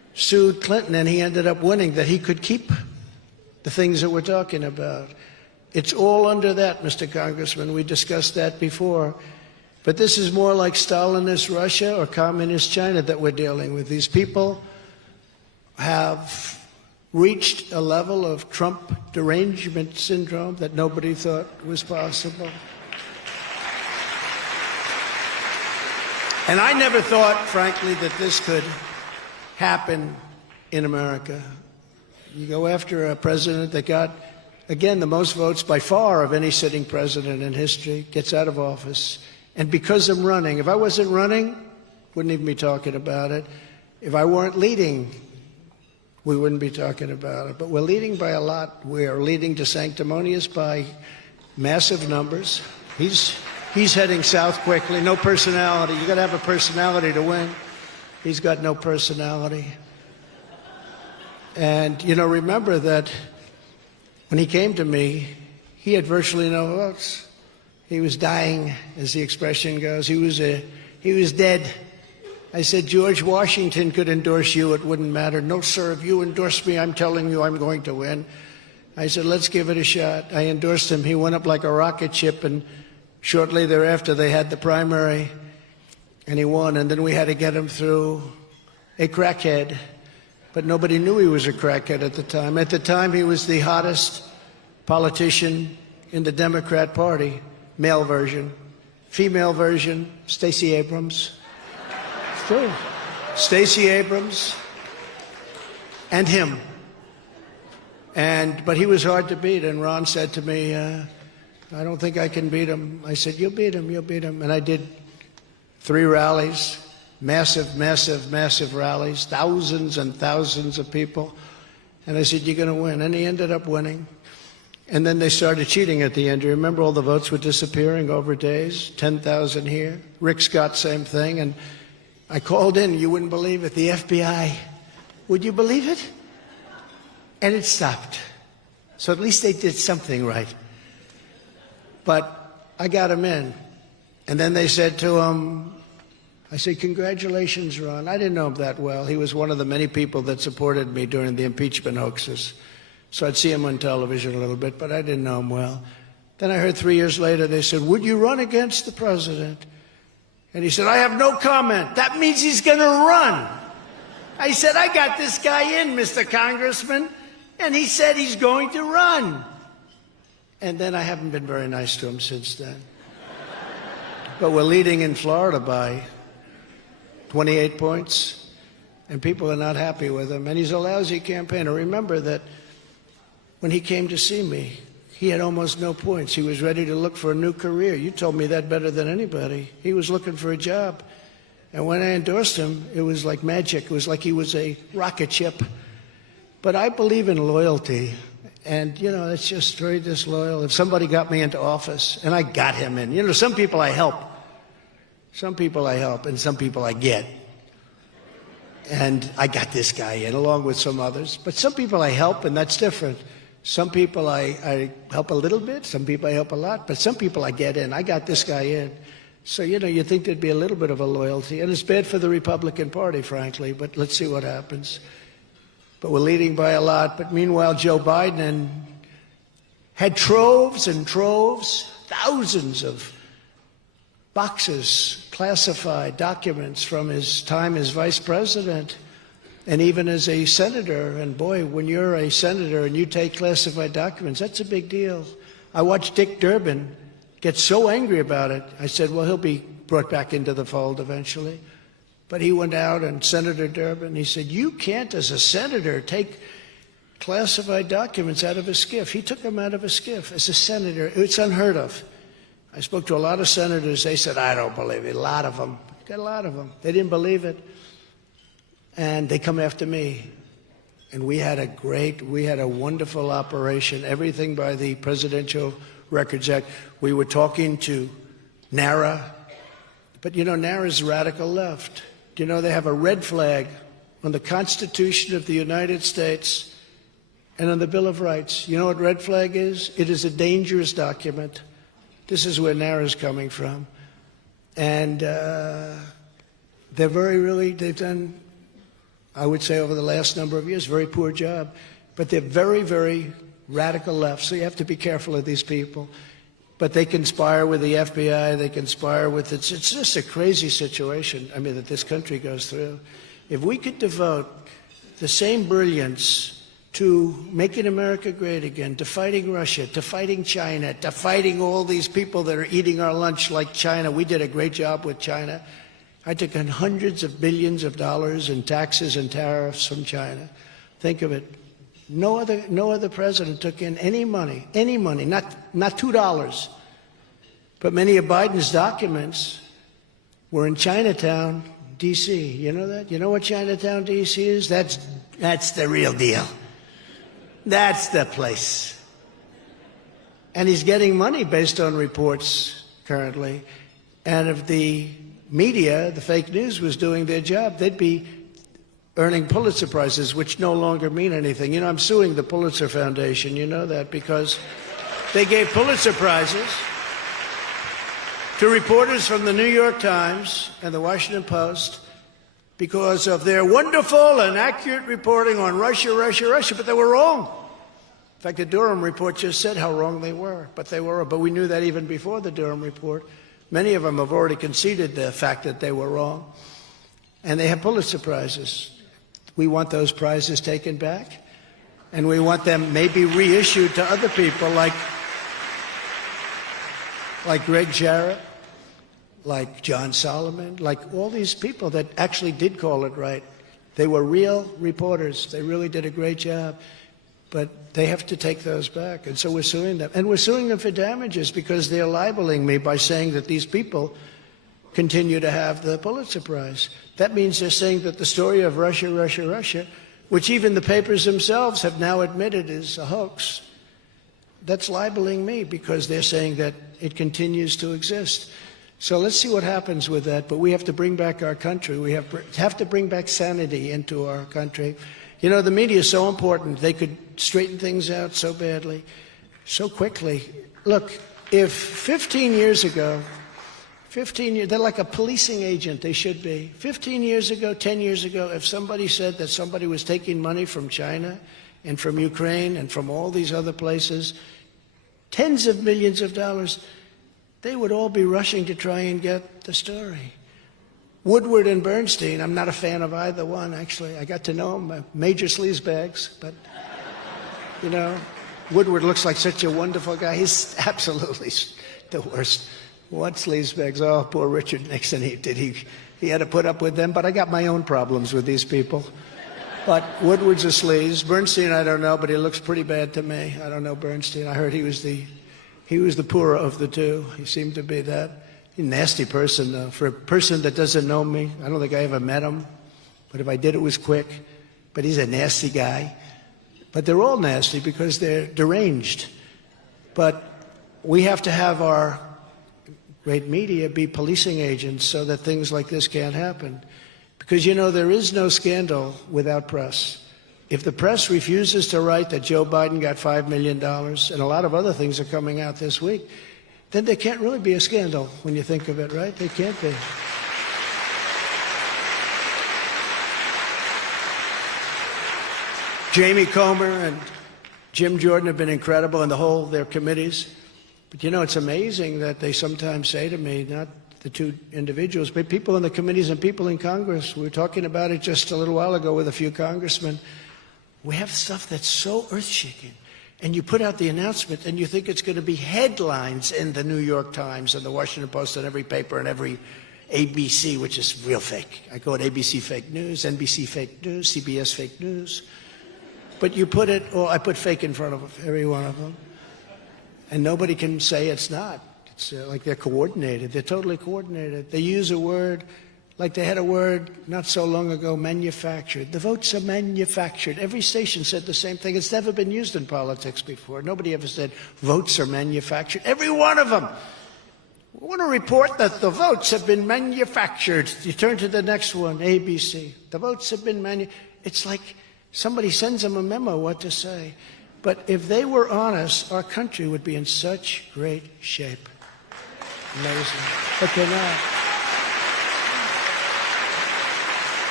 sued Clinton, and he ended up winning, that he could keep the things that we're talking about. It's all under that, Mr. Congressman. We discussed that before. But this is more like Stalinist Russia or Communist China that we're dealing with. These people have reached a level of Trump derangement syndrome that nobody thought was possible. And I never thought, frankly, that this could happen in America. You go after a president that got, again, the most votes by far of any sitting president in history, gets out of office. And because I'm running, if I wasn't running, wouldn't even be talking about it. If I weren't leading, we wouldn't be talking about it. But we're leading by a lot. We're leading to sanctimonious by massive numbers. He's heading south quickly. No personality. You got to have a personality to win. He's got no personality. And, you know, remember that when he came to me, he had virtually no votes. He was dying, as the expression goes. He was dead. I said, George Washington could endorse you. It wouldn't matter. No, sir, if you endorse me, I'm telling you I'm going to win. I said, let's give it a shot. I endorsed him. He went up like a rocket ship, and shortly thereafter they had the primary, and he won. And then we had to get him through a crackhead. But nobody knew he was a crackhead at the time. At the time, he was the hottest politician in the Democrat Party. Male version. Female version, Stacey Abrams. It's true. Stacey Abrams and him. But he was hard to beat, and Ron said to me, I don't think I can beat him. I said, you'll beat him, you'll beat him. And I did 3 rallies, massive, massive, massive rallies, thousands and thousands of people. And I said, you're going to win. And he ended up winning. And then they started cheating at the end. You remember all the votes were disappearing over days? 10,000 here. Rick Scott, same thing. And I called in, you wouldn't believe it, the FBI. Would you believe it? And it stopped. So at least they did something right. But I got him in. And then they said to him, I said, congratulations, Ron. I didn't know him that well. He was one of the many people that supported me during the impeachment hoaxes. So I'd see him on television a little bit, but I didn't know him well. Then I heard 3 years later, they said, would you run against the president? And he said, I have no comment. That means he's going to run. I said, I got this guy in, Mr. Congressman. And he said he's going to run. And then I haven't been very nice to him since then. But we're leading in Florida by 28 points. And people are not happy with him. And he's a lousy campaigner. Remember that when he came to see me, he had almost no points. He was ready to look for a new career. You told me that better than anybody. He was looking for a job. And when I endorsed him, it was like magic. It was like he was a rocket ship. But I believe in loyalty. And, you know, it's just very disloyal. If somebody got me into office, and I got him in. You know, some people I help. Some people I help, and some people I get. And I got this guy in, along with some others. But some people I help, and that's different. Some people I help a little bit, some people I help a lot, but some people I get in. I got this guy in. So, you know, you think there'd be a little bit of a loyalty. And it's bad for the Republican Party, frankly, but let's see what happens. But we're leading by a lot. But meanwhile, Joe Biden had troves and troves, thousands of boxes, classified documents from his time as vice president. And even as a senator, and boy, when you're a senator and you take classified documents, that's a big deal. I watched Dick Durbin get so angry about it. I said, well, he'll be brought back into the fold eventually. But he went out, and Senator Durbin, he said, you can't, as a senator, take classified documents out of a SCIF. He took them out of a SCIF as a senator. It's unheard of. I spoke to a lot of senators. They said, I don't believe it. A lot of them. Got a lot of them. They didn't believe it. And they come after me. And we had a wonderful operation, everything by the Presidential Records Act. We were talking to NARA, but you know, NARA's radical left. Do you know they have a red flag on the Constitution of the United States and on the Bill of Rights? You know what red flag is? It is a dangerous document. This is where NARA's coming from. And they've done I would say over the last number of years, very poor job. But they're very, very radical left, so you have to be careful of these people. But they conspire with the FBI, they conspire with, it's just a crazy situation, I mean, that this country goes through. If we could devote the same brilliance to making America great again, to fighting Russia, to fighting China, to fighting all these people that are eating our lunch like China. We did a great job with China. I took in hundreds of billions of dollars in taxes and tariffs from China. Think of it. No other president took in any money, not $2. But many of Biden's documents were in Chinatown, D.C. You know that? You know what Chinatown, D.C. is? That's the real deal. That's the place. And he's getting money based on reports currently. And if the media, the fake news, was doing their job, they'd be earning Pulitzer Prizes, which no longer mean anything. You know, I'm suing the Pulitzer Foundation, you know that, because they gave Pulitzer Prizes to reporters from the New York Times and the Washington Post because of their wonderful and accurate reporting on Russia, but they were wrong. In fact, the Durham report just said how wrong they were, but they were. But we knew that even before the Durham report. Many of them have already conceded the fact that they were wrong, and they have Pulitzer Prizes. We want those prizes taken back, and we want them maybe reissued to other people like Greg Jarrett, like John Solomon, like all these people that actually did call it right. They were real reporters. They really did a great job. But they have to take those back. And so we're suing them. And we're suing them for damages because they're libeling me by saying that these people continue to have the Pulitzer Prize. That means they're saying that the story of Russia, which even the papers themselves have now admitted is a hoax, that's libeling me because they're saying that it continues to exist. So let's see what happens with that. But we have to bring back our country. We have to bring back sanity into our country. You know, the media is so important. They could straighten things out so badly, so quickly. Look, if 15 years ago, they're like a policing agent, they should be. 15 years ago, 10 years ago, if somebody said that somebody was taking money from China and from Ukraine and from all these other places, tens of millions of dollars, they would all be rushing to try and get the story. Woodward and Bernstein, I'm not a fan of either one, actually. I got to know them, major sleazebags, but, you know, Woodward looks like such a wonderful guy. He's absolutely the worst. What sleazebags? Oh, poor Richard Nixon, he had to put up with them, but I got my own problems with these people. But Woodward's a sleaze. Bernstein, I don't know, but he looks pretty bad to me. I don't know Bernstein. I heard he was the poorer of the two. He seemed to be that. He's a nasty person, though. For a person that doesn't know me, I don't think I ever met him. But if I did, it was quick. But he's a nasty guy. But they're all nasty because they're deranged. But we have to have our great media be policing agents so that things like this can't happen. Because, you know, there is no scandal without press. If the press refuses to write that Joe Biden got $5 million, and a lot of other things are coming out this week, then there can't really be a scandal when you think of it, right? They can't be. Jamie Comer and Jim Jordan have been incredible, and their committees. But, you know, it's amazing that they sometimes say to me, not the two individuals, but people in the committees and people in Congress. We were talking about it just a little while ago with a few congressmen. We have stuff that's so earth-shaking. And you put out the announcement, and you think it's going to be headlines in the New York Times and the Washington Post and every paper and every ABC, which is real fake. I call it ABC fake news, NBC fake news, CBS fake news. But you put it, or I put fake in front of every one of them. And nobody can say it's not. It's like they're coordinated. They're totally coordinated. They use a word, like they had a word not so long ago, manufactured. The votes are manufactured. Every station said the same thing. It's never been used in politics before. Nobody ever said votes are manufactured. Every one of them. We want to report that the votes have been manufactured. You turn to the next one, ABC. The votes have been manufactured. It's like somebody sends them a memo what to say. But if they were honest, our country would be in such great shape. Amazing. But they're not.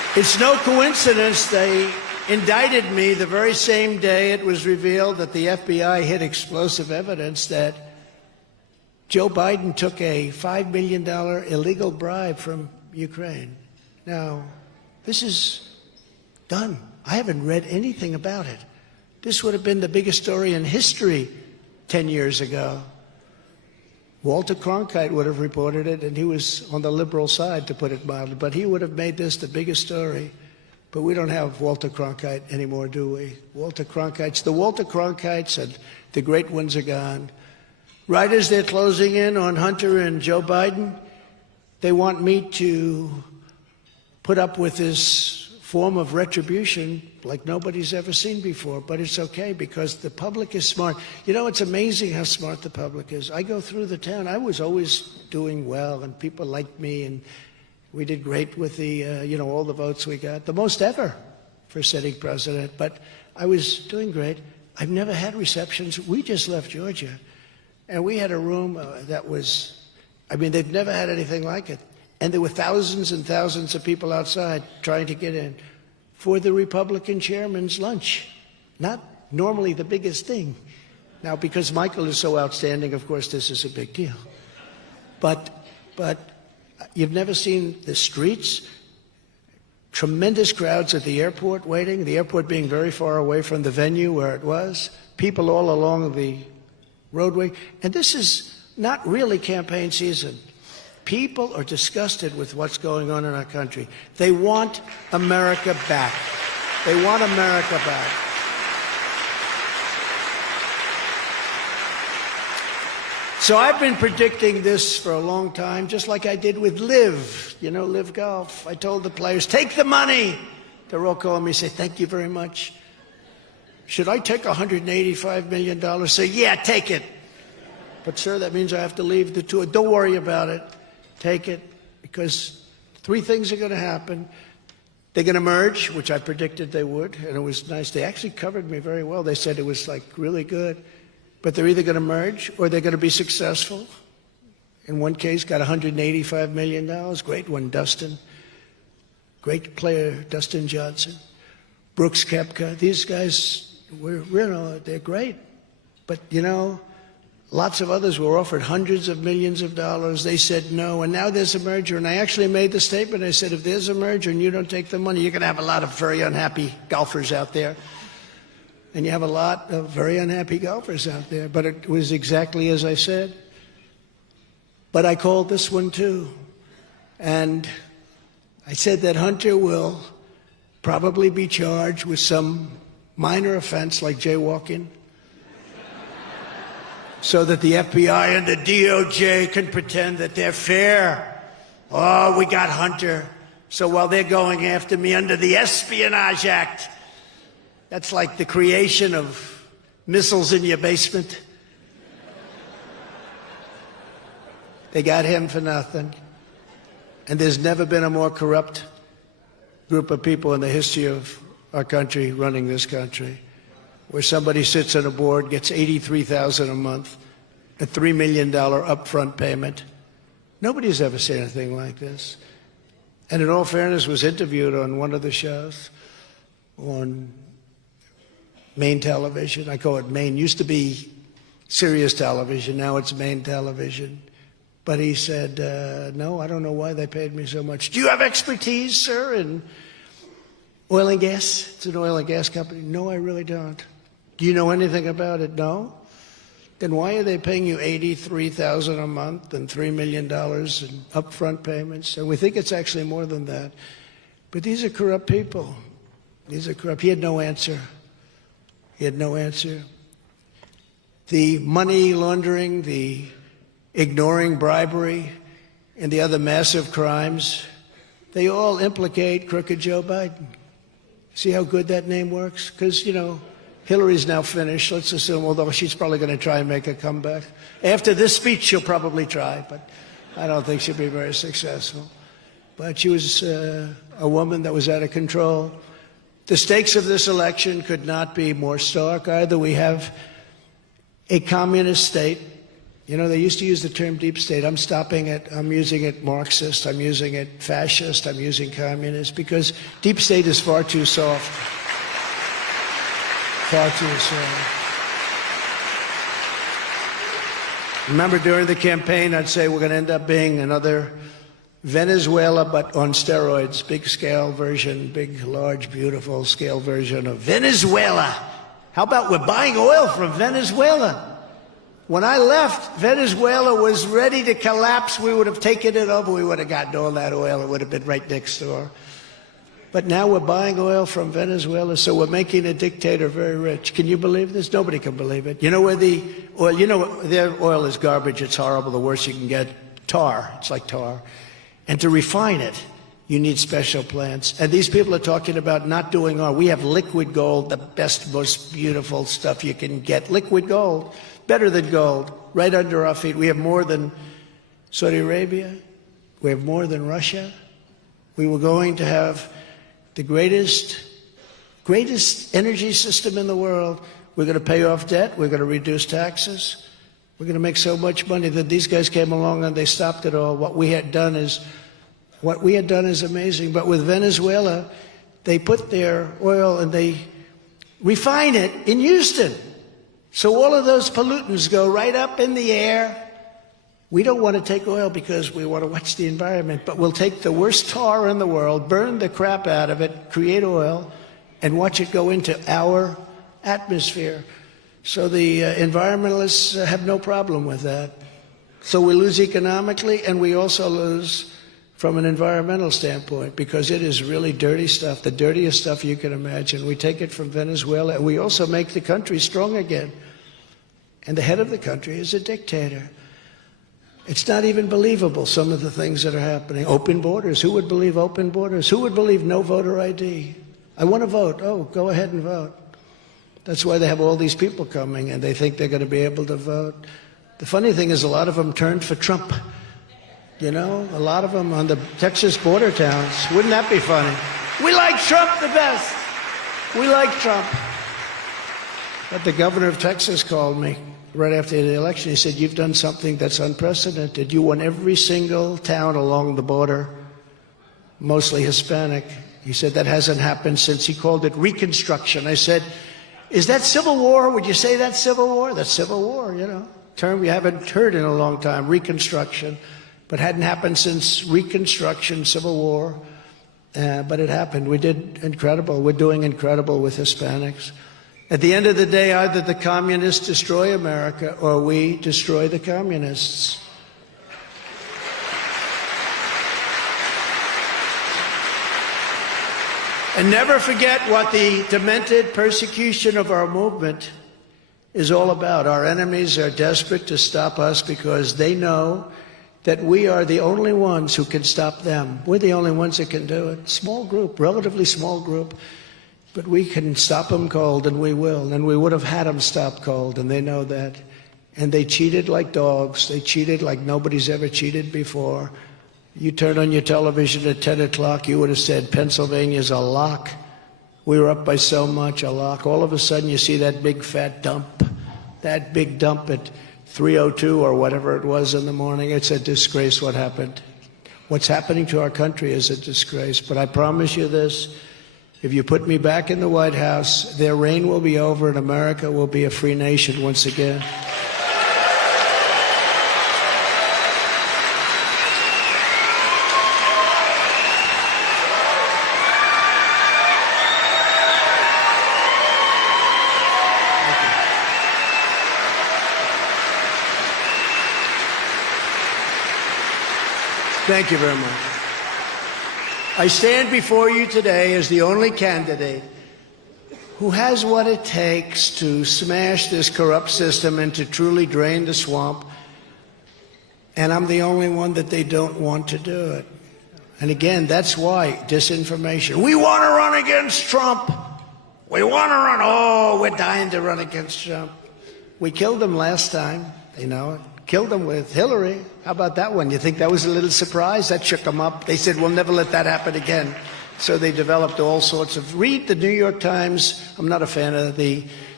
It's no coincidence they indicted me the very same day it was revealed that the FBI hid explosive evidence that Joe Biden took a $5 million illegal bribe from Ukraine. Now, this is done. I haven't read anything about it. This would have been the biggest story in history 10 years ago. Walter Cronkite would have reported it, and he was on the liberal side, to put it mildly, but he would have made this the biggest story. But we don't have Walter Cronkite anymore, do we? The Walter Cronkites and the great ones are gone. Right as they're closing in on Hunter and Joe Biden, they want me to put up with this form of retribution like nobody's ever seen before. But it's okay, because the public is smart. You know, it's amazing how smart the public is. I go through the town. I was always doing well, and people liked me, and we did great with the, all the votes we got, the most ever for sitting president. But I was doing great. I've never had receptions. We just left Georgia, and we had a room that was, they've never had anything like it. And there were thousands and thousands of people outside trying to get in for the Republican chairman's lunch. Not normally the biggest thing. Now, because Michael is so outstanding, of course, this is a big deal. But you've never seen the streets, tremendous crowds at the airport waiting, the airport being very far away from the venue where it was, people all along the roadway. And this is not really campaign season. People are disgusted with what's going on in our country. They want America back. They want America back. So I've been predicting this for a long time, just like I did with Live, Live Golf. I told the players, take the money. They're all calling me, say, thank you very much. Should I take $185 million? Say, yeah, take it. But, sir, that means I have to leave the tour. Don't worry about it. Take it, because three things are going to happen. They're going to merge, which I predicted they would, and it was nice. They actually covered me very well. They said it was, really good. But they're either going to merge or they're going to be successful. In one case, got $185 million. Great one, Dustin. Great player, Dustin Johnson. Brooks Koepka. These guys, they're great. But, lots of others were offered hundreds of millions of dollars. They said no, and now there's a merger. And I actually made the statement. I said, if there's a merger and you don't take the money, you're going to have a lot of very unhappy golfers out there. And you have a lot of very unhappy golfers out there. But it was exactly as I said. But I called this one too. And I said that Hunter will probably be charged with some minor offense like jaywalking, so that the FBI and the DOJ can pretend that they're fair. Oh, we got Hunter. So while they're going after me under the Espionage Act, that's like the creation of missiles in your basement. They got him for nothing. And there's never been a more corrupt group of people in the history of our country running this country, where somebody sits on a board, gets $83,000 a month, a $3 million upfront payment. Nobody's ever seen anything like this. And in all fairness, was interviewed on one of the shows on Maine television. I call it Maine. Used to be Sirius television. Now it's Maine television. But he said, no, I don't know why they paid me so much. Do you have expertise, sir, in oil and gas? It's an oil and gas company. No, I really don't. Do you know anything about it? No. Then why are they paying you $83,000 a month and $3 million in upfront payments? And we think it's actually more than that. But these are corrupt people. These are corrupt. He had no answer. He had no answer. The money laundering, the ignoring bribery, and the other massive crimes, they all implicate crooked Joe Biden. See how good that name works? Because, Hillary's now finished, let's assume, although she's probably going to try and make a comeback. After this speech, she'll probably try, but I don't think she'll be very successful. But she was a woman that was out of control. The stakes of this election could not be more stark. Either we have a communist state You know, they used to use the term deep state. I'm stopping it. I'm using it Marxist. I'm using it fascist. I'm using communist, because deep state is far too soft. Far too soft. Remember, during the campaign, I'd say we're going to end up being another Venezuela, but on steroids. Big scale version, big, large, beautiful scale version of Venezuela. How about we're buying oil from Venezuela? When I left, Venezuela was ready to collapse. We would have taken it over. We would have gotten all that oil. It would have been right next door. But now we're buying oil from Venezuela, so we're making a dictator very rich. Can you believe this? Nobody can believe it. You know where the oil, you know, their oil is garbage. It's horrible. The worst you can get, tar. It's like tar. And to refine it, you need special plants. And these people are talking about not doing oil. We have liquid gold, the best, most beautiful stuff you can get. Liquid gold, better than gold, right under our feet. We have more than Saudi Arabia. We have more than Russia. We were going to have the greatest energy system in the world. We're going to pay off debt. We're going to reduce taxes. We're going to make so much money that these guys came along and they stopped it all. What we had done is amazing. But with Venezuela, they put their oil and they refine it in Houston. So all of those pollutants go right up in the air. We don't want to take oil because we want to watch the environment, but we'll take the worst tar in the world, burn the crap out of it, create oil, and watch it go into our atmosphere. So the environmentalists have no problem with that. So we lose economically, and we also lose from an environmental standpoint, because it is really dirty stuff, the dirtiest stuff you can imagine. We take it from Venezuela, and we also make the country strong again. And the head of the country is a dictator. It's not even believable, some of the things that are happening. Open borders. Who would believe open borders? Who would believe no voter ID? I want to vote. Oh, go ahead and vote. That's why they have all these people coming, and they think they're going to be able to vote. The funny thing is, a lot of them turned for Trump. You know, a lot of them on the Texas border towns. Wouldn't that be funny? We like Trump the best. We like Trump. But the governor of Texas called me right after the election. He said, "You've done something that's unprecedented. You won every single town along the border, mostly Hispanic." He said, "That hasn't happened since," he called it, Reconstruction. I said, "Is that Civil War? Would you say that's Civil War?" That's Civil War, you know. Term we haven't heard in a long time, Reconstruction. But hadn't happened since Reconstruction, Civil War. But it happened. We did incredible. We're doing incredible with Hispanics. At the end of the day, either the communists destroy America or we destroy the communists. And never forget what the demented persecution of our movement is all about. Our enemies are desperate to stop us because they know that we are the only ones who can stop them. We're the only ones that can do it. Small group, relatively small group. But we can stop them cold, and we will. And we would have had them stop cold, and they know that. And they cheated like dogs. They cheated like nobody's ever cheated before. You turn on your television at 10 o'clock, you would have said, Pennsylvania's a lock. We were up by so much, a lock. All of a sudden, you see that big fat dump. That big dump at 3:02 or whatever it was in the morning. It's a disgrace what happened. What's happening to our country is a disgrace. But I promise you this. If you put me back in the White House, their reign will be over and America will be a free nation once again. Thank you very much. I stand before you today as the only candidate who has what it takes to smash this corrupt system and to truly drain the swamp. And I'm the only one that they don't want to do it. And again, that's why disinformation. We want to run against Trump. We want to run. Oh, we're dying to run against Trump. We killed him last time. They know it. Killed him with Hillary. How about that one? You think that was a little surprise? That shook them up. They said, we'll never let that happen again. So they developed all sorts of... Read the New York Times. I'm not a fan of the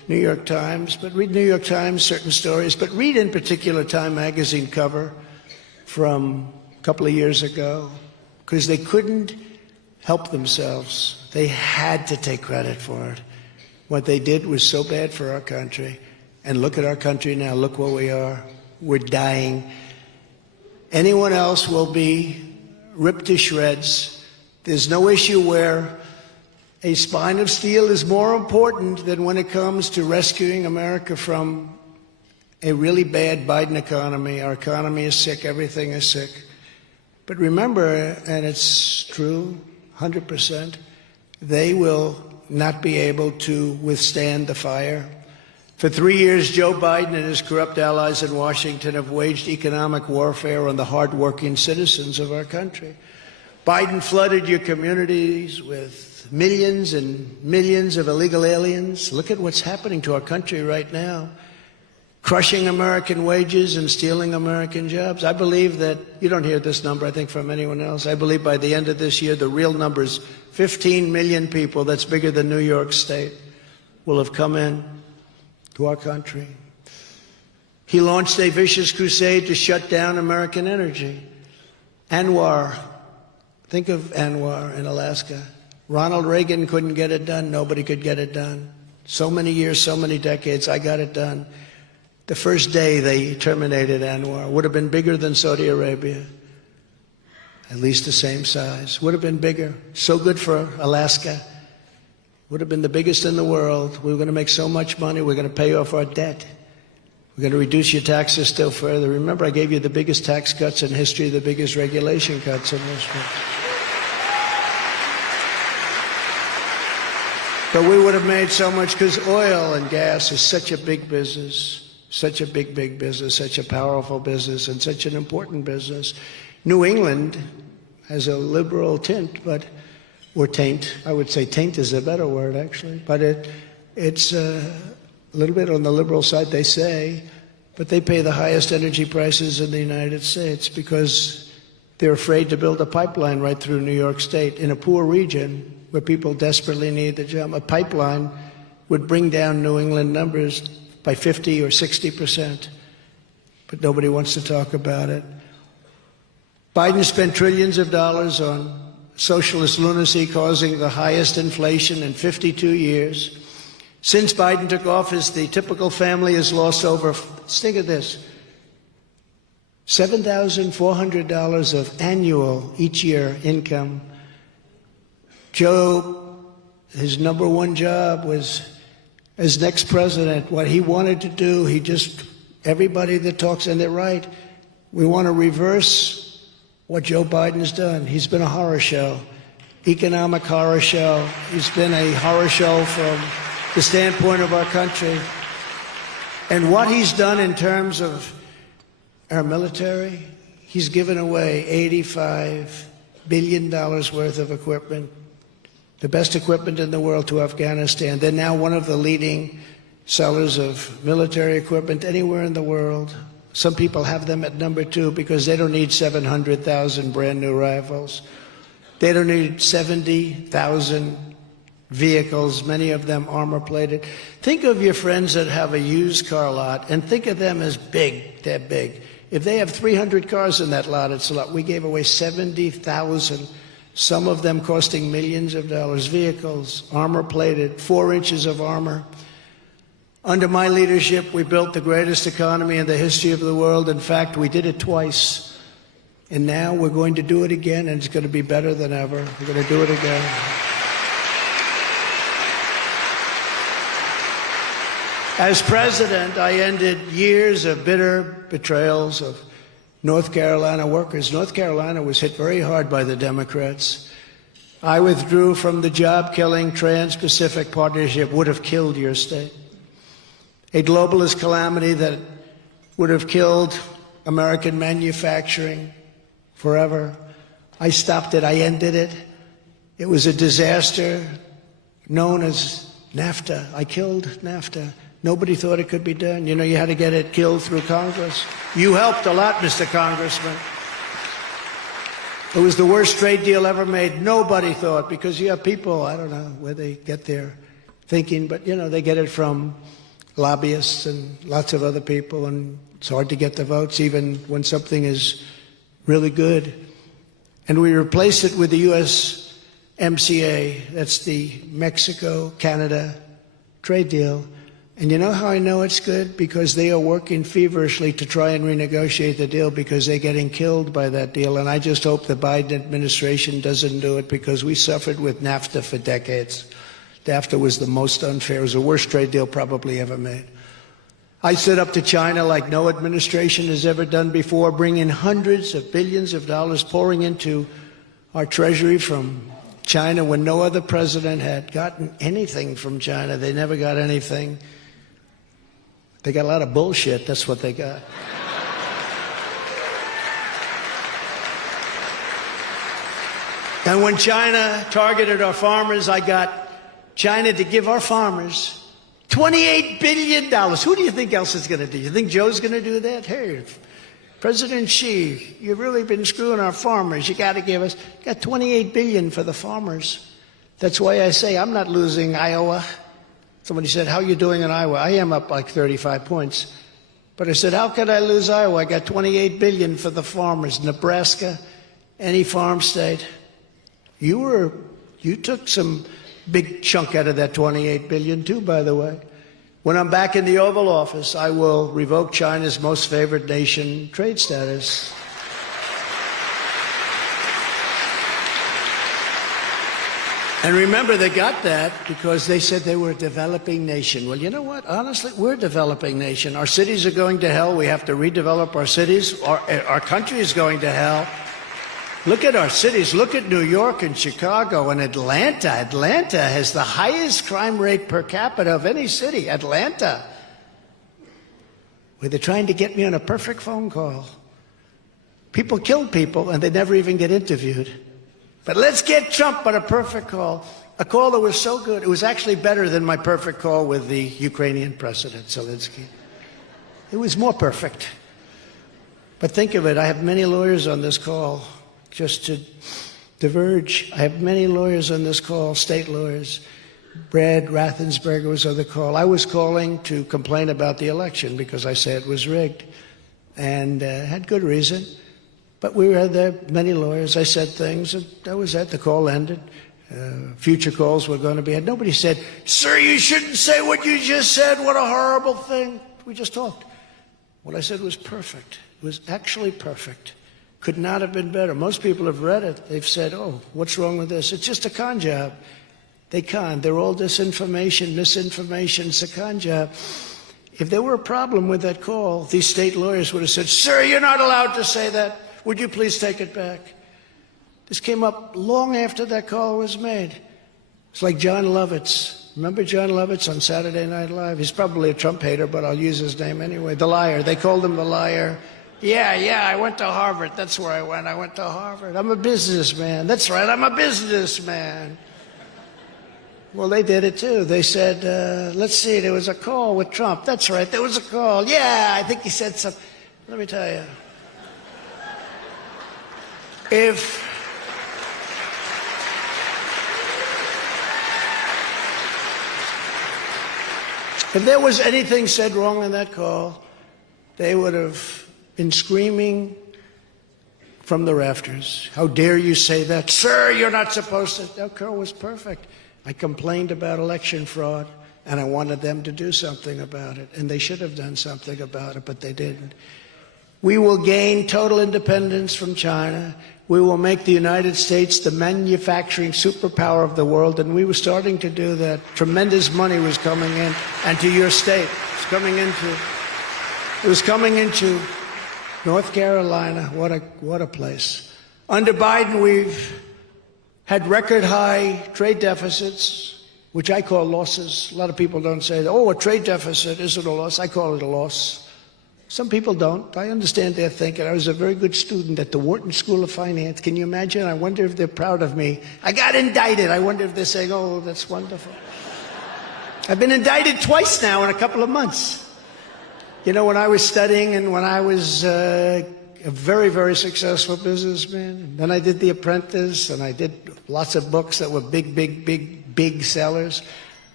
New York Times, but read New York Times, certain stories, but read in particular Time magazine cover from a couple of years ago, because they couldn't help themselves. They had to take credit for it. What they did was so bad for our country. And look at our country now. Look where we are. We're dying. Anyone else will be ripped to shreds. There's no issue where a spine of steel is more important than when it comes to rescuing America from a really bad Biden economy. Our economy is sick. Everything is sick. But remember, and it's true, 100%, they will not be able to withstand the fire. For 3 years, Joe Biden and his corrupt allies in Washington have waged economic warfare on the hardworking citizens of our country. Biden flooded your communities with millions and millions of illegal aliens. Look at what's happening to our country right now. Crushing American wages and stealing American jobs. I believe that, you don't hear this number, I think, from anyone else. I believe by the end of this year, the real number is 15 million people, that's bigger than New York State, will have come in to our country. He launched a vicious crusade to shut down American energy. Anwar, think of Anwar in Alaska. Ronald Reagan couldn't get it done. Nobody could get it done. So many years, so many decades, I got it done. The first day they terminated Anwar. Would have been bigger than Saudi Arabia. At least the same size. Would have been bigger. So good for Alaska. Would have been the biggest in the world. We were going to make so much money. We're going to pay off our debt. We're going to reduce your taxes still further. Remember, I gave you the biggest tax cuts in history, the biggest regulation cuts in history. But we would have made so much, because oil and gas is such a big business, such a big, big business, such a powerful business, and such an important business. New England has a liberal tint, or taint. I would say taint is a better word, actually. But it's a little bit on the liberal side, they say, but they pay the highest energy prices in the United States because they're afraid to build a pipeline right through New York State in a poor region where people desperately need the job. A pipeline would bring down New England numbers by 50 or 60%, but nobody wants to talk about it. Biden spent trillions of dollars on socialist lunacy, causing the highest inflation in 52 years. Since Biden took office, the typical family has lost over, think of this, $7,400 of annual each year income. Joe, his number one job was, as next president, what he wanted to do, everybody that talks, and they're right, we want to reverse what Joe Biden's done. He's been a horror show, economic horror show. He's been a horror show from the standpoint of our country. And what he's done in terms of our military, he's given away $85 billion worth of equipment, the best equipment in the world, to Afghanistan. They're now one of the leading sellers of military equipment anywhere in the world. Some people have them at number 2 because they don't need 700,000 brand new rifles. They don't need 70,000 vehicles, many of them armor-plated. Think of your friends that have a used car lot and think of them as big. They're big. If they have 300 cars in that lot, it's a lot. We gave away 70,000, some of them costing millions of dollars, vehicles, armor-plated, 4 inches of armor. Under my leadership, we built the greatest economy in the history of the world. In fact, we did it twice. And now we're going to do it again, and it's going to be better than ever. We're going to do it again. As president, I ended years of bitter betrayals of North Carolina workers. North Carolina was hit very hard by the Democrats. I withdrew from the job-killing Trans-Pacific Partnership, would have killed your state. A globalist calamity that would have killed American manufacturing forever. I stopped it. I ended it. It was a disaster known as NAFTA. I killed NAFTA. Nobody thought it could be done. You know, you had to get it killed through Congress. You helped a lot, Mr. Congressman. It was the worst trade deal ever made. Nobody thought, because you have people, I don't know where they get their thinking, but, you know, they get it from lobbyists and lots of other people, and it's hard to get the votes even when something is really good. And we replace it with the USMCA, that's the Mexico-Canada trade deal. And you know how I know it's good? Because they are working feverishly to try and renegotiate the deal because they're getting killed by that deal. And I just hope the Biden administration doesn't do it, because we suffered with NAFTA for decades. NAFTA was the most unfair. It was the worst trade deal probably ever made. I stood up to China like no administration has ever done before, bringing hundreds of billions of dollars pouring into our treasury from China when no other president had gotten anything from China. They never got anything. They got a lot of bullshit, that's what they got. And when China targeted our farmers, I got China to give our farmers $28 billion. Who do you think else is going to do? You think Joe's going to do that? Hey, President Xi, you've really been screwing our farmers. You got to give us, got $28 billion for the farmers. That's why I say I'm not losing Iowa. Somebody said, how are you doing in Iowa? I am up like 35 points. But I said, how could I lose Iowa? I got $28 billion for the farmers. Nebraska, any farm state. You took some big chunk out of that $28 billion too, by the way. When I'm back in the Oval Office, I will revoke China's most favored nation trade status. And remember, they got that because they said they were a developing nation. Well, you know what? Honestly, we're a developing nation. Our cities are going to hell. We have to redevelop our cities. Our country is going to hell. Look at our cities. Look at New York and Chicago and Atlanta. Atlanta has the highest crime rate per capita of any city. Atlanta. Where they're trying to get me on a perfect phone call. People kill people and they never even get interviewed. But let's get Trump on a perfect call. A call that was so good. It was actually better than my perfect call with the Ukrainian President, Zelensky. It was more perfect. But think of it. I have many lawyers on this call. Just to diverge, I have many lawyers on this call, state lawyers. Brad Raffensperger was on the call. I was calling to complain about the election because I said it was rigged, and had good reason. But we had there many lawyers. I said things, and that was it. The call ended. Future calls were going to be had. Nobody said, sir, you shouldn't say what you just said. What a horrible thing. We just talked. What I said was perfect. It was actually perfect. Could not have been better. Most people have read it. They've said, oh, what's wrong with this? It's just a con job. They con. They're all disinformation, misinformation. It's a con job. If there were a problem with that call, these state lawyers would have said, sir, you're not allowed to say that. Would you please take it back? This came up long after that call was made. It's like John Lovitz. Remember John Lovitz on Saturday Night Live? He's probably a Trump hater, but I'll use his name anyway. The liar. They called him the liar. Yeah, I went to Harvard. That's where I went. I went to Harvard. I'm a businessman. That's right, I'm a businessman. Well, they did it too. They said, let's see, there was a call with Trump. That's right, there was a call. Yeah, I think he said something. Let me tell you. If there was anything said wrong in that call, they would have been screaming from the rafters. How dare you say that? Sir, you're not supposed to. That call was perfect. I complained about election fraud, and I wanted them to do something about it. And they should have done something about it, but they didn't. We will gain total independence from China. We will make the United States the manufacturing superpower of the world, and we were starting to do that. Tremendous money was coming in, and to your state. It was coming into North Carolina. What a place. Under Biden, we've had record high trade deficits, which I call losses. A lot of people don't say, oh, a trade deficit isn't a loss. I call it a loss. Some people don't. I understand their thinking. I was a very good student at the Wharton School of Finance. Can you imagine? I wonder if they're proud of me. I got indicted. I wonder if they're saying, oh, that's wonderful. I've been indicted twice now in a couple of months. You know, when I was studying and when I was a very, very successful businessman, then I did The Apprentice and I did lots of books that were big sellers.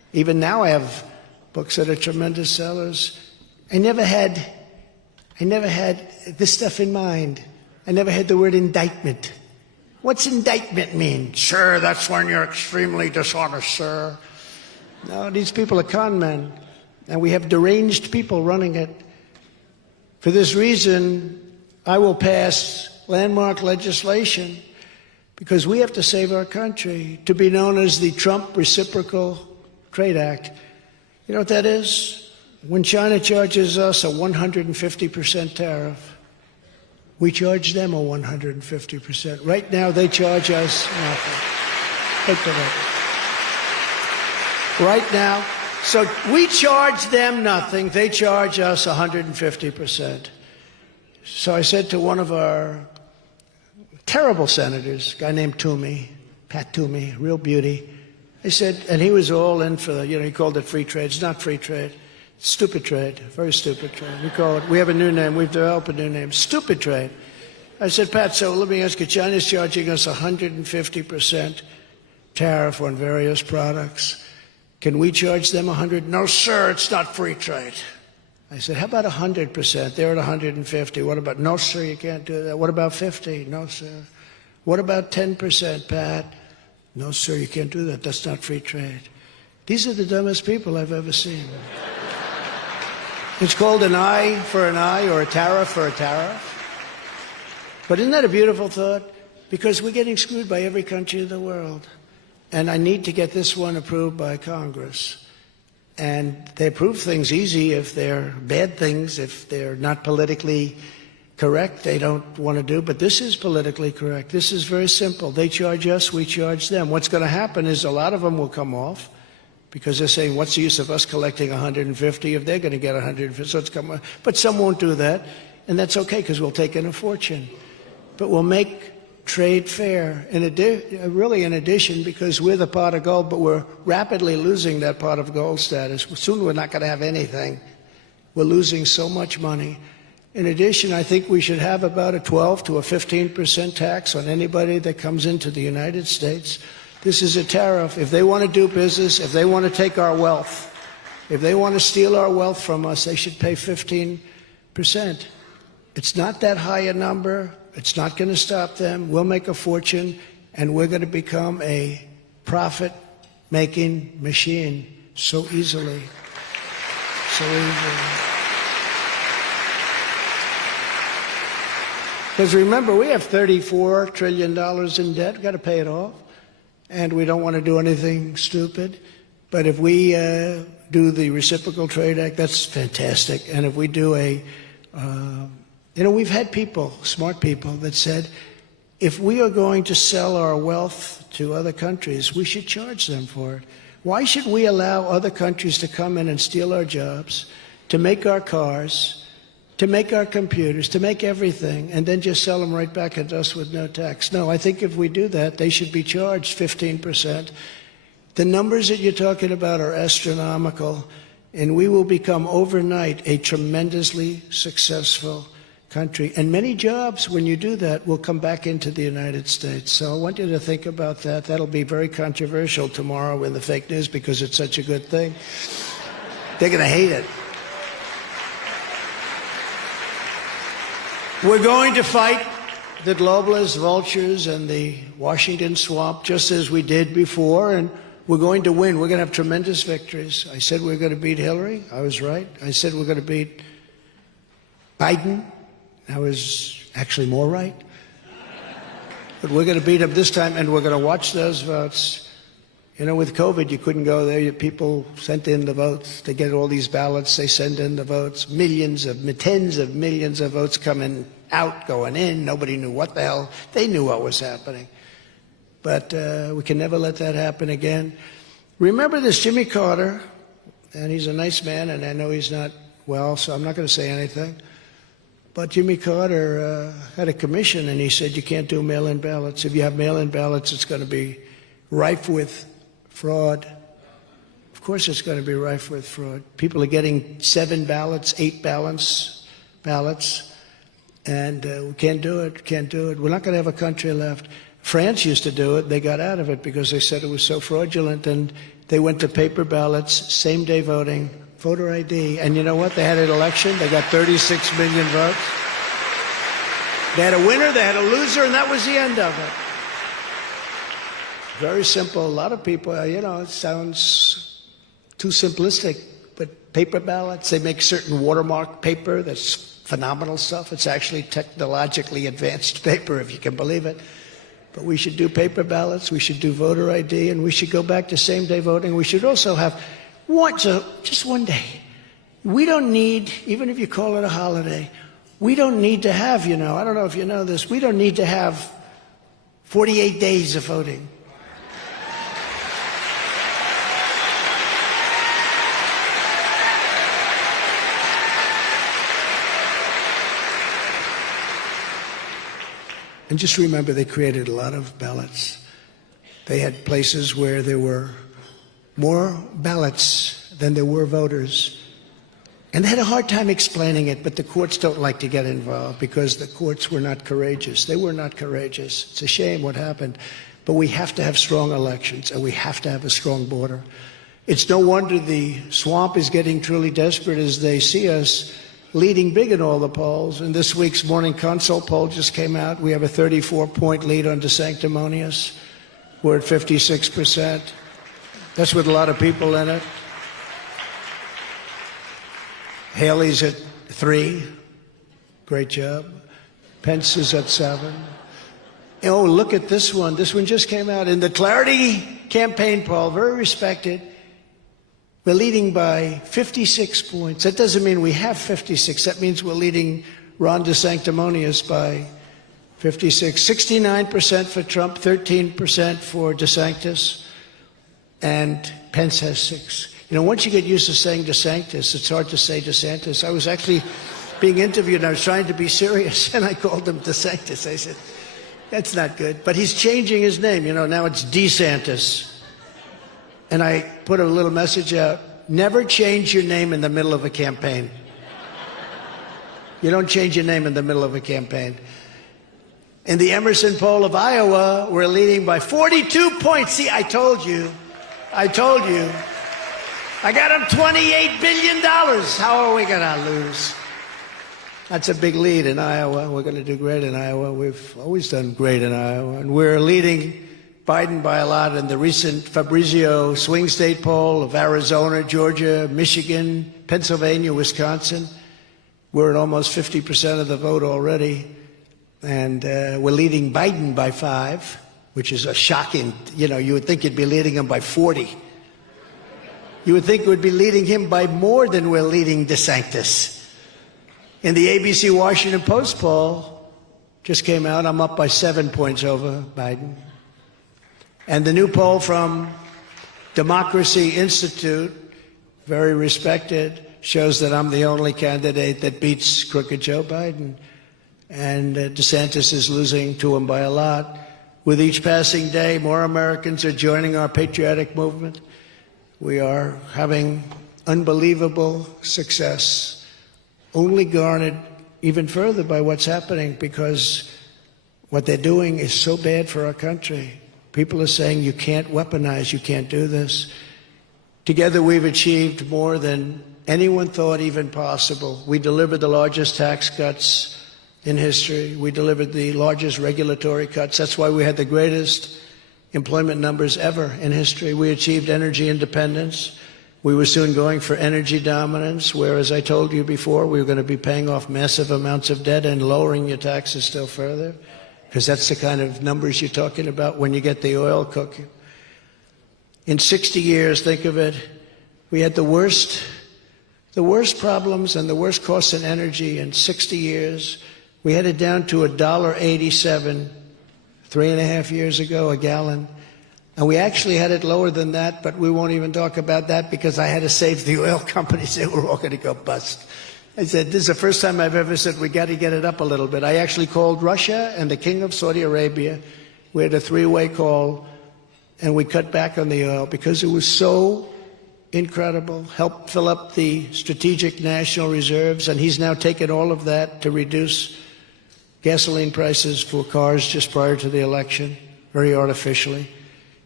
Even now I have books that are tremendous sellers. I never had this stuff in mind. I never had the word indictment. What's indictment mean? Sir, that's when you're extremely dishonest, sir. No, these people are con men, and we have deranged people running it. For this reason, I will pass landmark legislation because we have to save our country, to be known as the Trump Reciprocal Trade Act. You know what that is? When China charges us a 150% tariff, we charge them a 150%. Right now, they charge us nothing. Take the vote. Right now, so we charge them nothing. They charge us 150%. So I said to one of our terrible senators, a guy named Toomey, Pat Toomey, real beauty. I said, and he was all in for the, he called it free trade. It's not free trade. It's stupid trade, very stupid trade. We have a new name. We've developed a new name, stupid trade. I said, Pat, so let me ask you, China's charging us 150% tariff on various products. Can we charge them 100? No, sir, it's not free trade. I said, how about 100%? They're at 150. What about, no, sir, you can't do that. What about 50? No, sir. What about 10%, Pat? No, sir, you can't do that. That's not free trade. These are the dumbest people I've ever seen. It's called an eye for an eye or a tariff for a tariff. But isn't that a beautiful thought? Because we're getting screwed by every country in the world. And I need to get this one approved by Congress. And they approve things easy if they're bad things, if they're not politically correct, they don't want to do. But this is politically correct. This is very simple. They charge us, we charge them. What's going to happen is a lot of them will come off because they're saying, what's the use of us collecting 150 if they're going to get 150? So it's come on. But some won't do that, and that's okay because we'll take in a fortune. But we'll make trade fair, really in addition, because we're the pot of gold, but we're rapidly losing that pot of gold status. Soon we're not going to have anything. We're losing so much money. In addition, I think we should have about a 12 to a 15% tax on anybody that comes into the United States. This is a tariff. If they want to do business, if they want to take our wealth, if they want to steal our wealth from us, they should pay 15%. It's not that high a number. It's not going to stop them. We'll make a fortune, and we're going to become a profit-making machine so easily. So easily. Because remember, we have $34 trillion in debt. We've got to pay it off. And we don't want to do anything stupid. But if we do the Reciprocal Trade Act, that's fantastic. And if we do we've had people, smart people, that said, if we are going to sell our wealth to other countries, we should charge them for it. Why should we allow other countries to come in and steal our jobs, to make our cars, to make our computers, to make everything, and then just sell them right back at us with no tax? No, I think if we do that, they should be charged 15%. The numbers that you're talking about are astronomical, and we will become overnight a tremendously successful country. And many jobs, when you do that, will come back into the United States. So I want you to think about that. That'll be very controversial tomorrow in the fake news because it's such a good thing. They're going to hate it. We're going to fight the globalists, vultures, and the Washington swamp just as we did before, and we're going to win. We're going to have tremendous victories. I said we're going to beat Hillary. I was right. I said we're going to beat Biden. I was actually more right. But we're going to beat him this time, and we're going to watch those votes. With COVID, you couldn't go there. People sent in the votes. They get all these ballots. They send in the votes. Tens of millions of votes coming out, going in. Nobody knew what the hell. They knew what was happening. But we can never let that happen again. Remember this Jimmy Carter, and he's a nice man, and I know he's not well, so I'm not going to say anything. But Jimmy Carter had a commission, and he said you can't do mail-in ballots. If you have mail-in ballots, it's going to be rife with fraud. Of course it's going to be rife with fraud. People are getting 7 ballots, 8 ballots, and we can't do it, can't do it. We're not going to have a country left. France used to do it. They got out of it because they said it was so fraudulent, and They went to paper ballots, same-day voting, voter ID. And you know what? They had an election. They got 36 million votes. They had a winner, they had a loser, and that was the end of it. Very simple. A lot of people, it sounds too simplistic, but paper ballots, they make certain watermark paper that's phenomenal stuff. It's actually technologically advanced paper, if you can believe it. But we should do paper ballots, we should do voter ID, and we should go back to same-day voting. We should also have just one day. We don't need, even if you call it a holiday, we don't need to have, I don't know if you know this, we don't need to have 48 days of voting. And just remember, they created a lot of ballots. They had places where there were more ballots than there were voters. And they had a hard time explaining it, but the courts don't like to get involved because the courts were not courageous. They were not courageous. It's a shame what happened. But we have to have strong elections, and we have to have a strong border. It's no wonder the swamp is getting truly desperate as they see us leading big in all the polls. And this week's Morning Consult poll just came out. We have a 34-point lead on DeSanctimonious. We're at 56%. That's with a lot of people in it. Haley's at 3. Great job. Pence is at 7. Oh, look at this one. This one just came out. In the Clarity campaign poll, very respected, we're leading by 56 points. That doesn't mean we have 56. That means we're leading Ron DeSanctimonious by 56. 69% for Trump, 13% for DeSantis, and Pence has 6. Once you get used to saying DeSantis, it's hard to say DeSantis. I was actually being interviewed, and I was trying to be serious, and I called him DeSantis. I said, that's not good. But he's changing his name. Now it's DeSantis. And I put a little message out, never change your name in the middle of a campaign. You don't change your name in the middle of a campaign. In the Emerson poll of Iowa, we're leading by 42 points. See, I told you. I got him $28 billion. How are we going to lose? That's a big lead in Iowa. We're going to do great in Iowa. We've always done great in Iowa. And we're leading Biden by a lot in the recent Fabrizio swing state poll of Arizona, Georgia, Michigan, Pennsylvania, Wisconsin. We're at almost 50% of the vote already. And we're leading Biden by 5, which is a shocking, you would think you'd be leading him by 40. You would think we'd be leading him by more than we're leading DeSantis. In the ABC Washington Post poll, just came out, I'm up by 7 points over Biden. And the new poll from Democracy Institute, very respected, shows that I'm the only candidate that beats crooked Joe Biden. And DeSantis is losing to him by a lot. With each passing day, more Americans are joining our patriotic movement. We are having unbelievable success, only garnered even further by what's happening because what they're doing is so bad for our country. People are saying you can't weaponize, you can't do this. Together we've achieved more than anyone thought even possible. We delivered the largest tax cuts in history. We delivered the largest regulatory cuts. That's why we had the greatest employment numbers ever in history. We achieved energy independence. We were soon going for energy dominance, where, as I told you before, we were going to be paying off massive amounts of debt and lowering your taxes still further. Because that's the kind of numbers you're talking about when you get the oil cooking. In 60 years, think of it, we had the worst problems and the worst costs in energy in 60 years. We had it down to $1.87 3.5 years ago, a gallon. And we actually had it lower than that, but we won't even talk about that because I had to save the oil companies. They were all going to go bust. I said, this is the first time I've ever said we got to get it up a little bit. I actually called Russia and the King of Saudi Arabia. We had a 3-way call, and we cut back on the oil because it was so incredible. Helped fill up the strategic national reserves, and he's now taken all of that to reduce gasoline prices for cars just prior to the election, very artificially.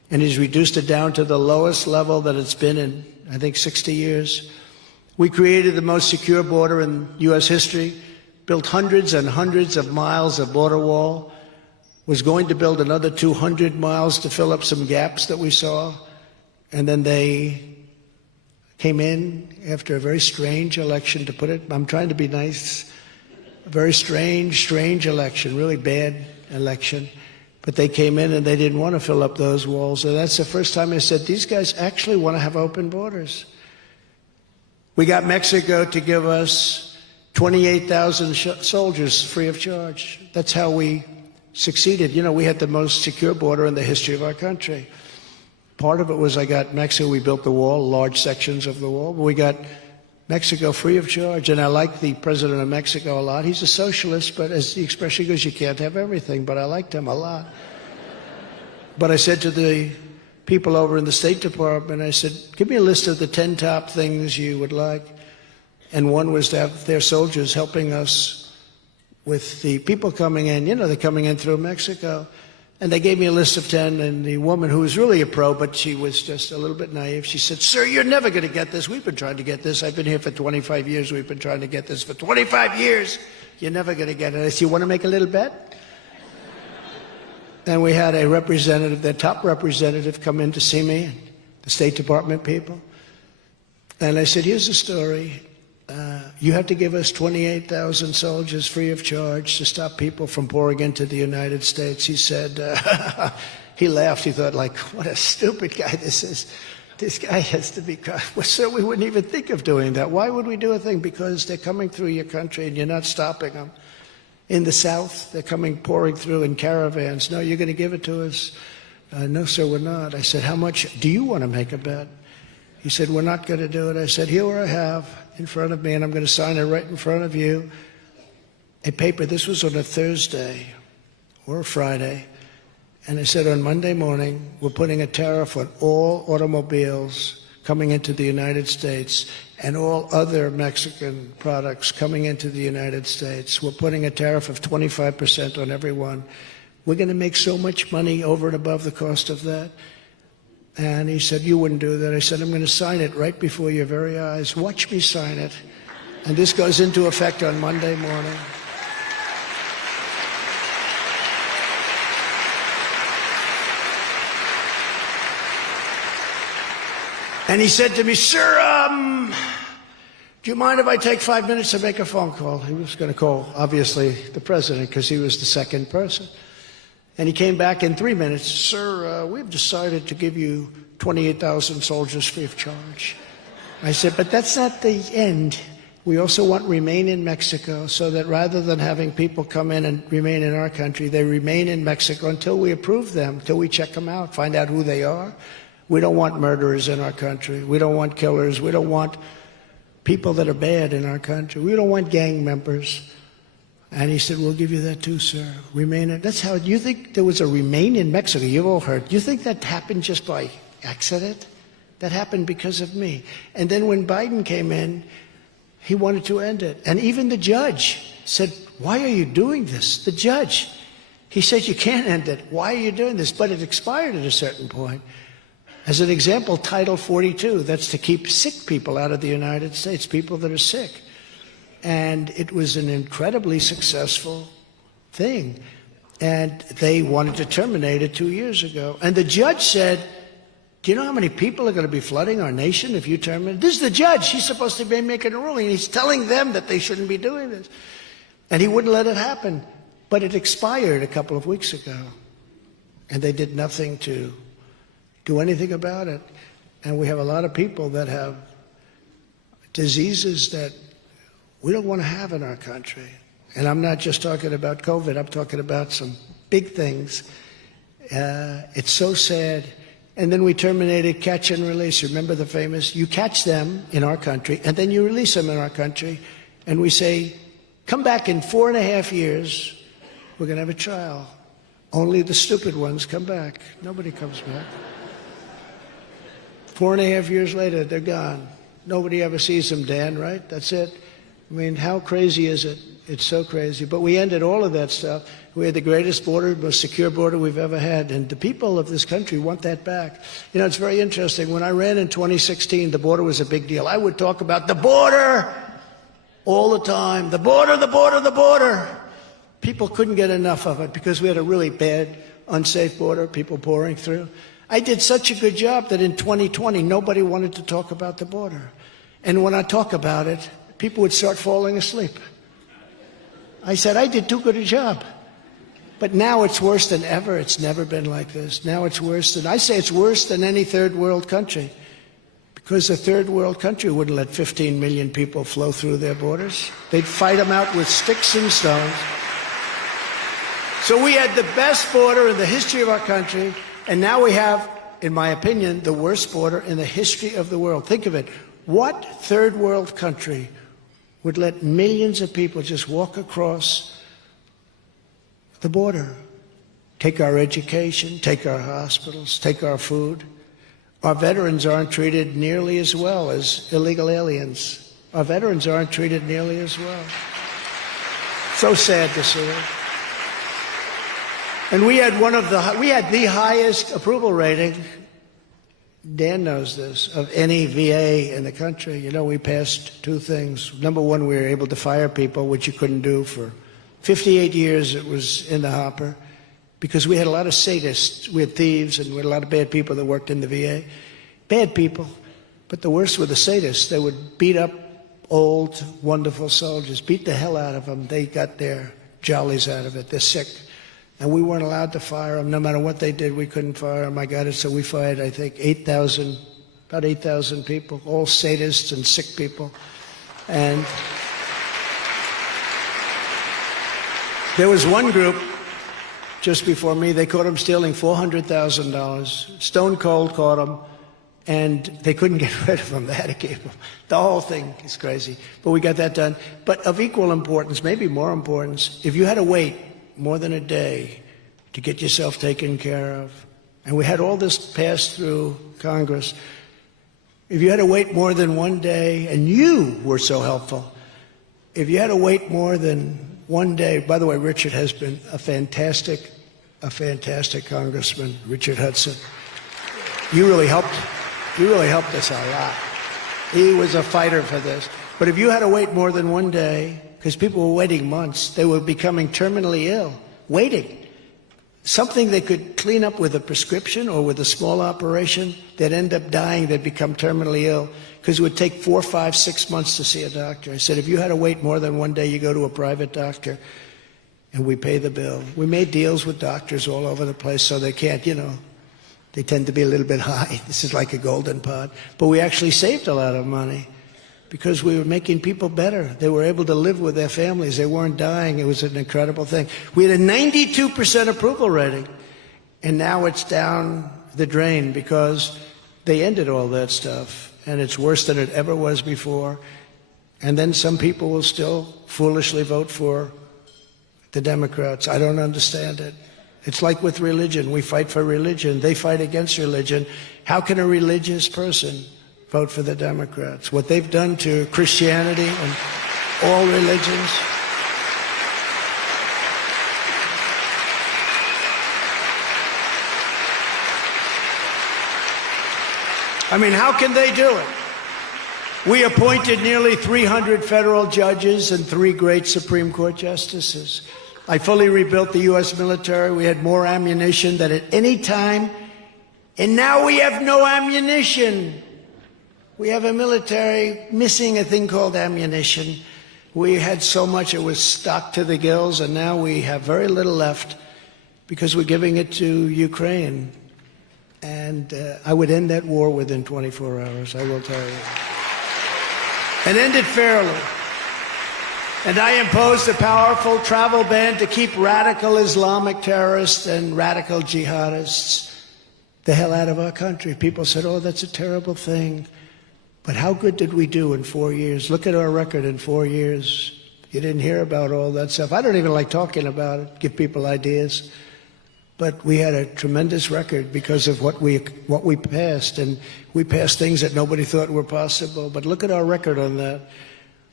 and he's reduced it down to the lowest level that it's been in, I think, 60 years. We created the most secure border in U.S. history, built hundreds and hundreds of miles of border wall, was going to build another 200 miles to fill up some gaps that we saw, and then they came in after a very strange election, to put it, I'm trying to be nice, a very strange election, really bad election. But they came in and they didn't want to fill up those walls. And that's the first time I said, these guys actually want to have open borders. We got Mexico to give us 28,000 soldiers free of charge. That's how we succeeded. You know, we had the most secure border in the history of our country. Part of it was I got Mexico, we built the wall, large sections of the wall, but we got Mexico free of charge. And I like the president of Mexico a lot. He's a socialist, but as the expression goes, you can't have everything, but I liked him a lot. But I said to the people over in the State Department, I said, give me a list of the 10 top things you would like. And one was to have their soldiers helping us with the people coming in. You know, they're coming in through Mexico. And they gave me a list of 10, and the woman, who was really a pro, but she was just a little bit naive, she said, sir, you're never going to get this. We've been trying to get this. I've been here for 25 years. We've been trying to get this for 25 years. You're never going to get it. I said, you want to make a little bet? And we had a representative, their top representative, come in to see me, the State Department people. And I said, here's the story. You have to give us 28,000 soldiers free of charge to stop people from pouring into the United States. He said, he laughed. He thought, like, what a stupid guy this is. This guy has to be, well, sir, we wouldn't even think of doing that. Why would we do a thing? Because they're coming through your country and you're not stopping them. In the South, they're coming, pouring through in caravans. No, you're going to give it to us? No, sir, we're not. I said, how much do you want to make a bet? He said, we're not going to do it. I said, here I have in front of me, and I'm going to sign it right in front of you, a paper. This was on a Thursday or a Friday. And I said, on Monday morning, we're putting a tariff on all automobiles coming into the United States and all other Mexican products coming into the United States. We're putting a tariff of 25% on every one. We're going to make so much money over and above the cost of that. And he said, you wouldn't do that. I said, I'm going to sign it right before your very eyes. Watch me sign it. And this goes into effect on Monday morning. And he said to me, sir, do you mind if I take 5 minutes to make a phone call? He was going to call, obviously, the president, because he was the second person. And he came back in 3 minutes. Sir, we've decided to give you 28,000 soldiers free of charge. I said, but that's not the end. We also want remain in Mexico, so that rather than having people come in and remain in our country, they remain in Mexico until we approve them, until we check them out, find out who they are. We don't want murderers in our country. We don't want killers. We don't want people that are bad in our country. We don't want gang members. And he said, we'll give you that too, sir. Remain in. That's how, you think there was a remain in Mexico? You've all heard. You think that happened just by accident? That happened because of me. And then when Biden came in, he wanted to end it. And even the judge said, why are you doing this? The judge. He said, you can't end it. Why are you doing this? But it expired at a certain point. As an example, Title 42, that's to keep sick people out of the United States, people that are sick. And it was an incredibly successful thing. And they wanted to terminate it 2 years ago. And the judge said, do you know how many people are going to be flooding our nation if you terminate? This is the judge. He's supposed to be making a ruling. He's telling them that they shouldn't be doing this. And he wouldn't let it happen. But it expired a couple of weeks ago. And they did nothing to do anything about it. And we have a lot of people that have diseases that we don't want to have in our country. And I'm not just talking about COVID. I'm talking about some big things. It's so sad. And then we terminated catch and release. Remember the famous, you catch them in our country, and then you release them in our country. And we say, come back in 4.5 years. We're going to have a trial. Only the stupid ones come back. Nobody comes back. 4.5 years later, they're gone. Nobody ever sees them, Dan, right? That's it. I mean, how crazy is it? It's so crazy. But we ended all of that stuff. We had the greatest border, most secure border we've ever had. And the people of this country want that back. You know, it's very interesting. When I ran in 2016, the border was a big deal. I would talk about the border all the time. The border, the border, the border. People couldn't get enough of it because we had a really bad, unsafe border, people pouring through. I did such a good job that in 2020, nobody wanted to talk about the border. And when I talk about it, people would start falling asleep. I said, I did too good a job. But now it's worse than ever. It's never been like this. Now it's worse than, I say it's worse than any third world country. Because a third world country wouldn't let 15 million people flow through their borders. They'd fight them out with sticks and stones. So we had the best border in the history of our country. And now we have, in my opinion, the worst border in the history of the world. Think of it. What third world country would let millions of people just walk across the border, take our education, take our hospitals, take our food? Our veterans aren't treated nearly as well as illegal aliens. Our veterans aren't treated nearly as well. So sad to see it. And we had the highest approval rating, Dan knows this, of any VA in the country. You know, we passed two things. Number one, we were able to fire people, which you couldn't do for 58 years. It was in the hopper because we had a lot of sadists. We had thieves and we had a lot of bad people that worked in the VA. Bad people. But the worst were the sadists. They would beat up old, wonderful soldiers, beat the hell out of them. They got their jollies out of it. They're sick. And we weren't allowed to fire them. No matter what they did, we couldn't fire them. I got it. So we fired, I think, about 8,000 people, all sadists and sick people. And there was one group just before me. They caught them stealing $400,000. Stone Cold caught them, and they couldn't get rid of them. They had to keep them. The whole thing is crazy. But we got that done. But of equal importance, maybe more importance, if you had to wait more than a day to get yourself taken care of, and we had all this passed through Congress, if you had to wait more than one day, and you were so helpful, if you had to wait more than one day, by the way, Richard has been a fantastic congressman, Richard Hudson. You really helped us a lot. He was a fighter for this. But if you had to wait more than one day, because people were waiting months, they were becoming terminally ill, waiting. Something they could clean up with a prescription or with a small operation, they'd end up dying, they'd become terminally ill, because it would take 4, 5, 6 months to see a doctor. I said, if you had to wait more than one day, you go to a private doctor, and we pay the bill. We made deals with doctors all over the place so they can't, you know, they tend to be a little bit high. This is like a golden pot. But we actually saved a lot of money because we were making people better. They were able to live with their families. They weren't dying. It was an incredible thing. We had a 92% approval rating, and now it's down the drain because they ended all that stuff, and it's worse than it ever was before. And then some people will still foolishly vote for the Democrats. I don't understand it. It's like with religion. We fight for religion. They fight against religion. How can a religious person vote for the Democrats? What they've done to Christianity and all religions. I mean, how can they do it? We appointed nearly 300 federal judges and 3 great Supreme Court justices. I fully rebuilt the U.S. military. We had more ammunition than at any time. And now we have no ammunition. We have a military missing a thing called ammunition. We had so much it was stocked to the gills, and now we have very little left because we're giving it to Ukraine. And I would end that war within 24 hours, I will tell you. And end it fairly. And I imposed a powerful travel ban to keep radical Islamic terrorists and radical jihadists the hell out of our country. People said, oh, that's a terrible thing. But how good did we do in 4 years? Look at our record in 4 years. You didn't hear about all that stuff. I don't even like talking about it, give people ideas. But we had a tremendous record because of what we passed. And we passed things that nobody thought were possible. But look at our record on that.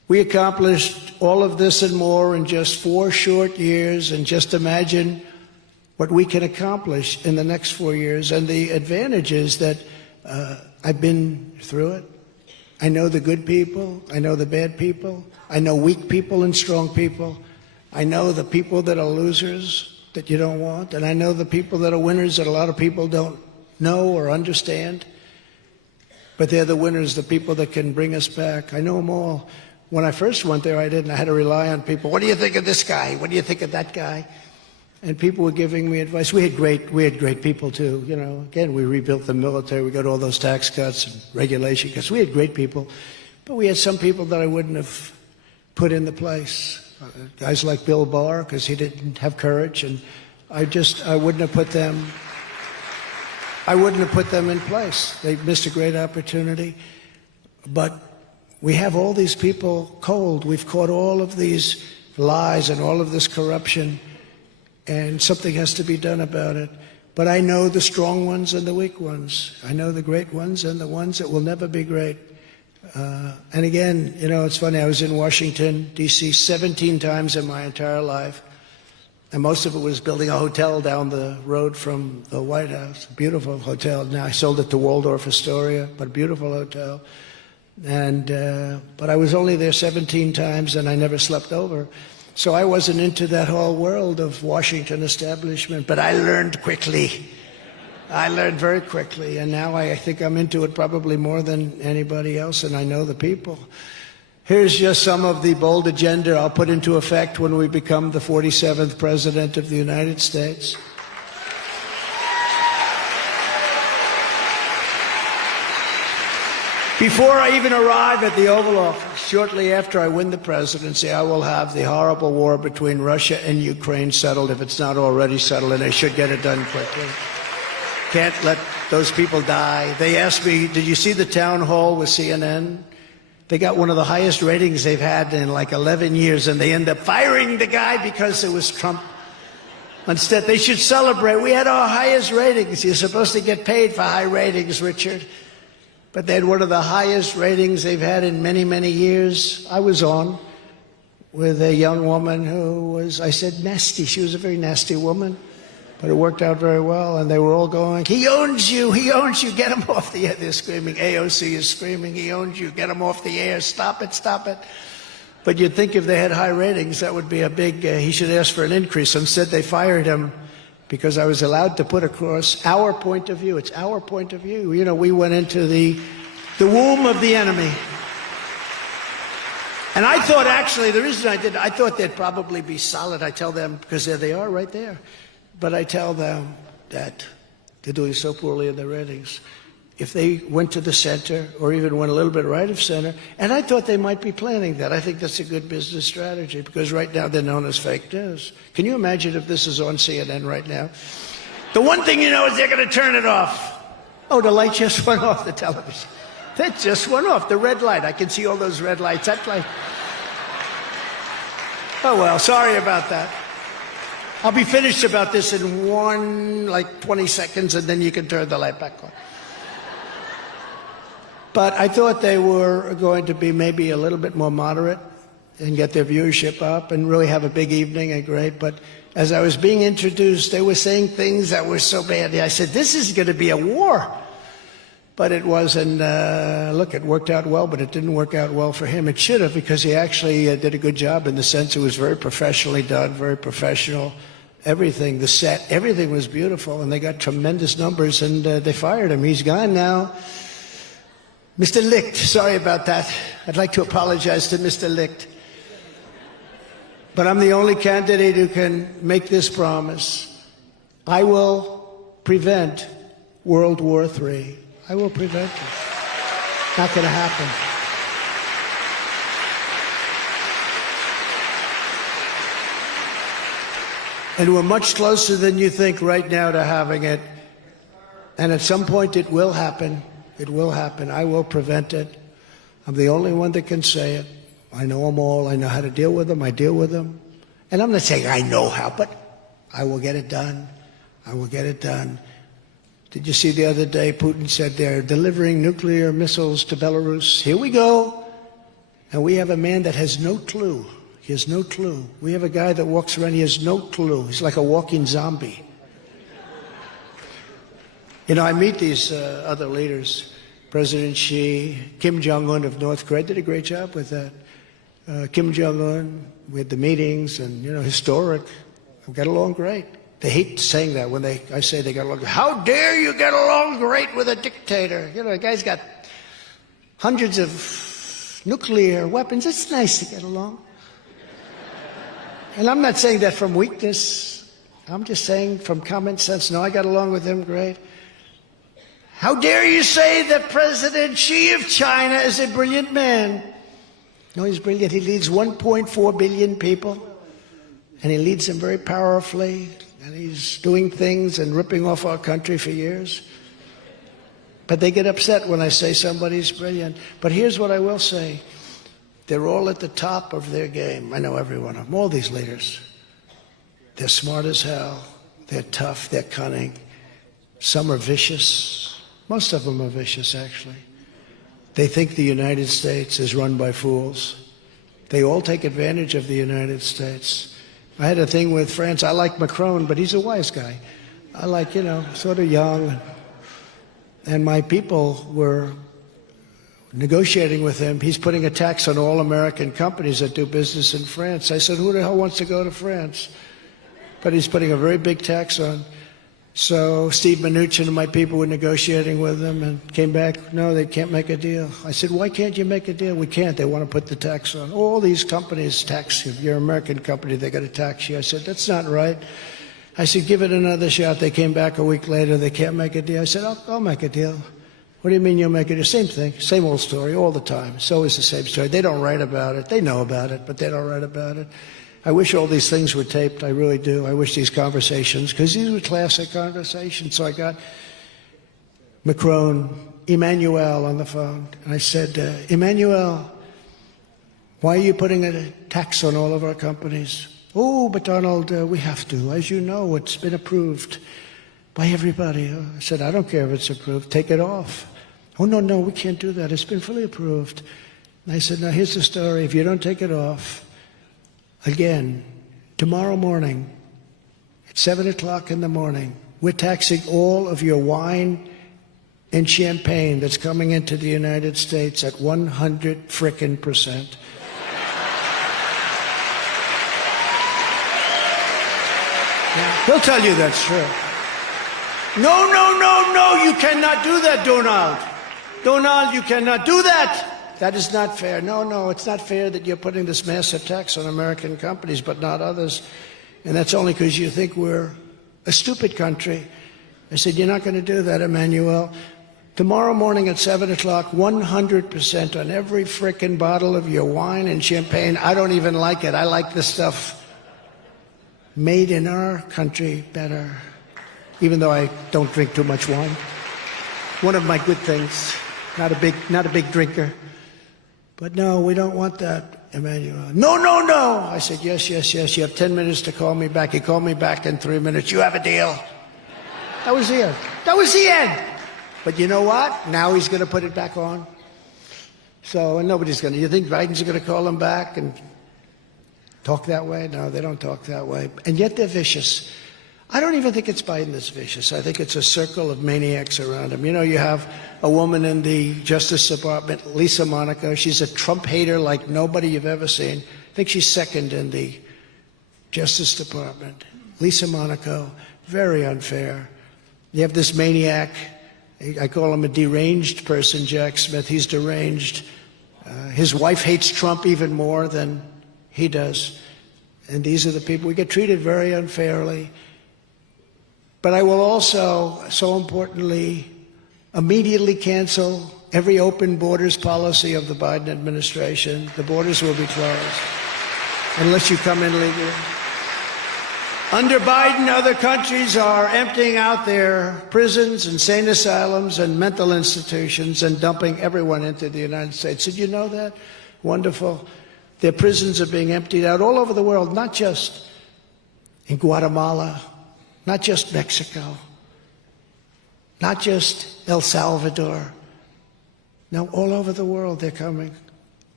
We accomplished all of this and more in just 4 short years, and just imagine what we can accomplish in the next 4 years. And the advantage is that I've been through it. I know the good people. I know the bad people. I know weak people and strong people. I know the people that are losers that you don't want. And I know the people that are winners that a lot of people don't know or understand. But they're the winners, the people that can bring us back. I know them all. When I first went there, I didn't. I had to rely on people. What do you think of this guy? What do you think of that guy? And people were giving me advice. We had great people too. You know, again, we rebuilt the military. We got all those tax cuts and regulation cuts. We had great people, but we had some people that I wouldn't have put in the place. Guys like Bill Barr, because he didn't have courage, and I wouldn't have put them. I wouldn't have put them in place. They missed a great opportunity. But we have all these people cold. We've caught all of these lies and all of this corruption. And something has to be done about it. But I know the strong ones and the weak ones. I know the great ones and the ones that will never be great. And again, you know, it's funny, I was in Washington, D.C. 17 times in my entire life. And most of it was building a hotel down the road from the White House. A beautiful hotel. Now I sold it to Waldorf Astoria, but a beautiful hotel. And but I was only there 17 times, and I never slept over. So I wasn't into that whole world of Washington establishment, but I learned quickly. I learned very quickly, and now I think I'm into it probably more than anybody else, and I know the people. Here's just some of the bold agenda I'll put into effect when we become the 47th President of the United States. Before I even arrive at the Oval Office, shortly after I win the presidency, I will have the horrible war between Russia and Ukraine settled, if it's not already settled, and they should get it done quickly. Can't let those people die. They asked me, did you see the town hall with CNN? They got one of the highest ratings they've had in like 11 years, and they end up firing the guy because it was Trump. Instead, they should celebrate. We had our highest ratings. You're supposed to get paid for high ratings, Richard. But they had one of the highest ratings they've had in many, many years. I was on with a young woman who was, I said, nasty. She was a very nasty woman, but it worked out very well. And they were all going, he owns you, get him off the air. They're screaming, AOC is screaming, he owns you, get him off the air, stop it, stop it. But you'd think if they had high ratings, that would be a big, he should ask for an increase. Instead, they fired him because I was allowed to put across our point of view. It's our point of view. You know, we went into the womb of the enemy. And I thought, actually, the reason I did, I thought they'd probably be solid. I tell them, because there they are right there. But I tell them that they're doing so poorly in their ratings. If they went to the center, or even went a little bit right of center, and I thought they might be planning that. I think that's a good business strategy, because right now they're known as fake news. Can you imagine if this is on CNN right now? The one thing you know is they're going to turn it off. Oh, the light just went off, the television. That just went off, the red light. I can see all those red lights. That light. Oh, well, sorry about that. I'll be finished about this in 20 seconds, and then you can turn the light back on. But I thought they were going to be maybe a little bit more moderate and get their viewership up and really have a big evening and great. But as I was being introduced, they were saying things that were so bad. I said, this is going to be a war. But it wasn't, look, it worked out well, but it didn't work out well for him. It should have, because he actually did a good job in the sense it was very professionally done, very professional. Everything, the set, everything was beautiful, and they got tremendous numbers, and they fired him. He's gone now. Mr. Licht, sorry about that. I'd like to apologize to Mr. Licht. But I'm the only candidate who can make this promise. I will prevent World War III. I will prevent it. Not going to happen. And we're much closer than you think right now to having it. And at some point it will happen. It will happen. I will prevent it. I'm the only one that can say it. I know them all. I know how to deal with them. I deal with them. And I'm not saying I know how, but I will get it done. I will get it done. Did you see the other day Putin said they're delivering nuclear missiles to Belarus? Here we go. And we have a man that has no clue. He has no clue. We have a guy that walks around, he has no clue. He's like a walking zombie. You know, I meet these other leaders, President Xi, Kim Jong-un of North Korea, did a great job with that. Kim Jong-un, we had the meetings and, you know, historic. We got along great. They hate saying that when I say they got along. How dare you get along great with a dictator? You know, the guy's got hundreds of nuclear weapons. It's nice to get along. And I'm not saying that from weakness. I'm just saying from common sense. No, I got along with him great. How dare you say that President Xi of China is a brilliant man? No, he's brilliant. He leads 1.4 billion people, and he leads them very powerfully, and he's doing things and ripping off our country for years. But they get upset when I say somebody's brilliant. But here's what I will say. They're all at the top of their game. I know every one of them, all these leaders. They're smart as hell. They're tough. They're cunning. Some are vicious. Most of them are vicious, actually. They think the United States is run by fools. They all take advantage of the United States. I had a thing with France. I like Macron, but he's a wise guy. I like, you know, sort of young. And my people were negotiating with him. He's putting a tax on all American companies that do business in France. I said, who the hell wants to go to France? But he's putting a very big tax on. So Steve Mnuchin and my people were negotiating with them and came back, no, they can't make a deal. I said, why can't you make a deal? We can't. They want to put the tax on. All these companies tax you. If you're an American company, they got to tax you. I said, that's not right. I said, give it another shot. They came back a week later. They can't make a deal. I said, I'll make a deal. What do you mean you'll make a deal? Same thing, same old story all the time. It's always the same story. They don't write about it. They know about it, but they don't write about it. I wish all these things were taped. I really do. I wish these conversations, because these were classic conversations. So I got Macron, Emmanuel on the phone. And I said, Emmanuel, why are you putting a tax on all of our companies? Oh, but Donald, we have to. As you know, it's been approved by everybody. I said, I don't care if it's approved. Take it off. Oh, no, we can't do that. It's been fully approved. And I said, now here's the story. If you don't take it off, again, tomorrow morning, at 7 o'clock in the morning, we're taxing all of your wine and champagne that's coming into the United States at 100%. He'll tell you that's true. No, you cannot do that, Donald. Donald, you cannot do that. That is not fair. No, it's not fair that you're putting this massive tax on American companies, but not others. And that's only because you think we're a stupid country. I said, you're not going to do that, Emmanuel. Tomorrow morning at 7 o'clock, 100% on every frickin' bottle of your wine and champagne. I don't even like it. I like the stuff made in our country better, even though I don't drink too much wine. One of my good things. Not a big drinker. But no, we don't want that, Emmanuel. No. I said, yes. You have 10 minutes to call me back. He called me back in 3 minutes. You have a deal. That was the end. That was the end. But you know what? Now he's going to put it back on. So, and nobody's going to. You think Biden's going to call him back and talk that way? No, they don't talk that way. And yet they're vicious. I don't even think it's Biden that's vicious. I think it's a circle of maniacs around him. You know, you have a woman in the Justice Department, Lisa Monaco. She's a Trump hater like nobody you've ever seen. I think she's second in the Justice Department. Lisa Monaco, very unfair. You have this maniac. I call him a deranged person, Jack Smith. He's deranged. His wife hates Trump even more than he does. And these are the people. We get treated very unfairly. But I will also, so importantly, immediately cancel every open borders policy of the Biden administration. The borders will be closed unless you come in legally. Under Biden, other countries are emptying out their prisons, insane asylums, and mental institutions and dumping everyone into the United States. Did you know that? Wonderful. Their prisons are being emptied out all over the world, not just in Guatemala, not just Mexico, not just El Salvador. No, all over the world they're coming.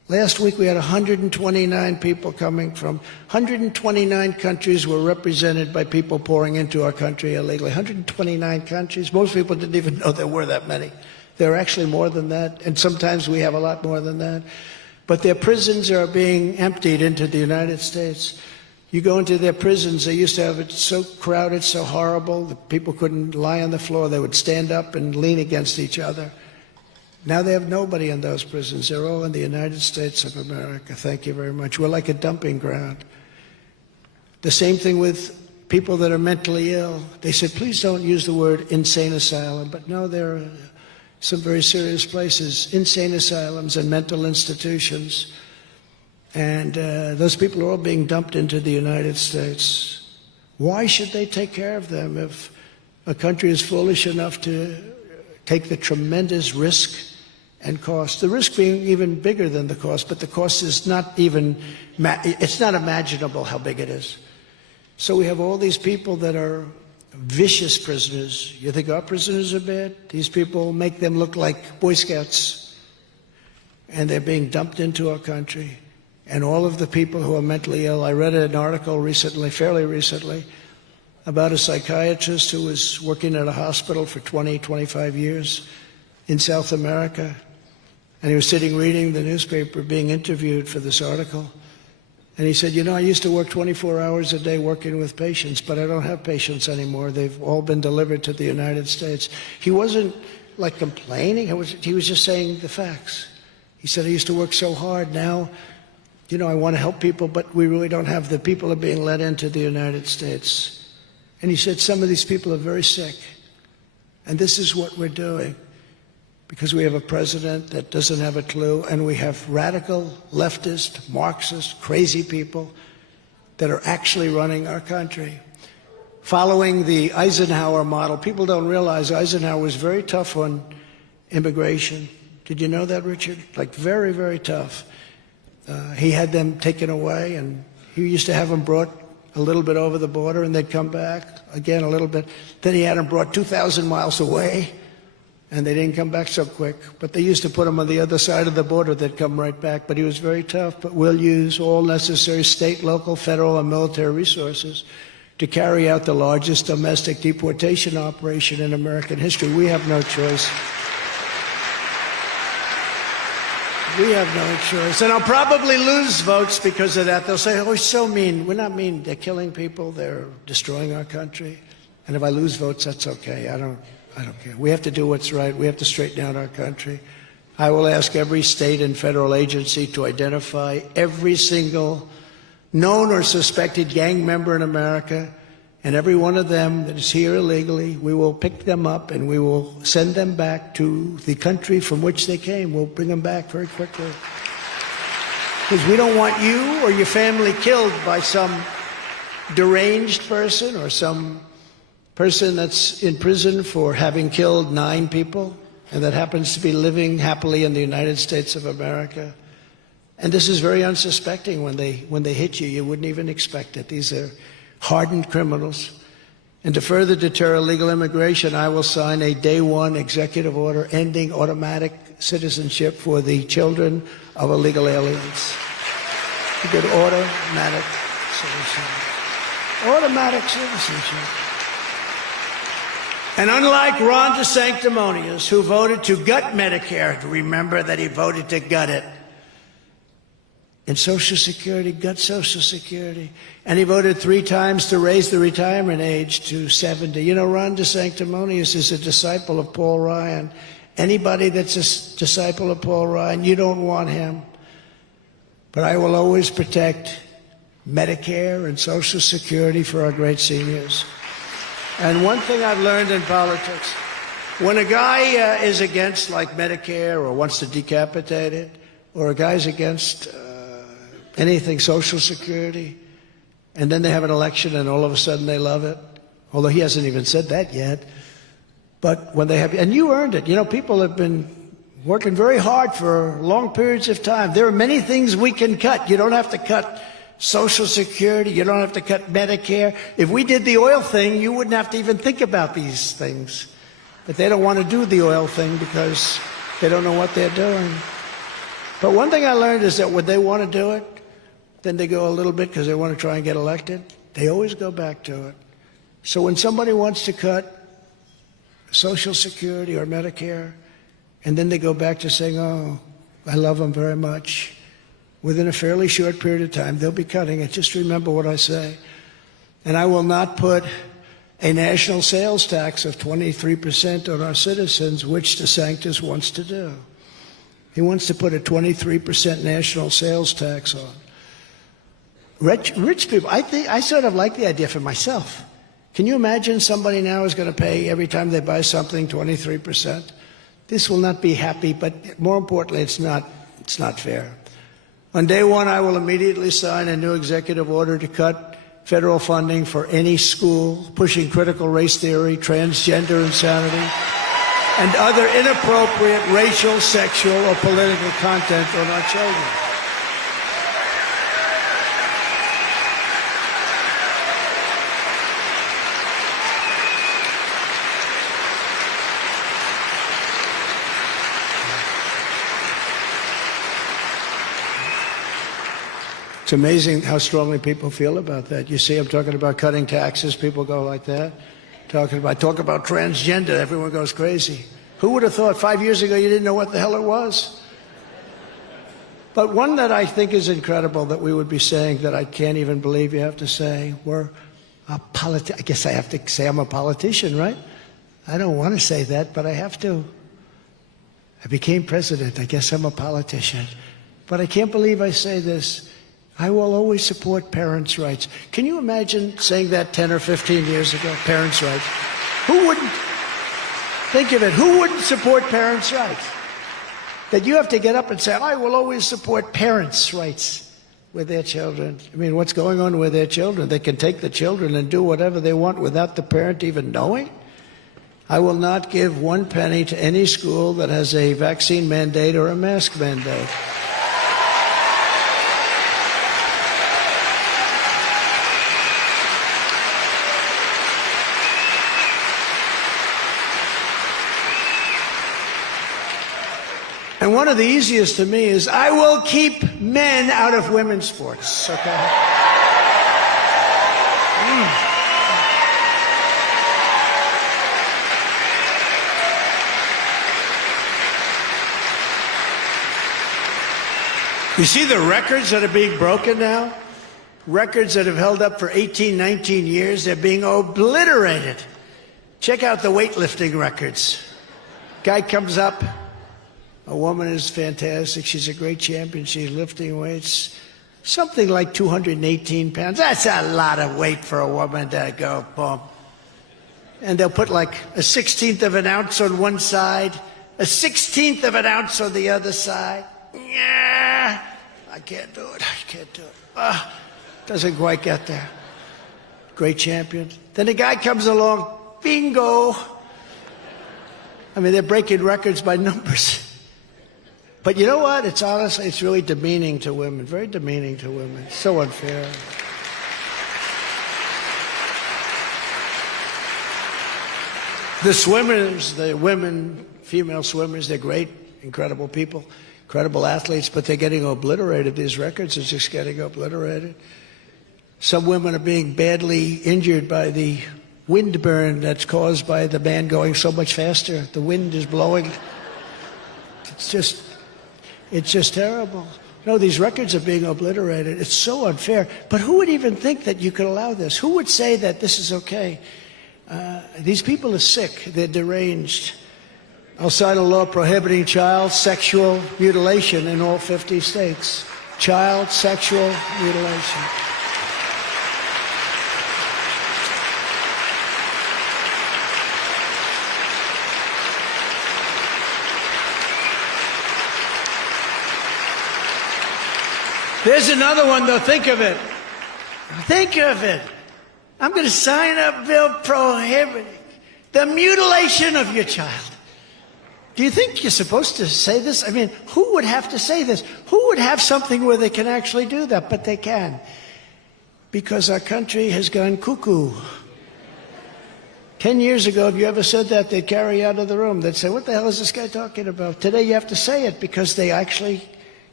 Last week we had 129 people coming from 129 countries were represented by people pouring into our country illegally. 129 countries. Most people didn't even know there were that many. There are actually more than that, and sometimes we have a lot more than that. But their prisons are being emptied into the United States. You go into their prisons, they used to have it so crowded, so horrible, that people couldn't lie on the floor. They would stand up and lean against each other. Now they have nobody in those prisons. They're all in the United States of America. Thank you very much. We're like a dumping ground. The same thing with people that are mentally ill. They said, please don't use the word insane asylum. But no, there are some very serious places, insane asylums and mental institutions. And those people are all being dumped into the United States. Why should they take care of them if a country is foolish enough to take the tremendous risk and cost? The risk being even bigger than the cost, but the cost is not even, it's not imaginable how big it is. So we have all these people that are vicious prisoners. You think our prisoners are bad? These people make them look like Boy Scouts. And they're being dumped into our country. And all of the people who are mentally ill, I read an article recently, fairly recently, about a psychiatrist who was working at a hospital for 20, 25 years in South America. And he was sitting reading the newspaper, being interviewed for this article. And he said, you know, I used to work 24 hours a day working with patients, but I don't have patients anymore. They've all been delivered to the United States. He wasn't like complaining. He was just saying the facts. He said, I used to work so hard. Now, you know, I want to help people, but we really don't have. The people are being let into the United States. And he said, some of these people are very sick. And this is what we're doing. Because we have a president that doesn't have a clue, and we have radical, leftist, Marxist, crazy people that are actually running our country. Following the Eisenhower model, people don't realize Eisenhower was very tough on immigration. Did you know that, Richard? Like very, very tough. He had them taken away, and he used to have them brought a little bit over the border, and they'd come back again a little bit. Then he had them brought 2,000 miles away, and they didn't come back so quick. But they used to put them on the other side of the border. They'd come right back. But he was very tough. But we'll use all necessary state, local, federal, and military resources to carry out the largest domestic deportation operation in American history. We have no choice. We have no choice. And I'll probably lose votes because of that. They'll say, oh, he's so mean. We're not mean. They're killing people. They're destroying our country. And if I lose votes, that's okay. I don't care. We have to do what's right. We have to straighten out our country. I will ask every state and federal agency to identify every single known or suspected gang member in America, and every one of them that is here illegally, we will pick them up and we will send them back to the country from which they came. We'll bring them back very quickly. Because we don't want you or your family killed by some deranged person or some person that's in prison for having killed 9 people and that happens to be living happily in the United States of America. And this is very unsuspecting. When they hit you, you wouldn't even expect it. These are hardened criminals. And to further deter illegal immigration, I will sign a day one executive order ending automatic citizenship for the children of illegal aliens. A good automatic citizenship. Automatic citizenship. And unlike Ron DeSanctimonious, who voted to gut Medicare, remember that he voted to gut it. And Social Security, gut Social Security. And he voted 3 times to raise the retirement age to 70. You know, Ron DeSanctimonious is a disciple of Paul Ryan. Anybody that's a disciple of Paul Ryan, you don't want him. But I will always protect Medicare and Social Security for our great seniors. And one thing I've learned in politics, when a guy is against, like, Medicare or wants to decapitate it, or a guy's against anything Social Security, and then they have an election and all of a sudden they love it, although he hasn't even said that yet. But when they have, and you earned it. You know, people have been working very hard for long periods of time. There are many things we can cut. You don't have to cut Social Security. You don't have to cut Medicare. If we did the oil thing, you wouldn't have to even think about these things. But they don't want to do the oil thing because they don't know what they're doing. But one thing I learned is that when they want to do it, then they go a little bit because they want to try and get elected. They always go back to it. So when somebody wants to cut Social Security or Medicare, and then they go back to saying, oh, I love them very much, within a fairly short period of time, they'll be cutting it. Just remember what I say. And I will not put a national sales tax of 23% on our citizens, which Desantis wants to do. He wants to put a 23% national sales tax on. Rich people, I sort of like the idea for myself. Can you imagine somebody now is going to pay every time they buy something 23%? This will not be happy, but more importantly, it's not fair. On day one, I will immediately sign a new executive order to cut federal funding for any school pushing critical race theory, transgender insanity, and other inappropriate racial, sexual, or political content on our children. It's amazing how strongly people feel about that. You see, I'm talking about cutting taxes, people go like that. Talk about transgender, everyone goes crazy. Who would have thought 5 years ago you didn't know what the hell it was? But one that I think is incredible that we would be saying that I can't even believe you have to say, I guess I have to say I'm a politician, right? I don't want to say that, but I have to. I became president, I guess I'm a politician. But I can't believe I say this. I will always support parents' rights. Can you imagine saying that 10 or 15 years ago, parents' rights? Who wouldn't? Think of it. Who wouldn't support parents' rights? That you have to get up and say, I will always support parents' rights with their children. I mean, what's going on with their children? They can take the children and do whatever they want without the parent even knowing? I will not give 1 penny to any school that has a vaccine mandate or a mask mandate. And one of the easiest to me is, I will keep men out of women's sports, okay? You see the records that are being broken now? Records that have held up for 18, 19 years, they're being obliterated. Check out the weightlifting records. Guy comes up. A woman is fantastic. She's a great champion. She's lifting weights. Something like 218 pounds. That's a lot of weight for a woman to go, boom. And they'll put like a 1/16 of an ounce on one side, a 1/16 of an ounce on the other side. Yeah, I can't do it. I can't do it. Doesn't quite get there. Great champion. Then a guy comes along. Bingo. I mean, they're breaking records by numbers. But you know what? It's honestly, it's really demeaning to women, very demeaning to women. So unfair. The swimmers, the women, female swimmers, they're great, incredible people, incredible athletes, but they're getting obliterated. These records are just getting obliterated. Some women are being badly injured by the wind burn that's caused by the man going so much faster. The wind is blowing. It's just terrible. No, these records are being obliterated. It's so unfair. But who would even think that you could allow this? Who would say that this is okay? These people are sick. They're deranged. I'll sign a law prohibiting child sexual mutilation in all 50 states. Child sexual mutilation. There's another one, though. Think of it. Think of it. I'm going to sign a bill prohibiting the mutilation of your child. Do you think you're supposed to say this? I mean, who would have to say this? Who would have something where they can actually do that? But they can. Because our country has gone cuckoo. 10 years ago, if you ever said that, they'd carry you out of the room. They'd say, what the hell is this guy talking about? Today, you have to say it because they actually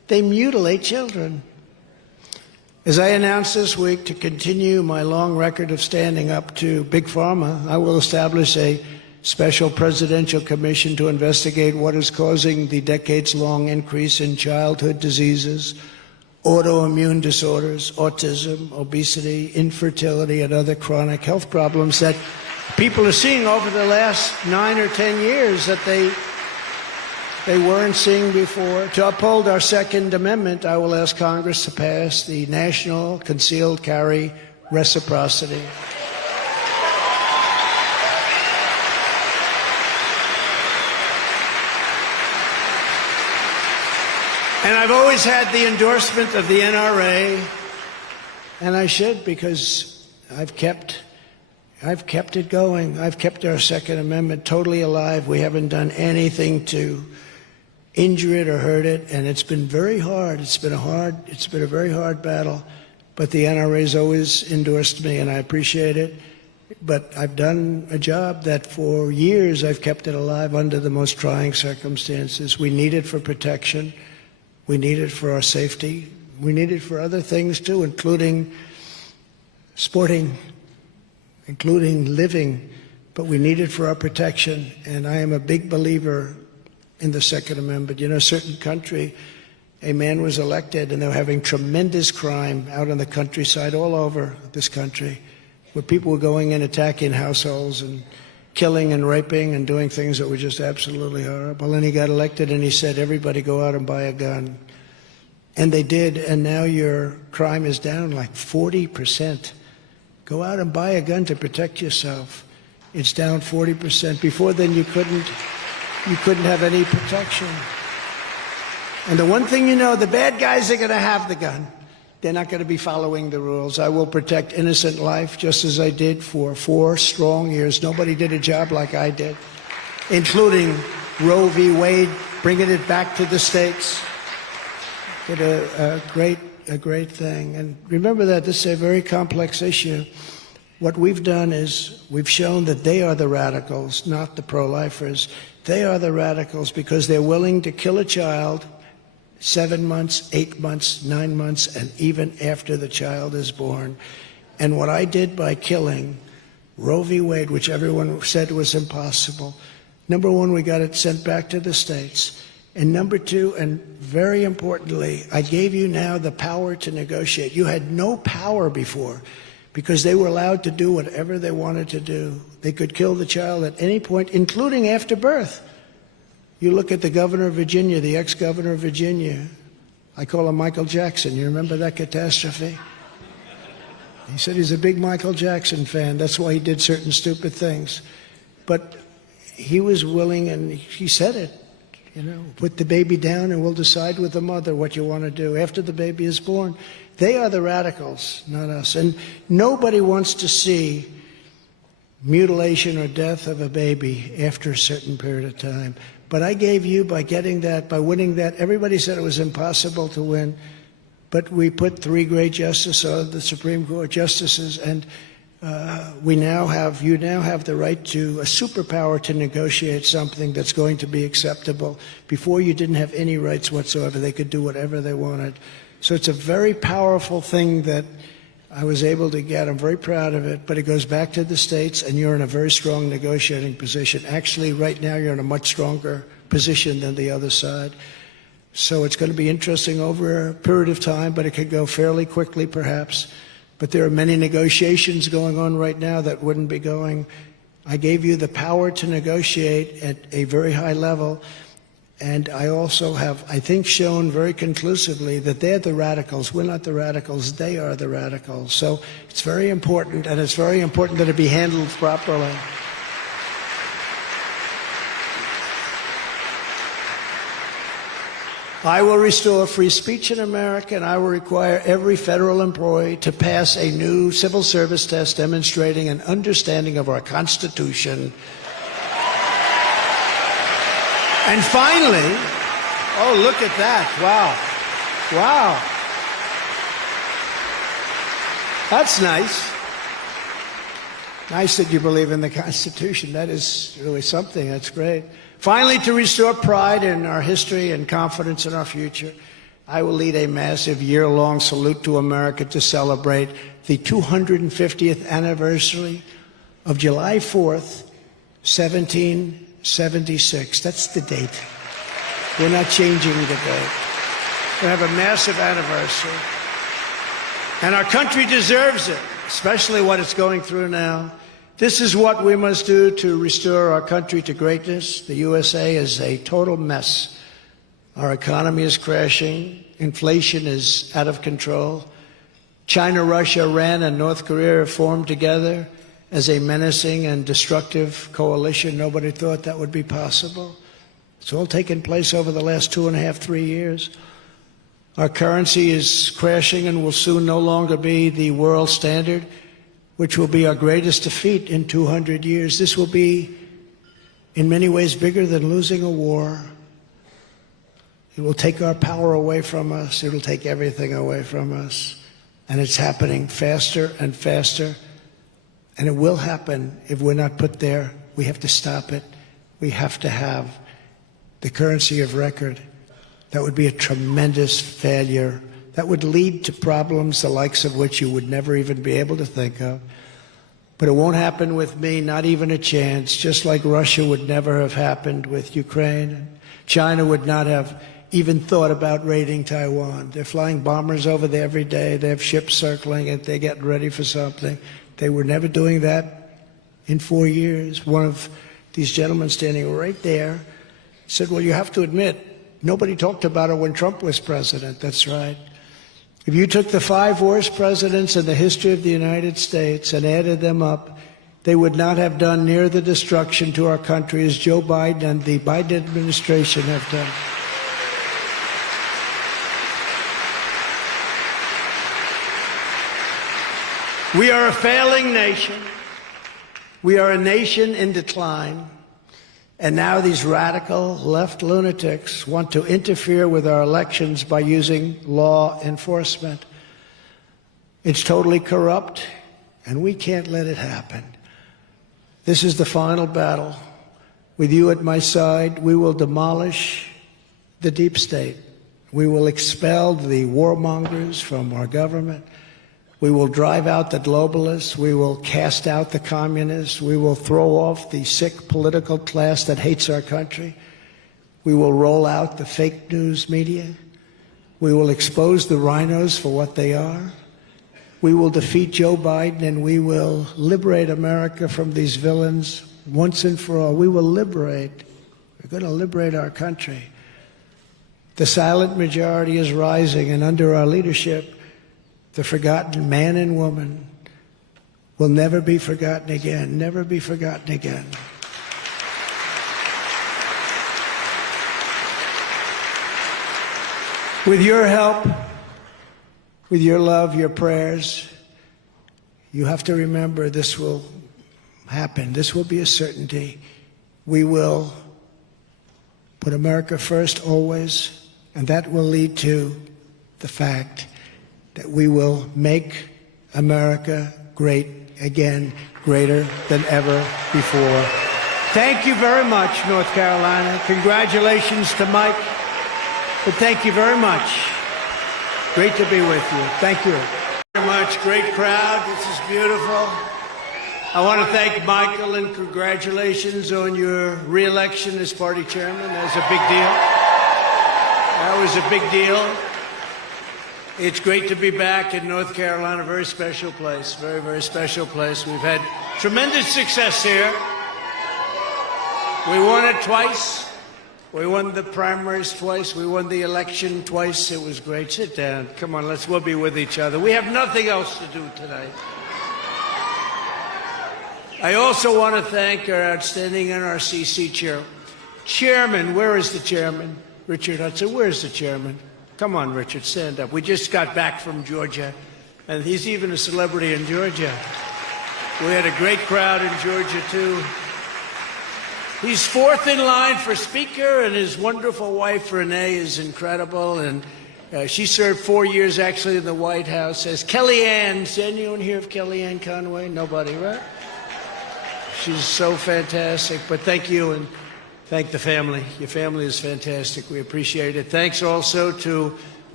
They mutilate children. As I announced this week, to continue my long record of standing up to Big Pharma, I will establish a special presidential commission to investigate what is causing the decades-long increase in childhood diseases, autoimmune disorders, autism, obesity, infertility, and other chronic health problems that people are seeing over the last 9 or 10 years that they weren't seeing before. To uphold our Second Amendment, I will ask Congress to pass the National Concealed Carry Reciprocity. And I've always had the endorsement of the NRA, and I should, because I've kept it going. I've kept our Second Amendment totally alive. We haven't done anything to injure it or hurt it, and it's been very hard. It's been a very hard battle, but the NRA's always endorsed me, and I appreciate it. But I've done a job that for years I've kept it alive under the most trying circumstances. We need it for protection. We need it for our safety. We need it for other things too, including sporting, including living, but we need it for our protection. And I am a big believer in the Second Amendment. You know, a certain country, a man was elected and they were having tremendous crime out in the countryside all over this country, where people were going in, attacking households and killing and raping and doing things that were just absolutely horrible. And he got elected and he said, everybody go out and buy a gun. And they did, and now your crime is down like 40%. Go out and buy a gun to protect yourself. It's down 40%. Before then, you couldn't have any protection. And the one thing you know, the bad guys are going to have the gun. They're not going to be following the rules. I will protect innocent life just as I did for 4 strong years. Nobody did a job like I did, including Roe v. Wade, bringing it back to the states. Did a great thing. And remember that this is a very complex issue. What we've done is we've shown that they are the radicals, not the pro-lifers. They are the radicals because they're willing to kill a child 7 months, 8 months, 9 months, and even after the child is born. And what I did by killing Roe v. Wade, which everyone said was impossible, number one, we got it sent back to the states. And number two, and very importantly, I gave you now the power to negotiate. You had no power before because they were allowed to do whatever they wanted to do. They could kill the child at any point, including after birth. You look at the governor of Virginia, the ex-governor of Virginia. I call him Michael Jackson. You remember that catastrophe? He said he's a big Michael Jackson fan. That's why he did certain stupid things. But he was willing, and he said it. You know, put the baby down and we'll decide with the mother what you want to do after the baby is born. They are the radicals, not us. And nobody wants to see mutilation or death of a baby after a certain period of time. But I gave you, by getting that, by winning that, everybody said it was impossible to win. But we put 3 great justices on the Supreme Court justices, and you now have the right to a superpower to negotiate something that's going to be acceptable. Before, you didn't have any rights whatsoever. They could do whatever they wanted. So it's a very powerful thing that I was able to get. I'm very proud of it, but it goes back to the states, and you're in a very strong negotiating position. Actually, right now, you're in a much stronger position than the other side. So it's going to be interesting over a period of time, but it could go fairly quickly, perhaps. But there are many negotiations going on right now that wouldn't be going. I gave you the power to negotiate at a very high level. And I also have, I think, shown very conclusively that they're the radicals. We're not the radicals. They are the radicals. So it's very important, and it's very important that it be handled properly. I will restore free speech in America, and I will require every federal employee to pass a new civil service test demonstrating an understanding of our Constitution. And finally, oh, look at that. Wow. Wow. That's nice. Nice that you believe in the Constitution. That is really something. That's great. Finally, to restore pride in our history and confidence in our future. I will lead a massive year-long salute to America to celebrate the 250th anniversary of July 4th, 1776. That's the date. We're not changing the date. We have a massive anniversary. And our country deserves it, especially what it's going through now. This is what we must do to restore our country to greatness. The USA is a total mess. Our economy is crashing. Inflation is out of control. China, Russia, Iran, and North Korea have formed together as a menacing and destructive coalition. Nobody thought that would be possible. It's all taken place over the last 2.5, 3 years. Our currency is crashing and will soon no longer be the world standard, which will be our greatest defeat in 200 years. This will be, in many ways, bigger than losing a war. It will take our power away from us. It will take everything away from us. And it's happening faster and faster. And it will happen if we're not put there. We have to stop it. We have to have the currency of record. That would be a tremendous failure. That would lead to problems the likes of which you would never even be able to think of. But it won't happen with me, not even a chance, just like Russia would never have happened with Ukraine. China would not have even thought about raiding Taiwan. They're flying bombers over there every day. They have ships circling it. They're getting ready for something. They were never doing that in 4 years. One of these gentlemen standing right there said, well, you have to admit, nobody talked about it when Trump was president. That's right. If you took the 5 worst presidents in the history of the United States and added them up, they would not have done near the destruction to our country as Joe Biden and the Biden administration have done. We are a failing nation. We are a nation in decline. And now these radical left lunatics want to interfere with our elections by using law enforcement. It's totally corrupt, and we can't let it happen. This is the final battle. With you at my side, we will demolish the deep state. We will expel the warmongers from our government. We will drive out the globalists. We will cast out the communists. We will throw off the sick political class that hates our country. We will roll out the fake news media. We will expose the rhinos for what they are. We will defeat Joe Biden, and we will liberate America from these villains once and for all. We will liberate. We're going to liberate our country. The silent majority is rising, and under our leadership, the forgotten man and woman will never be forgotten again, never be forgotten again. With your help, with your love, your prayers, you have to remember this will happen. This will be a certainty. We will put America first always, and that will lead to the fact that we will make America great again, greater than ever before. Thank you very much, North Carolina. Congratulations to Mike. But thank you very much. Great to be with you. Thank you very much. Great crowd. This is beautiful. I want to thank Michael and congratulations on your re-election as party chairman. That's a big deal. That was a big deal. It's great to be back in North Carolina, a very special place, very, very special place. We've had tremendous success here. We won it twice. We won the primaries twice. We won the election twice. It was great. Sit down. Come on, we'll be with each other. We have nothing else to do tonight. I also want to thank our outstanding NRCC chairman. Where is the chairman? Richard Hudson. Where's the chairman? Come on, Richard, stand up. We just got back from Georgia, and he's even a celebrity in Georgia. We had a great crowd in Georgia, too. He's fourth in line for Speaker, and his wonderful wife, Renee, is incredible. And she served 4 years, actually, in the White House as Kellyanne. Is anyone here of Kellyanne Conway? Nobody, right? She's so fantastic. But thank you, and thank the family. Your family is fantastic. We appreciate it. Thanks also to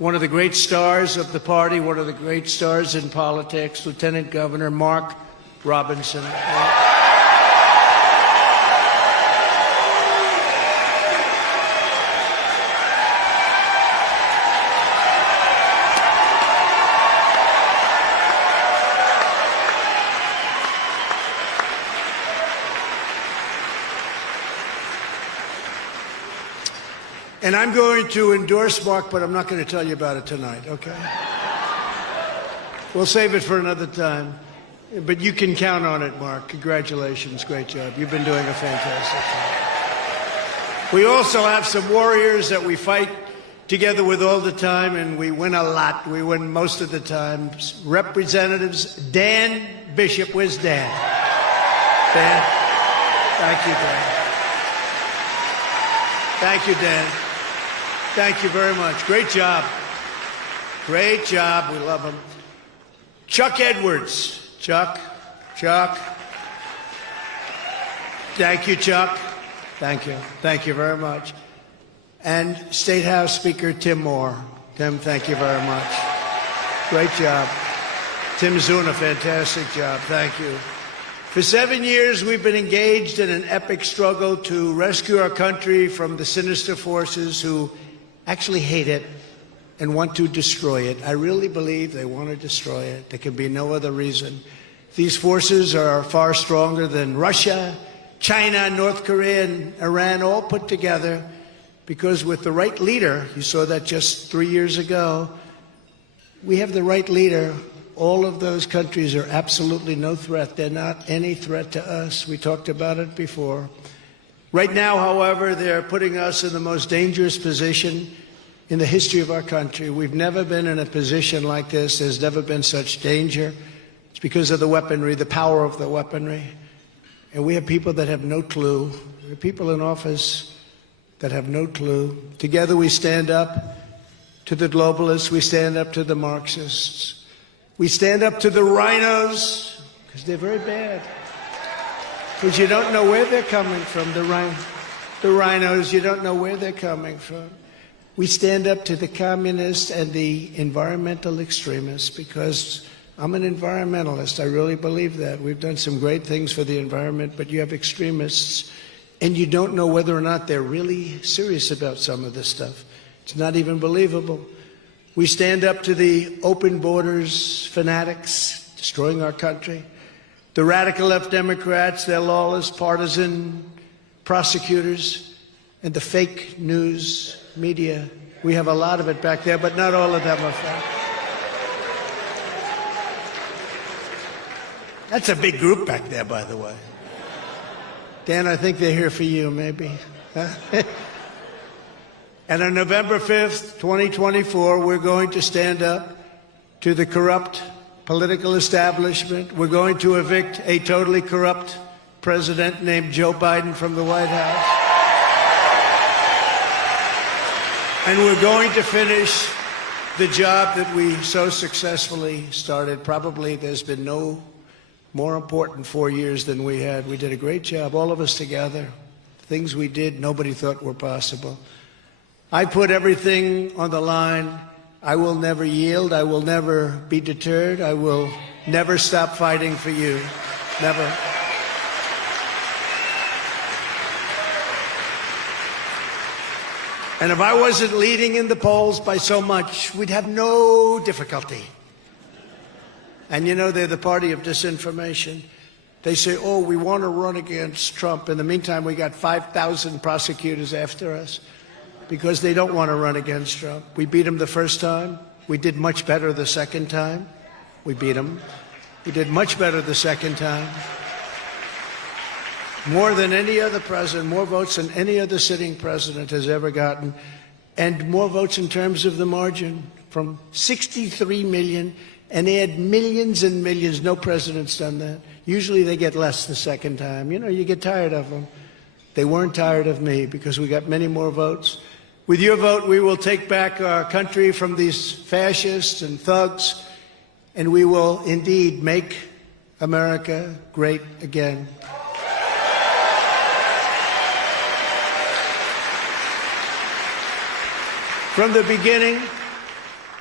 one of the great stars of the party, one of the great stars in politics, Lieutenant Governor Mark Robinson. And I'm going to endorse Mark, but I'm not going to tell you about it tonight, okay? We'll save it for another time. But you can count on it, Mark. Congratulations. Great job. You've been doing a fantastic job. We also have some warriors that we fight together with all the time, and we win a lot. We win most of the time. Representatives Dan Bishop. Where's Dan? Dan? Thank you, Dan. Thank you, Dan. Thank you very much. Great job. Great job. We love him. Chuck Edwards. Chuck. Thank you, Chuck. Thank you. Thank you very much. And State House Speaker Tim Moore. Tim, thank you very much. Great job. Tim's doing a fantastic job. Thank you. For 7 years, we've been engaged in an epic struggle to rescue our country from the sinister forces who actually hate it and want to destroy it. I really believe they want to destroy it. There can be no other reason. These forces are far stronger than Russia, China, North Korea, and Iran all put together, because with the right leader, you saw that just 3 years ago, we have the right leader. All of those countries are absolutely no threat. They're not any threat to us. We talked about it before. Right now, however, they're putting us in the most dangerous position in the history of our country. We've never been in a position like this. There's never been such danger. It's because of the weaponry, the power of the weaponry. And we have people that have no clue. We have people in office that have no clue. Together we stand up to the globalists. We stand up to the Marxists. We stand up to the rhinos, because they're very bad. Because you don't know where they're coming from, the rhinos, you don't know where they're coming from. We stand up to the communists and the environmental extremists, because I'm an environmentalist. I really believe that. We've done some great things for the environment, but you have extremists, and you don't know whether or not they're really serious about some of this stuff. It's not even believable. We stand up to the open borders fanatics destroying our country. The radical left Democrats, their lawless, partisan prosecutors, and the fake news media. We have a lot of it back there, but not all of them are fake. That's a big group back there, by the way. Dan, I think they're here for you, maybe. And on November 5th, 2024, we're going to stand up to the corrupt political establishment. We're going to evict a totally corrupt president named Joe Biden from the White House. And we're going to finish the job that we so successfully started. Probably there's been no more important 4 years than we had. We did a great job, all of us together. Things we did, nobody thought were possible. I put everything on the line. I will never yield. I will never be deterred. I will never stop fighting for you. Never. And if I wasn't leading in the polls by so much, we'd have no difficulty. And you know, they're the party of disinformation. They say, oh, we want to run against Trump. In the meantime, we got 5,000 prosecutors after us, because they don't want to run against Trump. We beat him the first time. We did much better the second time. We beat him. We did much better the second time. More than any other president, more votes than any other sitting president has ever gotten, and more votes in terms of the margin, from 63 million, and they had millions and millions. No president's done that. Usually they get less the second time. You know, you get tired of them. They weren't tired of me, because we got many more votes. With your vote, we will take back our country from these fascists and thugs, and we will indeed make America great again. From the beginning,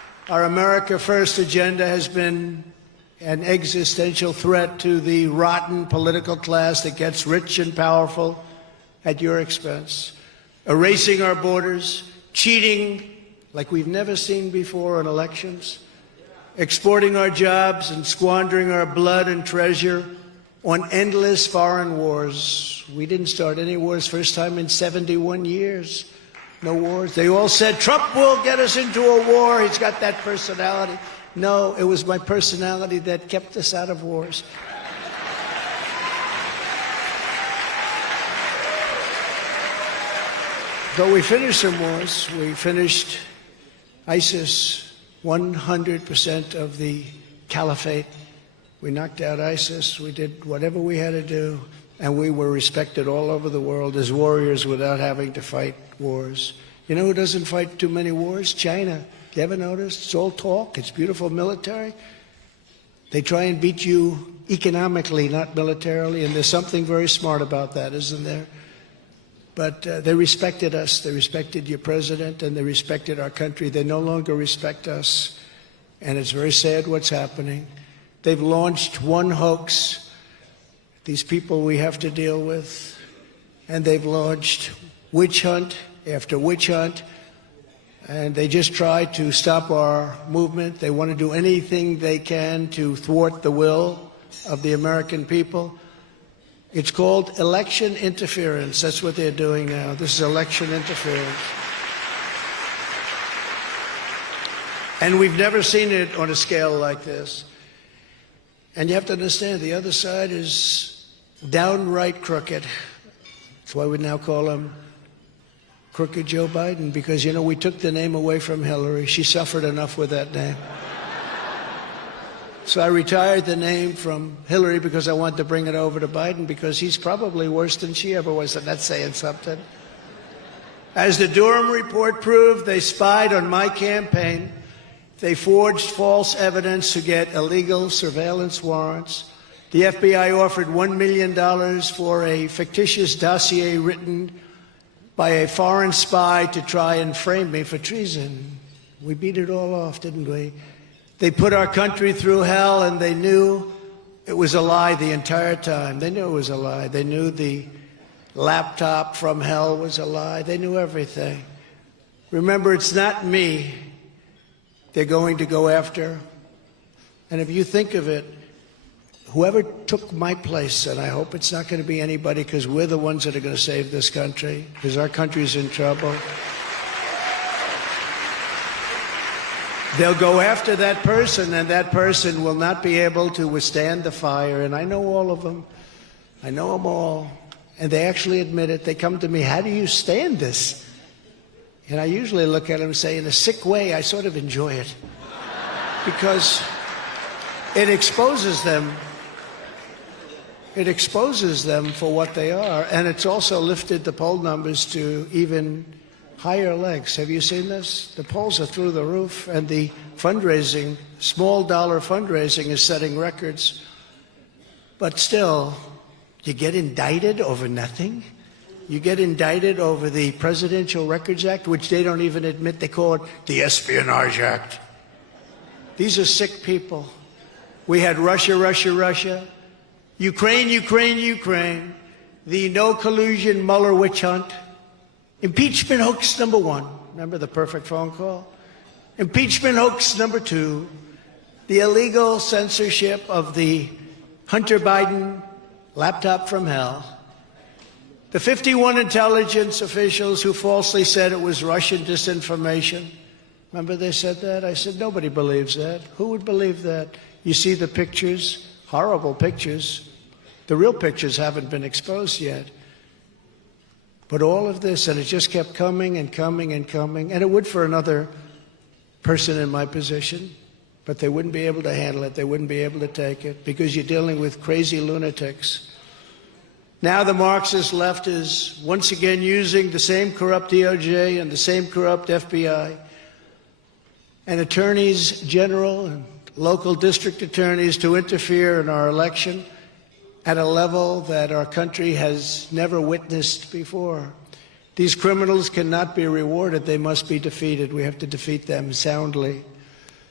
Our America First agenda has been an existential threat to the rotten political class that gets rich and powerful at your expense. Erasing our borders, cheating like we've never seen before in elections, exporting our jobs and squandering our blood and treasure on endless foreign wars. We didn't start any wars, first time in 71 years. No wars. They all said, Trump will get us into a war. He's got that personality. No, it was my personality that kept us out of wars. But we finished some wars. We finished ISIS, 100% of the caliphate. We knocked out ISIS. We did whatever we had to do. And we were respected all over the world as warriors without having to fight wars. You know who doesn't fight too many wars? China. You ever noticed? It's all talk. It's beautiful military. They try and beat you economically, not militarily. And there's something very smart about that, isn't there? But they respected us. They respected your president, and they respected our country. They no longer respect us. And it's very sad what's happening. They've launched one hoax. These people we have to deal with, and they've launched witch hunt after witch hunt, and they just try to stop our movement. They want to do anything they can to thwart the will of the American people. It's called election interference. That's what they're doing now. This is election interference. And we've never seen it on a scale like this. And you have to understand, the other side is downright crooked. That's why we now call him Crooked Joe Biden, because, you know, we took the name away from Hillary. She suffered enough with that name. So I retired the name from Hillary because I wanted to bring it over to Biden, because he's probably worse than she ever was, and that's saying something. As the Durham report proved, they spied on my campaign. They forged false evidence to get illegal surveillance warrants. The FBI offered $1 million for a fictitious dossier written by a foreign spy to try and frame me for treason. We beat it all off, didn't we? They put our country through hell, and they knew it was a lie the entire time. They knew it was a lie. They knew the laptop from hell was a lie. They knew everything. Remember, it's not me they're going to go after. And if you think of it, whoever took my place, and I hope it's not going to be anybody, because we're the ones that are going to save this country, because our country's in trouble. They'll go after that person, and that person will not be able to withstand the fire. And I know all of them. I know them all. And they actually admit it. They come to me, how do you stand this? And I usually look at them and say, in a sick way, I sort of enjoy it. Because it exposes them. It exposes them for what they are. And it's also lifted the poll numbers to even higher legs. Have you seen this? The polls are through the roof, and the fundraising, small dollar fundraising, is setting records. But still, you get indicted over nothing? You get indicted over the Presidential Records Act, which they don't even admit. They call it the Espionage Act. These are sick people. We had Russia, Russia, Russia. Ukraine, Ukraine, Ukraine. The no collusion Mueller witch hunt. Impeachment hoax number 1. Remember the perfect phone call? Impeachment hoax number 2. The illegal censorship of the Hunter Biden laptop from hell. The 51 intelligence officials who falsely said it was Russian disinformation. Remember they said that? I said, nobody believes that. Who would believe that? You see the pictures, horrible pictures. The real pictures haven't been exposed yet. But all of this, and it just kept coming and coming and coming, and it would for another person in my position, but they wouldn't be able to handle it. They wouldn't be able to take it, because you're dealing with crazy lunatics. Now the Marxist left is once again using the same corrupt DOJ and the same corrupt FBI and attorneys general and local district attorneys to interfere in our election at a level that our country has never witnessed before. These criminals cannot be rewarded. They must be defeated. We have to defeat them soundly.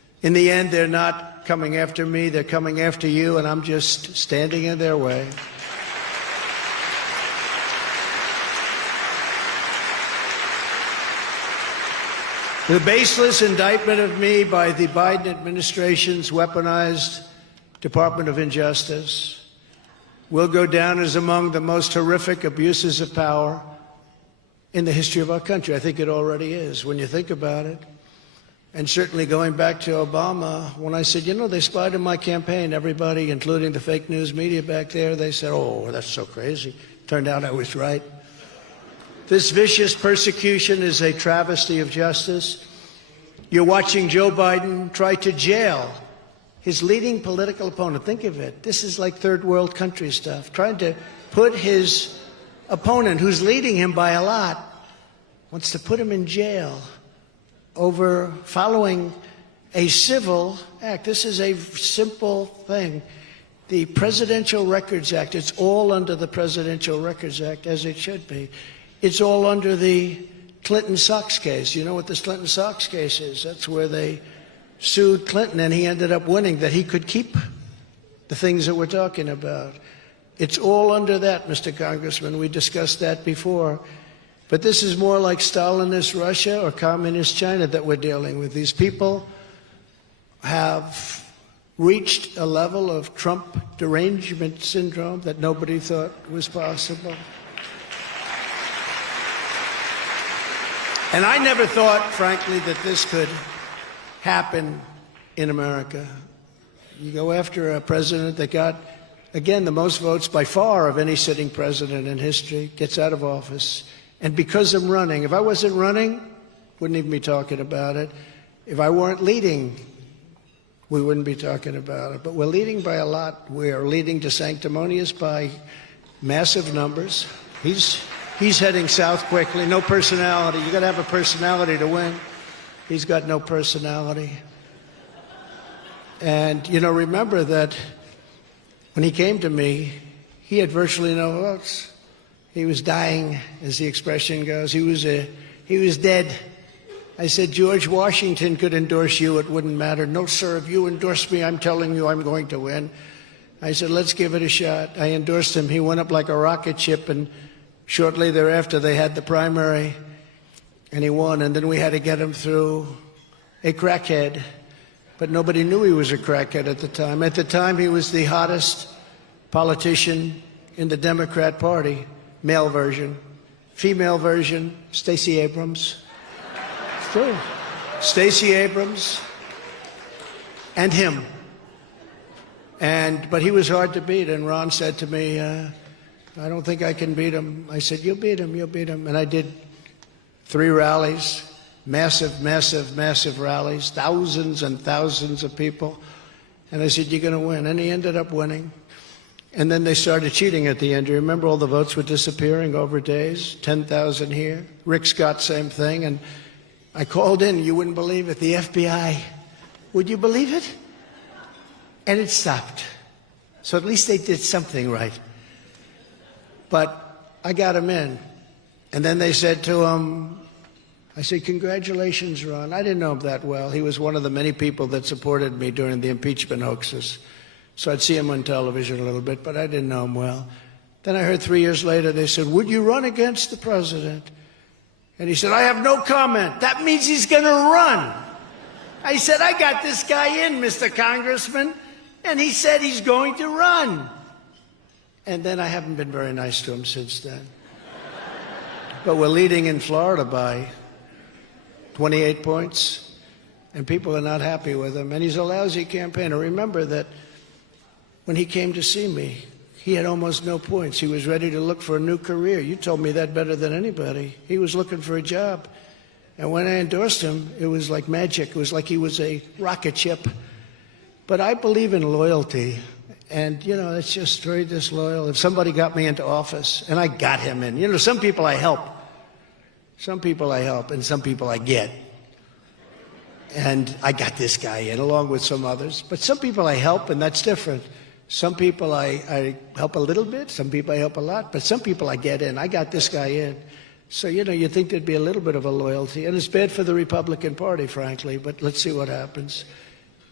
In the end, they're not coming after me, they're coming after you, and I'm just standing in their way. The baseless indictment of me by the Biden administration's weaponized Department of Injustice will go down as among the most horrific abuses of power in the history of our country. I think it already is, when you think about it. And certainly going back to Obama, when I said, you know, they spied on my campaign, everybody, including the fake news media back there, they said, oh, that's so crazy. Turned out I was right. This vicious persecution is a travesty of justice. You're watching Joe Biden try to jail his leading political opponent. Think of it. This is like third world country stuff. Trying to put his opponent, who's leading him by a lot, wants to put him in jail over following a civil act. This is a simple thing. The Presidential Records Act, it's all under the Presidential Records Act, as it should be. It's all under the Clinton Sox case. You know what this Clinton Sox case is? That's where they sued Clinton, and he ended up winning, that he could keep the things that we're talking about. It's all under that, Mr. Congressman. We discussed that before. But this is more like Stalinist Russia or Communist China that we're dealing with. These people have reached a level of Trump derangement syndrome that nobody thought was possible. And I never thought, frankly, that this could happen in America. You go after a president that got, again, the most votes by far of any sitting president in history, gets out of office. And because I'm running, if I wasn't running, wouldn't even be talking about it. If I weren't leading, we wouldn't be talking about it. But we're leading by a lot. We're leading to sanctimonious by massive numbers. He's heading south quickly. No personality. You got to have a personality to win. He's got no personality. And, you know, remember that when he came to me, he had virtually no votes. He was dying, as the expression goes. He was dead. I said, George Washington could endorse you. It wouldn't matter. No, sir, if you endorse me, I'm telling you I'm going to win. I said, let's give it a shot. I endorsed him. He went up like a rocket ship, and shortly thereafter, they had the primary, and he won. And then we had to get him through a crackhead. But nobody knew he was a crackhead at the time. At the time, he was the hottest politician in the Democrat Party, male version. Female version, Stacey Abrams. It's true. Stacey Abrams and him. But he was hard to beat, and Ron said to me, I don't think I can beat him. I said, you'll beat him, you'll beat him. And I did 3 rallies, massive, massive, massive rallies, thousands and thousands of people. And I said, you're going to win. And he ended up winning. And then they started cheating at the end. You remember all the votes were disappearing over days, 10,000 here. Rick Scott, same thing. And I called in, you wouldn't believe it, the FBI. Would you believe it? And it stopped. So at least they did something right. But I got him in. And then they said to him, I said, congratulations, Ron. I didn't know him that well. He was one of the many people that supported me during the impeachment hoaxes. So I'd see him on television a little bit, but I didn't know him well. Then I heard 3 years later, they said, would you run against the president? And he said, I have no comment. That means he's going to run. I said, I got this guy in, Mr. Congressman. And he said he's going to run. And then I haven't been very nice to him since then. But we're leading in Florida by 28 points. And people are not happy with him. And he's a lousy campaigner. Remember that when he came to see me, he had almost no points. He was ready to look for a new career. You told me that better than anybody. He was looking for a job. And when I endorsed him, it was like magic. It was like he was a rocket ship. But I believe in loyalty. And, you know, it's just very disloyal. If somebody got me into office, and I got him in. You know, some people I help. Some people I help, and some people I get. And I got this guy in, along with some others. But some people I help, and that's different. Some people I help a little bit. Some people I help a lot. But some people I get in. I got this guy in. So, you know, you think there'd be a little bit of a loyalty. And it's bad for the Republican Party, frankly. But let's see what happens.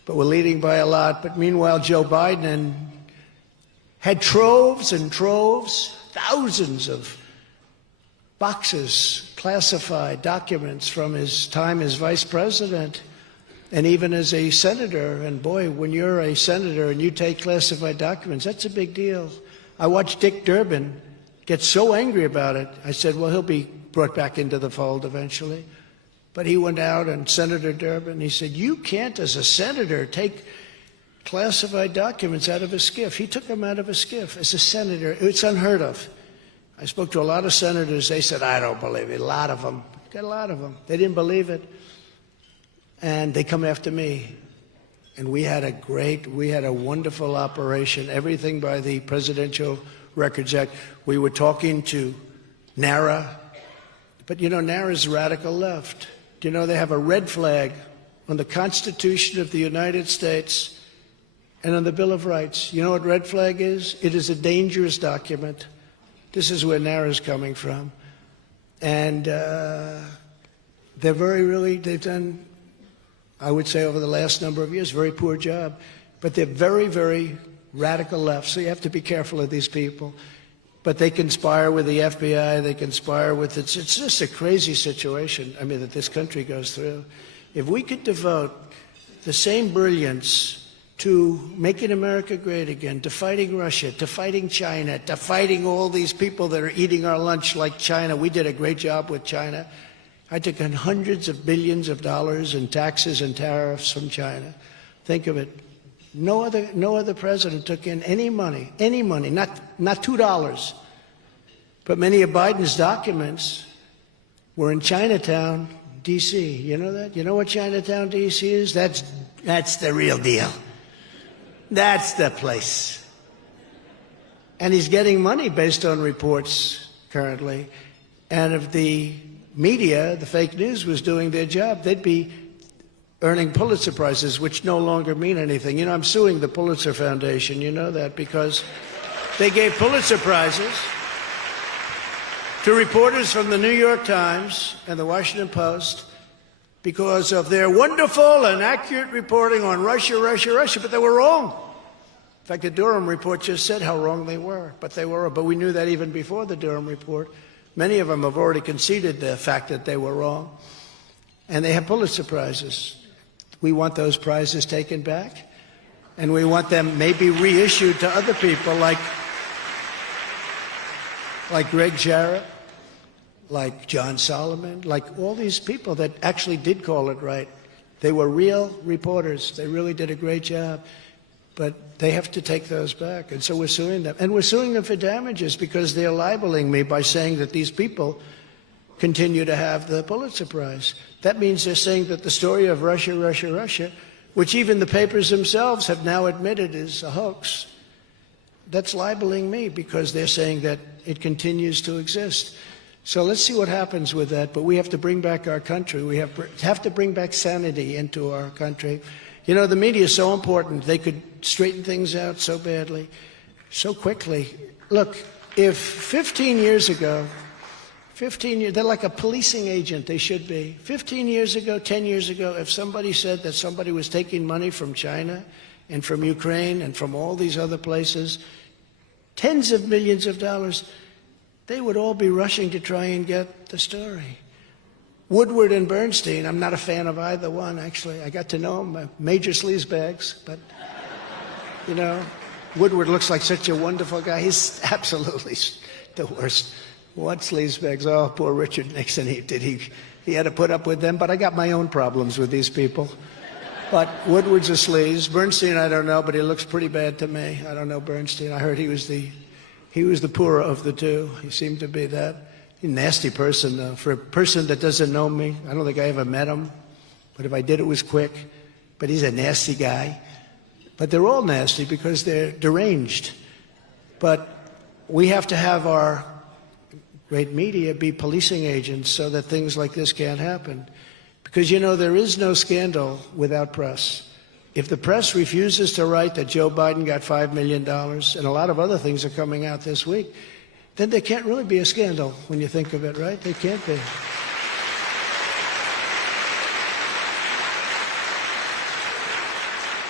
but we're leading by a lot. But meanwhile, Joe Biden had troves and troves, thousands of boxes, classified documents from his time as vice president and even as a senator. And boy, when you're a senator and you take classified documents, that's a big deal. I watched Dick Durbin get so angry about it. I said, well, he'll be brought back into the fold eventually. But he went out, and Senator Durbin, he said, you can't, as a senator, take classified documents out of a SCIF. He took them out of a SCIF as a senator. It's unheard of. I spoke to a lot of senators. They said, I don't believe it. A lot of them. Got a lot of them. They didn't believe it. And they come after me. And we had a wonderful operation, everything by the Presidential Records Act. We were talking to NARA. But, you know, NARA's radical left. Do you know they have a red flag on the Constitution of the United States and on the Bill of Rights? You know what red flag is? It is a dangerous document. This is where NARA's coming from. And they've done, I would say, over the last number of years, very poor job. But they're very, very radical left, so you have to be careful of these people. But they conspire with the FBI, they conspire with, it's just a crazy situation, I mean, that this country goes through. If we could devote the same brilliance to making America great again, to fighting Russia, to fighting China, to fighting all these people that are eating our lunch like China. We did a great job with China. I took in hundreds of billions of dollars in taxes and tariffs from China. Think of it. No other president took in any money, not $2. But many of Biden's documents were in Chinatown, D.C. You know that? You know what Chinatown, D.C. is? That's the real deal. That's the place. And he's getting money based on reports currently. And if the media, the fake news, was doing their job, they'd be earning Pulitzer Prizes, which no longer mean anything. You know, I'm suing the Pulitzer Foundation, you know that, because they gave Pulitzer Prizes to reporters from the New York Times and the Washington Post because of their wonderful and accurate reporting on Russia, but they were wrong. In fact, the Durham report just said how wrong they were, but they were. But we knew that even before the Durham report. Many of them have already conceded the fact that they were wrong, and they have Pulitzer Prizes. We want those prizes taken back, and we want them maybe reissued to other people like Greg Jarrett, like John Solomon, like all these people that actually did call it right. They were real reporters. They really did a great job, but they have to take those back, and so we're suing them. And we're suing them for damages because they're libeling me by saying that these people continue to have the Pulitzer Prize. That means they're saying that the story of Russia, which even the papers themselves have now admitted is a hoax, that's libeling me because they're saying that it continues to exist. So let's see what happens with that. But we have to bring back our country. We have to bring back sanity into our country. You know, the media is so important. They could straighten things out so badly, so quickly. Look, if 15 years ago, they're like a policing agent, they should be. 15 years ago, 10 years ago, if somebody said that somebody was taking money from China and from Ukraine and from all these other places, tens of millions of dollars, they would all be rushing to try and get the story. Woodward and Bernstein, I'm not a fan of either one, actually. I got to know them, major sleazebags, but, you know, Woodward looks like such a wonderful guy. He's absolutely the worst. What sleazebags? Oh, poor Richard Nixon. He had to put up with them. But I got my own problems with these people. But Woodward's a sleaze. Bernstein, I don't know, but he looks pretty bad to me. I don't know Bernstein. I heard he was the poorer of the two. He seemed to be that. He's a nasty person. For a person that doesn't know me, I don't think I ever met him. But if I did, it was quick. But he's a nasty guy. But they're all nasty because they're deranged. But we have to have our great media be policing agents so that things like this can't happen. Because, you know, there is no scandal without press. If the press refuses to write that Joe Biden got $5 million, and a lot of other things are coming out this week, then there can't really be a scandal when you think of it, right? There can't be.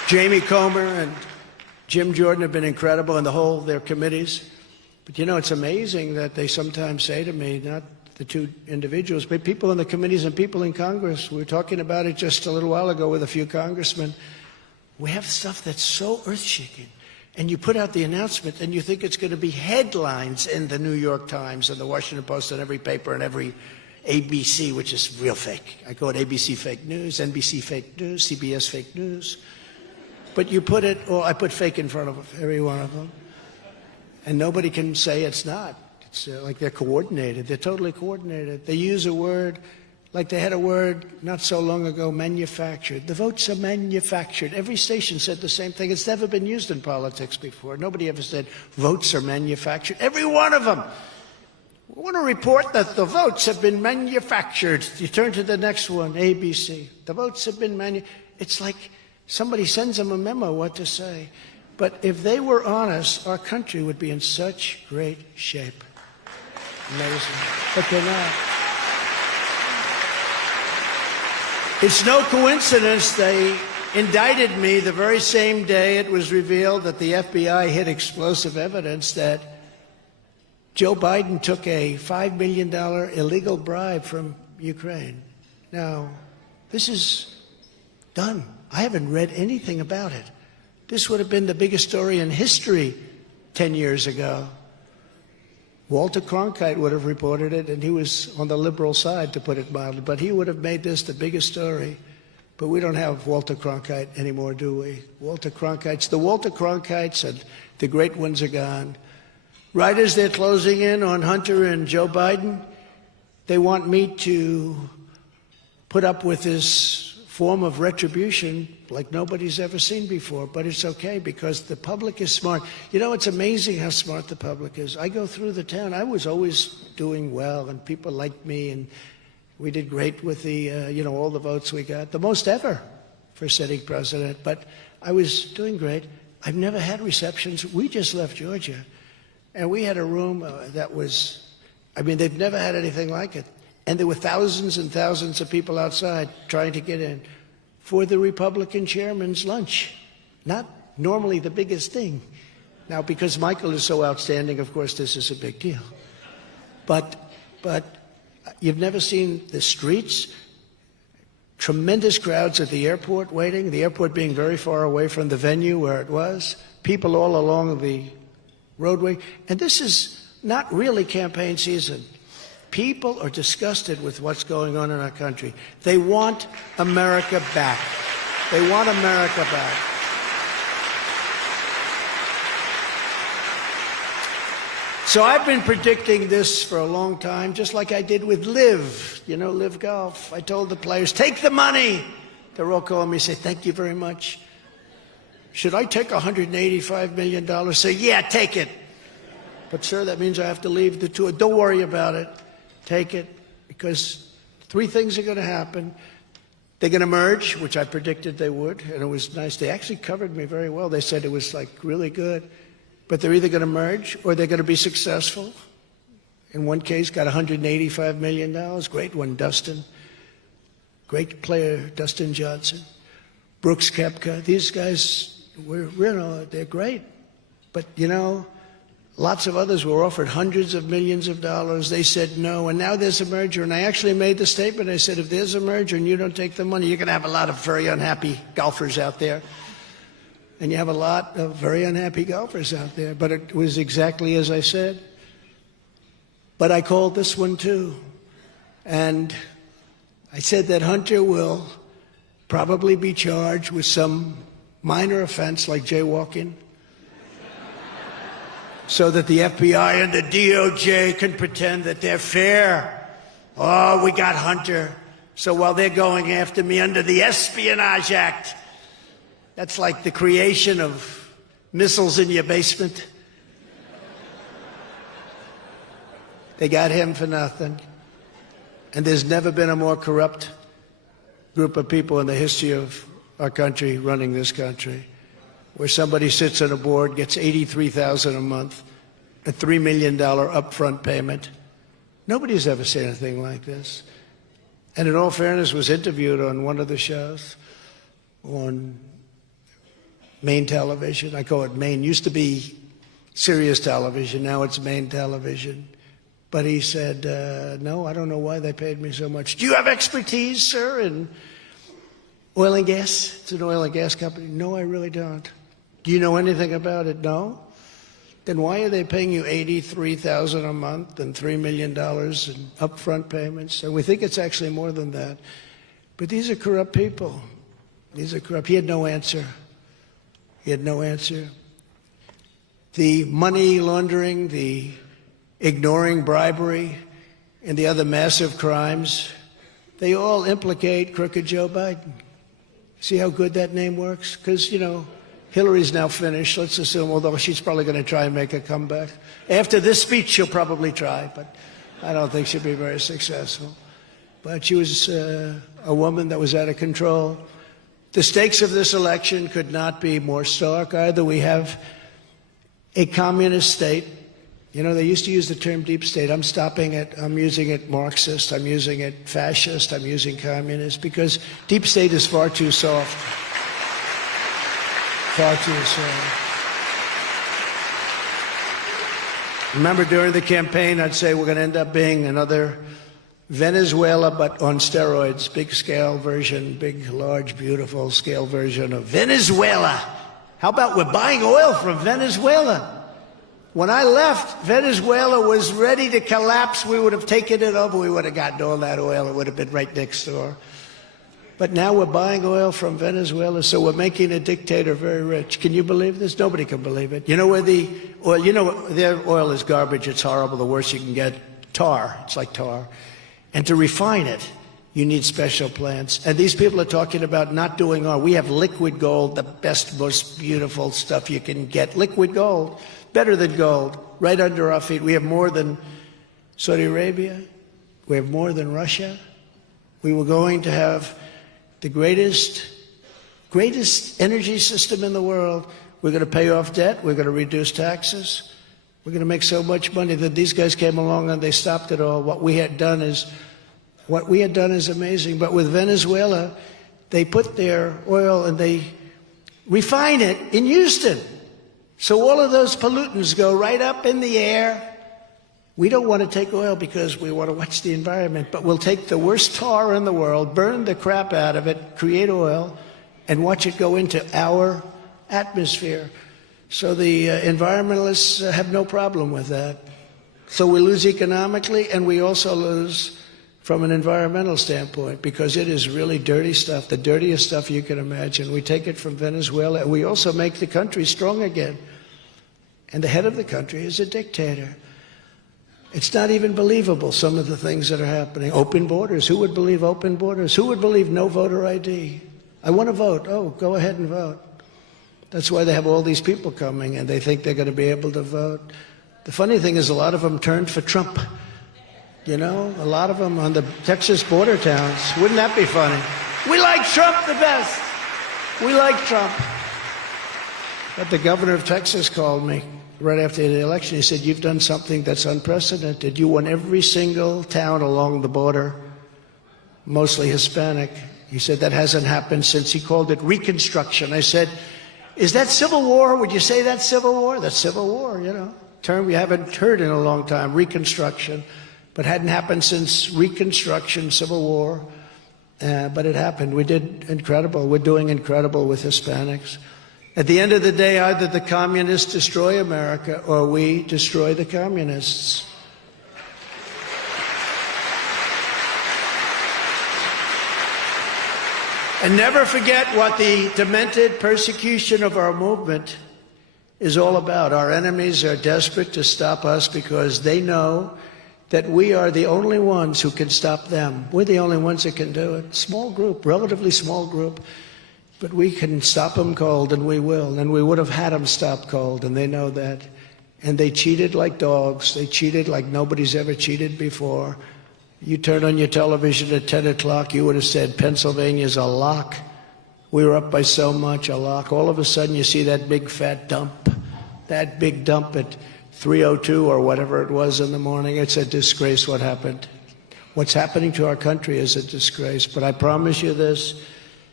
Jamie Comer and Jim Jordan have been incredible, and their committees. But you know, it's amazing that they sometimes say to me, not the two individuals, but people in the committees and people in Congress. We were talking about it just a little while ago with a few congressmen. We have stuff that's so earth-shaking. And you put out the announcement and you think it's going to be headlines in the New York Times and the Washington Post and every paper and every ABC, which is real fake. I call it ABC fake news, NBC fake news, CBS fake news. But you put it, or I put fake in front of every one of them. And nobody can say it's not. It's like they're coordinated. They're totally coordinated. They use a word, like they had a word not so long ago, manufactured. The votes are manufactured. Every station said the same thing. It's never been used in politics before. Nobody ever said votes are manufactured. Every one of them. We want to report that the votes have been manufactured. You turn to the next one, ABC. The votes have been manufactured. It's like somebody sends them a memo what to say. But if they were honest, our country would be in such great shape. Amazing. But they're not. It's no coincidence they indicted me the very same day it was revealed that the FBI hid explosive evidence that Joe Biden took a $5 million illegal bribe from Ukraine. Now, this is done. I haven't read anything about it. This would have been the biggest story in history 10 years ago. Walter Cronkite would have reported it, and he was on the liberal side, to put it mildly, but he would have made this the biggest story. But we don't have Walter Cronkite anymore, do we? The Walter Cronkites and the great ones are gone. Right as they're closing in on Hunter and Joe Biden, they want me to put up with this form of retribution like nobody's ever seen before. But it's okay because the public is smart. You know, it's amazing how smart the public is. I go through the town. I was always doing well, and people liked me, and we did great with the, all the votes we got, the most ever for sitting president. But I was doing great. I've never had receptions. We just left Georgia, and we had a room that was, they've never had anything like it. And there were thousands and thousands of people outside trying to get in for the Republican chairman's lunch. Not normally the biggest thing. Now, because Michael is so outstanding, of course, this is a big deal. But you've never seen the streets, tremendous crowds at the airport waiting, the airport being very far away from the venue where it was, people all along the roadway. And this is not really campaign season. People are disgusted with what's going on in our country. They want America back. They want America back. So I've been predicting this for a long time, just like I did with Live, Live Golf. I told the players, take the money. They're all calling me, say, thank you very much. Should I take $185 million? Say, yeah, take it. But sir, that means I have to leave the tour. Don't worry about it. Take it, because three things are going to happen. They're going to merge, which I predicted they would, and it was nice. They actually covered me very well. They said it was really good. But they're either going to merge or they're going to be successful. In one case, got $185 million. Great one, Dustin. Great player, Dustin Johnson. Brooks Koepka. These guys, they're great. But, lots of others were offered hundreds of millions of dollars. They said no, and now there's a merger. And I actually made the statement. I said, if there's a merger and you don't take the money, you're going to have a lot of very unhappy golfers out there. And you have a lot of very unhappy golfers out there. But it was exactly as I said. But I called this one too. And I said that Hunter will probably be charged with some minor offense like jaywalking, so that the FBI and the DOJ can pretend that they're fair. Oh, we got Hunter. So while they're going after me under the Espionage Act, that's like the creation of missiles in your basement. They got him for nothing. And there's never been a more corrupt group of people in the history of our country running this country, where somebody sits on a board, gets $83,000 a month, a $3 million upfront payment. Nobody's ever seen anything like this. And in all fairness, was interviewed on one of the shows on Main television. I call it Main. Used to be Sirius television. Now it's Main television. But he said, no, I don't know why they paid me so much. Do you have expertise, sir, in oil and gas? It's an oil and gas company. No, I really don't. Do you know anything about it? No. Then why are they paying you $83,000 a month and $3 million in upfront payments? And we think it's actually more than that. But these are corrupt people. These are corrupt. He had no answer. He had no answer. The money laundering, the ignoring bribery, and the other massive crimes, they all implicate crooked Joe Biden. See how good that name works? Because, you know, Hillary's now finished, let's assume, although she's probably going to try and make a comeback. After this speech, she'll probably try, but I don't think she'll be very successful. But she was a woman that was out of control. The stakes of this election could not be more stark. Either we have a communist state. You know, they used to use the term deep state. I'm stopping it. I'm using it Marxist. I'm using it fascist. I'm using communist because deep state is far too soft. Far too soft. Remember during the campaign, I'd say we're going to end up being another Venezuela, but on steroids. Big scale version, big, large, beautiful scale version of Venezuela. How about we're buying oil from Venezuela? When I left, Venezuela was ready to collapse. We would have taken it over. We would have gotten all that oil. It would have been right next door. But now we're buying oil from Venezuela, so we're making a dictator very rich. Can you believe this? Nobody can believe it. You know where the oil, their oil is garbage. It's horrible. The worst you can get, tar. It's like tar. And to refine it, you need special plants. And these people are talking about not doing oil. We have liquid gold, the best, most beautiful stuff you can get. Liquid gold, better than gold, right under our feet. We have more than Saudi Arabia. We have more than Russia. We were going to have the greatest energy system in the world. We're going to pay off debt. We're going to reduce taxes. We're going to make so much money that these guys came along and they stopped it all. What we had done is amazing. But with Venezuela, they put their oil and they refine it in Houston. So all of those pollutants go right up in the air. We don't want to take oil because we want to watch the environment, but we'll take the worst tar in the world, burn the crap out of it, create oil, and watch it go into our atmosphere. So the environmentalists have no problem with that. So we lose economically, and we also lose from an environmental standpoint because it is really dirty stuff, the dirtiest stuff you can imagine. We take it from Venezuela, and we also make the country strong again. And the head of the country is a dictator. It's not even believable, some of the things that are happening. Open borders. Who would believe open borders? Who would believe no voter ID? I want to vote. Oh, go ahead and vote. That's why they have all these people coming, and they think they're going to be able to vote. The funny thing is a lot of them turned for Trump. You know, a lot of them on the Texas border towns. Wouldn't that be funny? We like Trump the best. We like Trump. But the governor of Texas called me right after the election. He said, you've done something that's unprecedented. You won every single town along the border, mostly Hispanic. He said, that hasn't happened since, he called it Reconstruction. I said, is that Civil War? Would you say that's Civil War? That's Civil War, you know. Term we haven't heard in a long time, Reconstruction. But hadn't happened since Reconstruction, Civil War. But it happened. We did incredible. We're doing incredible with Hispanics. At the end of the day, either the communists destroy America or we destroy the communists. And never forget what the demented persecution of our movement is all about. Our enemies are desperate to stop us because they know that we are the only ones who can stop them. We're the only ones that can do it. Small group, relatively small group. But we can stop them cold, and we will. And we would have had them stop cold, and they know that. And they cheated like dogs. They cheated like nobody's ever cheated before. You turn on your television at 10 o'clock, you would have said, Pennsylvania's a lock. We were up by so much, a lock. All of a sudden, you see that big fat dump, that big dump at 3:02 or whatever it was in the morning. It's a disgrace what happened. What's happening to our country is a disgrace. But I promise you this,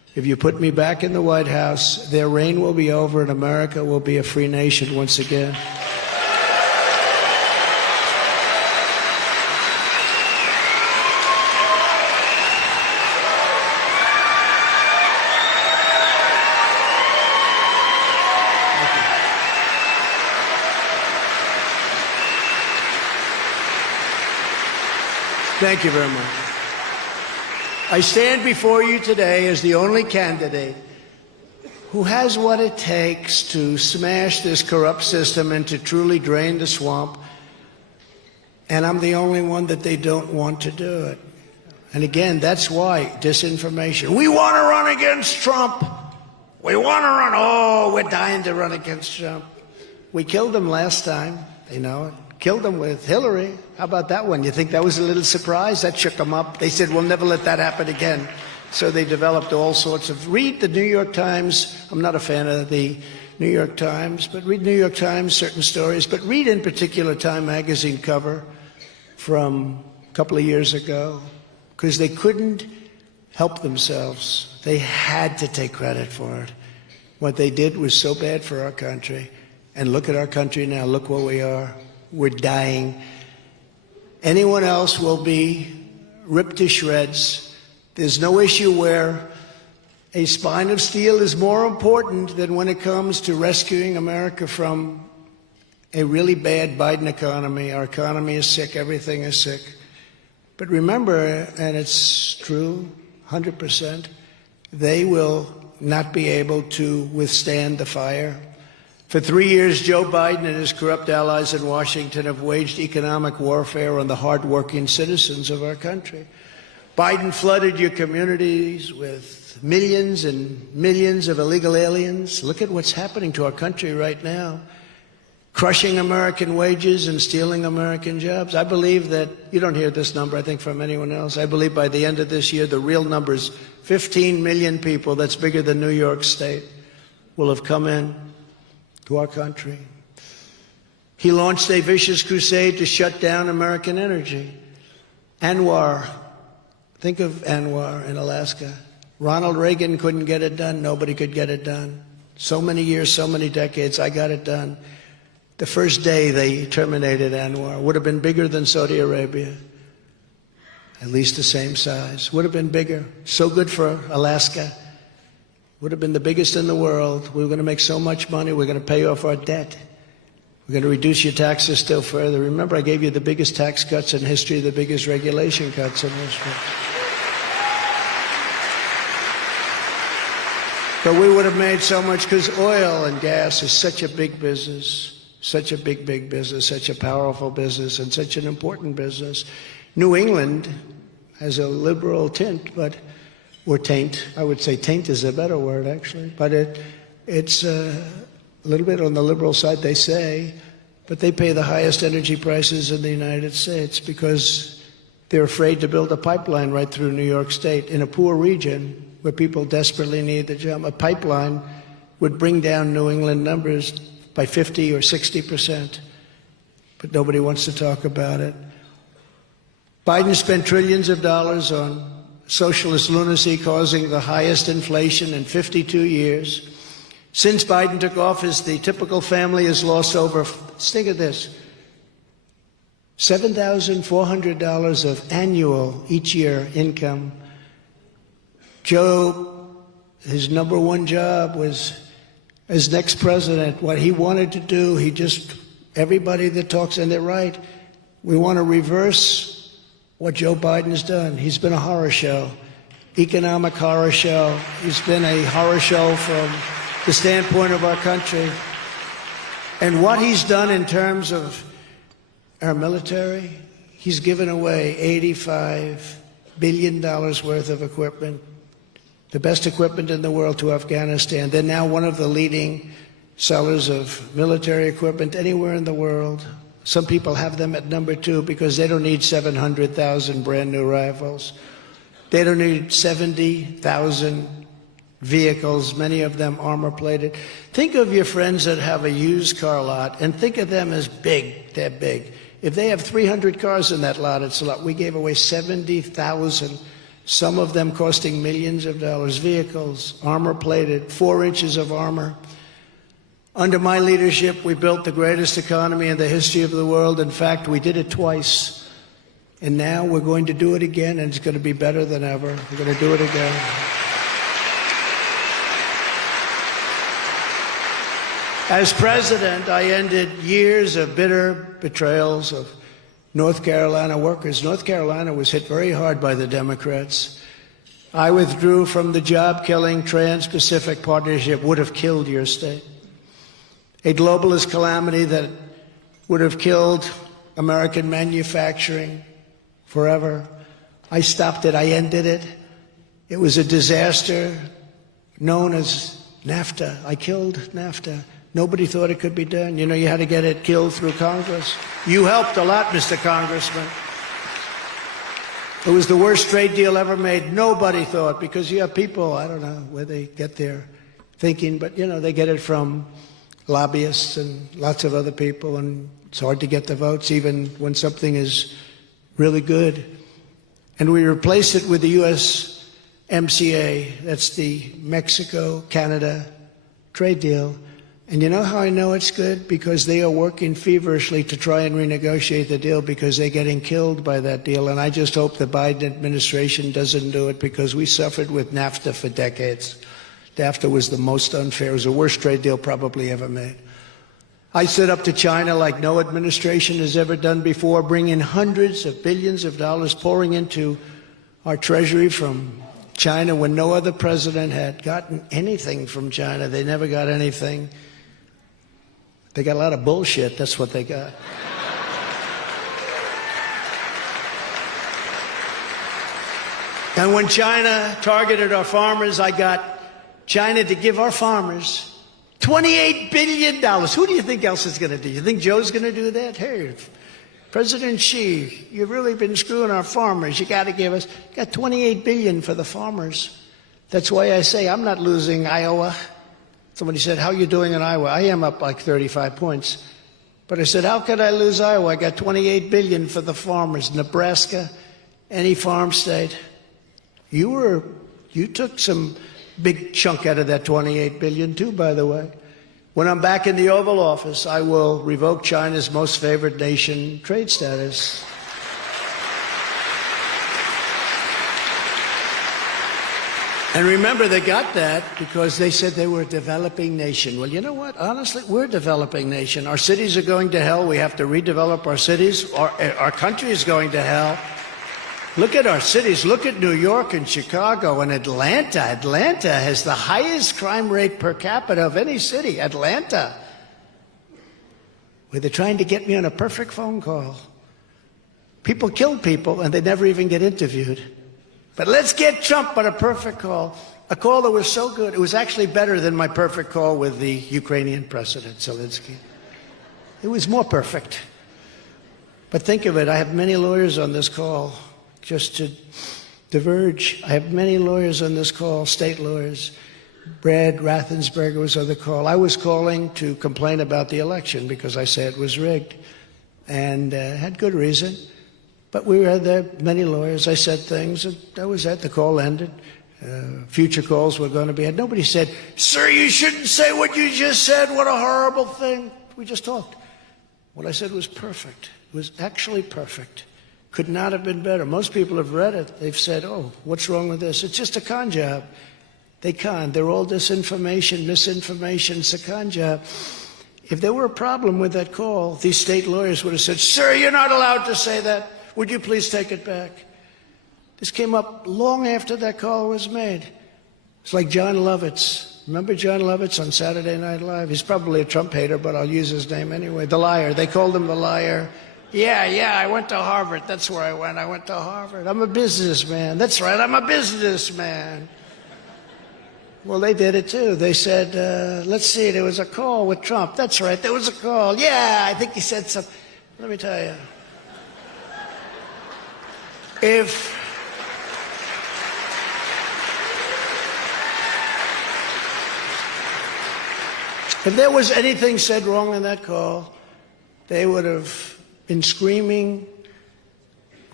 If you put me back in the White House, their reign will be over and America will be a free nation once again. Thank you very much. I stand before you today as the only candidate who has what it takes to smash this corrupt system and to truly drain the swamp. And I'm the only one that they don't want to do it. And again, that's why disinformation. We want to run against Trump. We want to run. Oh, we're dying to run against Trump. We killed him last time. They know it. Killed him with Hillary. How about that one? You think that was a little surprise? That shook them up. They said, we'll never let that happen again. So they developed all sorts of... Read the New York Times. I'm not a fan of the New York Times, but read New York Times, certain stories. But read in particular Time magazine cover from a couple of years ago, because they couldn't help themselves. They had to take credit for it. What they did was so bad for our country. And look at our country now. Look where we are. We're dying. Anyone else will be ripped to shreds. There's no issue where a spine of steel is more important than when it comes to rescuing America from a really bad Biden economy. Our economy is sick. Everything is sick. But remember, and it's true, 100%, they will not be able to withstand the fire. For 3 years, Joe Biden and his corrupt allies in Washington have waged economic warfare on the hardworking citizens of our country. Biden flooded your communities with millions and millions of illegal aliens. Look at what's happening to our country right now. Crushing American wages and stealing American jobs. I believe that, you don't hear this number, I think, from anyone else. I believe by the end of this year, the real number is 15 million people, that's bigger than New York State, will have come in to our country. He launched a vicious crusade to shut down American energy. Anwar, think of Anwar in Alaska. Ronald Reagan couldn't get it done. Nobody could get it done. So many years, so many decades, I got it done. The first day they terminated Anwar. Would have been bigger than Saudi Arabia. At least the same size. Would have been bigger. So good for Alaska. Would have been the biggest in the world. We were going to make so much money. We're going to pay off our debt. We're going to reduce your taxes still further. Remember, I gave you the biggest tax cuts in history, the biggest regulation cuts in history. But we would have made so much because oil and gas is such a big business, such a big, big business, such a powerful business, and such an important business. New England has a liberal tint, or taint. I would say taint is a better word, actually. But it's a little bit on the liberal side, they say. But they pay the highest energy prices in the United States because they're afraid to build a pipeline right through New York State in a poor region where people desperately need the job. A pipeline would bring down New England numbers by 50 or 60%. But nobody wants to talk about it. Biden spent trillions of dollars on socialist lunacy, causing the highest inflation in 52 years. Since Biden took office, the typical family has lost over, think of this, $7,400 of annual, each year, income. Joe, his number one job was, as next president, what he wanted to do, everybody that talks, and they're right, we want to reverse what Joe Biden's done. He's been a horror show, economic horror show. He's been a horror show from the standpoint of our country. And what he's done in terms of our military, he's given away $85 billion worth of equipment, the best equipment in the world, to Afghanistan. They're now one of the leading sellers of military equipment anywhere in the world. Some people have them at number 2 because they don't need 700,000 brand new rifles. They don't need 70,000 vehicles, many of them armor plated. Think of your friends that have a used car lot and think of them as big. They're big. If they have 300 cars in that lot, it's a lot. We gave away 70,000 some of them costing millions of dollars, vehicles, armor-plated, 4 inches of armor. Under my leadership, we built the greatest economy in the history of the world. In fact, we did it twice. And now we're going to do it again, and it's going to be better than ever. We're going to do it again. As president, I ended years of bitter betrayals of North Carolina workers. North Carolina was hit very hard by the Democrats. I withdrew from the job-killing Trans-Pacific Partnership, would have killed your state. A globalist calamity that would have killed American manufacturing forever. I stopped it. I ended it. It was a disaster known as NAFTA. I killed NAFTA. Nobody thought it could be done. You know, you had to get it killed through Congress. You helped a lot, Mr. Congressman. It was the worst trade deal ever made. Nobody thought, because you have people, I don't know where they get their thinking, but, you know, they get it from lobbyists and lots of other people, and it's hard to get the votes even when something is really good. And we replaced it with the USMCA. That's the Mexico-Canada trade deal. And you know how I know it's good? Because they are working feverishly to try and renegotiate the deal, because they're getting killed by that deal. And I just hope the Biden administration doesn't do it, because we suffered with NAFTA for decades. NAFTA was the most unfair. It was the worst trade deal probably ever made. I stood up to China like no administration has ever done before, bringing hundreds of billions of dollars pouring into our treasury from China when no other president had gotten anything from China. They never got anything. They got a lot of bullshit. That's what they got. And when China targeted our farmers, I got China to give our farmers $28 billion. Who do you think else is going to do? You think Joe's going to do that? Hey, President Xi, you've really been screwing our farmers. You got to give us. You got $28 billion for the farmers. That's why I say I'm not losing Iowa. Somebody said, how are you doing in Iowa? I am up like 35 points. But I said, how could I lose Iowa? I got $28 billion for the farmers. Nebraska, any farm state. You took some big chunk out of that $28 billion too, by the way. When I'm back in the Oval Office, I will revoke China's most favored nation trade status. And remember, they got that because they said they were a developing nation. Well, you know what? Honestly, we're a developing nation. Our cities are going to hell. We have to redevelop our cities. Our country is going to hell. Look at our cities. Look at New York and Chicago and Atlanta. Atlanta has the highest crime rate per capita of any city. Atlanta. Where they're trying to get me on a perfect phone call. People kill people and they never even get interviewed. But let's get Trump on a perfect call. A call that was so good. It was actually better than my perfect call with the Ukrainian President, Zelensky. It was more perfect. But think of it. I have many lawyers on this call. Just to diverge, I have many lawyers on this call, state lawyers. Brad Raffensperger was on the call. I was calling to complain about the election because I said it was rigged, and had good reason. But we had there many lawyers. I said things, and that was it. The call ended. Future calls were going to be had. Nobody said, "Sir, you shouldn't say what you just said. What a horrible thing." We just talked. What I said was perfect. It was actually perfect. Could not have been better. Most people have read it. They've said, oh, what's wrong with this? It's just a con job. They con. They're all disinformation, misinformation. It's a con job. If there were a problem with that call, these state lawyers would have said, "Sir, you're not allowed to say that. Would you please take it back?" This came up long after that call was made. It's like John Lovitz. Remember John Lovitz on Saturday Night Live? He's probably a Trump hater, but I'll use his name anyway. The liar. They called him the liar. Yeah, I went to Harvard. That's where I went. I went to Harvard. I'm a businessman. That's right, I'm a businessman. Well, they did it too. They said, let's see, there was a call with Trump. That's right, there was a call. Yeah, I think he said something. Let me tell you. If there was anything said wrong in that call, they would have been screaming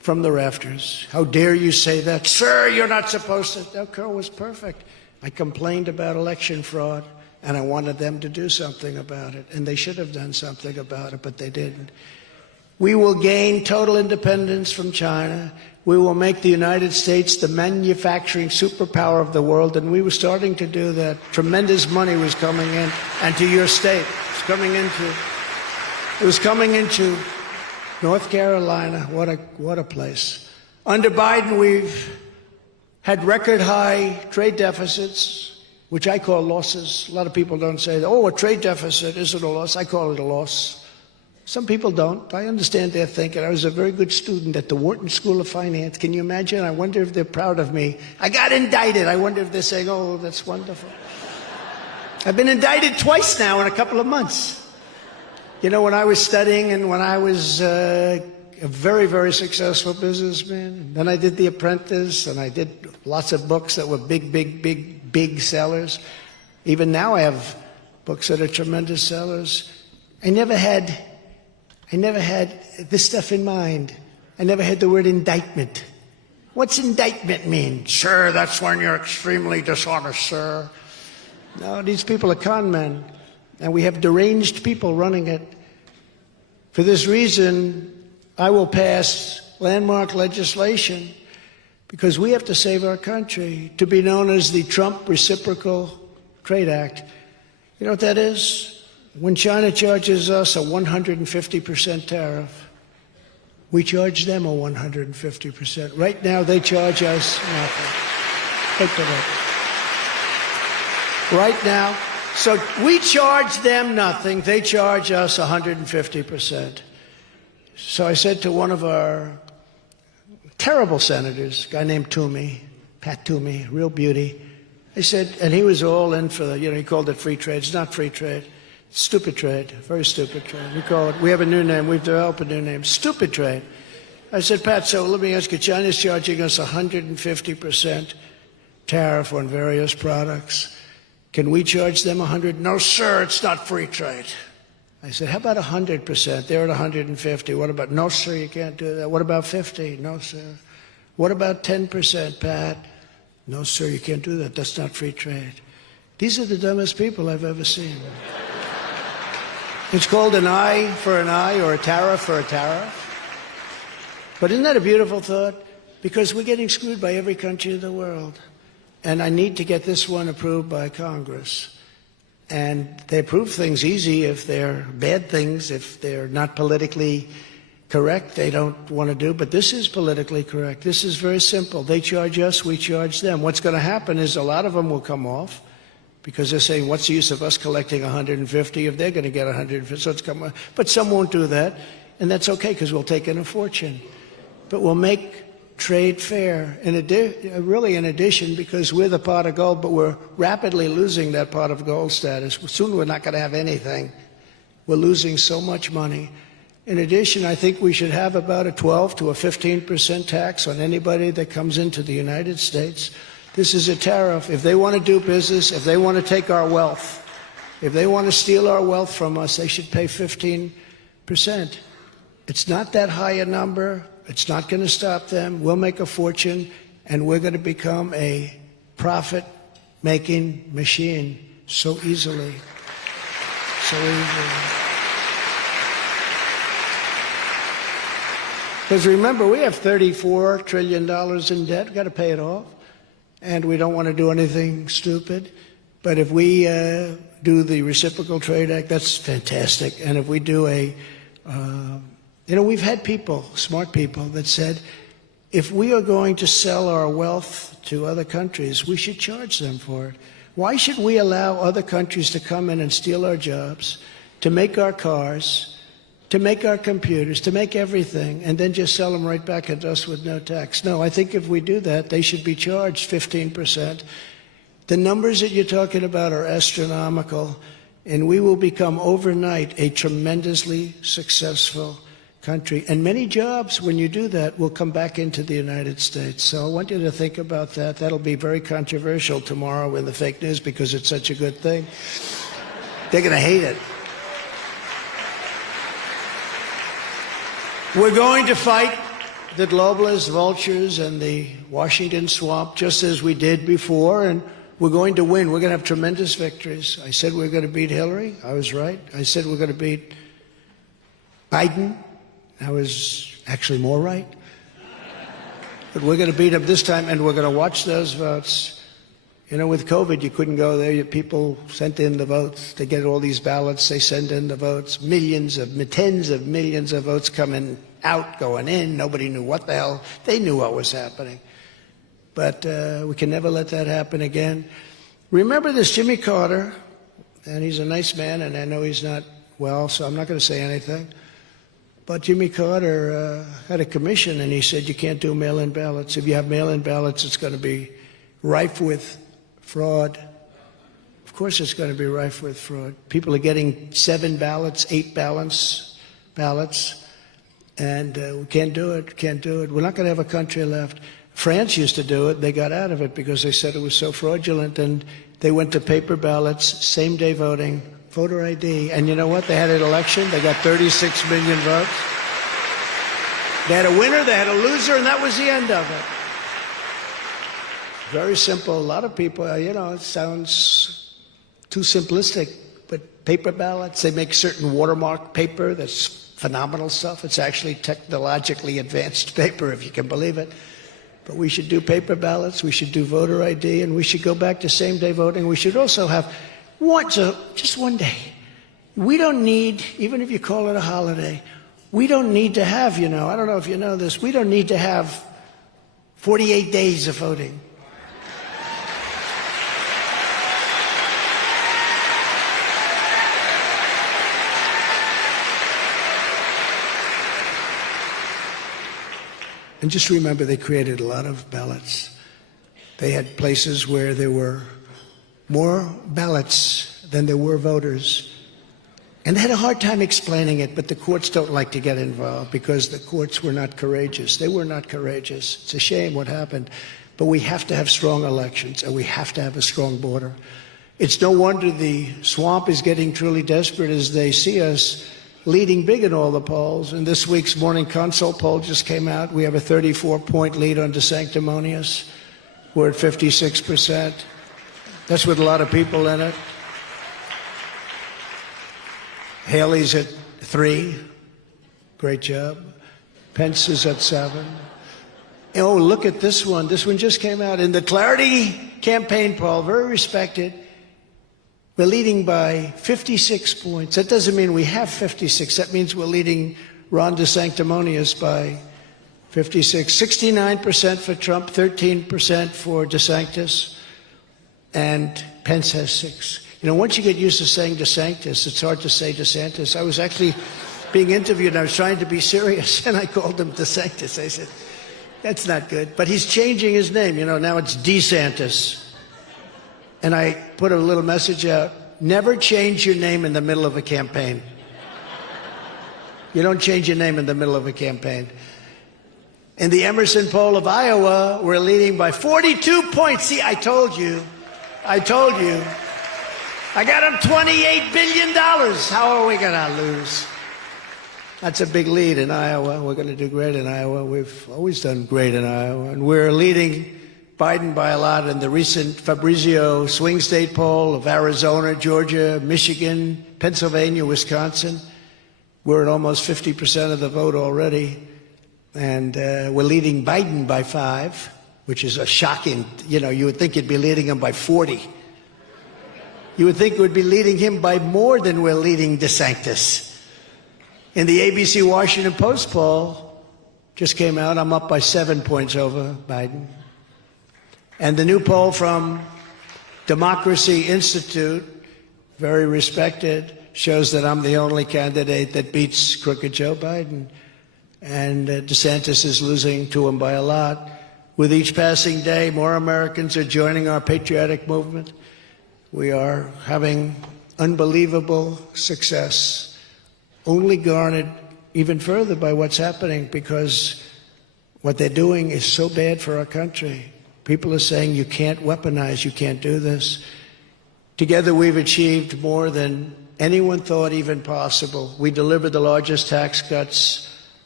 from the rafters. How dare you say that? Sir, you're not supposed to. That girl was perfect. I complained about election fraud, and I wanted them to do something about it. And they should have done something about it, but they didn't. We will gain total independence from China. We will make the United States the manufacturing superpower of the world, and we were starting to do that. Tremendous money was coming in, and to your state. It was coming into North Carolina. What a place. Under Biden, we've had record high trade deficits, which I call losses. A lot of people don't say, oh, a trade deficit isn't a loss. I call it a loss. Some people don't. I understand their thinking. I was a very good student at the Wharton School of Finance. Can you imagine? I wonder if they're proud of me. I got indicted. I wonder if they're saying, oh, that's wonderful. I've been indicted twice now in a couple of months. You know, when I was studying and when I was a very, very successful businessman, then I did The Apprentice, and I did lots of books that were big sellers. Even now I have books that are tremendous sellers. I never had this stuff in mind. I never had the word indictment. What's indictment mean? Sir, that's when you're extremely dishonest, sir. No, these people are con men, and we have deranged people running it. For this reason, I will pass landmark legislation because we have to save our country, to be known as the Trump Reciprocal Trade Act. You know what that is? When China charges us a 150% tariff, we charge them a 150%. Right now, they charge us nothing. Think of it. Right now. So we charge them nothing. They charge us 150%. So I said to one of our terrible senators, a guy named Toomey, Pat Toomey, real beauty. I said, and he was all in for he called it free trade. It's not free trade. Stupid trade, very stupid trade. We have a new name, we've developed a new name, stupid trade. I said, Pat, so let me ask you, China's charging us 150% tariff on various products. Can we charge them 100? No, sir, it's not free trade. I said, how about 100%? They're at 150. What about, no, sir, you can't do that. What about 50? No, sir. What about 10%, Pat? No, sir, you can't do that. That's not free trade. These are the dumbest people I've ever seen. It's called an eye for an eye or a tariff for a tariff. But isn't that a beautiful thought? Because we're getting screwed by every country in the world. And I need to get this one approved by Congress. And they approve things easy if they're bad things, if they're not politically correct, they don't want to do. But this is politically correct. This is very simple. They charge us, we charge them. What's going to happen is a lot of them will come off, because they're saying, what's the use of us collecting 150 if they're going to get 150? So it's come, but some won't do that, and that's okay because we'll take in a fortune. But we'll make trade fair, really in addition, because we're the pot of gold, but we're rapidly losing that pot of gold status. Soon we're not going to have anything. We're losing so much money. In addition, I think we should have about a 12 to a 15% tax on anybody that comes into the United States. This is a tariff. If they want to do business, if they want to take our wealth, if they want to steal our wealth from us, they should pay 15%. It's not that high a number. It's not going to stop them. We'll make a fortune, and we're going to become a profit-making machine so easily. So easily. Because remember, we have $34 trillion in debt. We've got to pay it off. And we don't want to do anything stupid. But if we do the Reciprocal Trade Act, that's fantastic. And if we do we've had people, smart people, that said, if we are going to sell our wealth to other countries, we should charge them for it. Why should we allow other countries to come in and steal our jobs, to make our cars, to make our computers, to make everything, and then just sell them right back at us with no tax? No, I think if we do that, they should be charged 15%. The numbers that you're talking about are astronomical, and we will become overnight a tremendously successful country. And many jobs, when you do that, will come back into the United States. So I want you to think about that. That'll be very controversial tomorrow in the fake news because it's such a good thing. They're going to hate it. We're going to fight the globalists, vultures, and the Washington swamp, just as we did before, and we're going to win. We're going to have tremendous victories. I said we're going to beat Hillary. I was right. I said we're going to beat Biden. I was actually more right. But we're going to beat him this time, and we're going to watch those votes. You know, with COVID, you couldn't go there. People sent in the votes. They get all these ballots. They send in the votes. Tens of millions of votes coming out, going in. Nobody knew what the hell. They knew what was happening. But we can never let that happen again. Remember this Jimmy Carter, and he's a nice man, and I know he's not well, so I'm not going to say anything. But Jimmy Carter had a commission, and he said you can't do mail-in ballots. If you have mail-in ballots, it's going to be rife with fraud. Of course it's going to be rife with fraud. People are getting 7 ballots, 8 ballots, and we can't do it, can't do it. We're not going to have a country left. France used to do it. They got out of it because they said it was so fraudulent, and they went to paper ballots, same-day voting, voter ID. And you know what? They had an election. They got 36 million votes. They had a winner, they had a loser, and that was the end of it. Very simple. A lot of people, you know, it sounds too simplistic, but paper ballots, they make certain watermark paper that's phenomenal stuff. It's actually technologically advanced paper, if you can believe it. But we should do paper ballots, we should do voter ID, and we should go back to same-day voting. We should also have just one day. We don't need, even if you call it a holiday, we don't need to have, you know, I don't know if you know this, we don't need to have 48 days of voting. And just remember, they created a lot of ballots. They had places where there were more ballots than there were voters. And they had a hard time explaining it, but the courts don't like to get involved because the courts were not courageous. They were not courageous. It's a shame what happened. But we have to have strong elections, and we have to have a strong border. It's no wonder the swamp is getting truly desperate as they see us leading big in all the polls. And this week's Morning Consult poll just came out. We have a 34-point lead on DeSanctimonious. We're at 56%. That's with a lot of people in it. Haley's at 3. Great job. Pence is at 7. Oh, look at this one. This one just came out. In the Clarity campaign poll, very respected, we're leading by 56 points. That doesn't mean we have 56. That means we're leading Ron DeSanctimonious by 56. 69% for Trump, 13% for DeSantis, and Pence has 6. You know, once you get used to saying DeSantis, it's hard to say DeSantis. I was actually being interviewed, and I was trying to be serious, and I called him DeSantis. I said, that's not good. But he's changing his name. You know, now it's Desantis. And I put a little message out, never change your name in the middle of a campaign. You don't change your name in the middle of a campaign. In the Emerson poll of Iowa, we're leading by 42 points. See, I told you. I told you. I got him $28 billion. How are we going to lose? That's a big lead in Iowa. We're going to do great in Iowa. We've always done great in Iowa. And we're leading Biden by a lot in the recent Fabrizio swing state poll of Arizona, Georgia, Michigan, Pennsylvania, Wisconsin. We're at almost 50% of the vote already. And we're leading Biden by 5, which is a shocking, you know, you would think you'd be leading him by 40. You would think we'd be leading him by more than we're leading DeSantis. In the ABC Washington Post poll, just came out, I'm up by 7 points over Biden. And the new poll from Democracy Institute, very respected, shows that I'm the only candidate that beats crooked Joe Biden. And DeSantis is losing to him by a lot. With each passing day, more Americans are joining our patriotic movement. We are having unbelievable success, only garnered even further by what's happening, because what they're doing is so bad for our country. People are saying you can't weaponize, you can't do this. Together we've achieved more than anyone thought even possible. We delivered the largest tax cuts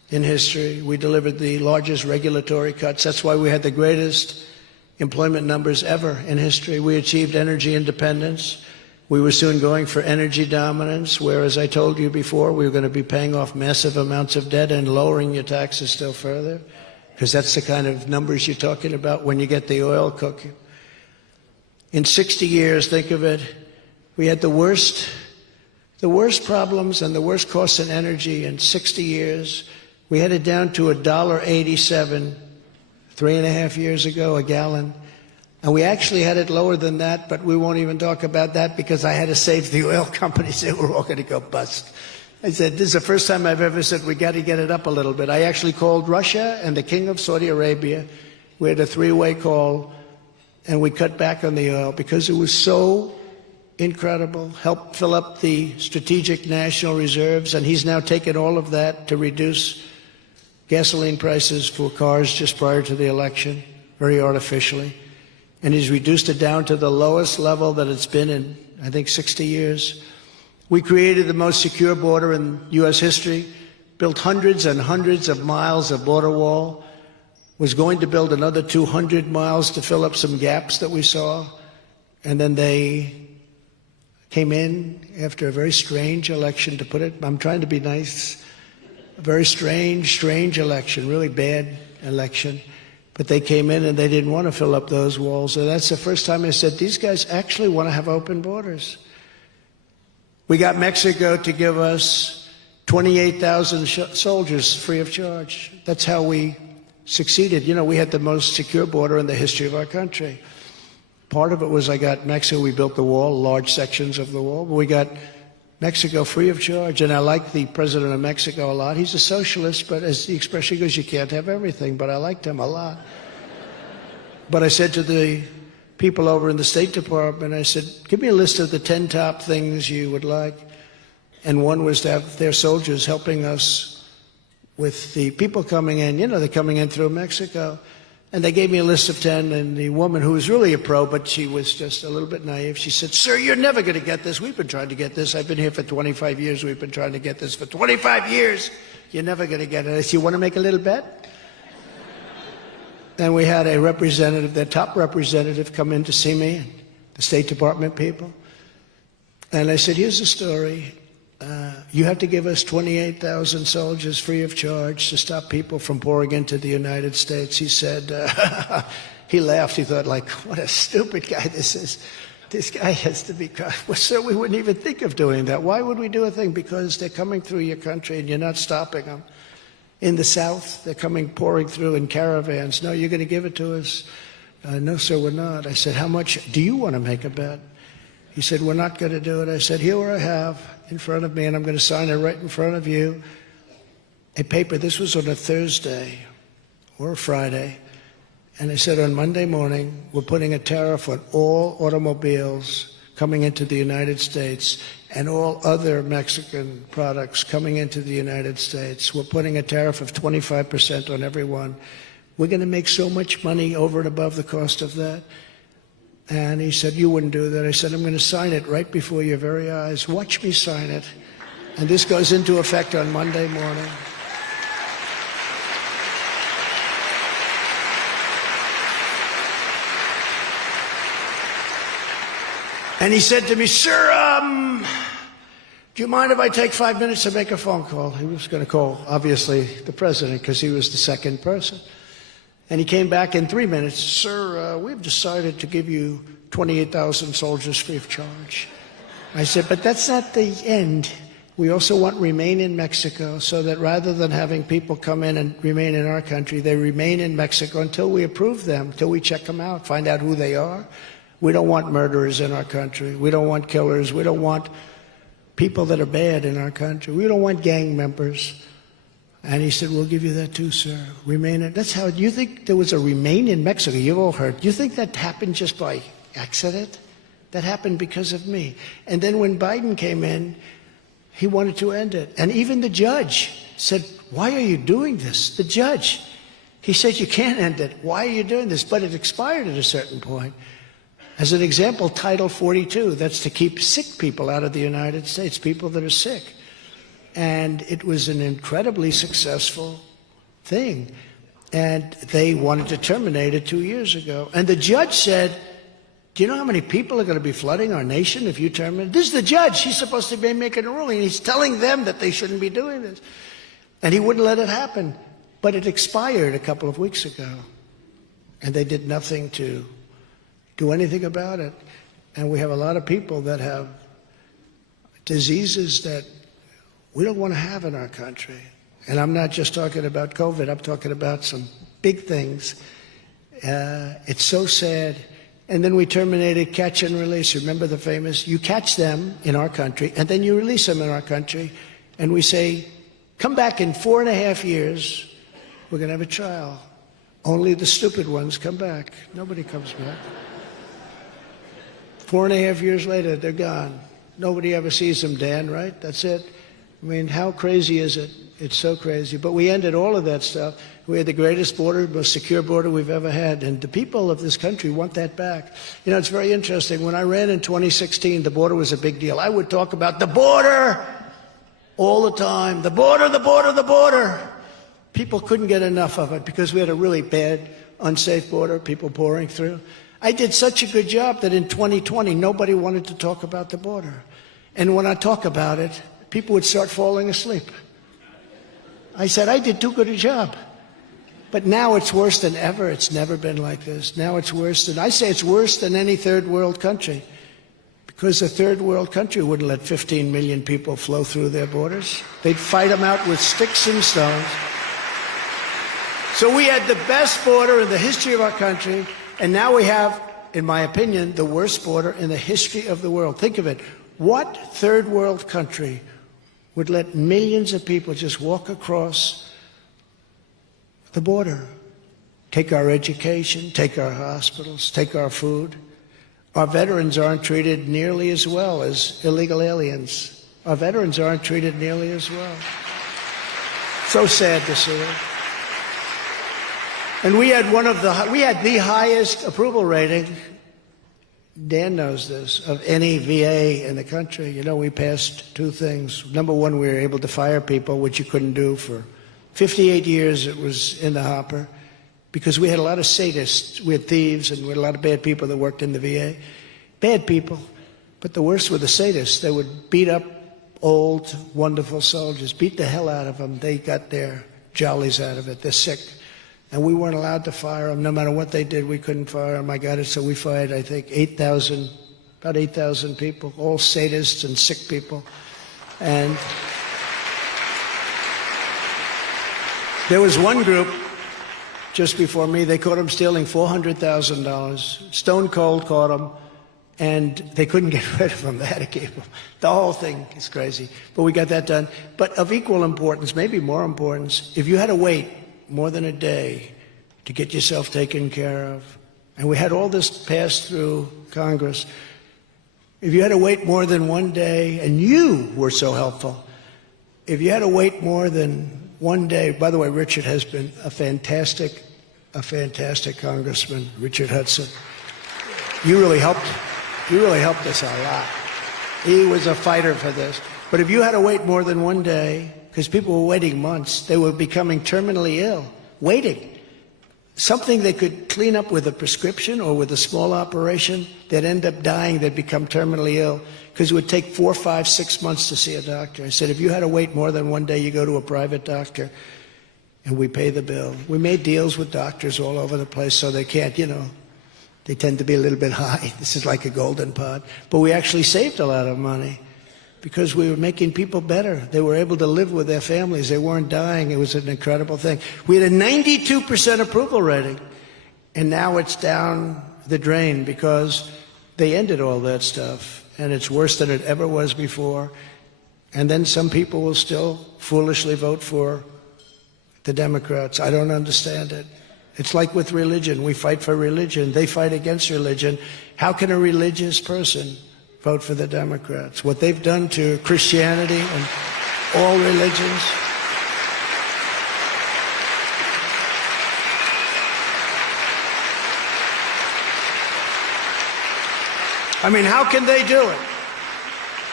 in history. We delivered the largest regulatory cuts. That's why we had the greatest employment numbers ever in history. We achieved energy independence. We were soon going for energy dominance, where, as I told you before, we were going to be paying off massive amounts of debt and lowering your taxes still further, because that's the kind of numbers you're talking about when you get the oil cooking. In 60 years, think of it, we had the worst problems and the worst costs in energy in 60 years. We had it down to $1.87 3.5 years ago, a gallon. And we actually had it lower than that, but we won't even talk about that because I had to save the oil companies. They were all going to go bust. I said, this is the first time I've ever said we got to get it up a little bit. I actually called Russia and the King of Saudi Arabia. We had a three-way call, and we cut back on the oil because it was so incredible. Helped fill up the strategic national reserves, and he's now taken all of that to reduce gasoline prices for cars just prior to the election, very artificially. And he's reduced it down to the lowest level that it's been in, I think, 60 years. We created the most secure border in U.S. history, built hundreds and hundreds of miles of border wall, was going to build another 200 miles to fill up some gaps that we saw. And then they came in after a very strange election, to put it. I'm trying to be nice. A very strange election, really bad election. But they came in and they didn't want to fill up those walls. So that's the first time I said, these guys actually want to have open borders. We got Mexico to give us 28,000 soldiers free of charge. That's how we succeeded. You know, we had the most secure border in the history of our country. Part of it was I got Mexico, we built the wall, large sections of the wall. We got Mexico free of charge, and I like the president of Mexico a lot. He's a socialist, but as the expression goes, you can't have everything, but I liked him a lot. But I said to the people over in the State Department, I said, give me a list of the 10 top things you would like. And one was to have their soldiers helping us with the people coming in. You know, they're coming in through Mexico. And they gave me a list of 10, and the woman, who was really a pro, but she was just a little bit naive, she said, sir, you're never going to get this. We've been trying to get this. I've been here for 25 years. We've been trying to get this for 25 years. You're never going to get it. I said, you want to make a little bet? And we had a representative, their top representative, come in to see me, the State Department people. And I said, here's the story. You have to give us 28,000 soldiers free of charge to stop people from pouring into the United States. He said, he laughed. He thought, like, what a stupid guy this is. This guy has to be, well, sir, we wouldn't even think of doing that. Why would we do a thing? Because they're coming through your country and you're not stopping them. In the South, they're coming, pouring through in caravans. No, you're going to give it to us? No, sir, we're not. I said, how much do you want to make a bet? He said, we're not going to do it. I said, here what I have in front of me, and I'm going to sign it right in front of you, a paper. This was on a Thursday or a Friday. And I said, on Monday morning, we're putting a tariff on all automobiles coming into the United States and all other Mexican products coming into the United States. We're putting a tariff of 25% on every one. We're going to make so much money over and above the cost of that. And he said, you wouldn't do that. I said, I'm going to sign it right before your very eyes. Watch me sign it. And this goes into effect on Monday morning. And he said to me, sir, do you mind if I take 5 minutes to make a phone call? He was going to call, obviously, the president, because he was the second person. And he came back in 3 minutes. Sir, we've decided to give you 28,000 soldiers free of charge. I said, but that's not the end. We also want remain in Mexico, so that rather than having people come in and remain in our country, they remain in Mexico until we approve them, until we check them out, find out who they are. We don't want murderers in our country. We don't want killers. We don't want people that are bad in our country. We don't want gang members. And he said, we'll give you that too, sir. Remain in. That's how, you think there was a remain in Mexico? You've all heard. You think that happened just by accident? That happened because of me. And then when Biden came in, he wanted to end it. And even the judge said, why are you doing this? The judge. He said, you can't end it. Why are you doing this? But it expired at a certain point. As an example, Title 42, that's to keep sick people out of the United States, people that are sick. And it was an incredibly successful thing. And they wanted to terminate it 2 years ago. And the judge said, do you know how many people are going to be flooding our nation if you terminate? This is the judge. He's supposed to be making a ruling. He's telling them that they shouldn't be doing this. And he wouldn't let it happen. But it expired a couple of weeks ago. And they did nothing to do anything about it. And we have a lot of people that have diseases that we don't want to have in our country. And I'm not just talking about COVID. I'm talking about some big things. It's so sad. And then we terminated catch and release. Remember the famous, you catch them in our country, and then you release them in our country. And we say, come back in 4.5 years. We're going to have a trial. Only the stupid ones come back. Nobody comes back. 4.5 years later, they're gone. Nobody ever sees them, Dan, right? That's it. I mean, how crazy is it? It's so crazy. But we ended all of that stuff. We had the greatest border, most secure border we've ever had. And the people of this country want that back. You know, it's very interesting. When I ran in 2016, the border was a big deal. I would talk about the border all the time. The border, the border, the border. People couldn't get enough of it because we had a really bad, unsafe border, people pouring through. I did such a good job that in 2020, nobody wanted to talk about the border. And when I talk about it, people would start falling asleep. I said, I did too good a job. But now it's worse than ever. It's never been like this. Now it's worse than, I say it's worse than any third world country. Because a third world country wouldn't let 15 million people flow through their borders. They'd fight them out with sticks and stones. So we had the best border in the history of our country. And now we have, in my opinion, the worst border in the history of the world. Think of it. What third world country would let millions of people just walk across the border? Take our education, take our hospitals, take our food. Our veterans aren't treated nearly as well as illegal aliens. Our veterans aren't treated nearly as well. So sad to see it. And we had the highest approval rating, Dan knows this, of any VA in the country. You know, we passed two things. Number one, we were able to fire people, which you couldn't do for 58 years. It was in the hopper because we had a lot of sadists. We had thieves and we had a lot of bad people that worked in the VA. Bad people. But the worst were the sadists. They would beat up old, wonderful soldiers, beat the hell out of them. They got their jollies out of it. They're sick. And we weren't allowed to fire them. No matter what they did, we couldn't fire them. I got it, so we fired, I think, about 8,000 people, all sadists and sick people. And there was one group just before me, they caught them stealing $400,000. Stone Cold caught them, and they couldn't get rid of them. They had to keep them. The whole thing is crazy. But we got that done. But of equal importance, maybe more importance, if you had to wait more than a day to get yourself taken care of, and we had all this passed through Congress, if you had to wait more than one day, and you were so helpful, if you had to wait more than one day, by the way, Richard has been a fantastic congressman, Richard Hudson. You really helped us a lot. He was a fighter for this. But if you had to wait more than one day, because people were waiting months, they were becoming terminally ill, waiting. Something they could clean up with a prescription or with a small operation, they'd end up dying, they'd become terminally ill, because it would take 4, 5, 6 months to see a doctor. I said, if you had to wait more than one day, you go to a private doctor, and we pay the bill. We made deals with doctors all over the place so they can't, you know, they tend to be a little bit high. This is like a golden pot. But we actually saved a lot of money because we were making people better. They were able to live with their families. They weren't dying. It was an incredible thing. We had a 92% approval rating, and now it's down the drain because they ended all that stuff, and it's worse than it ever was before. And then some people will still foolishly vote for the Democrats. I don't understand it. It's like with religion. We fight for religion. They fight against religion. How can a religious person vote for the Democrats? What they've done to Christianity and all religions. I mean, how can they do it?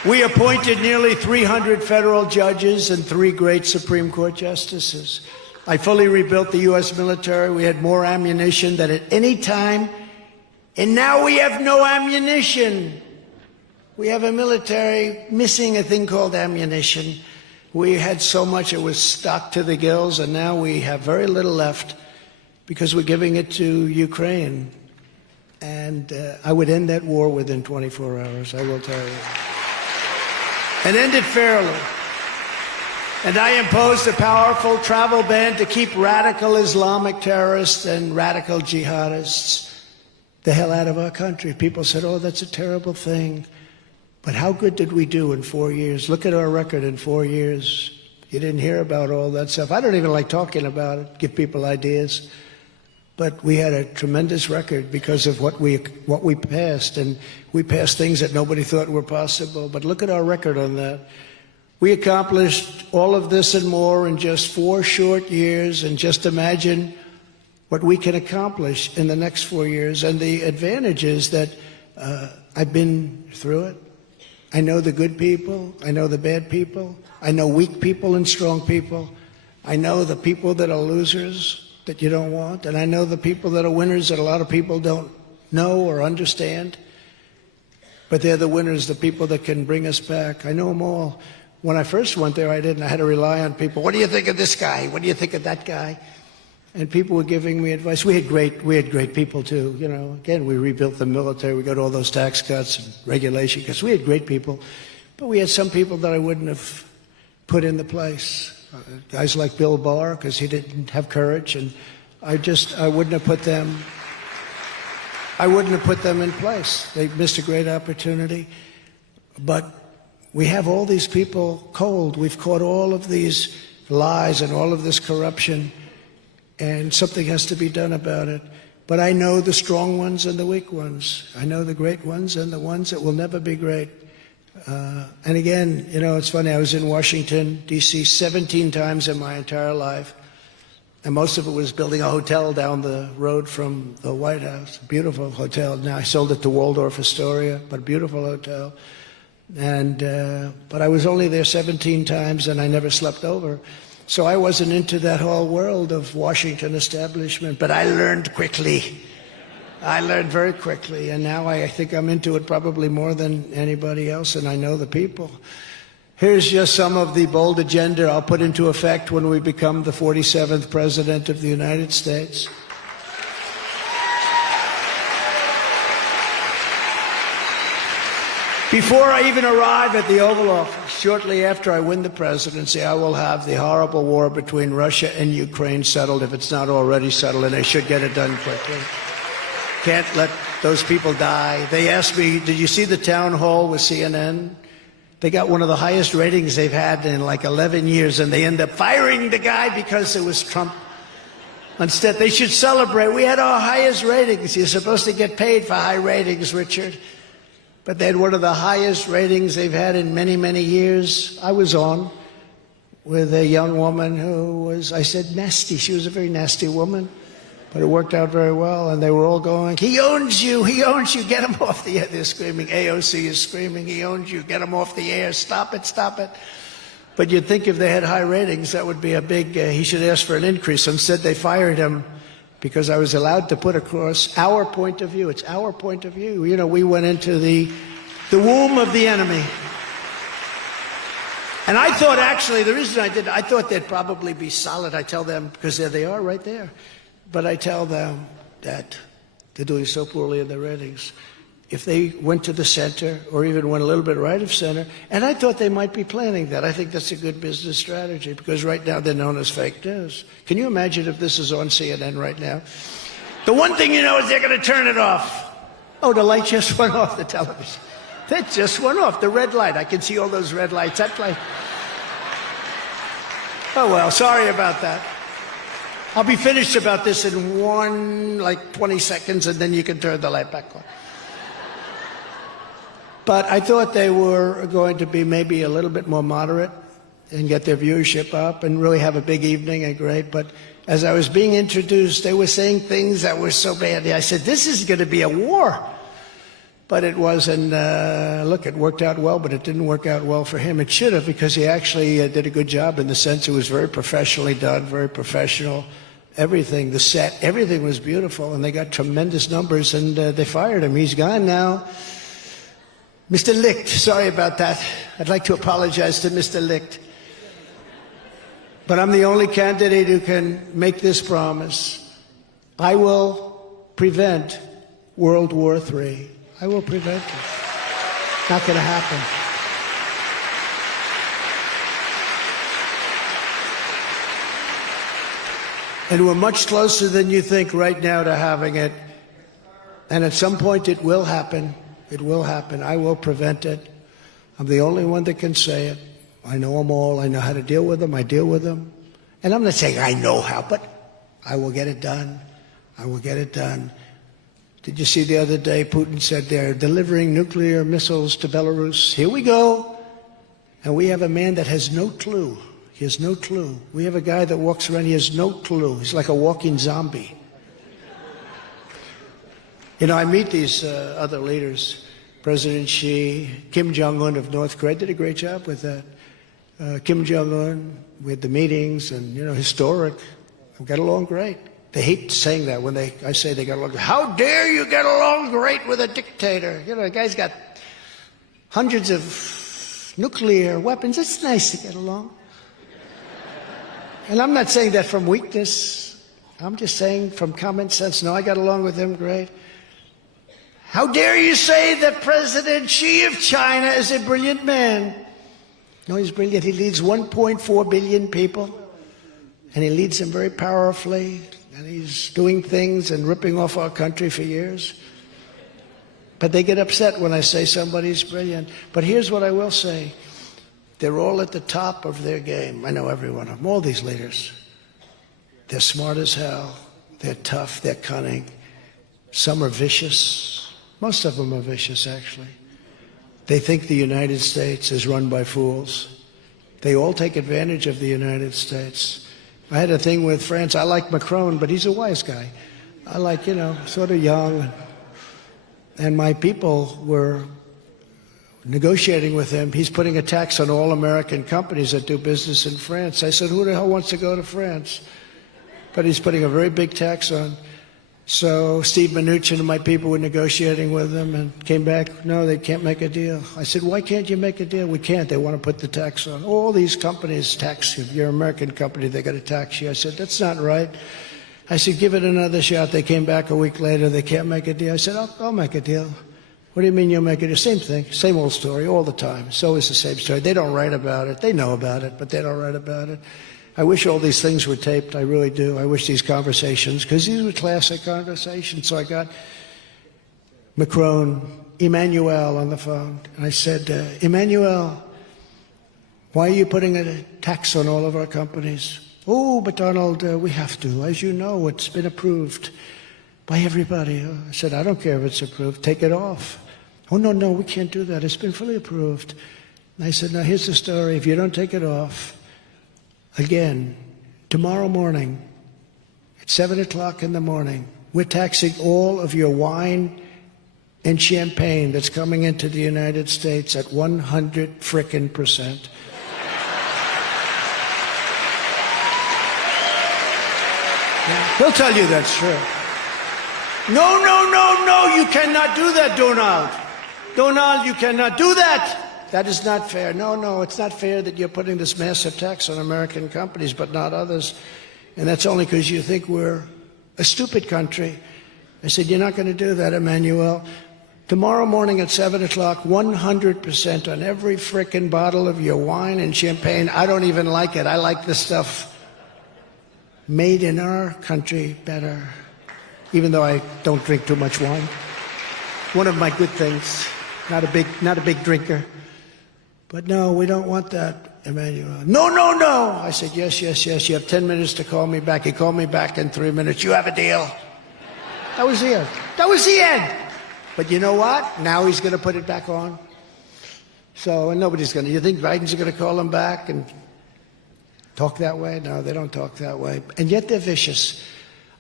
We appointed nearly 300 federal judges and 3 great Supreme Court justices. I fully rebuilt the U.S. military. We had more ammunition than at any time. And now we have no ammunition. We have a military missing a thing called ammunition. We had so much it was stocked to the gills, and now we have very little left because we're giving it to Ukraine. And I would end that war within 24 hours, I will tell you. And end it fairly. And I imposed a powerful travel ban to keep radical Islamic terrorists and radical jihadists the hell out of our country. People said, oh, that's a terrible thing. But how good did we do in 4 years? Look at our record in 4 years. You didn't hear about all that stuff. I don't even like talking about it, give people ideas. But we had a tremendous record because of what we passed. And we passed things that nobody thought were possible. But look at our record on that. We accomplished all of this and more in just 4 short years. And just imagine what we can accomplish in the next 4 years. And the advantage is that I've been through it. I know the good people. I know the bad people. I know weak people and strong people. I know the people that are losers that you don't want. And I know the people that are winners that a lot of people don't know or understand. But they're the winners, the people that can bring us back. I know them all. When I first went there, I didn't. I had to rely on people. What do you think of this guy? What do you think of that guy? And people were giving me advice. We had great people too. You know, again, we rebuilt the military. We got all those tax cuts and regulation because we had great people. But we had some people that I wouldn't have put into place. Guys like Bill Barr, because he didn't have courage, and I wouldn't have put them. I wouldn't have put them in place. They missed a great opportunity. But we have all these people cold. We've caught all of these lies and all of this corruption. And something has to be done about it. But I know the strong ones and the weak ones. I know the great ones and the ones that will never be great. And again, you know, it's funny, I was in Washington, D.C. 17 times in my entire life. And most of it was building a hotel down the road from the White House. A beautiful hotel. Now I sold it to Waldorf Astoria, but a beautiful hotel. And but I was only there 17 times and I never slept over. So I wasn't into that whole world of Washington establishment, but I learned quickly. I learned very quickly, and now I think I'm into it probably more than anybody else, and I know the people. Here's just some of the bold agenda I'll put into effect when we become the 47th President of the United States. Before I even arrive at the Oval Office, shortly after I win the presidency, I will have the horrible war between Russia and Ukraine settled, if it's not already settled, and they should get it done quickly. Can't let those people die. They asked me, did you see the town hall with CNN? They got one of the highest ratings they've had in like 11 years, and they end up firing the guy because it was Trump. Instead, they should celebrate. We had our highest ratings. You're supposed to get paid for high ratings, Richard. But they had one of the highest ratings they've had in many, many years. I was on with a young woman who was, I said, nasty. She was a very nasty woman, but it worked out very well. And they were all going, he owns you, get him off the air. They're screaming, AOC is screaming, he owns you, get him off the air, stop it, stop it. But you'd think if they had high ratings, that would be a big, he should ask for an increase. Instead, they fired him because I was allowed to put across our point of view. It's our point of view. You know, we went into the womb of the enemy. And I thought, actually, the reason I did, I thought they'd probably be solid. I tell them, because there they are right there. But I tell them that they're doing so poorly in their ratings. If they went to the center, or even went a little bit right of center, and I thought they might be planning that. I think that's a good business strategy, because right now they're known as fake news. Can you imagine if this is on CNN right now? The one thing you know is they're going to turn it off. Oh, the light just went off, the television. That just went off, the red light. I can see all those red lights. That light. Oh, well, sorry about that. I'll be finished about this in 20 seconds, and then you can turn the light back on. But I thought they were going to be maybe a little bit more moderate and get their viewership up and really have a big evening and great. But as I was being introduced, they were saying things that were so bad. I said, this is going to be a war. But it wasn't, look, it worked out well, but it didn't work out well for him. It should have, because he actually did a good job in the sense it was very professionally done, very professional. Everything, the set, everything was beautiful, and they got tremendous numbers, and they fired him. He's gone now. Mr. Licht, sorry about that. I'd like to apologize to Mr. Licht. But I'm the only candidate who can make this promise. I will prevent World War III. I will prevent it. Not going to happen. And we're much closer than you think right now to having it. And at some point it will happen. It will happen. I will prevent it. I'm the only one that can say it. I know them all. I know how to deal with them. I deal with them. And I'm not saying I know how, but I will get it done. I will get it done. Did you see the other day Putin said they're delivering nuclear missiles to Belarus? Here we go. And we have a man that has no clue. He has no clue. We have a guy that walks around, he has no clue. He's like a walking zombie. You know, I meet these other leaders. President Xi, Kim Jong-un of North Korea did a great job with that. Kim Jong-un, we had the meetings and, you know, historic. We got along great. They hate saying that when I say they got along. How dare you get along great with a dictator? You know, the guy's got hundreds of nuclear weapons. It's nice to get along. And I'm not saying that from weakness. I'm just saying from common sense. No, I got along with him great. How dare you say that President Xi of China is a brilliant man? No, he's brilliant. He leads 1.4 billion people. And he leads them very powerfully. And he's doing things and ripping off our country for years. But they get upset when I say somebody's brilliant. But here's what I will say. They're all at the top of their game. I know every one of them, all these leaders. They're smart as hell. They're tough. They're cunning. Some are vicious. Most of them are vicious, actually. They think the United States is run by fools. They all take advantage of the United States. I had a thing with France. I like Macron, but he's a wise guy. I like, you know, sort of young. And my people were negotiating with him. He's putting a tax on all American companies that do business in France. I said, who the hell wants to go to France? But he's putting a very big tax on. So Steve Mnuchin and my people were negotiating with him and came back, no, they can't make a deal. I said, why can't you make a deal? We can't. They want to put the tax on. All these companies tax you. If you're an American company, they got to tax you. I said, that's not right. I said, give it another shot. They came back a week later. They can't make a deal. I said, I'll make a deal. What do you mean you'll make a deal? Same thing. Same old story all the time. It's always the same story. They don't write about it. They know about it, but they don't write about it. I wish all these things were taped. I really do. I wish these conversations, because these were classic conversations. So I got Macron, Emmanuel on the phone. And I said, Emmanuel, why are you putting a tax on all of our companies? Oh, but Donald, we have to. As you know, it's been approved by everybody. I said, I don't care if it's approved. Take it off. Oh, no, we can't do that. It's been fully approved. And I said, now here's the story. If you don't take it off, again, tomorrow morning, at 7 o'clock in the morning, we're taxing all of your wine and champagne that's coming into the United States at 100%. He'll tell you that's true. No, you cannot do that, Donald. Donald, you cannot do that. That is not fair. No, it's not fair that you're putting this massive tax on American companies, but not others. And that's only because you think we're a stupid country. I said, you're not going to do that, Emmanuel. Tomorrow morning at 7 o'clock, 100% on every frickin' bottle of your wine and champagne. I don't even like it. I like the stuff made in our country better, even though I don't drink too much wine. One of my good things. Not a big drinker. But no, we don't want that, Emmanuel. No. I said, yes. You have 10 minutes to call me back. He called me back in 3 minutes. You have a deal. That was the end. But you know what? Now he's going to put it back on. So, and nobody's going to. You think Biden's going to call him back and talk that way? No, they don't talk that way. And yet they're vicious.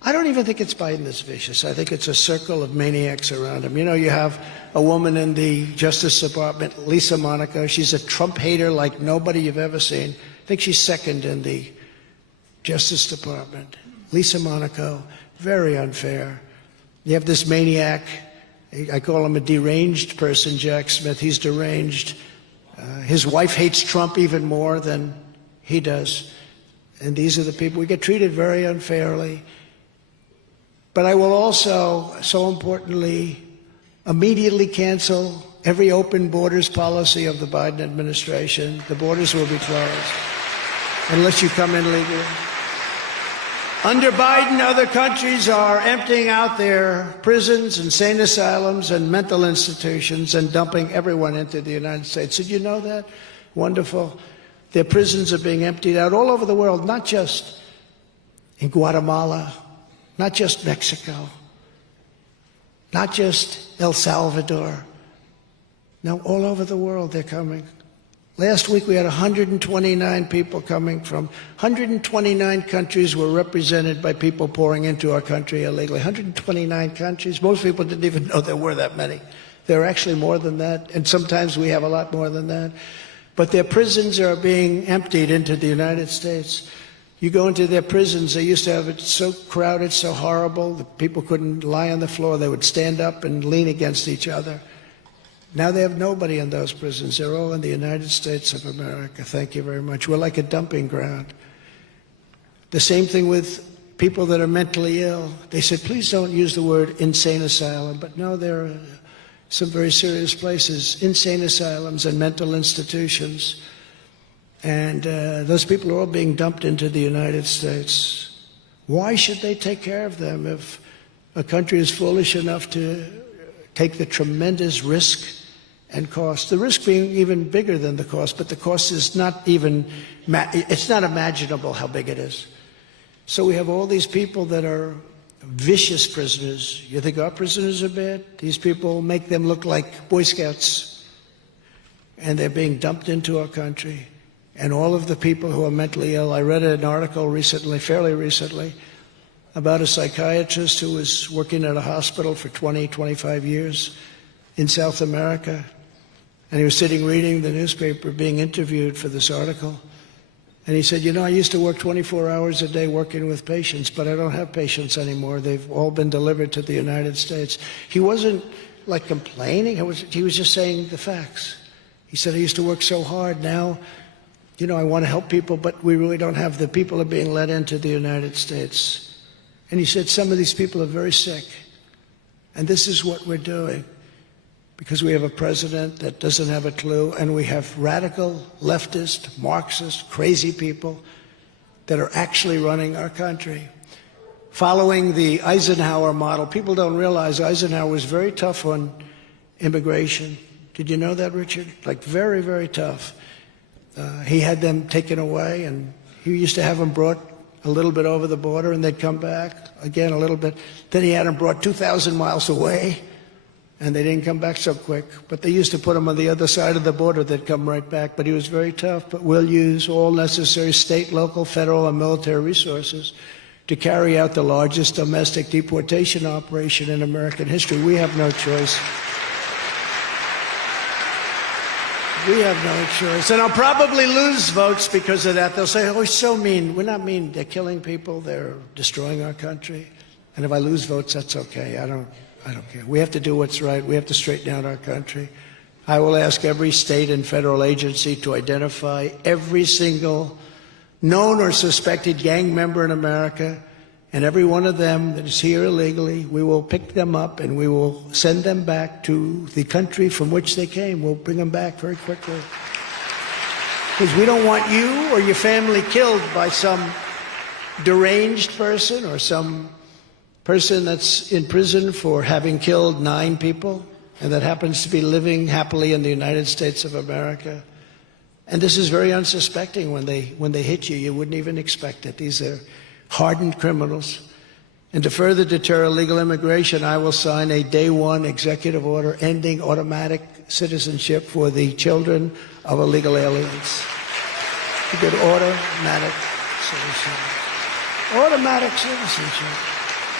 I don't even think it's Biden that's vicious. I think it's a circle of maniacs around him. You know, you have a woman in the Justice Department, Lisa Monaco. She's a Trump hater like nobody you've ever seen. I think she's second in the Justice Department. Lisa Monaco, very unfair. You have this maniac, I call him a deranged person, Jack Smith. He's deranged. His wife hates Trump even more than he does. And these are the people. We get treated very unfairly. But I will also, so importantly, immediately cancel every open borders policy of the Biden administration. The borders will be closed unless you come in legally. Under Biden, other countries are emptying out their prisons, insane asylums, and mental institutions and dumping everyone into the United States. Did you know that? Wonderful. Their prisons are being emptied out all over the world, not just in Guatemala, not just Mexico, not just El Salvador. No, all over the world they're coming. Last week we had 129 people coming from 129 countries were represented by people pouring into our country illegally. 129 countries. Most people didn't even know there were that many. There are actually more than that, and sometimes we have a lot more than that. But their prisons are being emptied into the United States. You go into their prisons, they used to have it so crowded, so horrible, that people couldn't lie on the floor. They would stand up and lean against each other. Now they have nobody in those prisons. They're all in the United States of America. Thank you very much. We're like a dumping ground. The same thing with people that are mentally ill. They said, please don't use the word insane asylum. But no, there are some very serious places, insane asylums and mental institutions. And those people are all being dumped into the United States. Why should they take care of them if a country is foolish enough to take the tremendous risk and cost? The risk being even bigger than the cost, but the cost is not even, it's not imaginable how big it is. So we have all these people that are vicious prisoners. You think our prisoners are bad? These people make them look like Boy Scouts, and they're being dumped into our country. And all of the people who are mentally ill, I read an article recently, fairly recently, about a psychiatrist who was working at a hospital for 20, 25 years in South America. And he was sitting reading the newspaper, being interviewed for this article. And he said, you know, I used to work 24 hours a day working with patients, but I don't have patients anymore. They've all been delivered to the United States. He wasn't like complaining. He was just saying the facts. He said, I used to work so hard. Now, you know, I want to help people, but we really don't have. The people are being let into the United States. And he said, some of these people are very sick. And this is what we're doing. Because we have a president that doesn't have a clue, and we have radical, leftist, Marxist, crazy people that are actually running our country. Following the Eisenhower model, people don't realize Eisenhower was very tough on immigration. Did you know that, Richard? Like very, very tough. He had them taken away, and he used to have them brought a little bit over the border, and they'd come back again a little bit. Then he had them brought 2,000 miles away, and they didn't come back so quick. But they used to put them on the other side of the border. They'd come right back. But he was very tough. But we'll use all necessary state, local, federal, and military resources to carry out the largest domestic deportation operation in American history. We have no choice. We have no choice. And I'll probably lose votes because of that. They'll say, oh, he's so mean. We're not mean. They're killing people. They're destroying our country. And if I lose votes, that's okay. I don't care. We have to do what's right. We have to straighten out our country. I will ask every state and federal agency to identify every single known or suspected gang member in America, and every one of them that is here illegally, we will pick them up and we will send them back to the country from which they came. We'll bring them back very quickly. Because we don't want you or your family killed by some deranged person or some person that's in prison for having killed 9 people and that happens to be living happily in the United States of America. And this is very unsuspecting. When they hit you, you wouldn't even expect it. These are hardened criminals. And to further deter illegal immigration, I will sign a day 1 executive order ending automatic citizenship for the children of illegal aliens. You get automatic citizenship. Automatic citizenship.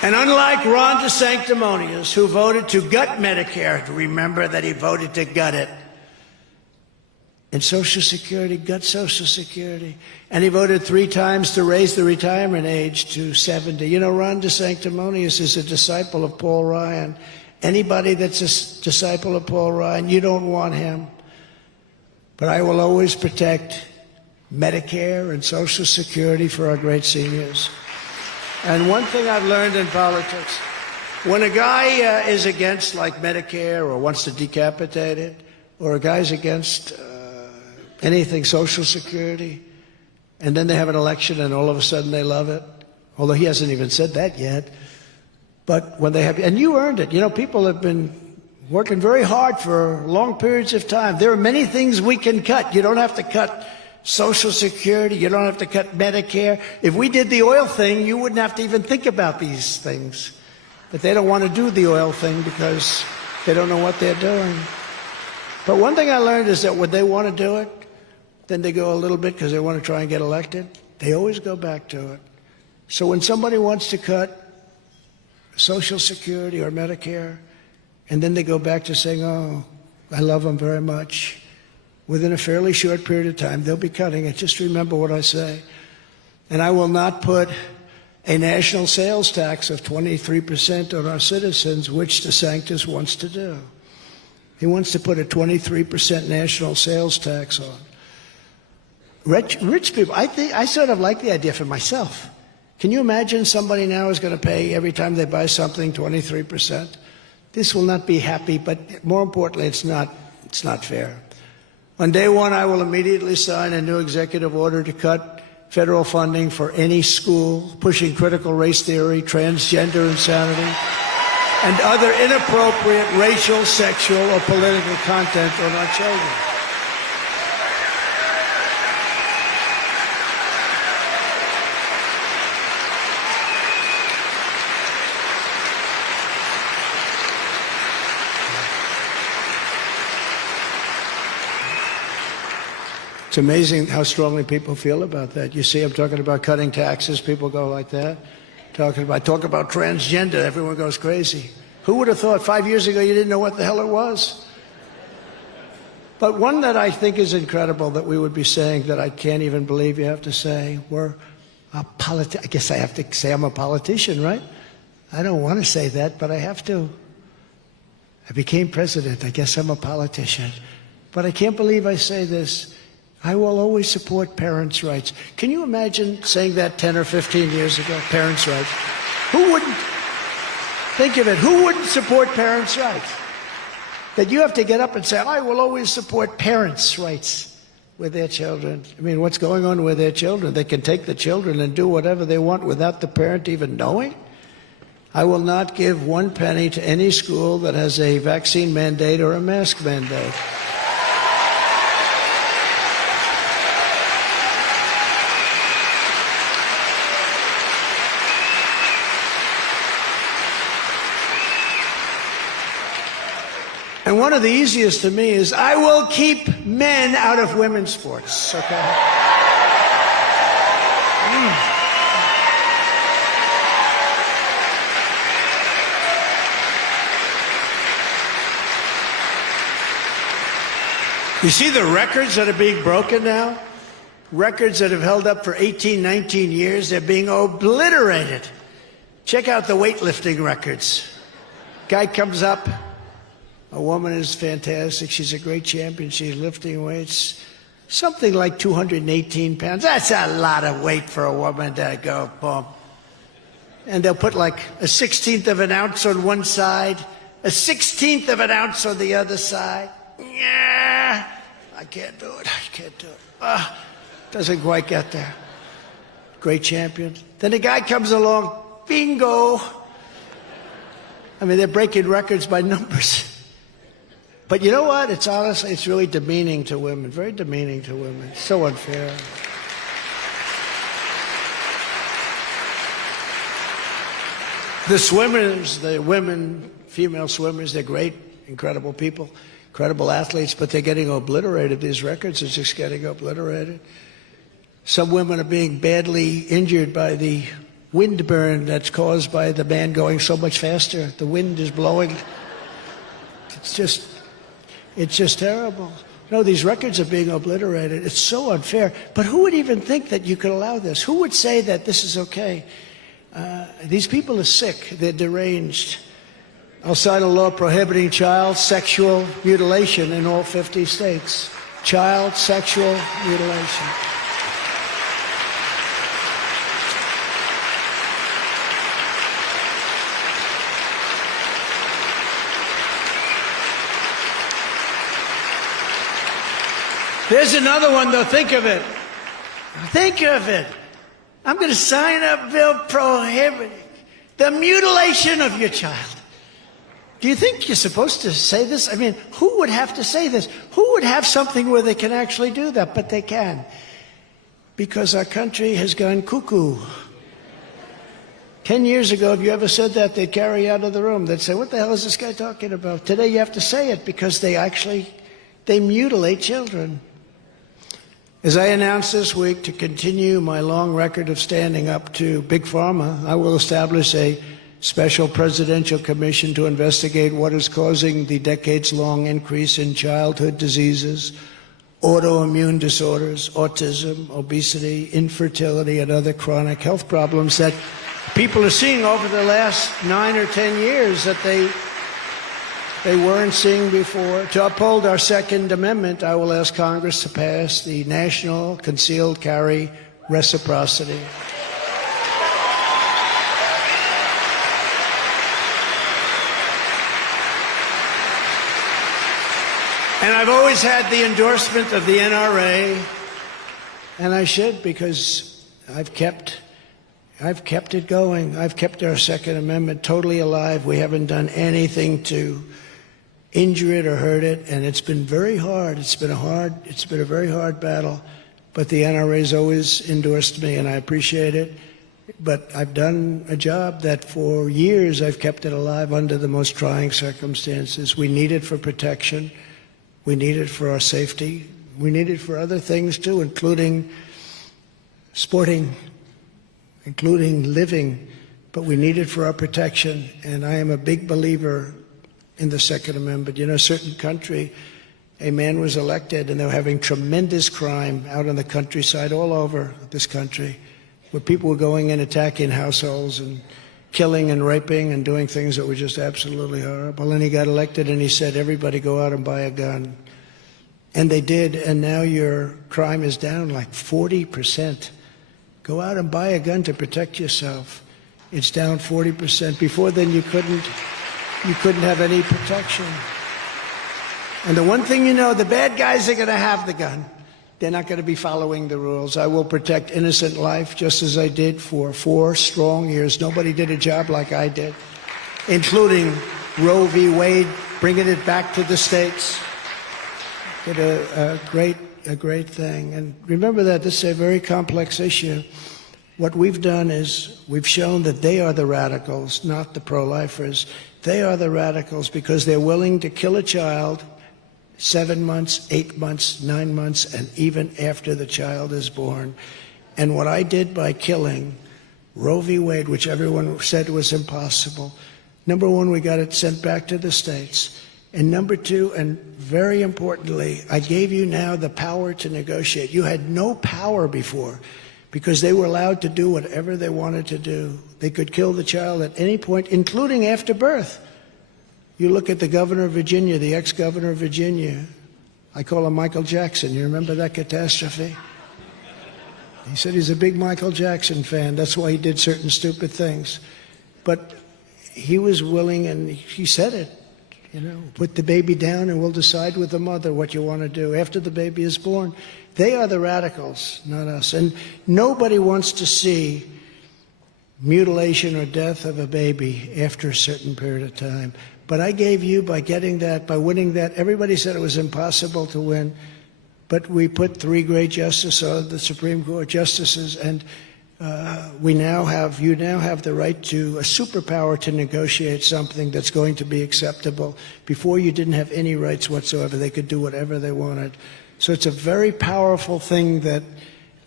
And unlike Ron DeSanctimonious, who voted to gut Medicare, remember that he voted to gut it, and Social Security, gut Social Security, and he voted 3 times to raise the retirement age to 70. You know, Ron DeSanctimonious is a disciple of Paul Ryan. Anybody that's a disciple of Paul Ryan, you don't want him. But I will always protect Medicare and Social Security for our great seniors. And one thing I've learned in politics, when a guy is against, like, Medicare or wants to decapitate it, or a guy's against anything Social Security, and then they have an election and all of a sudden they love it, although he hasn't even said that yet. But when they have, and you earned it. You know, people have been working very hard for long periods of time. There are many things we can cut. You don't have to cut Social Security. You don't have to cut Medicare. If we did the oil thing, you wouldn't have to even think about these things. But they don't want to do the oil thing because they don't know what they're doing. But one thing I learned is that when they want to do it, then they go a little bit because they want to try and get elected. They always go back to it. So when somebody wants to cut Social Security or Medicare, and then they go back to saying, oh, I love them very much, within a fairly short period of time, they'll be cutting it. Just remember what I say. And I will not put a national sales tax of 23% on our citizens, which DeSantis wants to do. He wants to put a 23% national sales tax on. Rich people, I sort of like the idea for myself. Can you imagine somebody now is going to pay every time they buy something 23%? This will not be happy, but more importantly, it's not fair. On day one, I will immediately sign a new executive order to cut federal funding for any school pushing critical race theory, transgender insanity, and other inappropriate racial, sexual, or political content on our children. It's amazing how strongly people feel about that. You see, I'm talking about cutting taxes, people go like that. Talk about transgender, everyone goes crazy. Who would have thought 5 years ago you didn't know what the hell it was? But one that I think is incredible that we would be saying that I can't even believe you have to say, I guess I have to say I'm a politician, right? I don't want to say that, but I have to. I became president. I guess I'm a politician. But I can't believe I say this. I will always support parents' rights. Can you imagine saying that 10 or 15 years ago? Parents' rights. Who wouldn't? Think of it. Who wouldn't support parents' rights? That you have to get up and say, I will always support parents' rights with their children. I mean, what's going on with their children? They can take the children and do whatever they want without the parent even knowing? I will not give 1 penny to any school that has a vaccine mandate or a mask mandate. And one of the easiest to me is I will keep men out of women's sports, okay? You see the records that are being broken now? Records that have held up for 18, 19 years, they're being obliterated. Check out the weightlifting records. Guy comes up. A woman is fantastic. She's a great champion. She's lifting weights. Something like 218 pounds. That's a lot of weight for a woman to go, boom. And they'll put like a 1/16 of an ounce on one side, a 1/16 of an ounce on the other side. Yeah, I can't do it. I can't do it. Doesn't quite get there. Great champion. Then a guy comes along, bingo. I mean, they're breaking records by numbers. But you know what? It's honestly, it's really demeaning to women, very demeaning to women. It's so unfair. The swimmers, the women, female swimmers, they're great, incredible people, incredible athletes, but they're getting obliterated. These records are just getting obliterated. Some women are being badly injured by the windburn that's caused by the man going so much faster. The wind is blowing. It's just terrible. No, these records are being obliterated. It's so unfair. But who would even think that you could allow this? Who would say that this is okay? These people are sick. They're deranged. I'll sign a law prohibiting child sexual mutilation in all 50 states. Child sexual mutilation. There's another one, though. Think of it. Think of it. I'm going to sign a bill prohibiting the mutilation of your child. Do you think you're supposed to say this? I mean, who would have to say this? Who would have something where they can actually do that? But they can. Because our country has gone cuckoo. 10 years ago, if you ever said that, they'd carry you out of the room. They'd say, what the hell is this guy talking about? Today you have to say it because they mutilate children. As I announced this week, to continue my long record of standing up to Big Pharma, I will establish a special presidential commission to investigate what is causing the decades-long increase in childhood diseases, autoimmune disorders, autism, obesity, infertility, and other chronic health problems that people are seeing over the last 9 or 10 years that they weren't seeing before. To uphold our Second Amendment, I will ask Congress to pass the National Concealed Carry Reciprocity. And I've always had the endorsement of the NRA, and I should, because I've kept it going. I've kept our Second Amendment totally alive. We haven't done anything to injure it or hurt it, and it's been very hard. It's been a very hard battle, but the NRA's always endorsed me, and I appreciate it. But I've done a job that for years I've kept it alive under the most trying circumstances. We need it for protection. We need it for our safety. We need it for other things too, including sporting, including living, but we need it for our protection. And I am a big believer in the Second Amendment. You know, a certain country, a man was elected and they were having tremendous crime out in the countryside all over this country, where people were going in, attacking households and killing and raping and doing things that were just absolutely horrible. And he got elected and he said, everybody go out and buy a gun. And they did, and now your crime is down like 40%. Go out and buy a gun to protect yourself. It's down 40%. Before then you couldn't have any protection. And the one thing you know, the bad guys are going to have the gun. They're not going to be following the rules. I will protect innocent life just as I did for 4 strong years. Nobody did a job like I did, including Roe v. Wade, bringing it back to the states. Did a great thing. And remember that this is a very complex issue. What we've done is we've shown that they are the radicals, not the pro-lifers. They are the radicals because they're willing to kill a child 7 months, 8 months, 9 months, and even after the child is born. And what I did by killing Roe v. Wade, which everyone said was impossible, number one, we got it sent back to the states. And number two, and very importantly, I gave you now the power to negotiate. You had no power before because they were allowed to do whatever they wanted to do. They could kill the child at any point, including after birth. You look at the governor of Virginia, the ex-governor of Virginia. I call him Michael Jackson. You remember that catastrophe? He said he's a big Michael Jackson fan. That's why he did certain stupid things. But he was willing, and he said it, you know, put the baby down and we'll decide with the mother what you want to do after the baby is born. They are the radicals, not us. And nobody wants to see mutilation or death of a baby after a certain period of time. But I gave you, by getting that, by winning that, everybody said it was impossible to win, but we put 3 great justices on the Supreme Court justices, and you now have the right to a superpower to negotiate something that's going to be acceptable. Before, you didn't have any rights whatsoever. They could do whatever they wanted. So it's a very powerful thing that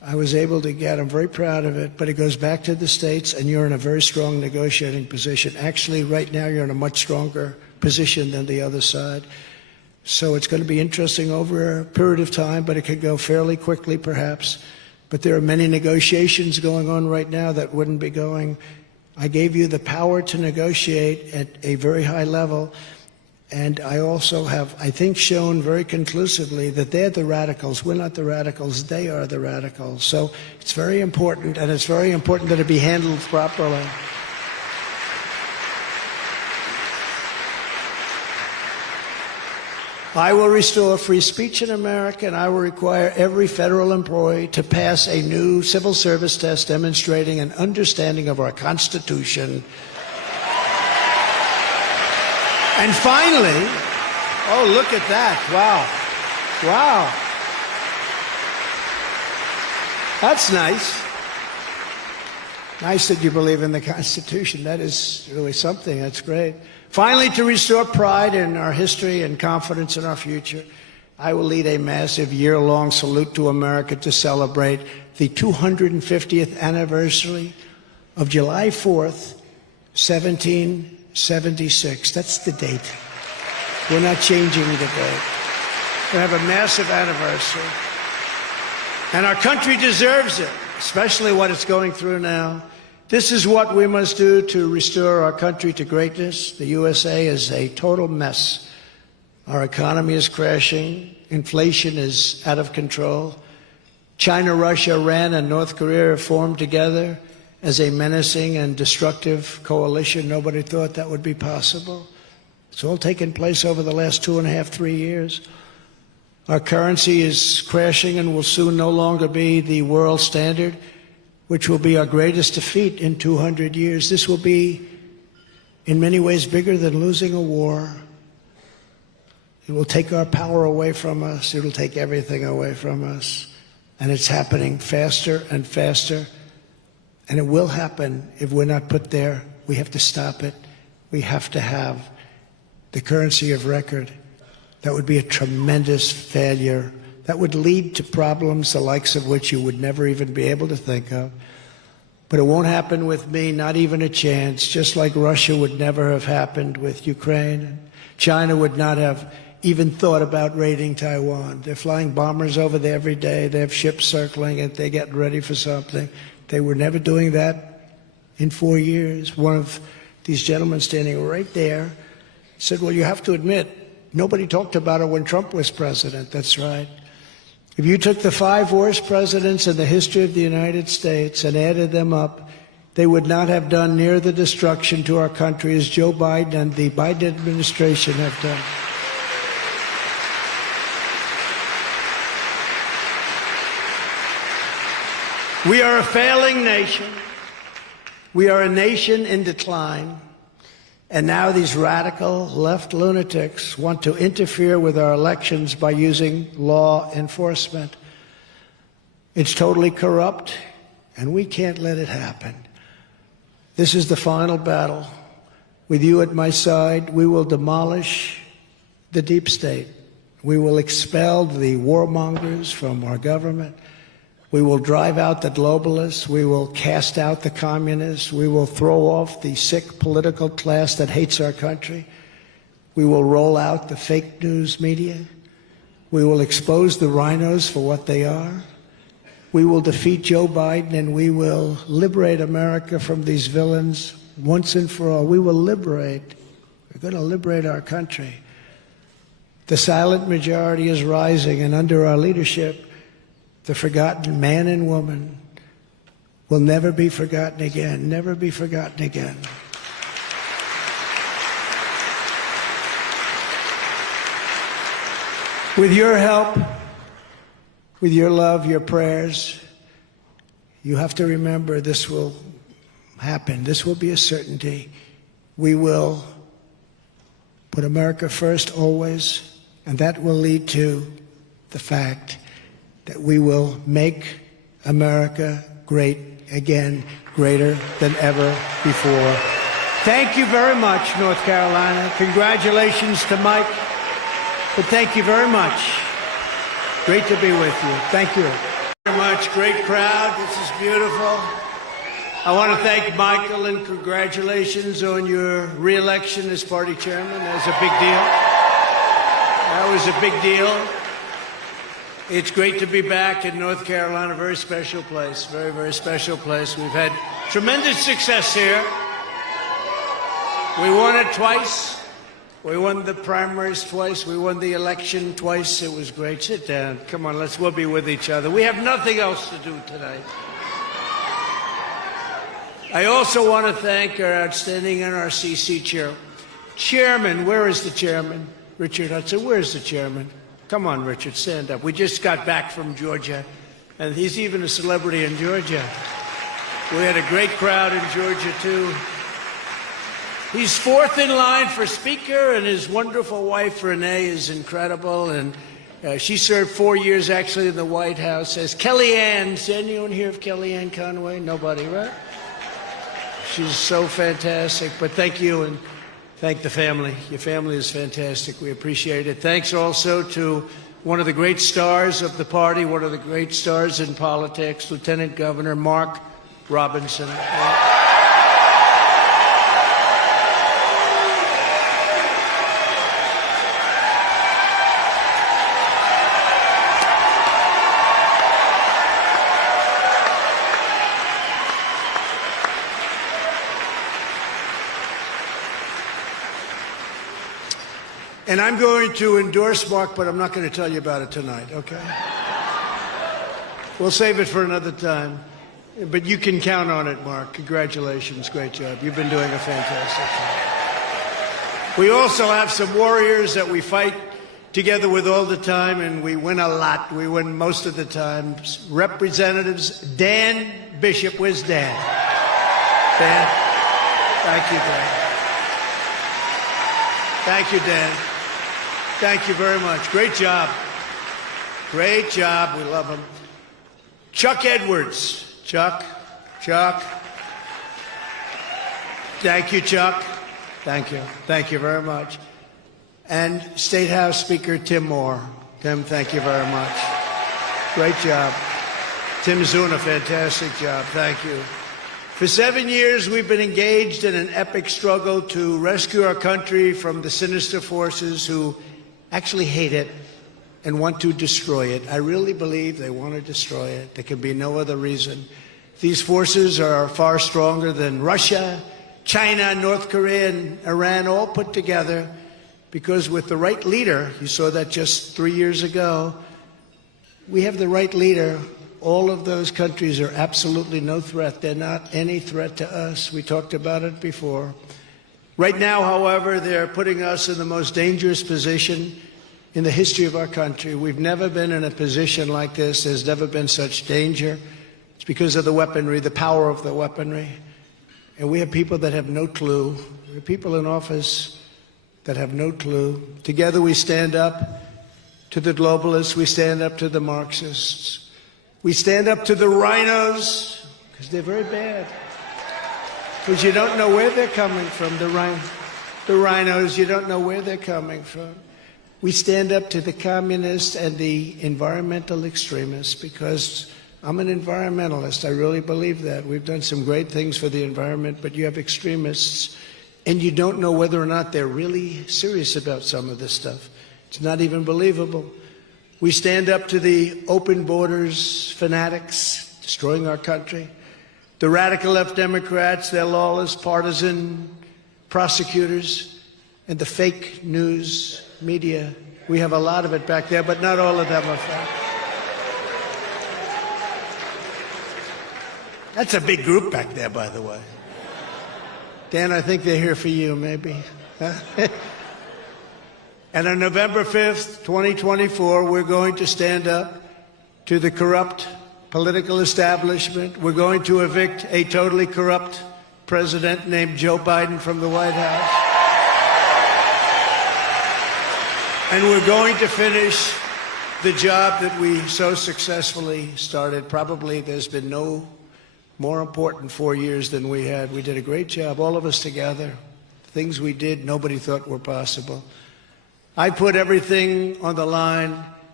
I was able to get. I'm very proud of it, but it goes back to the states, and you're in a very strong negotiating position. Actually, right now, you're in a much stronger position than the other side. So it's going to be interesting over a period of time, but it could go fairly quickly, perhaps. But there are many negotiations going on right now that wouldn't be going. I gave you the power to negotiate at a very high level. And I also have, I think, shown very conclusively that they're the radicals. We're not the radicals. They are the radicals. So it's very important, and it's very important that it be handled properly. I will restore free speech in America, and I will require every federal employee to pass a new civil service test demonstrating an understanding of our Constitution. And finally, oh, look at that. Wow. Wow. That's nice. Nice that you believe in the Constitution. That is really something. That's great. Finally, to restore pride in our history and confidence in our future, I will lead a massive year-long salute to America to celebrate the 250th anniversary of July 4th, 1776. That's the date. We're not changing the date. We have a massive anniversary. And our country deserves it, especially what it's going through now. This is what we must do to restore our country to greatness. The USA is a total mess. Our economy is crashing. Inflation is out of control. China, Russia, Iran, and North Korea have formed together as a menacing and destructive coalition. Nobody thought that would be possible. It's all taken place over the last 2.5, 3 years. Our currency is crashing and will soon no longer be the world standard, which will be our greatest defeat in 200 years. This will be, in many ways, bigger than losing a war. It will take our power away from us. It will take everything away from us. And it's happening faster and faster. And it will happen if we're not put there. We have to stop it. We have to have the currency of record. That would be a tremendous failure. That would lead to problems the likes of which you would never even be able to think of. But it won't happen with me, not even a chance, just like Russia would never have happened with Ukraine. China would not have even thought about raiding Taiwan. They're flying bombers over there every day. They have ships circling it. They're getting ready for something. They were never doing that in 4 years. One of these gentlemen standing right there said, well, you have to admit, nobody talked about it when Trump was president. That's right. If you took the 5 worst presidents in the history of the United States and added them up, they would not have done near the destruction to our country as Joe Biden and the Biden administration have done. We are a failing nation. We are a nation in decline. And now these radical left lunatics want to interfere with our elections by using law enforcement. It's totally corrupt, and we can't let it happen. This is the final battle. With you at my side, we will demolish the deep state. We will expel the warmongers from our government. We will drive out the globalists. We will cast out the communists. We will throw off the sick political class that hates our country. We will roll out the fake news media. We will expose the rhinos for what they are. We will defeat Joe Biden, and we will liberate America from these villains once and for all. We will liberate. We're going to liberate our country. The silent majority is rising, and under our leadership, the forgotten man and woman will never be forgotten again, never be forgotten again. With your help, with your love, your prayers, you have to remember this will happen. This will be a certainty. We will put America first always, and that will lead to the fact that we will make America great again, greater than ever before. Thank you very much, North Carolina. Congratulations to Mike. But thank you very much. Great to be with you. Thank you very much. much. Great crowd. This is beautiful. I want to thank Michael and congratulations on your re-election as party chairman. That was a big deal. That was a big deal. It's great to be back in North Carolina. Very special place. Very, very special place. We've had tremendous success here. We won it twice. We won the primaries twice. We won the election twice. It was great. Sit down. Come on, we'll be with each other. We have nothing else to do today. I also want to thank our outstanding NRCC chairman. Where is the chairman? Richard Hudson. Where's the chairman? Come on, Richard, stand up. We just got back from Georgia, and he's even a celebrity in Georgia. We had a great crowd in Georgia, too. He's fourth in line for Speaker, and his wonderful wife, Renee, is incredible. And she served 4 years, actually, in the White House as Kellyanne. Is anyone here of Kellyanne Conway? Nobody, right? She's so fantastic. But thank you, and thank the family. Your family is fantastic. We appreciate it. Thanks also to one of the great stars of the party, one of the great stars in politics, Lieutenant Governor Mark Robinson. And I'm going to endorse Mark, but I'm not going to tell you about it tonight, okay? We'll save it for another time. But you can count on it, Mark. Congratulations. Great job. You've been doing a fantastic job. We also have some warriors that we fight together with all the time, and we win a lot. We win most of the time. Representatives Dan Bishop. Where's Dan? Dan? Thank you, Dan. Thank you, Dan. Thank you very much. Great job. Great job. We love him. Chuck Edwards. Chuck. Thank you, Chuck. Thank you. Thank you very much. And State House Speaker Tim Moore. Tim, thank you very much. Great job. Tim's doing a fantastic job. Thank you. For 7 years, we've been engaged in an epic struggle to rescue our country from the sinister forces who actually hate it and want to destroy it. I really believe they want to destroy it. There can be no other reason. These forces are far stronger than Russia, China, North Korea, and Iran all put together, because with the right leader, you saw that just 3 years ago, we have the right leader. All of those countries are absolutely no threat. They're not any threat to us. We talked about it before. Right now, however, they're putting us in the most dangerous position in the history of our country. We've never been in a position like this. There's never been such danger. It's because of the weaponry, the power of the weaponry. And we have people that have no clue. We have people in office that have no clue. Together we stand up to the globalists. We stand up to the Marxists. We stand up to the rhinos, because they're very bad. Because you don't know where they're coming from, the rhinos, you don't know where they're coming from. We stand up to the communists and the environmental extremists, because I'm an environmentalist. I really believe that. We've done some great things for the environment, but you have extremists, and you don't know whether or not they're really serious about some of this stuff. It's not even believable. We stand up to the open borders fanatics destroying our country. The radical left Democrats, their lawless, partisan prosecutors, and the fake news media. We have a lot of it back there, but not all of them are fake. That's a big group back there, by the way. Dan, I think they're here for you, maybe. And on November 5th, 2024, we're going to stand up to the corrupt political establishment. We're going to evict a totally corrupt president named Joe Biden from the White House. And we're going to finish the job that we so successfully started. Probably there's been no more important 4 years than we had. We did a great job, all of us together. Things we did nobody thought were possible. I put everything on the line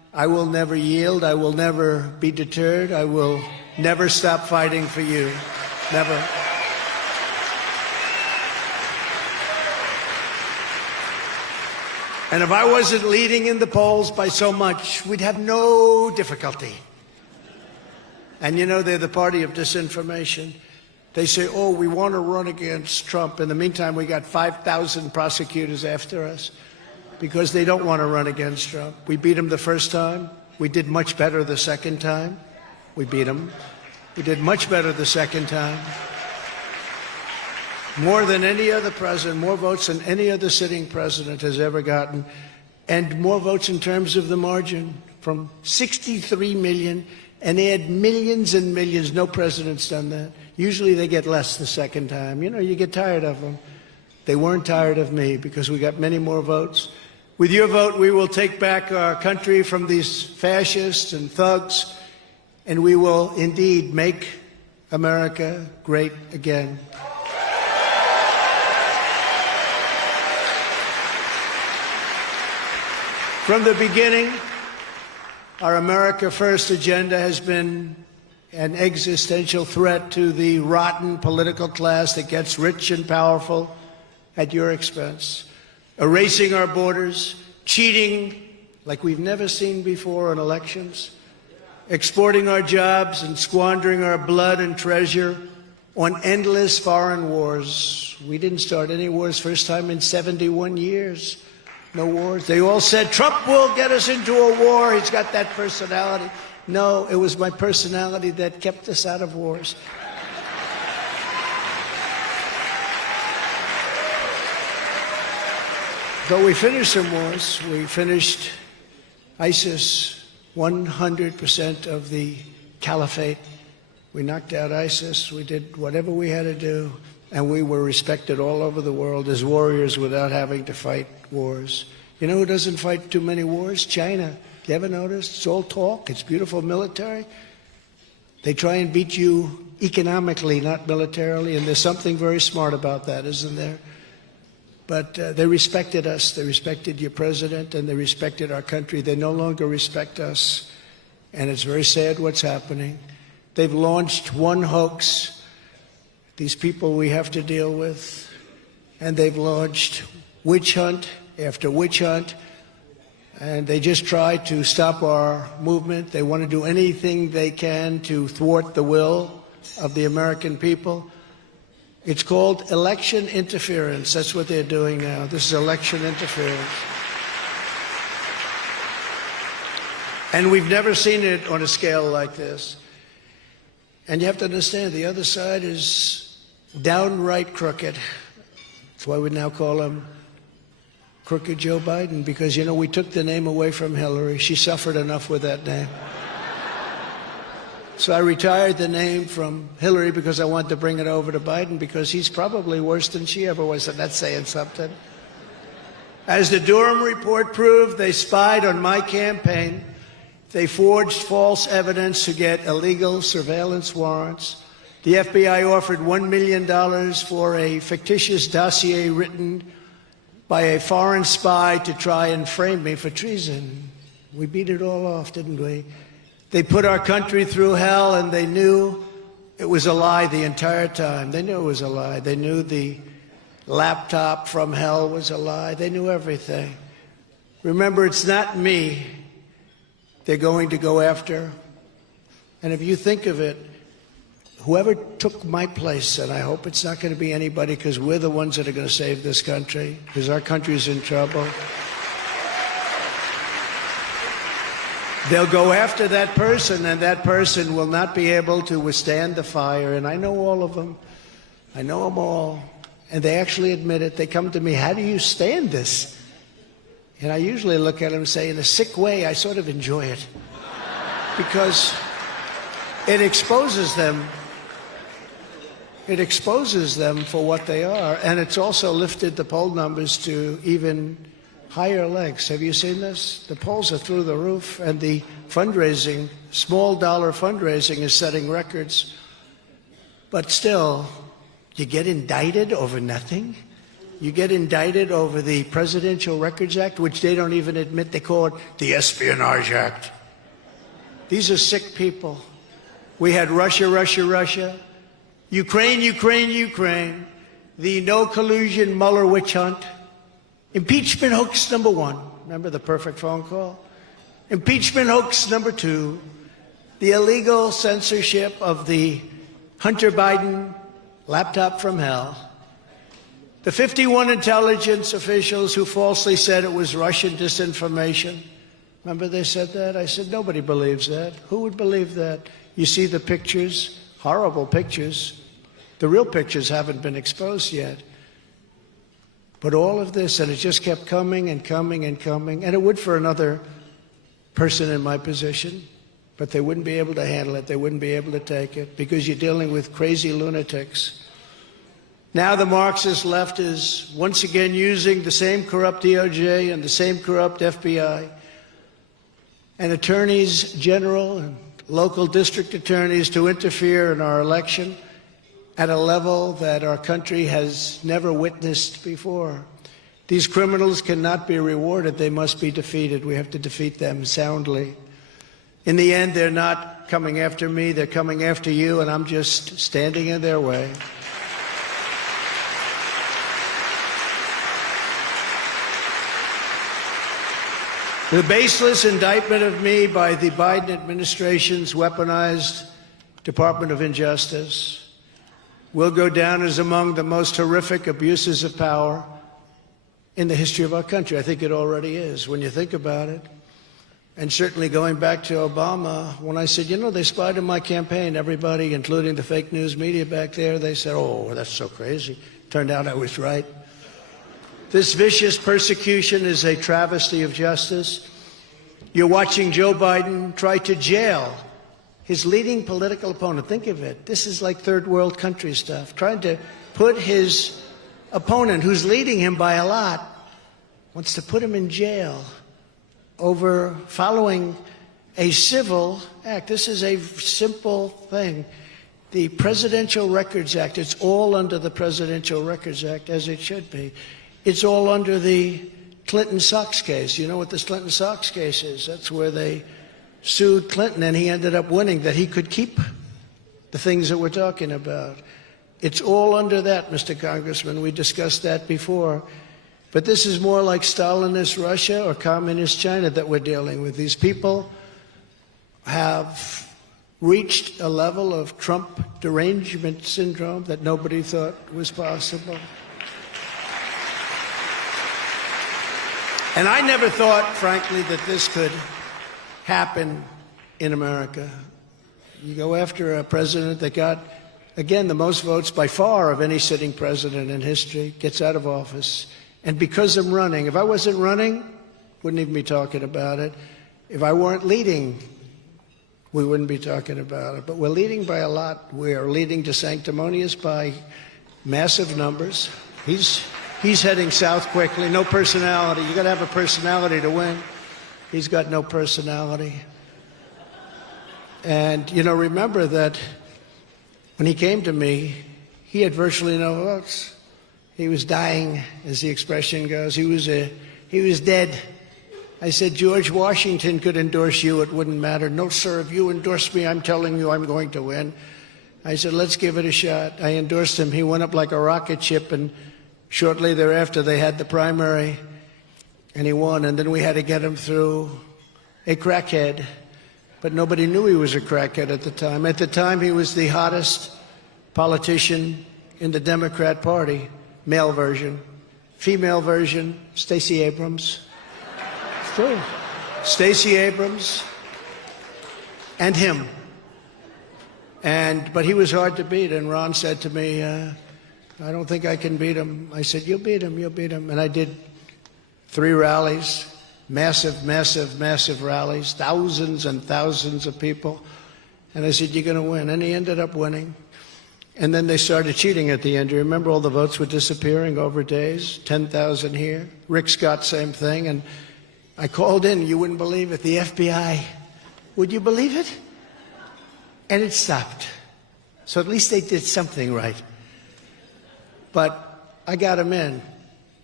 I will never yield. I will never be deterred. I will never stop fighting for you. Never. And if I wasn't leading in the polls by so much, we'd have no difficulty. And you know, they're the party of disinformation. They say, oh, we want to run against Trump. In the meantime, we got 5,000 prosecutors after us because they don't want to run against Trump. We beat him the first time. We did much better the second time. We beat him. We did much better the second time. More than any other president, more votes than any other sitting president has ever gotten, and more votes in terms of the margin, from 63 million, and they had millions and millions. No president's done that. Usually they get less the second time. You know, you get tired of them. They weren't tired of me because we got many more votes. With your vote, we will take back our country from these fascists and thugs, and we will indeed make America great again. From the beginning, our America First agenda has been an existential threat to the rotten political class that gets rich and powerful at your expense, erasing our borders, cheating like we've never seen before in elections, exporting our jobs and squandering our blood and treasure on endless foreign wars. We didn't start any wars, first time in 71 years. No wars. They all said, Trump will get us into a war. He's got that personality. No, it was my personality that kept us out of wars. Though we finished some wars, we finished ISIS, 100% of the caliphate. We knocked out ISIS. We did whatever we had to do. And we were respected all over the world as warriors without having to fight wars. You know who doesn't fight too many wars? China. You ever noticed? It's all talk. It's beautiful military. They try and beat you economically, not militarily, and there's something very smart about that, isn't there? But they respected us. They respected your president, and they respected our country. They no longer respect us, and it's very sad what's happening. They've launched one hoax, these people we have to deal with, and they've launched witch hunt after witch hunt, and they just try to stop our movement. They want to do anything they can to thwart the will of the American people. It's called election interference. That's what they're doing now. This is election interference. And we've never seen it on a scale like this. And you have to understand, the other side is downright crooked. That's why we now call him Crooked Joe Biden, because, you know, we took the name away from Hillary. She suffered enough with that name. So I retired the name from Hillary because I wanted to bring it over to Biden, because he's probably worse than she ever was, and that's saying something. As the Durham report proved, they spied on my campaign. They forged false evidence to get illegal surveillance warrants. The FBI offered $1 million for a fictitious dossier written by a foreign spy to try and frame me for treason. We beat it all off, didn't we? They put our country through hell, and they knew it was a lie the entire time. They knew it was a lie. They knew the laptop from hell was a lie. They knew everything. Remember, it's not me they're going to go after. And if you think of it, whoever took my place, and I hope it's not going to be anybody, because we're the ones that are going to save this country, because our country's in trouble. They'll go after that person, and that person will not be able to withstand the fire. And I know all of them. I know them all. And they actually admit it. They come to me, how do you stand this? And I usually look at them and say, in a sick way, I sort of enjoy it. Because it exposes them. It exposes them for what they are. And it's also lifted the poll numbers to even higher legs. Have you seen this? The polls are through the roof, and the fundraising, small dollar fundraising, is setting records. But still, you get indicted over nothing? you get indicted over the Presidential Records Act, which they don't even admit. They call it the Espionage Act. These are sick people. We had Russia, Russia, Russia, Ukraine, Ukraine, Ukraine, the no collusion Mueller witch hunt, impeachment hoax number 1. Remember the perfect phone call? Impeachment hoax number 2, the illegal censorship of the Hunter Biden laptop from hell, the 51 intelligence officials who falsely said it was Russian disinformation. Remember they said that? I said, nobody believes that. Who would believe that? You see the pictures, horrible pictures. The real pictures haven't been exposed yet. But all of this, and it just kept coming and coming and coming, and it would for another person in my position, but they wouldn't be able to handle it. They wouldn't be able to take it because you're dealing with crazy lunatics. Now the Marxist left is once again using the same corrupt DOJ and the same corrupt FBI and attorneys general and local district attorneys to interfere in our election at a level that our country has never witnessed before. These criminals cannot be rewarded. They must be defeated. We have to defeat them soundly. In the end, they're not coming after me. They're coming after you, and I'm just standing in their way. The baseless indictment of me by the Biden administration's weaponized Department of Injustice will go down as among the most horrific abuses of power in the history of our country. I think it already is when you think about it. And certainly going back to Obama, when I said, you know, they spied on my campaign, everybody, including the fake news media back there, they said, oh, that's so crazy. Turned out I was right. This vicious persecution is a travesty of justice. You're watching Joe Biden try to jail his leading political opponent. Think of it. This is like third world country stuff. Trying to put his opponent, who's leading him by a lot, wants to put him in jail over following a civil act. This is a simple thing. The Presidential Records Act, it's all under the Presidential Records Act, as it should be. It's all under the Clinton Sox case. You know what this Clinton Sox case is? That's where they sued Clinton, and he ended up winning, that he could keep the things that we're talking about. It's all under that, Mr. Congressman. We discussed that before. But this is more like Stalinist Russia or Communist China that we're dealing with. These people have reached a level of Trump derangement syndrome that nobody thought was possible. And I never thought, frankly, that this could happen in America. You go after a president that got, again, the most votes by far of any sitting president in history, gets out of office. And because I'm running, if I wasn't running, wouldn't even be talking about it. If I weren't leading, we wouldn't be talking about it. But we're leading by a lot. We are leading to sanctimonious by massive numbers. He's heading south quickly. No personality. You got to have a personality to win. He's got no personality. And, you know, remember that when he came to me, he had virtually no votes. He was dying, as the expression goes. He was dead. I said, George Washington could endorse you. It wouldn't matter. No, sir, if you endorse me, I'm telling you I'm going to win. I said, let's give it a shot. I endorsed him. He went up like a rocket ship, and shortly thereafter, they had the primary, and he won. And then we had to get him through a crackhead. But nobody knew he was a crackhead at the time. At the time, he was the hottest politician in the Democrat Party, male version. Female version, Stacey Abrams. It's true. Stacey Abrams and him. But he was hard to beat, and Ron said to me, I don't think I can beat him. I said, you'll beat him, you'll beat him. And I did 3 rallies, massive, massive, massive rallies, thousands and thousands of people. And I said, you're going to win. And he ended up winning. And then they started cheating at the end. You remember all the votes were disappearing over days, 10,000 here. Rick Scott, same thing. And I called in, you wouldn't believe it, the FBI. Would you believe it? And it stopped. So at least they did something right. But I got him in.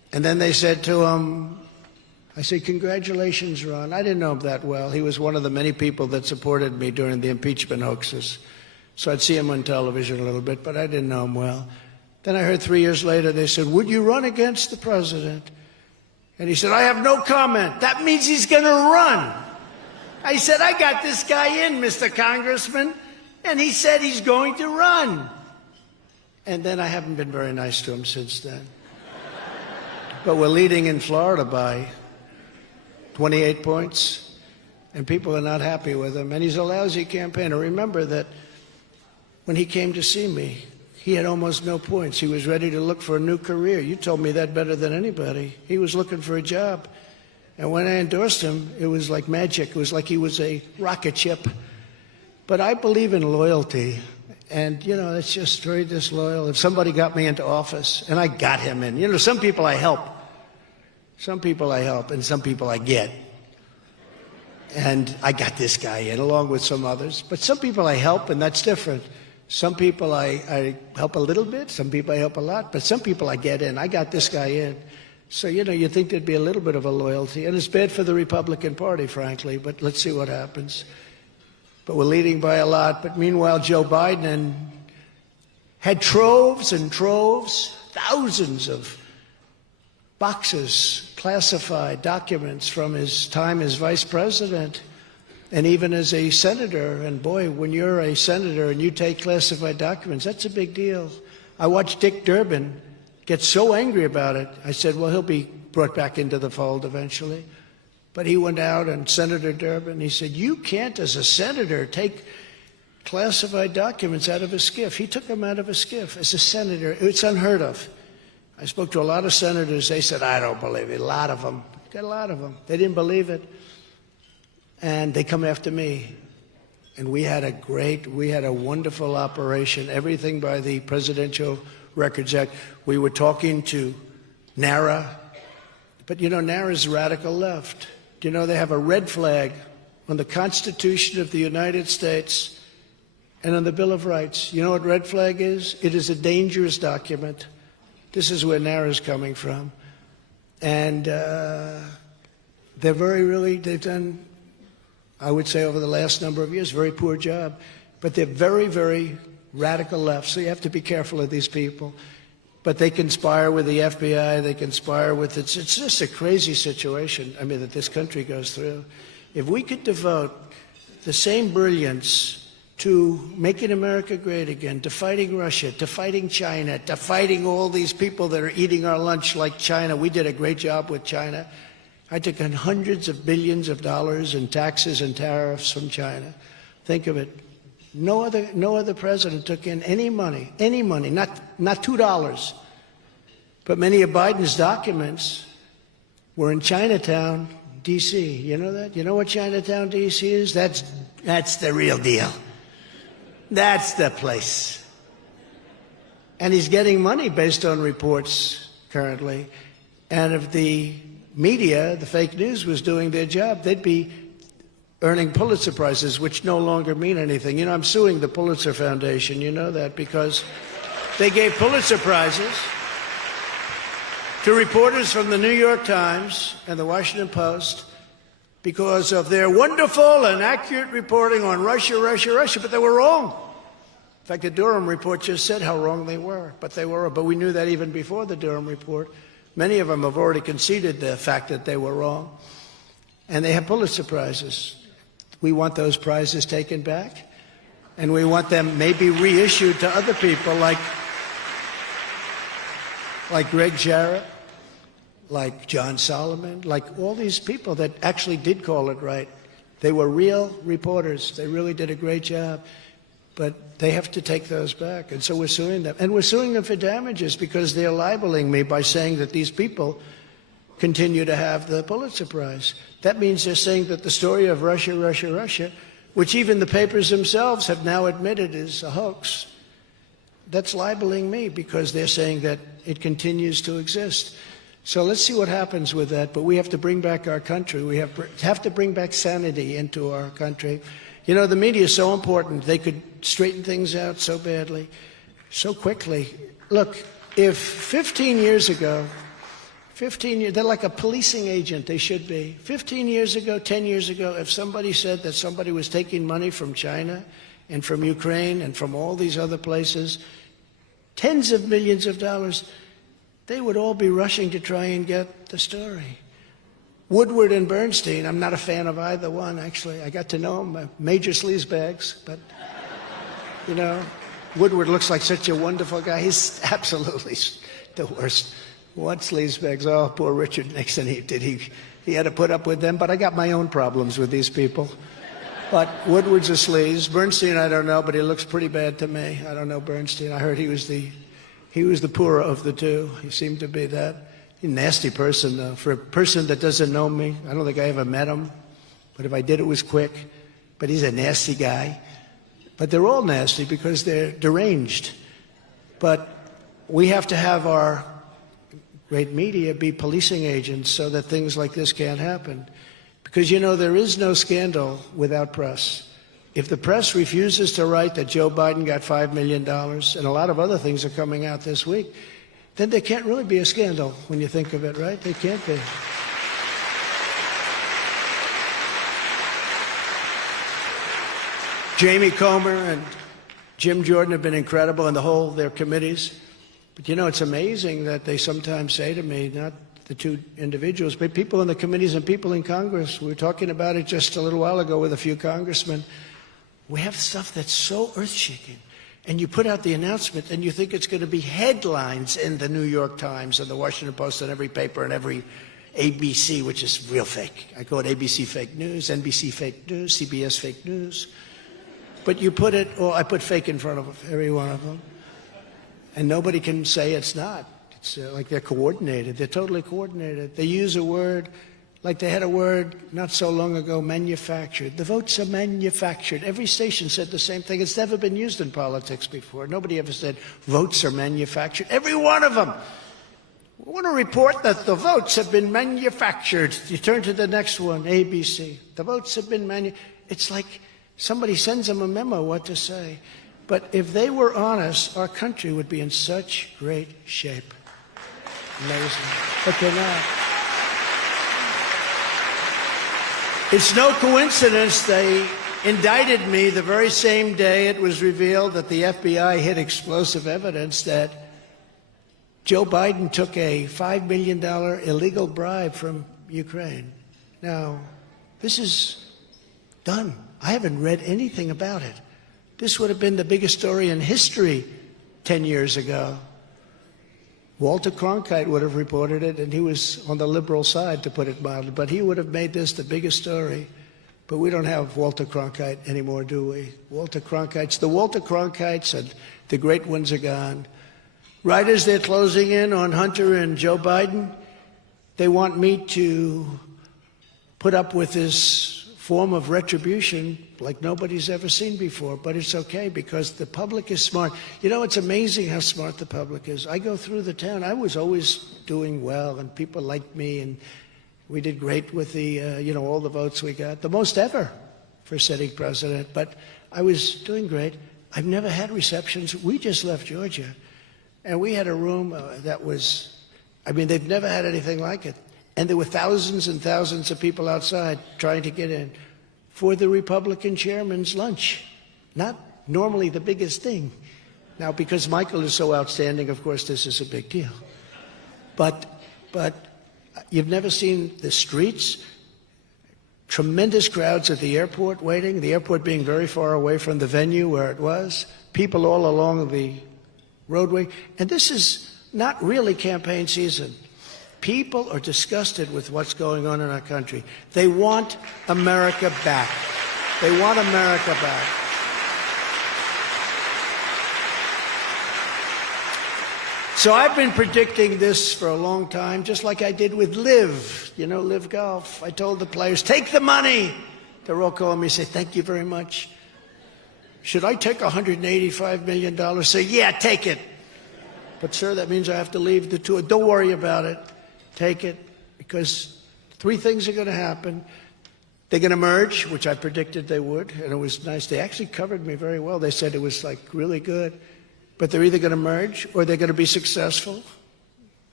And then they said to him, I said, congratulations, Ron. I didn't know him that well. He was one of the many people that supported me during the impeachment hoaxes. So I'd see him on television a little bit, but I didn't know him well. Then I heard 3 years later, they said, would you run against the president? And he said, I have no comment. That means he's going to run. I said, I got this guy in, Mr. Congressman. And he said he's going to run. And then I haven't been very nice to him since then. But we're leading in Florida by 28 points, and people are not happy with him. And he's a lousy campaigner. Remember that when he came to see me, he had almost no points. He was ready to look for a new career. You told me that better than anybody. He was looking for a job. And when I endorsed him, it was like magic. It was like he was a rocket ship. But I believe in loyalty. And, you know, it's just very disloyal. If somebody got me into office, and I got him in, you know, some people I help. Some people I help, and some people I get. And I got this guy in, along with some others. But some people I help, and that's different. Some people I help a little bit, some people I help a lot, but some people I get in. I got this guy in. So, you know, you think there'd be a little bit of a loyalty. And it's bad for the Republican Party, frankly, but let's see what happens. But we're leading by a lot. But meanwhile, Joe Biden had troves and troves, thousands of boxes, classified documents from his time as vice president and even as a senator. And boy, when you're a senator and you take classified documents, that's a big deal. I watched Dick Durbin get so angry about it. I said, well, he'll be brought back into the fold eventually. But he went out, and Senator Durbin, he said, you can't, as a senator, take classified documents out of a SCIF. He took them out of a SCIF as a senator. It's unheard of. I spoke to a lot of senators. They said, I don't believe it. A lot of them. Got a lot of them. They didn't believe it. And they come after me. And we had a wonderful operation, everything by the Presidential Records Act. We were talking to NARA. But, you know, NARA's radical left. Do you know they have a red flag on the Constitution of the United States and on the Bill of Rights? You know what red flag is? It is a dangerous document. This is where NARA's coming from. And they've done, I would say, over the last number of years, very poor job. But they're very, very radical left, so you have to be careful of these people. But they conspire with the FBI, they conspire with it's just a crazy situation, I mean, that this country goes through. If we could devote the same brilliance to making America great again, to fighting Russia, to fighting China, to fighting all these people that are eating our lunch like China. We did a great job with China. I took in hundreds of billions of dollars in taxes and tariffs from China. Think of it. No other president took in any money, not $2. But many of Biden's documents were in Chinatown, D.C. You know that? You know what Chinatown, D.C. is? That's the real deal. That's the place. And he's getting money based on reports currently. And if the media, the fake news, was doing their job, they'd be earning Pulitzer Prizes, which no longer mean anything. You know, I'm suing the Pulitzer Foundation, you know that, because they gave Pulitzer Prizes to reporters from the New York Times and the Washington Post because of their wonderful and accurate reporting on Russia, but they were wrong. In fact, the Durham report just said how wrong they were, but they were. But we knew that even before the Durham report. Many of them have already conceded the fact that they were wrong, and they have Pulitzer Prizes. We want those prizes taken back, and we want them maybe reissued to other people like Greg Jarrett, like John Solomon, like all these people that actually did call it right. They were real reporters. They really did a great job. But they have to take those back. And so we're suing them. And we're suing them for damages because they're libeling me by saying that these people continue to have the Pulitzer Prize. That means they're saying that the story of Russia, which even the papers themselves have now admitted is a hoax, that's libeling me because they're saying that it continues to exist. So let's see what happens with that. But we have to bring back our country. We have to bring back sanity into our country. You know, the media is so important. They could straighten things out so badly, so quickly. Look, if 15 years ago, 15 years, they're like a policing agent, they should be. 15 years ago, 10 years ago, if somebody said that somebody was taking money from China and from Ukraine and from all these other places, tens of millions of dollars, they would all be rushing to try and get the story. Woodward and Bernstein, I'm not a fan of either one, actually. I got to know them, major sleazebags, but, you know, Woodward looks like such a wonderful guy. He's absolutely the worst. What sleazebags? Oh, poor Richard Nixon, he had to put up with them, but I got my own problems with these people. But Woodward's a sleaze. Bernstein, I don't know, but he looks pretty bad to me. I don't know Bernstein. I heard he was the poorer of the two. He seemed to be that. He's a nasty person, though. For a person that doesn't know me, I don't think I ever met him. But if I did, it was quick. But he's a nasty guy. But they're all nasty because they're deranged. But we have to have our great media be policing agents so that things like this can't happen. Because, you know, there is no scandal without press. If the press refuses to write that Joe Biden got $5 million, and a lot of other things are coming out this week, then there can't really be a scandal when you think of it, right? There can't be. Jamie Comer and Jim Jordan have been incredible, and their committees. But, you know, it's amazing that they sometimes say to me, not the two individuals, but people in the committees and people in Congress. We were talking about it just a little while ago with a few congressmen. We have stuff that's so earth-shaking. And you put out the announcement, and you think it's going to be headlines in the New York Times and the Washington Post and every paper and every ABC, which is real fake. I call it ABC fake news, NBC fake news, CBS fake news. But you put it, or I put fake in front of every one of them. And nobody can say it's not. It's like they're coordinated. They're totally coordinated. They use a word, like they had a word not so long ago, manufactured. The votes are manufactured. Every station said the same thing. It's never been used in politics before. Nobody ever said votes are manufactured. Every one of them. We want to report that the votes have been manufactured. You turn to the next one, ABC. The votes have been manufactured. It's like somebody sends them a memo what to say. But if they were honest, our country would be in such great shape. Amazing. But they're not. It's no coincidence they indicted me the very same day it was revealed that the FBI hid explosive evidence that Joe Biden took a $5 million illegal bribe from Ukraine. Now, this is done. I haven't read anything about it. This would have been the biggest story in history 10 years ago. Walter Cronkite would have reported it, and he was on the liberal side, to put it mildly, but he would have made this the biggest story. But we don't have Walter Cronkite anymore, do we? The Walter Cronkites and the great ones are gone. Right as they're closing in on Hunter and Joe Biden, they want me to put up with this form of retribution like nobody's ever seen before. But it's okay because the public is smart. You know, it's amazing how smart the public is. I go through the town. I was always doing well, and people liked me, and we did great with the, all the votes we got, the most ever for sitting president. But I was doing great. I've never had receptions. We just left Georgia, and we had a room that was, they've never had anything like it. And there were thousands and thousands of people outside trying to get in for the Republican chairman's lunch. Not normally the biggest thing. Now, because Michael is so outstanding, of course, this is a big deal. But you've never seen the streets, tremendous crowds at the airport waiting, the airport being very far away from the venue where it was, people all along the roadway. And this is not really campaign season. People are disgusted with what's going on in our country. They want America back. They want America back. So I've been predicting this for a long time, just like I did with Live, Live Golf. I told the players, take the money. They're all calling me, say, thank you very much. Should I take $185 million? Say, yeah, take it. But, sir, that means I have to leave the tour. Don't worry about it. Take it, because three things are going to happen. They're going to merge, which I predicted they would, and it was nice. They actually covered me very well. They said it was, really good. But they're either going to merge or they're going to be successful.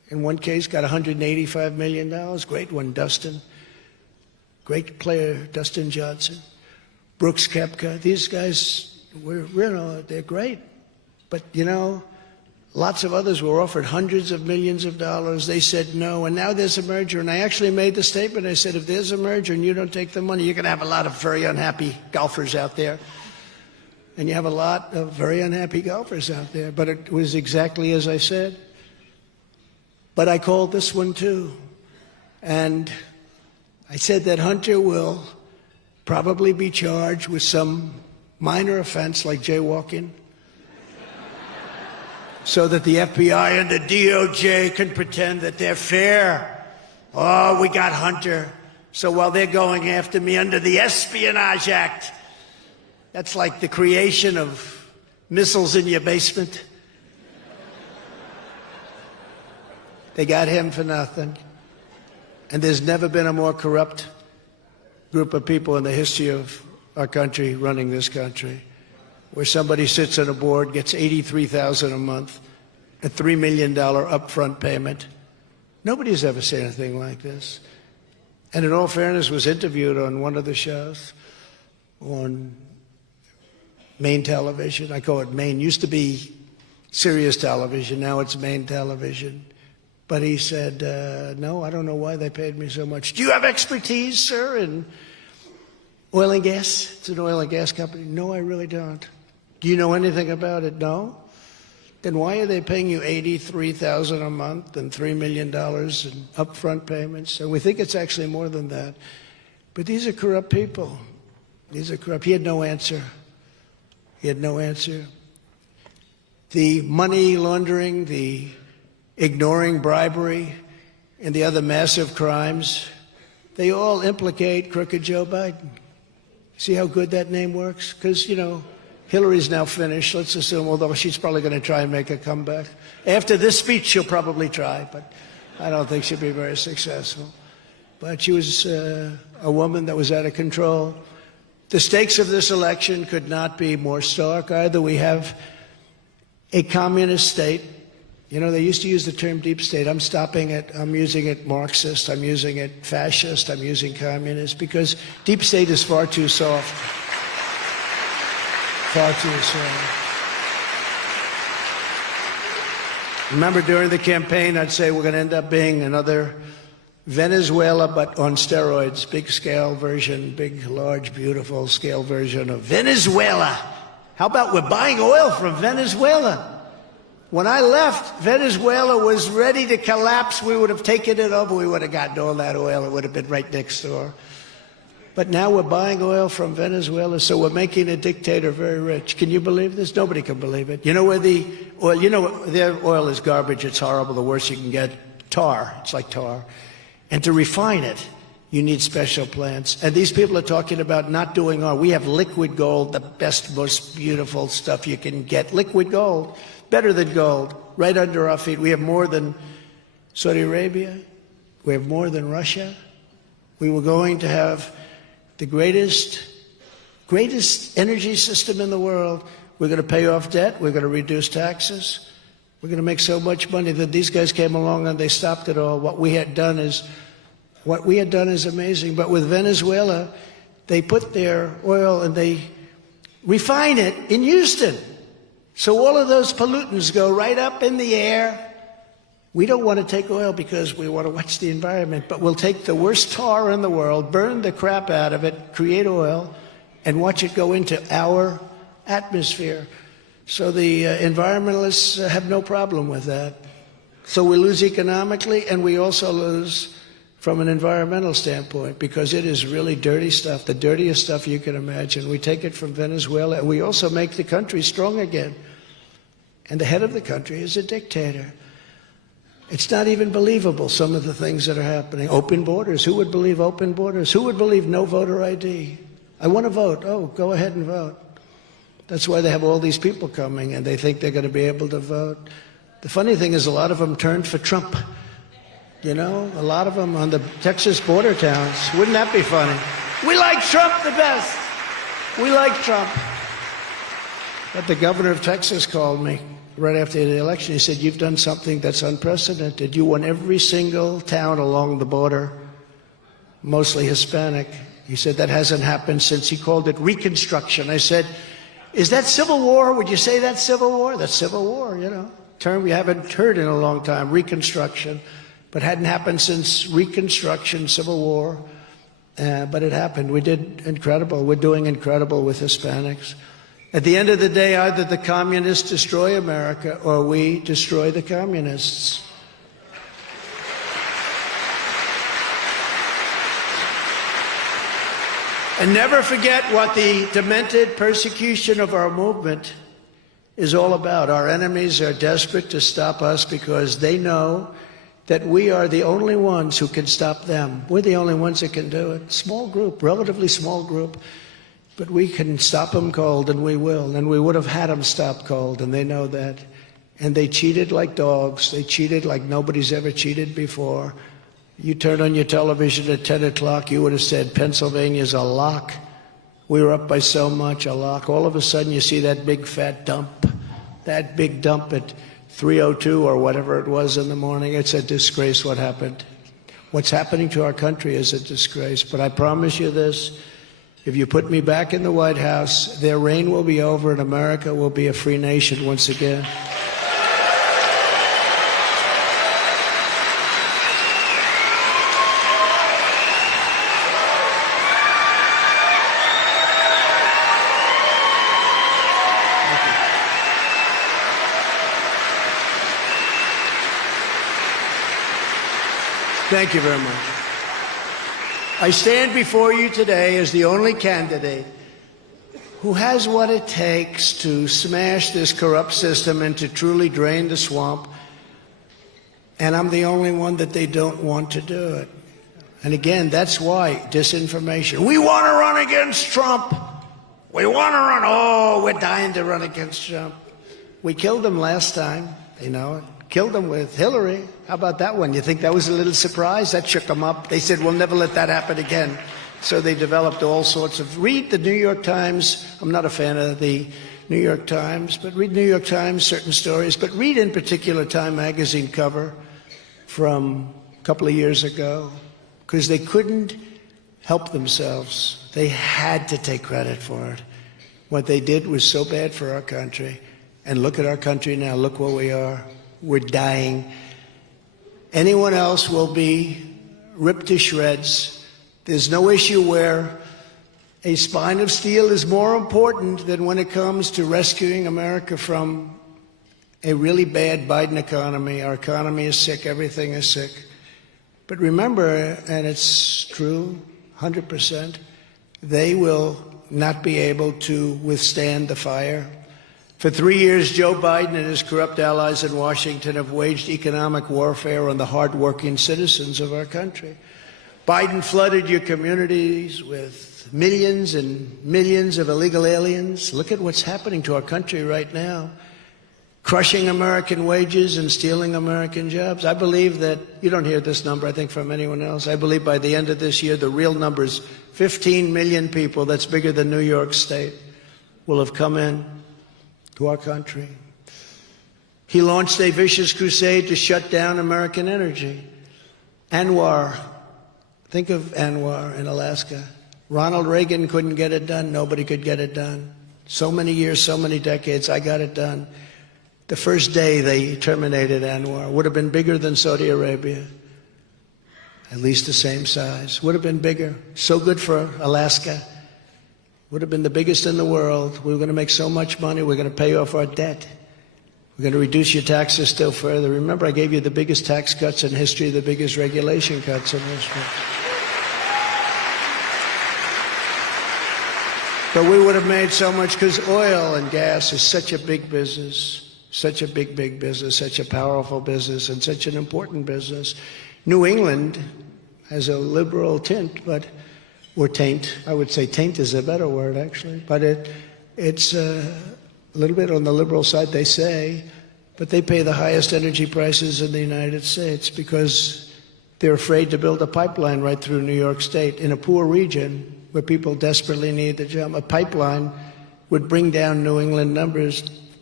In one case, got $185 million. Great one, Dustin. Great player, Dustin Johnson. Brooks Koepka. These guys, they're great. But, lots of others were offered hundreds of millions of dollars. They said no, and now there's a merger. And I actually made the statement. I said, if there's a merger and you don't take the money, you're going to have a lot of very unhappy golfers out there. And you have a lot of very unhappy golfers out there. But it was exactly as I said. But I called this one too. And I said that Hunter will probably be charged with some minor offense like jaywalking, so that the FBI and the DOJ can pretend that they're fair. Oh, we got Hunter. So while they're going after me under the Espionage Act, that's like the creation of missiles in your basement. They got him for nothing. And there's never been a more corrupt group of people in the history of our country running this country, where somebody sits on a board, gets $83,000 a month, a $3 million upfront payment. Nobody's ever seen anything like this. And in all fairness, was interviewed on one of the shows on Maine television. I call it Maine. Used to be Sirius television. Now it's Maine television. But he said, no, I don't know why they paid me so much. Do you have expertise, sir, in oil and gas? It's an oil and gas company. No, I really don't. Do you know anything about it? No. Then why are they paying you $83,000 a month and $3 million in upfront payments? And we think it's actually more than that. But these are corrupt people. These are corrupt. He had no answer. He had no answer. The money laundering, the ignoring bribery, and the other massive crimes, they all implicate crooked Joe Biden. See how good that name works? Because, Hillary's now finished, let's assume, although she's probably going to try and make a comeback. After this speech, she'll probably try, but I don't think she'll be very successful. But she was a woman that was out of control. The stakes of this election could not be more stark. Either we have a communist state. They used to use the term deep state. I'm stopping it. I'm using it Marxist. I'm using it fascist. I'm using communist, because deep state is far too soft. Far too soft. Remember, during the campaign, I'd say we're going to end up being another Venezuela, but on steroids. Big scale version, big, large, beautiful scale version of Venezuela. How about we're buying oil from Venezuela? When I left, Venezuela was ready to collapse. We would have taken it over. We would have gotten all that oil. It would have been right next door. But now we're buying oil from Venezuela, so we're making a dictator very rich. Can you believe this? Nobody can believe it. You know where the oil, their oil is garbage. It's horrible. The worst you can get, tar. It's like tar. And to refine it, you need special plants. And these people are talking about not doing oil. We have liquid gold, the best, most beautiful stuff you can get. Liquid gold. Better than gold, right under our feet. We have more than Saudi Arabia. We have more than Russia. We were going to have the greatest energy system in the world. We're going to pay off debt. We're going to reduce taxes. We're going to make so much money that these guys came along and they stopped it all. What we had done is amazing. But with Venezuela, they put their oil and they refine it in Houston. So all of those pollutants go right up in the air. We don't want to take oil because we want to watch the environment, but we'll take the worst tar in the world, burn the crap out of it, create oil, and watch it go into our atmosphere. So the environmentalists have no problem with that. So we lose economically, and we also lose from an environmental standpoint, because it is really dirty stuff, the dirtiest stuff you can imagine. We take it from Venezuela, and we also make the country strong again. And the head of the country is a dictator. It's not even believable, some of the things that are happening. Open borders. Who would believe open borders? Who would believe no voter ID? I want to vote. Oh, go ahead and vote. That's why they have all these people coming, and they think they're going to be able to vote. The funny thing is, a lot of them turned for Trump. A lot of them on the Texas border towns. Wouldn't that be funny? We like Trump the best. We like Trump. But the governor of Texas called me. right after the election, he said, "You've done something that's unprecedented. You won every single town along the border, mostly Hispanic." He said, "That hasn't happened since," he called it Reconstruction. I said, "Is that Civil War? Would you say that's Civil War?" That's Civil War, you know, term we haven't heard in a long time, Reconstruction. But hadn't happened since Reconstruction, Civil War. But it happened. We did incredible. We're doing incredible with Hispanics. At the end of the day, either the communists destroy America or we destroy the communists. And never forget what the demented persecution of our movement is all about. Our enemies are desperate to stop us because they know that we are the only ones who can stop them. We're the only ones that can do it. Small group, relatively small group, but we can stop them cold, and we will. And we would have had them stop cold, and they know that. And they cheated like dogs. They cheated like nobody's ever cheated before. You turn on your television at 10 o'clock, you would have said, Pennsylvania's a lock. We were up by so much, a lock. All of a sudden, you see that big fat dump, that big dump at 3:02 or whatever it was in the morning. It's a disgrace what happened. What's happening to our country is a disgrace. But I promise you this, if you put me back in the White House, their reign will be over and America will be a free nation once again. Thank you very much. I stand before you today as the only candidate who has what it takes to smash this corrupt system and to truly drain the swamp. And I'm the only one that they don't want to do it. And again, that's why disinformation. We want to run against Trump. We want to run. Oh, we're dying to run against Trump. We killed him last time. They know it. Killed them with Hillary. How about that one? You think that was a little surprise? That shook them up. They said, we'll never let that happen again. So they developed all sorts of... Read the New York Times. I'm not a fan of the New York Times, but read New York Times, certain stories. But read in particular Time magazine cover from a couple of years ago, because they couldn't help themselves. They had to take credit for it. What they did was so bad for our country. And look at our country now. Look where we are. We're dying. Anyone else will be ripped to shreds. There's no issue where a spine of steel is more important than when it comes to rescuing America from a really bad Biden economy. Our economy is sick. Everything is sick. But remember, and it's true, 100%, they will not be able to withstand the fire. For 3 years, Joe Biden and his corrupt allies in Washington have waged economic warfare on the hardworking citizens of our country. Biden flooded your communities with millions and millions of illegal aliens. Look at what's happening to our country right now. Crushing American wages and stealing American jobs. I believe that, you don't hear this number, I think, from anyone else. I believe by the end of this year, the real number is 15 million people, that's bigger than New York State, will have come in to our country. He launched a vicious crusade to shut down American energy. Anwar, think of Anwar in Alaska. Ronald Reagan couldn't get it done. Nobody could get it done. So many years, so many decades, I got it done. The first day they terminated Anwar. Would have been bigger than Saudi Arabia. At least the same size. Would have been bigger. So good for Alaska. Would have been the biggest in the world. We were going to make so much money. We're going to pay off our debt. We're going to reduce your taxes still further. Remember, I gave you the biggest tax cuts in history, the biggest regulation cuts in history. But we would have made so much because oil and gas is such a big business, such a big, big business, such a powerful business, and such an important business. New England has a liberal tint, but... or taint. I would say taint is a better word, actually. But it's a little bit on the liberal side, they say. But they pay the highest energy prices in the United States because they're afraid to build a pipeline right through New York State in a poor region where people desperately need the job. A pipeline would bring down New England numbers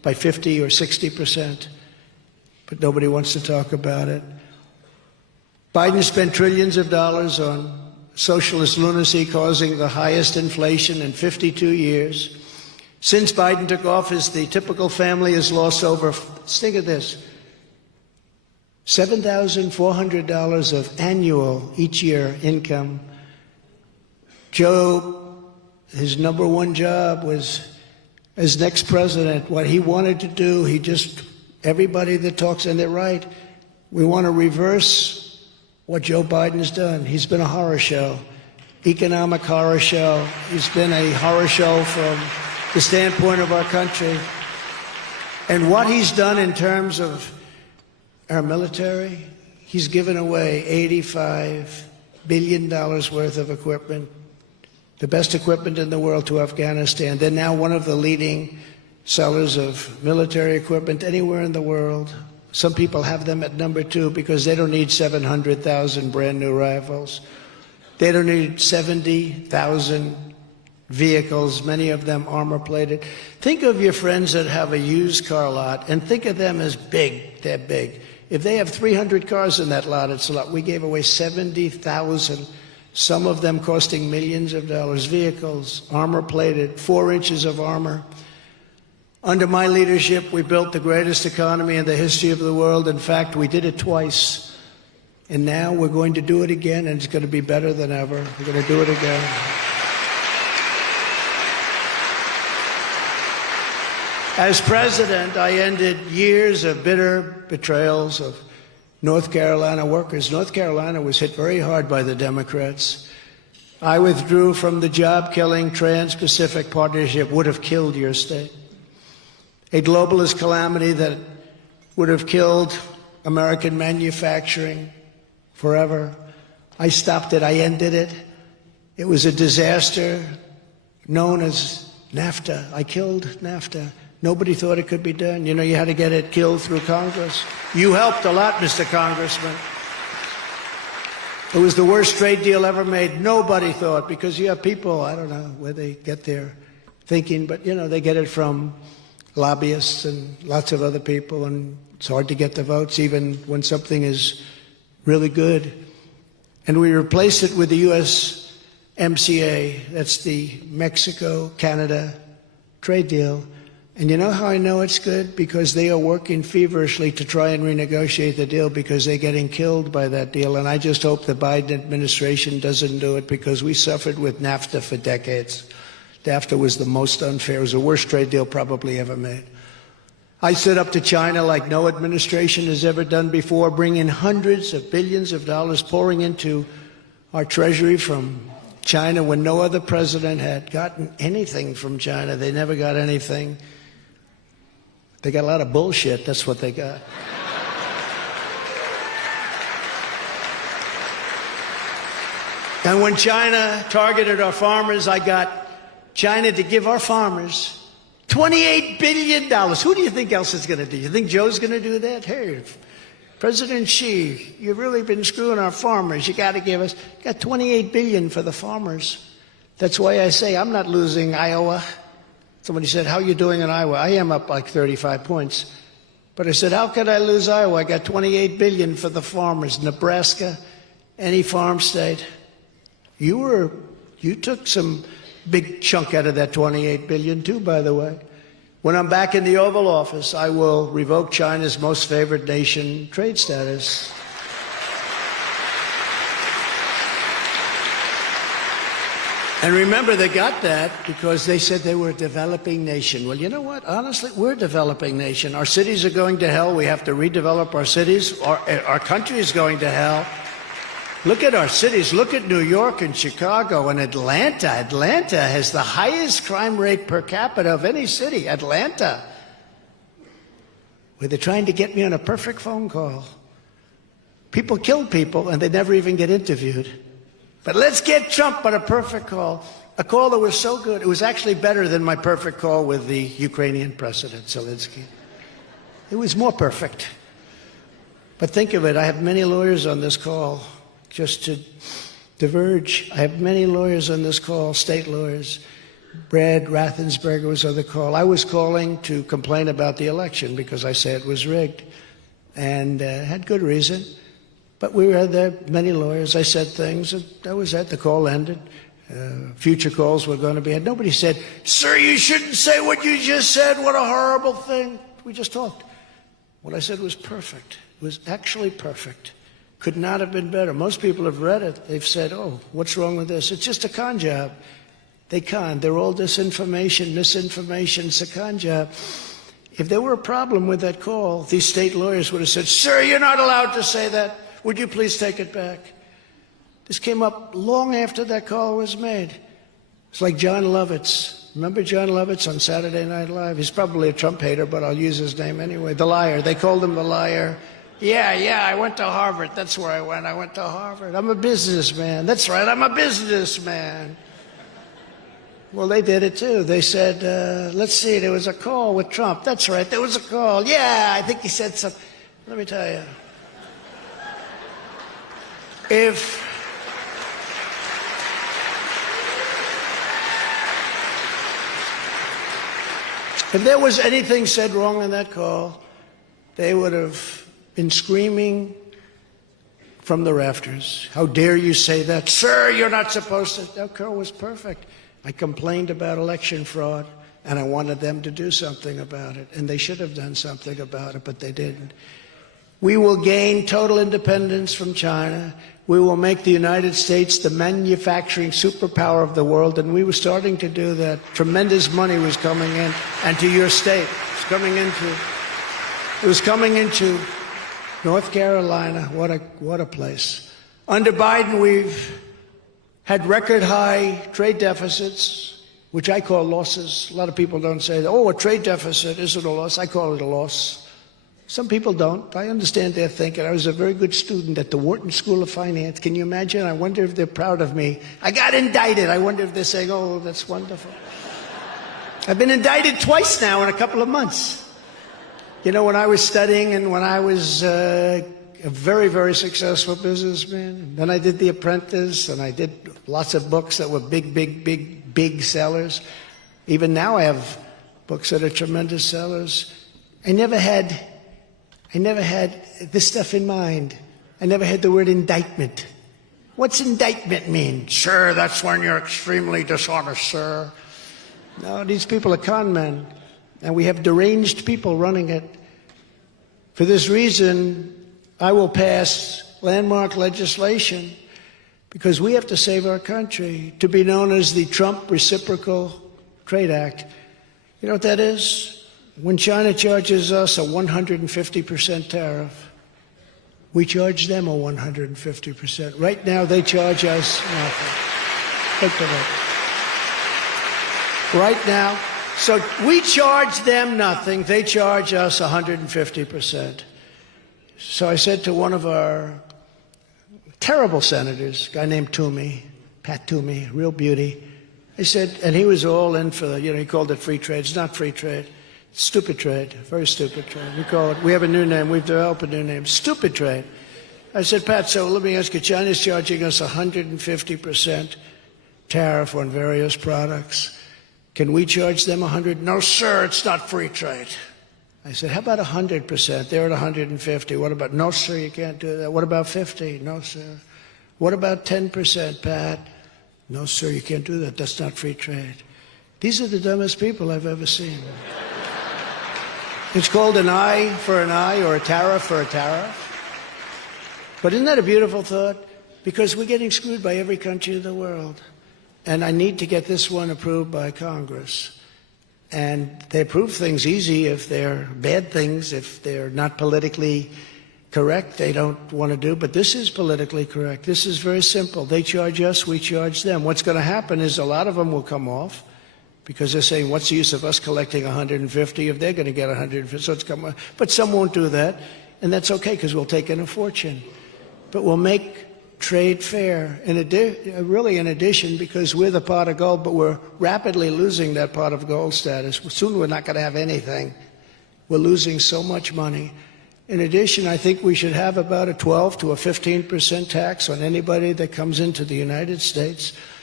by 50 or 60%, but nobody wants to talk about it. Biden spent trillions of dollars on socialist lunacy, causing the highest inflation in 52 years. Since Biden took office, the typical family has lost over, think of this, $7,400 of annual each year income. Joe, his number one job was as next president. What he wanted to do, everybody that talks, and they're right, we want to reverse what Joe Biden's done. He's been a horror show, economic horror show. He's been a horror show from the standpoint of our country. And what he's done in terms of our military, he's given away $85 billion worth of equipment, the best equipment in the world, to Afghanistan. They're now one of the leading sellers of military equipment anywhere in the world. Some people have them at number 2 because they don't need 700,000 brand new rifles. They don't need 70,000 vehicles, many of them armor plated. Think of your friends that have a used car lot and think of them as big. They're big. If they have 300 cars in that lot, it's a lot. We gave away 70,000, some of them costing millions of dollars, vehicles, armor plated, 4 inches of armor. Under my leadership, we built the greatest economy in the history of the world. In fact, we did it twice. And now we're going to do it again, and it's going to be better than ever. We're going to do it again. As president, I ended years of bitter betrayals of North Carolina workers. North Carolina was hit very hard by the Democrats. I withdrew from the job-killing Trans-Pacific Partnership, would have killed your state. A globalist calamity that would have killed American manufacturing forever. I stopped it. I ended it. It was a disaster known as NAFTA. I killed NAFTA. Nobody thought it could be done. You know, you had to get it killed through Congress. You helped a lot, Mr. Congressman. It was the worst trade deal ever made. Nobody thought, because you have people, I don't know where they get their thinking, but, you know, they get it from lobbyists and lots of other people, and it's hard to get the votes even when something is really good. And we replaced it with the USMCA. That's the Mexico-Canada trade deal. And you know how I know it's good? Because they are working feverishly to try and renegotiate the deal because they're getting killed by that deal. And I just hope the Biden administration doesn't do it, because we suffered with NAFTA for decades. NAFTA was the most unfair. It was the worst trade deal probably ever made. I stood up to China like no administration has ever done before, bringing hundreds of billions of dollars pouring into our treasury from China when no other president had gotten anything from China. They never got anything. They got a lot of bullshit. That's what they got. And when China targeted our farmers, I got China to give our farmers $28 billion. Who do you think else is going to do? You think Joe's going to do that? Hey, President Xi, you've really been screwing our farmers. You got to give us, you got $28 billion for the farmers. That's why I say I'm not losing Iowa. Somebody said, how are you doing in Iowa? I am up like 35 points. But I said, how could I lose Iowa? I got $28 billion for the farmers. Nebraska, any farm state. You took some big chunk out of that $28 billion too, by the way. When I'm back in the Oval Office, I will revoke China's most favored nation trade status. And remember, they got that because they said they were a developing nation. Well, you know what? Honestly, we're a developing nation. Our cities are going to hell. We have to redevelop our cities. Our country is going to hell. Look at our cities. Look at New York and Chicago and Atlanta. Atlanta has the highest crime rate per capita of any city. Atlanta. Where they're trying to get me on a perfect phone call. People kill people and they never even get interviewed. But let's get Trump on a perfect call. A call that was so good. It was actually better than my perfect call with the Ukrainian President, Zelensky. It was more perfect. But think of it. I have many lawyers on this call. Just to diverge, I have many lawyers on this call, state lawyers. Brad Raffensperger was on the call. I was calling to complain about the election because I said it was rigged, and had good reason. But we had there many lawyers. I said things, and that was it. The call ended. Future calls were going to be had. Nobody said, "Sir, you shouldn't say what you just said. What a horrible thing." We just talked. What I said was perfect. It was actually perfect. Could not have been better. Most people have read it. They've said, "Oh, what's wrong with this? It's just a con job." They con. They're all disinformation, misinformation. It's a con job. If there were a problem with that call, these state lawyers would have said, "Sir, you're not allowed to say that. Would you please take it back?" This came up long after that call was made. It's like John Lovitz. Remember John Lovitz on Saturday Night Live? He's probably a Trump hater, but I'll use his name anyway. The liar. They called him the liar. Yeah, I went to Harvard. That's where I went. I went to Harvard. I'm a businessman. That's right, I'm a businessman. Well, they did it too. They said, let's see, there was a call with Trump. That's right, there was a call. Yeah, I think he said something. Let me tell you. If there was anything said wrong in that call, they would have been screaming from the rafters. "How dare you say that? Sir, you're not supposed to." That call was perfect. I complained about election fraud, and I wanted them to do something about it, and they should have done something about it, but they didn't. We will gain total independence from China. We will make the United States the manufacturing superpower of the world, and we were starting to do that. Tremendous money was coming in, and to your state. It was coming into North Carolina. What a place. Under Biden, we've had record high trade deficits, which I call losses. A lot of people don't say that. "Oh, a trade deficit isn't a loss." I call it a loss. Some people don't. I understand their thinking. I was a very good student at the Wharton School of Finance. Can you imagine? I wonder if they're proud of me. I got indicted. I wonder if they're saying, "Oh, that's wonderful." I've been indicted twice now in a couple of months. You know, when I was studying and when I was a very, very successful businessman, and then I did The Apprentice, and I did lots of books that were big sellers. Even now I have books that are tremendous sellers. I never had this stuff in mind. I never had the word indictment. What's indictment mean? "Sir, that's when you're extremely dishonest, sir." No, these people are con men, and we have deranged people running it. For this reason, I will pass landmark legislation because we have to save our country, to be known as the Trump Reciprocal Trade Act. You know what that is? When China charges us a 150% tariff, we charge them a 150%. Right now, they charge us nothing. Think of it. Right now, so we charge them nothing. They charge us 150%. So I said to one of our terrible senators, a guy named Toomey, Pat Toomey, real beauty. I said, and he was all in for he called it free trade. It's not free trade. Stupid trade, very stupid trade. We have a new name. We've developed a new name, stupid trade. I said, "Pat, so let me ask you, China's charging us 150% tariff on various products. Can we charge them 100? No, sir, it's not free trade." I said, "How about 100%? They're at 150. What about, no, sir, you can't do that. What about 50? No, sir. What about 10%, Pat? No, sir, you can't do that. That's not free trade." These are the dumbest people I've ever seen. It's called an eye for an eye or a tariff for a tariff. But isn't that a beautiful thought? Because we're getting screwed by every country in the world. And I need to get this one approved by Congress. And they approve things easy if they're bad things, if they're not politically correct, they don't want to do. But this is politically correct. This is very simple. They charge us, we charge them. What's going to happen is a lot of them will come off, because they're saying, what's the use of us collecting 150 if they're going to get 150? So it's come on. But some won't do that, and that's okay, because we'll take in a fortune. But we'll make trade fair, really in addition, because we're the pot of gold, but we're rapidly losing that pot of gold status. Soon we're not going to have anything. We're losing so much money. In addition, I think we should have about a 12 to a 15% tax on anybody that comes into the United States.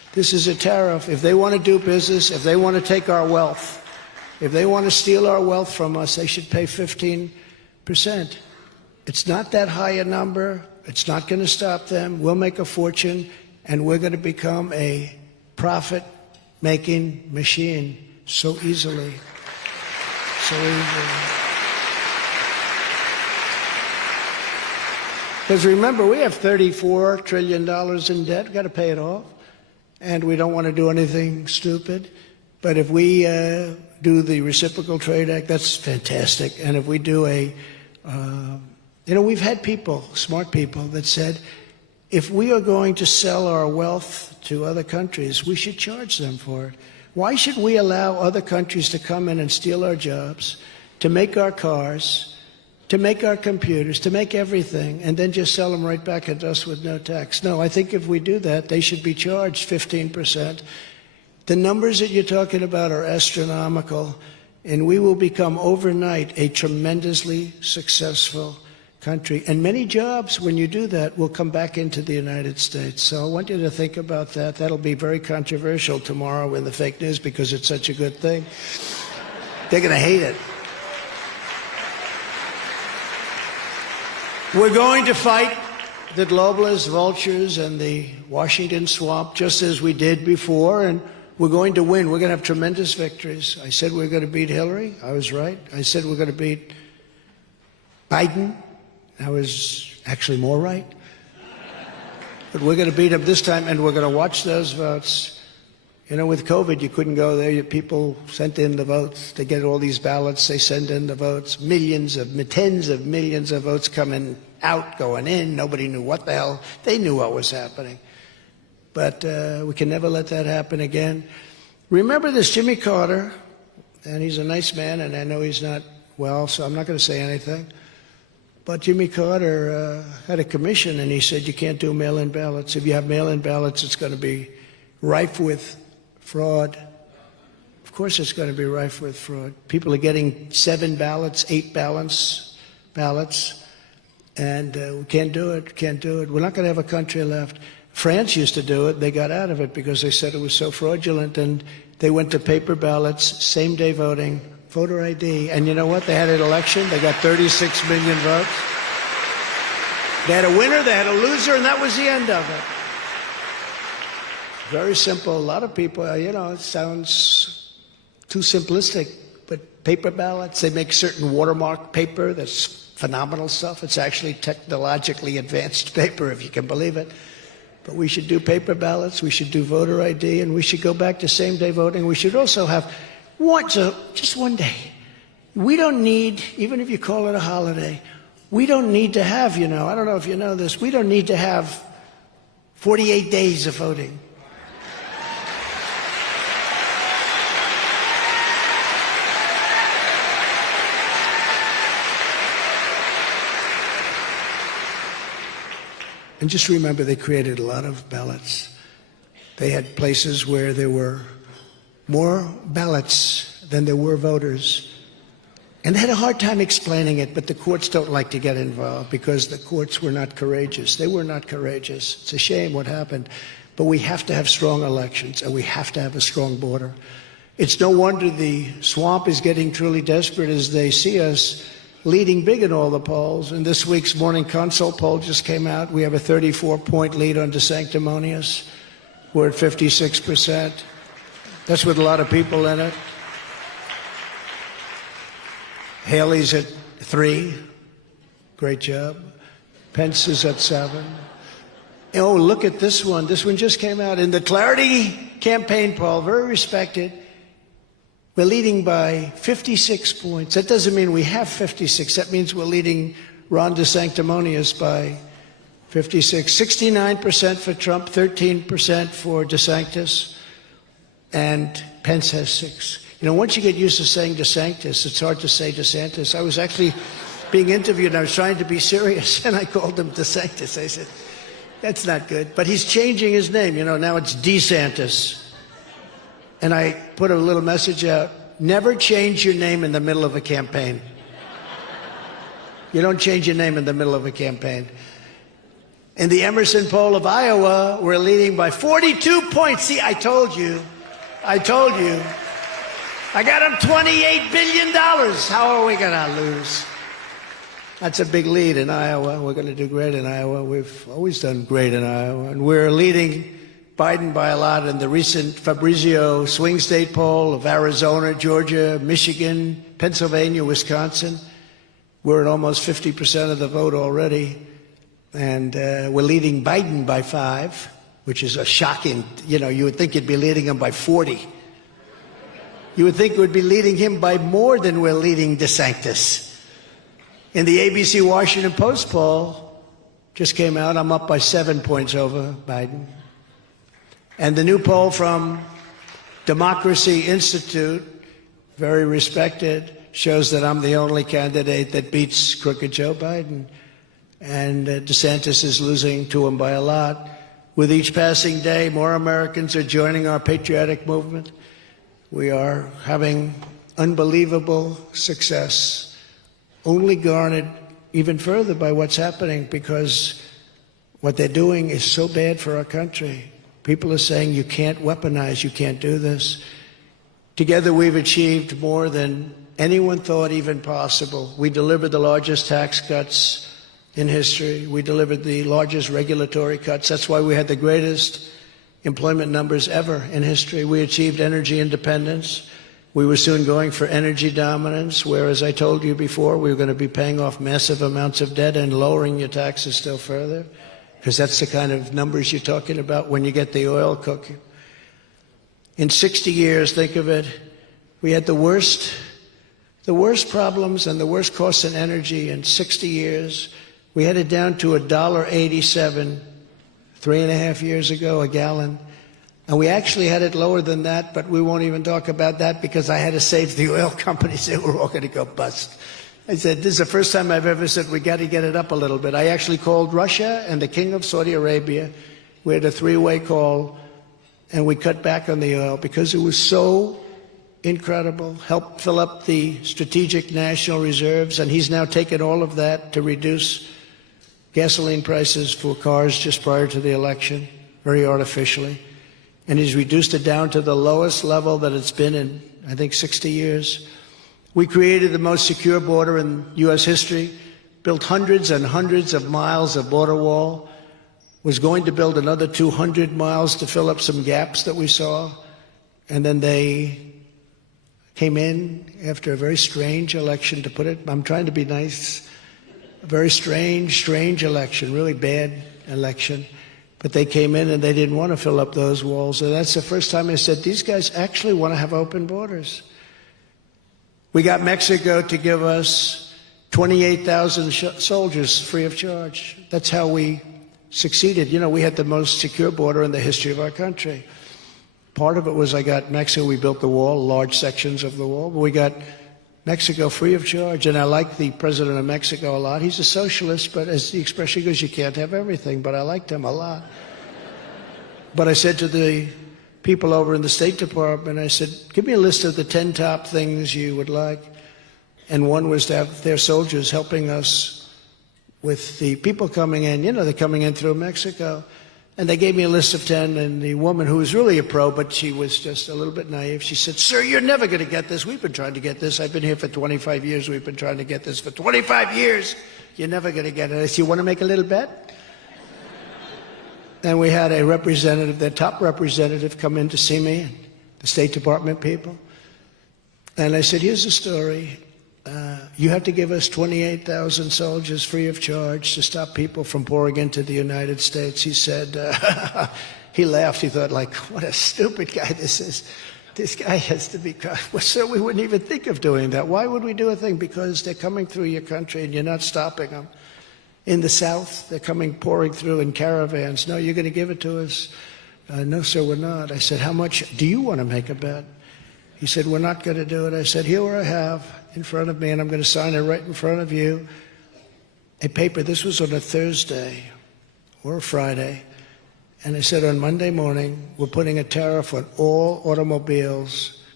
This is a tariff. If they want to do business, if they want to take our wealth, if they want to steal our wealth from us, they should pay 15%. It's not that high a number. It's not going to stop them. We'll make a fortune, and we're going to become a profit-making machine so easily. So easily. Because remember, we have $34 trillion in debt. We've got to pay it off. And we don't want to do anything stupid. But if we do the Reciprocal Trade Act, that's fantastic. And if we do we've had people, smart people, that said, if we are going to sell our wealth to other countries, we should charge them for it. Why should we allow other countries to come in and steal our jobs, to make our cars, to make our computers, to make everything, and then just sell them right back at us with no tax? No, I think if we do that, they should be charged 15%. The numbers that you're talking about are astronomical, and we will become overnight a tremendously successful country. And many jobs, when you do that, will come back into the United States. So I want you to think about that. That'll be very controversial tomorrow in the fake news because it's such a good thing. They're going to hate it. We're going to fight the globalists, vultures, and the Washington swamp just as we did before, and we're going to win. We're going to have tremendous victories. I said we're going to beat Hillary. I was right. I said we're going to beat Biden. I was actually more right. But we're going to beat him this time, and we're going to watch those votes. You know, with COVID, you couldn't go there. People sent in the votes. They get all these ballots. They send in the votes. Tens of millions of votes coming out, going in. Nobody knew what the hell. They knew what was happening. But we can never let that happen again. Remember this Jimmy Carter, and he's a nice man, and I know he's not well, so I'm not going to say anything. But Jimmy Carter had a commission, and he said you can't do mail-in ballots. If you have mail-in ballots, it's going to be rife with fraud. Of course it's going to be rife with fraud. People are getting 7 ballots, 8 ballots, and we can't do it, can't do it. We're not going to have a country left. France used to do it. They got out of it because they said it was so fraudulent, and they went to paper ballots, same-day voting, voter ID. And you know what? They had an election. They got 36 million votes. They had a winner, they had a loser, and that was the end of it. Very simple. A lot of people, it sounds too simplistic, but paper ballots, they make certain watermark paper that's phenomenal stuff. It's actually technologically advanced paper, if you can believe it. But we should do paper ballots, we should do voter ID, and we should go back to same-day voting. We should also have just one day. We don't need, even if you call it a holiday, we don't need to have, I don't know if you know this, we don't need to have 48 days of voting. And just remember, they created a lot of ballots. They had places where there were more ballots than there were voters. And they had a hard time explaining it, but the courts don't like to get involved because the courts were not courageous. They were not courageous. It's a shame what happened. But we have to have strong elections, and we have to have a strong border. It's no wonder the swamp is getting truly desperate as they see us leading big in all the polls. And this week's Morning Consult poll just came out. We have a 34-point lead on DeSanctimonious. We're at 56%. That's with a lot of people in it. Haley's at 3. Great job. Pence is at 7. Oh, look at this one. This one just came out. In the Clarity campaign poll, very respected, we're leading by 56 points. That doesn't mean we have 56. That means we're leading Ron DeSanctimonious by 56. 69% for Trump, 13% for DeSantis, and Pence has 6. Once you get used to saying DeSantis, it's hard to say DeSantis. I was actually being interviewed, and I was trying to be serious, and I called him DeSantis. I said, that's not good. But he's changing his name. Now it's Desantis. And I put a little message out, never change your name in the middle of a campaign. You don't change your name in the middle of a campaign. In the Emerson poll of Iowa, we're leading by 42 points. See, I told you. I told you. I got them $28 billion. How are we going to lose? That's a big lead in Iowa. We're going to do great in Iowa. We've always done great in Iowa. And we're leading Biden by a lot in the recent Fabrizio swing state poll of Arizona, Georgia, Michigan, Pennsylvania, Wisconsin. We're at almost 50% of the vote already. And we're leading Biden by 5, which is a shocking, you would think you'd be leading him by 40. You would think we'd be leading him by more than we're leading Desantis. In the ABC Washington Post poll, just came out, I'm up by 7 points over Biden. And the new poll from Democracy Institute, very respected, shows that I'm the only candidate that beats crooked Joe Biden. And DeSantis is losing to him by a lot. With each passing day, more Americans are joining our patriotic movement. We are having unbelievable success, only garnered even further by what's happening, because what they're doing is so bad for our country. People are saying you can't weaponize, you can't do this. Together we've achieved more than anyone thought even possible. We delivered the largest tax cuts in history. We delivered the largest regulatory cuts. That's why we had the greatest employment numbers ever in history. We achieved energy independence. We were soon going for energy dominance, where, as I told you before, we were going to be paying off massive amounts of debt and lowering your taxes still further, because that's the kind of numbers you're talking about when you get the oil cooking. In 60 years, think of it, we had the worst problems and the worst costs in energy in 60 years. We had it down to $1.87 3.5 years ago, a gallon. And we actually had it lower than that, but we won't even talk about that because I had to save the oil companies. They were all going to go bust. I said, this is the first time I've ever said we got to get it up a little bit. I actually called Russia and the King of Saudi Arabia. We had a 3-way call, and we cut back on the oil because it was so incredible. Helped fill up the strategic national reserves, and he's now taken all of that to reduce gasoline prices for cars just prior to the election, very artificially. And he's reduced it down to the lowest level that it's been in, I think, 60 years. We created the most secure border in U.S. history, built hundreds and hundreds of miles of border wall, was going to build another 200 miles to fill up some gaps that we saw. And then they came in after a very strange election, to put it, I'm trying to be nice, a very strange election, really bad election. But they came in and they didn't want to fill up those walls. And that's the first time I said, these guys actually want to have open borders. We got Mexico to give us 28,000 soldiers free of charge. That's how we succeeded. You know, we had the most secure border in the history of our country. Part of it was I got Mexico, we built the wall, large sections of the wall, but we got Mexico free of charge. And I like the president of Mexico a lot. He's a socialist, but as the expression goes, you can't have everything, but I liked him a lot. But I said to the people over in the State Department, I said, give me a list of the 10 top things you would like. And one was to have their soldiers helping us with the people coming in. You know, they're coming in through Mexico. And they gave me a list of 10, and the woman, who was really a pro, but she was just a little bit naive, she said, sir, you're never going to get this. We've been trying to get this. I've been here for 25 years. We've been trying to get this for 25 years. You're never going to get it. I said, you want to make a little bet? And we had a representative, their top representative, come in to see me, the State Department people. And I said, here's the story. You have to give us 28,000 soldiers free of charge to stop people from pouring into the United States. He said, he laughed. He thought, like, what a stupid guy this is. This guy has to be, well, sir, we wouldn't even think of doing that. Why would we do a thing? Because they're coming through your country and you're not stopping them. In the South, they're pouring through in caravans. No, you're going to give it to us. No, sir, we're not. I said, how much do you want to make a bet? He said, we're not going to do it. I said, here I have in front of me, and I'm going to sign it right in front of you, a paper. This was on a Thursday or a Friday. And I said, on Monday morning, we're putting a tariff on all automobiles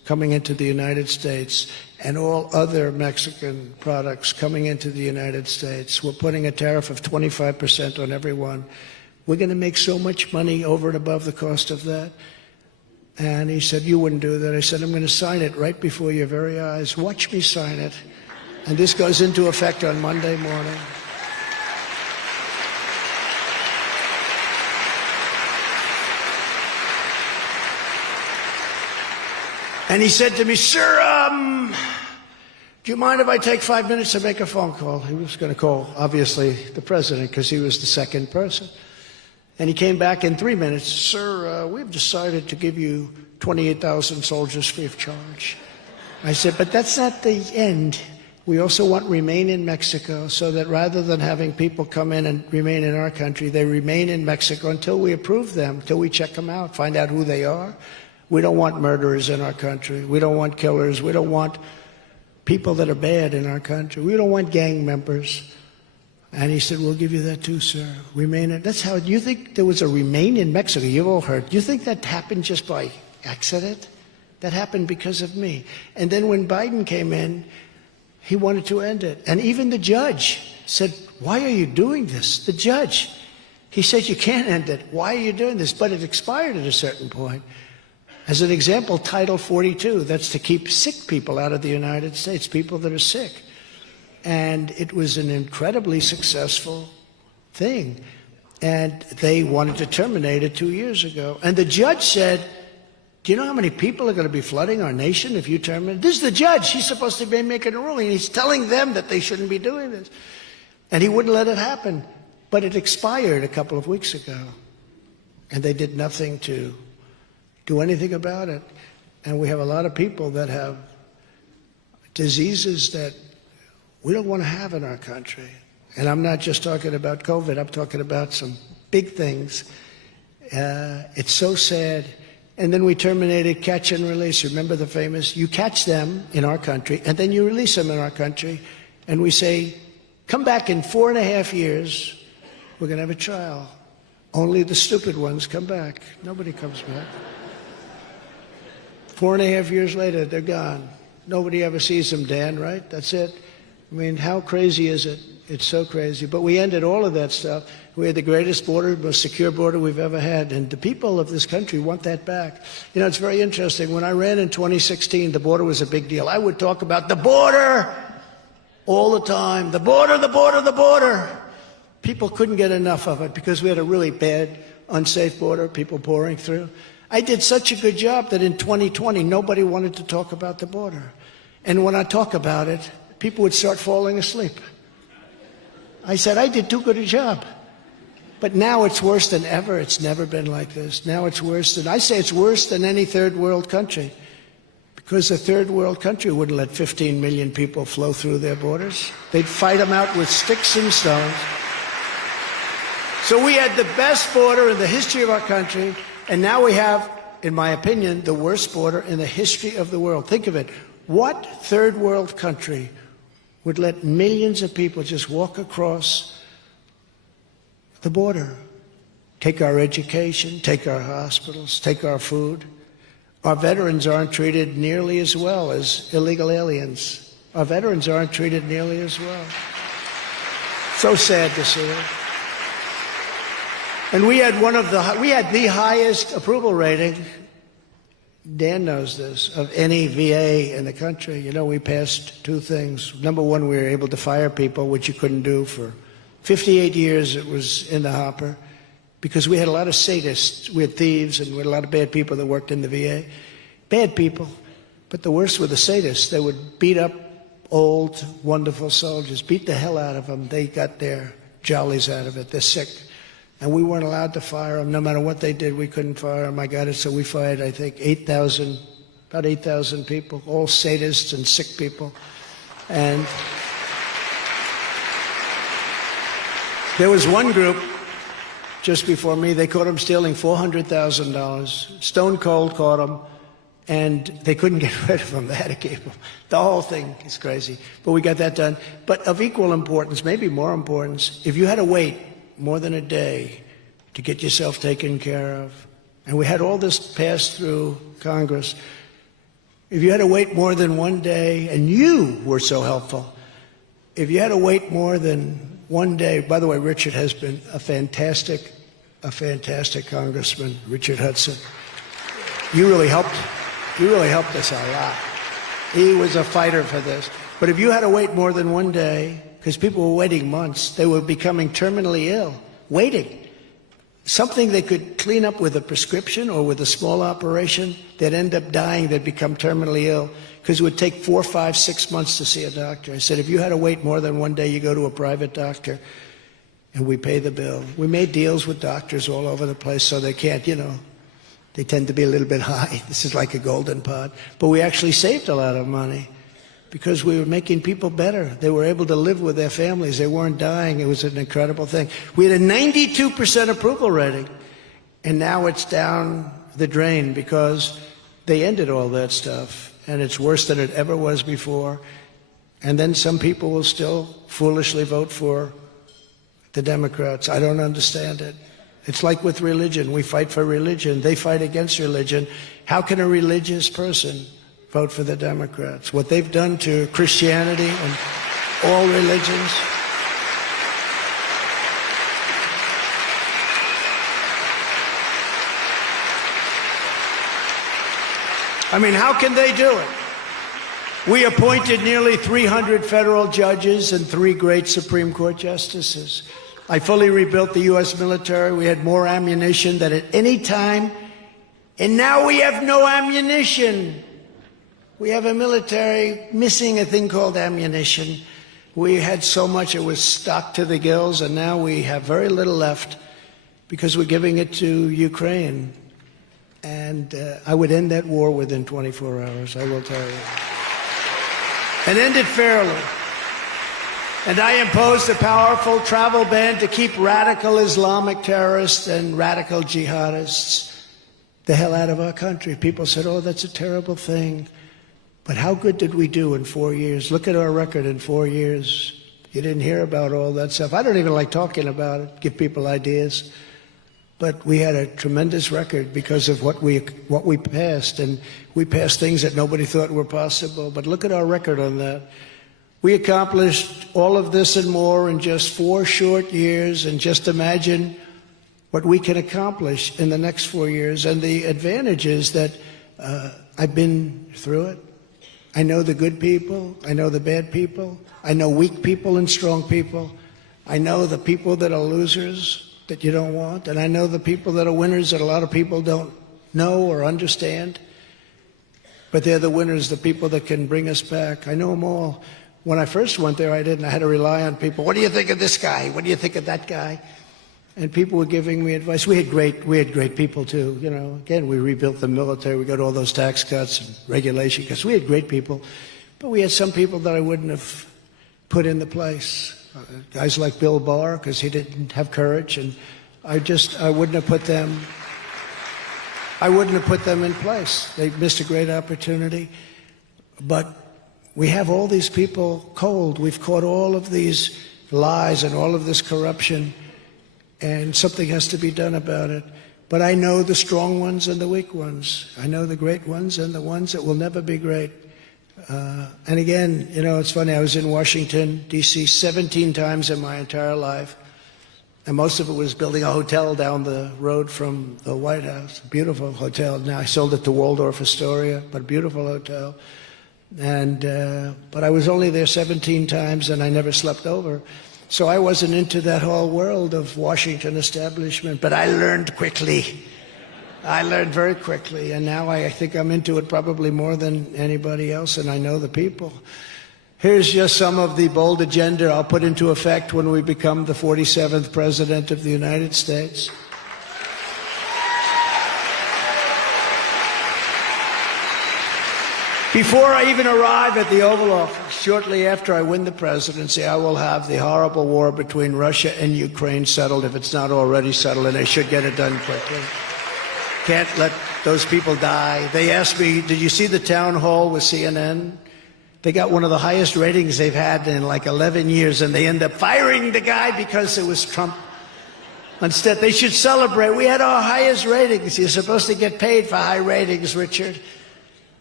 coming into the United States and all other Mexican products coming into the United States. We're putting a tariff of 25% on every one. We're going to make so much money over and above the cost of that. And he said, you wouldn't do that. I said, I'm going to sign it right before your very eyes. Watch me sign it. And this goes into effect on Monday morning. And he said to me, sir, do you mind if I take 5 minutes to make a phone call? He was going to call, obviously, the president, because he was the second person. And he came back in 3 minutes. Sir, we've decided to give you 28,000 soldiers free of charge. I said, but that's not the end. We also want remain in Mexico, so that rather than having people come in and remain in our country, they remain in Mexico until we approve them, until we check them out, find out who they are. We don't want murderers in our country. We don't want killers. We don't want people that are bad in our country. We don't want gang members. And he said, we'll give you that too, sir. Remain in. That's how, you think there was a remain in Mexico? You've all heard. You think that happened just by accident? That happened because of me. And then when Biden came in, he wanted to end it. And even the judge said, why are you doing this? The judge. He said, you can't end it. Why are you doing this? But it expired at a certain point. As an example, Title 42, that's to keep sick people out of the United States, people that are sick. And it was an incredibly successful thing. And they wanted to terminate it 2 years ago. And the judge said, do you know how many people are going to be flooding our nation if you terminate? This is the judge. He's supposed to be making a ruling. He's telling them that they shouldn't be doing this. And he wouldn't let it happen. But it expired a couple of weeks ago. And they did nothing to do anything about it. And we have a lot of people that have diseases that we don't want to have in our country. And I'm not just talking about COVID, I'm talking about some big things. It's so sad. And then we terminated catch and release. Remember the famous, you catch them in our country, and then you release them in our country, and we say, come back in 4.5 years, we're going to have a trial. Only the stupid ones come back. Nobody comes back. 4.5 years later, they're gone. Nobody ever sees them, Dan, right? That's it. I mean, how crazy is it? It's so crazy. But we ended all of that stuff. We had the greatest border, most secure border we've ever had. And the people of this country want that back. You know, it's very interesting. When I ran in 2016, the border was a big deal. I would talk about the border all the time. The border, the border, the border. People couldn't get enough of it because we had a really bad, unsafe border, people pouring through. I did such a good job that in 2020, nobody wanted to talk about the border. And when I talk about it, people would start falling asleep. I said, I did too good a job. But now it's worse than ever. It's never been like this. Now it's worse than, I say it's worse than any third world country. Because a third world country wouldn't let 15 million people flow through their borders. They'd fight them out with sticks and stones. So we had the best border in the history of our country. And now we have, in my opinion, the worst border in the history of the world. Think of it. What third world country would let millions of people just walk across the border? Take our education, take our hospitals, take our food. Our veterans aren't treated nearly as well as illegal aliens. Our veterans aren't treated nearly as well. So sad to see it. And we had the highest approval rating, Dan knows this, of any VA in the country. You know, we passed two things. Number one, we were able to fire people, which you couldn't do for 58 years. It was in the hopper because we had a lot of sadists. We had thieves and we had a lot of bad people that worked in the VA. Bad people, but the worst were the sadists. They would beat up old, wonderful soldiers, beat the hell out of them. They got their jollies out of it. They're sick. And we weren't allowed to fire them. No matter what they did, we couldn't fire them. I got it. So we fired, I think, about 8,000 people, all sadists and sick people. And there was one group just before me. They caught them stealing $400,000. Stone Cold caught them. And they couldn't get rid of them. They had to keep them. The whole thing is crazy. But we got that done. But of equal importance, maybe more importance, if you had to wait more than a day to get yourself taken care of, and we had all this passed through Congress, If you had to wait more than one day, and you were so helpful, if you had to wait more than one day, by the way, Richard has been a fantastic congressman, Richard Hudson. You really helped us a lot. He was a fighter for this. But if you had to wait more than one day, because people were waiting months, they were becoming terminally ill, waiting. Something they could clean up with a prescription or with a small operation, they'd end up dying, they'd become terminally ill, because it would take 4, 5, 6 months to see a doctor. I said, if you had to wait more than one day, you go to a private doctor, and we pay the bill. We made deals with doctors all over the place so they can't, they tend to be a little bit high. This is like a golden pot. But we actually saved a lot of money because we were making people better. They were able to live with their families. They weren't dying. It was an incredible thing. We had a 92% approval rating, and now it's down the drain because they ended all that stuff, and it's worse than it ever was before. And then some people will still foolishly vote for the Democrats. I don't understand it. It's like with religion. We fight for religion. They fight against religion. How can a religious person vote for the Democrats? What they've done to Christianity and all religions. I mean, how can they do it? We appointed nearly 300 federal judges and 3 great Supreme Court justices. I fully rebuilt the U.S. military. We had more ammunition than at any time. And now we have no ammunition. We have a military missing a thing called ammunition. We had so much it was stocked to the gills, and now we have very little left because we're giving it to Ukraine. And I would end that war within 24 hours, I will tell you. And end it fairly. And I imposed a powerful travel ban to keep radical Islamic terrorists and radical jihadists the hell out of our country. People said, oh, that's a terrible thing. But how good did we do in 4 years? Look at our record in 4 years. You didn't hear about all that stuff. I don't even like talking about it, give people ideas. But we had a tremendous record because of what we passed. And we passed things that nobody thought were possible. But look at our record on that. We accomplished all of this and more in just 4 short years, and just imagine what we can accomplish in the next 4 years. And the advantage is that I've been through it. I know the good people. I know the bad people. I know weak people and strong people. I know the people that are losers that you don't want. And I know the people that are winners that a lot of people don't know or understand. But they're the winners, the people that can bring us back. I know them all. When I first went there, I didn't. I had to rely on people. What do you think of this guy? What do you think of that guy? And people were giving me advice. We had great people too. Again, we rebuilt the military. We got all those tax cuts and regulation cuts. We had great people, but we had some people that I wouldn't have put in the place. Guys like Bill Barr, because he didn't have courage, and I wouldn't have put them. I wouldn't have put them in place. They missed a great opportunity, but we have all these people cold. We've caught all of these lies and all of this corruption, and something has to be done about it. But I know the strong ones and the weak ones. I know the great ones and the ones that will never be great. And again, it's funny, I was in Washington, D.C. 17 times in my entire life, and most of it was building a hotel down the road from the White House, a beautiful hotel. Now I sold it to Waldorf Astoria, but a beautiful hotel. But I was only there 17 times, and I never slept over. So I wasn't into that whole world of Washington establishment, but I learned quickly. I learned very quickly, and now I think I'm into it probably more than anybody else, and I know the people. Here's just some of the bold agenda I'll put into effect when we become the 47th President of the United States. Before I even arrive at the Oval Office, shortly after I win the presidency, I will have the horrible war between Russia and Ukraine settled, if it's not already settled, and they should get it done quickly. Can't let those people die. They asked me, did you see the town hall with CNN? They got one of the highest ratings they've had in like 11 years, and they end up firing the guy because it was Trump. Instead, they should celebrate. We had our highest ratings. You're supposed to get paid for high ratings, Richard.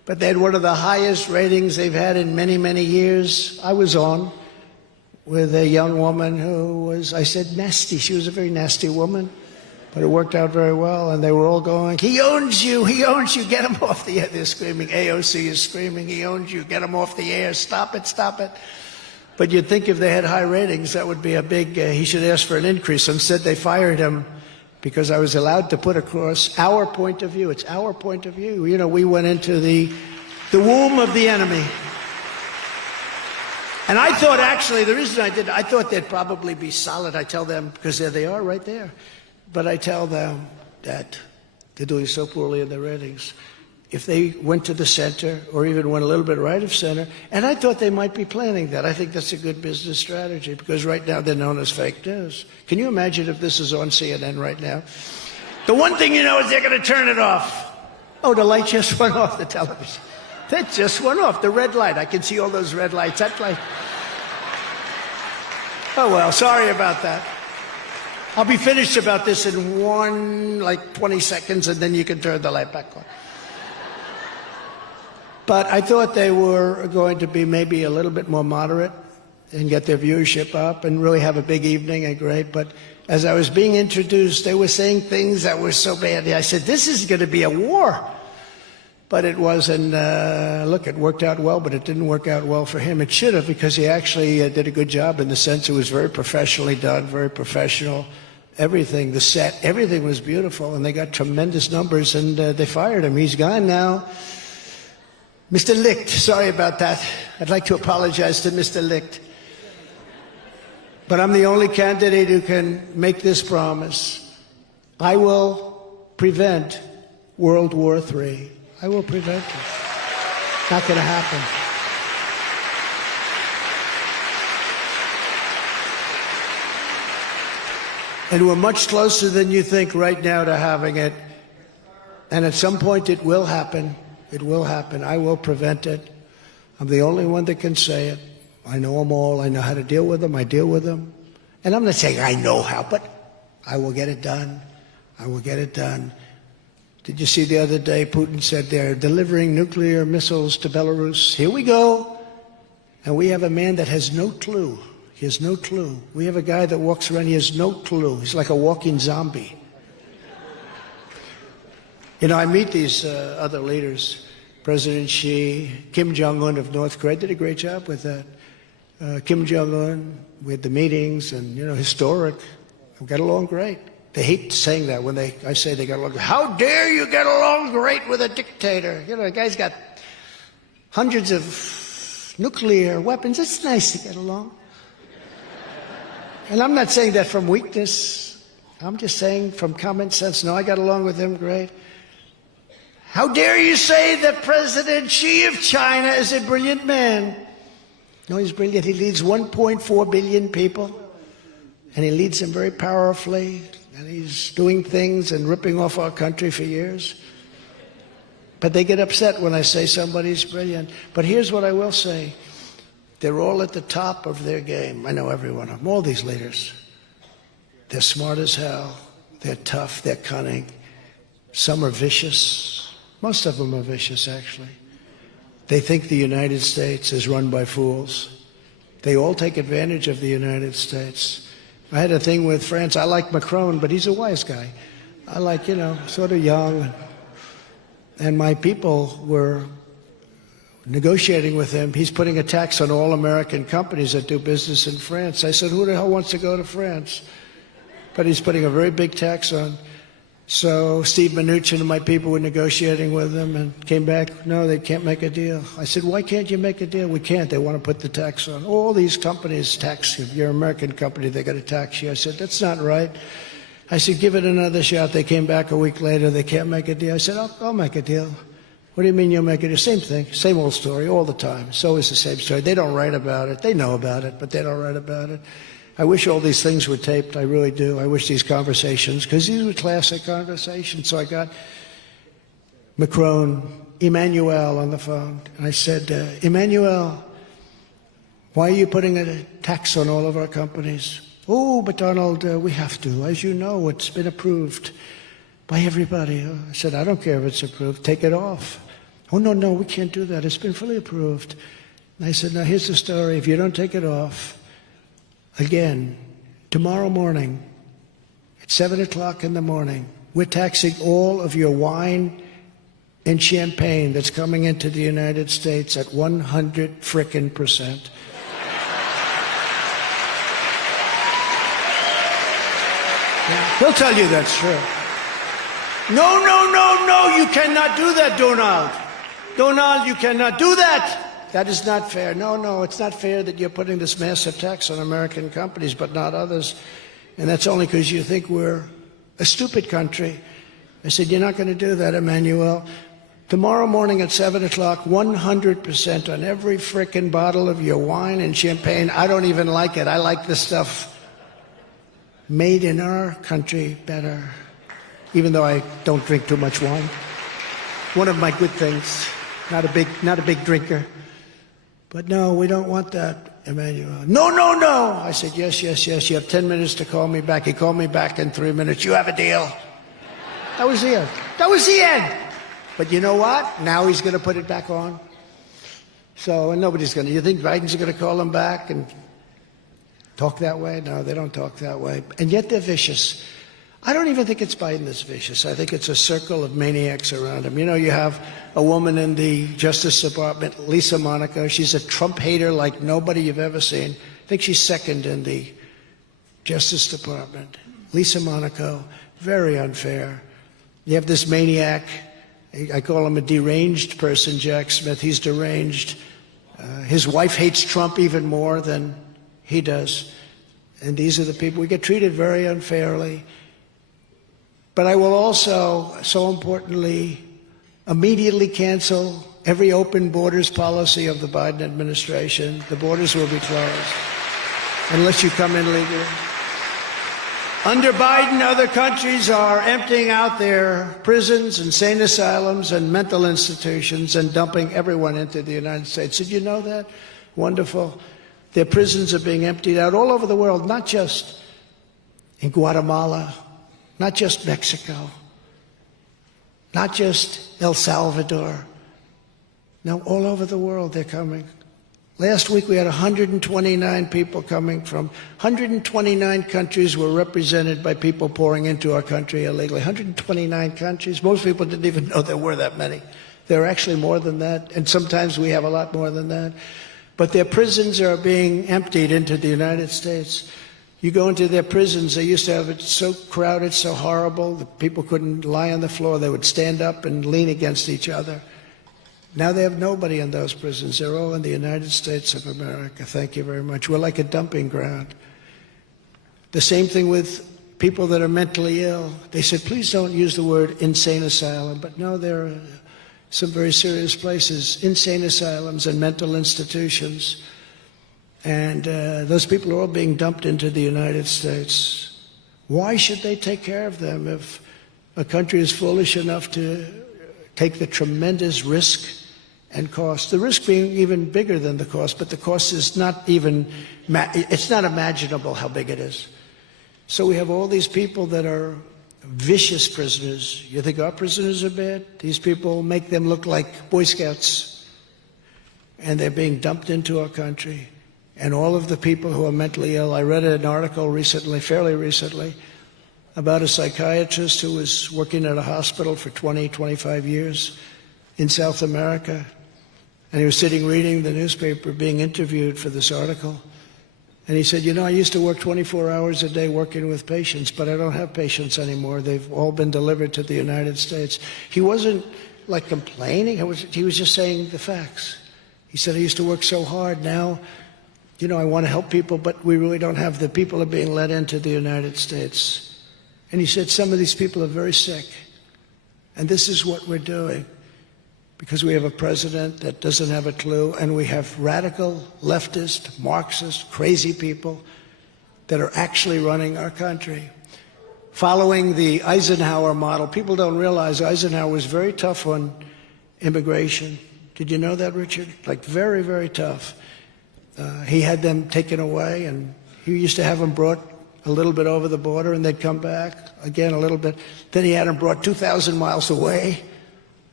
But they had one of the highest ratings they've had in many, many years. I was on with a young woman who was, I said, nasty. She was a very nasty woman, but it worked out very well. And they were all going, he owns you, get him off the air. They're screaming, AOC is screaming, he owns you, get him off the air, stop it, stop it. But you'd think if they had high ratings, that would be a big, he should ask for an increase. Instead, they fired him because I was allowed to put across our point of view. It's our point of view. You know, we went into the womb of the enemy. And I thought, actually, the reason I did, I thought they'd probably be solid. I tell them, because there they are right there. But I tell them that they're doing so poorly in their ratings. If they went to the center, or even went a little bit right of center, and I thought they might be planning that. I think that's a good business strategy, because right now they're known as fake news. Can you imagine if this is on CNN right now? The one thing you know is they're going to turn it off. Oh, the light just went off the television. That just went off, the red light. I can see all those red lights. That light. Oh, well, sorry about that. I'll be finished about this in 20 seconds, and then you can turn the light back on. But I thought they were going to be maybe a little bit more moderate and get their viewership up and really have a big evening and great. But as I was being introduced, they were saying things that were so bad. I said, this is going to be a war. But it wasn't, look, it worked out well, but it didn't work out well for him. It should have, because he actually did a good job in the sense it was very professionally done, very professional. Everything, the set, everything was beautiful, and they got tremendous numbers, and they fired him. He's gone now. Mr. Licht, sorry about that. I'd like to apologize to Mr. Licht. But I'm the only candidate who can make this promise. I will prevent World War III. I will prevent it. Not going to happen. And we're much closer than you think right now to having it. And at some point it will happen. It will happen. I will prevent it. I'm the only one that can say it. I know them all. I know how to deal with them. I deal with them. And I'm not saying I know how, but I will get it done. I will get it done. Did you see the other day Putin said they're delivering nuclear missiles to Belarus? Here we go. And we have a man that has no clue. He has no clue. We have a guy that walks around, he has no clue. He's like a walking zombie. You know, I meet these other leaders. President Xi, Kim Jong-un of North Korea did a great job with that. Kim Jong-un, we had the meetings, and, you know, historic. We got along great. They hate saying that when I say they got along. How dare you get along great with a dictator? You know, the guy's got hundreds of nuclear weapons. It's nice to get along. And I'm not saying that from weakness. I'm just saying from common sense. No, I got along with him great. How dare you say that President Xi of China is a brilliant man? No, he's brilliant. He leads 1.4 billion people, and he leads them very powerfully, and he's doing things and ripping off our country for years. But they get upset when I say somebody's brilliant. But here's what I will say. They're all at the top of their game. I know every one of them, all these leaders. They're smart as hell. They're tough. They're cunning. Some are vicious. Most of them are vicious, actually. They think the United States is run by fools. They all take advantage of the United States. I had a thing with France. I like Macron, but he's a wise guy. I like, you know, sort of young. And my people were negotiating with him. He's putting a tax on all American companies that do business in France. I said, who the hell wants to go to France? But he's putting a very big tax on. So Steve Mnuchin and my people were negotiating with him and came back, no, they can't make a deal. I said, why can't you make a deal? We can't. They want to put the tax on. All these companies tax you. If you're an American company, they got to tax you. I said, that's not right. I said, give it another shot. They came back a week later. They can't make a deal. I said, I'll make a deal. What do you mean you'll make a deal? Same thing. Same old story all the time. It's always the same story. They don't write about it. They know about it, but they don't write about it. I wish all these things were taped. I really do. I wish these conversations, because these were classic conversations. So I got Macron, Emmanuel on the phone. And I said, Emmanuel, why are you putting a tax on all of our companies? Oh, but Donald, we have to. As you know, it's been approved by everybody. I said, I don't care if it's approved. Take it off. Oh, no, we can't do that. It's been fully approved. And I said, now here's the story. If you don't take it off, again, tomorrow morning, at 7 o'clock in the morning, we're taxing all of your wine and champagne that's coming into the United States at 100%. He'll tell you that's true. No, you cannot do that, Donald. Donald, you cannot do that. That is not fair. No, it's not fair that you're putting this massive tax on American companies, but not others. And that's only because you think we're a stupid country. I said, you're not going to do that, Emmanuel. Tomorrow morning at 7 o'clock, 100% on every frickin' bottle of your wine and champagne. I don't even like it. I like the stuff made in our country better, even though I don't drink too much wine. One of my good things. Not a big drinker. But no, we don't want that, Emmanuel. No. I said, yes. You have 10 minutes to call me back. He called me back in 3 minutes. You have a deal. That was the end. But you know what? Now he's going to put it back on. So, and nobody's going to. You think Biden's going to call him back and talk that way? No, they don't talk that way. And yet they're vicious. I don't even think it's Biden that's vicious. I think it's a circle of maniacs around him. You know, you have a woman in the Justice Department, Lisa Monaco. She's a Trump hater like nobody you've ever seen. I think she's second in the Justice Department. Lisa Monaco, very unfair. You have this maniac. I call him a deranged person, Jack Smith. He's deranged. His wife hates Trump even more than he does. And these are the people. We get treated very unfairly. But I will also, so importantly, immediately cancel every open borders policy of the Biden administration. The borders will be closed unless you come in legally. Under Biden, other countries are emptying out their prisons, insane asylums, and mental institutions and dumping everyone into the United States. Did you know that? Wonderful. Their prisons are being emptied out all over the world, not just in Guatemala, not just Mexico, not just El Salvador. No, all over the world they're coming. Last week we had 129 people coming from 129 countries were represented by people pouring into our country illegally. 129 countries. Most people didn't even know there were that many. There are actually more than that, and sometimes we have a lot more than that. But their prisons are being emptied into the United States. You go into their prisons, they used to have it so crowded, so horrible, that people couldn't lie on the floor. They would stand up and lean against each other. Now they have nobody in those prisons. They're all in the United States of America. Thank you very much. We're like a dumping ground. The same thing with people that are mentally ill. They said, please don't use the word insane asylum. But no, there are some very serious places, insane asylums and mental institutions. And those people are all being dumped into the United States. Why should they take care of them if a country is foolish enough to take the tremendous risk and cost? The risk being even bigger than the cost, but the cost is not even, it's not imaginable how big it is. So we have all these people that are vicious prisoners. You think our prisoners are bad? These people make them look like Boy Scouts. And they're being dumped into our country. And all of the people who are mentally ill, I read an article recently, fairly recently, about a psychiatrist who was working at a hospital for 20, 25 years in South America. And he was sitting reading the newspaper, being interviewed for this article. And he said, you know, I used to work 24 hours a day working with patients, but I don't have patients anymore. They've all been delivered to the United States. He wasn't like complaining. He was just saying the facts. He said, I used to work so hard. Now, you know, I want to help people, but we really don't have. The people are being let into the United States. And he said, some of these people are very sick. And this is what we're doing. Because we have a president that doesn't have a clue, and we have radical, leftist, Marxist, crazy people that are actually running our country. Following the Eisenhower model, people don't realize Eisenhower was very tough on immigration. Did you know that, Richard? Like very, very tough. He had them taken away, and he used to have them brought a little bit over the border, and they'd come back again a little bit. Then he had them brought 2,000 miles away,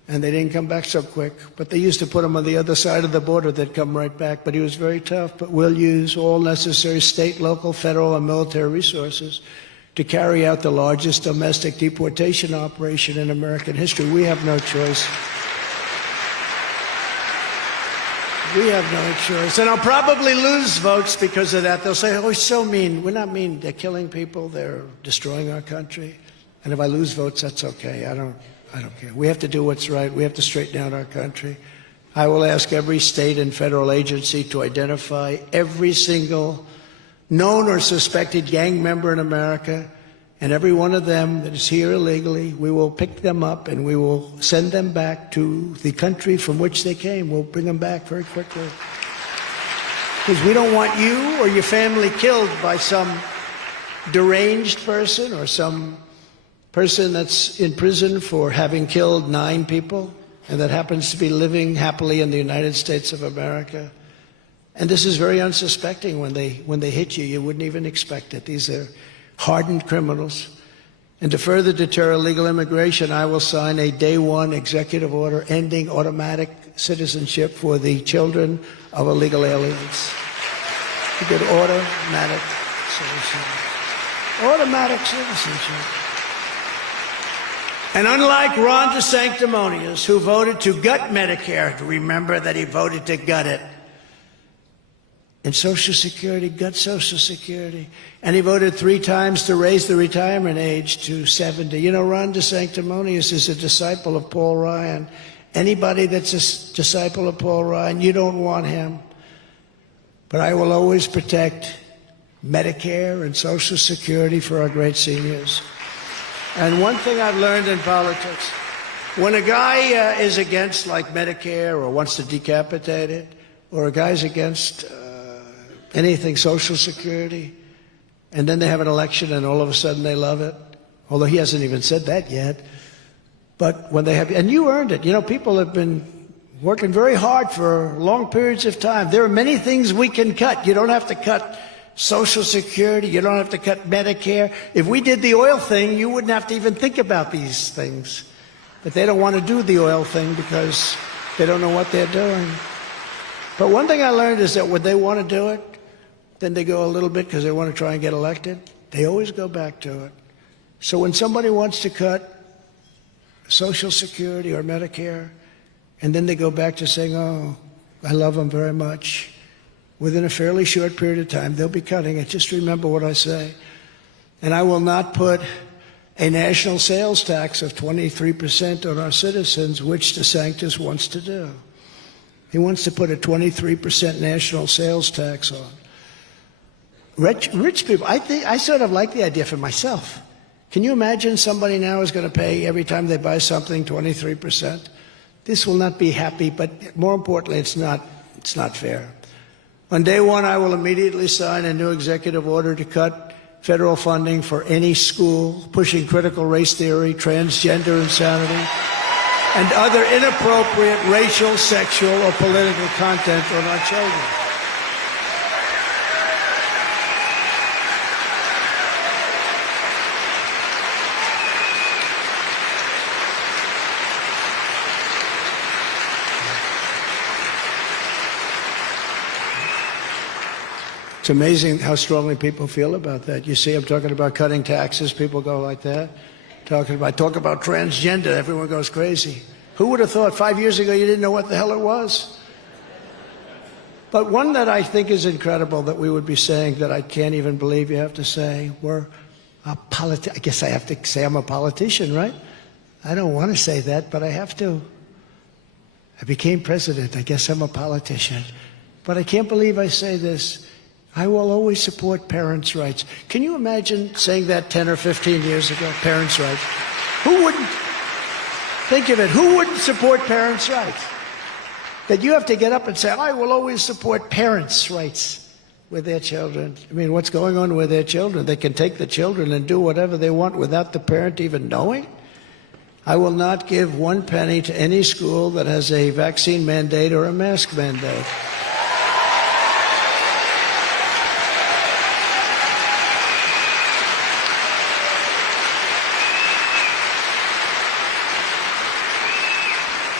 and they didn't come back so quick. But they used to put him on the other side of the border. They'd come right back. But he was very tough. But we'll use all necessary state, local, federal, and military resources to carry out the largest domestic deportation operation in American history. We have no choice. We have no choice. And I'll probably lose votes because of that. They'll say, oh, he's so mean. We're not mean. They're killing people. They're destroying our country. And if I lose votes, that's okay. I don't care. We have to do what's right. We have to straighten out our country. I will ask every state and federal agency to identify every single known or suspected gang member in America, and every one of them that is here illegally, we will pick them up and we will send them back to the country from which they came. We'll bring them back very quickly. Because we don't want you or your family killed by some deranged person or some person that's in prison for having killed 9 people and that happens to be living happily in the United States of America. And this is very unsuspecting. When they hit you, you wouldn't even expect it. These are hardened criminals. And to further deter illegal immigration, I will sign a day one executive order ending automatic citizenship for the children of illegal aliens. You get automatic citizenship. Automatic citizenship. And unlike Ron DeSanctimonious, who voted to gut Medicare, remember that he voted to gut it. And Social Security, gut Social Security. And he voted 3 times to raise the retirement age to 70. You know, Ron DeSanctimonious is a disciple of Paul Ryan. Anybody that's a disciple of Paul Ryan, you don't want him. But I will always protect Medicare and Social Security for our great seniors. And one thing I've learned in politics, when a guy is against, like, Medicare or wants to decapitate it, or a guy's against anything Social Security, and then they have an election and all of a sudden they love it, although he hasn't even said that yet. But when they have, and you earned it. You know, people have been working very hard for long periods of time. There are many things we can cut. You don't have to cut Social Security. You don't have to cut Medicare. If we did the oil thing, you wouldn't have to even think about these things. But they don't want to do the oil thing because they don't know what they're doing. But one thing I learned is that when they want to do it, then they go a little bit because they want to try and get elected. They always go back to it. So when somebody wants to cut Social Security or Medicare, and then they go back to saying, oh, I love them very much, within a fairly short period of time, they'll be cutting it. Just remember what I say. And I will not put a national sales tax of 23% on our citizens, which DeSantis wants to do. He wants to put a 23% national sales tax on. Rich people, I sort of like the idea for myself. Can you imagine somebody now is going to pay every time they buy something 23%? This will not be happy, but more importantly, it's not fair. On day one, I will immediately sign a new executive order to cut federal funding for any school pushing critical race theory, transgender insanity, and other inappropriate racial, sexual, or political content on our children. It's amazing how strongly people feel about that. You see, I'm talking about cutting taxes, people go like that. Talk about transgender, everyone goes crazy. Who would have thought 5 years ago you didn't know what the hell it was? But one that I think is incredible that we would be saying that I can't even believe you have to say, I guess I have to say I'm a politician, right? I don't want to say that, but I have to. I became president. I guess I'm a politician. But I can't believe I say this. I will always support parents' rights. Can you imagine saying that 10 or 15 years ago? Parents' rights. Who wouldn't? Think of it. Who wouldn't support parents' rights? That you have to get up and say, I will always support parents' rights with their children. I mean, what's going on with their children? They can take the children and do whatever they want without the parent even knowing? I will not give 1 penny to any school that has a vaccine mandate or a mask mandate.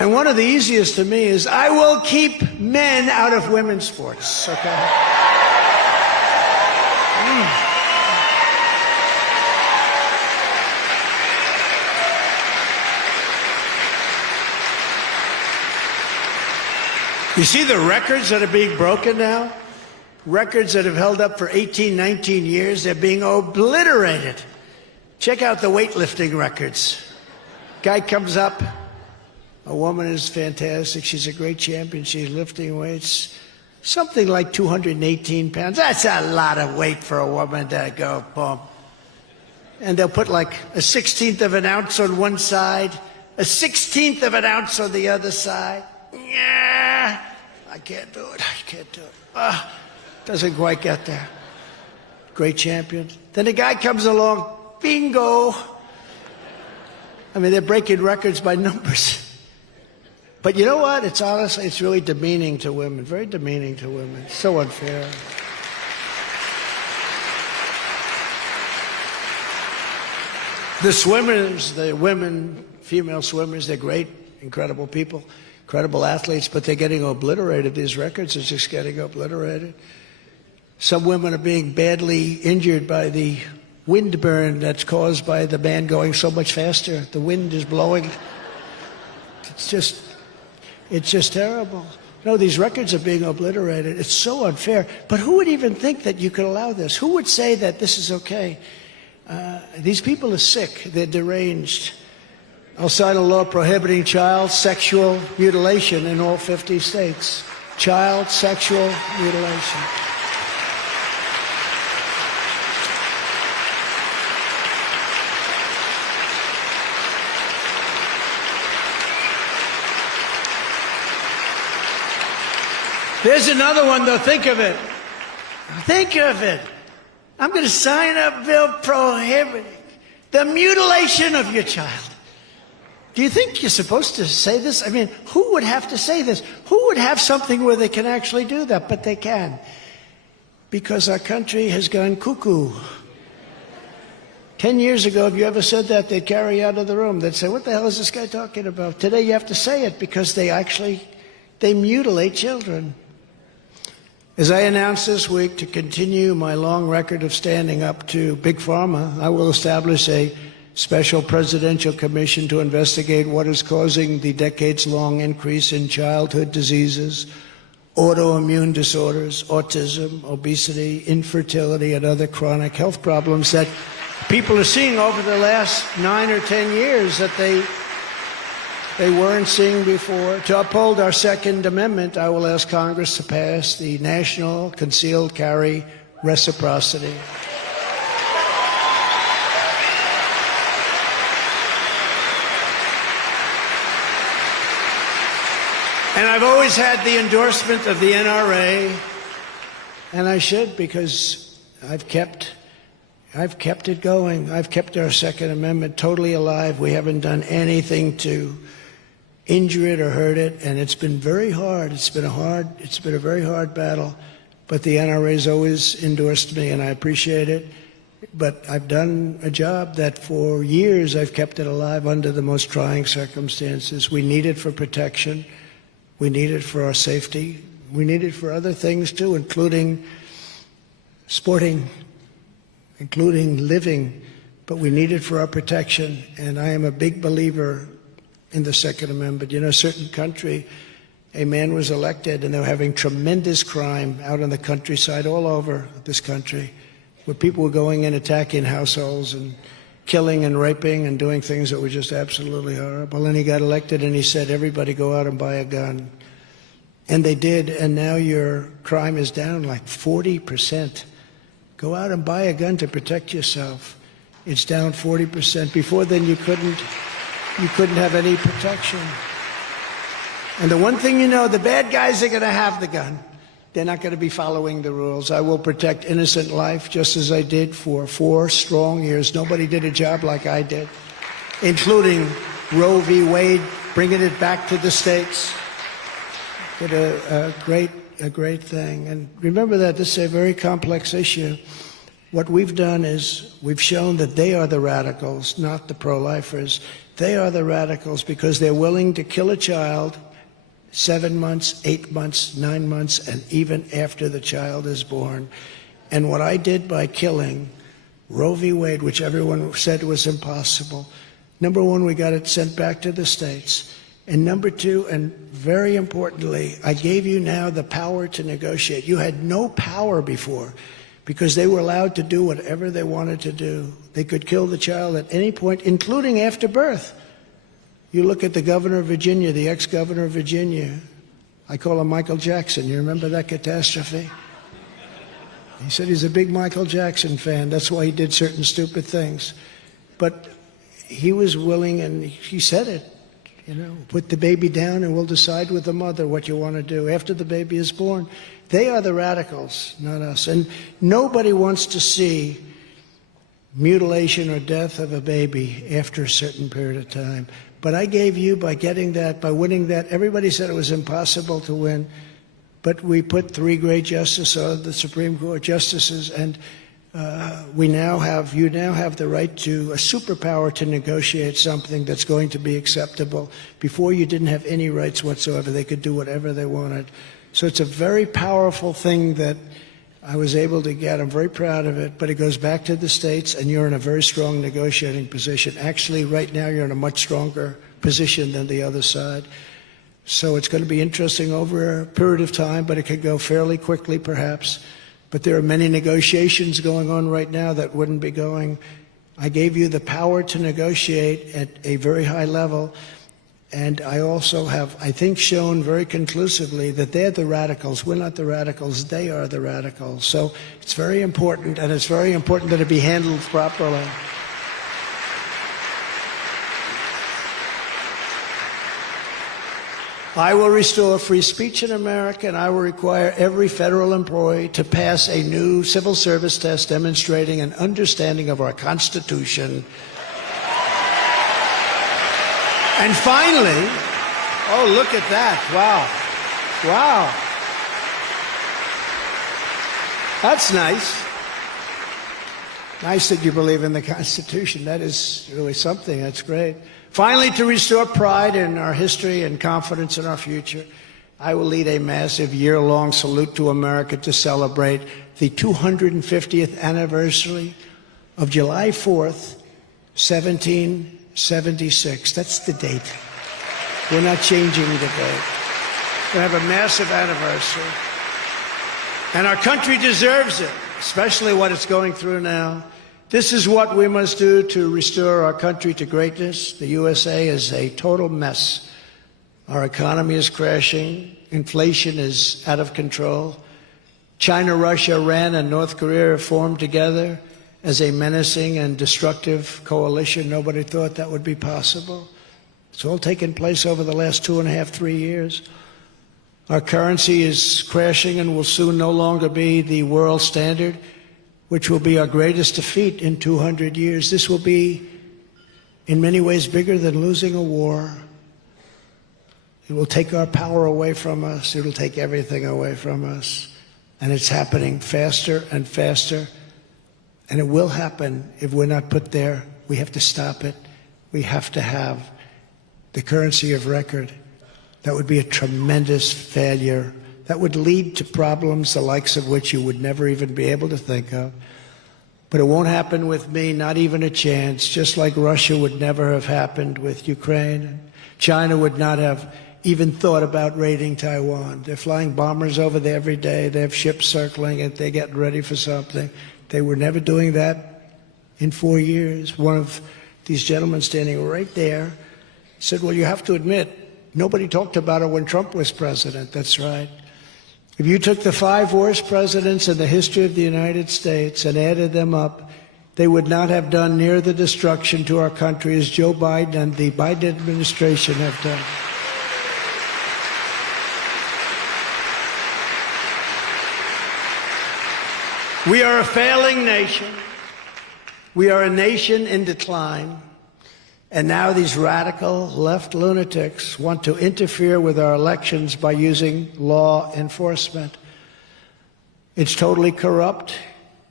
And one of the easiest to me is, I will keep men out of women's sports, okay? You see the records that are being broken now? Records that have held up for 18, 19 years, they're being obliterated. Check out the weightlifting records. Guy comes up, a woman is fantastic, she's a great champion, she's lifting weights, something like 218 pounds. That's a lot of weight for a woman to go, boom. And they'll put like a 1/16 of an ounce on one side, a 1/16 of an ounce on the other side. Yeah, I can't do it. I can't do it. Doesn't quite get there. Great champion. Then a guy comes along, bingo. I mean, they're breaking records by numbers. But you know what? It's honestly, it's really demeaning to women. Very demeaning to women. So unfair. The swimmers, the women, female swimmers, they're great, incredible people. Incredible athletes, but they're getting obliterated. These records are just getting obliterated. Some women are being badly injured by the wind burn that's caused by the man going so much faster. The wind is blowing. It's just terrible. No, these records are being obliterated. It's so unfair. But who would even think that you could allow this? Who would say that this is okay? These people are sick. They're deranged. I'll sign a law prohibiting child sexual mutilation in all 50 states. Child sexual mutilation. There's another one, though. Think of it. Think of it. I'm going to sign a bill prohibiting the mutilation of your child. Do you think you're supposed to say this? I mean, who would have to say this? Who would have something where they can actually do that? But they can. Because our country has gone cuckoo. 10 years ago, if you ever said that, they'd carry you out of the room. They'd say, what the hell is this guy talking about? Today, you have to say it because they mutilate children. As I announced this week, to continue my long record of standing up to Big Pharma, I will establish a special presidential commission to investigate what is causing the decades-long increase in childhood diseases, autoimmune disorders, autism, obesity, infertility, and other chronic health problems that people are seeing over the last 9 or 10 years that they weren't seeing before. To uphold our Second Amendment, I will ask Congress to pass the National Concealed Carry Reciprocity. And I've always had the endorsement of the NRA, and I should, because I've kept it going. I've kept our Second Amendment totally alive. We haven't done anything to injure it or hurt it, and it's been very hard. It's been a very hard battle, but the NRA's always endorsed me, and I appreciate it. But I've done a job that for years I've kept it alive under the most trying circumstances. We need it for protection. We need it for our safety. We need it for other things too, including sporting, including living, but we need it for our protection. And I am a big believer in the Second Amendment. You know, a certain country, a man was elected and they were having tremendous crime out in the countryside all over this country, where people were going in, attacking households and killing and raping and doing things that were just absolutely horrible. And he got elected and he said, everybody go out and buy a gun. And they did, and now your crime is down like 40%. Go out and buy a gun to protect yourself. It's down 40%. Before then, you couldn't have any protection. And the one thing you know, the bad guys are going to have the gun. They're not going to be following the rules. I will protect innocent life just as I did for 4 strong years. Nobody did a job like I did, including Roe v. Wade, bringing it back to the states. Did a great thing. And remember that this is a very complex issue. What we've done is we've shown that they are the radicals, not the pro-lifers. They are the radicals because they're willing to kill a child 7 months, 8 months, 9 months, and even after the child is born. And what I did by killing Roe v. Wade, which everyone said was impossible, number one, we got it sent back to the states. And number two, and very importantly, I gave you now the power to negotiate. You had no power before because they were allowed to do whatever they wanted to do. They could kill the child at any point, including after birth. You look at the governor of Virginia, the ex-governor of Virginia. I call him Michael Jackson. You remember that catastrophe? He said he's a big Michael Jackson fan. That's why he did certain stupid things. But he was willing, and he said it. You know, put the baby down and we'll decide with the mother what you want to do after the baby is born. They are the radicals, not us. And nobody wants to see mutilation or death of a baby after a certain period of time. But I gave you, by getting that, by winning that, everybody said it was impossible to win. But we put 3 great justices on the Supreme Court justices, and you now have the right to a superpower to negotiate something that's going to be acceptable. Before, you didn't have any rights whatsoever. They could do whatever they wanted. So it's a very powerful thing that I was able to get. I'm very proud of it, but it goes back to the states, and you're in a very strong negotiating position. Actually, right now, you're in a much stronger position than the other side. So it's going to be interesting over a period of time, but it could go fairly quickly, perhaps. But there are many negotiations going on right now that wouldn't be going. I gave you the power to negotiate at a very high level. And I also have, I think, shown very conclusively that they're the radicals. We're not the radicals. They are the radicals. So it's very important, and it's very important that it be handled properly. I will restore free speech in America, and I will require every federal employee to pass a new civil service test demonstrating an understanding of our Constitution. And finally, oh, look at that. Wow. Wow. That's nice. Nice that you believe in the Constitution. That is really something. That's great. Finally, to restore pride in our history and confidence in our future, I will lead a massive year-long salute to America to celebrate the 250th anniversary of July 4th, 1776. That's the date. We're not changing the date. We have a massive anniversary. And our country deserves it, especially what it's going through now. This is what we must do to restore our country to greatness. The USA is a total mess. Our economy is crashing. Inflation is out of control. China, Russia, Iran, and North Korea have formed together as a menacing and destructive coalition. Nobody thought that would be possible. It's all taken place over the last 2.5, 3 years. Our currency is crashing and will soon no longer be the world standard, which will be our greatest defeat in 200 years. This will be, in many ways, bigger than losing a war. It will take our power away from us. It will take everything away from us. And it's happening faster and faster. And it will happen if we're not put there. We have to stop it. We have to have the currency of record. That would be a tremendous failure. That would lead to problems the likes of which you would never even be able to think of. But it won't happen with me, not even a chance, just like Russia would never have happened with Ukraine. China would not have even thought about raiding Taiwan. They're flying bombers over there every day. They have ships circling it. They're getting ready for something. They were never doing that in 4 years. One of these gentlemen standing right there said, well, you have to admit, nobody talked about it when Trump was president. That's right. If you took the 5 worst presidents in the history of the United States and added them up, they would not have done near the destruction to our country as Joe Biden and the Biden administration have done. We are a failing nation. We are a nation in decline. And now these radical left lunatics want to interfere with our elections by using law enforcement. It's totally corrupt.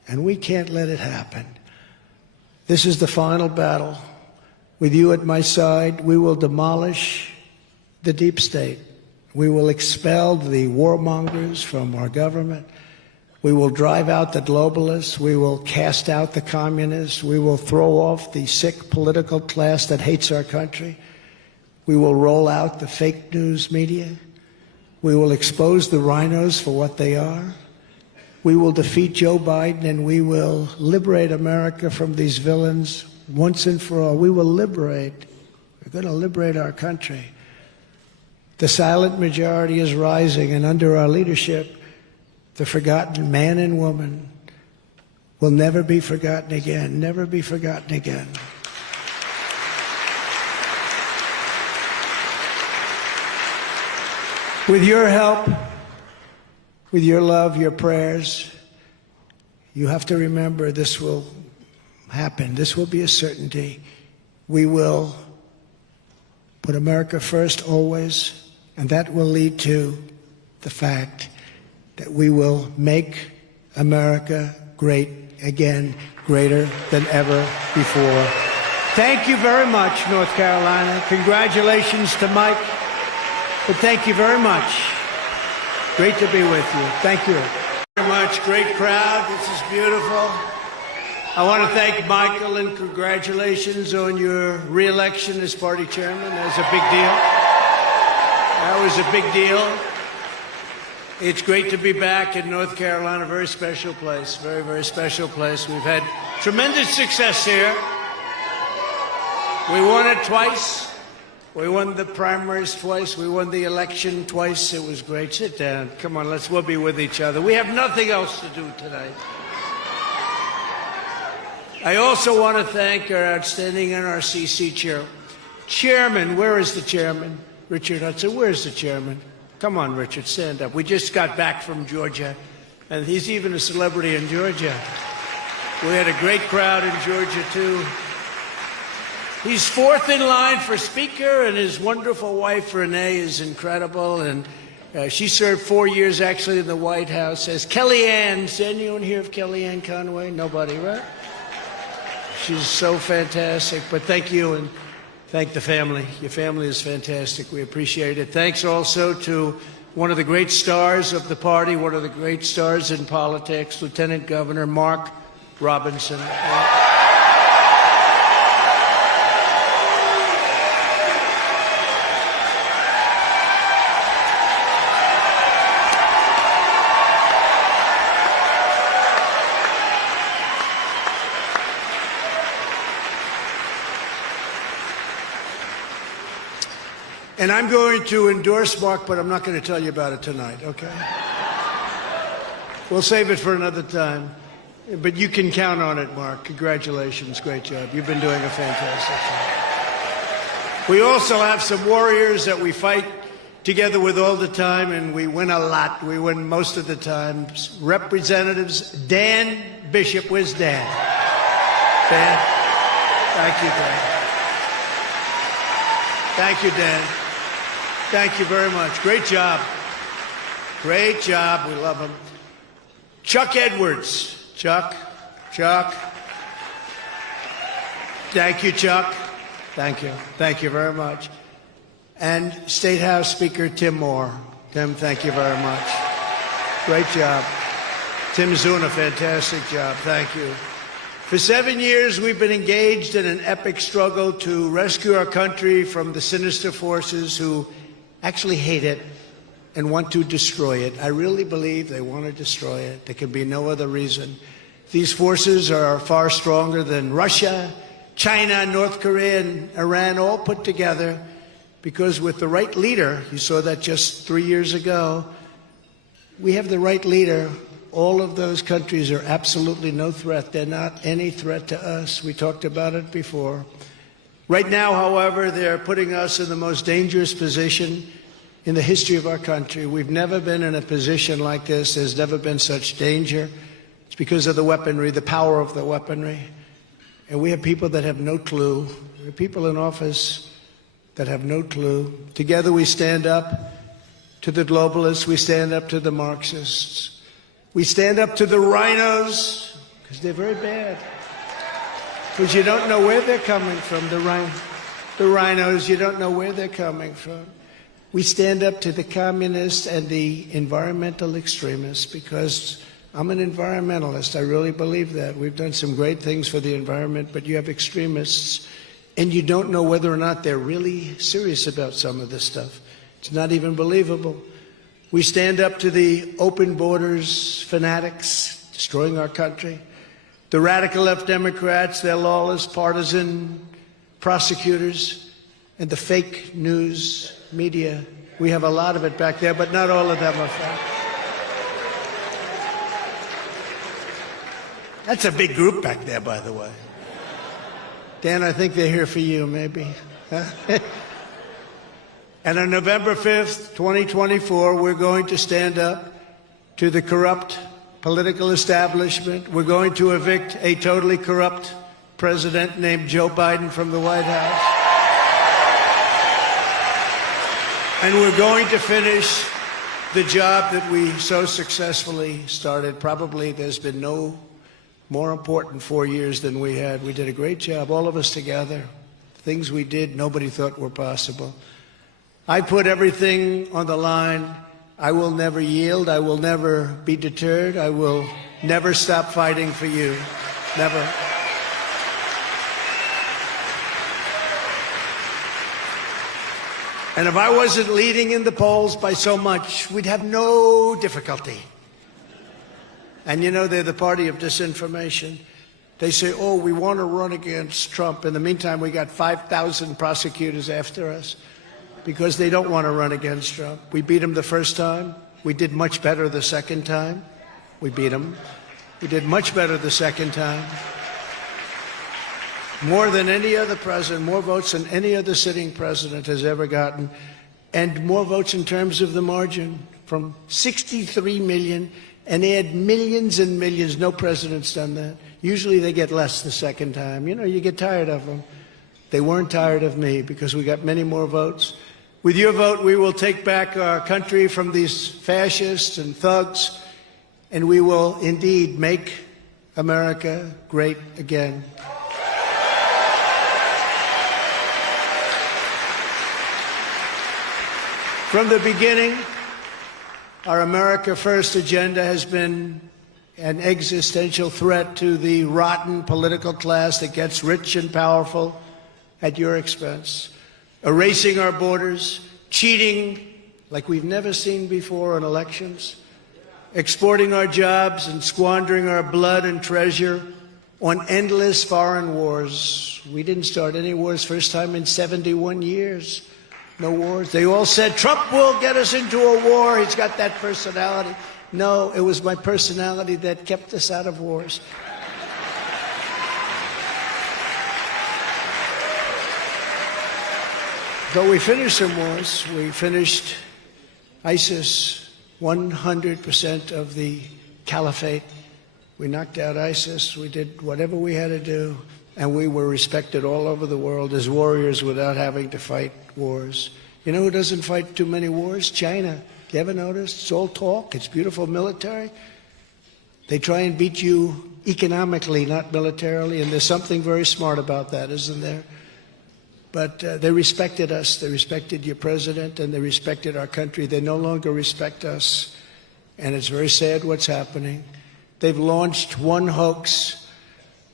and we can't let it happen. This is the final battle. With you at my side, we will demolish the deep state. We will expel the warmongers from our government. We will drive out the globalists. We will cast out the communists. We will throw off the sick political class that hates our country. We will roll out the fake news media. We will expose the rhinos for what they are. We will defeat Joe Biden, and we will liberate America from these villains once and for all. We will liberate. We're going to liberate our country. The silent majority is rising, and under our leadership, the forgotten man and woman will never be forgotten again, never be forgotten again. With your help, with your love, your prayers, you have to remember this will happen. This will be a certainty. We will put America first always, and that will lead to the fact that we will make America great again, greater than ever before. Thank you very much, North Carolina. Congratulations to Mike. But thank you very much. Great to be with you. Thank you very much. Great crowd. This is beautiful. I want to thank Michael and congratulations on your re-election as party chairman. That's a big deal. That was a big deal. It's great to be back in North Carolina. Very special place. Very, very special place. We've had tremendous success here. We won it twice. We won the primaries twice. We won the election twice. It was great. Sit down. Come on, we'll be with each other. We have nothing else to do tonight. I also want to thank our outstanding NRCC chairman. Where is the chairman? Richard Hudson. Where's the chairman? Come on, Richard, stand up. We just got back from Georgia, and he's even a celebrity in Georgia. We had a great crowd in Georgia, too. He's fourth in line for Speaker, and his wonderful wife, Renee, is incredible. And she served 4 years, actually, in the White House as Kellyanne. Does anyone hear of Kellyanne Conway? Nobody, right? She's so fantastic. But thank you, and thank the family. Your family is fantastic. We appreciate it. Thanks also to one of the great stars of the party, one of the great stars in politics, Lieutenant Governor Mark Robinson. And I'm going to endorse Mark, but I'm not going to tell you about it tonight, okay? We'll save it for another time. But you can count on it, Mark. Congratulations. Great job. You've been doing a fantastic job. We also have some warriors that we fight together with all the time, and we win a lot. We win most of the time. Representatives Dan Bishop. Where's Dan? Dan? Thank you, Dan. Thank you, Dan. Thank you very much. Great job. Great job. We love him. Chuck Edwards. Chuck. Thank you, Chuck. Thank you. Thank you very much. And State House Speaker Tim Moore. Tim, thank you very much. Great job. Tim's doing a fantastic job. Thank you. For 7 years, we've been engaged in an epic struggle to rescue our country from the sinister forces who actually hate it and want to destroy it. I really believe they want to destroy it. There can be no other reason. These forces are far stronger than Russia, China, North Korea, and Iran all put together, because with the right leader, you saw that just 3 years ago, we have the right leader. All of those countries are absolutely no threat. They're not any threat to us. We talked about it before. Right now, however, they're putting us in the most dangerous position in the history of our country. We've never been in a position like this. There's never been such danger. It's because of the weaponry, the power of the weaponry. And we have people that have no clue. We have people in office that have no clue. Together we stand up to the globalists. We stand up to the Marxists. We stand up to the rhinos. because they're very bad. Because you don't know where they're coming from, the rhinos, you don't know where they're coming from. We stand up to the communists and the environmental extremists because I'm an environmentalist. I really believe that. We've done some great things for the environment, but you have extremists, and you don't know whether or not they're really serious about some of this stuff. It's not even believable. We stand up to the open borders fanatics, destroying our country. The radical left Democrats, their lawless, partisan prosecutors, and the fake news media. We have a lot of it back there, but not all of them are fake. That's a big group back there, by the way. Dan, I think they're here for you, maybe. And on November 5th, 2024, we're going to stand up to the corrupt political establishment. We're going to evict a totally corrupt president named Joe Biden from the White House. And we're going to finish the job that we so successfully started. Probably there's been no more important 4 years than we had. We did a great job, all of us together. Things we did, nobody thought were possible. I put everything on the line. I will never yield. I will never be deterred. I will never stop fighting for you. Never. And if I wasn't leading in the polls by so much, we'd have no difficulty. And you know, they're the party of disinformation. They say, oh, we want to run against Trump. In the meantime, we got 5,000 prosecutors after us because they don't want to run against Trump. We beat him the first time. We did much better the second time. We beat him. We did much better the second time. More than any other president, more votes than any other sitting president has ever gotten, and more votes in terms of the margin, from 63 million, and add millions and millions. No president's done that. Usually they get less the second time. You know, you get tired of them. They weren't tired of me because we got many more votes. With your vote, we will take back our country from these fascists and thugs, and we will indeed make America great again. From the beginning, our America First agenda has been an existential threat to the rotten political class that gets rich and powerful at your expense, erasing our borders, cheating like we've never seen before in elections, exporting our jobs and squandering our blood and treasure on endless foreign wars. We didn't start any wars, first time in 71 years. No wars. They all said, Trump will get us into a war. He's got that personality. No, it was my personality that kept us out of wars. Though we finished some wars, we finished ISIS, 100% of the caliphate. We knocked out ISIS. We did whatever we had to do. And we were respected all over the world as warriors without having to fight wars. You know who doesn't fight too many wars? China. You ever noticed? It's all talk. It's beautiful military. They try and beat you economically, not militarily, and there's something very smart about that, isn't there? But they respected us. They respected your president, and they respected our country. They no longer respect us, and it's very sad what's happening. They've launched one hoax